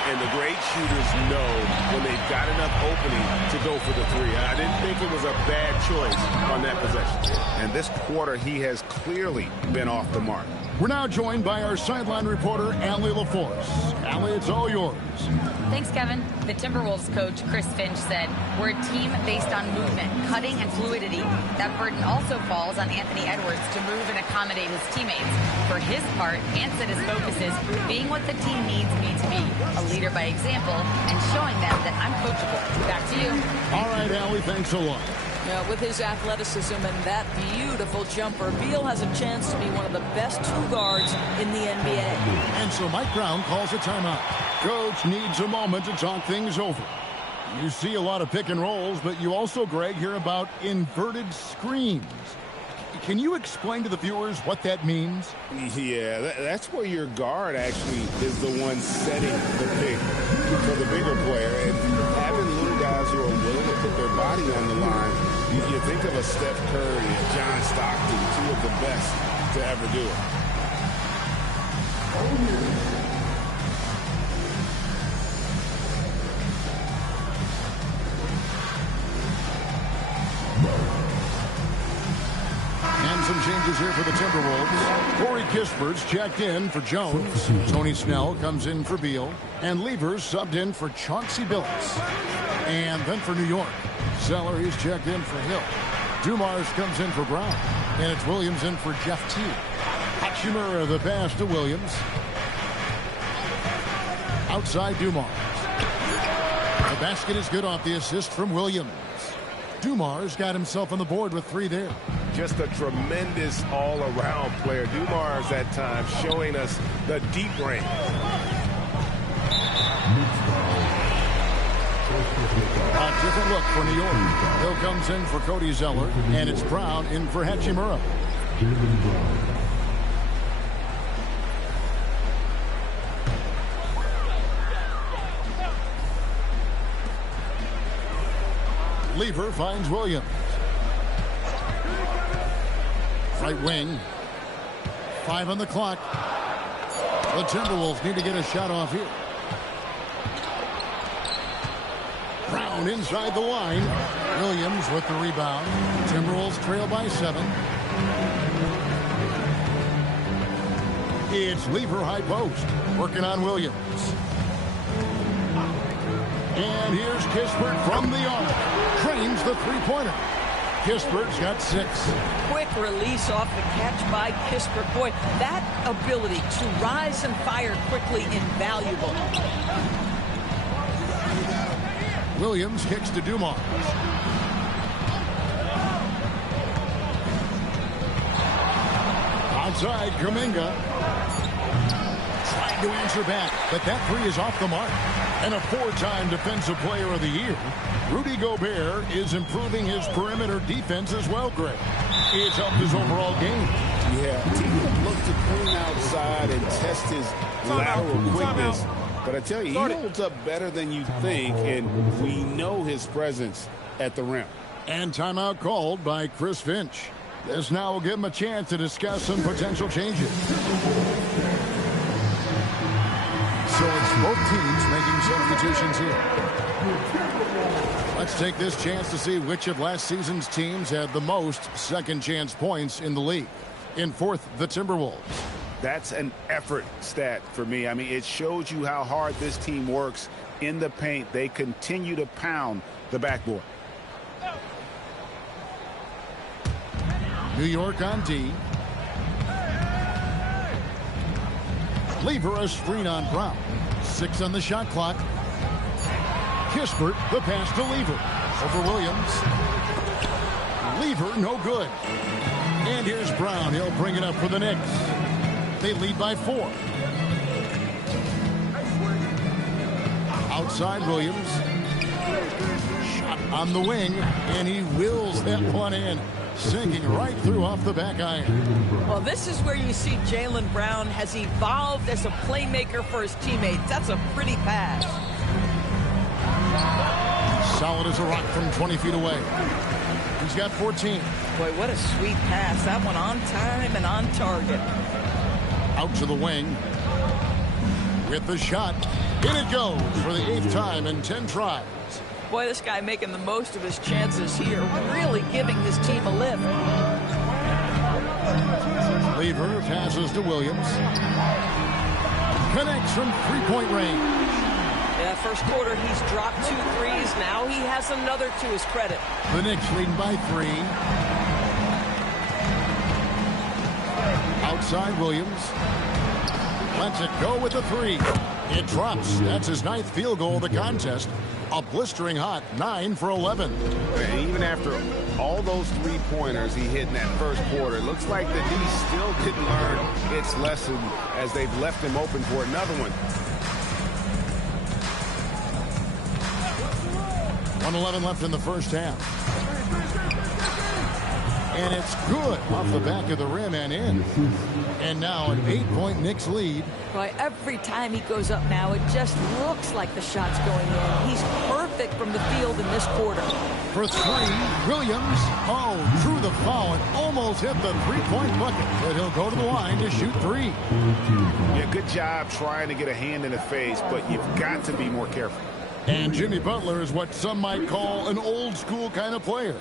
And the great shooters know when they've got enough opening to go for the 3. I didn't think it was a bad choice on that possession. And this quarter, he has clearly been off the mark. We're now joined by our sideline reporter, Allie LaForce. Allie, it's all yours. Thanks, Kevin. The Timberwolves coach, Chris Finch, said, "We're a team based on movement, cutting, and fluidity. That burden also falls on Anthony Edwards to move and accommodate his teammates. For his part, Ant said his focus is being what the team needs me to be, a leader by example, and showing them that I'm coachable." Back to you. All right, Allie, thanks a lot. Now, with his athleticism and that beautiful jumper, Beal has a chance to be one of the best two guards in the NBA. And so Mike Brown calls a timeout. Coach needs a moment to talk things over. You see a lot of pick and rolls, but you also, Greg, hear about inverted screens. Can you explain to the viewers what that means? Yeah, that's where your guard actually is the one setting the pick for the bigger player. And having little guys who are willing to put their body on the line, you think of a Steph Curry, a John Stockton, two of the best to ever do it. And some changes here for the Timberwolves. Corey Kispert's checked in for Jones. Tony Snell comes in for Beal. And Levers subbed in for Chauncey Billups. And then for New York, Zeller, he's checked in for Hill. Dumars comes in for Brown. And it's Williams in for Jeff Teague. Hachimura the pass to Williams. Outside Dumars. The basket is good off the assist from Williams. Dumars got himself on the board with 3 there. Just a tremendous all-around player. Dumars at times showing us the deep range. A different look for New York. Hill comes in for Cody Zeller, and it's Brown in for Hachimura. Lever finds Williams. Right wing. 5 on the clock. The Timberwolves need to get a shot off here. Brown inside the line. Williams with the rebound. Timberwolves trail by 7. It's Lever high post. Working on Williams. And here's Kispert from the arc. Trains the three-pointer. Kispert's got 6. Quick release off the catch by Kispert. Boy, that ability to rise and fire quickly invaluable. Williams kicks to Dumars. Outside, Kuminga. Trying to answer back, but that 3 is off the mark. And a 4-time Defensive Player of the Year. Rudy Gobert is improving his perimeter defense as well, Greg. It's helped his overall game. Yeah, team look to clean outside and test his lateral quickness. But I tell you, he holds up better than you think, and we know his presence at the rim. And timeout called by Chris Finch. This now will give him a chance to discuss some potential changes. So it's both teams making substitutions here. Let's take this chance to see which of last season's teams had the most second chance points in the league. In 4th, the Timberwolves. That's an effort stat for me. I mean, it shows you how hard this team works in the paint. They continue to pound the backboard. New York on D. Lever a screen on Brown. 6 on the shot clock. Kispert, the pass to Lever. Over Williams. Lever, no good. And here's Brown. He'll bring it up for the Knicks. They lead by 4. Outside Williams. Shot on the wing. And he wills that one in. Sinking right through off the back iron. Well, this is where you see Jaylen Brown has evolved as a playmaker for his teammates. That's a pretty pass. Solid as a rock from 20 feet away. He's got 14. Boy, what a sweet pass. That one on time and on target. Out to the wing. With the shot. In it goes for the 8th time in 10 tries. Boy, this guy making the most of his chances here, really giving his team a lift. Lever passes to Williams. Connects from three-point range. Yeah, first quarter, he's dropped 2 threes. Now he has another to his credit. The Knicks leading by 3. Outside Williams. Lets it go with the 3. It drops. That's his 9th field goal of the contest. A blistering hot 9 for 11. And even after all those three-pointers he hit in that first quarter, it looks like the D still didn't learn its lesson as they've left him open for another one. 1:11 left in the first half. And it's good off the back of the rim and in. And now an 8-point Knicks lead. Boy, every time he goes up now, it just looks like the shot's going in. He's perfect from the field in this quarter. For 3, Williams. Oh, drew the foul and almost hit the three-point bucket. But he'll go to the line to shoot 3. Yeah, good job trying to get a hand in the face, but you've got to be more careful. And Jimmy Butler is what some might call an old-school kind of player.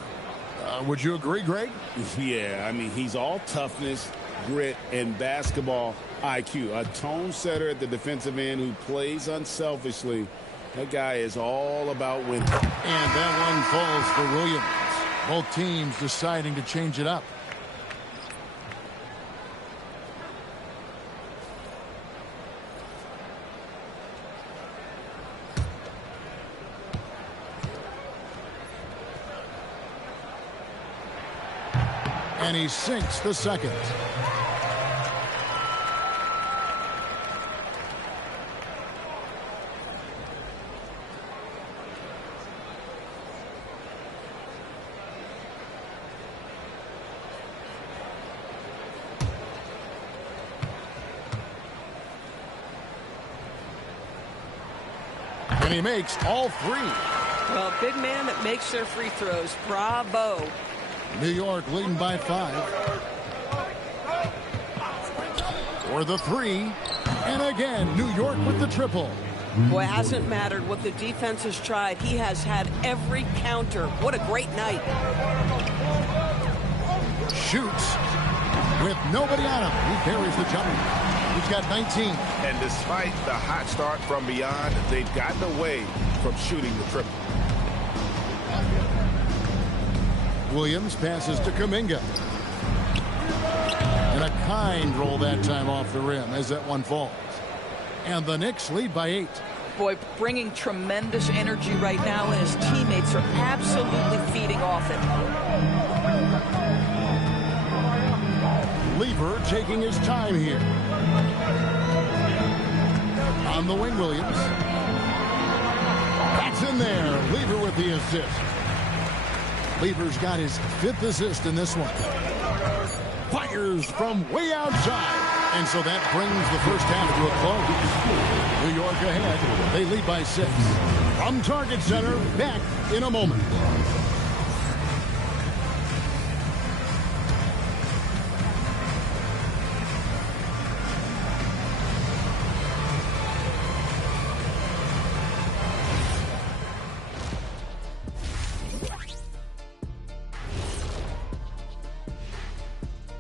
Would you agree, Greg? Yeah, I mean, he's all toughness, grit, and basketball IQ. A tone setter at the defensive end who plays unselfishly. That guy is all about winning. And that one falls for Williams. Both teams deciding to change it up. And he sinks the second. And he makes all 3. Well, big man that makes their free throws. Bravo. New York leading by 5. For the 3. And again, New York with the triple. Boy, it hasn't mattered what the defense has tried. He has had every counter. What a great night. Shoots with nobody on him. He carries the jumper. He's got 19. And despite the hot start from beyond, they've gotten away from shooting the triple. Williams passes to Kuminga. And a kind roll that time off the rim as that one falls. And the Knicks lead by 8. Boy, bringing tremendous energy right now, and his teammates are absolutely feeding off it. Lever taking his time here. On the wing, Williams. That's in there. Lever with the assist. Lever's got his 5th assist in this one. Fires from way outside. And so that brings the first half to a close. New York ahead. They lead by 6. From Target Center, back in a moment.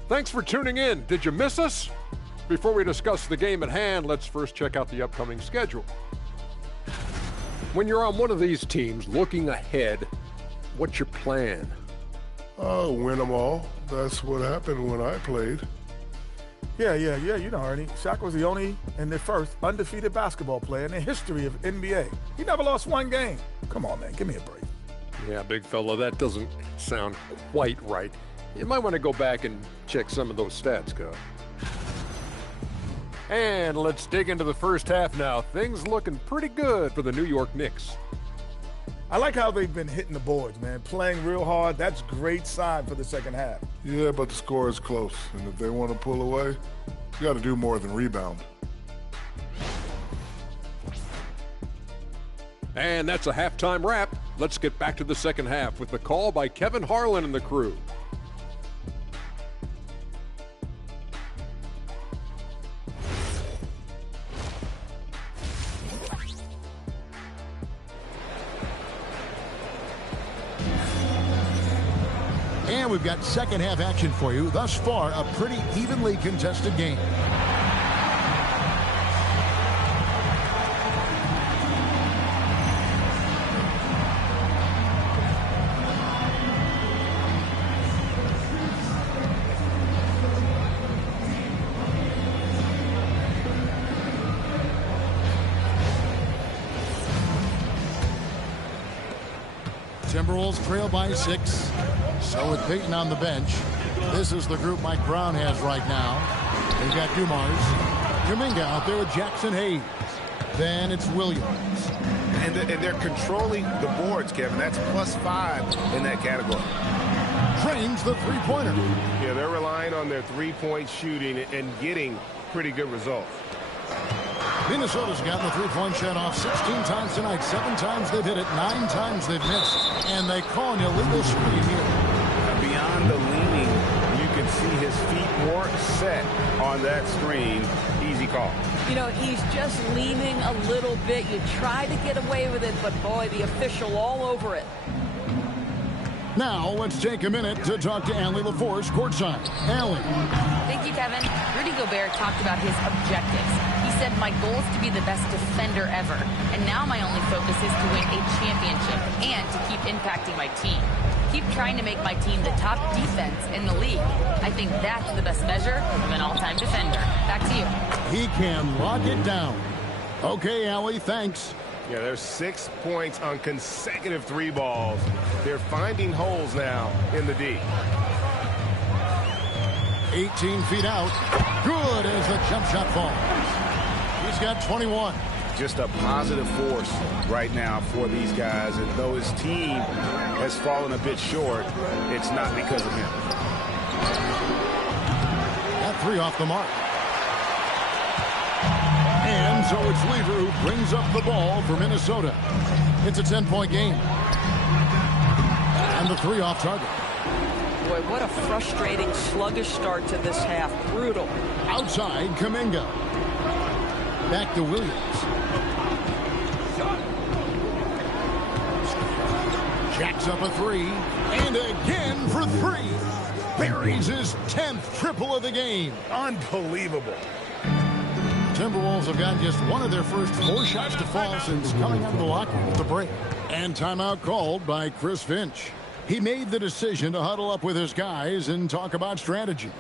Thanks for tuning in. Did you miss us? Before we discuss the game at hand, let's first check out the upcoming schedule. When you're on one of these teams looking ahead, what's your plan? Win them all. That's what happened when I played. Yeah. You know, Ernie. Shaq was the only and the first undefeated basketball player in the history of NBA. He never lost one game. Come on, man. Give me a break. Yeah, big fella, that doesn't sound quite right. You might want to go back and check some of those stats, Cub. And let's dig into the first half now. Things looking pretty good for the New York Knicks. I like how they've been hitting the boards, man. Playing real hard. That's great sign for the second half. Yeah, but the score is close. And if they want to pull away, you got to do more than rebound. And that's a halftime wrap. Let's get back to the second half with the call by Kevin Harlan and the crew. And we've got second half action for you. Thus far, a pretty evenly contested game. Timberwolves trail by 6. So with Peyton on the bench, this is the group Mike Brown has right now. They've got Dumars, Kuminga out there with Jackson Hayes. Then it's Williams. And they're controlling the boards, Kevin. That's +5 in that category. Trains the three-pointer. Yeah, they're relying on their three-point shooting and getting pretty good results. Minnesota's gotten the three-point shot off 16 times tonight. 7 times they've hit it, 9 times they've missed. And they call an illegal screen here. Beyond the leaning, you can see his feet more set on that screen. Easy call. You know, he's just leaning a little bit. You try to get away with it, but boy, the official all over it. Now, let's take a minute to talk to Allie LaForce courtside. Allie. Thank you, Kevin. Rudy Gobert talked about his objectives. He said, my goal is to be the best defender ever. And now my only focus is to win a championship and to keep impacting my team. Keep trying to make my team the top defense in the league. I think that's the best measure of an all-time defender. Back to you. He can lock it down. Okay, Allie, thanks. Yeah, there's 6 points on consecutive 3 balls. They're finding holes now in the D. 18 feet out. Good as the jump shot falls. He's got 21. Just a positive force right now for these guys. And though his team has fallen a bit short, it's not because of him. That 3 off the mark. And so it's Lever who brings up the ball for Minnesota. It's a 10-point game. And the 3 off target. Boy, what a frustrating, sluggish start to this half. Brutal. Outside, Kuminga. Back to Williams. Jacks up a 3. And again for 3. Buries his 10th triple of the game. Unbelievable. Timberwolves have gotten just one of their first 4 shots to fall since coming out of the locker room at the break. And timeout called by Chris Finch. He made the decision to huddle up with his guys and talk about strategy.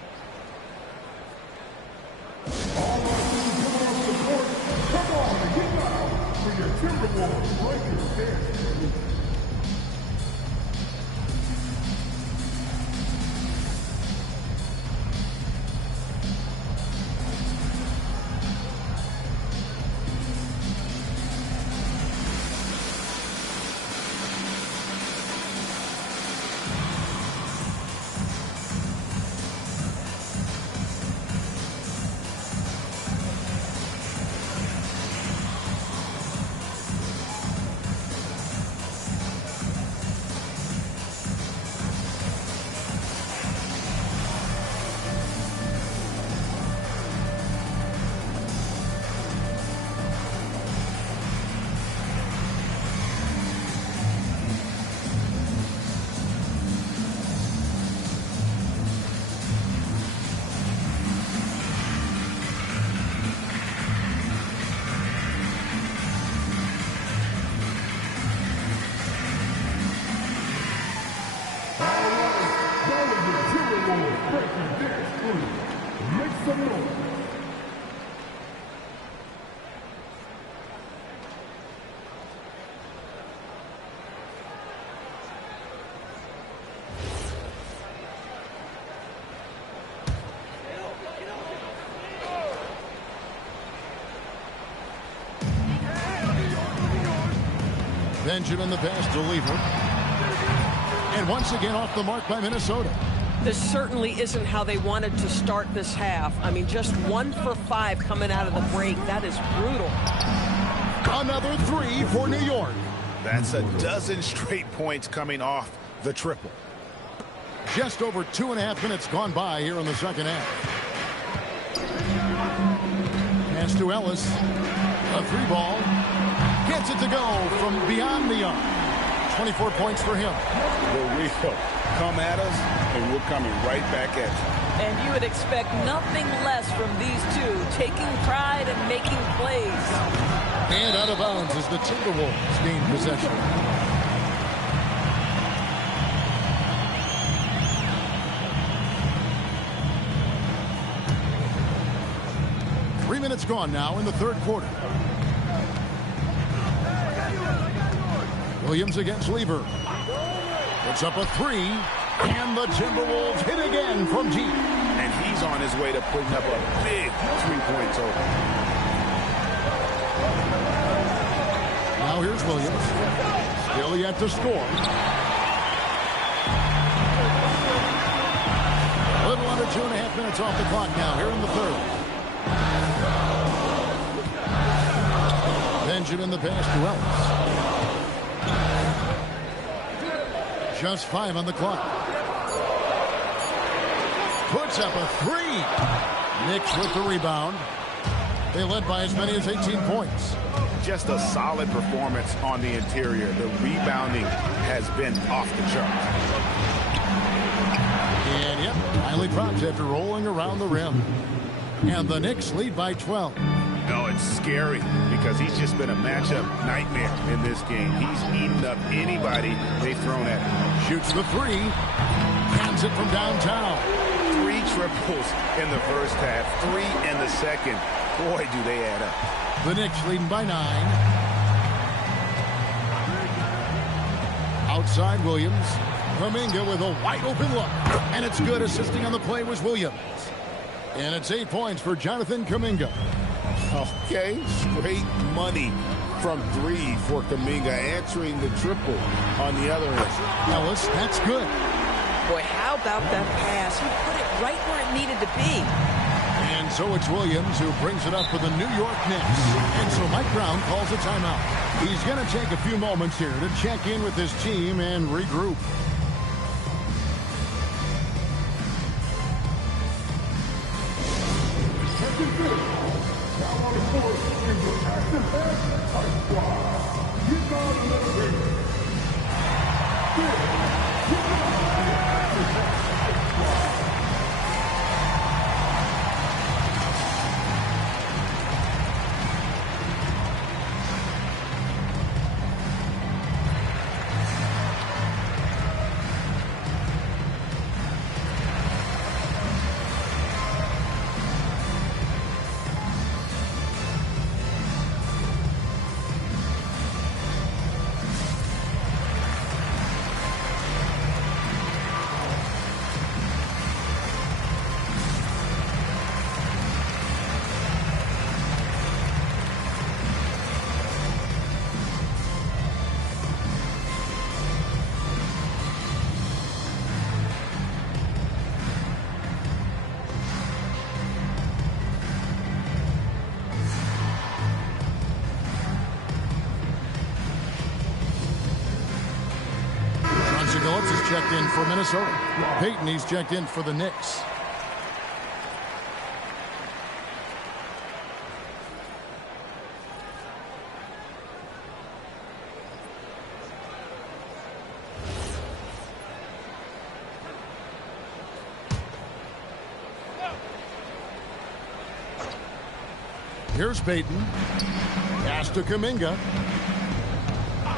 Benjamin the pass to Lever. And once again off the mark by Minnesota. This certainly isn't how they wanted to start this half. I mean, just 1 for 5 coming out of the break. That is brutal. Another 3 for New York. That's a dozen straight points coming off the triple. Just over 2.5 minutes gone by here in the second half. Pass to Ellis. A 3 ball. Gets it to go from beyond the arc. 24 points for him. The real come at us, and we're coming right back at you. And you would expect nothing less from these two, taking pride and making plays. And out of bounds as the Timberwolves gain possession. Minutes gone now in the third quarter. Williams against Lever. Puts up a three, and the Timberwolves hit again from deep. And he's on his way to putting up a big three-point total. Now here's Williams. Still yet to score. A little under 2.5 minutes off the clock now here in the third. Benjamin the pass to Ellis. Just 5 on the clock. Puts up a three. Knicks with the rebound. They led by as many as 18 points. Just a solid performance on the interior. The rebounding has been off the charts. And yep, highly propped after rolling around the rim. And the Knicks lead by 12. No, it's scary because he's just been a matchup nightmare in this game. He's eaten up anybody they've thrown at him. Shoots the three. Hands it from downtown. 3 triples in the first half, 3 in the second. Boy, do they add up. The Knicks leading by 9. Outside Williams. Kuminga with a wide open look. And it's good. Assisting on the play was Williams. And it's 8 points for Jonathan Kuminga. Okay, straight money from 3 for Kuminga, answering the triple on the other end. Ellis, that's good. Boy, how about that pass? He put it right where it needed to be. And so it's Williams who brings it up for the New York Knicks. And so Mike Brown calls a timeout. He's going to take a few moments here to check in with his team and regroup. Phillips is checked in for Minnesota. Payton, he's checked in for the Knicks. Here's Payton. Pass to Kuminga.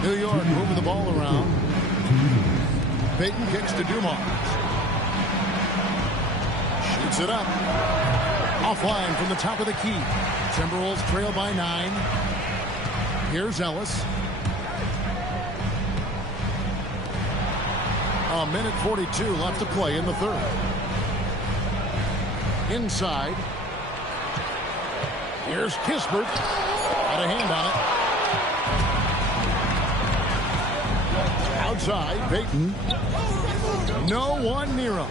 New York moving the ball around. Payton kicks to Dumont. Shoots it up. Offline from the top of the key. Timberwolves trail by 9. Here's Ellis. A minute 42 left to play in the third. Inside. Here's Kispert. Got a hand on it. Outside, Payton. No one near him.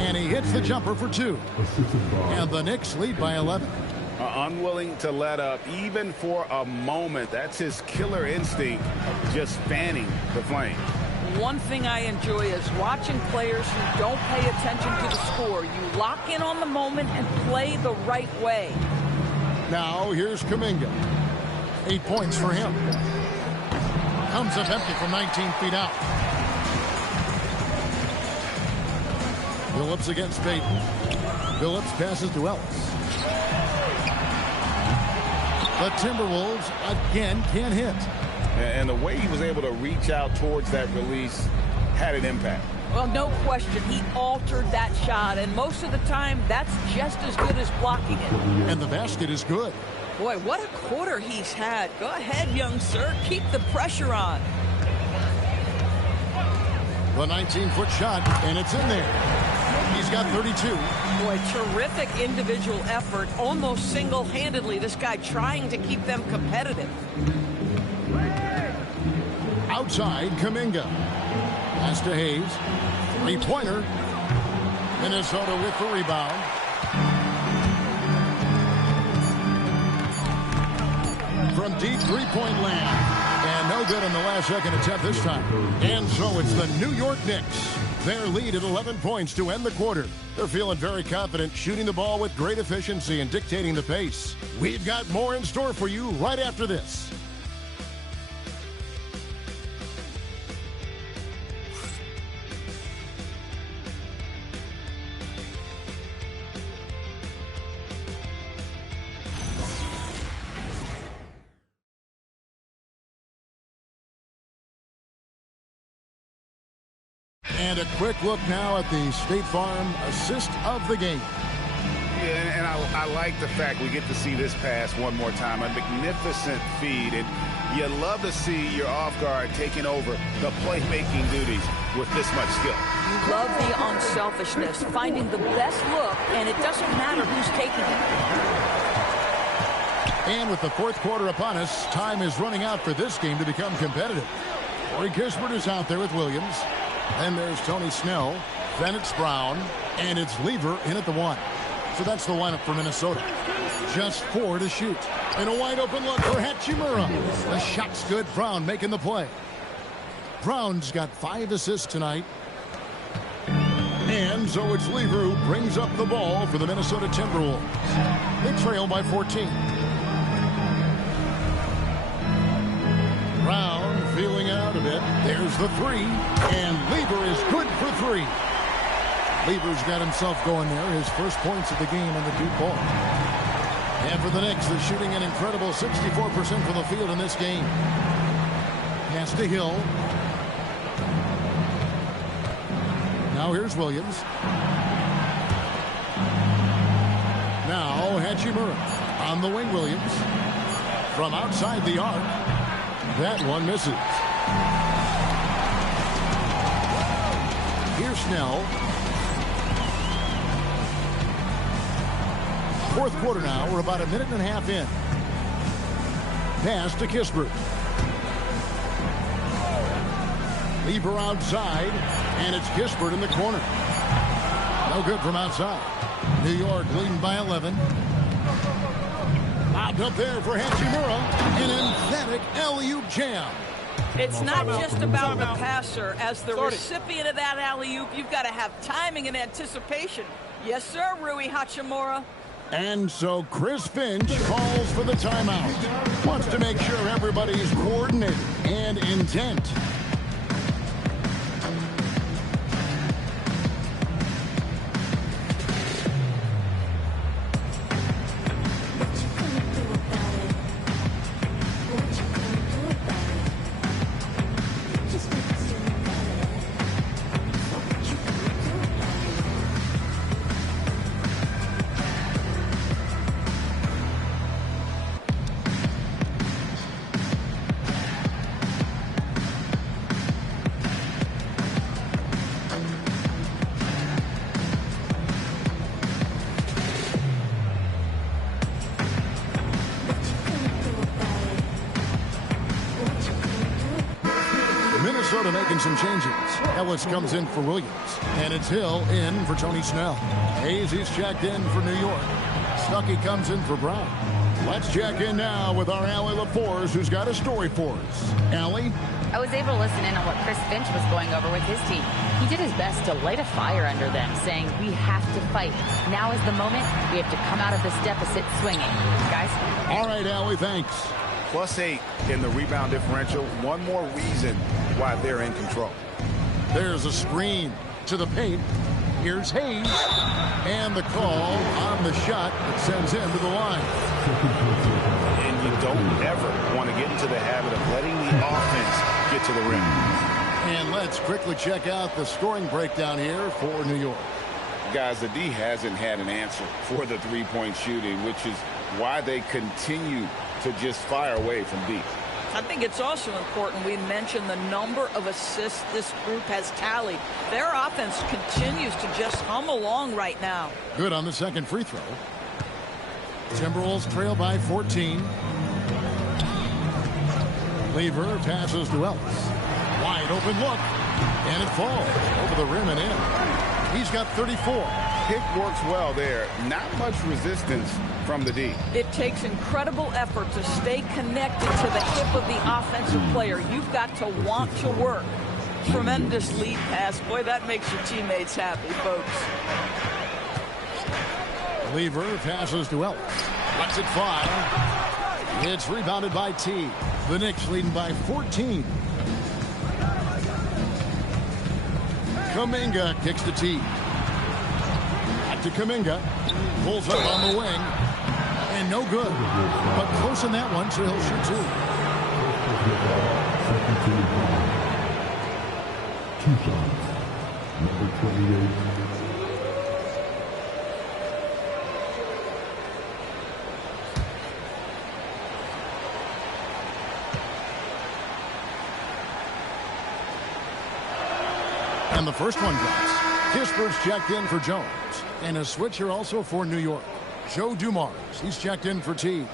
And he hits the jumper for 2. And the Knicks lead by 11. Unwilling to let up even for a moment. That's his killer instinct, just fanning the flame. One thing I enjoy is watching players who don't pay attention to the score. You lock in on the moment and play the right way. Now here's Kuminga. 8 points for him. Comes up empty from 19 feet out. Phillips against Payton. Phillips passes to Ellis. The Timberwolves again can't hit. And the way he was able to reach out towards that release had an impact. Well, no question. He altered that shot, and most of the time, that's just as good as blocking it. And the basket is good. Boy, what a quarter he's had. Go ahead, young sir. Keep the pressure on. The 19-foot shot, and it's in there. He's got 32. Boy, terrific individual effort. Almost single-handedly, this guy trying to keep them competitive. Outside, Kuminga. Pass to Hayes. Three-pointer. Minnesota with the rebound. From deep three-point land. And no good on the last second attempt this time. And so it's the New York Knicks. Their lead at 11 points to end the quarter. They're feeling very confident, shooting the ball with great efficiency and dictating the pace. We've got more in store for you right after this. And a quick look now at the State Farm assist of the game. Yeah, and I like the fact we get to see this pass one more time. A magnificent feed. And you love to see your off guard taking over the playmaking duties with this much skill. You love the unselfishness, finding the best look, and it doesn't matter who's taking it. And with the fourth quarter upon us, time is running out for this game to become competitive. Corey Kispert is out there with Williams. Then there's Tony Snell. Then it's Brown. And it's Lever in at the one. So that's the lineup for Minnesota. Just 4 to shoot. And a wide open look for Hachimura. The shot's good. Brown making the play. Brown's got 5 assists tonight. And so it's Lever who brings up the ball for the Minnesota Timberwolves. They trail by 14. Brown feeling out a bit. There's the three. And Lever is good for 3. Lever's got himself going there. His first points of the game on the Duke ball. And for the Knicks, they're shooting an incredible 64% from the field in this game. Pass to Hill. Now here's Williams. Now Hachimura on the wing. Williams from outside the arc. That one misses. Here's Snell. Fourth quarter now. We're about a minute and a half in. Pass to Kispert. Lever outside, and it's Kispert in the corner. No good from outside. New York leading by 11. Lobbed up there for Hachimura. An emphatic alley-oop jam. It's not just about the passer. As the recipient of that alley-oop, you've got to have timing and anticipation. Yes, sir, Rui Hachimura. And so Chris Finch calls for the timeout. Wants to make sure everybody's coordinated and intent. Minnesota making some changes. Ellis comes in for Williams. And it's Hill in for Tony Snell. Hayes is checked in for New York. Stuckey comes in for Brown. Let's check in now with our Allie LaForce, who's got a story for us. Allie? I was able to listen in on what Chris Finch was going over with his team. He did his best to light a fire under them, saying, we have to fight. Now is the moment. We have to come out of this deficit swinging. Guys? All right, Allie, thanks. +8 in the rebound differential. One more reason why they're in control. There's a screen to the paint. Here's Hayes. And the call on the shot that sends him to the line. And you don't ever want to get into the habit of letting the offense get to the rim. And let's quickly check out the scoring breakdown here for New York. Guys, the D hasn't had an answer for the three-point shooting, which is why they continue to just fire away from deep. I think it's also important we mention the number of assists this group has tallied. Their offense continues to just hum along right now. Good on the second free throw. Timberwolves trail by 14. Lever passes to Ellis. Wide open look. And it falls over the rim and in. He's got 34. Pick works well there. Not much resistance from the D. It takes incredible effort to stay connected to the hip of the offensive player. You've got to want to work. Tremendous lead pass. Boy, that makes your teammates happy, folks. Lever passes to Ellis. Lets it fly. It's rebounded by T. The Knicks leading by 14. Kuminga kicks to T. Back to Kuminga. Pulls up on the wing. And no good. But close in that one, so he'll shoot two. Two shots. Number 28. And the first one drops. Kisper's checked in for Jones. And a switch here also for New York. Joe Dumars. He's checked in for T.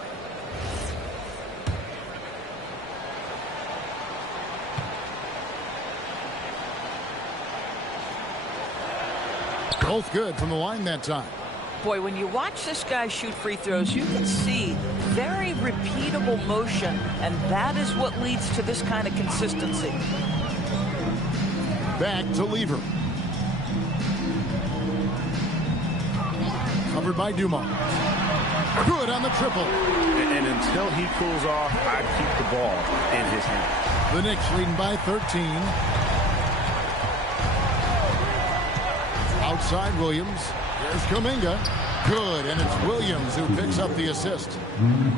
Both good from the line that time. Boy, when you watch this guy shoot free throws, you can see very repeatable motion, and that is what leads to this kind of consistency. Back to Lever. Covered by Dumars. Good on the triple. And until he cools off, I keep the ball in his hand. The Knicks leading by 13. Outside Williams. There's Kuminga. Good, and it's Williams who picks up the assist.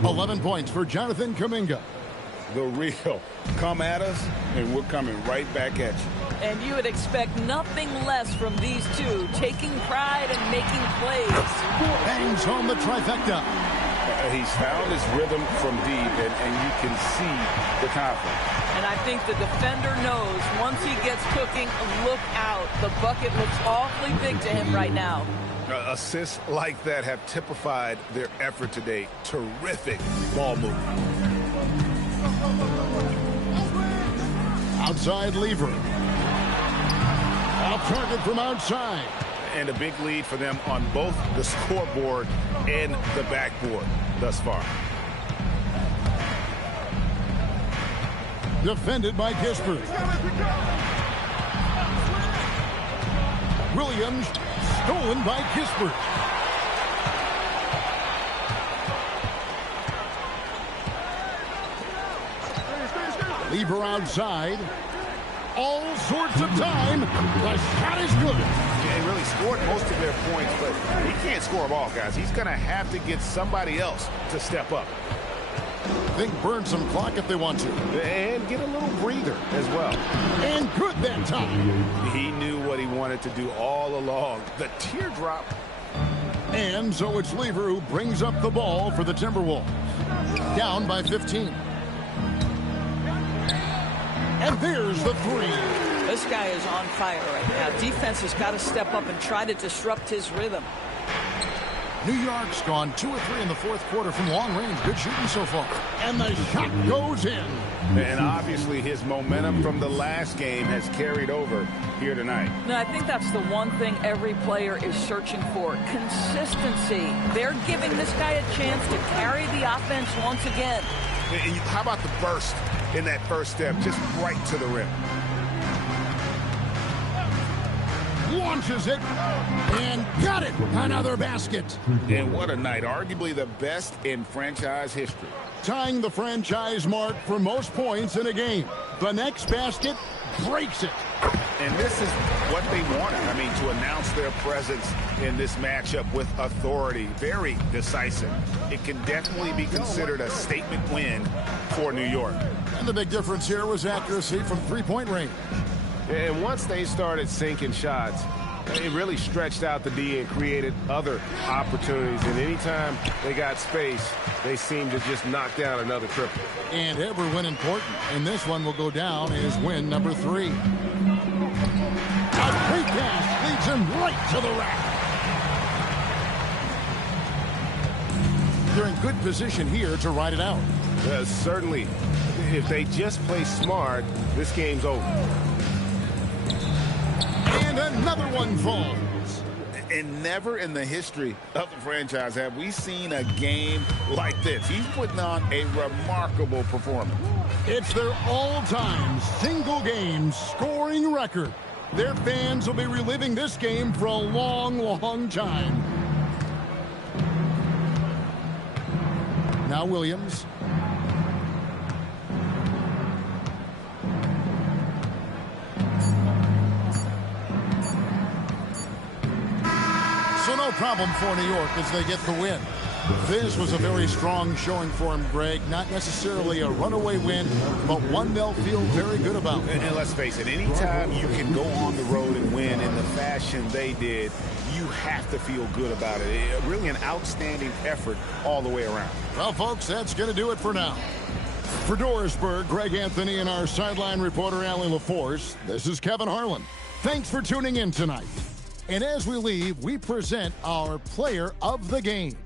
11 points for Jonathan Kuminga. The real. Come at us, and we're coming right back at you. And you would expect nothing less from these two, taking pride and making plays. Bangs home the trifecta. He's found his rhythm from deep, and you can see the confidence. And I think the defender knows once he gets cooking, look out. The bucket looks awfully big to him right now. Assists like that have typified their effort today. Terrific ball movement. Outside Lever. Off target from outside. And a big lead for them on both the scoreboard and the backboard thus far. Defended by Kispert. Williams stolen by Kispert. Lever outside. All sorts of time. The shot is good. Yeah, he really scored most of their points, but he can't score them all, guys. He's going to have to get somebody else to step up. Think burn some clock if they want to. And get a little breather as well. And good that time. He knew what he wanted to do all along. The teardrop. And so it's Lever who brings up the ball for the Timberwolves. Down by 15. And there's the three. This guy is on fire right now. Defense has got to step up and try to disrupt his rhythm. New York's gone 2 of 3 in the fourth quarter from long range. Good shooting so far. And the shot goes in. And obviously his momentum from the last game has carried over here tonight. No, I think that's the one thing every player is searching for. Consistency. They're giving this guy a chance to carry the offense once again. And how about the burst in that first step, just right to the rim? What launches it and got it. Another basket. And what a night. Arguably the best in franchise history. Tying the franchise mark for most points in a game. The next basket breaks it. And this is what they wanted. I mean, to announce their presence in this matchup with authority. Very decisive. It can definitely be considered a statement win for New York. And the big difference here was accuracy from three-point range. And once they started sinking shots, it really stretched out the D and created other opportunities. And anytime they got space, they seemed to just knock down another triple. And every win important. And this one will go down as win number 3. A great pass leads him right to the rack. They're in good position here to ride it out. Certainly, if they just play smart, this game's over. And another one falls. And never in the history of the franchise have we seen a game like this. He's putting on a remarkable performance. It's their all-time single-game scoring record. Their fans will be reliving this game for a long, long time. Now Williams. So no problem for New York as they get the win. This was a very strong showing for him, Greg. Not necessarily a runaway win, but one they'll feel very good about. And let's face it, anytime you can go on the road and win in the fashion they did, you have to feel good about it. Really an outstanding effort all the way around. Well, folks, that's going to do it for now. For Dorisburg, Greg Anthony and our sideline reporter, Allie LaForce, this is Kevin Harlan. Thanks for tuning in tonight. And as we leave, we present our player of the game.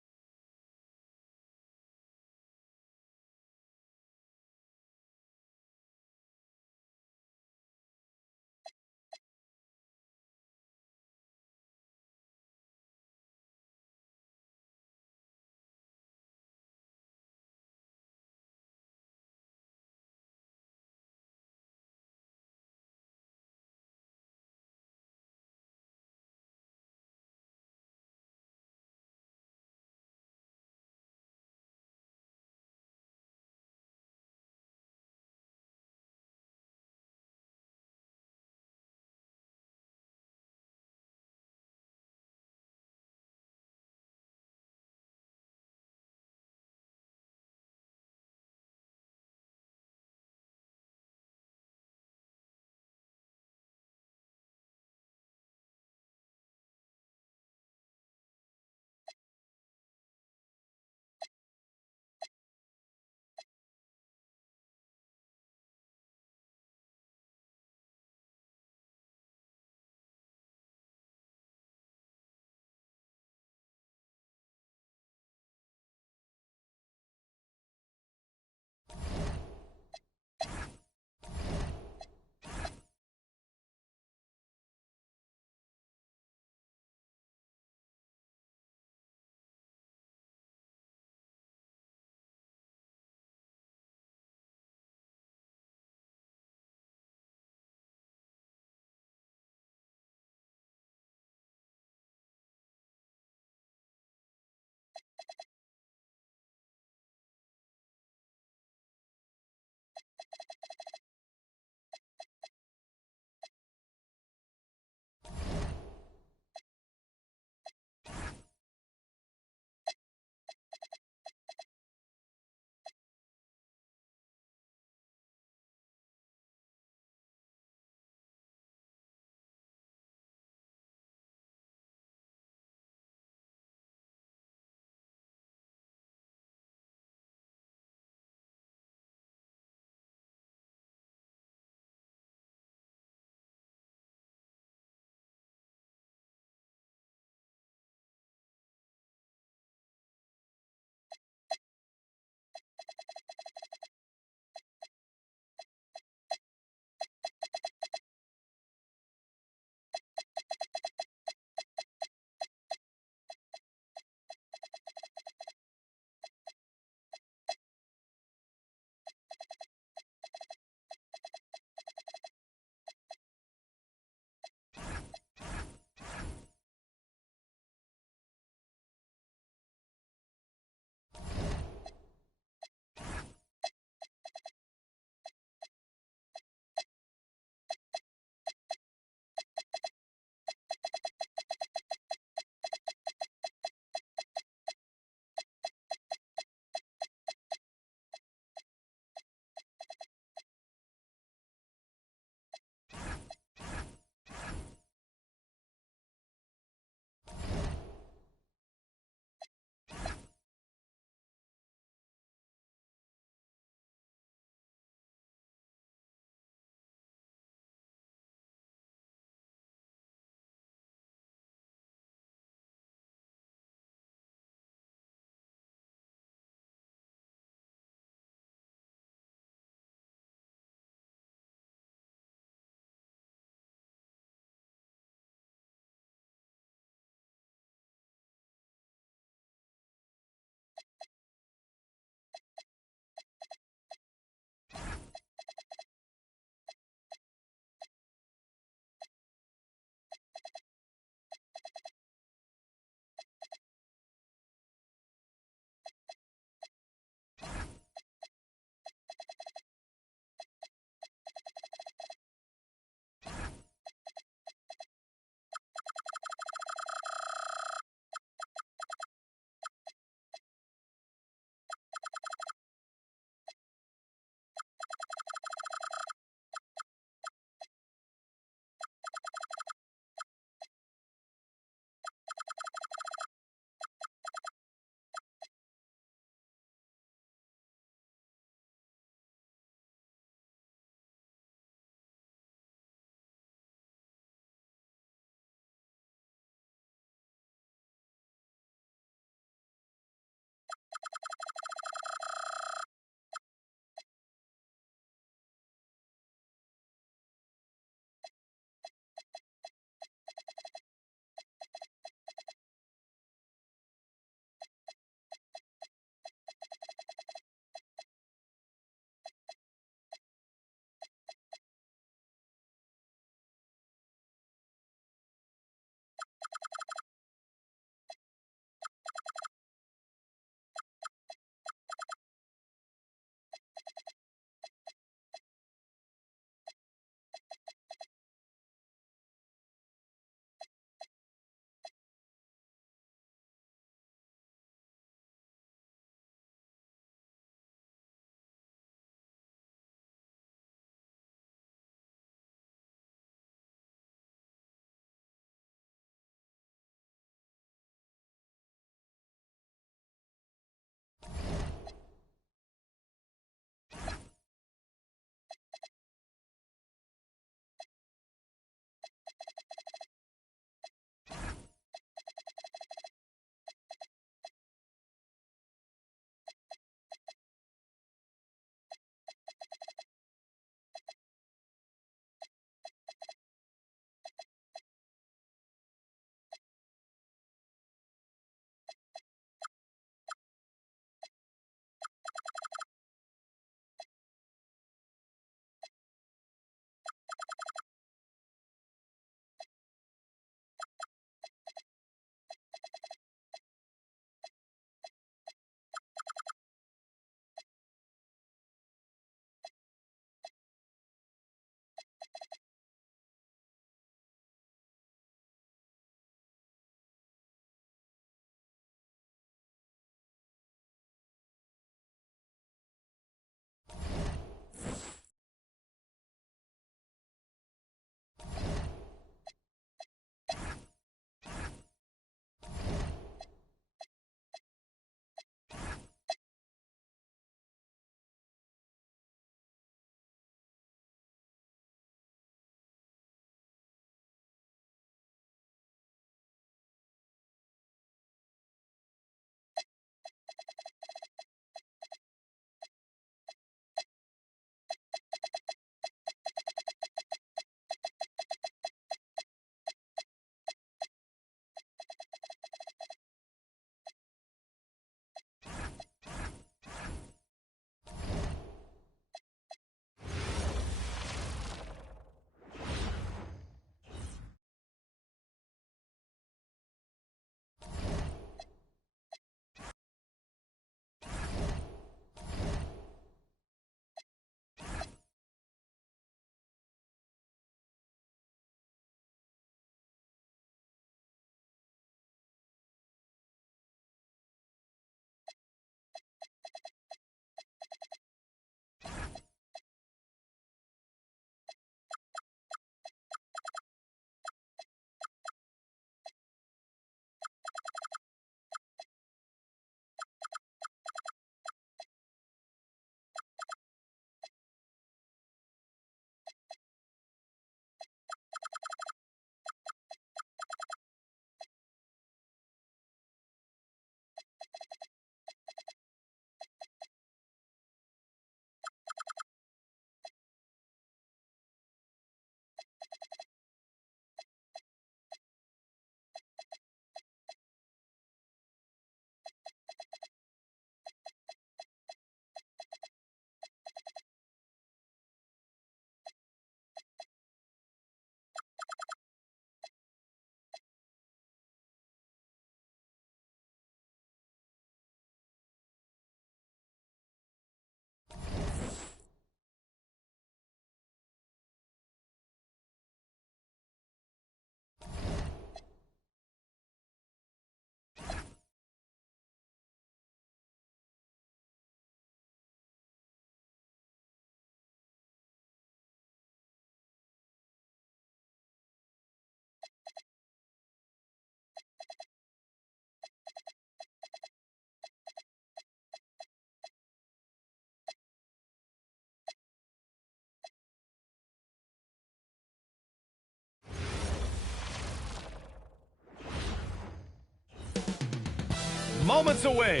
moments away.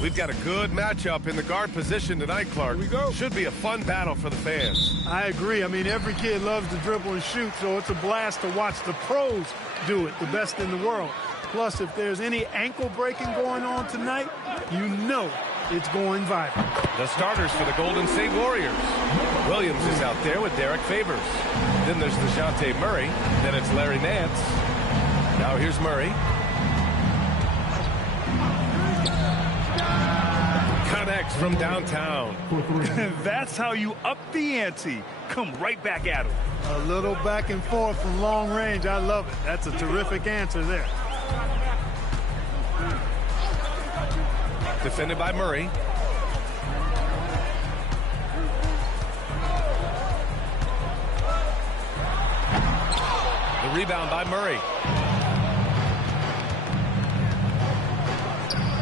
We've got a good matchup in the guard position tonight, Clark. Here we go. Should be a fun battle for the fans. I agree. I mean, every kid loves to dribble and shoot, so it's a blast to watch the pros do it, the best in the world. Plus, if there's any ankle breaking going on tonight, you know it's going viral. The starters for the Golden State Warriors. Williams is out there with Derek Favors. Then there's DeJounte Murray. Then it's Larry Nance. Now here's Murray. Connects from downtown. That's how you up the ante. Come right back at him. A little back and forth from long range. I love it. That's a terrific answer there. Defended by Murray. The rebound by Murray.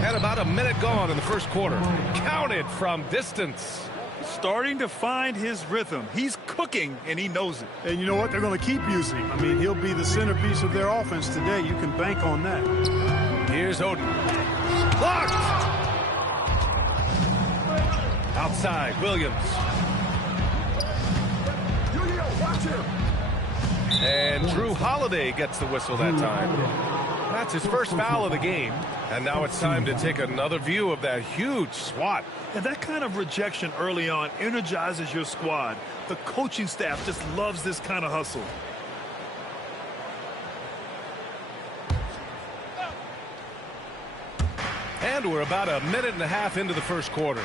And about a minute gone in the first quarter. Counted from distance. Starting to find his rhythm. He's cooking, and he knows it. And you know what? They're going to keep using him. I mean, he'll be the centerpiece of their offense today. You can bank on that. Here's Oden. Blocked! Outside, Williams. And Drew Holiday gets the whistle that time. That's his first foul of the game. And now it's time to take another view of that huge swat. And that kind of rejection early on energizes your squad. The coaching staff just loves this kind of hustle. And we're about a minute and a half into the first quarter.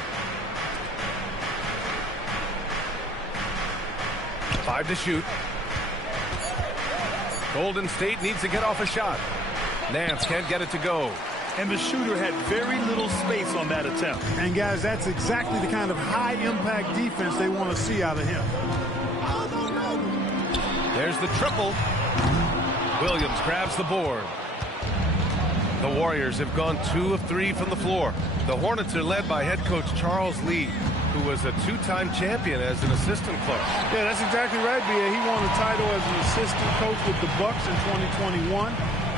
5 to shoot. Golden State needs to get off a shot. Nance can't get it to go. And the shooter had very little space on that attempt. And guys, that's exactly the kind of high-impact defense they want to see out of him. There's the triple. Williams grabs the board. The Warriors have gone 2 of 3 from the floor. The Hornets are led by head coach Charles Lee, who was a 2-time champion as an assistant coach. Yeah, that's exactly right, B.A. He won a title as an assistant coach with the Bucks in 2021.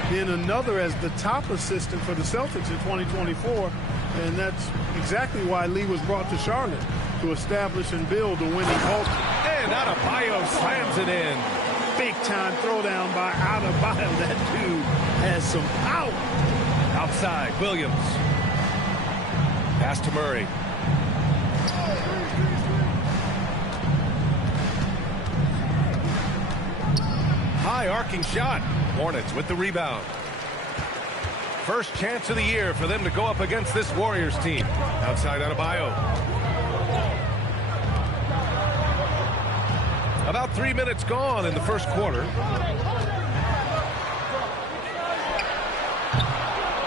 Then another as the top assistant for the Celtics in 2024. And that's exactly why Lee was brought to Charlotte, to establish and build a winning culture. And Adebayo slams it in. Big-time throwdown by Adebayo. That dude has some power. Outside, Williams. Pass to Murray. High arcing shot. Hornets with the rebound. First chance of the year for them to go up against this Warriors team. Outside Adebayo. About 3 minutes gone in the first quarter.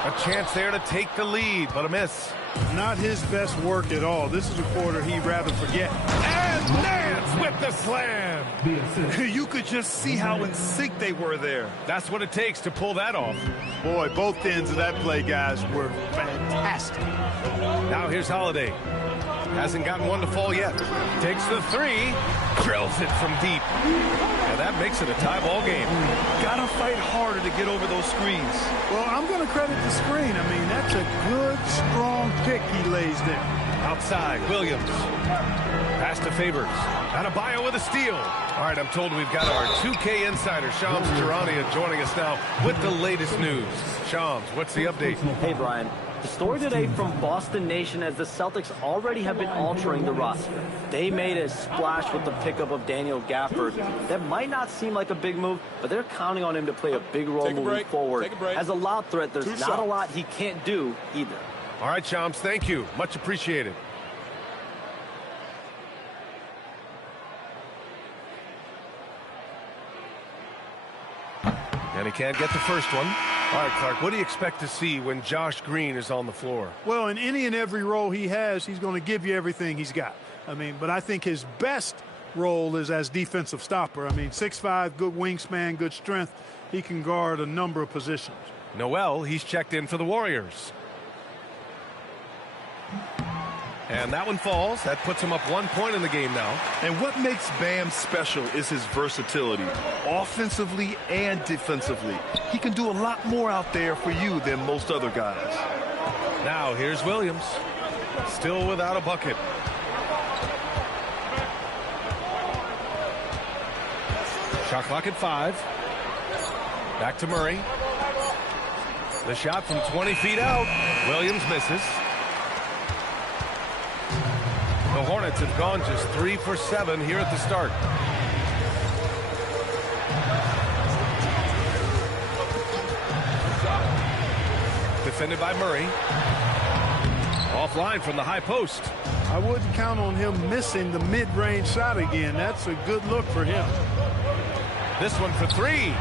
A chance there to take the lead, but a miss. Not his best work at all. This is a quarter he'd rather forget. And Nance with the slam. You could just see how in sync they were there. That's what it takes to pull that off. Boy, both ends of that play, guys, were fantastic. Now here's Holiday. Hasn't gotten one to fall yet. Takes the 3. Drills it from deep. And that makes it a tie ball game. Gotta fight harder to get over those screens. Well, I'm going to credit the screen. I mean, that's a good, strong pick he lays there. Outside, Williams. Pass to Favors. Adebayo with a steal. All right, I'm told we've got our 2K insider, Shams Charania, joining us now with the latest news. Shams, what's the update? Hey, Brian. The story today from Boston Nation as the Celtics already have been altering the roster. They made a splash with the pickup of Daniel Gafford. That might not seem like a big move, but they're counting on him to play a big role moving forward. As a lob threat, there's not a lot he can't do either. All right, Shams, thank you. Much appreciated. And he can't get the first one. All right, Clark, what do you expect to see when Josh Green is on the floor? Well, in any and every role he has, he's going to give you everything he's got. I mean, but I think his best role is as defensive stopper. I mean, 6'5", good wingspan, good strength. He can guard a number of positions. Noel, he's checked in for the Warriors. And that one falls. That puts him up 1 point in the game now. And what makes Bam special is his versatility, offensively and defensively. He can do a lot more out there for you than most other guys. Now here's Williams, still without a bucket. Shot clock at 5. Back to Murray. The shot from 20 feet out. Williams misses. The Hornets have gone just 3 for 7 here at the start. Defended by Murray. Offline from the high post. I wouldn't count on him missing the mid-range shot again. That's a good look for him. This one for 3.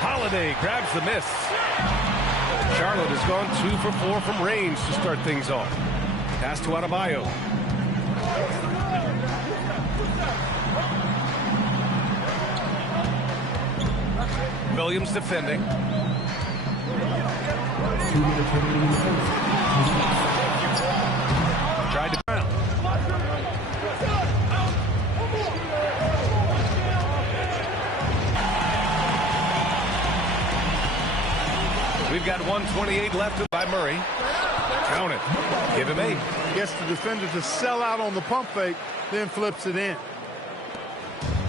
Holiday grabs the miss. Charlotte has gone 2 for 4 from range to start things off. Pass to Adebayo. Williams defending. Tried to foul. We've got 1:28 left by Murray. Count it. Give him 8. Gets the defender to sell out on the pump fake, then flips it in.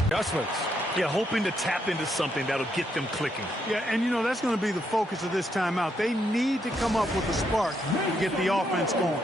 Adjustments. Yeah, hoping to tap into something that'll get them clicking. Yeah, and you know, that's going to be the focus of this timeout. They need to come up with a spark to get the offense going.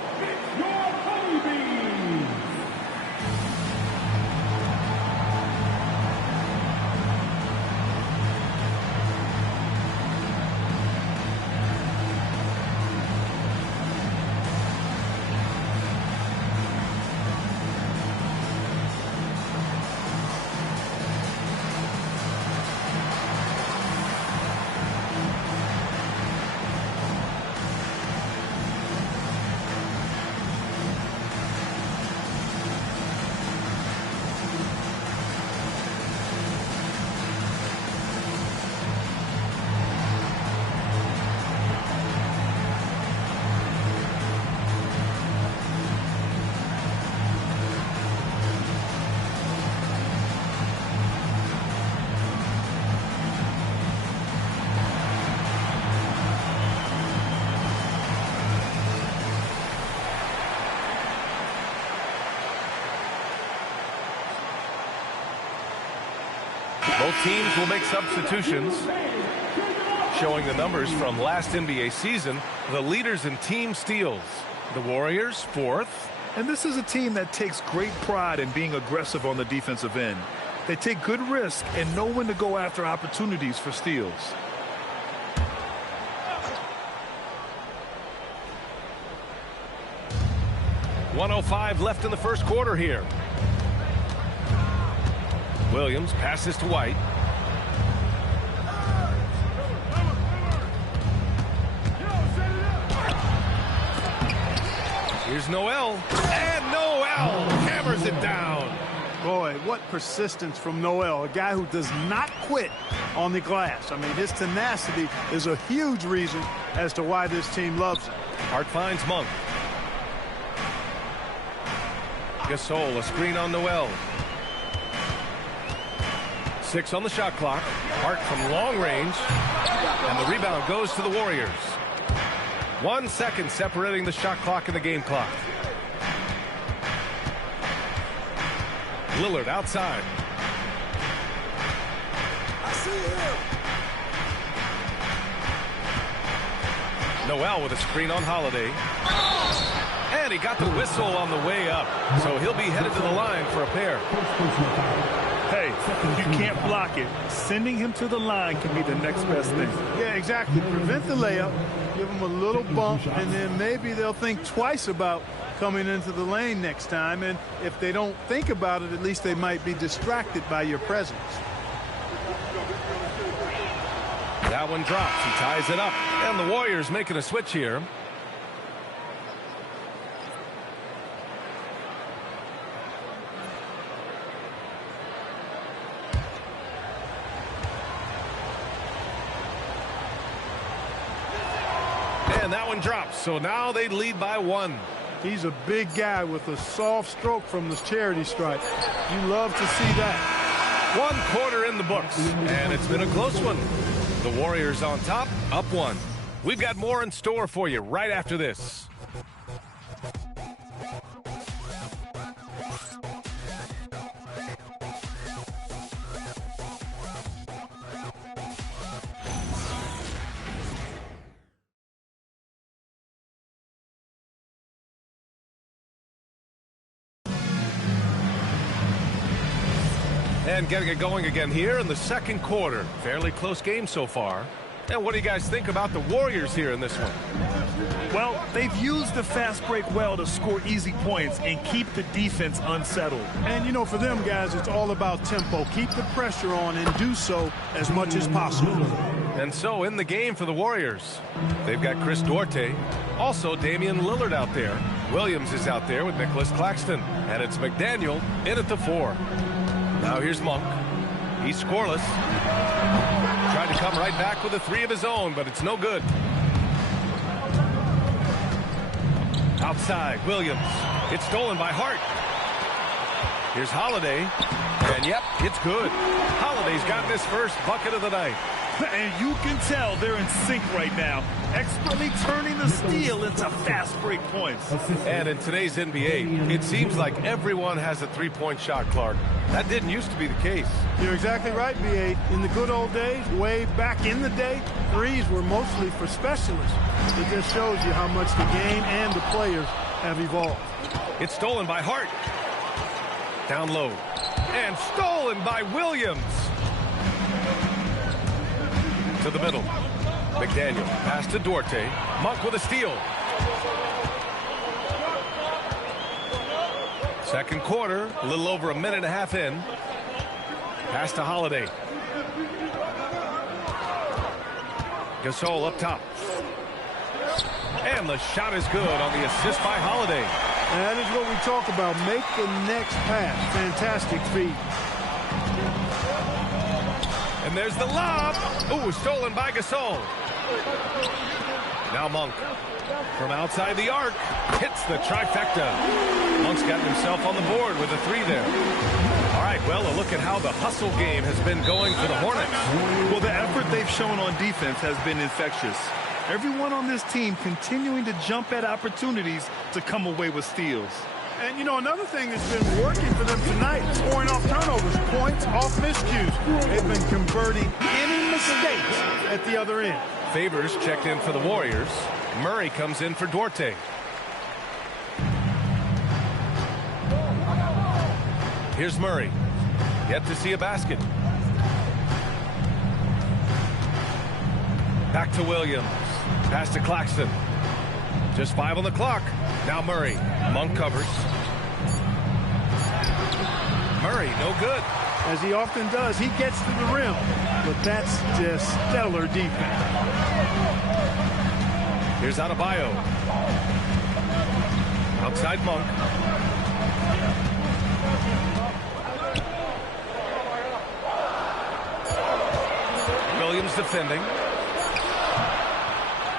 Both teams will make substitutions. Showing the numbers from last NBA season, the leaders in team steals. The Warriors, 4th. And this is a team that takes great pride in being aggressive on the defensive end. They take good risk and know when to go after opportunities for steals. .105 left in the first quarter here. Williams passes to White. Here's Noel. And Noel hammers it down. Boy, what persistence from Noel, a guy who does not quit on the glass. I mean, his tenacity is a huge reason as to why this team loves him. Hart finds Monk. Gasol, a screen on Noel. 6 on the shot clock. Hart from long range. And the rebound goes to the Warriors. 1 second separating the shot clock and the game clock. Lillard outside. I see him. Noel with a screen on Holiday. And he got the whistle on the way up. So he'll be headed to the line for a pair. Hey, if you can't block it, sending him to the line can be the next best thing. Yeah, exactly. Prevent the layup, give him a little bump, and then maybe they'll think twice about coming into the lane next time. And if they don't think about it, at least they might be distracted by your presence. That one drops. He ties it up. And the Warriors making a switch here. And that one drops. So now they lead by 1. He's a big guy with a soft stroke from the charity stripe. You love to see that. 1 quarter in the books, and it's been a close one. The Warriors on top, up 1. We've got more in store for you right after this. And getting it going again here in the second quarter. Fairly close game so far. And what do you guys think about the Warriors here in this one? Well, they've used the fast break well to score easy points and keep the defense unsettled. And, you know, for them guys, it's all about tempo. Keep the pressure on and do so as much as possible. And so in the game for the Warriors, they've got Chris Duarte, also Damian Lillard out there. Williams is out there with Nicholas Claxton. And it's McDaniel in at the 4. Now here's Monk. He's scoreless. Tried to come right back with a 3 of his own, but it's no good. Outside, Williams. It's stolen by Hart. Here's Holiday. And yep, it's good. Holiday's gotten his first bucket of the night. And you can tell they're in sync right now, expertly turning the steal into fast break points. And in today's NBA, it seems like everyone has a three-point shot, Clark. That didn't used to be the case. You're exactly right, B.A. In the good old days, way back in the day, threes were mostly for specialists. It just shows you how much the game and the players have evolved. It's stolen by Hart. Down low. And stolen by Williams. To the middle. McDaniel. Pass to Duarte. Monk with a steal. Second quarter, a little over a minute and a half in. Pass to Holiday. Gasol up top. And the shot is good on the assist by Holiday. And that is what we talk about. Make the next pass. Fantastic feat. And there's the lob. Ooh, stolen by Gasol. Now Monk. From outside the arc. Hits the trifecta. Monk's gotten himself on the board with a 3 there. All right, well, a look at how the hustle game has been going for the Hornets. Well, the effort they've shown on defense has been infectious. Everyone on this team continuing to jump at opportunities to come away with steals. And, you know, another thing that's been working for them tonight, scoring off turnovers, points off miscues. They've been converting any mistakes at the other end. Favors checked in for the Warriors. Murray comes in for Duarte. Here's Murray. Yet to see a basket. Back to Williams. Pass to Claxton. Just 5 on the clock. Now Murray. Monk covers. Murray, no good. As he often does, he gets to the rim. But that's just stellar defense. Here's Adebayo. Outside Monk. Williams defending.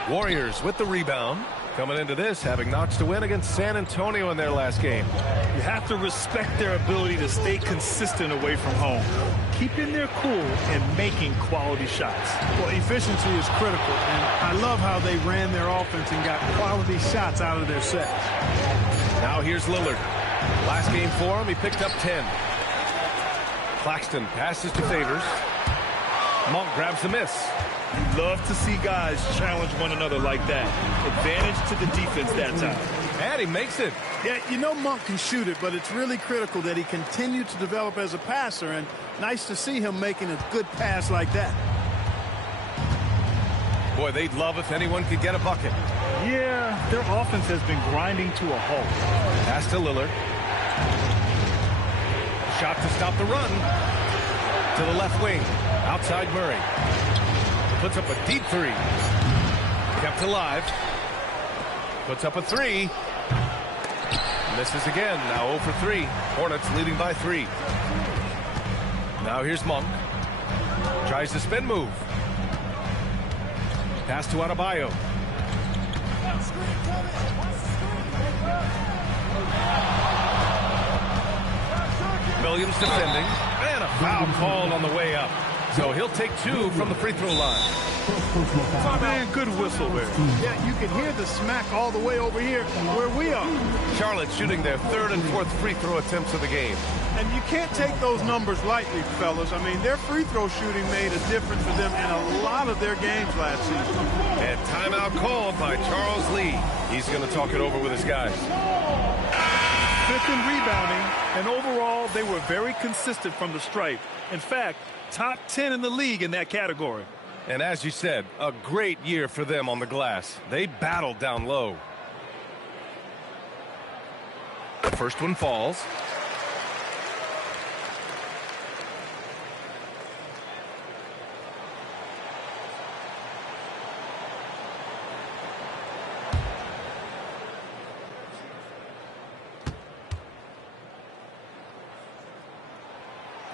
Warriors with the rebound. Coming into this, having notched a win against San Antonio in their last game. You have to respect their ability to stay consistent away from home, keeping their cool and making quality shots. Well, efficiency is critical, and I love how they ran their offense and got quality shots out of their sets. Now here's Lillard. Last game for him, he picked up 10. Claxton passes to Favors. Monk grabs the miss. You love to see guys challenge one another like that. Advantage to the defense that time. And he makes it. Yeah, you know Monk can shoot it, but it's really critical that he continue to develop as a passer, and nice to see him making a good pass like that. Boy, they'd love if anyone could get a bucket. Yeah, their offense has been grinding to a halt. Pass to Lillard. Shot to stop the run. To the left wing. Outside Murray. Puts up a deep 3. Kept alive. Puts up a 3. Misses again. Now 0 for 3. Hornets leading by 3. Now here's Monk. Tries the spin move. Pass to Adebayo. Williams defending, and a foul called on the way up. So he'll take 2 from the free throw line. Man, good whistle there. Yeah, you can hear the smack all the way over here where we are. Charlotte shooting their 3rd and 4th free throw attempts of the game. And you can't take those numbers lightly, fellas. I mean, their free throw shooting made a difference for them in a lot of their games last season. And timeout called by Charles Lee. He's going to talk it over with his guys. 5th in rebounding, and overall, they were very consistent from the stripe. In fact, top 10 in the league in that category. And as you said, a great year for them on the glass. They battled down low. The first one falls.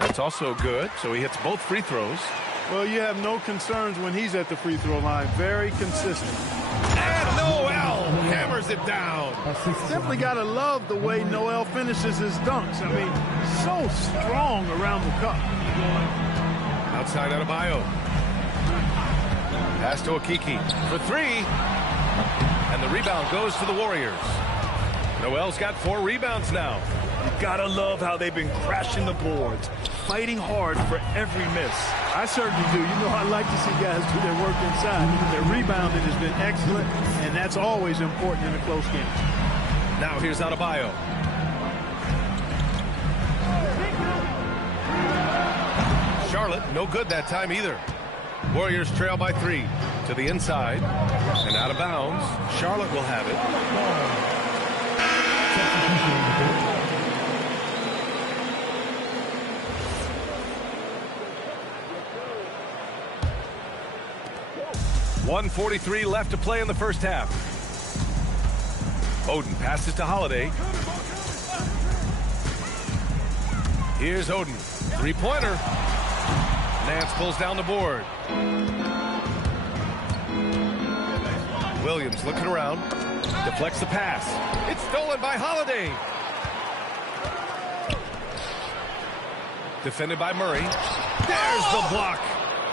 That's also good, so he hits both free throws. Well, you have no concerns when he's at the free throw line. Very consistent. And Noel hammers it down. Simply got to love the way Noel finishes his dunks. I mean, so strong around the cup. Outside Adebayo. Pass to Okiki for 3. And the rebound goes to the Warriors. Noel's got 4 rebounds now. You gotta love how they've been crashing the boards, fighting hard for every miss. I certainly do. You know, I like to see guys do their work inside. Their rebounding has been excellent, and that's always important in a close game. Now here's Adebayo. Charlotte, no good that time either. Warriors trail by 3 to the inside and out of bounds. Charlotte will have it. .143 left to play in the first half. Oden passes to Holiday. Here's Oden. 3-pointer. Nance pulls down the board. Williams looking around. Deflects the pass. It's stolen by Holiday. Defended by Murray. There's the block.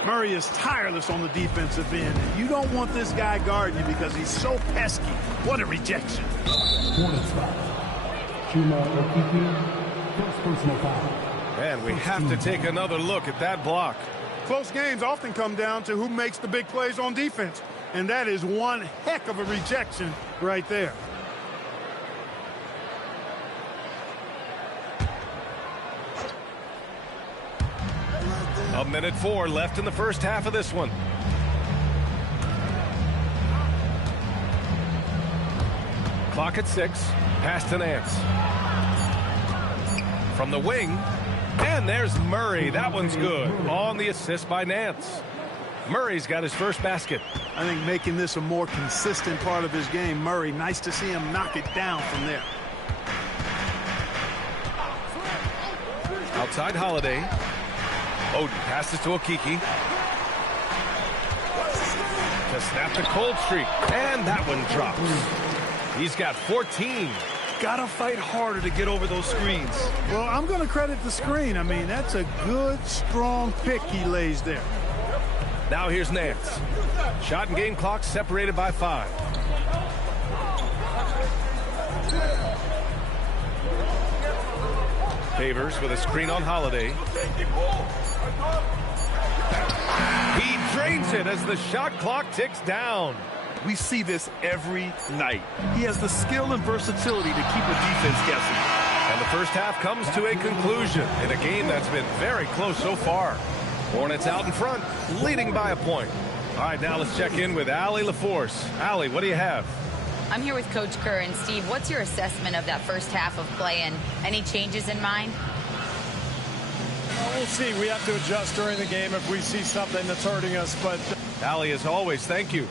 Murray is tireless on the defensive end, and you don't want this guy guarding you because he's so pesky. What a rejection. Man, we have to take another look at that block. Close games often come down to who makes the big plays on defense, and that is one heck of a rejection right there. A minute 4 left in the first half of this one. Clock at 6. Pass to Nance. From the wing. And there's Murray. That one's good. On the assist by Nance. Murray's got his first basket. I think making this a more consistent part of his game. Murray, nice to see him knock it down from there. Outside Holiday. Oden passes to Okiki. To snap the cold streak. And that one drops. He's got 14. Gotta fight harder to get over those screens. Well, I'm going to credit the screen. I mean, that's a good, strong pick he lays there. Now here's Nance. Shot and game clock separated by 5. Favors with a screen on Holiday. He drains it as the shot clock ticks down. We see this every night. He has the skill and versatility to keep a defense guessing. And the first half comes to a conclusion in a game that's been very close so far. Hornets out in front, leading by a point. All right, now let's check in with Allie LaForce. Allie, what do you have? I'm here with Coach Kerr. And Steve, what's your assessment of that first half of play and any changes in mind? We'll see. We have to adjust during the game if we see something that's hurting us. But Allie, as always, thank you.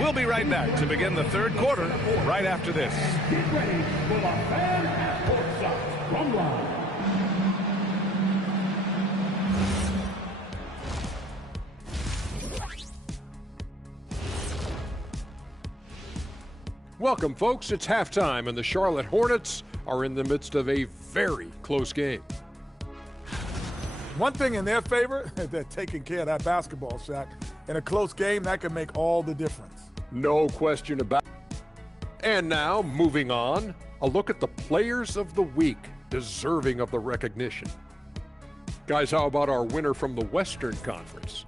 We'll be right back to begin the third quarter right after this. Get ready for the Fan at Courtside Run Line. Welcome, folks. It's halftime, and the Charlotte Hornets are in the midst of a very close game. One thing in their favor, they're taking care of that basketball shot. In a close game, that can make all the difference. No question about it. And now, moving on, a look at the players of the week deserving of the recognition. Guys, how about our winner from the Western Conference?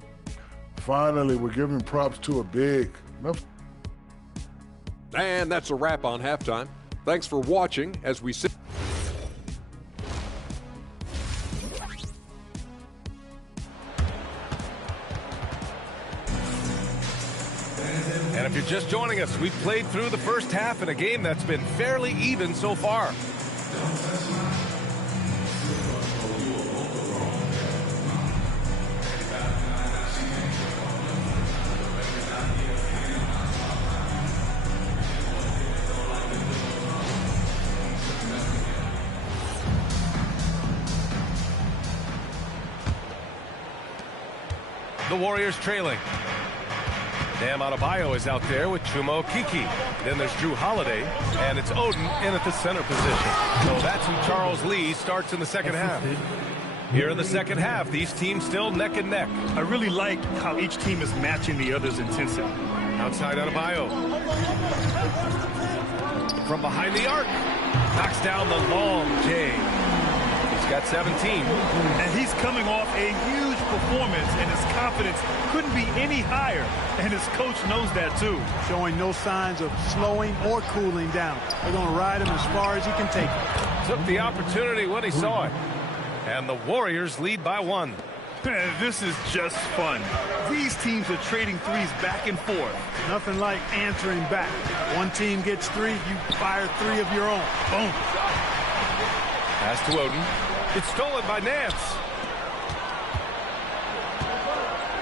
Finally, we're giving props to a big. And that's a wrap on halftime. Thanks for watching as we sit. And if you're just joining us, we've played through the first half in a game that's been fairly even so far. The Warriors trailing. Bam Adebayo is out there with Chuma Okeke. Then there's Drew Holiday, and it's Oden in at the center position. So that's who Charles Lee starts in the second half. Here in the second half, these teams still neck and neck. I really like how each team is matching the other's intensity. Outside Adebayo. From behind the arc. Knocks down the long J. He's got 17. And he's coming off a huge performance, and his confidence couldn't be any higher. And his coach knows that too. Showing no signs of slowing or cooling down. They're going to ride him as far as he can take it. Took the opportunity when he saw it. And the Warriors lead by 1. This is just fun. These teams are trading threes back and forth. Nothing like answering back. One team gets 3, you fire 3 of your own. Boom. Pass to Oden. It's stolen by Nance.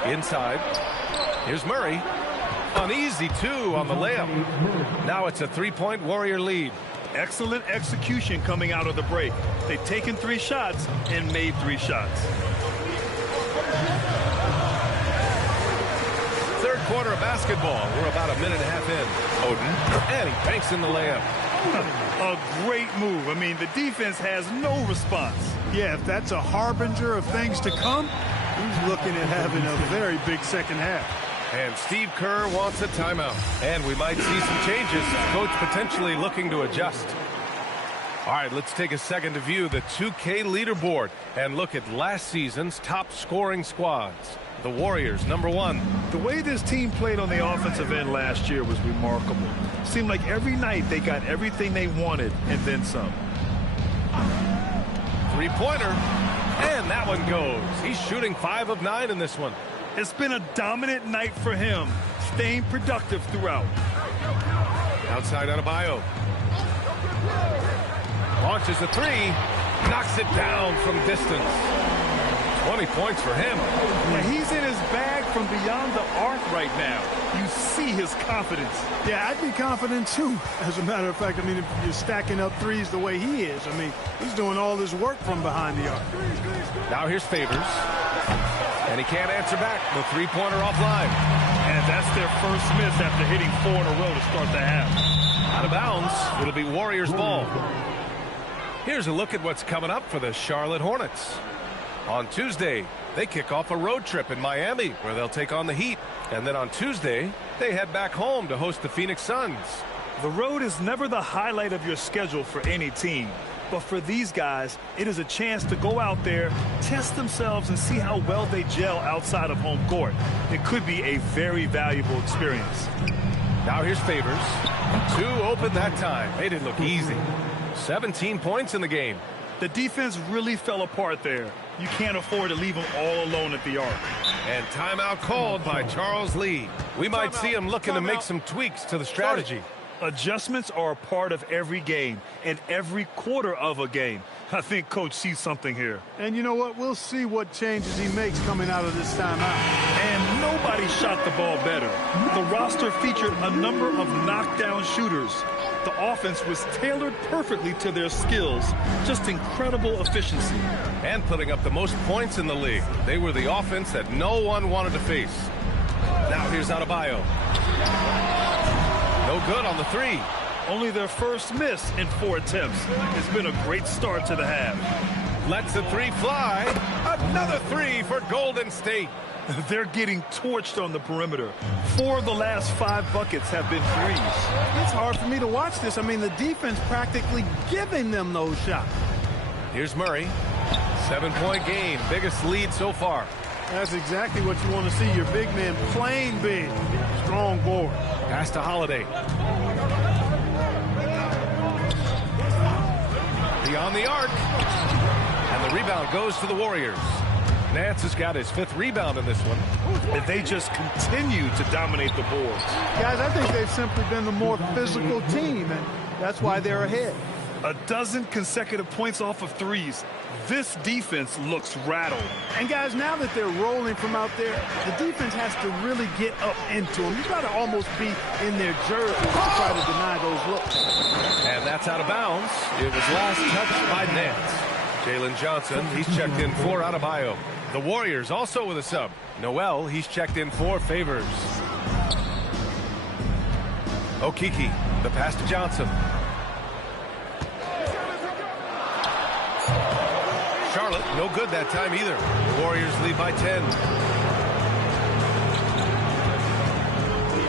Inside. Here's Murray. An easy 2 on the layup. Now it's a 3-point Warrior lead. Excellent execution coming out of the break. They've taken 3 shots and made 3 shots. Third quarter of basketball. We're about a minute and a half in. Oden. And he banks in the layup. A great move. I mean, the defense has no response. Yeah, if that's a harbinger of things to come, he's looking at having a very big second half. And Steve Kerr wants a timeout. And we might see some changes. Coach potentially looking to adjust. All right, let's take a second to view the 2K leaderboard and look at last season's top scoring squads. The Warriors, number 1. The way this team played on the offensive end last year was remarkable. Seemed like every night they got everything they wanted and then some. Three-pointer. And that one goes. He's shooting 5 of 9 in this one. It's been a dominant night for him, staying productive throughout. Outside Adebayo. Launches a 3. Knocks it down from distance. 20 points for him. Yeah, he's in his bag from beyond the arc right now. You see his confidence. Yeah, I'd be confident too. As a matter of fact, I mean, if you're stacking up threes the way he is, I mean, he's doing all his work from behind the arc. Now here's Favors. And he can't answer back. The three-pointer offline. And that's their first miss after hitting 4 in a row to start the half. Out of bounds. It'll be Warriors ball. Here's a look at what's coming up for the Charlotte Hornets. On Tuesday, they kick off a road trip in Miami where they'll take on the Heat. And then on Tuesday, they head back home to host the Phoenix Suns. The road is never the highlight of your schedule for any team. But for these guys, it is a chance to go out there, test themselves, and see how well they gel outside of home court. It could be a very valuable experience. Now here's Favors. 2 open that time. Made it look easy. 17 points in the game. The defense really fell apart there. You can't afford to leave them all alone at the arc. And timeout called by Charles Lee. We might see him looking to make some tweaks to the strategy. Adjustments are a part of every game and every quarter of a game. I think Coach sees something here. And you know what? We'll see what changes he makes coming out of this timeout. And nobody shot the ball better. The roster featured a number of knockdown shooters. The offense was tailored perfectly to their skills. Just incredible efficiency. And putting up the most points in the league. They were the offense that no one wanted to face. Now here's Adebayo. No good on the 3. Only their first miss in 4 attempts. It's been a great start to the half. Lets the three fly. Another three for Golden State. They're getting torched on the perimeter. 4 of the last 5 buckets have been threes. It's hard for me to watch this. I mean, the defense practically giving them those shots. Here's Murray. 7-point game. Biggest lead so far. That's exactly what you want to see. Your big man playing big. Strong board. Pass to Holiday. Beyond the arc. And the rebound goes to the Warriors. Nance has got his 5th rebound in this one. And they just continue to dominate the boards. Guys, I think they've simply been the more physical team, and that's why they're ahead. 12 consecutive points off of threes. This defense looks rattled. And guys, now that they're rolling from out there, the defense has to really get up into them. You've got to almost be in their jerseys to try to deny those looks. And that's out of bounds. It was last touched by Nance. Jalen Johnson, he's checked in for Adebayo. The Warriors also with a sub. Noel, he's checked in for Favors. Okiki, the pass to Johnson. Charlotte, no good that time either. Warriors lead by 10.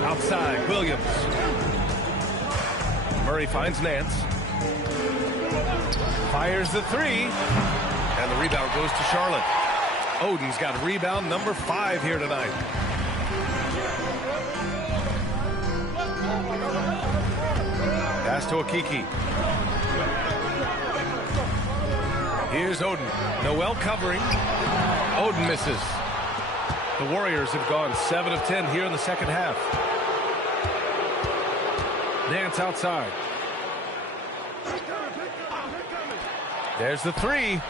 Outside, Williams. Murray finds Nance. Fires the three. And the rebound goes to Charlotte. Oden's got rebound number 5 here tonight. Pass to Okiki. Here's Oden. Noel covering. Oden misses. The Warriors have gone 7 of 10 here in the second half. Nance outside. There's the three.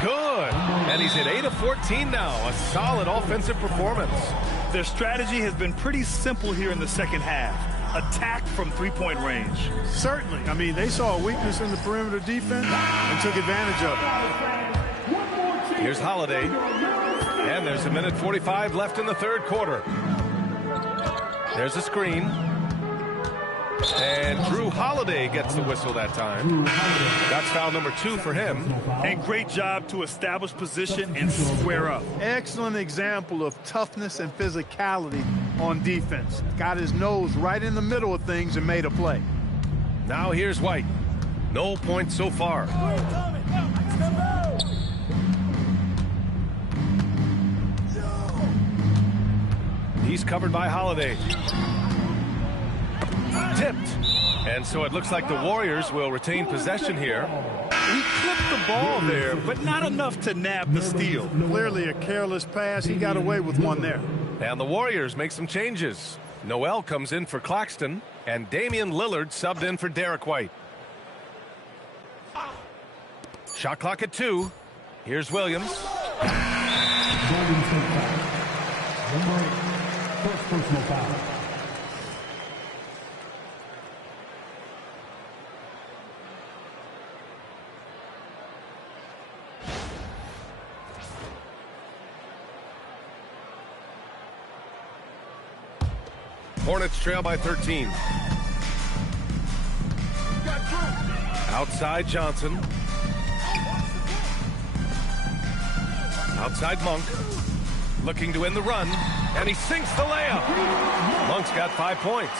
Good. And he's at 8 of 14 now. A solid offensive performance. Their strategy has been pretty simple here in the second half. Attack from 3-point range. Certainly. I mean, they saw a weakness in the perimeter defense and took advantage of it. Here's Holiday. And there's 1:45 left in the third quarter. There's a screen. And Drew Holiday gets the whistle that time. That's foul number 2 for him. And great job to establish position and square up. Excellent example of toughness and physicality on defense. Got his nose right in the middle of things and made a play. Now here's White. No points so far. He's covered by Holiday. Tipped. And so it looks like the Warriors will retain possession here. He clipped the ball there, but not enough to nab the steal. Clearly a careless pass. He got away with one there. And the Warriors make some changes. Noel comes in for Claxton, and Damian Lillard subbed in for Derek White. Shot clock at 2. Here's Williams. First personal foul. Hornets trail by 13. Outside Johnson. Outside Monk. Looking to end the run. And he sinks the layup. Monk's got 5 points.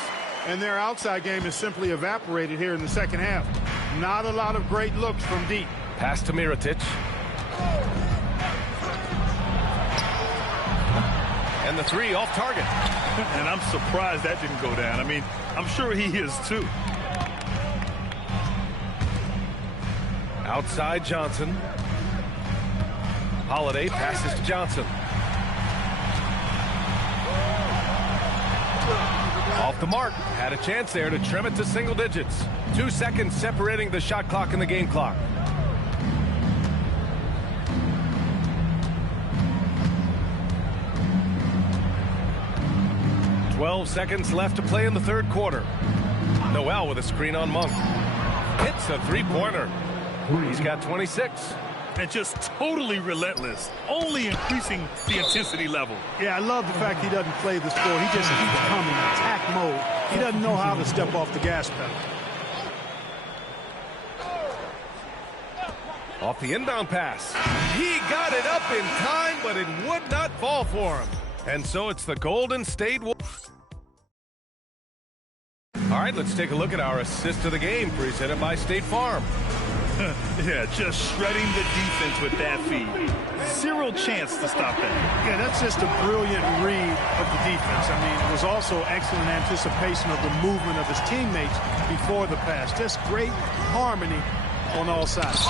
And their outside game is simply evaporated here in the second half. Not a lot of great looks from deep. Pass to Mirotic. And the three off target. And I'm surprised that didn't go down. I mean, I'm sure he is too. Outside Johnson. Holiday passes to Johnson. Off the mark. Had a chance there to trim it to single digits. 2 seconds separating the shot clock and the game clock. "12 seconds left to play in the third quarter. Noel with a screen on Monk. Hits a three-pointer. He's got 26. And just totally relentless, only increasing the intensity level. Yeah, I love the fact he doesn't play the sport. He just keeps coming, attack mode. He doesn't know how to step off the gas pedal. Off the inbound pass. He got it up in time, but it would not fall for him. And so it's the Golden State Warriors. All right, let's take a look at our assist of the game, presented by State Farm. Yeah, just shredding the defense with that feed. Zero chance to stop that. Yeah, that's just a brilliant read of the defense. I mean, it was also excellent anticipation of the movement of his teammates before the pass. Just great harmony on all sides.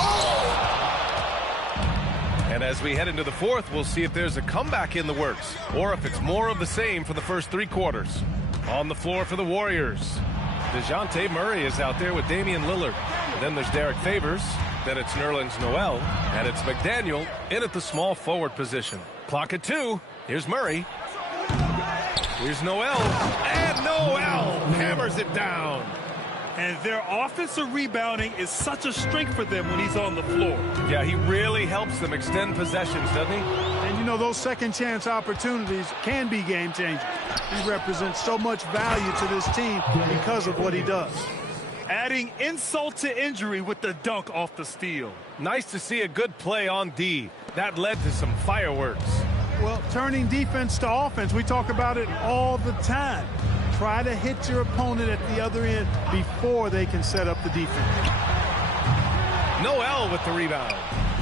And as we head into the fourth, we'll see if there's a comeback in the works or if it's more of the same for the first 3 quarters. On the floor for the Warriors, DeJounte Murray is out there with Damian Lillard. Then there's Derek Favors. Then it's Nerlens Noel. And it's McDaniel in at the small forward position. Clock at 2. Here's Murray. Here's Noel. And Noel hammers it down. And their offensive rebounding is such a strength for them when he's on the floor. Yeah, he really helps them extend possessions, doesn't he? And, you know, those second chance opportunities can be game changers. He represents so much value to this team because of what he does. Adding insult to injury with the dunk off the steal. Nice to see a good play on D. That led to some fireworks. Well, turning defense to offense, we talk about it all the time. Try to hit your opponent at the other end before they can set up the defense. Noel with the rebound.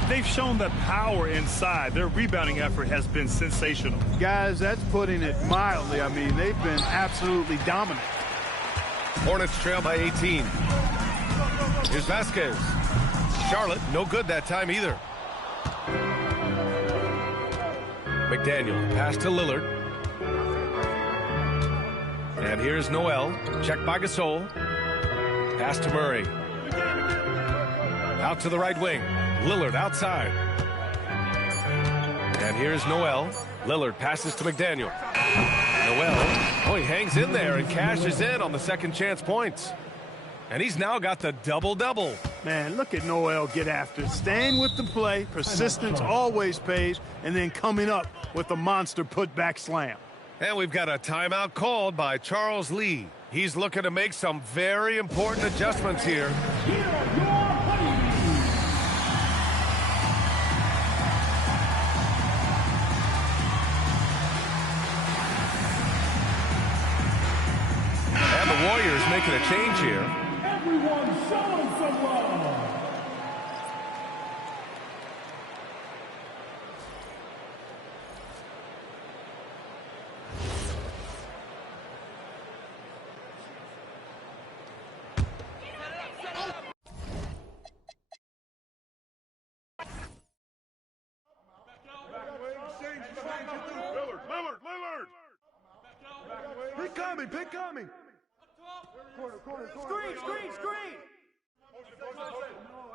They've shown the power inside. Their rebounding effort has been sensational. Guys, that's putting it mildly. I mean, they've been absolutely dominant. Hornets trail by 18. Here's Vasquez. Charlotte, no good that time either. McDaniel, pass to Lillard. And here's Noel. Checked by Gasol. Pass to Murray. Out to the right wing. Lillard outside. And here's Noel. Lillard passes to McDaniel. Noel, he hangs in there and cashes in on the second chance points. And he's now got the double-double. Man, look at Noel get after it. Staying with the play, persistence always pays, and then coming up with a monster putback slam. And we've got a timeout called by Charles Lee. He's looking to make some very important adjustments here. And the Warriors making a change here. Everyone showing some love. Pick coming. Corner. Screen.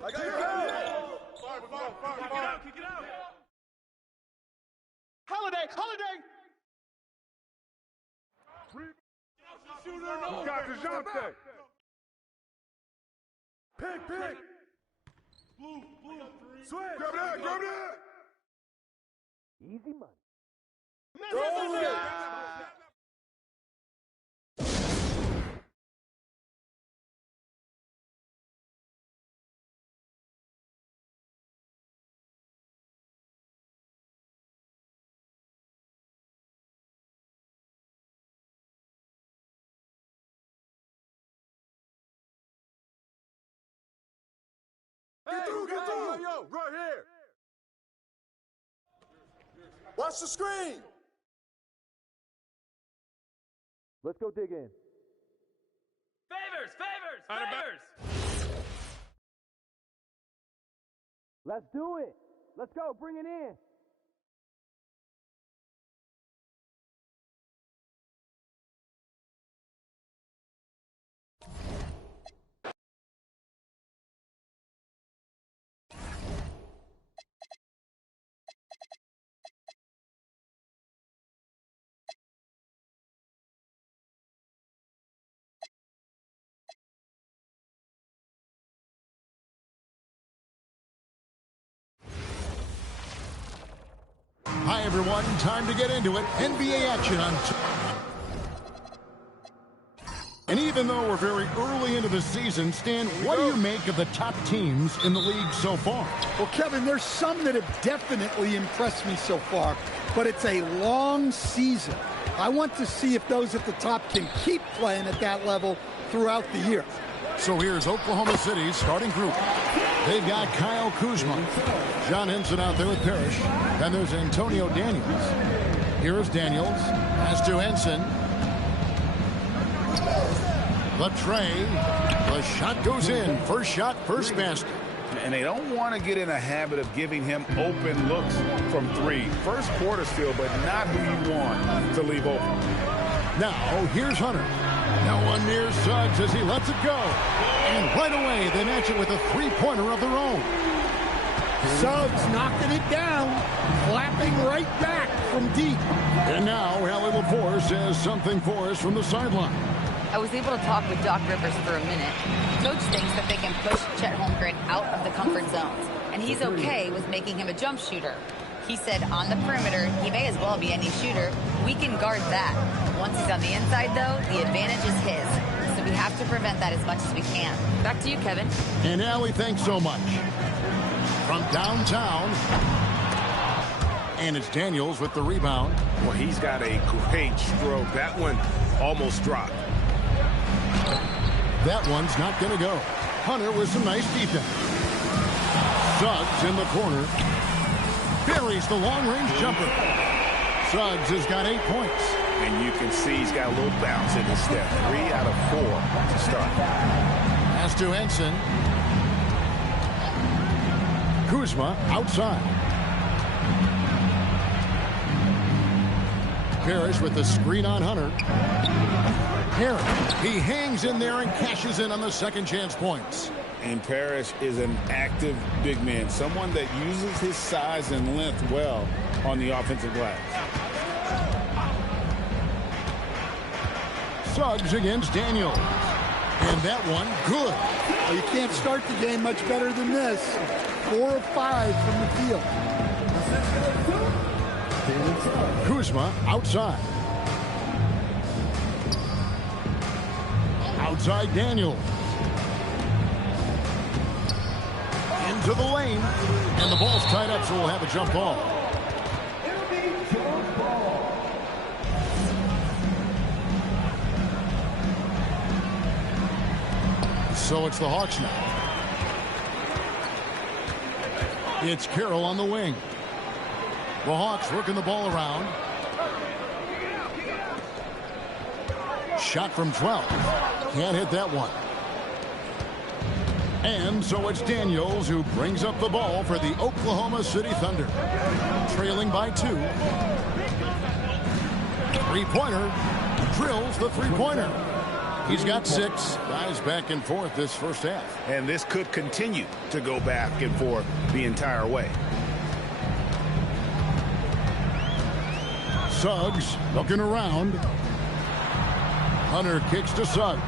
I got you. Kick it out. Holiday. Got Jskr. Pick. Blue. Switch. Grab it. Easy money. Get through. Yo, right here. Watch the screen. Let's go dig in. Favors! Let's do it. Let's go. Bring it in. Hi, everyone. Time to get into it. NBA action on... And even though we're very early into the season, Stan, what do you make of the top teams in the league so far? Well, Kevin, there's some that have definitely impressed me so far, but it's a long season. I want to see if those at the top can keep playing at that level throughout the year. So here's Oklahoma City's starting group. They've got Kyle Kuzma, John Henson out there with Parrish, and there's Antonio Daniels. Here's Daniels, pass to Henson. The tray, the shot goes in. First shot, first basket. And they don't want to get in a habit of giving him open looks from three. First quarter still, but not who you want to leave open. Now, here's Hunter. Now one near Suggs as he lets it go. And right away, they match it with a three-pointer of their own. Suggs knocking it down, clapping right back from deep. And now, Allie Lepore says something for us from the sideline. I was able to talk with Doc Rivers for a minute. Coach thinks that they can push Chet Holmgren out of the comfort zones, and he's okay with making him a jump shooter. He said on the perimeter, he may as well be any shooter. We can guard that. Once he's on the inside, though, the advantage is his. So we have to prevent that as much as we can. Back to you, Kevin. And Allie, thanks so much. From downtown, and it's Daniels with the rebound. Well, he's got a great stroke. That one almost dropped. That one's not going to go. Hunter with some nice defense. Suggs in the corner. Buries the long-range jumper. Suggs has got 8 points. And you can see he's got a little bounce in his step. 3 out of 4 to start. Pass to Henson. Kuzma outside. Parrish with the screen on Hunter. Harris, he hangs in there and cashes in on the second chance points. And Parrish is an active big man, someone that uses his size and length well on the offensive glass. Suggs against Daniels. And that one, good. Well, you can't start the game much better than this. 4 of 5 from the field. Kuzma outside. Outside Daniels. Into the lane. And the ball's tied up, so we'll have a jump ball. So it's the Hawks now. It's Carroll on the wing. The Hawks working the ball around. Shot from 12. Can't hit that one. And so it's Daniels who brings up the ball for the Oklahoma City Thunder. Trailing by 2. Three-pointer. Drills the three-pointer. He's got 6. Guys back and forth this first half. And this could continue to go back and forth the entire way. Suggs looking around. Hunter kicks to Suggs.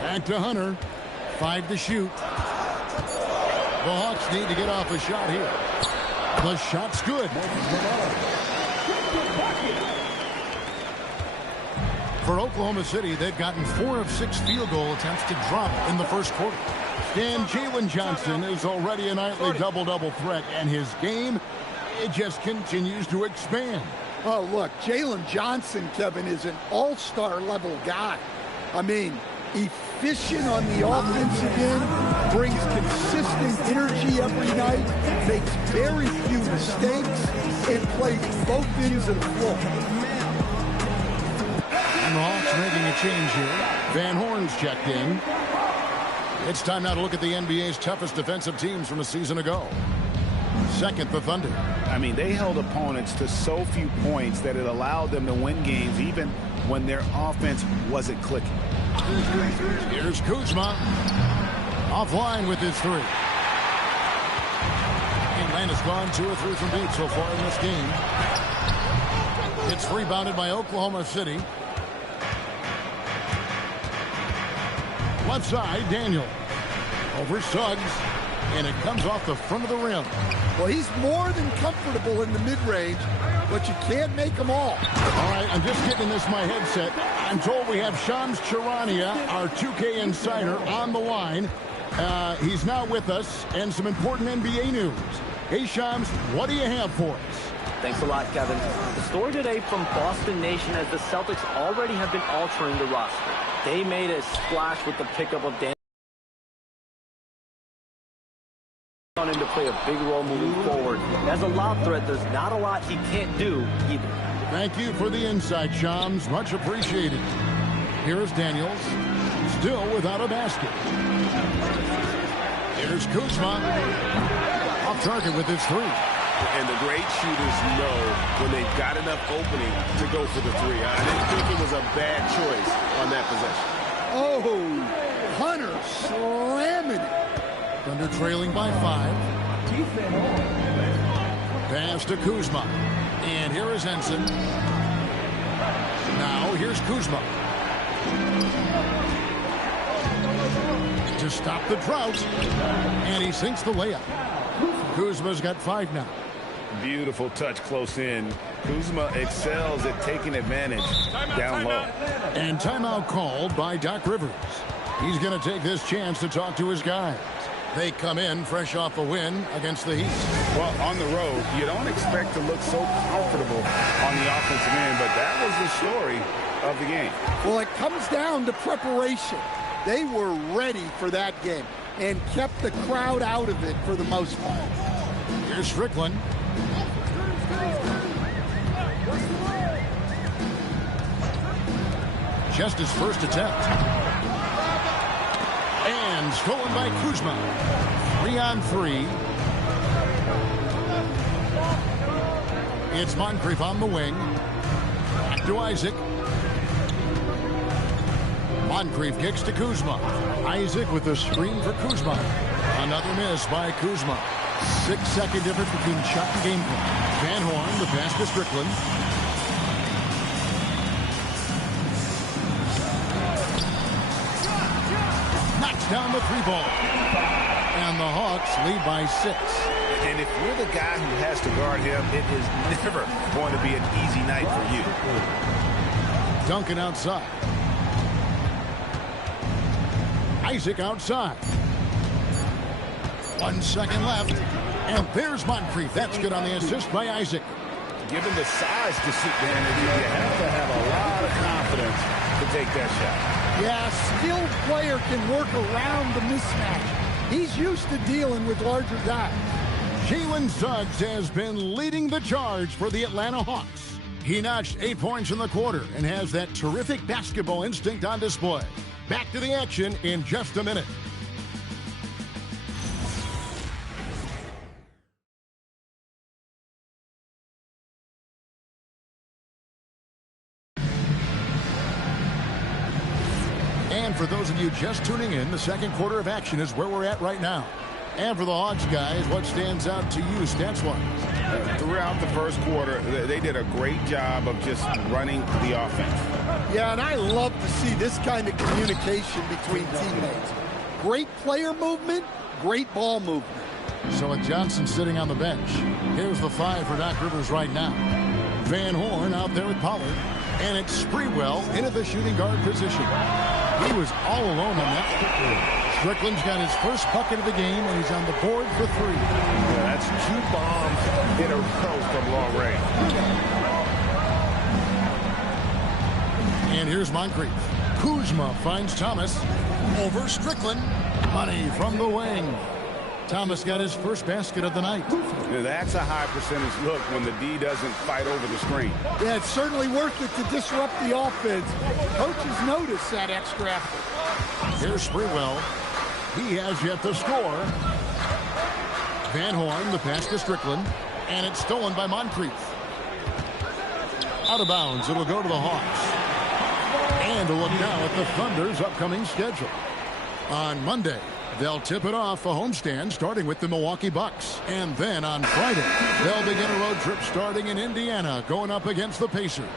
Back to Hunter. 5 to shoot. The Hawks need to get off a shot here. The shot's good. For Oklahoma City, they've gotten 4 of 6 field goal attempts to drop in the first quarter. And Jalen Johnson is already a nightly double-double threat, and his game, it just continues to expand. Oh, look, Jalen Johnson, Kevin, is an all-star level guy. I mean, efficient on the offensive end, brings consistent energy every night, makes very few mistakes, and plays both ends of the floor. And the Hawks making a change here. Van Horn's checked in. It's time now to look at the NBA's toughest defensive teams from a season ago. Second, the Thunder. I mean, they held opponents to so few points that it allowed them to win games even when their offense wasn't clicking. Here's Kuzma. Offline with his 3. Atlanta's gone 2 or 3 from deep so far in this game. It's rebounded by Oklahoma City. Left side, Daniel. Over Suggs. and it comes off the front of the rim. Well, he's more than comfortable in the mid-range, but you can't make them all. All right, I'm just getting this my headset. I'm told we have Shams Charania, our 2K insider, on the line. He's now with us, and some important NBA news. Hey, Shams, what do you have for us? Thanks a lot, Kevin. The story today from Boston Nation as the Celtics already have been altering the roster. They made a splash with the pickup of Daniel on him to play a big role moving forward. As a lob threat, there's not a lot he can't do either. Thank you for the insight, Shams. Much appreciated. Here's Daniels, still without a basket. Here's Kuzma, off target with his three. And the great shooters know when they've got enough opening to go for the three. I didn't think it was a bad choice on that possession. Oh, Hunter slamming it. Thunder trailing by 5. Pass to Kuzma. And here is Henson. Now here's Kuzma. To stop the drought. And he sinks the layup. Kuzma's got 5 now. Beautiful touch close in. Kuzma excels at taking advantage down low. And timeout called by Doc Rivers. He's going to take this chance to talk to his guys. They come in fresh off a win against the Heat. Well, on the road, you don't expect to look so comfortable on the offensive end, but that was the story of the game. Well, it comes down to preparation. They were ready for that game and kept the crowd out of it for the most part. Here's Strickland. Just his first attempt. And stolen by Kuzma. 3-on-3. It's Moncrief on the wing. Back to Isaac. Moncrief kicks to Kuzma. Isaac with a screen for Kuzma. Another miss by Kuzma. 6-second difference between shot and game clock. Van Horn, the pass to Strickland. Knocks down the 3-ball. And the Hawks lead by 6. And if you're the guy who has to guard him, it is never going to be an easy night for you. Duncan outside. Isaac outside. 1 second left. And there's Moncrief. That's good on the assist by Isaac. Given the size disadvantage, you have to have a lot of confidence to take that shot. Yeah, a skilled player can work around the mismatch. He's used to dealing with larger guys. Jalen Suggs has been leading the charge for the Atlanta Hawks. He notched 8 points in the quarter and has that terrific basketball instinct on display. Back to the action in just a minute. And for those of you just tuning in, the second quarter of action is where we're at right now. And for the Hawks guys, what stands out to you stats-wise? Throughout the first quarter, they did a great job of just running the offense. Yeah, and I love to see this kind of communication between teammates. Great player movement, great ball movement. So with Johnson sitting on the bench, here's the 5 for Doc Rivers right now. Van Horn out there with Pollard, and it's Sprewell into the shooting guard position. He was all alone on that. Strickland's got his first bucket of the game, and he's on the board for 3. Yeah, that's 2 bombs in a row from long range. And here's Moncrief. Kuzma finds Thomas over Strickland. Money from the wing. Thomas got his first basket of the night. Yeah, that's a high percentage look when the D doesn't fight over the screen. Yeah, it's certainly worth it to disrupt the offense. Coaches notice that extra effort. Here's Sprewell. He has yet to score. Van Horn, the pass to Strickland. And it's stolen by Moncrief. Out of bounds, it'll go to the Hawks. And a look now at the Thunder's upcoming schedule. On Monday, they'll tip it off a homestand starting with the Milwaukee Bucks. And then on Friday, they'll begin a road trip starting in Indiana going up against the Pacers.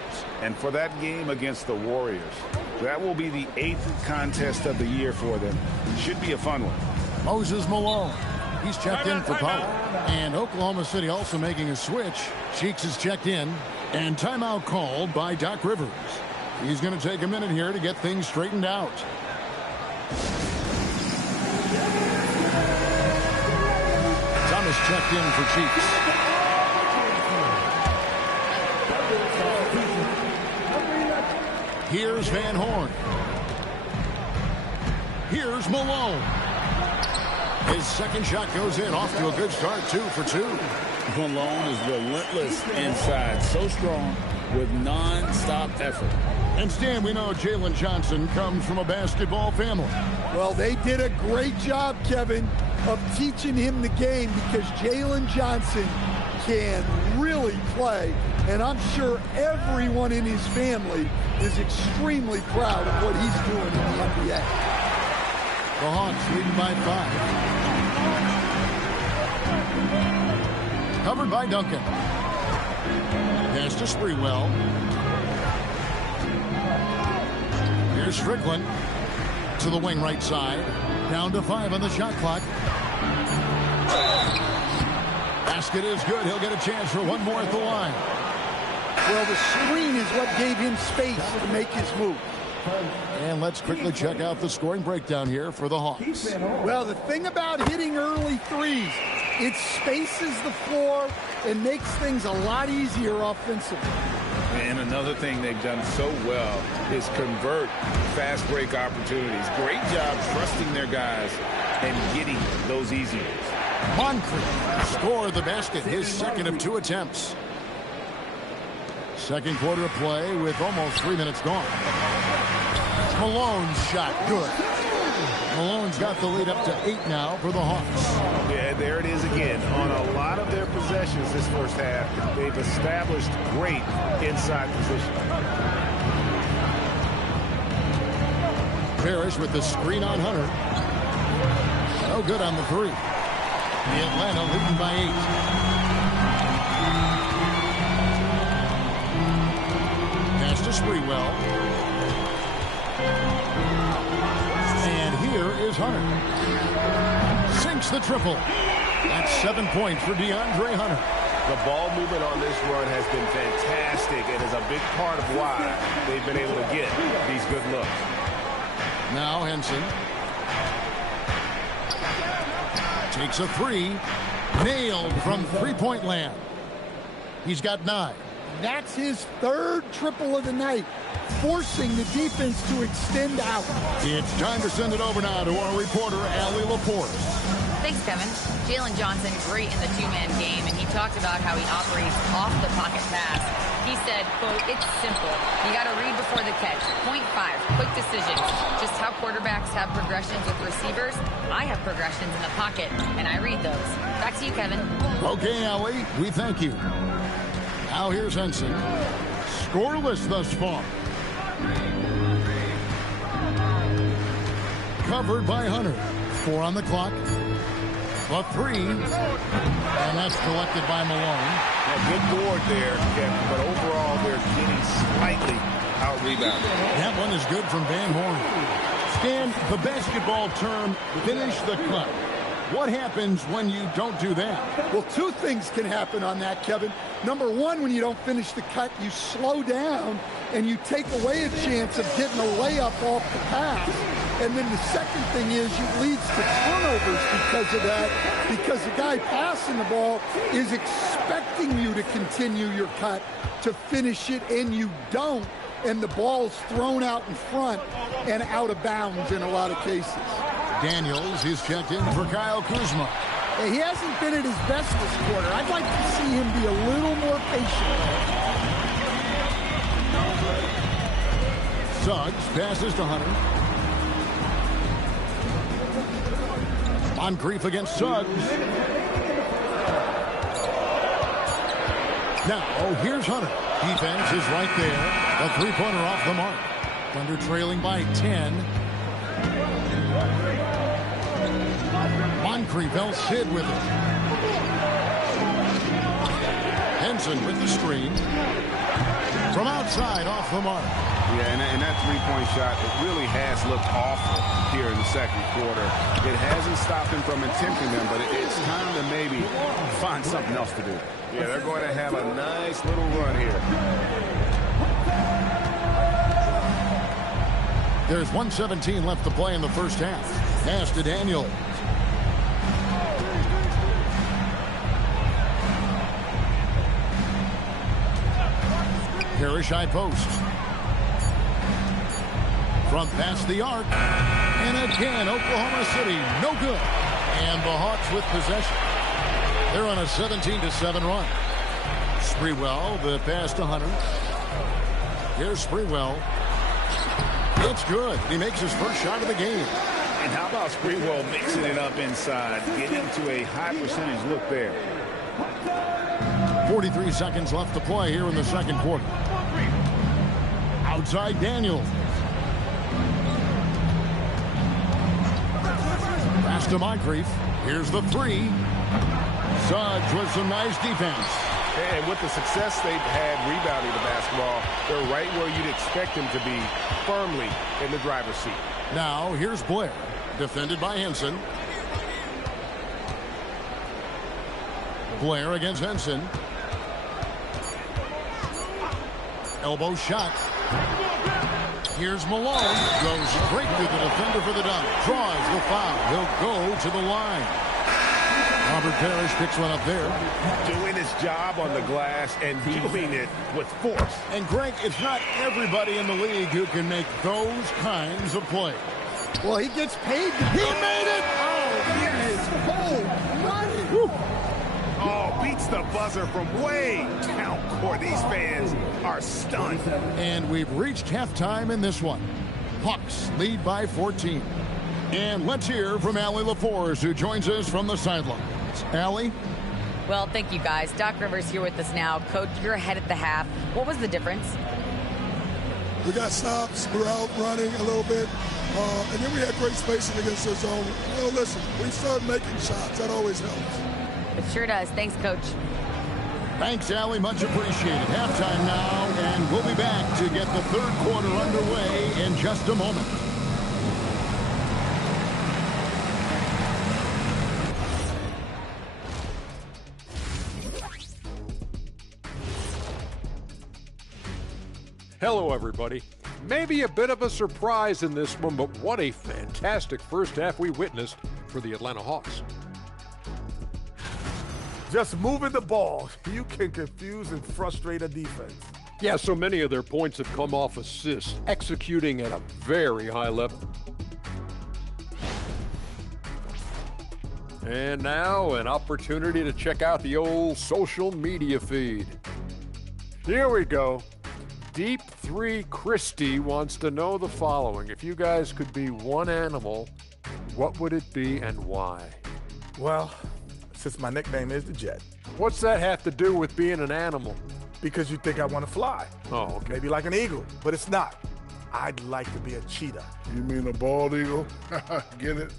And for that game against the Warriors, that will be the 8th contest of the year for them. Should be a fun one. Moses Malone. He's checked in for Powell. And Oklahoma City also making a switch. Cheeks is checked in. And timeout called by Doc Rivers. He's going to take a minute here to get things straightened out. Thomas checked in for Cheeks. Here's Van Horn. Here's Malone. His second shot goes in, off to a good start, 2 for 2. Malone is relentless inside, so strong with non-stop effort. And Stan, we know Jalen Johnson comes from a basketball family. Well, they did a great job, Kevin, of teaching him the game because Jalen Johnson can really play. And I'm sure everyone in his family is extremely proud of what he's doing in the NBA. The Hawks leading by 5. Covered by Duncan. Pass to Sprewell. Here's Strickland to the wing right side. Down to 5 on the shot clock. Basket is good. He'll get a chance for one more at the line. Well, the screen is what gave him space to make his move. And let's quickly check out the scoring breakdown here for the Hawks. Well, the thing about hitting early threes, it spaces the floor and makes things a lot easier offensively. And another thing they've done so well is convert fast break opportunities. Great job trusting their guys and getting those easy ones. Moncrief scored the basket, his second of 2 attempts. Second quarter of play with almost 3 minutes gone. Malone's shot, good. Malone's got the lead up to 8 now for the Hawks. Yeah, there it is again. On a lot of their possessions this first half, they've established great inside position. Parrish with the screen on Hunter. No good on the 3. The Atlanta leading by 8. Pass to Sprewell. And here is Hunter. Sinks the triple. That's 7 points for DeAndre Hunter. The ball movement on this run has been fantastic and is a big part of why they've been able to get these good looks. Now Henson. Takes a 3. Nailed from three-point land. He's got 9. That's his 3rd triple of the night, forcing the defense to extend out. It's time to send it over now to our reporter, Allie Laporte. Thanks, Kevin. Jalen Johnson, great in the two-man game, and he talked about how he operates off the pocket pass. He said, quote, it's simple. You got to read before the catch. Point 5, quick decisions. Just how quarterbacks have progressions with receivers, I have progressions in the pocket, and I read those. Back to you, Kevin. Okay, Allie, we thank you. Now here's Henson. Scoreless thus far. Covered by Hunter. 4 on the clock. A 3. And that's collected by Malone. A good board there, Kevin, but overall they're getting slightly out-rebounded. That one is good from Van Horn. Stan, the basketball term, finish the cut. What happens when you don't do that? Well, 2 things can happen on that, Kevin. Number 1, when you don't finish the cut, you slow down and you take away a chance of getting a layup off the pass. And then the second thing is it leads to turnovers because of that, because the guy passing the ball is expecting you to continue your cut, to finish it, and you don't, and the ball's thrown out in front and out of bounds in a lot of cases. Daniels is checked in for Kyle Kuzma. He hasn't been at his best this quarter. I'd like to see him be a little more patient. Suggs passes to Hunter. Moncrief against Suggs. Now, here's Hunter. Defense is right there. A 3-pointer off the mark. Thunder trailing by 10. Moncrief, Sid with it. Henson with the screen. From outside, off the mark. Yeah, and that three-point shot, it really has looked awful here in the second quarter. It hasn't stopped him from attempting them, but it's time to maybe find something else to do. Yeah, they're going to have a nice little run here. There's 1:17 left to play in the first half. Pass to Daniels. Parrish high post. From past the arc. And again, Oklahoma City, no good. And the Hawks with possession. They're on a 17-7 run. Sprewell, the pass to Hunter. Here's Sprewell. It's good. He makes his first shot of the game. And how about Sprewell mixing it up inside, getting to a high percentage look there. 43 seconds left to play here in the second quarter. Outside Daniels. Pass to Moncrief. Here's the three. Suggs with some nice defense. And with the success they've had rebounding the basketball, they're right where you'd expect them to be, firmly in the driver's seat. Now, here's Blair, defended by Henson. Blair against Henson. Elbow shot. Here's Malone. Goes straight to the defender for the dunk. Draws the foul. He'll go to the line. Robert Parrish picks one up there. Doing his job on the glass and doing it with force. And Greg, it's not everybody in the league who can make those kinds of plays. Well, he gets paid. He made it! Oh, it is cold money. Woo. Oh, beats the buzzer from way down court. These fans are stunned. And we've reached halftime in this one. Hawks lead by 14. And let's hear from Allie LaForce, who joins us from the sidelines. Allie? Well, thank you, guys. Doc Rivers here with us now. Coach, you're ahead at the half. What was the difference? We got stops. We were out running a little bit. And then we had great spacing against their zone. Well, listen, we started making shots. That always helps. It sure does. Thanks, Coach. Thanks, Allie. Much appreciated. Halftime now, and we'll be back to get the third quarter underway in just a moment. Hello, everybody. Maybe a bit of a surprise in this one, but what a fantastic first half we witnessed for the Atlanta Hawks. Just moving the ball, you can confuse and frustrate a defense. Yeah, so many of their points have come off assists, executing at a very high level. And now, an opportunity to check out the old social media feed. Here we go. Deep 3 Christie wants to know the following. If you guys could be one animal, what would it be and why? Well, since my nickname is the Jet. What's that have to do with being an animal? Because you think I want to fly. Oh, okay. Maybe like an eagle, but it's not. I'd like to be a cheetah. You mean a bald eagle? Get it?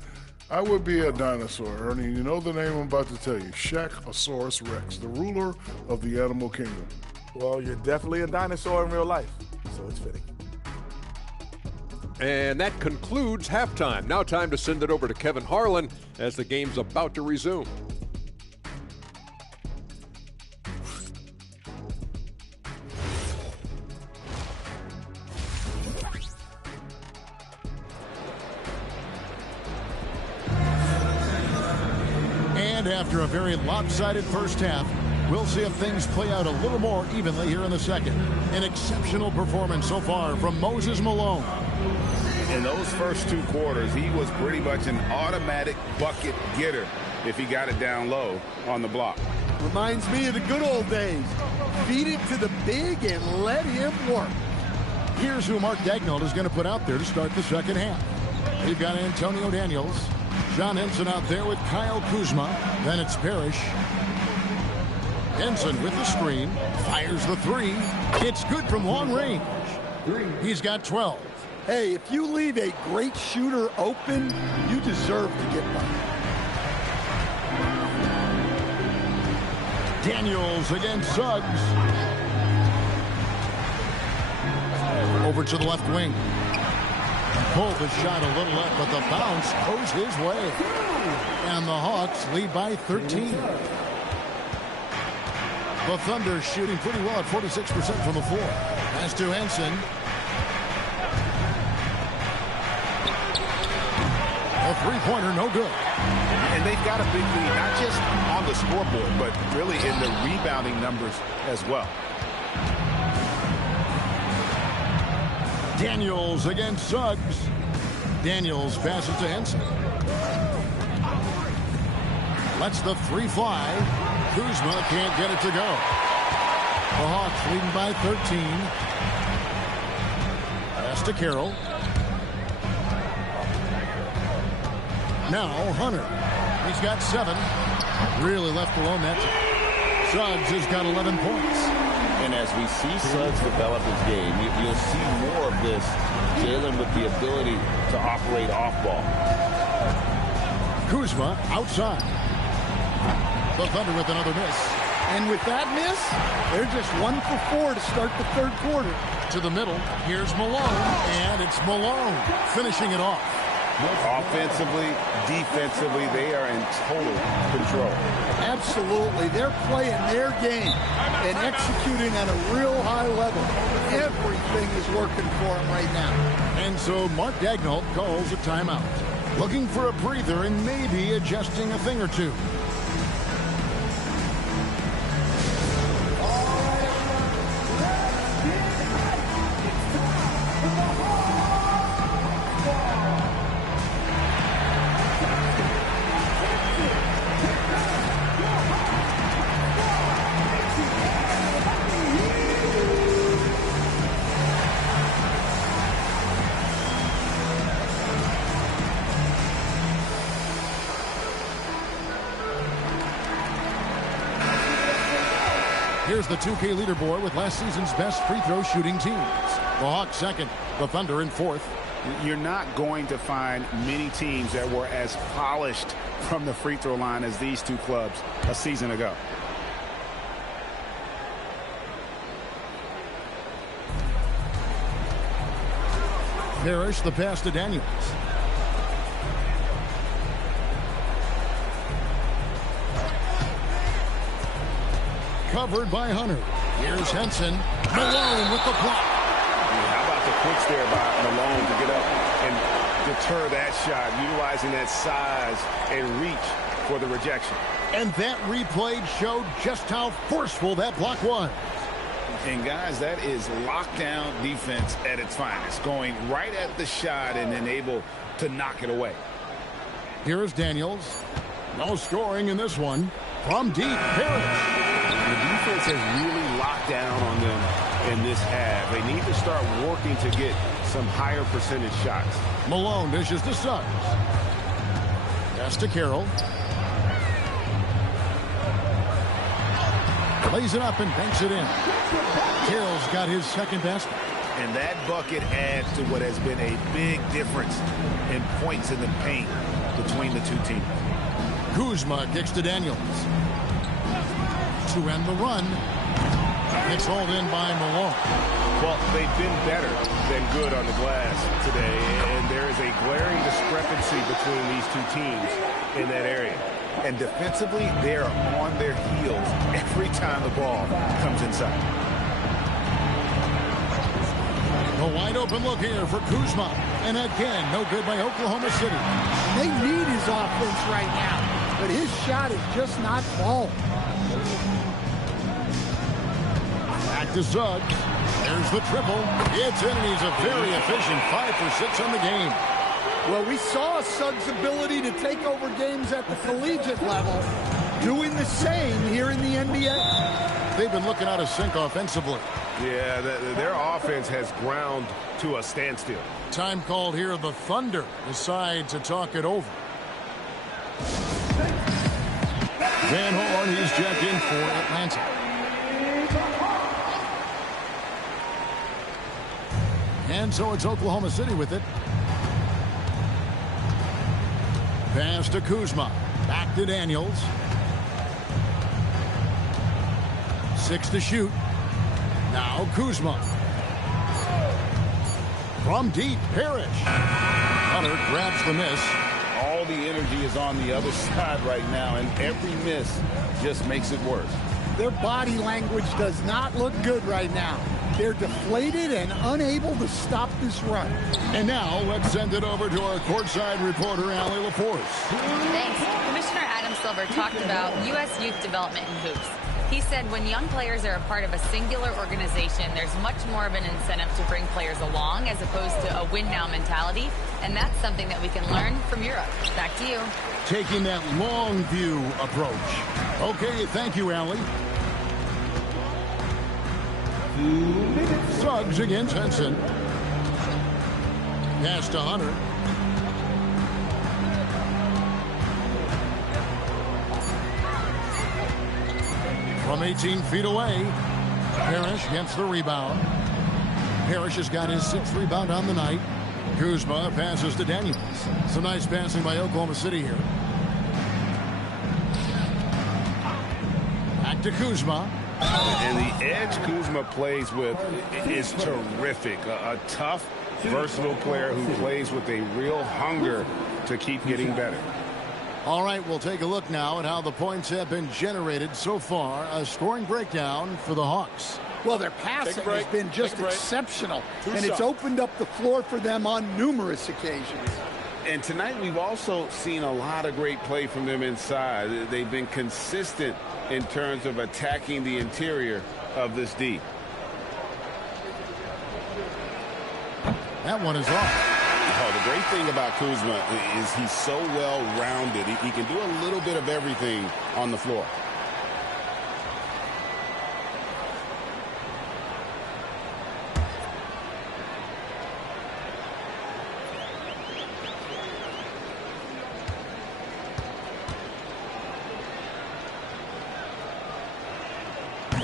I would be a dinosaur, Ernie. You know the name I'm about to tell you. Shaqosaurus Rex, the ruler of the animal kingdom. Well, you're definitely a dinosaur in real life, so it's fitting. And that concludes halftime. Now time to send it over to Kevin Harlan as the game's about to resume. And after a very lopsided first half, we'll see if things play out a little more evenly here in the second. An exceptional performance so far from Moses Malone. In those first two quarters, he was pretty much an automatic bucket getter if he got it down low on the block. Reminds me of the good old days. Feed it to the big and let him work. Here's who Mark Daigneault is going to put out there to start the second half. We've got Antonio Daniels. John Henson out there with Kyle Kuzma. Then it's Parrish. Henson with the screen. Fires the three. It's good from long range. He's got 12. Hey, if you leave a great shooter open, you deserve to get one. Daniels against Suggs. over to the left wing. Pulled the shot a little left, but the bounce goes his way. And the Hawks lead by 13. The Thunder shooting pretty well at 46% from the floor. Pass to Henson. A three-pointer, no good. And they've got a big lead, not just on the scoreboard, but really in the rebounding numbers as well. Daniels against Suggs. Daniels passes to Henson. Lets the three fly. Kuzma can't get it to go. The Hawks leading by 13. Pass to Carroll. Now Hunter. He's got 7. Really left alone that time. Suggs has got 11 points. And as we see Suggs develop his game, you'll see more of this. Jalen with the ability to operate off ball. Kuzma outside. The Thunder with another miss. And with that miss, they're just 1 for 4 to start the third quarter. To the middle, here's Malone, and it's Malone finishing it off. Offensively, defensively, they are in total control. Absolutely. They're playing their game and executing at a real high level. Everything is working for them right now. And so Mark Daigneault calls a timeout. Looking for a breather and maybe adjusting a thing or two. Here's the 2K leaderboard with last season's best free throw shooting teams. The Hawks second, the Thunder in fourth. You're not going to find many teams that were as polished from the free throw line as these two clubs a season ago. Parrish the pass to Daniels. Covered by Hunter. Here's Henson. Malone with the block. How about the quicks there by Malone to get up and deter that shot, utilizing that size and reach for the rejection. And that replay showed just how forceful that block was. And guys, that is lockdown defense at its finest, going right at the shot and then able to knock it away. Here is Daniels. No scoring in this one. From deep, Parrish. The defense has really locked down on them in this half. They need to start working to get some higher percentage shots. Malone dishes to Suggs. Pass to Carroll. Lays it up and banks it in. Carroll's got his second basket. And that bucket adds to what has been a big difference in points in the paint between the two teams. Kuzma kicks to Daniels. To end the run. It's hauled in by Malone. Well, they've been better than good on the glass today, and there is a glaring discrepancy between these two teams in that area. And defensively, they are on their heels every time the ball comes inside. A wide open look here for Kuzma. And again, no good by Oklahoma City. They need his offense right now, but his shot is just not falling. Back to Suggs. There's the triple. It's in, and he's a very efficient 5 for 6 on the game. Well, we saw Suggs' ability to take over games at the collegiate level, doing the same here in the NBA. They've been looking out of sync offensively. Yeah, their offense has ground to a standstill. Time called here. The Thunder decide to talk it over. Van Horn, he's checked in for Atlanta. And so it's Oklahoma City with it. Pass to Kuzma. Back to Daniels. 6 to shoot. Now Kuzma. From deep, Parrish. Hunter grabs the miss. All the energy is on the other side right now, and every miss just makes it worse. Their body language does not look good right now. They're deflated and unable to stop this run. And now let's send it over to our courtside reporter, Allie LaForce. Thanks. Commissioner Adam Silver talked about U.S. youth development in hoops. He said when young players are a part of a singular organization, there's much more of an incentive to bring players along as opposed to a win-now mentality, and that's something that we can learn from Europe. Back to you. Taking that long view approach. Okay, thank you, Allie. Suggs against Henson. Pass to Hunter. From 18 feet away, Parrish gets the rebound. Parrish has got his 6th rebound on the night. Kuzma passes to Daniels. Some nice passing by Oklahoma City here. Back to Kuzma. And the edge Kuzma plays with is terrific. A tough, versatile player who plays with a real hunger to keep getting better. All right, we'll take a look now at how the points have been generated so far. A scoring breakdown for the Hawks. Well, their passing has been just exceptional, and it's opened up the floor for them on numerous occasions. And tonight we've also seen a lot of great play from them inside. They've been consistent in terms of attacking the interior of this D. That one is off. Oh, the great thing about Kuzma is he's so well-rounded. He can do a little bit of everything on the floor.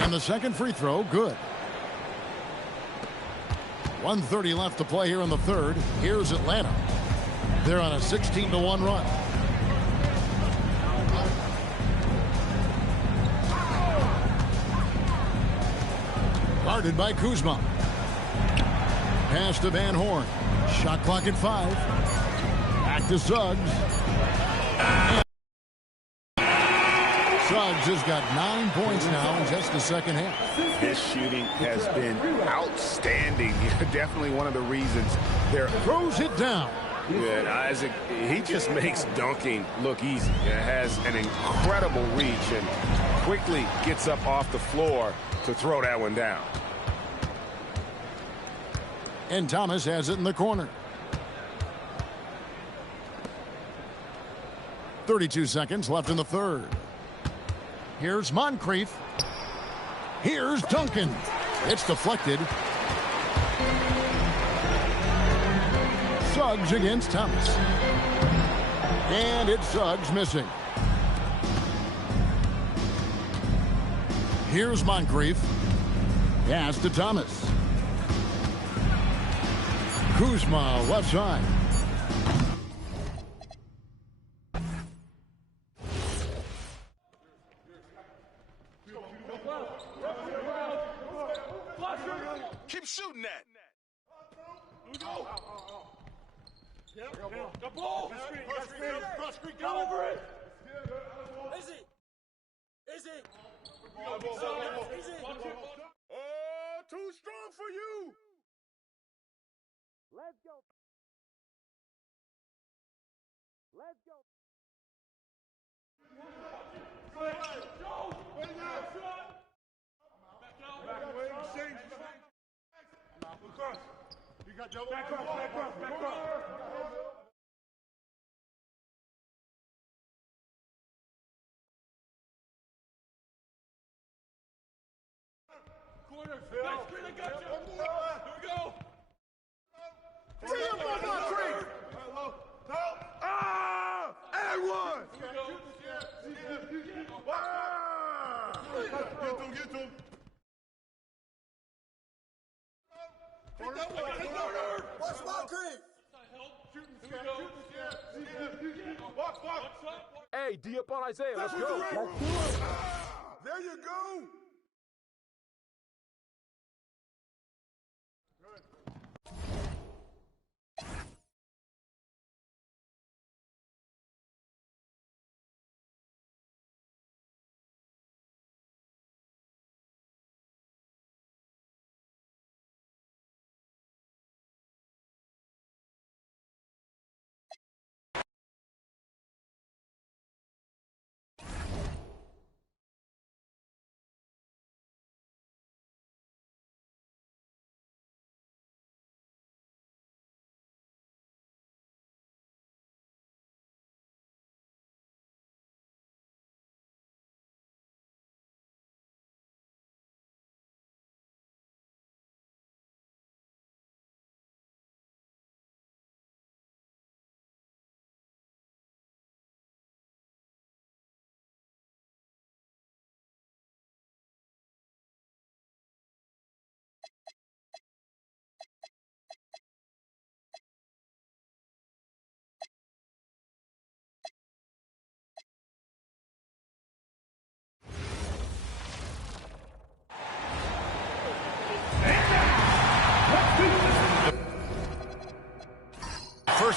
And the second free throw, good. 1:30 left to play here in the third. Here's Atlanta. They're on a 16-1 run. Guarded by Kuzma. Pass to Van Horn. Shot clock at 5. Back to Suggs. Suggs has got 9 points now in just the second half. His shooting has been outstanding. Definitely one of the reasons they're... Throws it down. Yeah, Isaac, he just makes dunking look easy. It has an incredible reach and quickly gets up off the floor to throw that one down. And Thomas has it in the corner. 32 seconds left in the third. Here's Moncrief. Here's Duncan. It's deflected. Suggs against Thomas. And it's Suggs missing. Here's Moncrief. Pass to Thomas. Kuzma left side. Keep shooting that. The ball! Go over it! Easy! Easy! Easy! Oh, too strong for you! Let's go! Let's go! You got double. Back up. Corner, Phil. Next screen, I got you. Here we go. And one. Get to him. Watch my creep. Hey, D up on Isaiah. Let's go. There you go.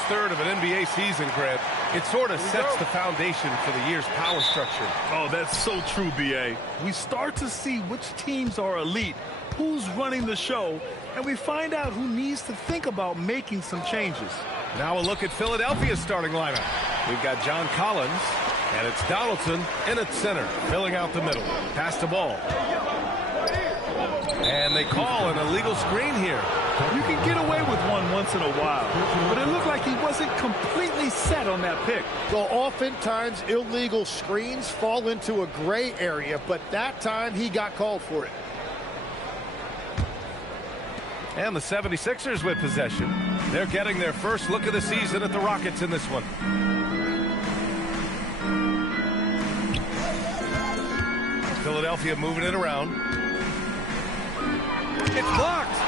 third of an NBA season, Grant, it sort of sets the foundation for the year's power structure. Oh, that's so true, B.A. We start to see which teams are elite, who's running the show, and we find out who needs to think about making some changes. Now a look at Philadelphia's starting lineup. We've got John Collins, and it's Donaldson in at center, filling out the middle. Pass the ball. And they call an illegal screen here. You can get away with one once in a while, but it looked like he wasn't completely set on that pick. Well, oftentimes illegal screens fall into a gray area, but that time he got called for it. And the 76ers with possession. They're getting their first look of the season at the Rockets in this one. Philadelphia moving it around. It's blocked.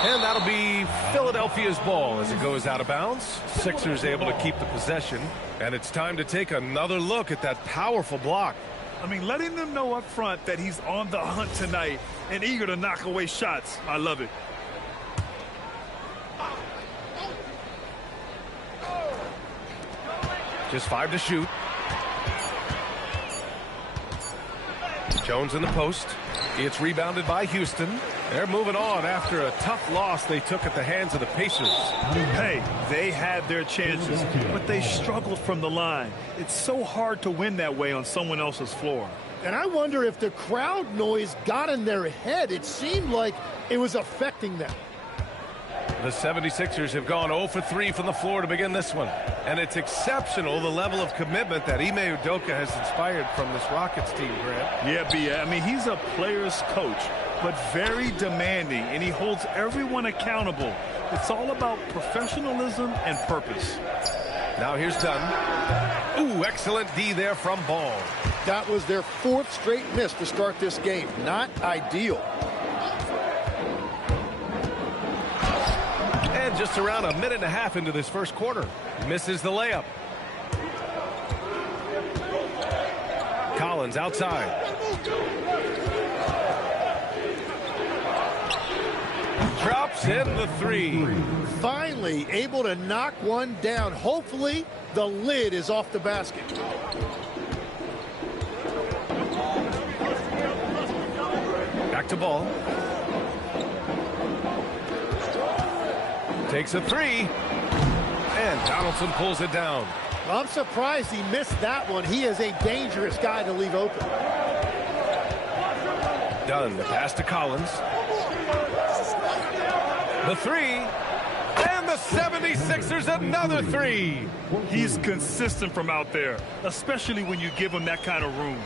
And that'll be Philadelphia's ball as it goes out of bounds. Sixers able to keep the possession. And it's time to take another look at that powerful block. I mean, letting them know up front that he's on the hunt tonight and eager to knock away shots. I love it. Just 5 to shoot. Jones in the post. It's rebounded by Houston. They're moving on after a tough loss they took at the hands of the Pacers. Hey, they had their chances, but they struggled from the line. It's so hard to win that way on someone else's floor. And I wonder if the crowd noise got in their head. It seemed like it was affecting them. The 76ers have gone 0 for 3 from the floor to begin this one. And it's exceptional, the level of commitment that Ime Udoka has inspired from this Rockets team, Grant. Yeah, B.A. I mean, he's a player's coach, but very demanding, and he holds everyone accountable. It's all about professionalism and purpose. Now here's Dunn. Ooh, excellent D there from Ball. That was their 4th straight miss to start this game. Not ideal. And just around a minute and a half into this first quarter. Misses the layup. Collins outside. Drops in the 3. Finally able to knock one down. Hopefully the lid is off the basket. Back to Ball. Takes a 3. And Donaldson pulls it down. I'm surprised he missed that one. He is a dangerous guy to leave open. Dunn, the pass to Collins. The 3. And the 76ers another 3. He's consistent from out there, especially when you give him that kind of room.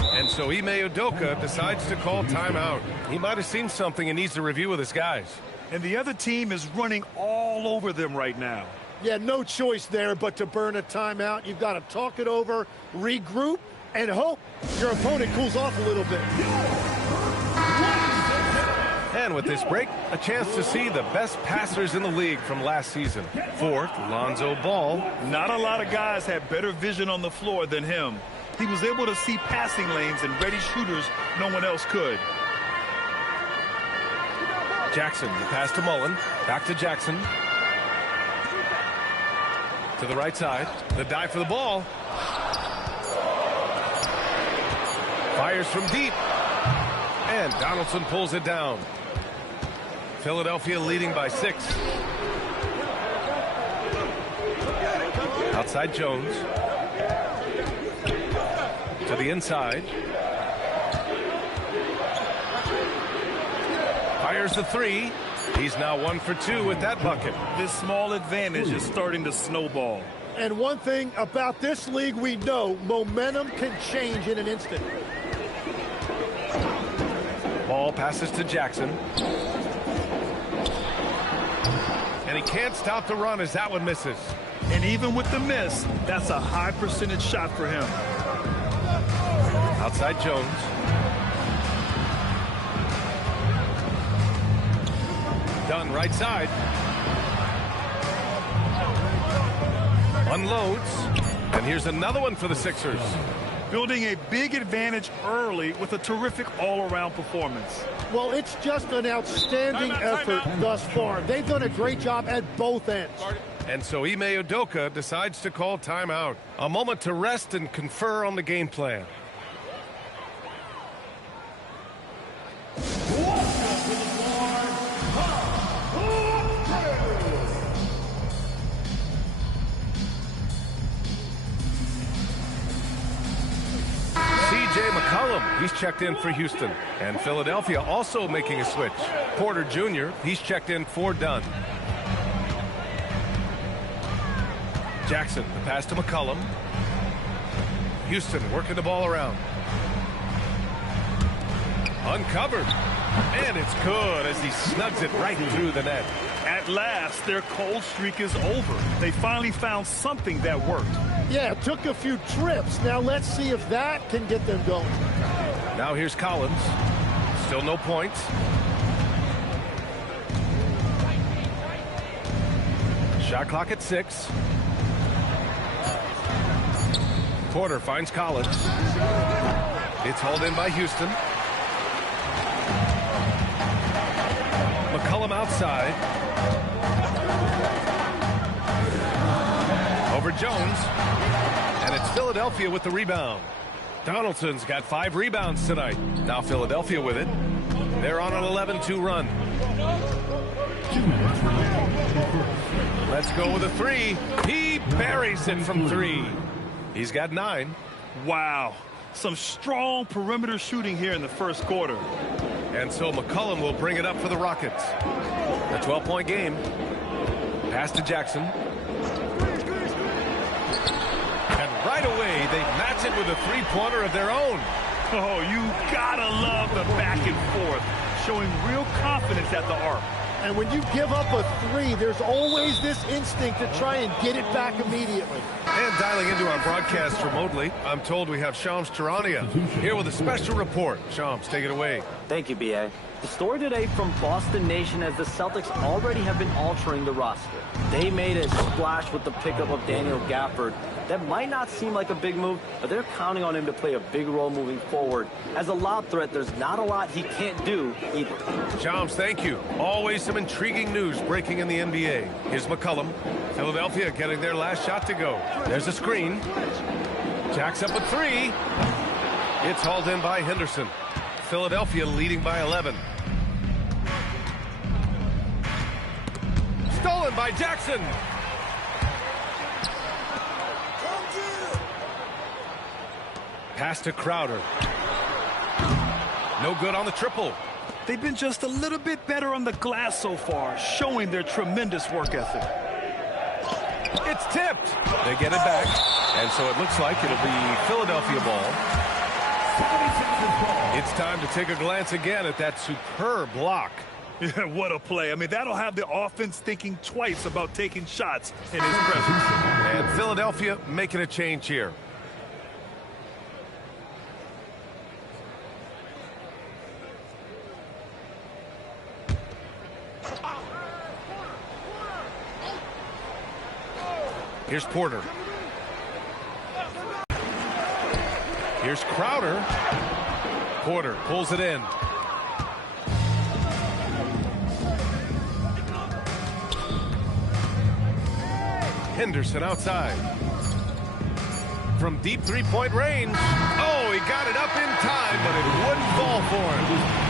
And so Ime Udoka decides to call timeout. He might have seen something and needs to review with his guys. And the other team is running all over them right now. Yeah, no choice there but to burn a timeout. You've got to talk it over, regroup, and hope your opponent cools off a little bit. And with this break, a chance to see the best passers in the league from last season. 4th, Lonzo Ball. Not a lot of guys had better vision on the floor than him. He was able to see passing lanes and ready shooters no one else could. Jackson, the pass to Mullen. Back to Jackson. To the right side. The dive for the ball. Fires from deep. And Donaldson pulls it down. Philadelphia leading by 6. Outside Jones. To the inside. Fires the 3. He's now 1 for 2 with that bucket. This small advantage is starting to snowball. And one thing about this league we know, momentum can change in an instant. Ball passes to Jackson. And he can't stop the run as that one misses. And even with the miss, that's a high percentage shot for him. Outside Jones. Dunn right side. Unloads. And here's another one for the Sixers. Building a big advantage early with a terrific all-around performance. Well, it's just an outstanding effort thus far. They've done a great job at both ends. And so Ime Udoka decides to call timeout. A moment to rest and confer on the game plan. C.J. McCollum, he's checked in for Houston. And Philadelphia also making a switch. Porter Jr., he's checked in for Dunn. Jackson, the pass to McCollum. Houston working the ball around. Uncovered. And it's good as he snugs it right through the net. At last, their cold streak is over. They finally found something that worked. Yeah, it took a few trips. Now let's see if that can get them going. Now here's Collins. Still no points. Shot clock at 6. Porter finds Collins. It's hauled in by Houston. McCollum outside. Over Jones. And it's Philadelphia with the rebound. Donaldson's got 5 rebounds tonight. Now Philadelphia with it. They're on an 11-2 run. Let's go with a 3. He buries it from 3. He's got 9. Wow. Some strong perimeter shooting here in the first quarter. And so McCollum will bring it up for the Rockets. A 12-point game. Pass to Jackson. And right away, they match it with a three-pointer of their own. Oh, you gotta love the back and forth. Showing real confidence at the arc. And when you give up a 3, there's always this instinct to try and get it back immediately. And dialing into our broadcast remotely, I'm told we have Shams Charania here with a special report. Shams, take it away. Thank you, B.A. The story today from Boston Nation as the Celtics already have been altering the roster. They made a splash with the pickup of Daniel Gafford. That might not seem like a big move, but they're counting on him to play a big role moving forward. As a lob threat, there's not a lot he can't do either. Shams, thank you. Always some intriguing news breaking in the NBA. Here's McCollum. Philadelphia getting their last shot to go. There's a screen. Jacks up a 3. It's hauled in by Henderson. Philadelphia leading by 11. Stolen by Jackson. Pass to Crowder. No good on the triple. They've been just a little bit better on the glass so far, showing their tremendous work ethic. It's tipped. They get it back. And so it looks like it'll be Philadelphia ball. It's time to take a glance again at that superb block. Yeah, what a play. I mean, that'll have the offense thinking twice about taking shots in his presence. And Philadelphia making a change here. Here's Porter. Here's Crowder. Porter pulls it in. Henderson outside. From deep three-point range. Oh, he got it up in time, but it wouldn't fall for him.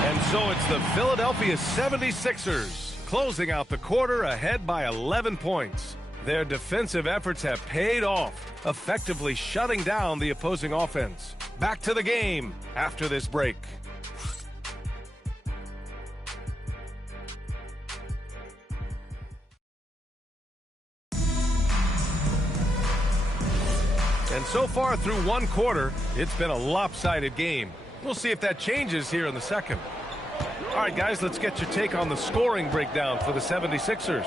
And so it's the Philadelphia 76ers closing out the quarter ahead by 11 points. Their defensive efforts have paid off, effectively shutting down the opposing offense. Back to the game after this break. And so far through one quarter, it's been a lopsided game. We'll see if that changes here in the second. All right, guys, let's get your take on the scoring breakdown for the 76ers.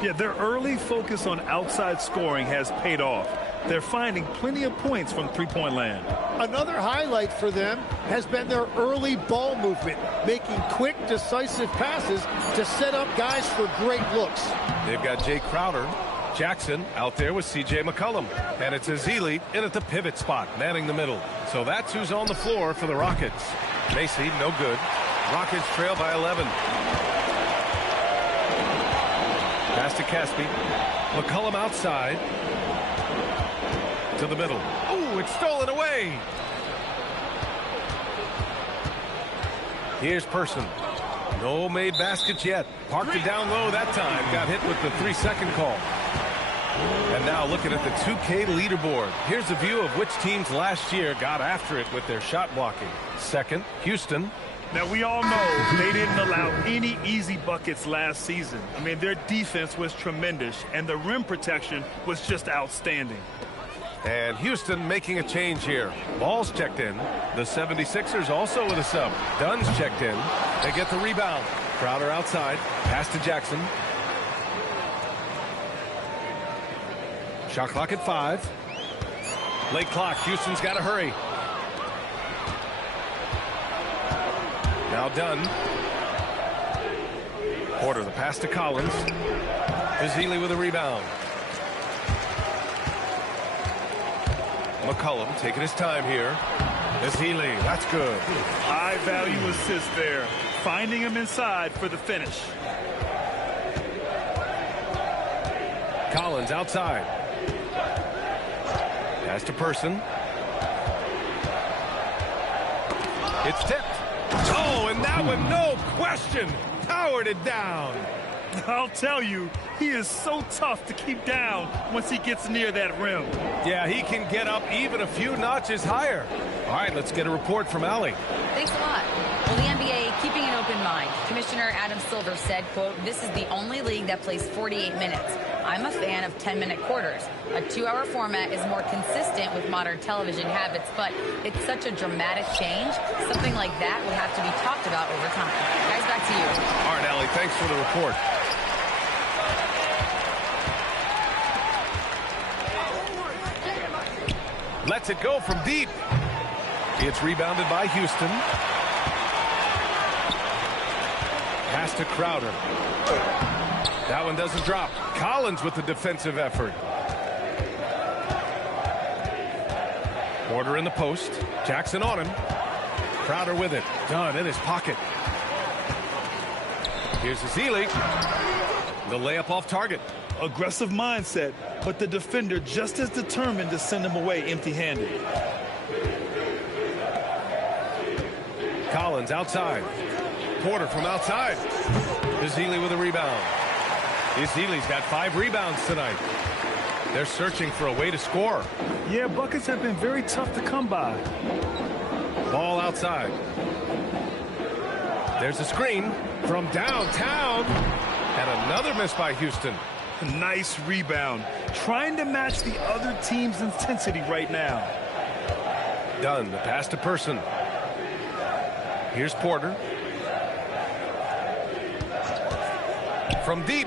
Yeah, their early focus on outside scoring has paid off. They're finding plenty of points from three-point land. Another highlight for them has been their early ball movement, making quick, decisive passes to set up guys for great looks. They've got Jay Crowder. Jackson out there with C.J. McCollum. And it's Ezeli in at the pivot spot, manning the middle. So that's who's on the floor for the Rockets. Macy, no good. Rockets trail by 11. Pass to Caspi. McCollum outside. To the middle. Ooh, it's stolen away. Here's Person. No made baskets yet. Parked it down low that time. Got hit with the 3-second call. And now looking at the 2K leaderboard. Here's a view of which teams last year got after it with their shot blocking. Second, Houston. Now, we all know they didn't allow any easy buckets last season. I mean, their defense was tremendous, and the rim protection was just outstanding. And Houston making a change here. Ball's checked in. The 76ers also with a sub. Dunn's checked in. They get the rebound. Crowder outside. Pass to Jackson. Shot clock at 5. Late clock. Houston's got to hurry. Now Dunn. Porter, the pass to Collins. Ezeli with a rebound. McCollum taking his time here. Ezeli, that's good. High value assist there. Finding him inside for the finish. Collins outside. Pass to Person. It's tipped. Oh, and that one, no question, powered it down. I'll tell you, he is so tough to keep down once he gets near that rim. Yeah, he can get up even a few notches higher. All right, let's get a report from Allie. Thanks a lot. Well, the NBA keeping an open mind. Commissioner Adam Silver said, quote, "This is the only league that plays 48 minutes. I'm a fan of 10-minute quarters. A 2-hour format is more consistent with modern television habits, but it's such a dramatic change. Something like that will have to be talked about over time." Guys, back to you. All right, Allie, thanks for the report. Lets it go from deep. It's rebounded by Houston. Pass to Crowder. That one doesn't drop. Collins with the defensive effort. Porter in the post. Jackson on him. Crowder with it. Dunn in his pocket. Here's Ezeli. The layup off target. Aggressive mindset, but the defender just as determined to send him away empty-handed. Collins outside. Porter from outside. Ezeli with a rebound. Ezeli's got 5 rebounds tonight. They're searching for a way to score. Yeah, buckets have been very tough to come by. Ball outside. There's a screen from downtown. And another miss by Houston. Nice rebound. Trying to match the other team's intensity right now. Dunn, the pass to Person. Here's Porter. From deep.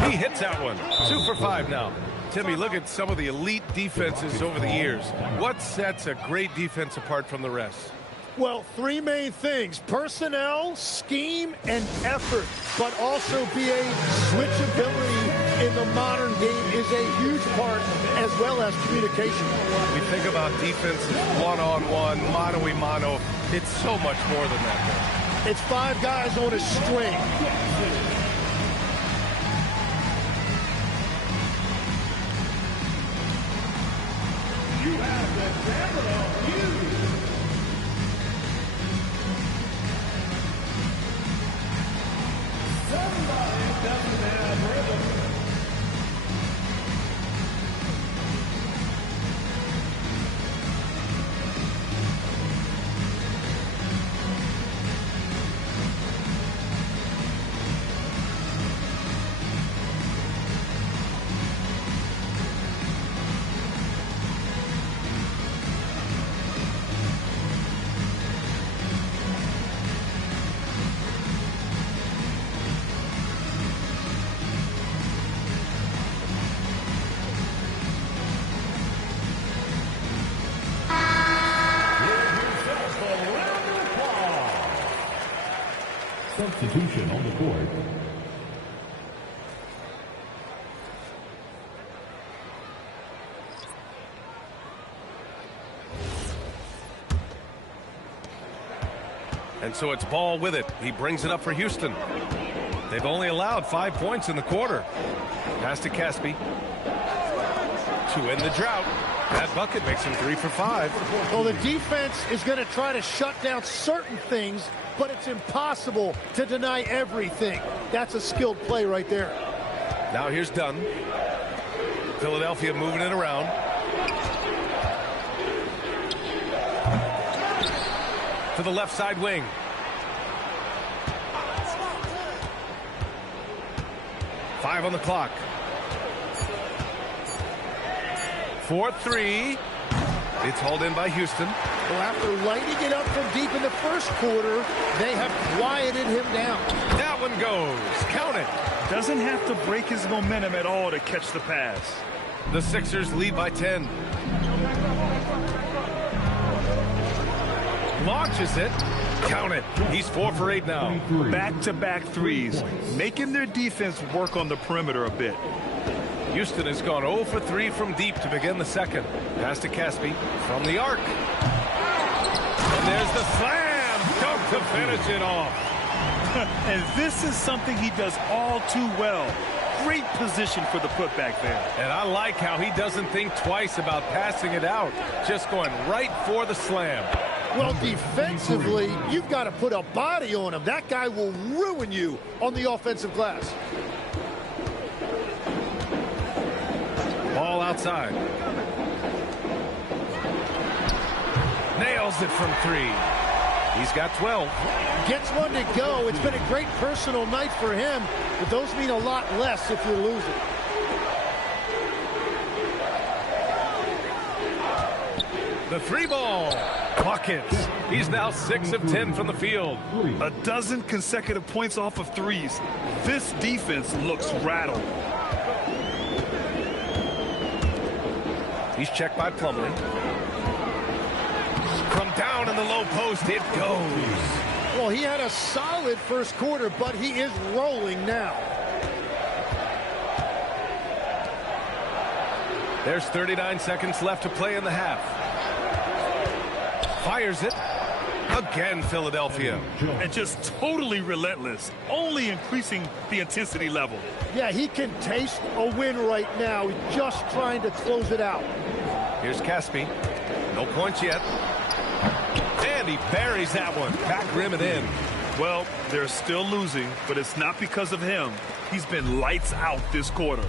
He hits that one. 2 for 5 now. Timmy, look at some of the elite defenses over the years. What sets a great defense apart from the rest? Well, 3 main things: personnel, scheme, and effort. But also BA switchability in the modern game is a huge part, as well as communication. We think about defenses one-on-one, mano-a-mano. It's so much more than that. It's 5 guys on a string. You have the capital U. Somebody doesn't have rhythm. Substitution on the court. And so it's Ball with it. He brings it up for Houston. They've only allowed 5 points in the quarter. Pass to Caspi. To end the drought. That bucket makes him 3 for 5. Well, the defense is going to try to shut down certain things, but it's impossible to deny everything. That's a skilled play right there. Now here's Dunn. Philadelphia moving it around. To the left side wing. Five on the clock. 4-3. It's hauled in by Houston. Well, after lighting it up from deep in the first quarter, they have quieted him down. That one goes. Count it. Doesn't have to break his momentum at all to catch the pass. The Sixers lead by 10. Launches it. Count it. He's 4 for 8 now. Back-to-back threes, making their defense work on the perimeter a bit. Houston has gone 0 for 3 from deep to begin the second. Pass to Caspi from the arc. And there's the slam dunk to finish it off. And this is something he does all too well. Great position for the putback there. And I like how he doesn't think twice about passing it out. Just going right for the slam. Well, defensively, you've got to put a body on him. That guy will ruin you on the offensive glass. Ball outside. Nails it from 3. He's got 12. Gets one to go. It's been a great personal night for him, but those mean a lot less if you're losing. The 3 ball. Buckets. He's now 6 of 10 from the field. A dozen consecutive points off of threes. This defense looks rattled. He's checked by Plumlee. From down in the low post, it goes. Well, he had a solid first quarter, but he is rolling now. There's 39 seconds left to play in the half. Fires it. Again, Philadelphia. And just totally relentless, only increasing the intensity level. Yeah, he can taste a win right now. He's just trying to close it out. Here's Caspi. No points yet. And he buries that one. Back rim and in. Well, they're still losing, but it's not because of him. He's been lights out this quarter.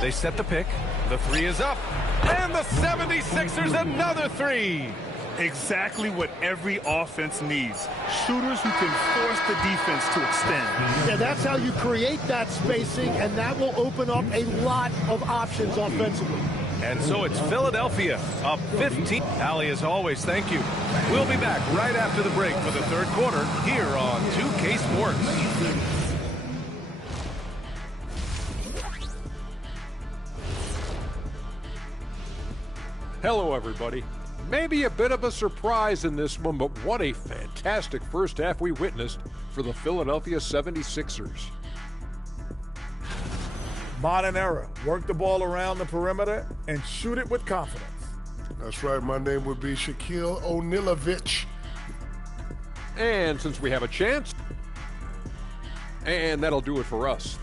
They set the pick. The 3 is up. And the 76ers another 3. Exactly what every offense needs. Shooters who can force the defense to extend. Yeah, that's how you create that spacing, and that will open up a lot of options offensively. And so it's Philadelphia up 15. Allie, as always, thank you. We'll be back right after the break for the third quarter here on 2K Sports. Hello, everybody. Maybe a bit of a surprise in this one, but what a fantastic first half we witnessed for the Philadelphia 76ers. Modern era. Work the ball around the perimeter and shoot it with confidence. That's right. My name would be Shaquille O'Nealovich. And since we have a chance, and that'll do it for us.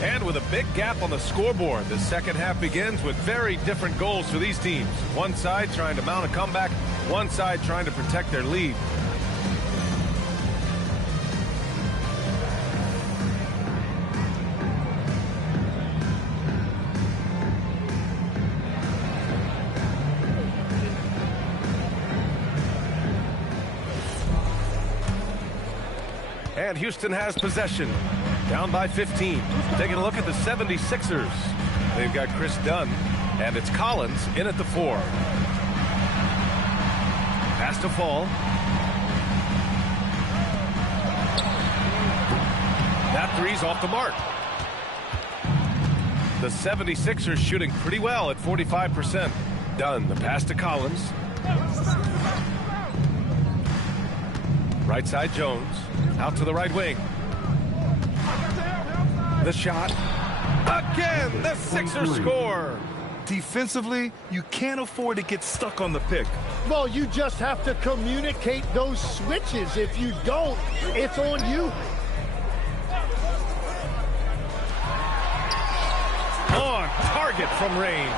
And with a big gap on the scoreboard, the second half begins with very different goals for these teams. One side trying to mount a comeback, one side trying to protect their lead. And Houston has possession. Down by 15. Taking a look at the 76ers. They've got Chris Dunn, and it's Collins in at the 4. Pass to Fall. That 3's off the mark. The 76ers shooting pretty well at 45%. Dunn, the pass to Collins. Right side Jones. Out to the right wing. The shot. Again, the Sixers score. Defensively, you can't afford to get stuck on the pick. Well, you just have to communicate those switches. If you don't, it's on you. On target from range.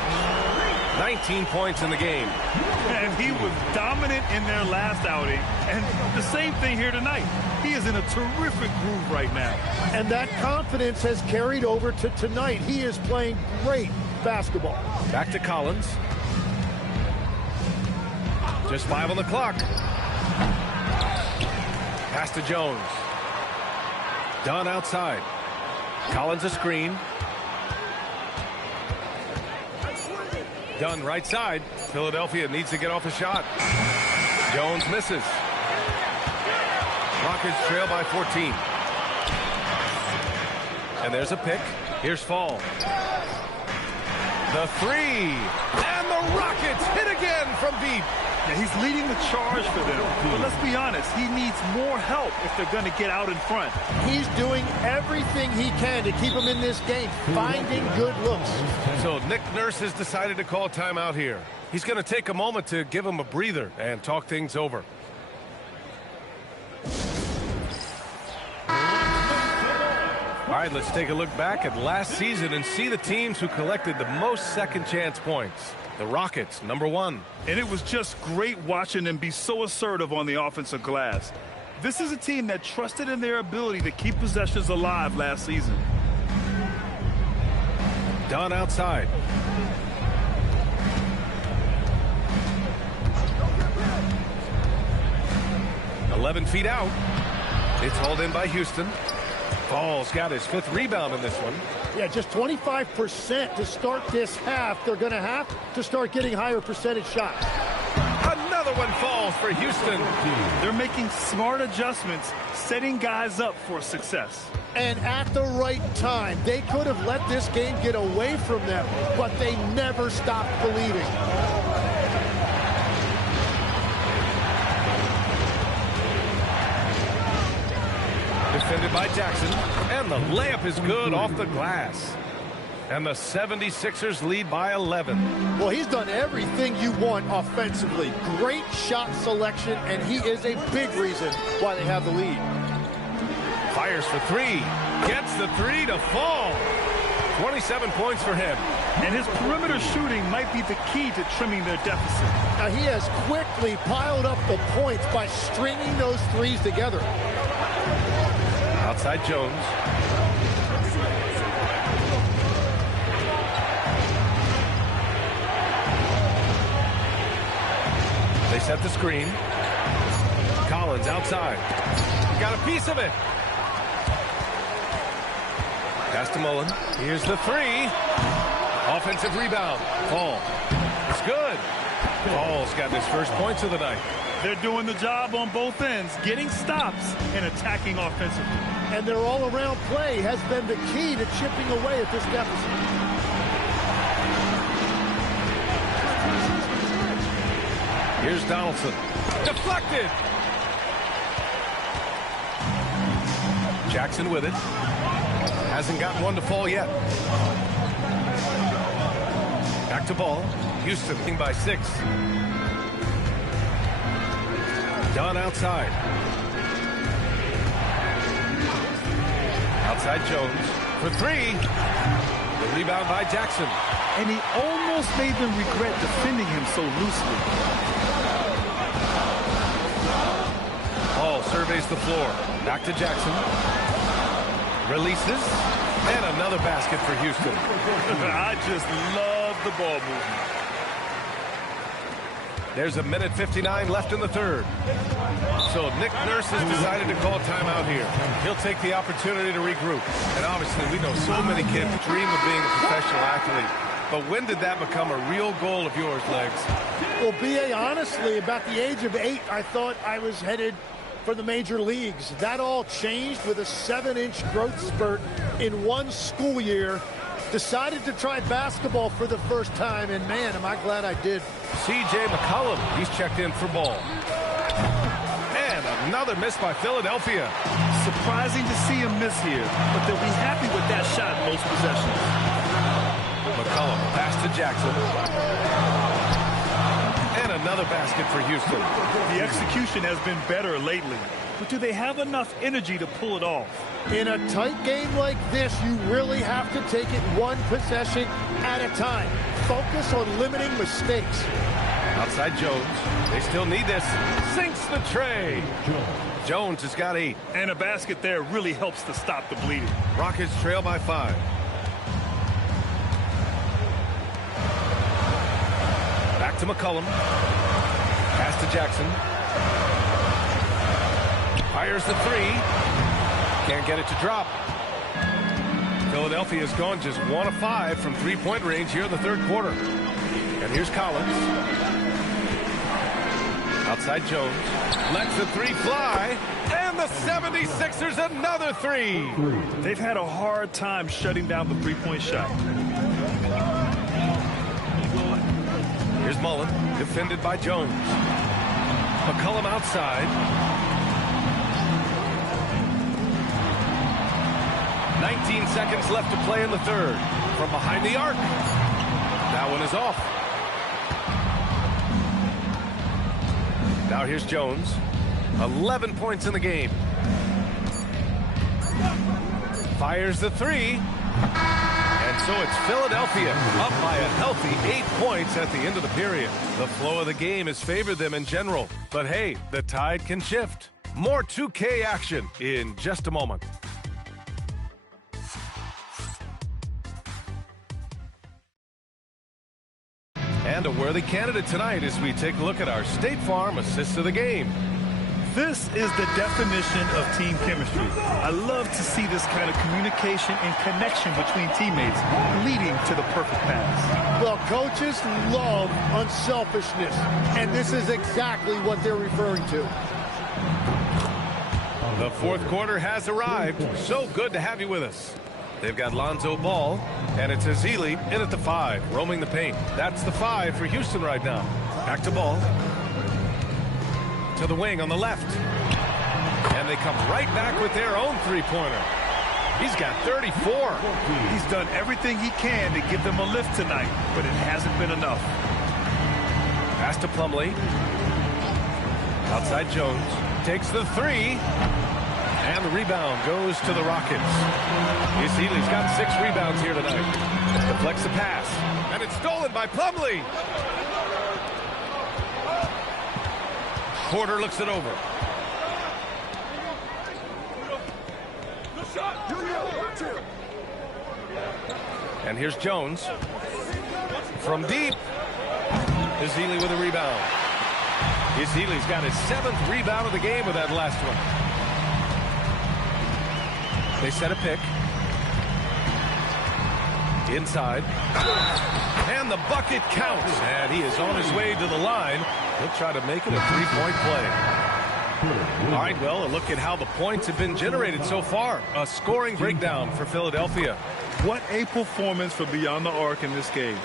19 points in the game. And he was dominant in their last outing. And the same thing here tonight. He is in a terrific groove right now. And that confidence has carried over to tonight. He is playing great basketball. Back to Collins. Just 5 on the clock. Pass to Jones. Dunn outside. Collins a screen. Dunn right side. Philadelphia needs to get off a shot. Jones misses. Rockets trail by 14. And there's a pick. Here's Fall. The three. And the Rockets hit again from deep. Yeah, he's leading the charge for them. But let's be honest, he needs more help if they're going to get out in front. He's doing everything he can to keep them in this game, finding good looks. So Nick Nurse has decided to call timeout here. He's going to take a moment to give him a breather and talk things over. All right, let's take a look back at last season and see the teams who collected the most second chance points. The Rockets, number 1. And it was just great watching them be so assertive on the offensive glass. This is a team that trusted in their ability to keep possessions alive last season. Dunn outside. "11 feet out. It's hauled in by Houston. Ball's got his 5th rebound in this one. Yeah, just 25% to start this half. They're going to have to start getting higher percentage shots. Another one falls for Houston. They're making smart adjustments, setting guys up for success. And at the right time, they could have let this game get away from them, but they never stopped believing. Defended by Jackson, and the layup is good off the glass. And the 76ers lead by 11. Well, he's done everything you want offensively. Great shot selection, and he is a big reason why they have the lead. Fires for 3. Gets the 3 to fall. 27 points for him. And his perimeter shooting might be the key to trimming their deficit. Now, he has quickly piled up the points by stringing those threes together. Outside Jones. They set the screen. Collins outside. Got a piece of it. Pass to Mullen. Here's the 3. Offensive rebound. Paul. It's good. Paul's got his first points of the night. They're doing the job on both ends, getting stops and attacking offensively. And their all-around play has been the key to chipping away at this deficit. Here's Donaldson. Deflected. Jackson with it. Hasn't gotten one to fall yet. Back to Ball. Houston by 6. Dunn outside. Outside Jones for 3. The rebound by Jackson. And he almost made them regret defending him so loosely. Ball surveys the floor. Back to Jackson. Releases. And another basket for Houston. I just love the ball movement. There's a minute 59 left in the third. So Nick Nurse has decided to call timeout here. He'll take the opportunity to regroup. And obviously we know so many kids dream of being a professional athlete. But when did that become a real goal of yours, Legs? Well, B.A., honestly, about the age of 8, I thought I was headed for the major leagues. That all changed with a 7-inch growth spurt in one school year. Decided to try basketball for the first time, and man, am I glad I did. C.J. McCollum, he's checked in for ball. And another miss by Philadelphia. Surprising to see him miss here, but they'll be happy with that shot most possessions. McCollum pass to Jackson. And another basket for Houston. The execution has been better lately, but do they have enough energy to pull it off? In a tight game like this, you really have to take it one possession at a time. Focus on limiting mistakes. Outside Jones. They still need this. Sinks the tray. Jones has got 8. And a basket there really helps to stop the bleeding. Rockets trail by 5. Back to McCollum. Pass to Jackson. Fires the 3. Can't get it to drop. Philadelphia's gone just 1 of 5 from three-point range here in the third quarter. And here's Collins. Outside Jones. Lets the 3 fly. And the 76ers another 3. They've had a hard time shutting down the three-point shot. Here's Mullen. Defended by Jones. McCollum outside. 19 seconds left to play in the third. From behind the arc. That one is off. Now here's Jones. 11 points in the game. Fires the 3. And so it's Philadelphia up by a healthy 8 points at the end of the period. The flow of the game has favored them in general. But hey, the tide can shift. More 2K action in just a moment. And a worthy candidate tonight as we take a look at our State Farm assist of the game. This is the definition of team chemistry. I love to see this kind of communication and connection between teammates leading to the perfect pass. Well, coaches love unselfishness, and this is exactly what they're referring to. The fourth quarter has arrived. So good to have you with us. They've got Lonzo Ball, and it's Ezeli in at the 5, roaming the paint. That's the 5 for Houston right now. Back to Ball. To the wing on the left. And they come right back with their own three-pointer. He's got 34. He's done everything he can to give them a lift tonight, but it hasn't been enough. Pass to Plumlee. Outside Jones. Takes the 3. And the rebound goes to the Rockets. Ezeli's got 6 rebounds here tonight. Deflects the pass. And it's stolen by Plumlee. Porter looks it over. And here's Jones. From deep. Ezeli with a rebound. Ezeli's got his 7th rebound of the game with that last one. They set a pick. Inside. And the bucket counts. And he is on his way to the line. He'll try to make it a three-point play. All right, well, a look at how the points have been generated so far. A scoring breakdown for Philadelphia. What a performance for Beyond the Arc in this game.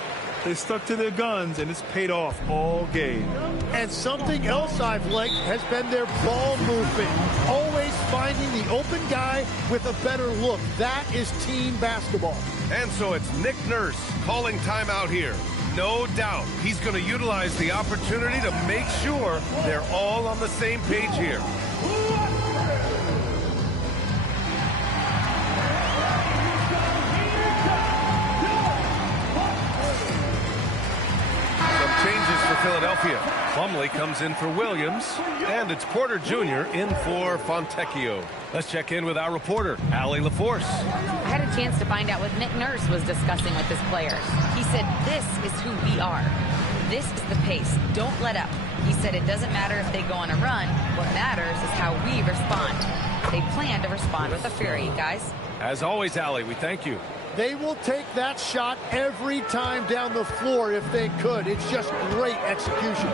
They stuck to their guns, and it's paid off all game. And something else I've liked has been their ball movement. Always finding the open guy with a better look. That is team basketball. And so it's Nick Nurse calling timeout here. No doubt he's going to utilize the opportunity to make sure they're all on the same page here. Changes for Philadelphia. Plumlee comes in for Williams, and it's Porter Jr. in for Fontecchio. Let's check in with our reporter, Allie LaForce. I had a chance to find out what Nick Nurse was discussing with his players. He said, this is who we are. This is the pace. Don't let up. He said it doesn't matter if they go on a run. What matters is how we respond. They plan to respond with a fury, guys. As always, Allie, we thank you. They will take that shot every time down the floor if they could. It's just great execution.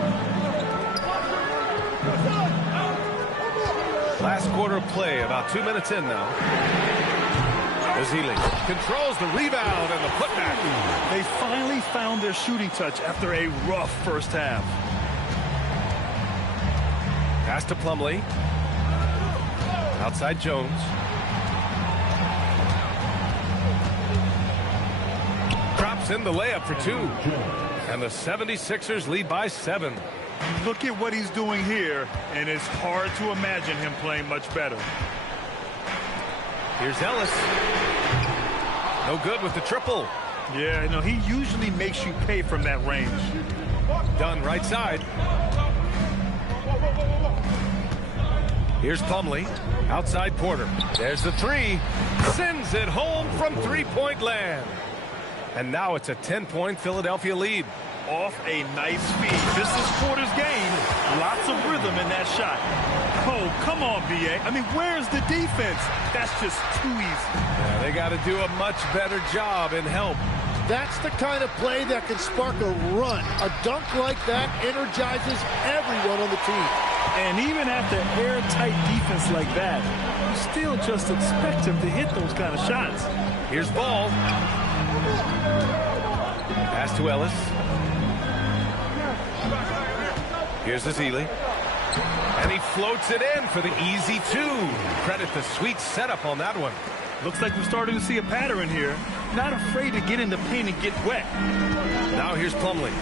Last quarter of play, about 2 minutes in now. Ezeli controls the rebound and the putback. They finally found their shooting touch after a rough first half. Pass to Plumlee. Outside Jones. Drops in the layup for 2. And the 76ers lead by 7. Look at what he's doing here, and it's hard to imagine him playing much better. Here's Ellis. No good with the triple. Yeah, no, he usually makes you pay from that range. Dunn right side. Here's Plumlee. Outside Porter. There's the 3. Sends it home from three-point land. And now it's a 10-point Philadelphia lead. Off a nice speed. This is Porter's game. Lots of rhythm in that shot. Oh, come on, B.A. I mean, where's the defense? That's just too easy. Yeah, they got to do a much better job in help. That's the kind of play that can spark a run. A dunk like that energizes everyone on the team. And even after airtight defense like that, you still just expect him to hit those kind of shots. Here's Ball. Pass to Ellis. Here's Ezeli. And he floats it in for the easy 2. Credit the sweet setup on that one. Looks like we're starting to see a pattern here. Not afraid to get in the paint and get wet. Now here's Plumlee.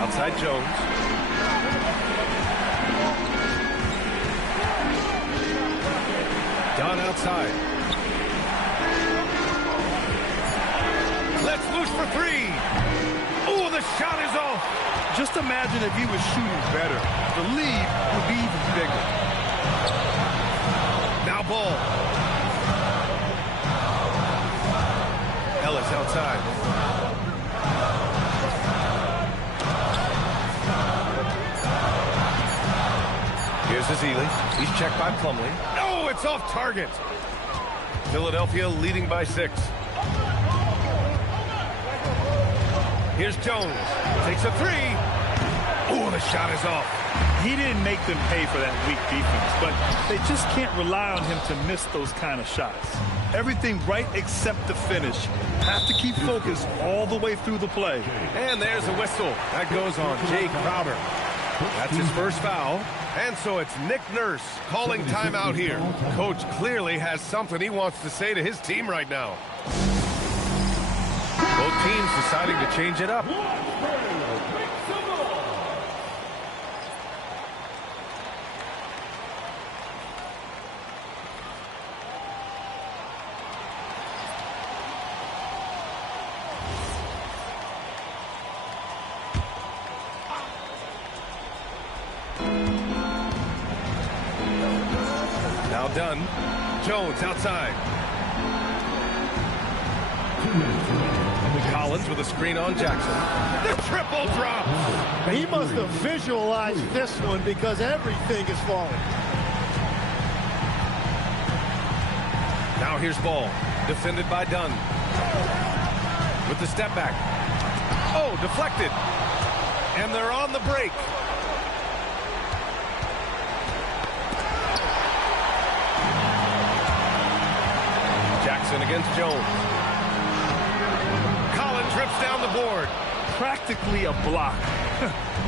Outside Jones. Dunn outside. Let's loose for 3. Oh, the shot is off. Just imagine if he was shooting better. The lead would be even bigger. Now Ball. Ellis outside. Here's Ezeli. He's checked by Plumlee. Oh, it's off target. Philadelphia leading by 6. Here's Jones. Takes a 3. Oh, the shot is off. He didn't make them pay for that weak defense, but they just can't rely on him to miss those kind of shots. Everything right except the finish. Have to keep focused all the way through the play. And there's a whistle. That goes on Jay Crowder. That's his first foul. And so it's Nick Nurse calling timeout here. Coach clearly has something he wants to say to his team right now. Both teams deciding to change it up. Now Dunn. Jones outside. Collins with a screen on Jackson. The triple drop. He must have visualized this one because everything is falling. Now here's Ball. Defended by Dunn. With the step back. Oh, deflected. And they're on the break. Jackson against Jones. Trips down the board. Practically a block.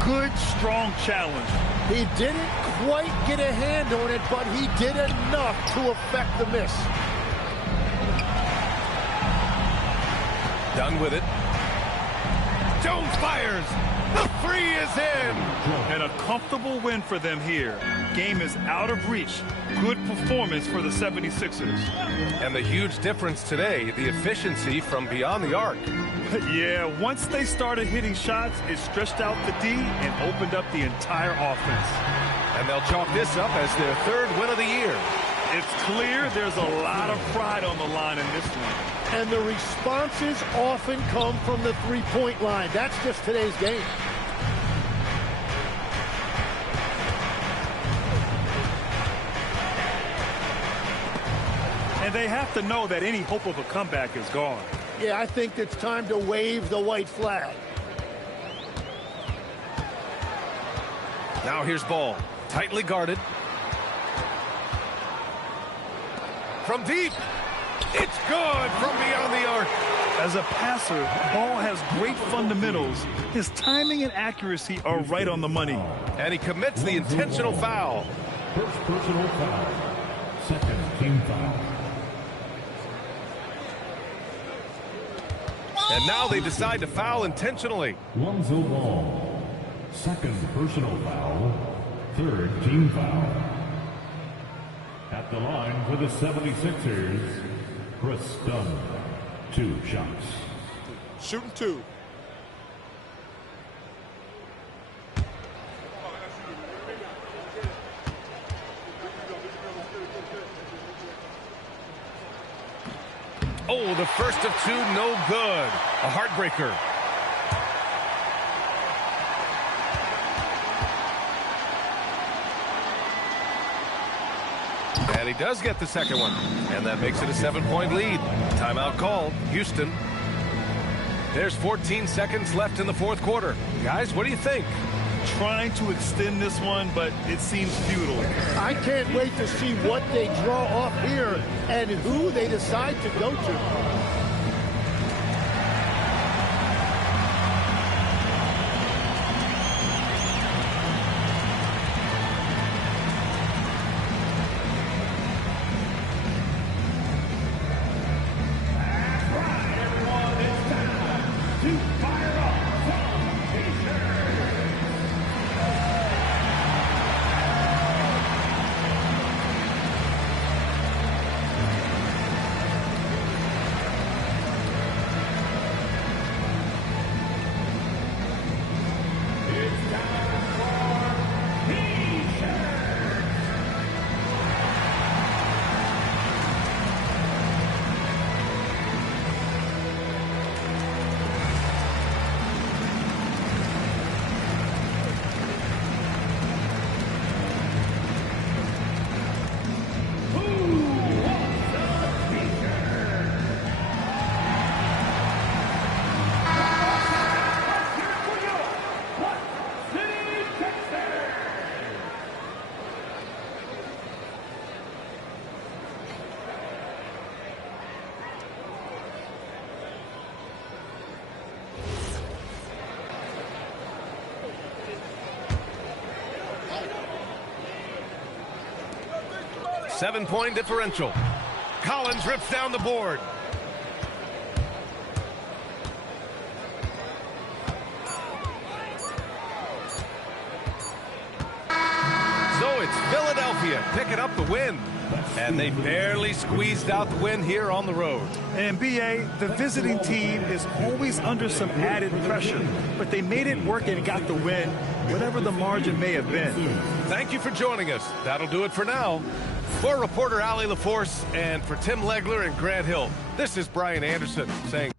Good, strong challenge. He didn't quite get a hand on it, but he did enough to affect the miss. Done with it. Jones fires. The 3 is in. And a comfortable win for them here. Game is out of reach. Good performance for the 76ers. And the huge difference today, the efficiency from beyond the arc. Yeah, once they started hitting shots, it stretched out the D and opened up the entire offense. And they'll chalk this up as their 3rd win of the year. It's clear there's a lot of pride on the line in this one. And the responses often come from the three-point line. That's just today's game. And they have to know that any hope of a comeback is gone. Yeah, I think it's time to wave the white flag. Now here's Ball. Tightly guarded. From deep. It's good from beyond the arc. As a passer, Ball has great fundamentals. His timing and accuracy are right on the money. And he commits the intentional foul. First personal foul. Second team foul. And now they decide to foul intentionally. Lonzo Ball. Second personal foul. Third team foul. At the line for the 76ers, Chris Dunn. 2 shots. Shooting 2. Oh, the first of 2, no good. A heartbreaker. And he does get the second one. And that makes it a 7-point lead. Timeout called. Houston. There's 14 seconds left in the fourth quarter. Guys, what do you think? Trying to extend this one, but it seems futile. I can't wait to see what they draw off here and who they decide to go to. Seven-point differential. Collins rips down the board. So it's Philadelphia picking up the win. And they barely squeezed out the win here on the road. And B.A., the visiting team is always under some added pressure, but they made it work and got the win, whatever the margin may have been. Thank you for joining us. That'll do it for now. For reporter Ali LaForce and for Tim Legler and Grant Hill, this is Brian Anderson saying...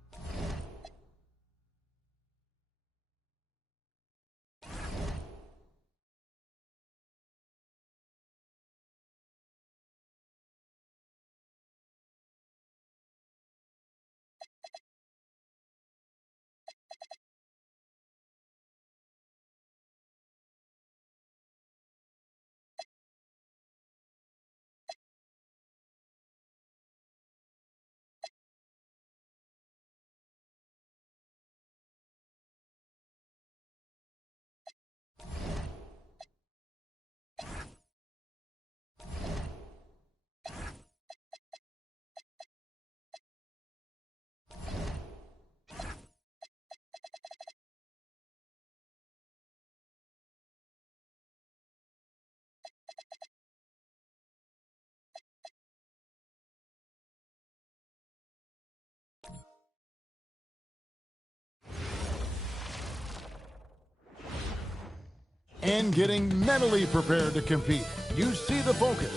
And getting mentally prepared to compete. You see the focus.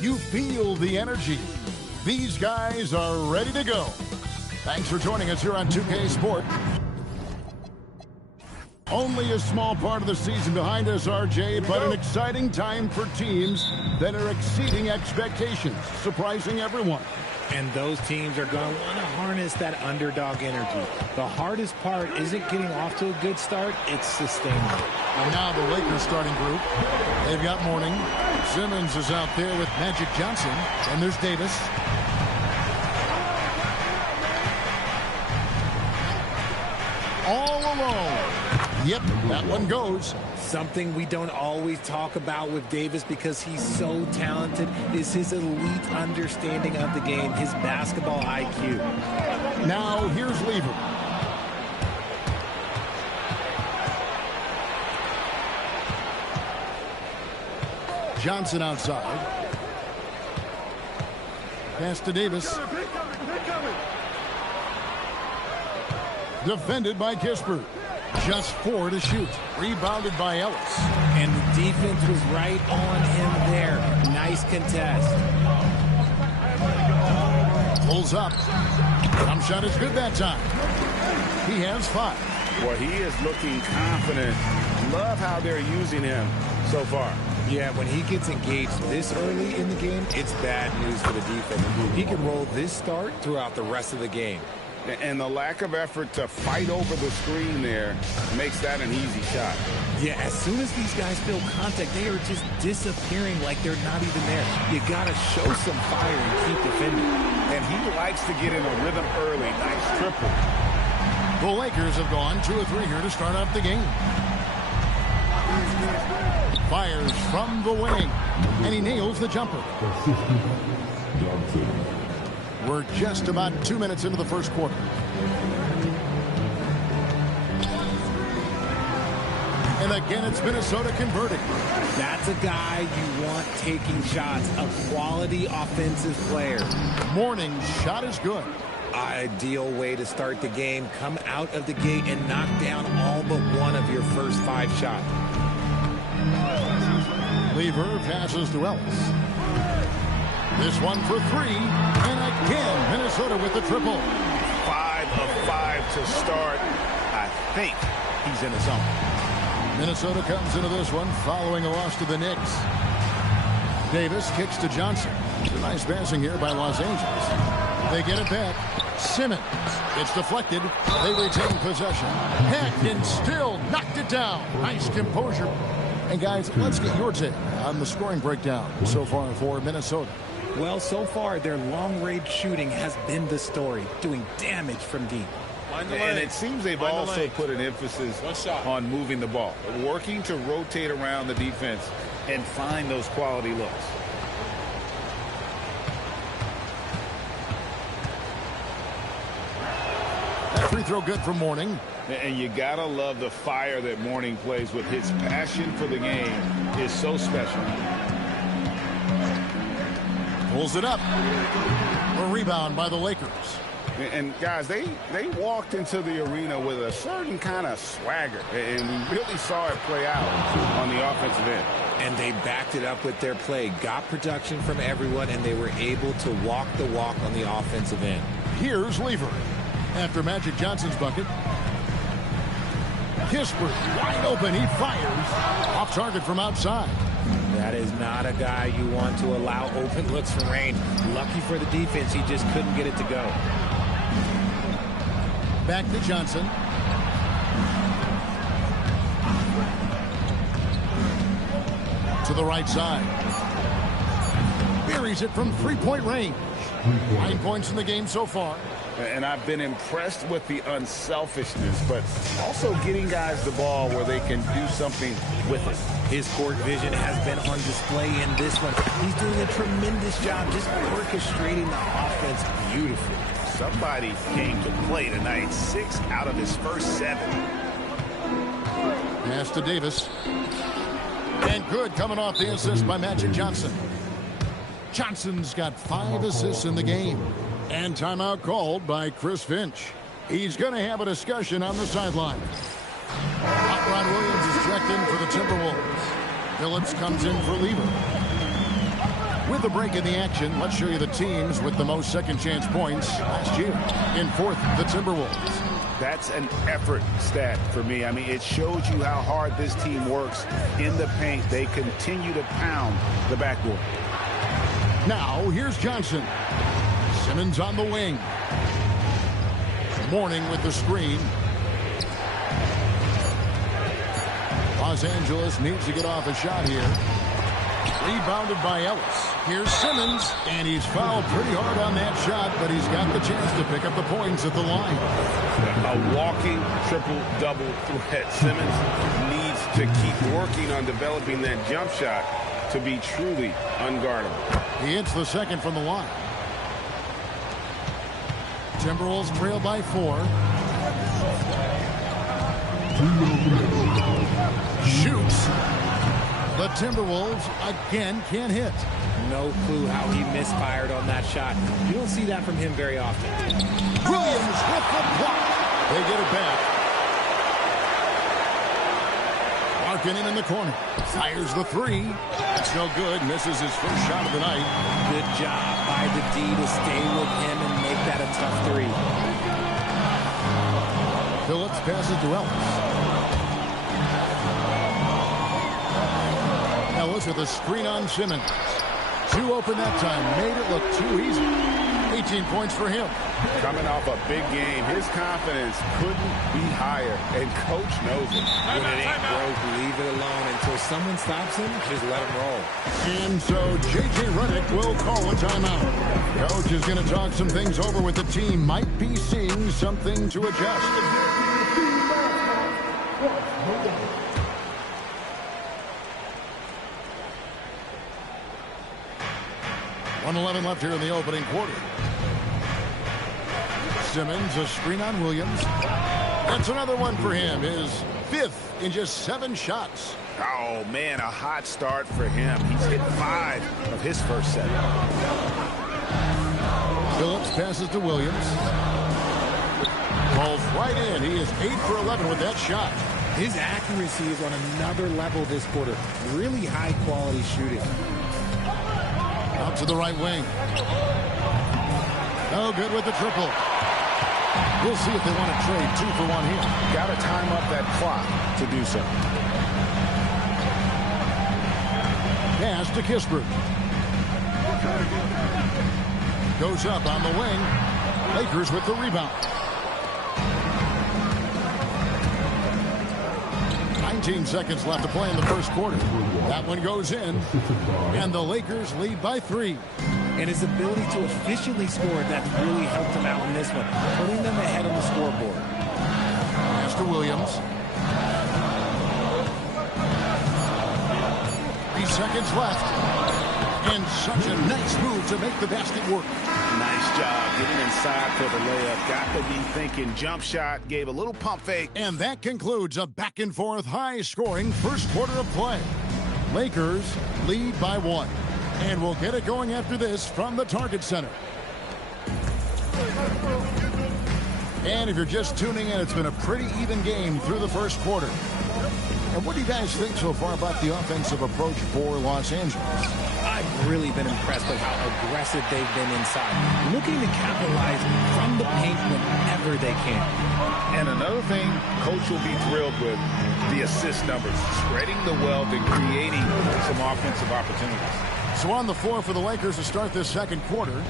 You feel the energy. These guys are ready to go. Thanks for joining us here on 2K Sport. Only a small part of the season behind us, RJ, but an exciting time for teams that are exceeding expectations, surprising everyone. And those teams are going to want to harness that underdog energy. The hardest part isn't getting off to a good start, it's sustaining it. And now the Lakers starting group. They've got Mourning. Simmons is out there with Magic Johnson. And there's Davis. all alone. Yep, that one goes. Something we don't always talk about with Davis because he's so talented is his elite understanding of the game, his basketball IQ. Now here's Lever. Johnson outside. Pass to Davis. Defended by Jskr. Just 4 to shoot. Rebounded by Ellis. And the defense was right on him there. Nice contest. Pulls up. Jump shot is good that time. He has 5. Well, he is looking confident. Love how they're using him so far. Yeah, when he gets engaged this early in the game, it's bad news for the defense. He can roll this start throughout the rest of the game. And the lack of effort to fight over the screen there makes that an easy shot. Yeah, as soon as these guys feel contact, they are just disappearing like they're not even there. You got to show some fire and keep defending. And he likes to get in a rhythm early. Nice triple. The Lakers have gone 2 of 3 here to start off the game. Fires from the wing, and he nails the jumper. We're just about 2 minutes into the first quarter. And again, it's Minnesota converting. That's a guy you want taking shots, a quality offensive player. Morning's shot is good. Ideal way to start the game. Come out of the gate and knock down all but one of your first 5 shots. Lever passes to Ellis. This one for 3. And again, Minnesota with the triple. 5 of 5 to start. I think he's in the zone. Minnesota comes into this one following a loss to the Knicks. Davis kicks to Johnson. It's a nice passing here by Los Angeles. They get it back. Simmons. It's deflected. They retain possession. Heck, and still knocked it down. Nice composure. And guys, let's get your take on the scoring breakdown so far for Minnesota. Well, so far, their long-range shooting has been the story, doing damage from deep. And it seems they've also put an emphasis on moving the ball, working to rotate around the defense and find those quality looks. That free throw good for Mourning. And you gotta love the fire that Mourning plays with. His passion for the game is so special. Pulls it up. A rebound by the Lakers. And guys, they walked into the arena with a certain kind of swagger, and we really saw it play out on the offensive end. And they backed it up with their play, got production from everyone, and they were able to walk the walk on the offensive end. Here's Lever. After Magic Johnson's bucket, Jskr wide open. He fires off target from outside. That is not a guy you want to allow open looks from range. Lucky for the defense, he just couldn't get it to go. Back to Johnson. To the right side. Buries it from three-point range. 9 points in the game so far. And I've been impressed with the unselfishness, but also getting guys the ball where they can do something with it. His court vision has been on display in this one. He's doing a tremendous job just orchestrating the offense beautifully. Somebody came to play tonight. 6 out of his first 7. Pass to Davis. And good coming off the assist by Magic Johnson. Johnson's got 5 assists in the game. And timeout called by Chris Finch. He's going to have a discussion on the sideline. Hot Rod Williams is checked in for the Timberwolves. Phillips comes in for Lever. With the break in the action, let's show you the teams with the most second chance points last year. In 4th, the Timberwolves. That's an effort stat for me. I mean, it shows you how hard this team works in the paint. They continue to pound the backboard. Now, here's Johnson. Simmons on the wing. Mourning with the screen. Los Angeles needs to get off a shot here. Rebounded by Ellis. Here's Simmons, and he's fouled pretty hard on that shot, but he's got the chance to pick up the points at the line. A walking triple-double threat. Simmons needs to keep working on developing that jump shot to be truly unguardable. He hits the second from the line. Timberwolves trail by 4. Shoots. The Timberwolves again can't hit. No clue how he misfired on that shot. You don't see that from him very often. Williams with the block. They get it back. Markkanen in the corner. Fires the 3. That's no good. Misses his first shot of the night. Good job by the D to stay with him and make that a tough 3. Phillips passes to Ellis. Ellis with a screen on Simmons. 2 open that time. Made it look too easy. 18 points for him. Coming off a big game, his confidence couldn't be higher, and coach knows it. When it ain't broke, leave it alone. Until someone stops him, just let him roll. And so J.J. Redick will call a timeout. Coach is going to talk some things over with the team. Might be seeing something to adjust. 1:11 left here in the opening quarter. Simmons, a screen on Williams. That's another one for him. His 5th in just 7 shots. Oh, man, a hot start for him. He's hit 5 of his first 7. Phillips passes to Williams. Falls right in. He is 8 for 11 with that shot. His accuracy is on another level this quarter. Really high-quality shooting. Out to the right wing. No good with the triple. We'll see if they want to trade 2 for 1 here. Got to time up that clock to do so. Pass to Kispert. Goes up on the wing. Lakers with the rebound. 19 seconds left to play in the first quarter. That one goes in, and the Lakers lead by 3. And his ability to efficiently score, that's really helped him out in this one, putting them ahead on the scoreboard. Pass to Williams. 3 seconds left. And such a nice move to make the basket work. Nice job getting inside for the layup. Got to be thinking jump shot, gave a little pump fake. And that concludes a back-and-forth, high-scoring first quarter of play. Lakers lead by 1. And we'll get it going after this from the Target Center. And if you're just tuning in, it's been a pretty even game through the first quarter. And what do you guys think so far about the offensive approach for Los Angeles? I've really been impressed with how aggressive they've been inside, looking to capitalize from the paint whenever they can. And another thing coach will be thrilled with, the assist numbers, spreading the wealth and creating some offensive opportunities. So on the floor for the Lakers to start this second quarter,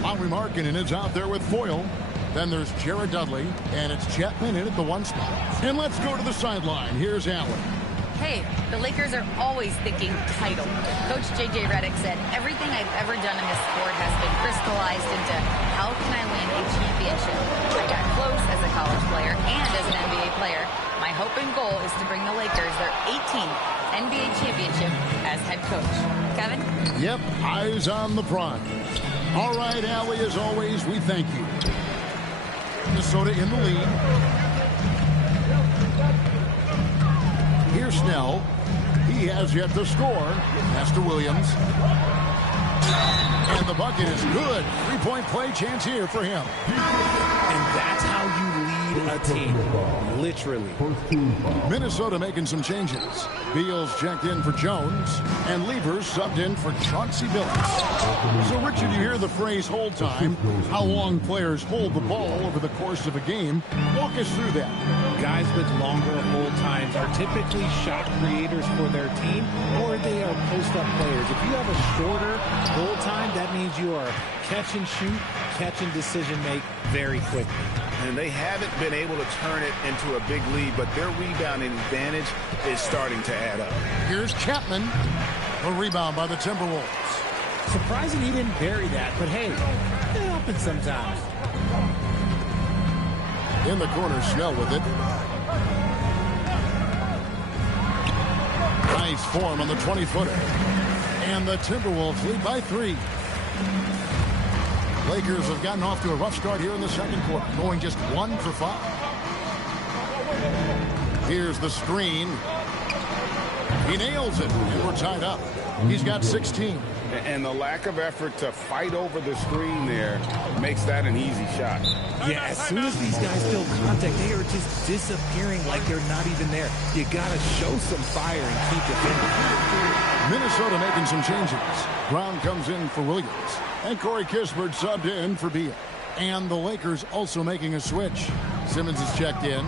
Lauri Markkanen is out there with Foyle. Then there's Jared Dudley, and it's Chapman in at the 1 spot. And let's go to the sideline. Here's Allen. Hey, the Lakers are always thinking title. Coach J.J. Redick said, everything I've ever done in this sport has been crystallized into how can I win a championship. I got close as a college player and as an NBA player. My hope and goal is to bring the Lakers their 18th NBA championship as head coach. Kevin? Yep, eyes on the prize. All right, Allie, as always, we thank you. Minnesota in the lead. Here's Snell. He has yet to score. Pass to Williams. And the bucket is good. 3-point play chance here for him. And that's how you lead a team. Literally. Minnesota making some changes. Beals checked in for Jones, and Levers subbed in for Chauncey Billups. So, Richard, you hear the phrase hold time, how long players hold the ball over the course of a game. Walk us through that. Guys with longer hold times are typically shot creators for their team, or they are post-up players. If you have a shorter hold time, that means you are catch and shoot, catch and decision make very quickly. And they haven't been able to turn it into a big lead, but their rebounding advantage is starting to add up. Here's Chapman. A rebound by the Timberwolves. Surprising he didn't bury that, but hey, it happens sometimes. In the corner, Snell with it. Nice form on the 20-footer. And the Timberwolves lead by 3. Lakers have gotten off to a rough start here in the second quarter, going just 1 for 5. Here's the screen. He nails it, and we're tied up. He's got 16. And the lack of effort to fight over the screen there makes that an easy shot. Yeah, as soon as these guys feel contact, they are just disappearing like they're not even there. You got to show some fire and keep defending. Minnesota making some changes. Brown comes in for Williams. And Corey Kispert subbed in for Beal. And the Lakers also making a switch. Simmons is checked in.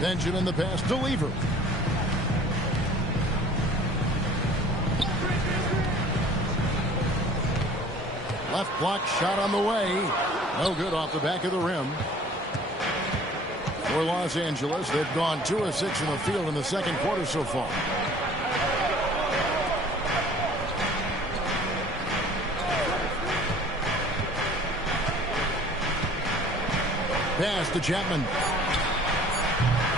Benjamin the pass to Lever. Left block shot on the way. No good off the back of the rim. For Los Angeles, they've gone 2 of 6 in the field in the second quarter so far. Pass to Chapman.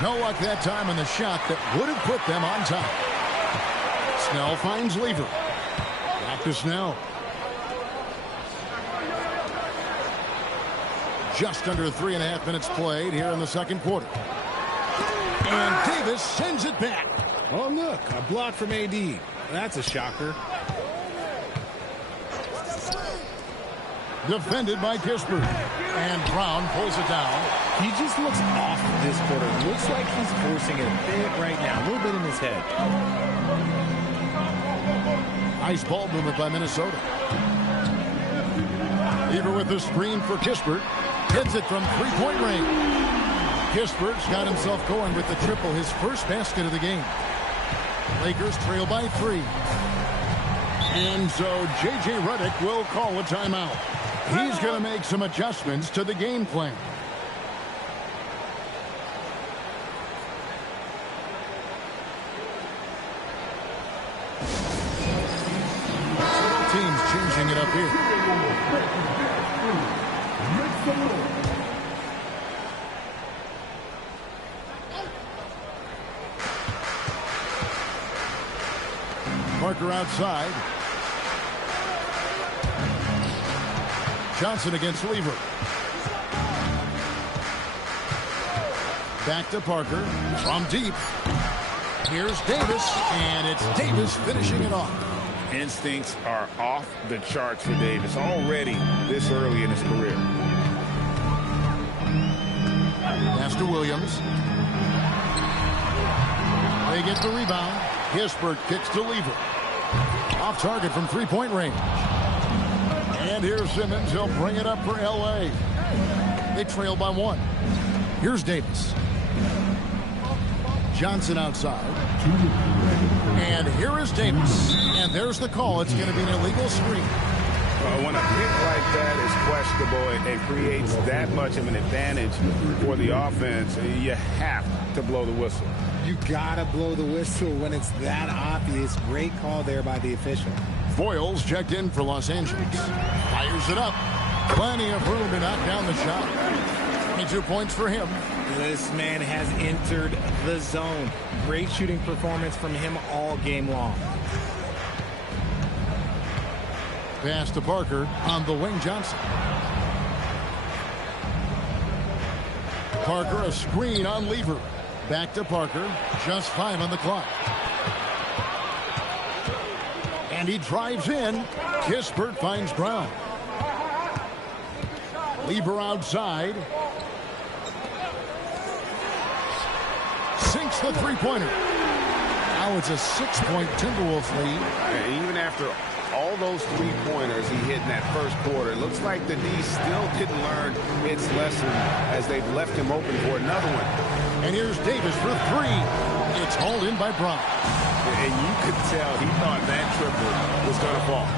No luck that time on the shot that would have put them on top. Snell finds Lever. Back to Snell. Just under 3.5 minutes played here in the second quarter. And Davis sends it back. Oh, look, a block from AD. That's a shocker. Defended by Kispert. And Brown pulls it down. He just looks off this quarter. Looks like he's forcing it a bit right now. A little bit in his head. Nice ball movement by Minnesota. Lever with the screen for Kispert. Hits it from three-point range. Kispert's got himself going with the triple, his first basket of the game. Lakers trail by 3. And so J.J. Redick will call a timeout. He's going to make some adjustments to the game plan. Teams changing it up here. Parker outside. Johnson against Lever. Back to Parker. From deep. Here's Davis. And it's Davis finishing it off. Instincts are off the charts for Davis already this early in his career. Pass to Williams. They get the rebound. Kispert kicks to Lever. Off target from three-point range. And here's Simmons. He'll bring it up for L.A. They trail by 1. Here's Davis. Johnson outside. And here is Davis. And there's the call. It's going to be an illegal screen. When a pick like that is questionable and creates that much of an advantage for the offense, you have to blow the whistle. You gotta blow the whistle when it's that obvious. Great call there by the official. Foyles checked in for Los Angeles. Fires it up. Plenty of room to knock down the shot. 22 points for him. This man has entered the zone. Great shooting performance from him all game long. Pass to Parker on the wing. Johnson. Parker a screen on Lever. Back to Parker. Just 5 on the clock. And he drives in. Kispert finds Brown. Lever outside. Sinks the three-pointer. Now it's a 6-point Timberwolves lead. And even after all those three-pointers he hit in that first quarter, it looks like the D still didn't learn its lesson as they've left him open for another one. And here's Davis for 3. It's hauled in by Brown. And you could tell he thought that triple was going to fall.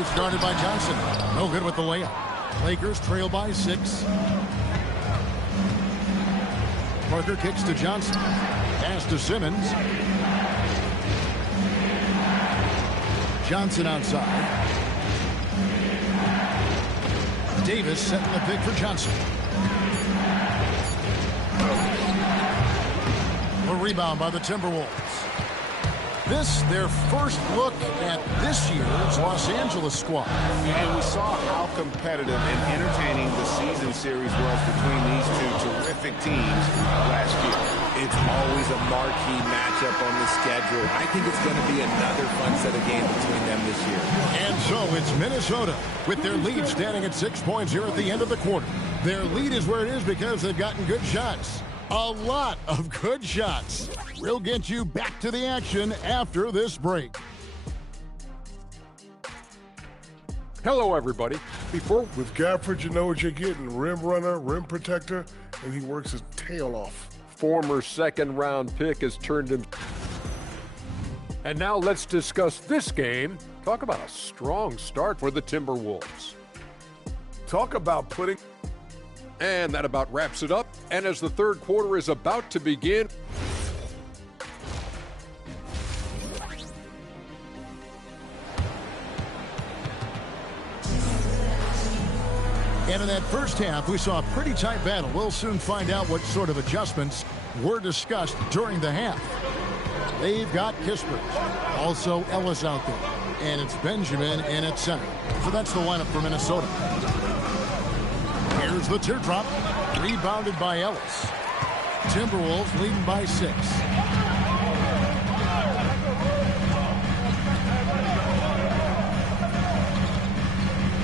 It's guarded by Johnson. No good with the layup. Lakers trail by 6. Parker kicks to Johnson. Pass to Simmons. Johnson outside. Davis setting the pick for Johnson. A rebound by the Timberwolves. This, their first look at this year's Los Angeles squad. And we saw how competitive and entertaining the season series was between these two terrific teams last year. It's always a marquee matchup on the schedule. I think it's going to be another fun set of games between them this year. And so it's Minnesota with their lead standing at 6 points here at the end of the quarter. Their lead is where it is because they've gotten good shots. A lot of good shots. We'll get you back to the action after this break. Hello, everybody. With Gafford, you know what you're getting. Rim runner, rim protector, and he works his tail off. Former second-round pick has turned in. And now let's discuss this game. Talk about a strong start for the Timberwolves. Talk about putting... And that about wraps it up. And as the third quarter is about to begin... And in that first half, we saw a pretty tight battle. We'll soon find out what sort of adjustments were discussed during the half. They've got Kispert. Also Ellis out there. And it's Benjamin in at center. So that's the lineup for Minnesota. Here's the teardrop. Rebounded by Ellis. Timberwolves leading by 6.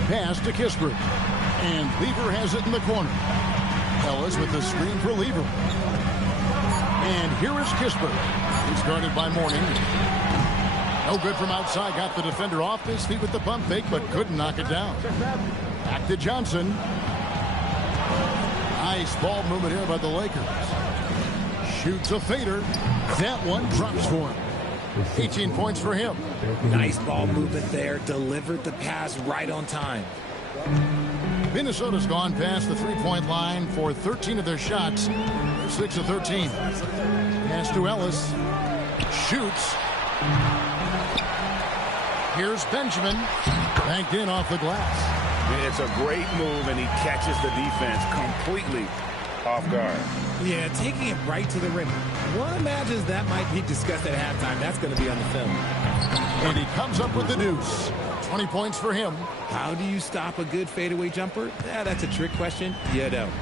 Pass to Kispert. And Lever has it in the corner. Ellis with the screen for Lever. And here is Kispert. He's guarded by Mourning. No good from outside. Got the defender off his feet with the pump fake, but couldn't knock it down. Back to Johnson. Nice ball movement here by the Lakers. Shoots a fader. That one drops for him. 18 points for him. Nice ball movement there. Delivered the pass right on time. Minnesota's gone past the three-point line for 13 of their shots. They're 6 of 13. Pass to Ellis. Shoots. Here's Benjamin. Banked in off the glass. It's a great move, and he catches the defense completely off guard. Yeah, taking it right to the rim. One imagines that might be discussed at halftime. That's going to be on the film. And he comes up with the deuce. 20 points for him. How do you stop a good fadeaway jumper? Yeah, that's a trick question. You don't.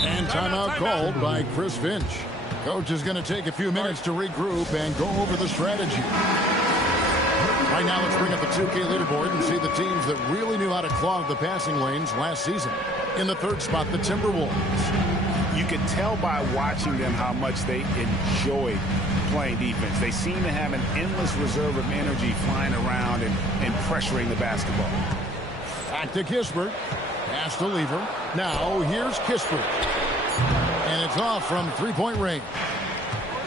And timeout called by Chris Finch. Coach is going to take a few minutes to regroup and go over the strategy. Right now, let's bring up the 2K leaderboard and see the teams that really knew how to clog the passing lanes last season. In the third spot, the Timberwolves. You could tell by watching them how much they enjoyed playing defense. They seem to have an endless reserve of energy flying around and pressuring the basketball. Back to Kispert. Pass to Lever. Now here's Kispert. And it's off from three-point range.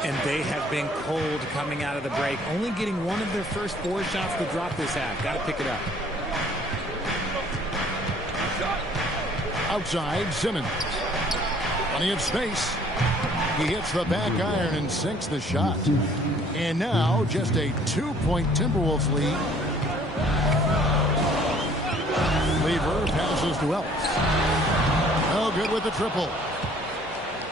And they have been cold coming out of the break. Only getting one of their first 4 shots to drop this half. Got to pick it up. Outside, Simmons. Plenty of space. He hits the back iron and sinks the shot. And now just a 2-point Timberwolves lead. Lever passes to Ellis. No good with the triple.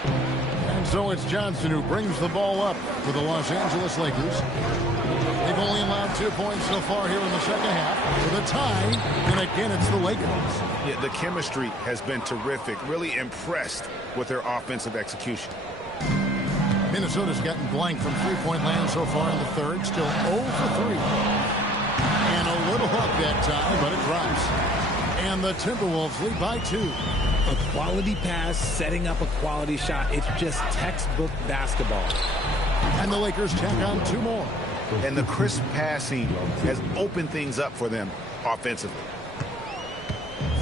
And so it's Johnson who brings the ball up for the Los Angeles Lakers. They've only allowed 2 points so far here in the second half with a tie. And again, it's the Lakers. Yeah, the chemistry has been terrific. Really impressed with their offensive execution. Minnesota's gotten blank from three-point land so far in the third. Still 0 for 3. And a little hook that time, but it drops. And the Timberwolves lead by 2. A quality pass, setting up a quality shot. It's just textbook basketball. And the Lakers tack on 2 more. And the crisp passing has opened things up for them offensively.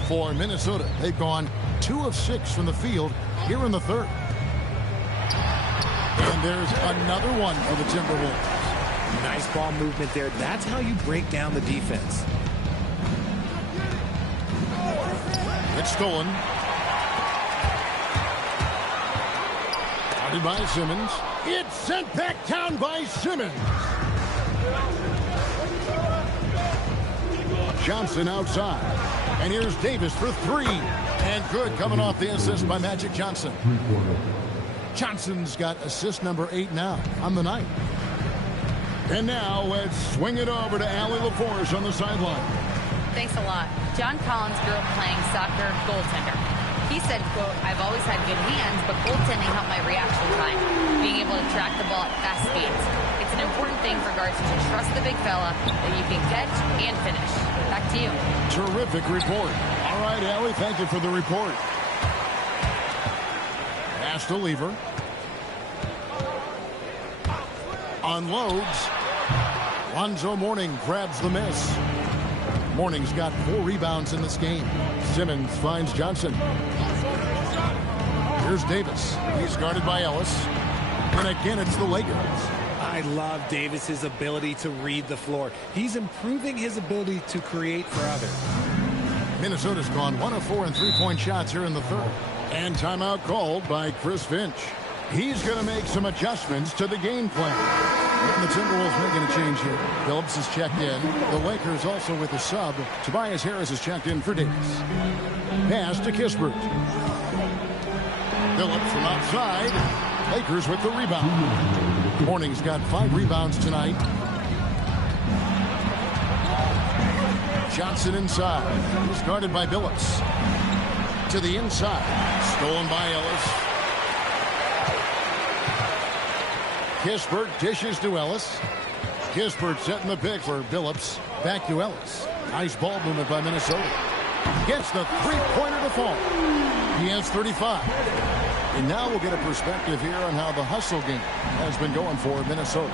For Minnesota, they've gone 2 of 6 from the field here in the third. And there's another one for the Timberwolves. Nice ball movement there. That's how you break down the defense. It's stolen. Guarded by Simmons. It's sent back down by Simmons. Johnson outside. And here's Davis for three. And good, coming off the assist by Magic Johnson. Johnson's got assist number 8 now on the night. And now let's swing it over to Allie LaForge on the sideline. Thanks a lot. John Collins grew up playing soccer goaltender. He said, quote, I've always had good hands, but goaltending helped my reaction time, being able to track the ball at fast speeds. It's an important thing for guards to trust the big fella that you can catch and finish. Back to you. Terrific report. All right, Allie, thank you for the report. Pass to Lever. Unloads. Lonzo Mourning grabs the miss. Mourning's got 4 rebounds in this game. Simmons finds Johnson. Here's Davis. He's guarded by Ellis. And again, it's the Lakers. I love Davis's ability to read the floor. He's improving his ability to create for others. Minnesota's gone 1 of 4 in three-point shots here in the third. And timeout called by Chris Finch. He's going to make some adjustments to the game plan. And the Timberwolves making a change here. Phillips has checked in. The Lakers also with a sub. Tobias Harris has checked in for Davis. Pass to Kispert. Phillips from outside. Lakers with the rebound. Mourning's got 5 rebounds tonight. Johnson inside. He's guarded by Billups. To the inside. Stolen by Ellis. Kispert dishes to Ellis. Kispert setting the pick for Billups. Back to Ellis. Nice ball movement by Minnesota. Gets the three-pointer to fall. He has 35. And now we'll get a perspective here on how the hustle game has been going for Minnesota.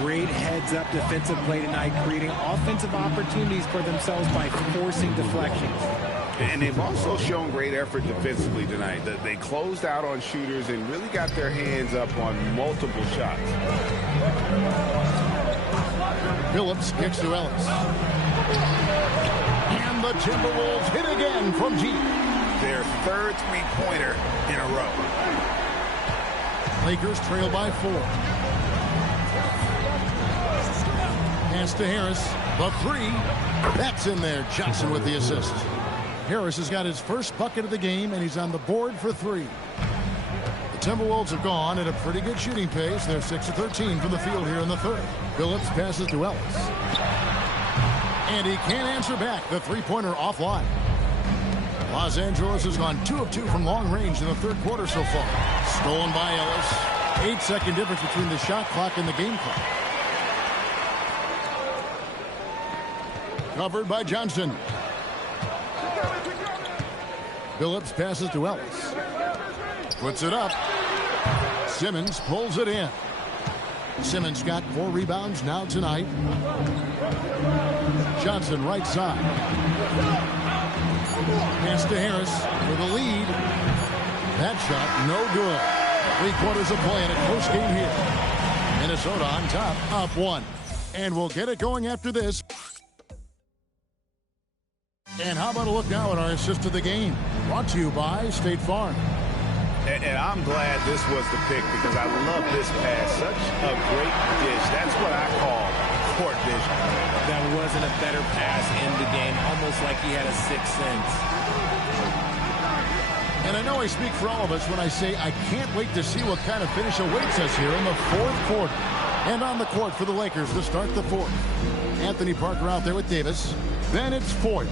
Great heads-up defensive play tonight, creating offensive opportunities for themselves by forcing deflections. And they've also shown great effort defensively tonight. They closed out on shooters and really got their hands up on multiple shots. Phillips kicks to Ellis. And the Timberwolves hit again from deep. Their third three-pointer in a row. Lakers trail by 4. Pass to Harris. The 3. That's in there. Johnson with the assist. Harris has got his first bucket of the game, and he's on the board for 3. The Timberwolves have gone at a pretty good shooting pace. They're 6 of 13 from the field here in the third. Phillips passes to Ellis. And he can't answer back. The three-pointer offline. Los Angeles has gone 2 of 2 from long range in the third quarter so far. Stolen by Ellis. 8-second difference between the shot clock and the game clock. Covered by Johnson. Phillips passes to Ellis. Puts it up. Simmons pulls it in. Simmons got 4 rebounds now tonight. Johnson right side. Pass to Harris for the lead. That shot no good. 3 quarters of play in a close game here. Minnesota on top, up 1. And we'll get it going after this. And how about a look now at our assist of the game? Brought to you by State Farm. And I'm glad this was the pick because I love this pass. Such a great dish. That's what I call court vision. That wasn't a better pass in the game, almost like he had a 6th sense. And I know I speak for all of us when I say I can't wait to see what kind of finish awaits us here in the fourth quarter. And on the court for the Lakers to start the fourth. Anthony Parker out there with Davis. Then it's Foyle.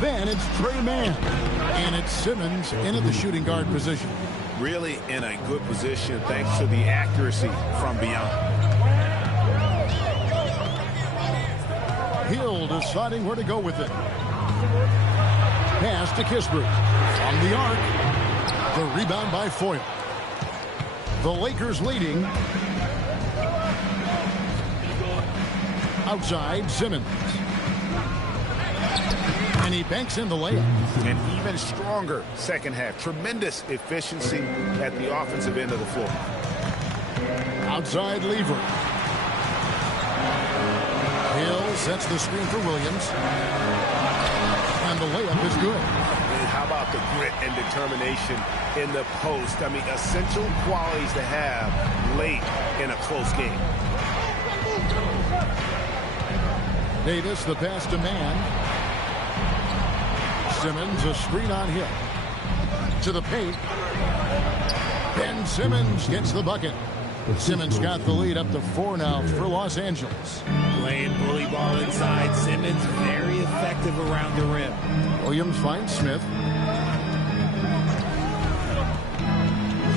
Then it's Trey Mann. And it's Simmons in at the shooting guard position. Really in a good position thanks to the accuracy from beyond. Hill deciding where to go with it. Pass to Kispert. From the arc. The rebound by Foyle. The Lakers leading. Outside, Simmons. And he banks in the layup. An even stronger second half. Tremendous efficiency at the offensive end of the floor. Outside Lever. Hill sets the screen for Williams. And the layup is good. And how about the grit and determination in the post? I mean, essential qualities to have late in a close game. Davis, the pass to Mann. Simmons, a screen on Hill. To the paint. Ben Simmons gets the bucket. Simmons got the lead up to 4 now for Los Angeles. Playing bully ball inside. Simmons very effective around the rim. Williams finds Smith.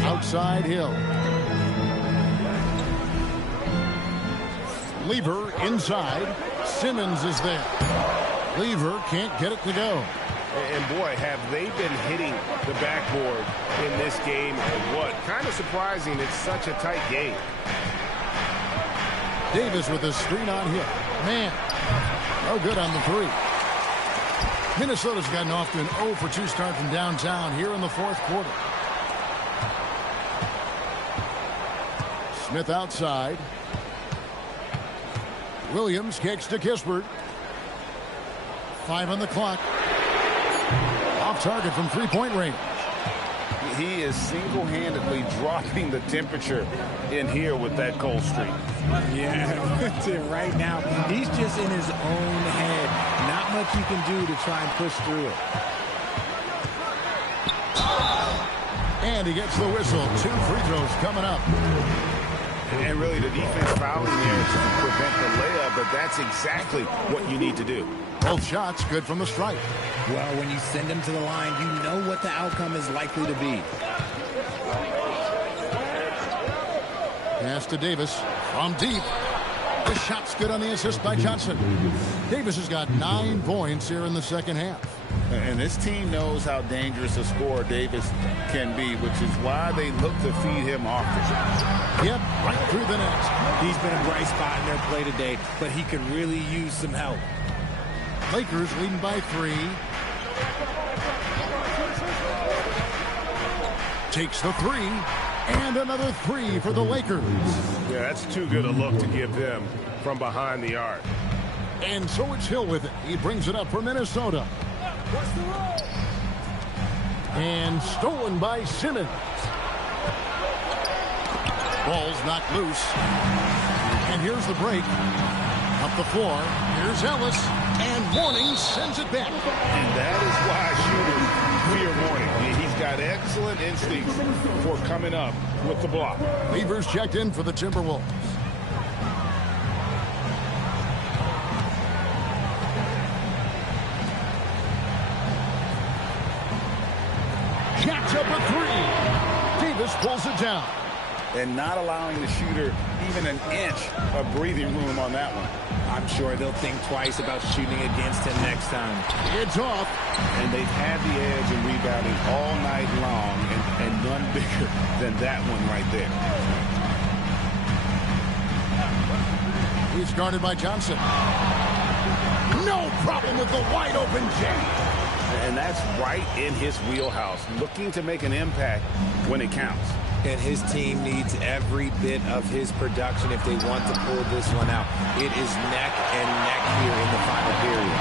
Outside Hill. Lever inside. Simmons is there. Lever can't get it to go. And boy, have they been hitting the backboard in this game and what? Kind of surprising, it's such a tight game. Davis with a screen on Hill. Man, no good on the 3. Minnesota's gotten off to an 0 for 2 start from downtown here in the 4th quarter. Smith outside. Williams kicks to Kispert. 5 on the clock. Off target from 3-point range. He is single-handedly dropping the temperature in here with that cold streak. Yeah, right now, he's just in his own head. Not much you can do to try and push through it. And he gets the whistle. 2 free throws coming up. And really, the defense fouling there to prevent the layup, but that's exactly what you need to do. Both shots good from the stripe. Well, when you send him to the line, you know what the outcome is likely to be. Pass to Davis from deep. The shot's good on the assist by Johnson. Davis has got 9 points here in the second half. And this team knows how dangerous a scorer Davis can be, which is why they look to feed him often. Yep, right through the net. He's been a bright spot in their play today, but he could really use some help. Lakers leading by 3. Takes the 3. And another 3 for the Lakers. Yeah, that's too good a look to give them from behind the arc. And so it's Hill with it. He brings it up for Minnesota. And stolen by Simmons. Ball's knocked loose. And here's the break. Up the floor. Here's Ellis. And Mourning sends it back. And that is why shooters fear Mourning. He's got excellent instincts for coming up with the block. Lever's checked in for the Timberwolves. Jacks up a 3. Davis pulls it down. And not allowing the shooter even an inch of breathing room on that one. I'm sure they'll think twice about shooting against him next time. It's off. And they've had the edge in rebounding all night long, and none bigger than that one right there. He's guarded by Johnson. No problem with the wide open jam. And that's right in his wheelhouse, looking to make an impact when it counts. And his team needs every bit of his production if they want to pull this one out. It is neck and neck here in the final period.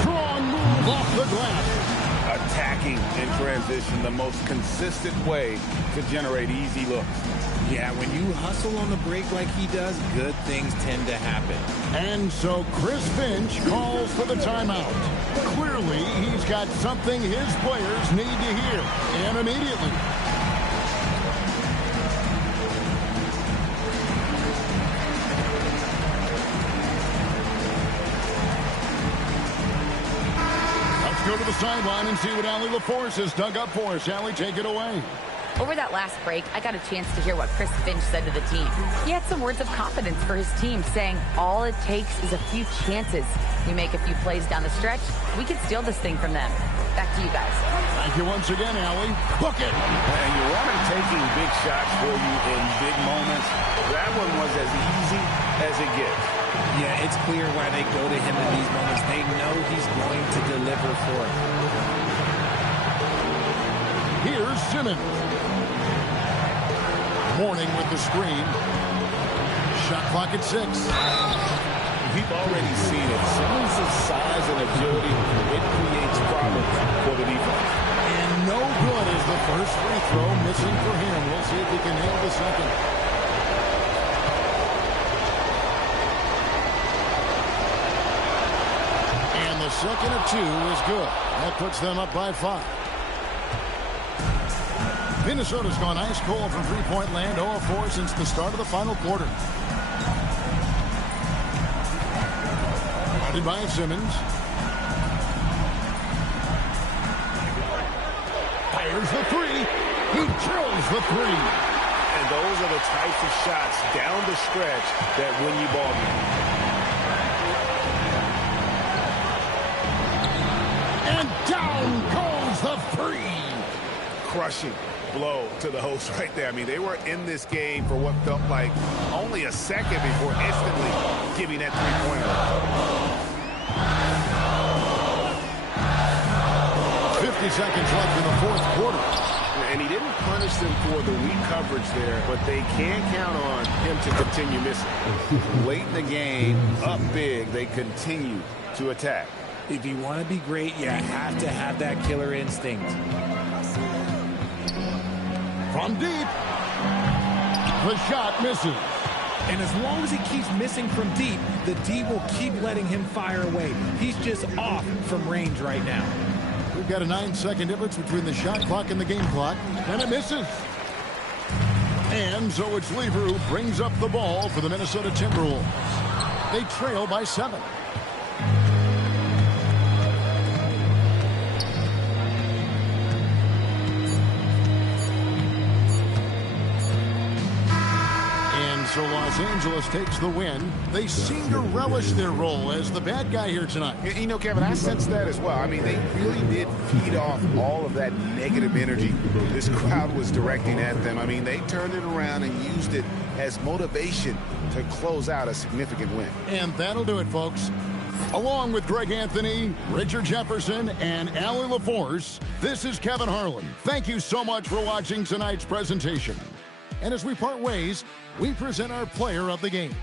Strong move off the glass. Attacking in transition, the most consistent way to generate easy looks. Yeah, when you hustle on the break like he does, good things tend to happen. And so Chris Finch calls for the timeout. Clearly, he's got something his players need to hear, and immediately. Let's go to the sideline and see what Allie LaForce has dug up for us. Allie, take it away. Over that last break, I got a chance to hear what Chris Finch said to the team. He had some words of confidence for his team, saying all it takes is a few chances. We make a few plays down the stretch, we can steal this thing from them. Back to you guys. Thank you once again, Allie. Book it. And you want him taking big shots for you in big moments. That one was as easy as it gets. Yeah, it's clear why they go to him in these moments. They know he's going to deliver for it. Here's Simmons. Mourning with the screen. Shot clock at 6. We've already seen it. Simmons' size and agility, it creates problems for the defense. And no good is the first free throw missing for him. We'll see if he can nail the second. second of 2 is good. That puts them up by 5. Minnesota's gone ice cold from three-point land, 0 of 4 since the start of the final quarter. Guarded by Simmons. Fires the 3. He drills the 3. And those are the types of shots down the stretch that win you ball games. And down goes the 3. Crushing blow to the host right there. I mean, they were in this game for what felt like only a second before instantly giving that three-pointer. 50 seconds left in the fourth quarter. And he didn't punish them for the weak coverage there, but they can count on him to continue missing. Late in the game, up big, they continue to attack. If you want to be great, you have to have that killer instinct. From deep, the shot misses. And as long as he keeps missing from deep, the D will keep letting him fire away. He's just off from range right now. We've got a 9-second difference between the shot clock and the game clock, and it misses. And so it's Lever who brings up the ball for the Minnesota Timberwolves. They trail by 7. So Los Angeles takes the win. They seem to relish their role as the bad guy here tonight. You know, Kevin, I sense that as well. I mean, they really did feed off all of that negative energy this crowd was directing at them. I mean, they turned it around and used it as motivation to close out a significant win. And that'll do it, folks. Along with Greg Anthony, Richard Jefferson, and Allie LaForce, this is Kevin Harlan. Thank you so much for watching tonight's presentation. And as we part ways, we present our player of the game.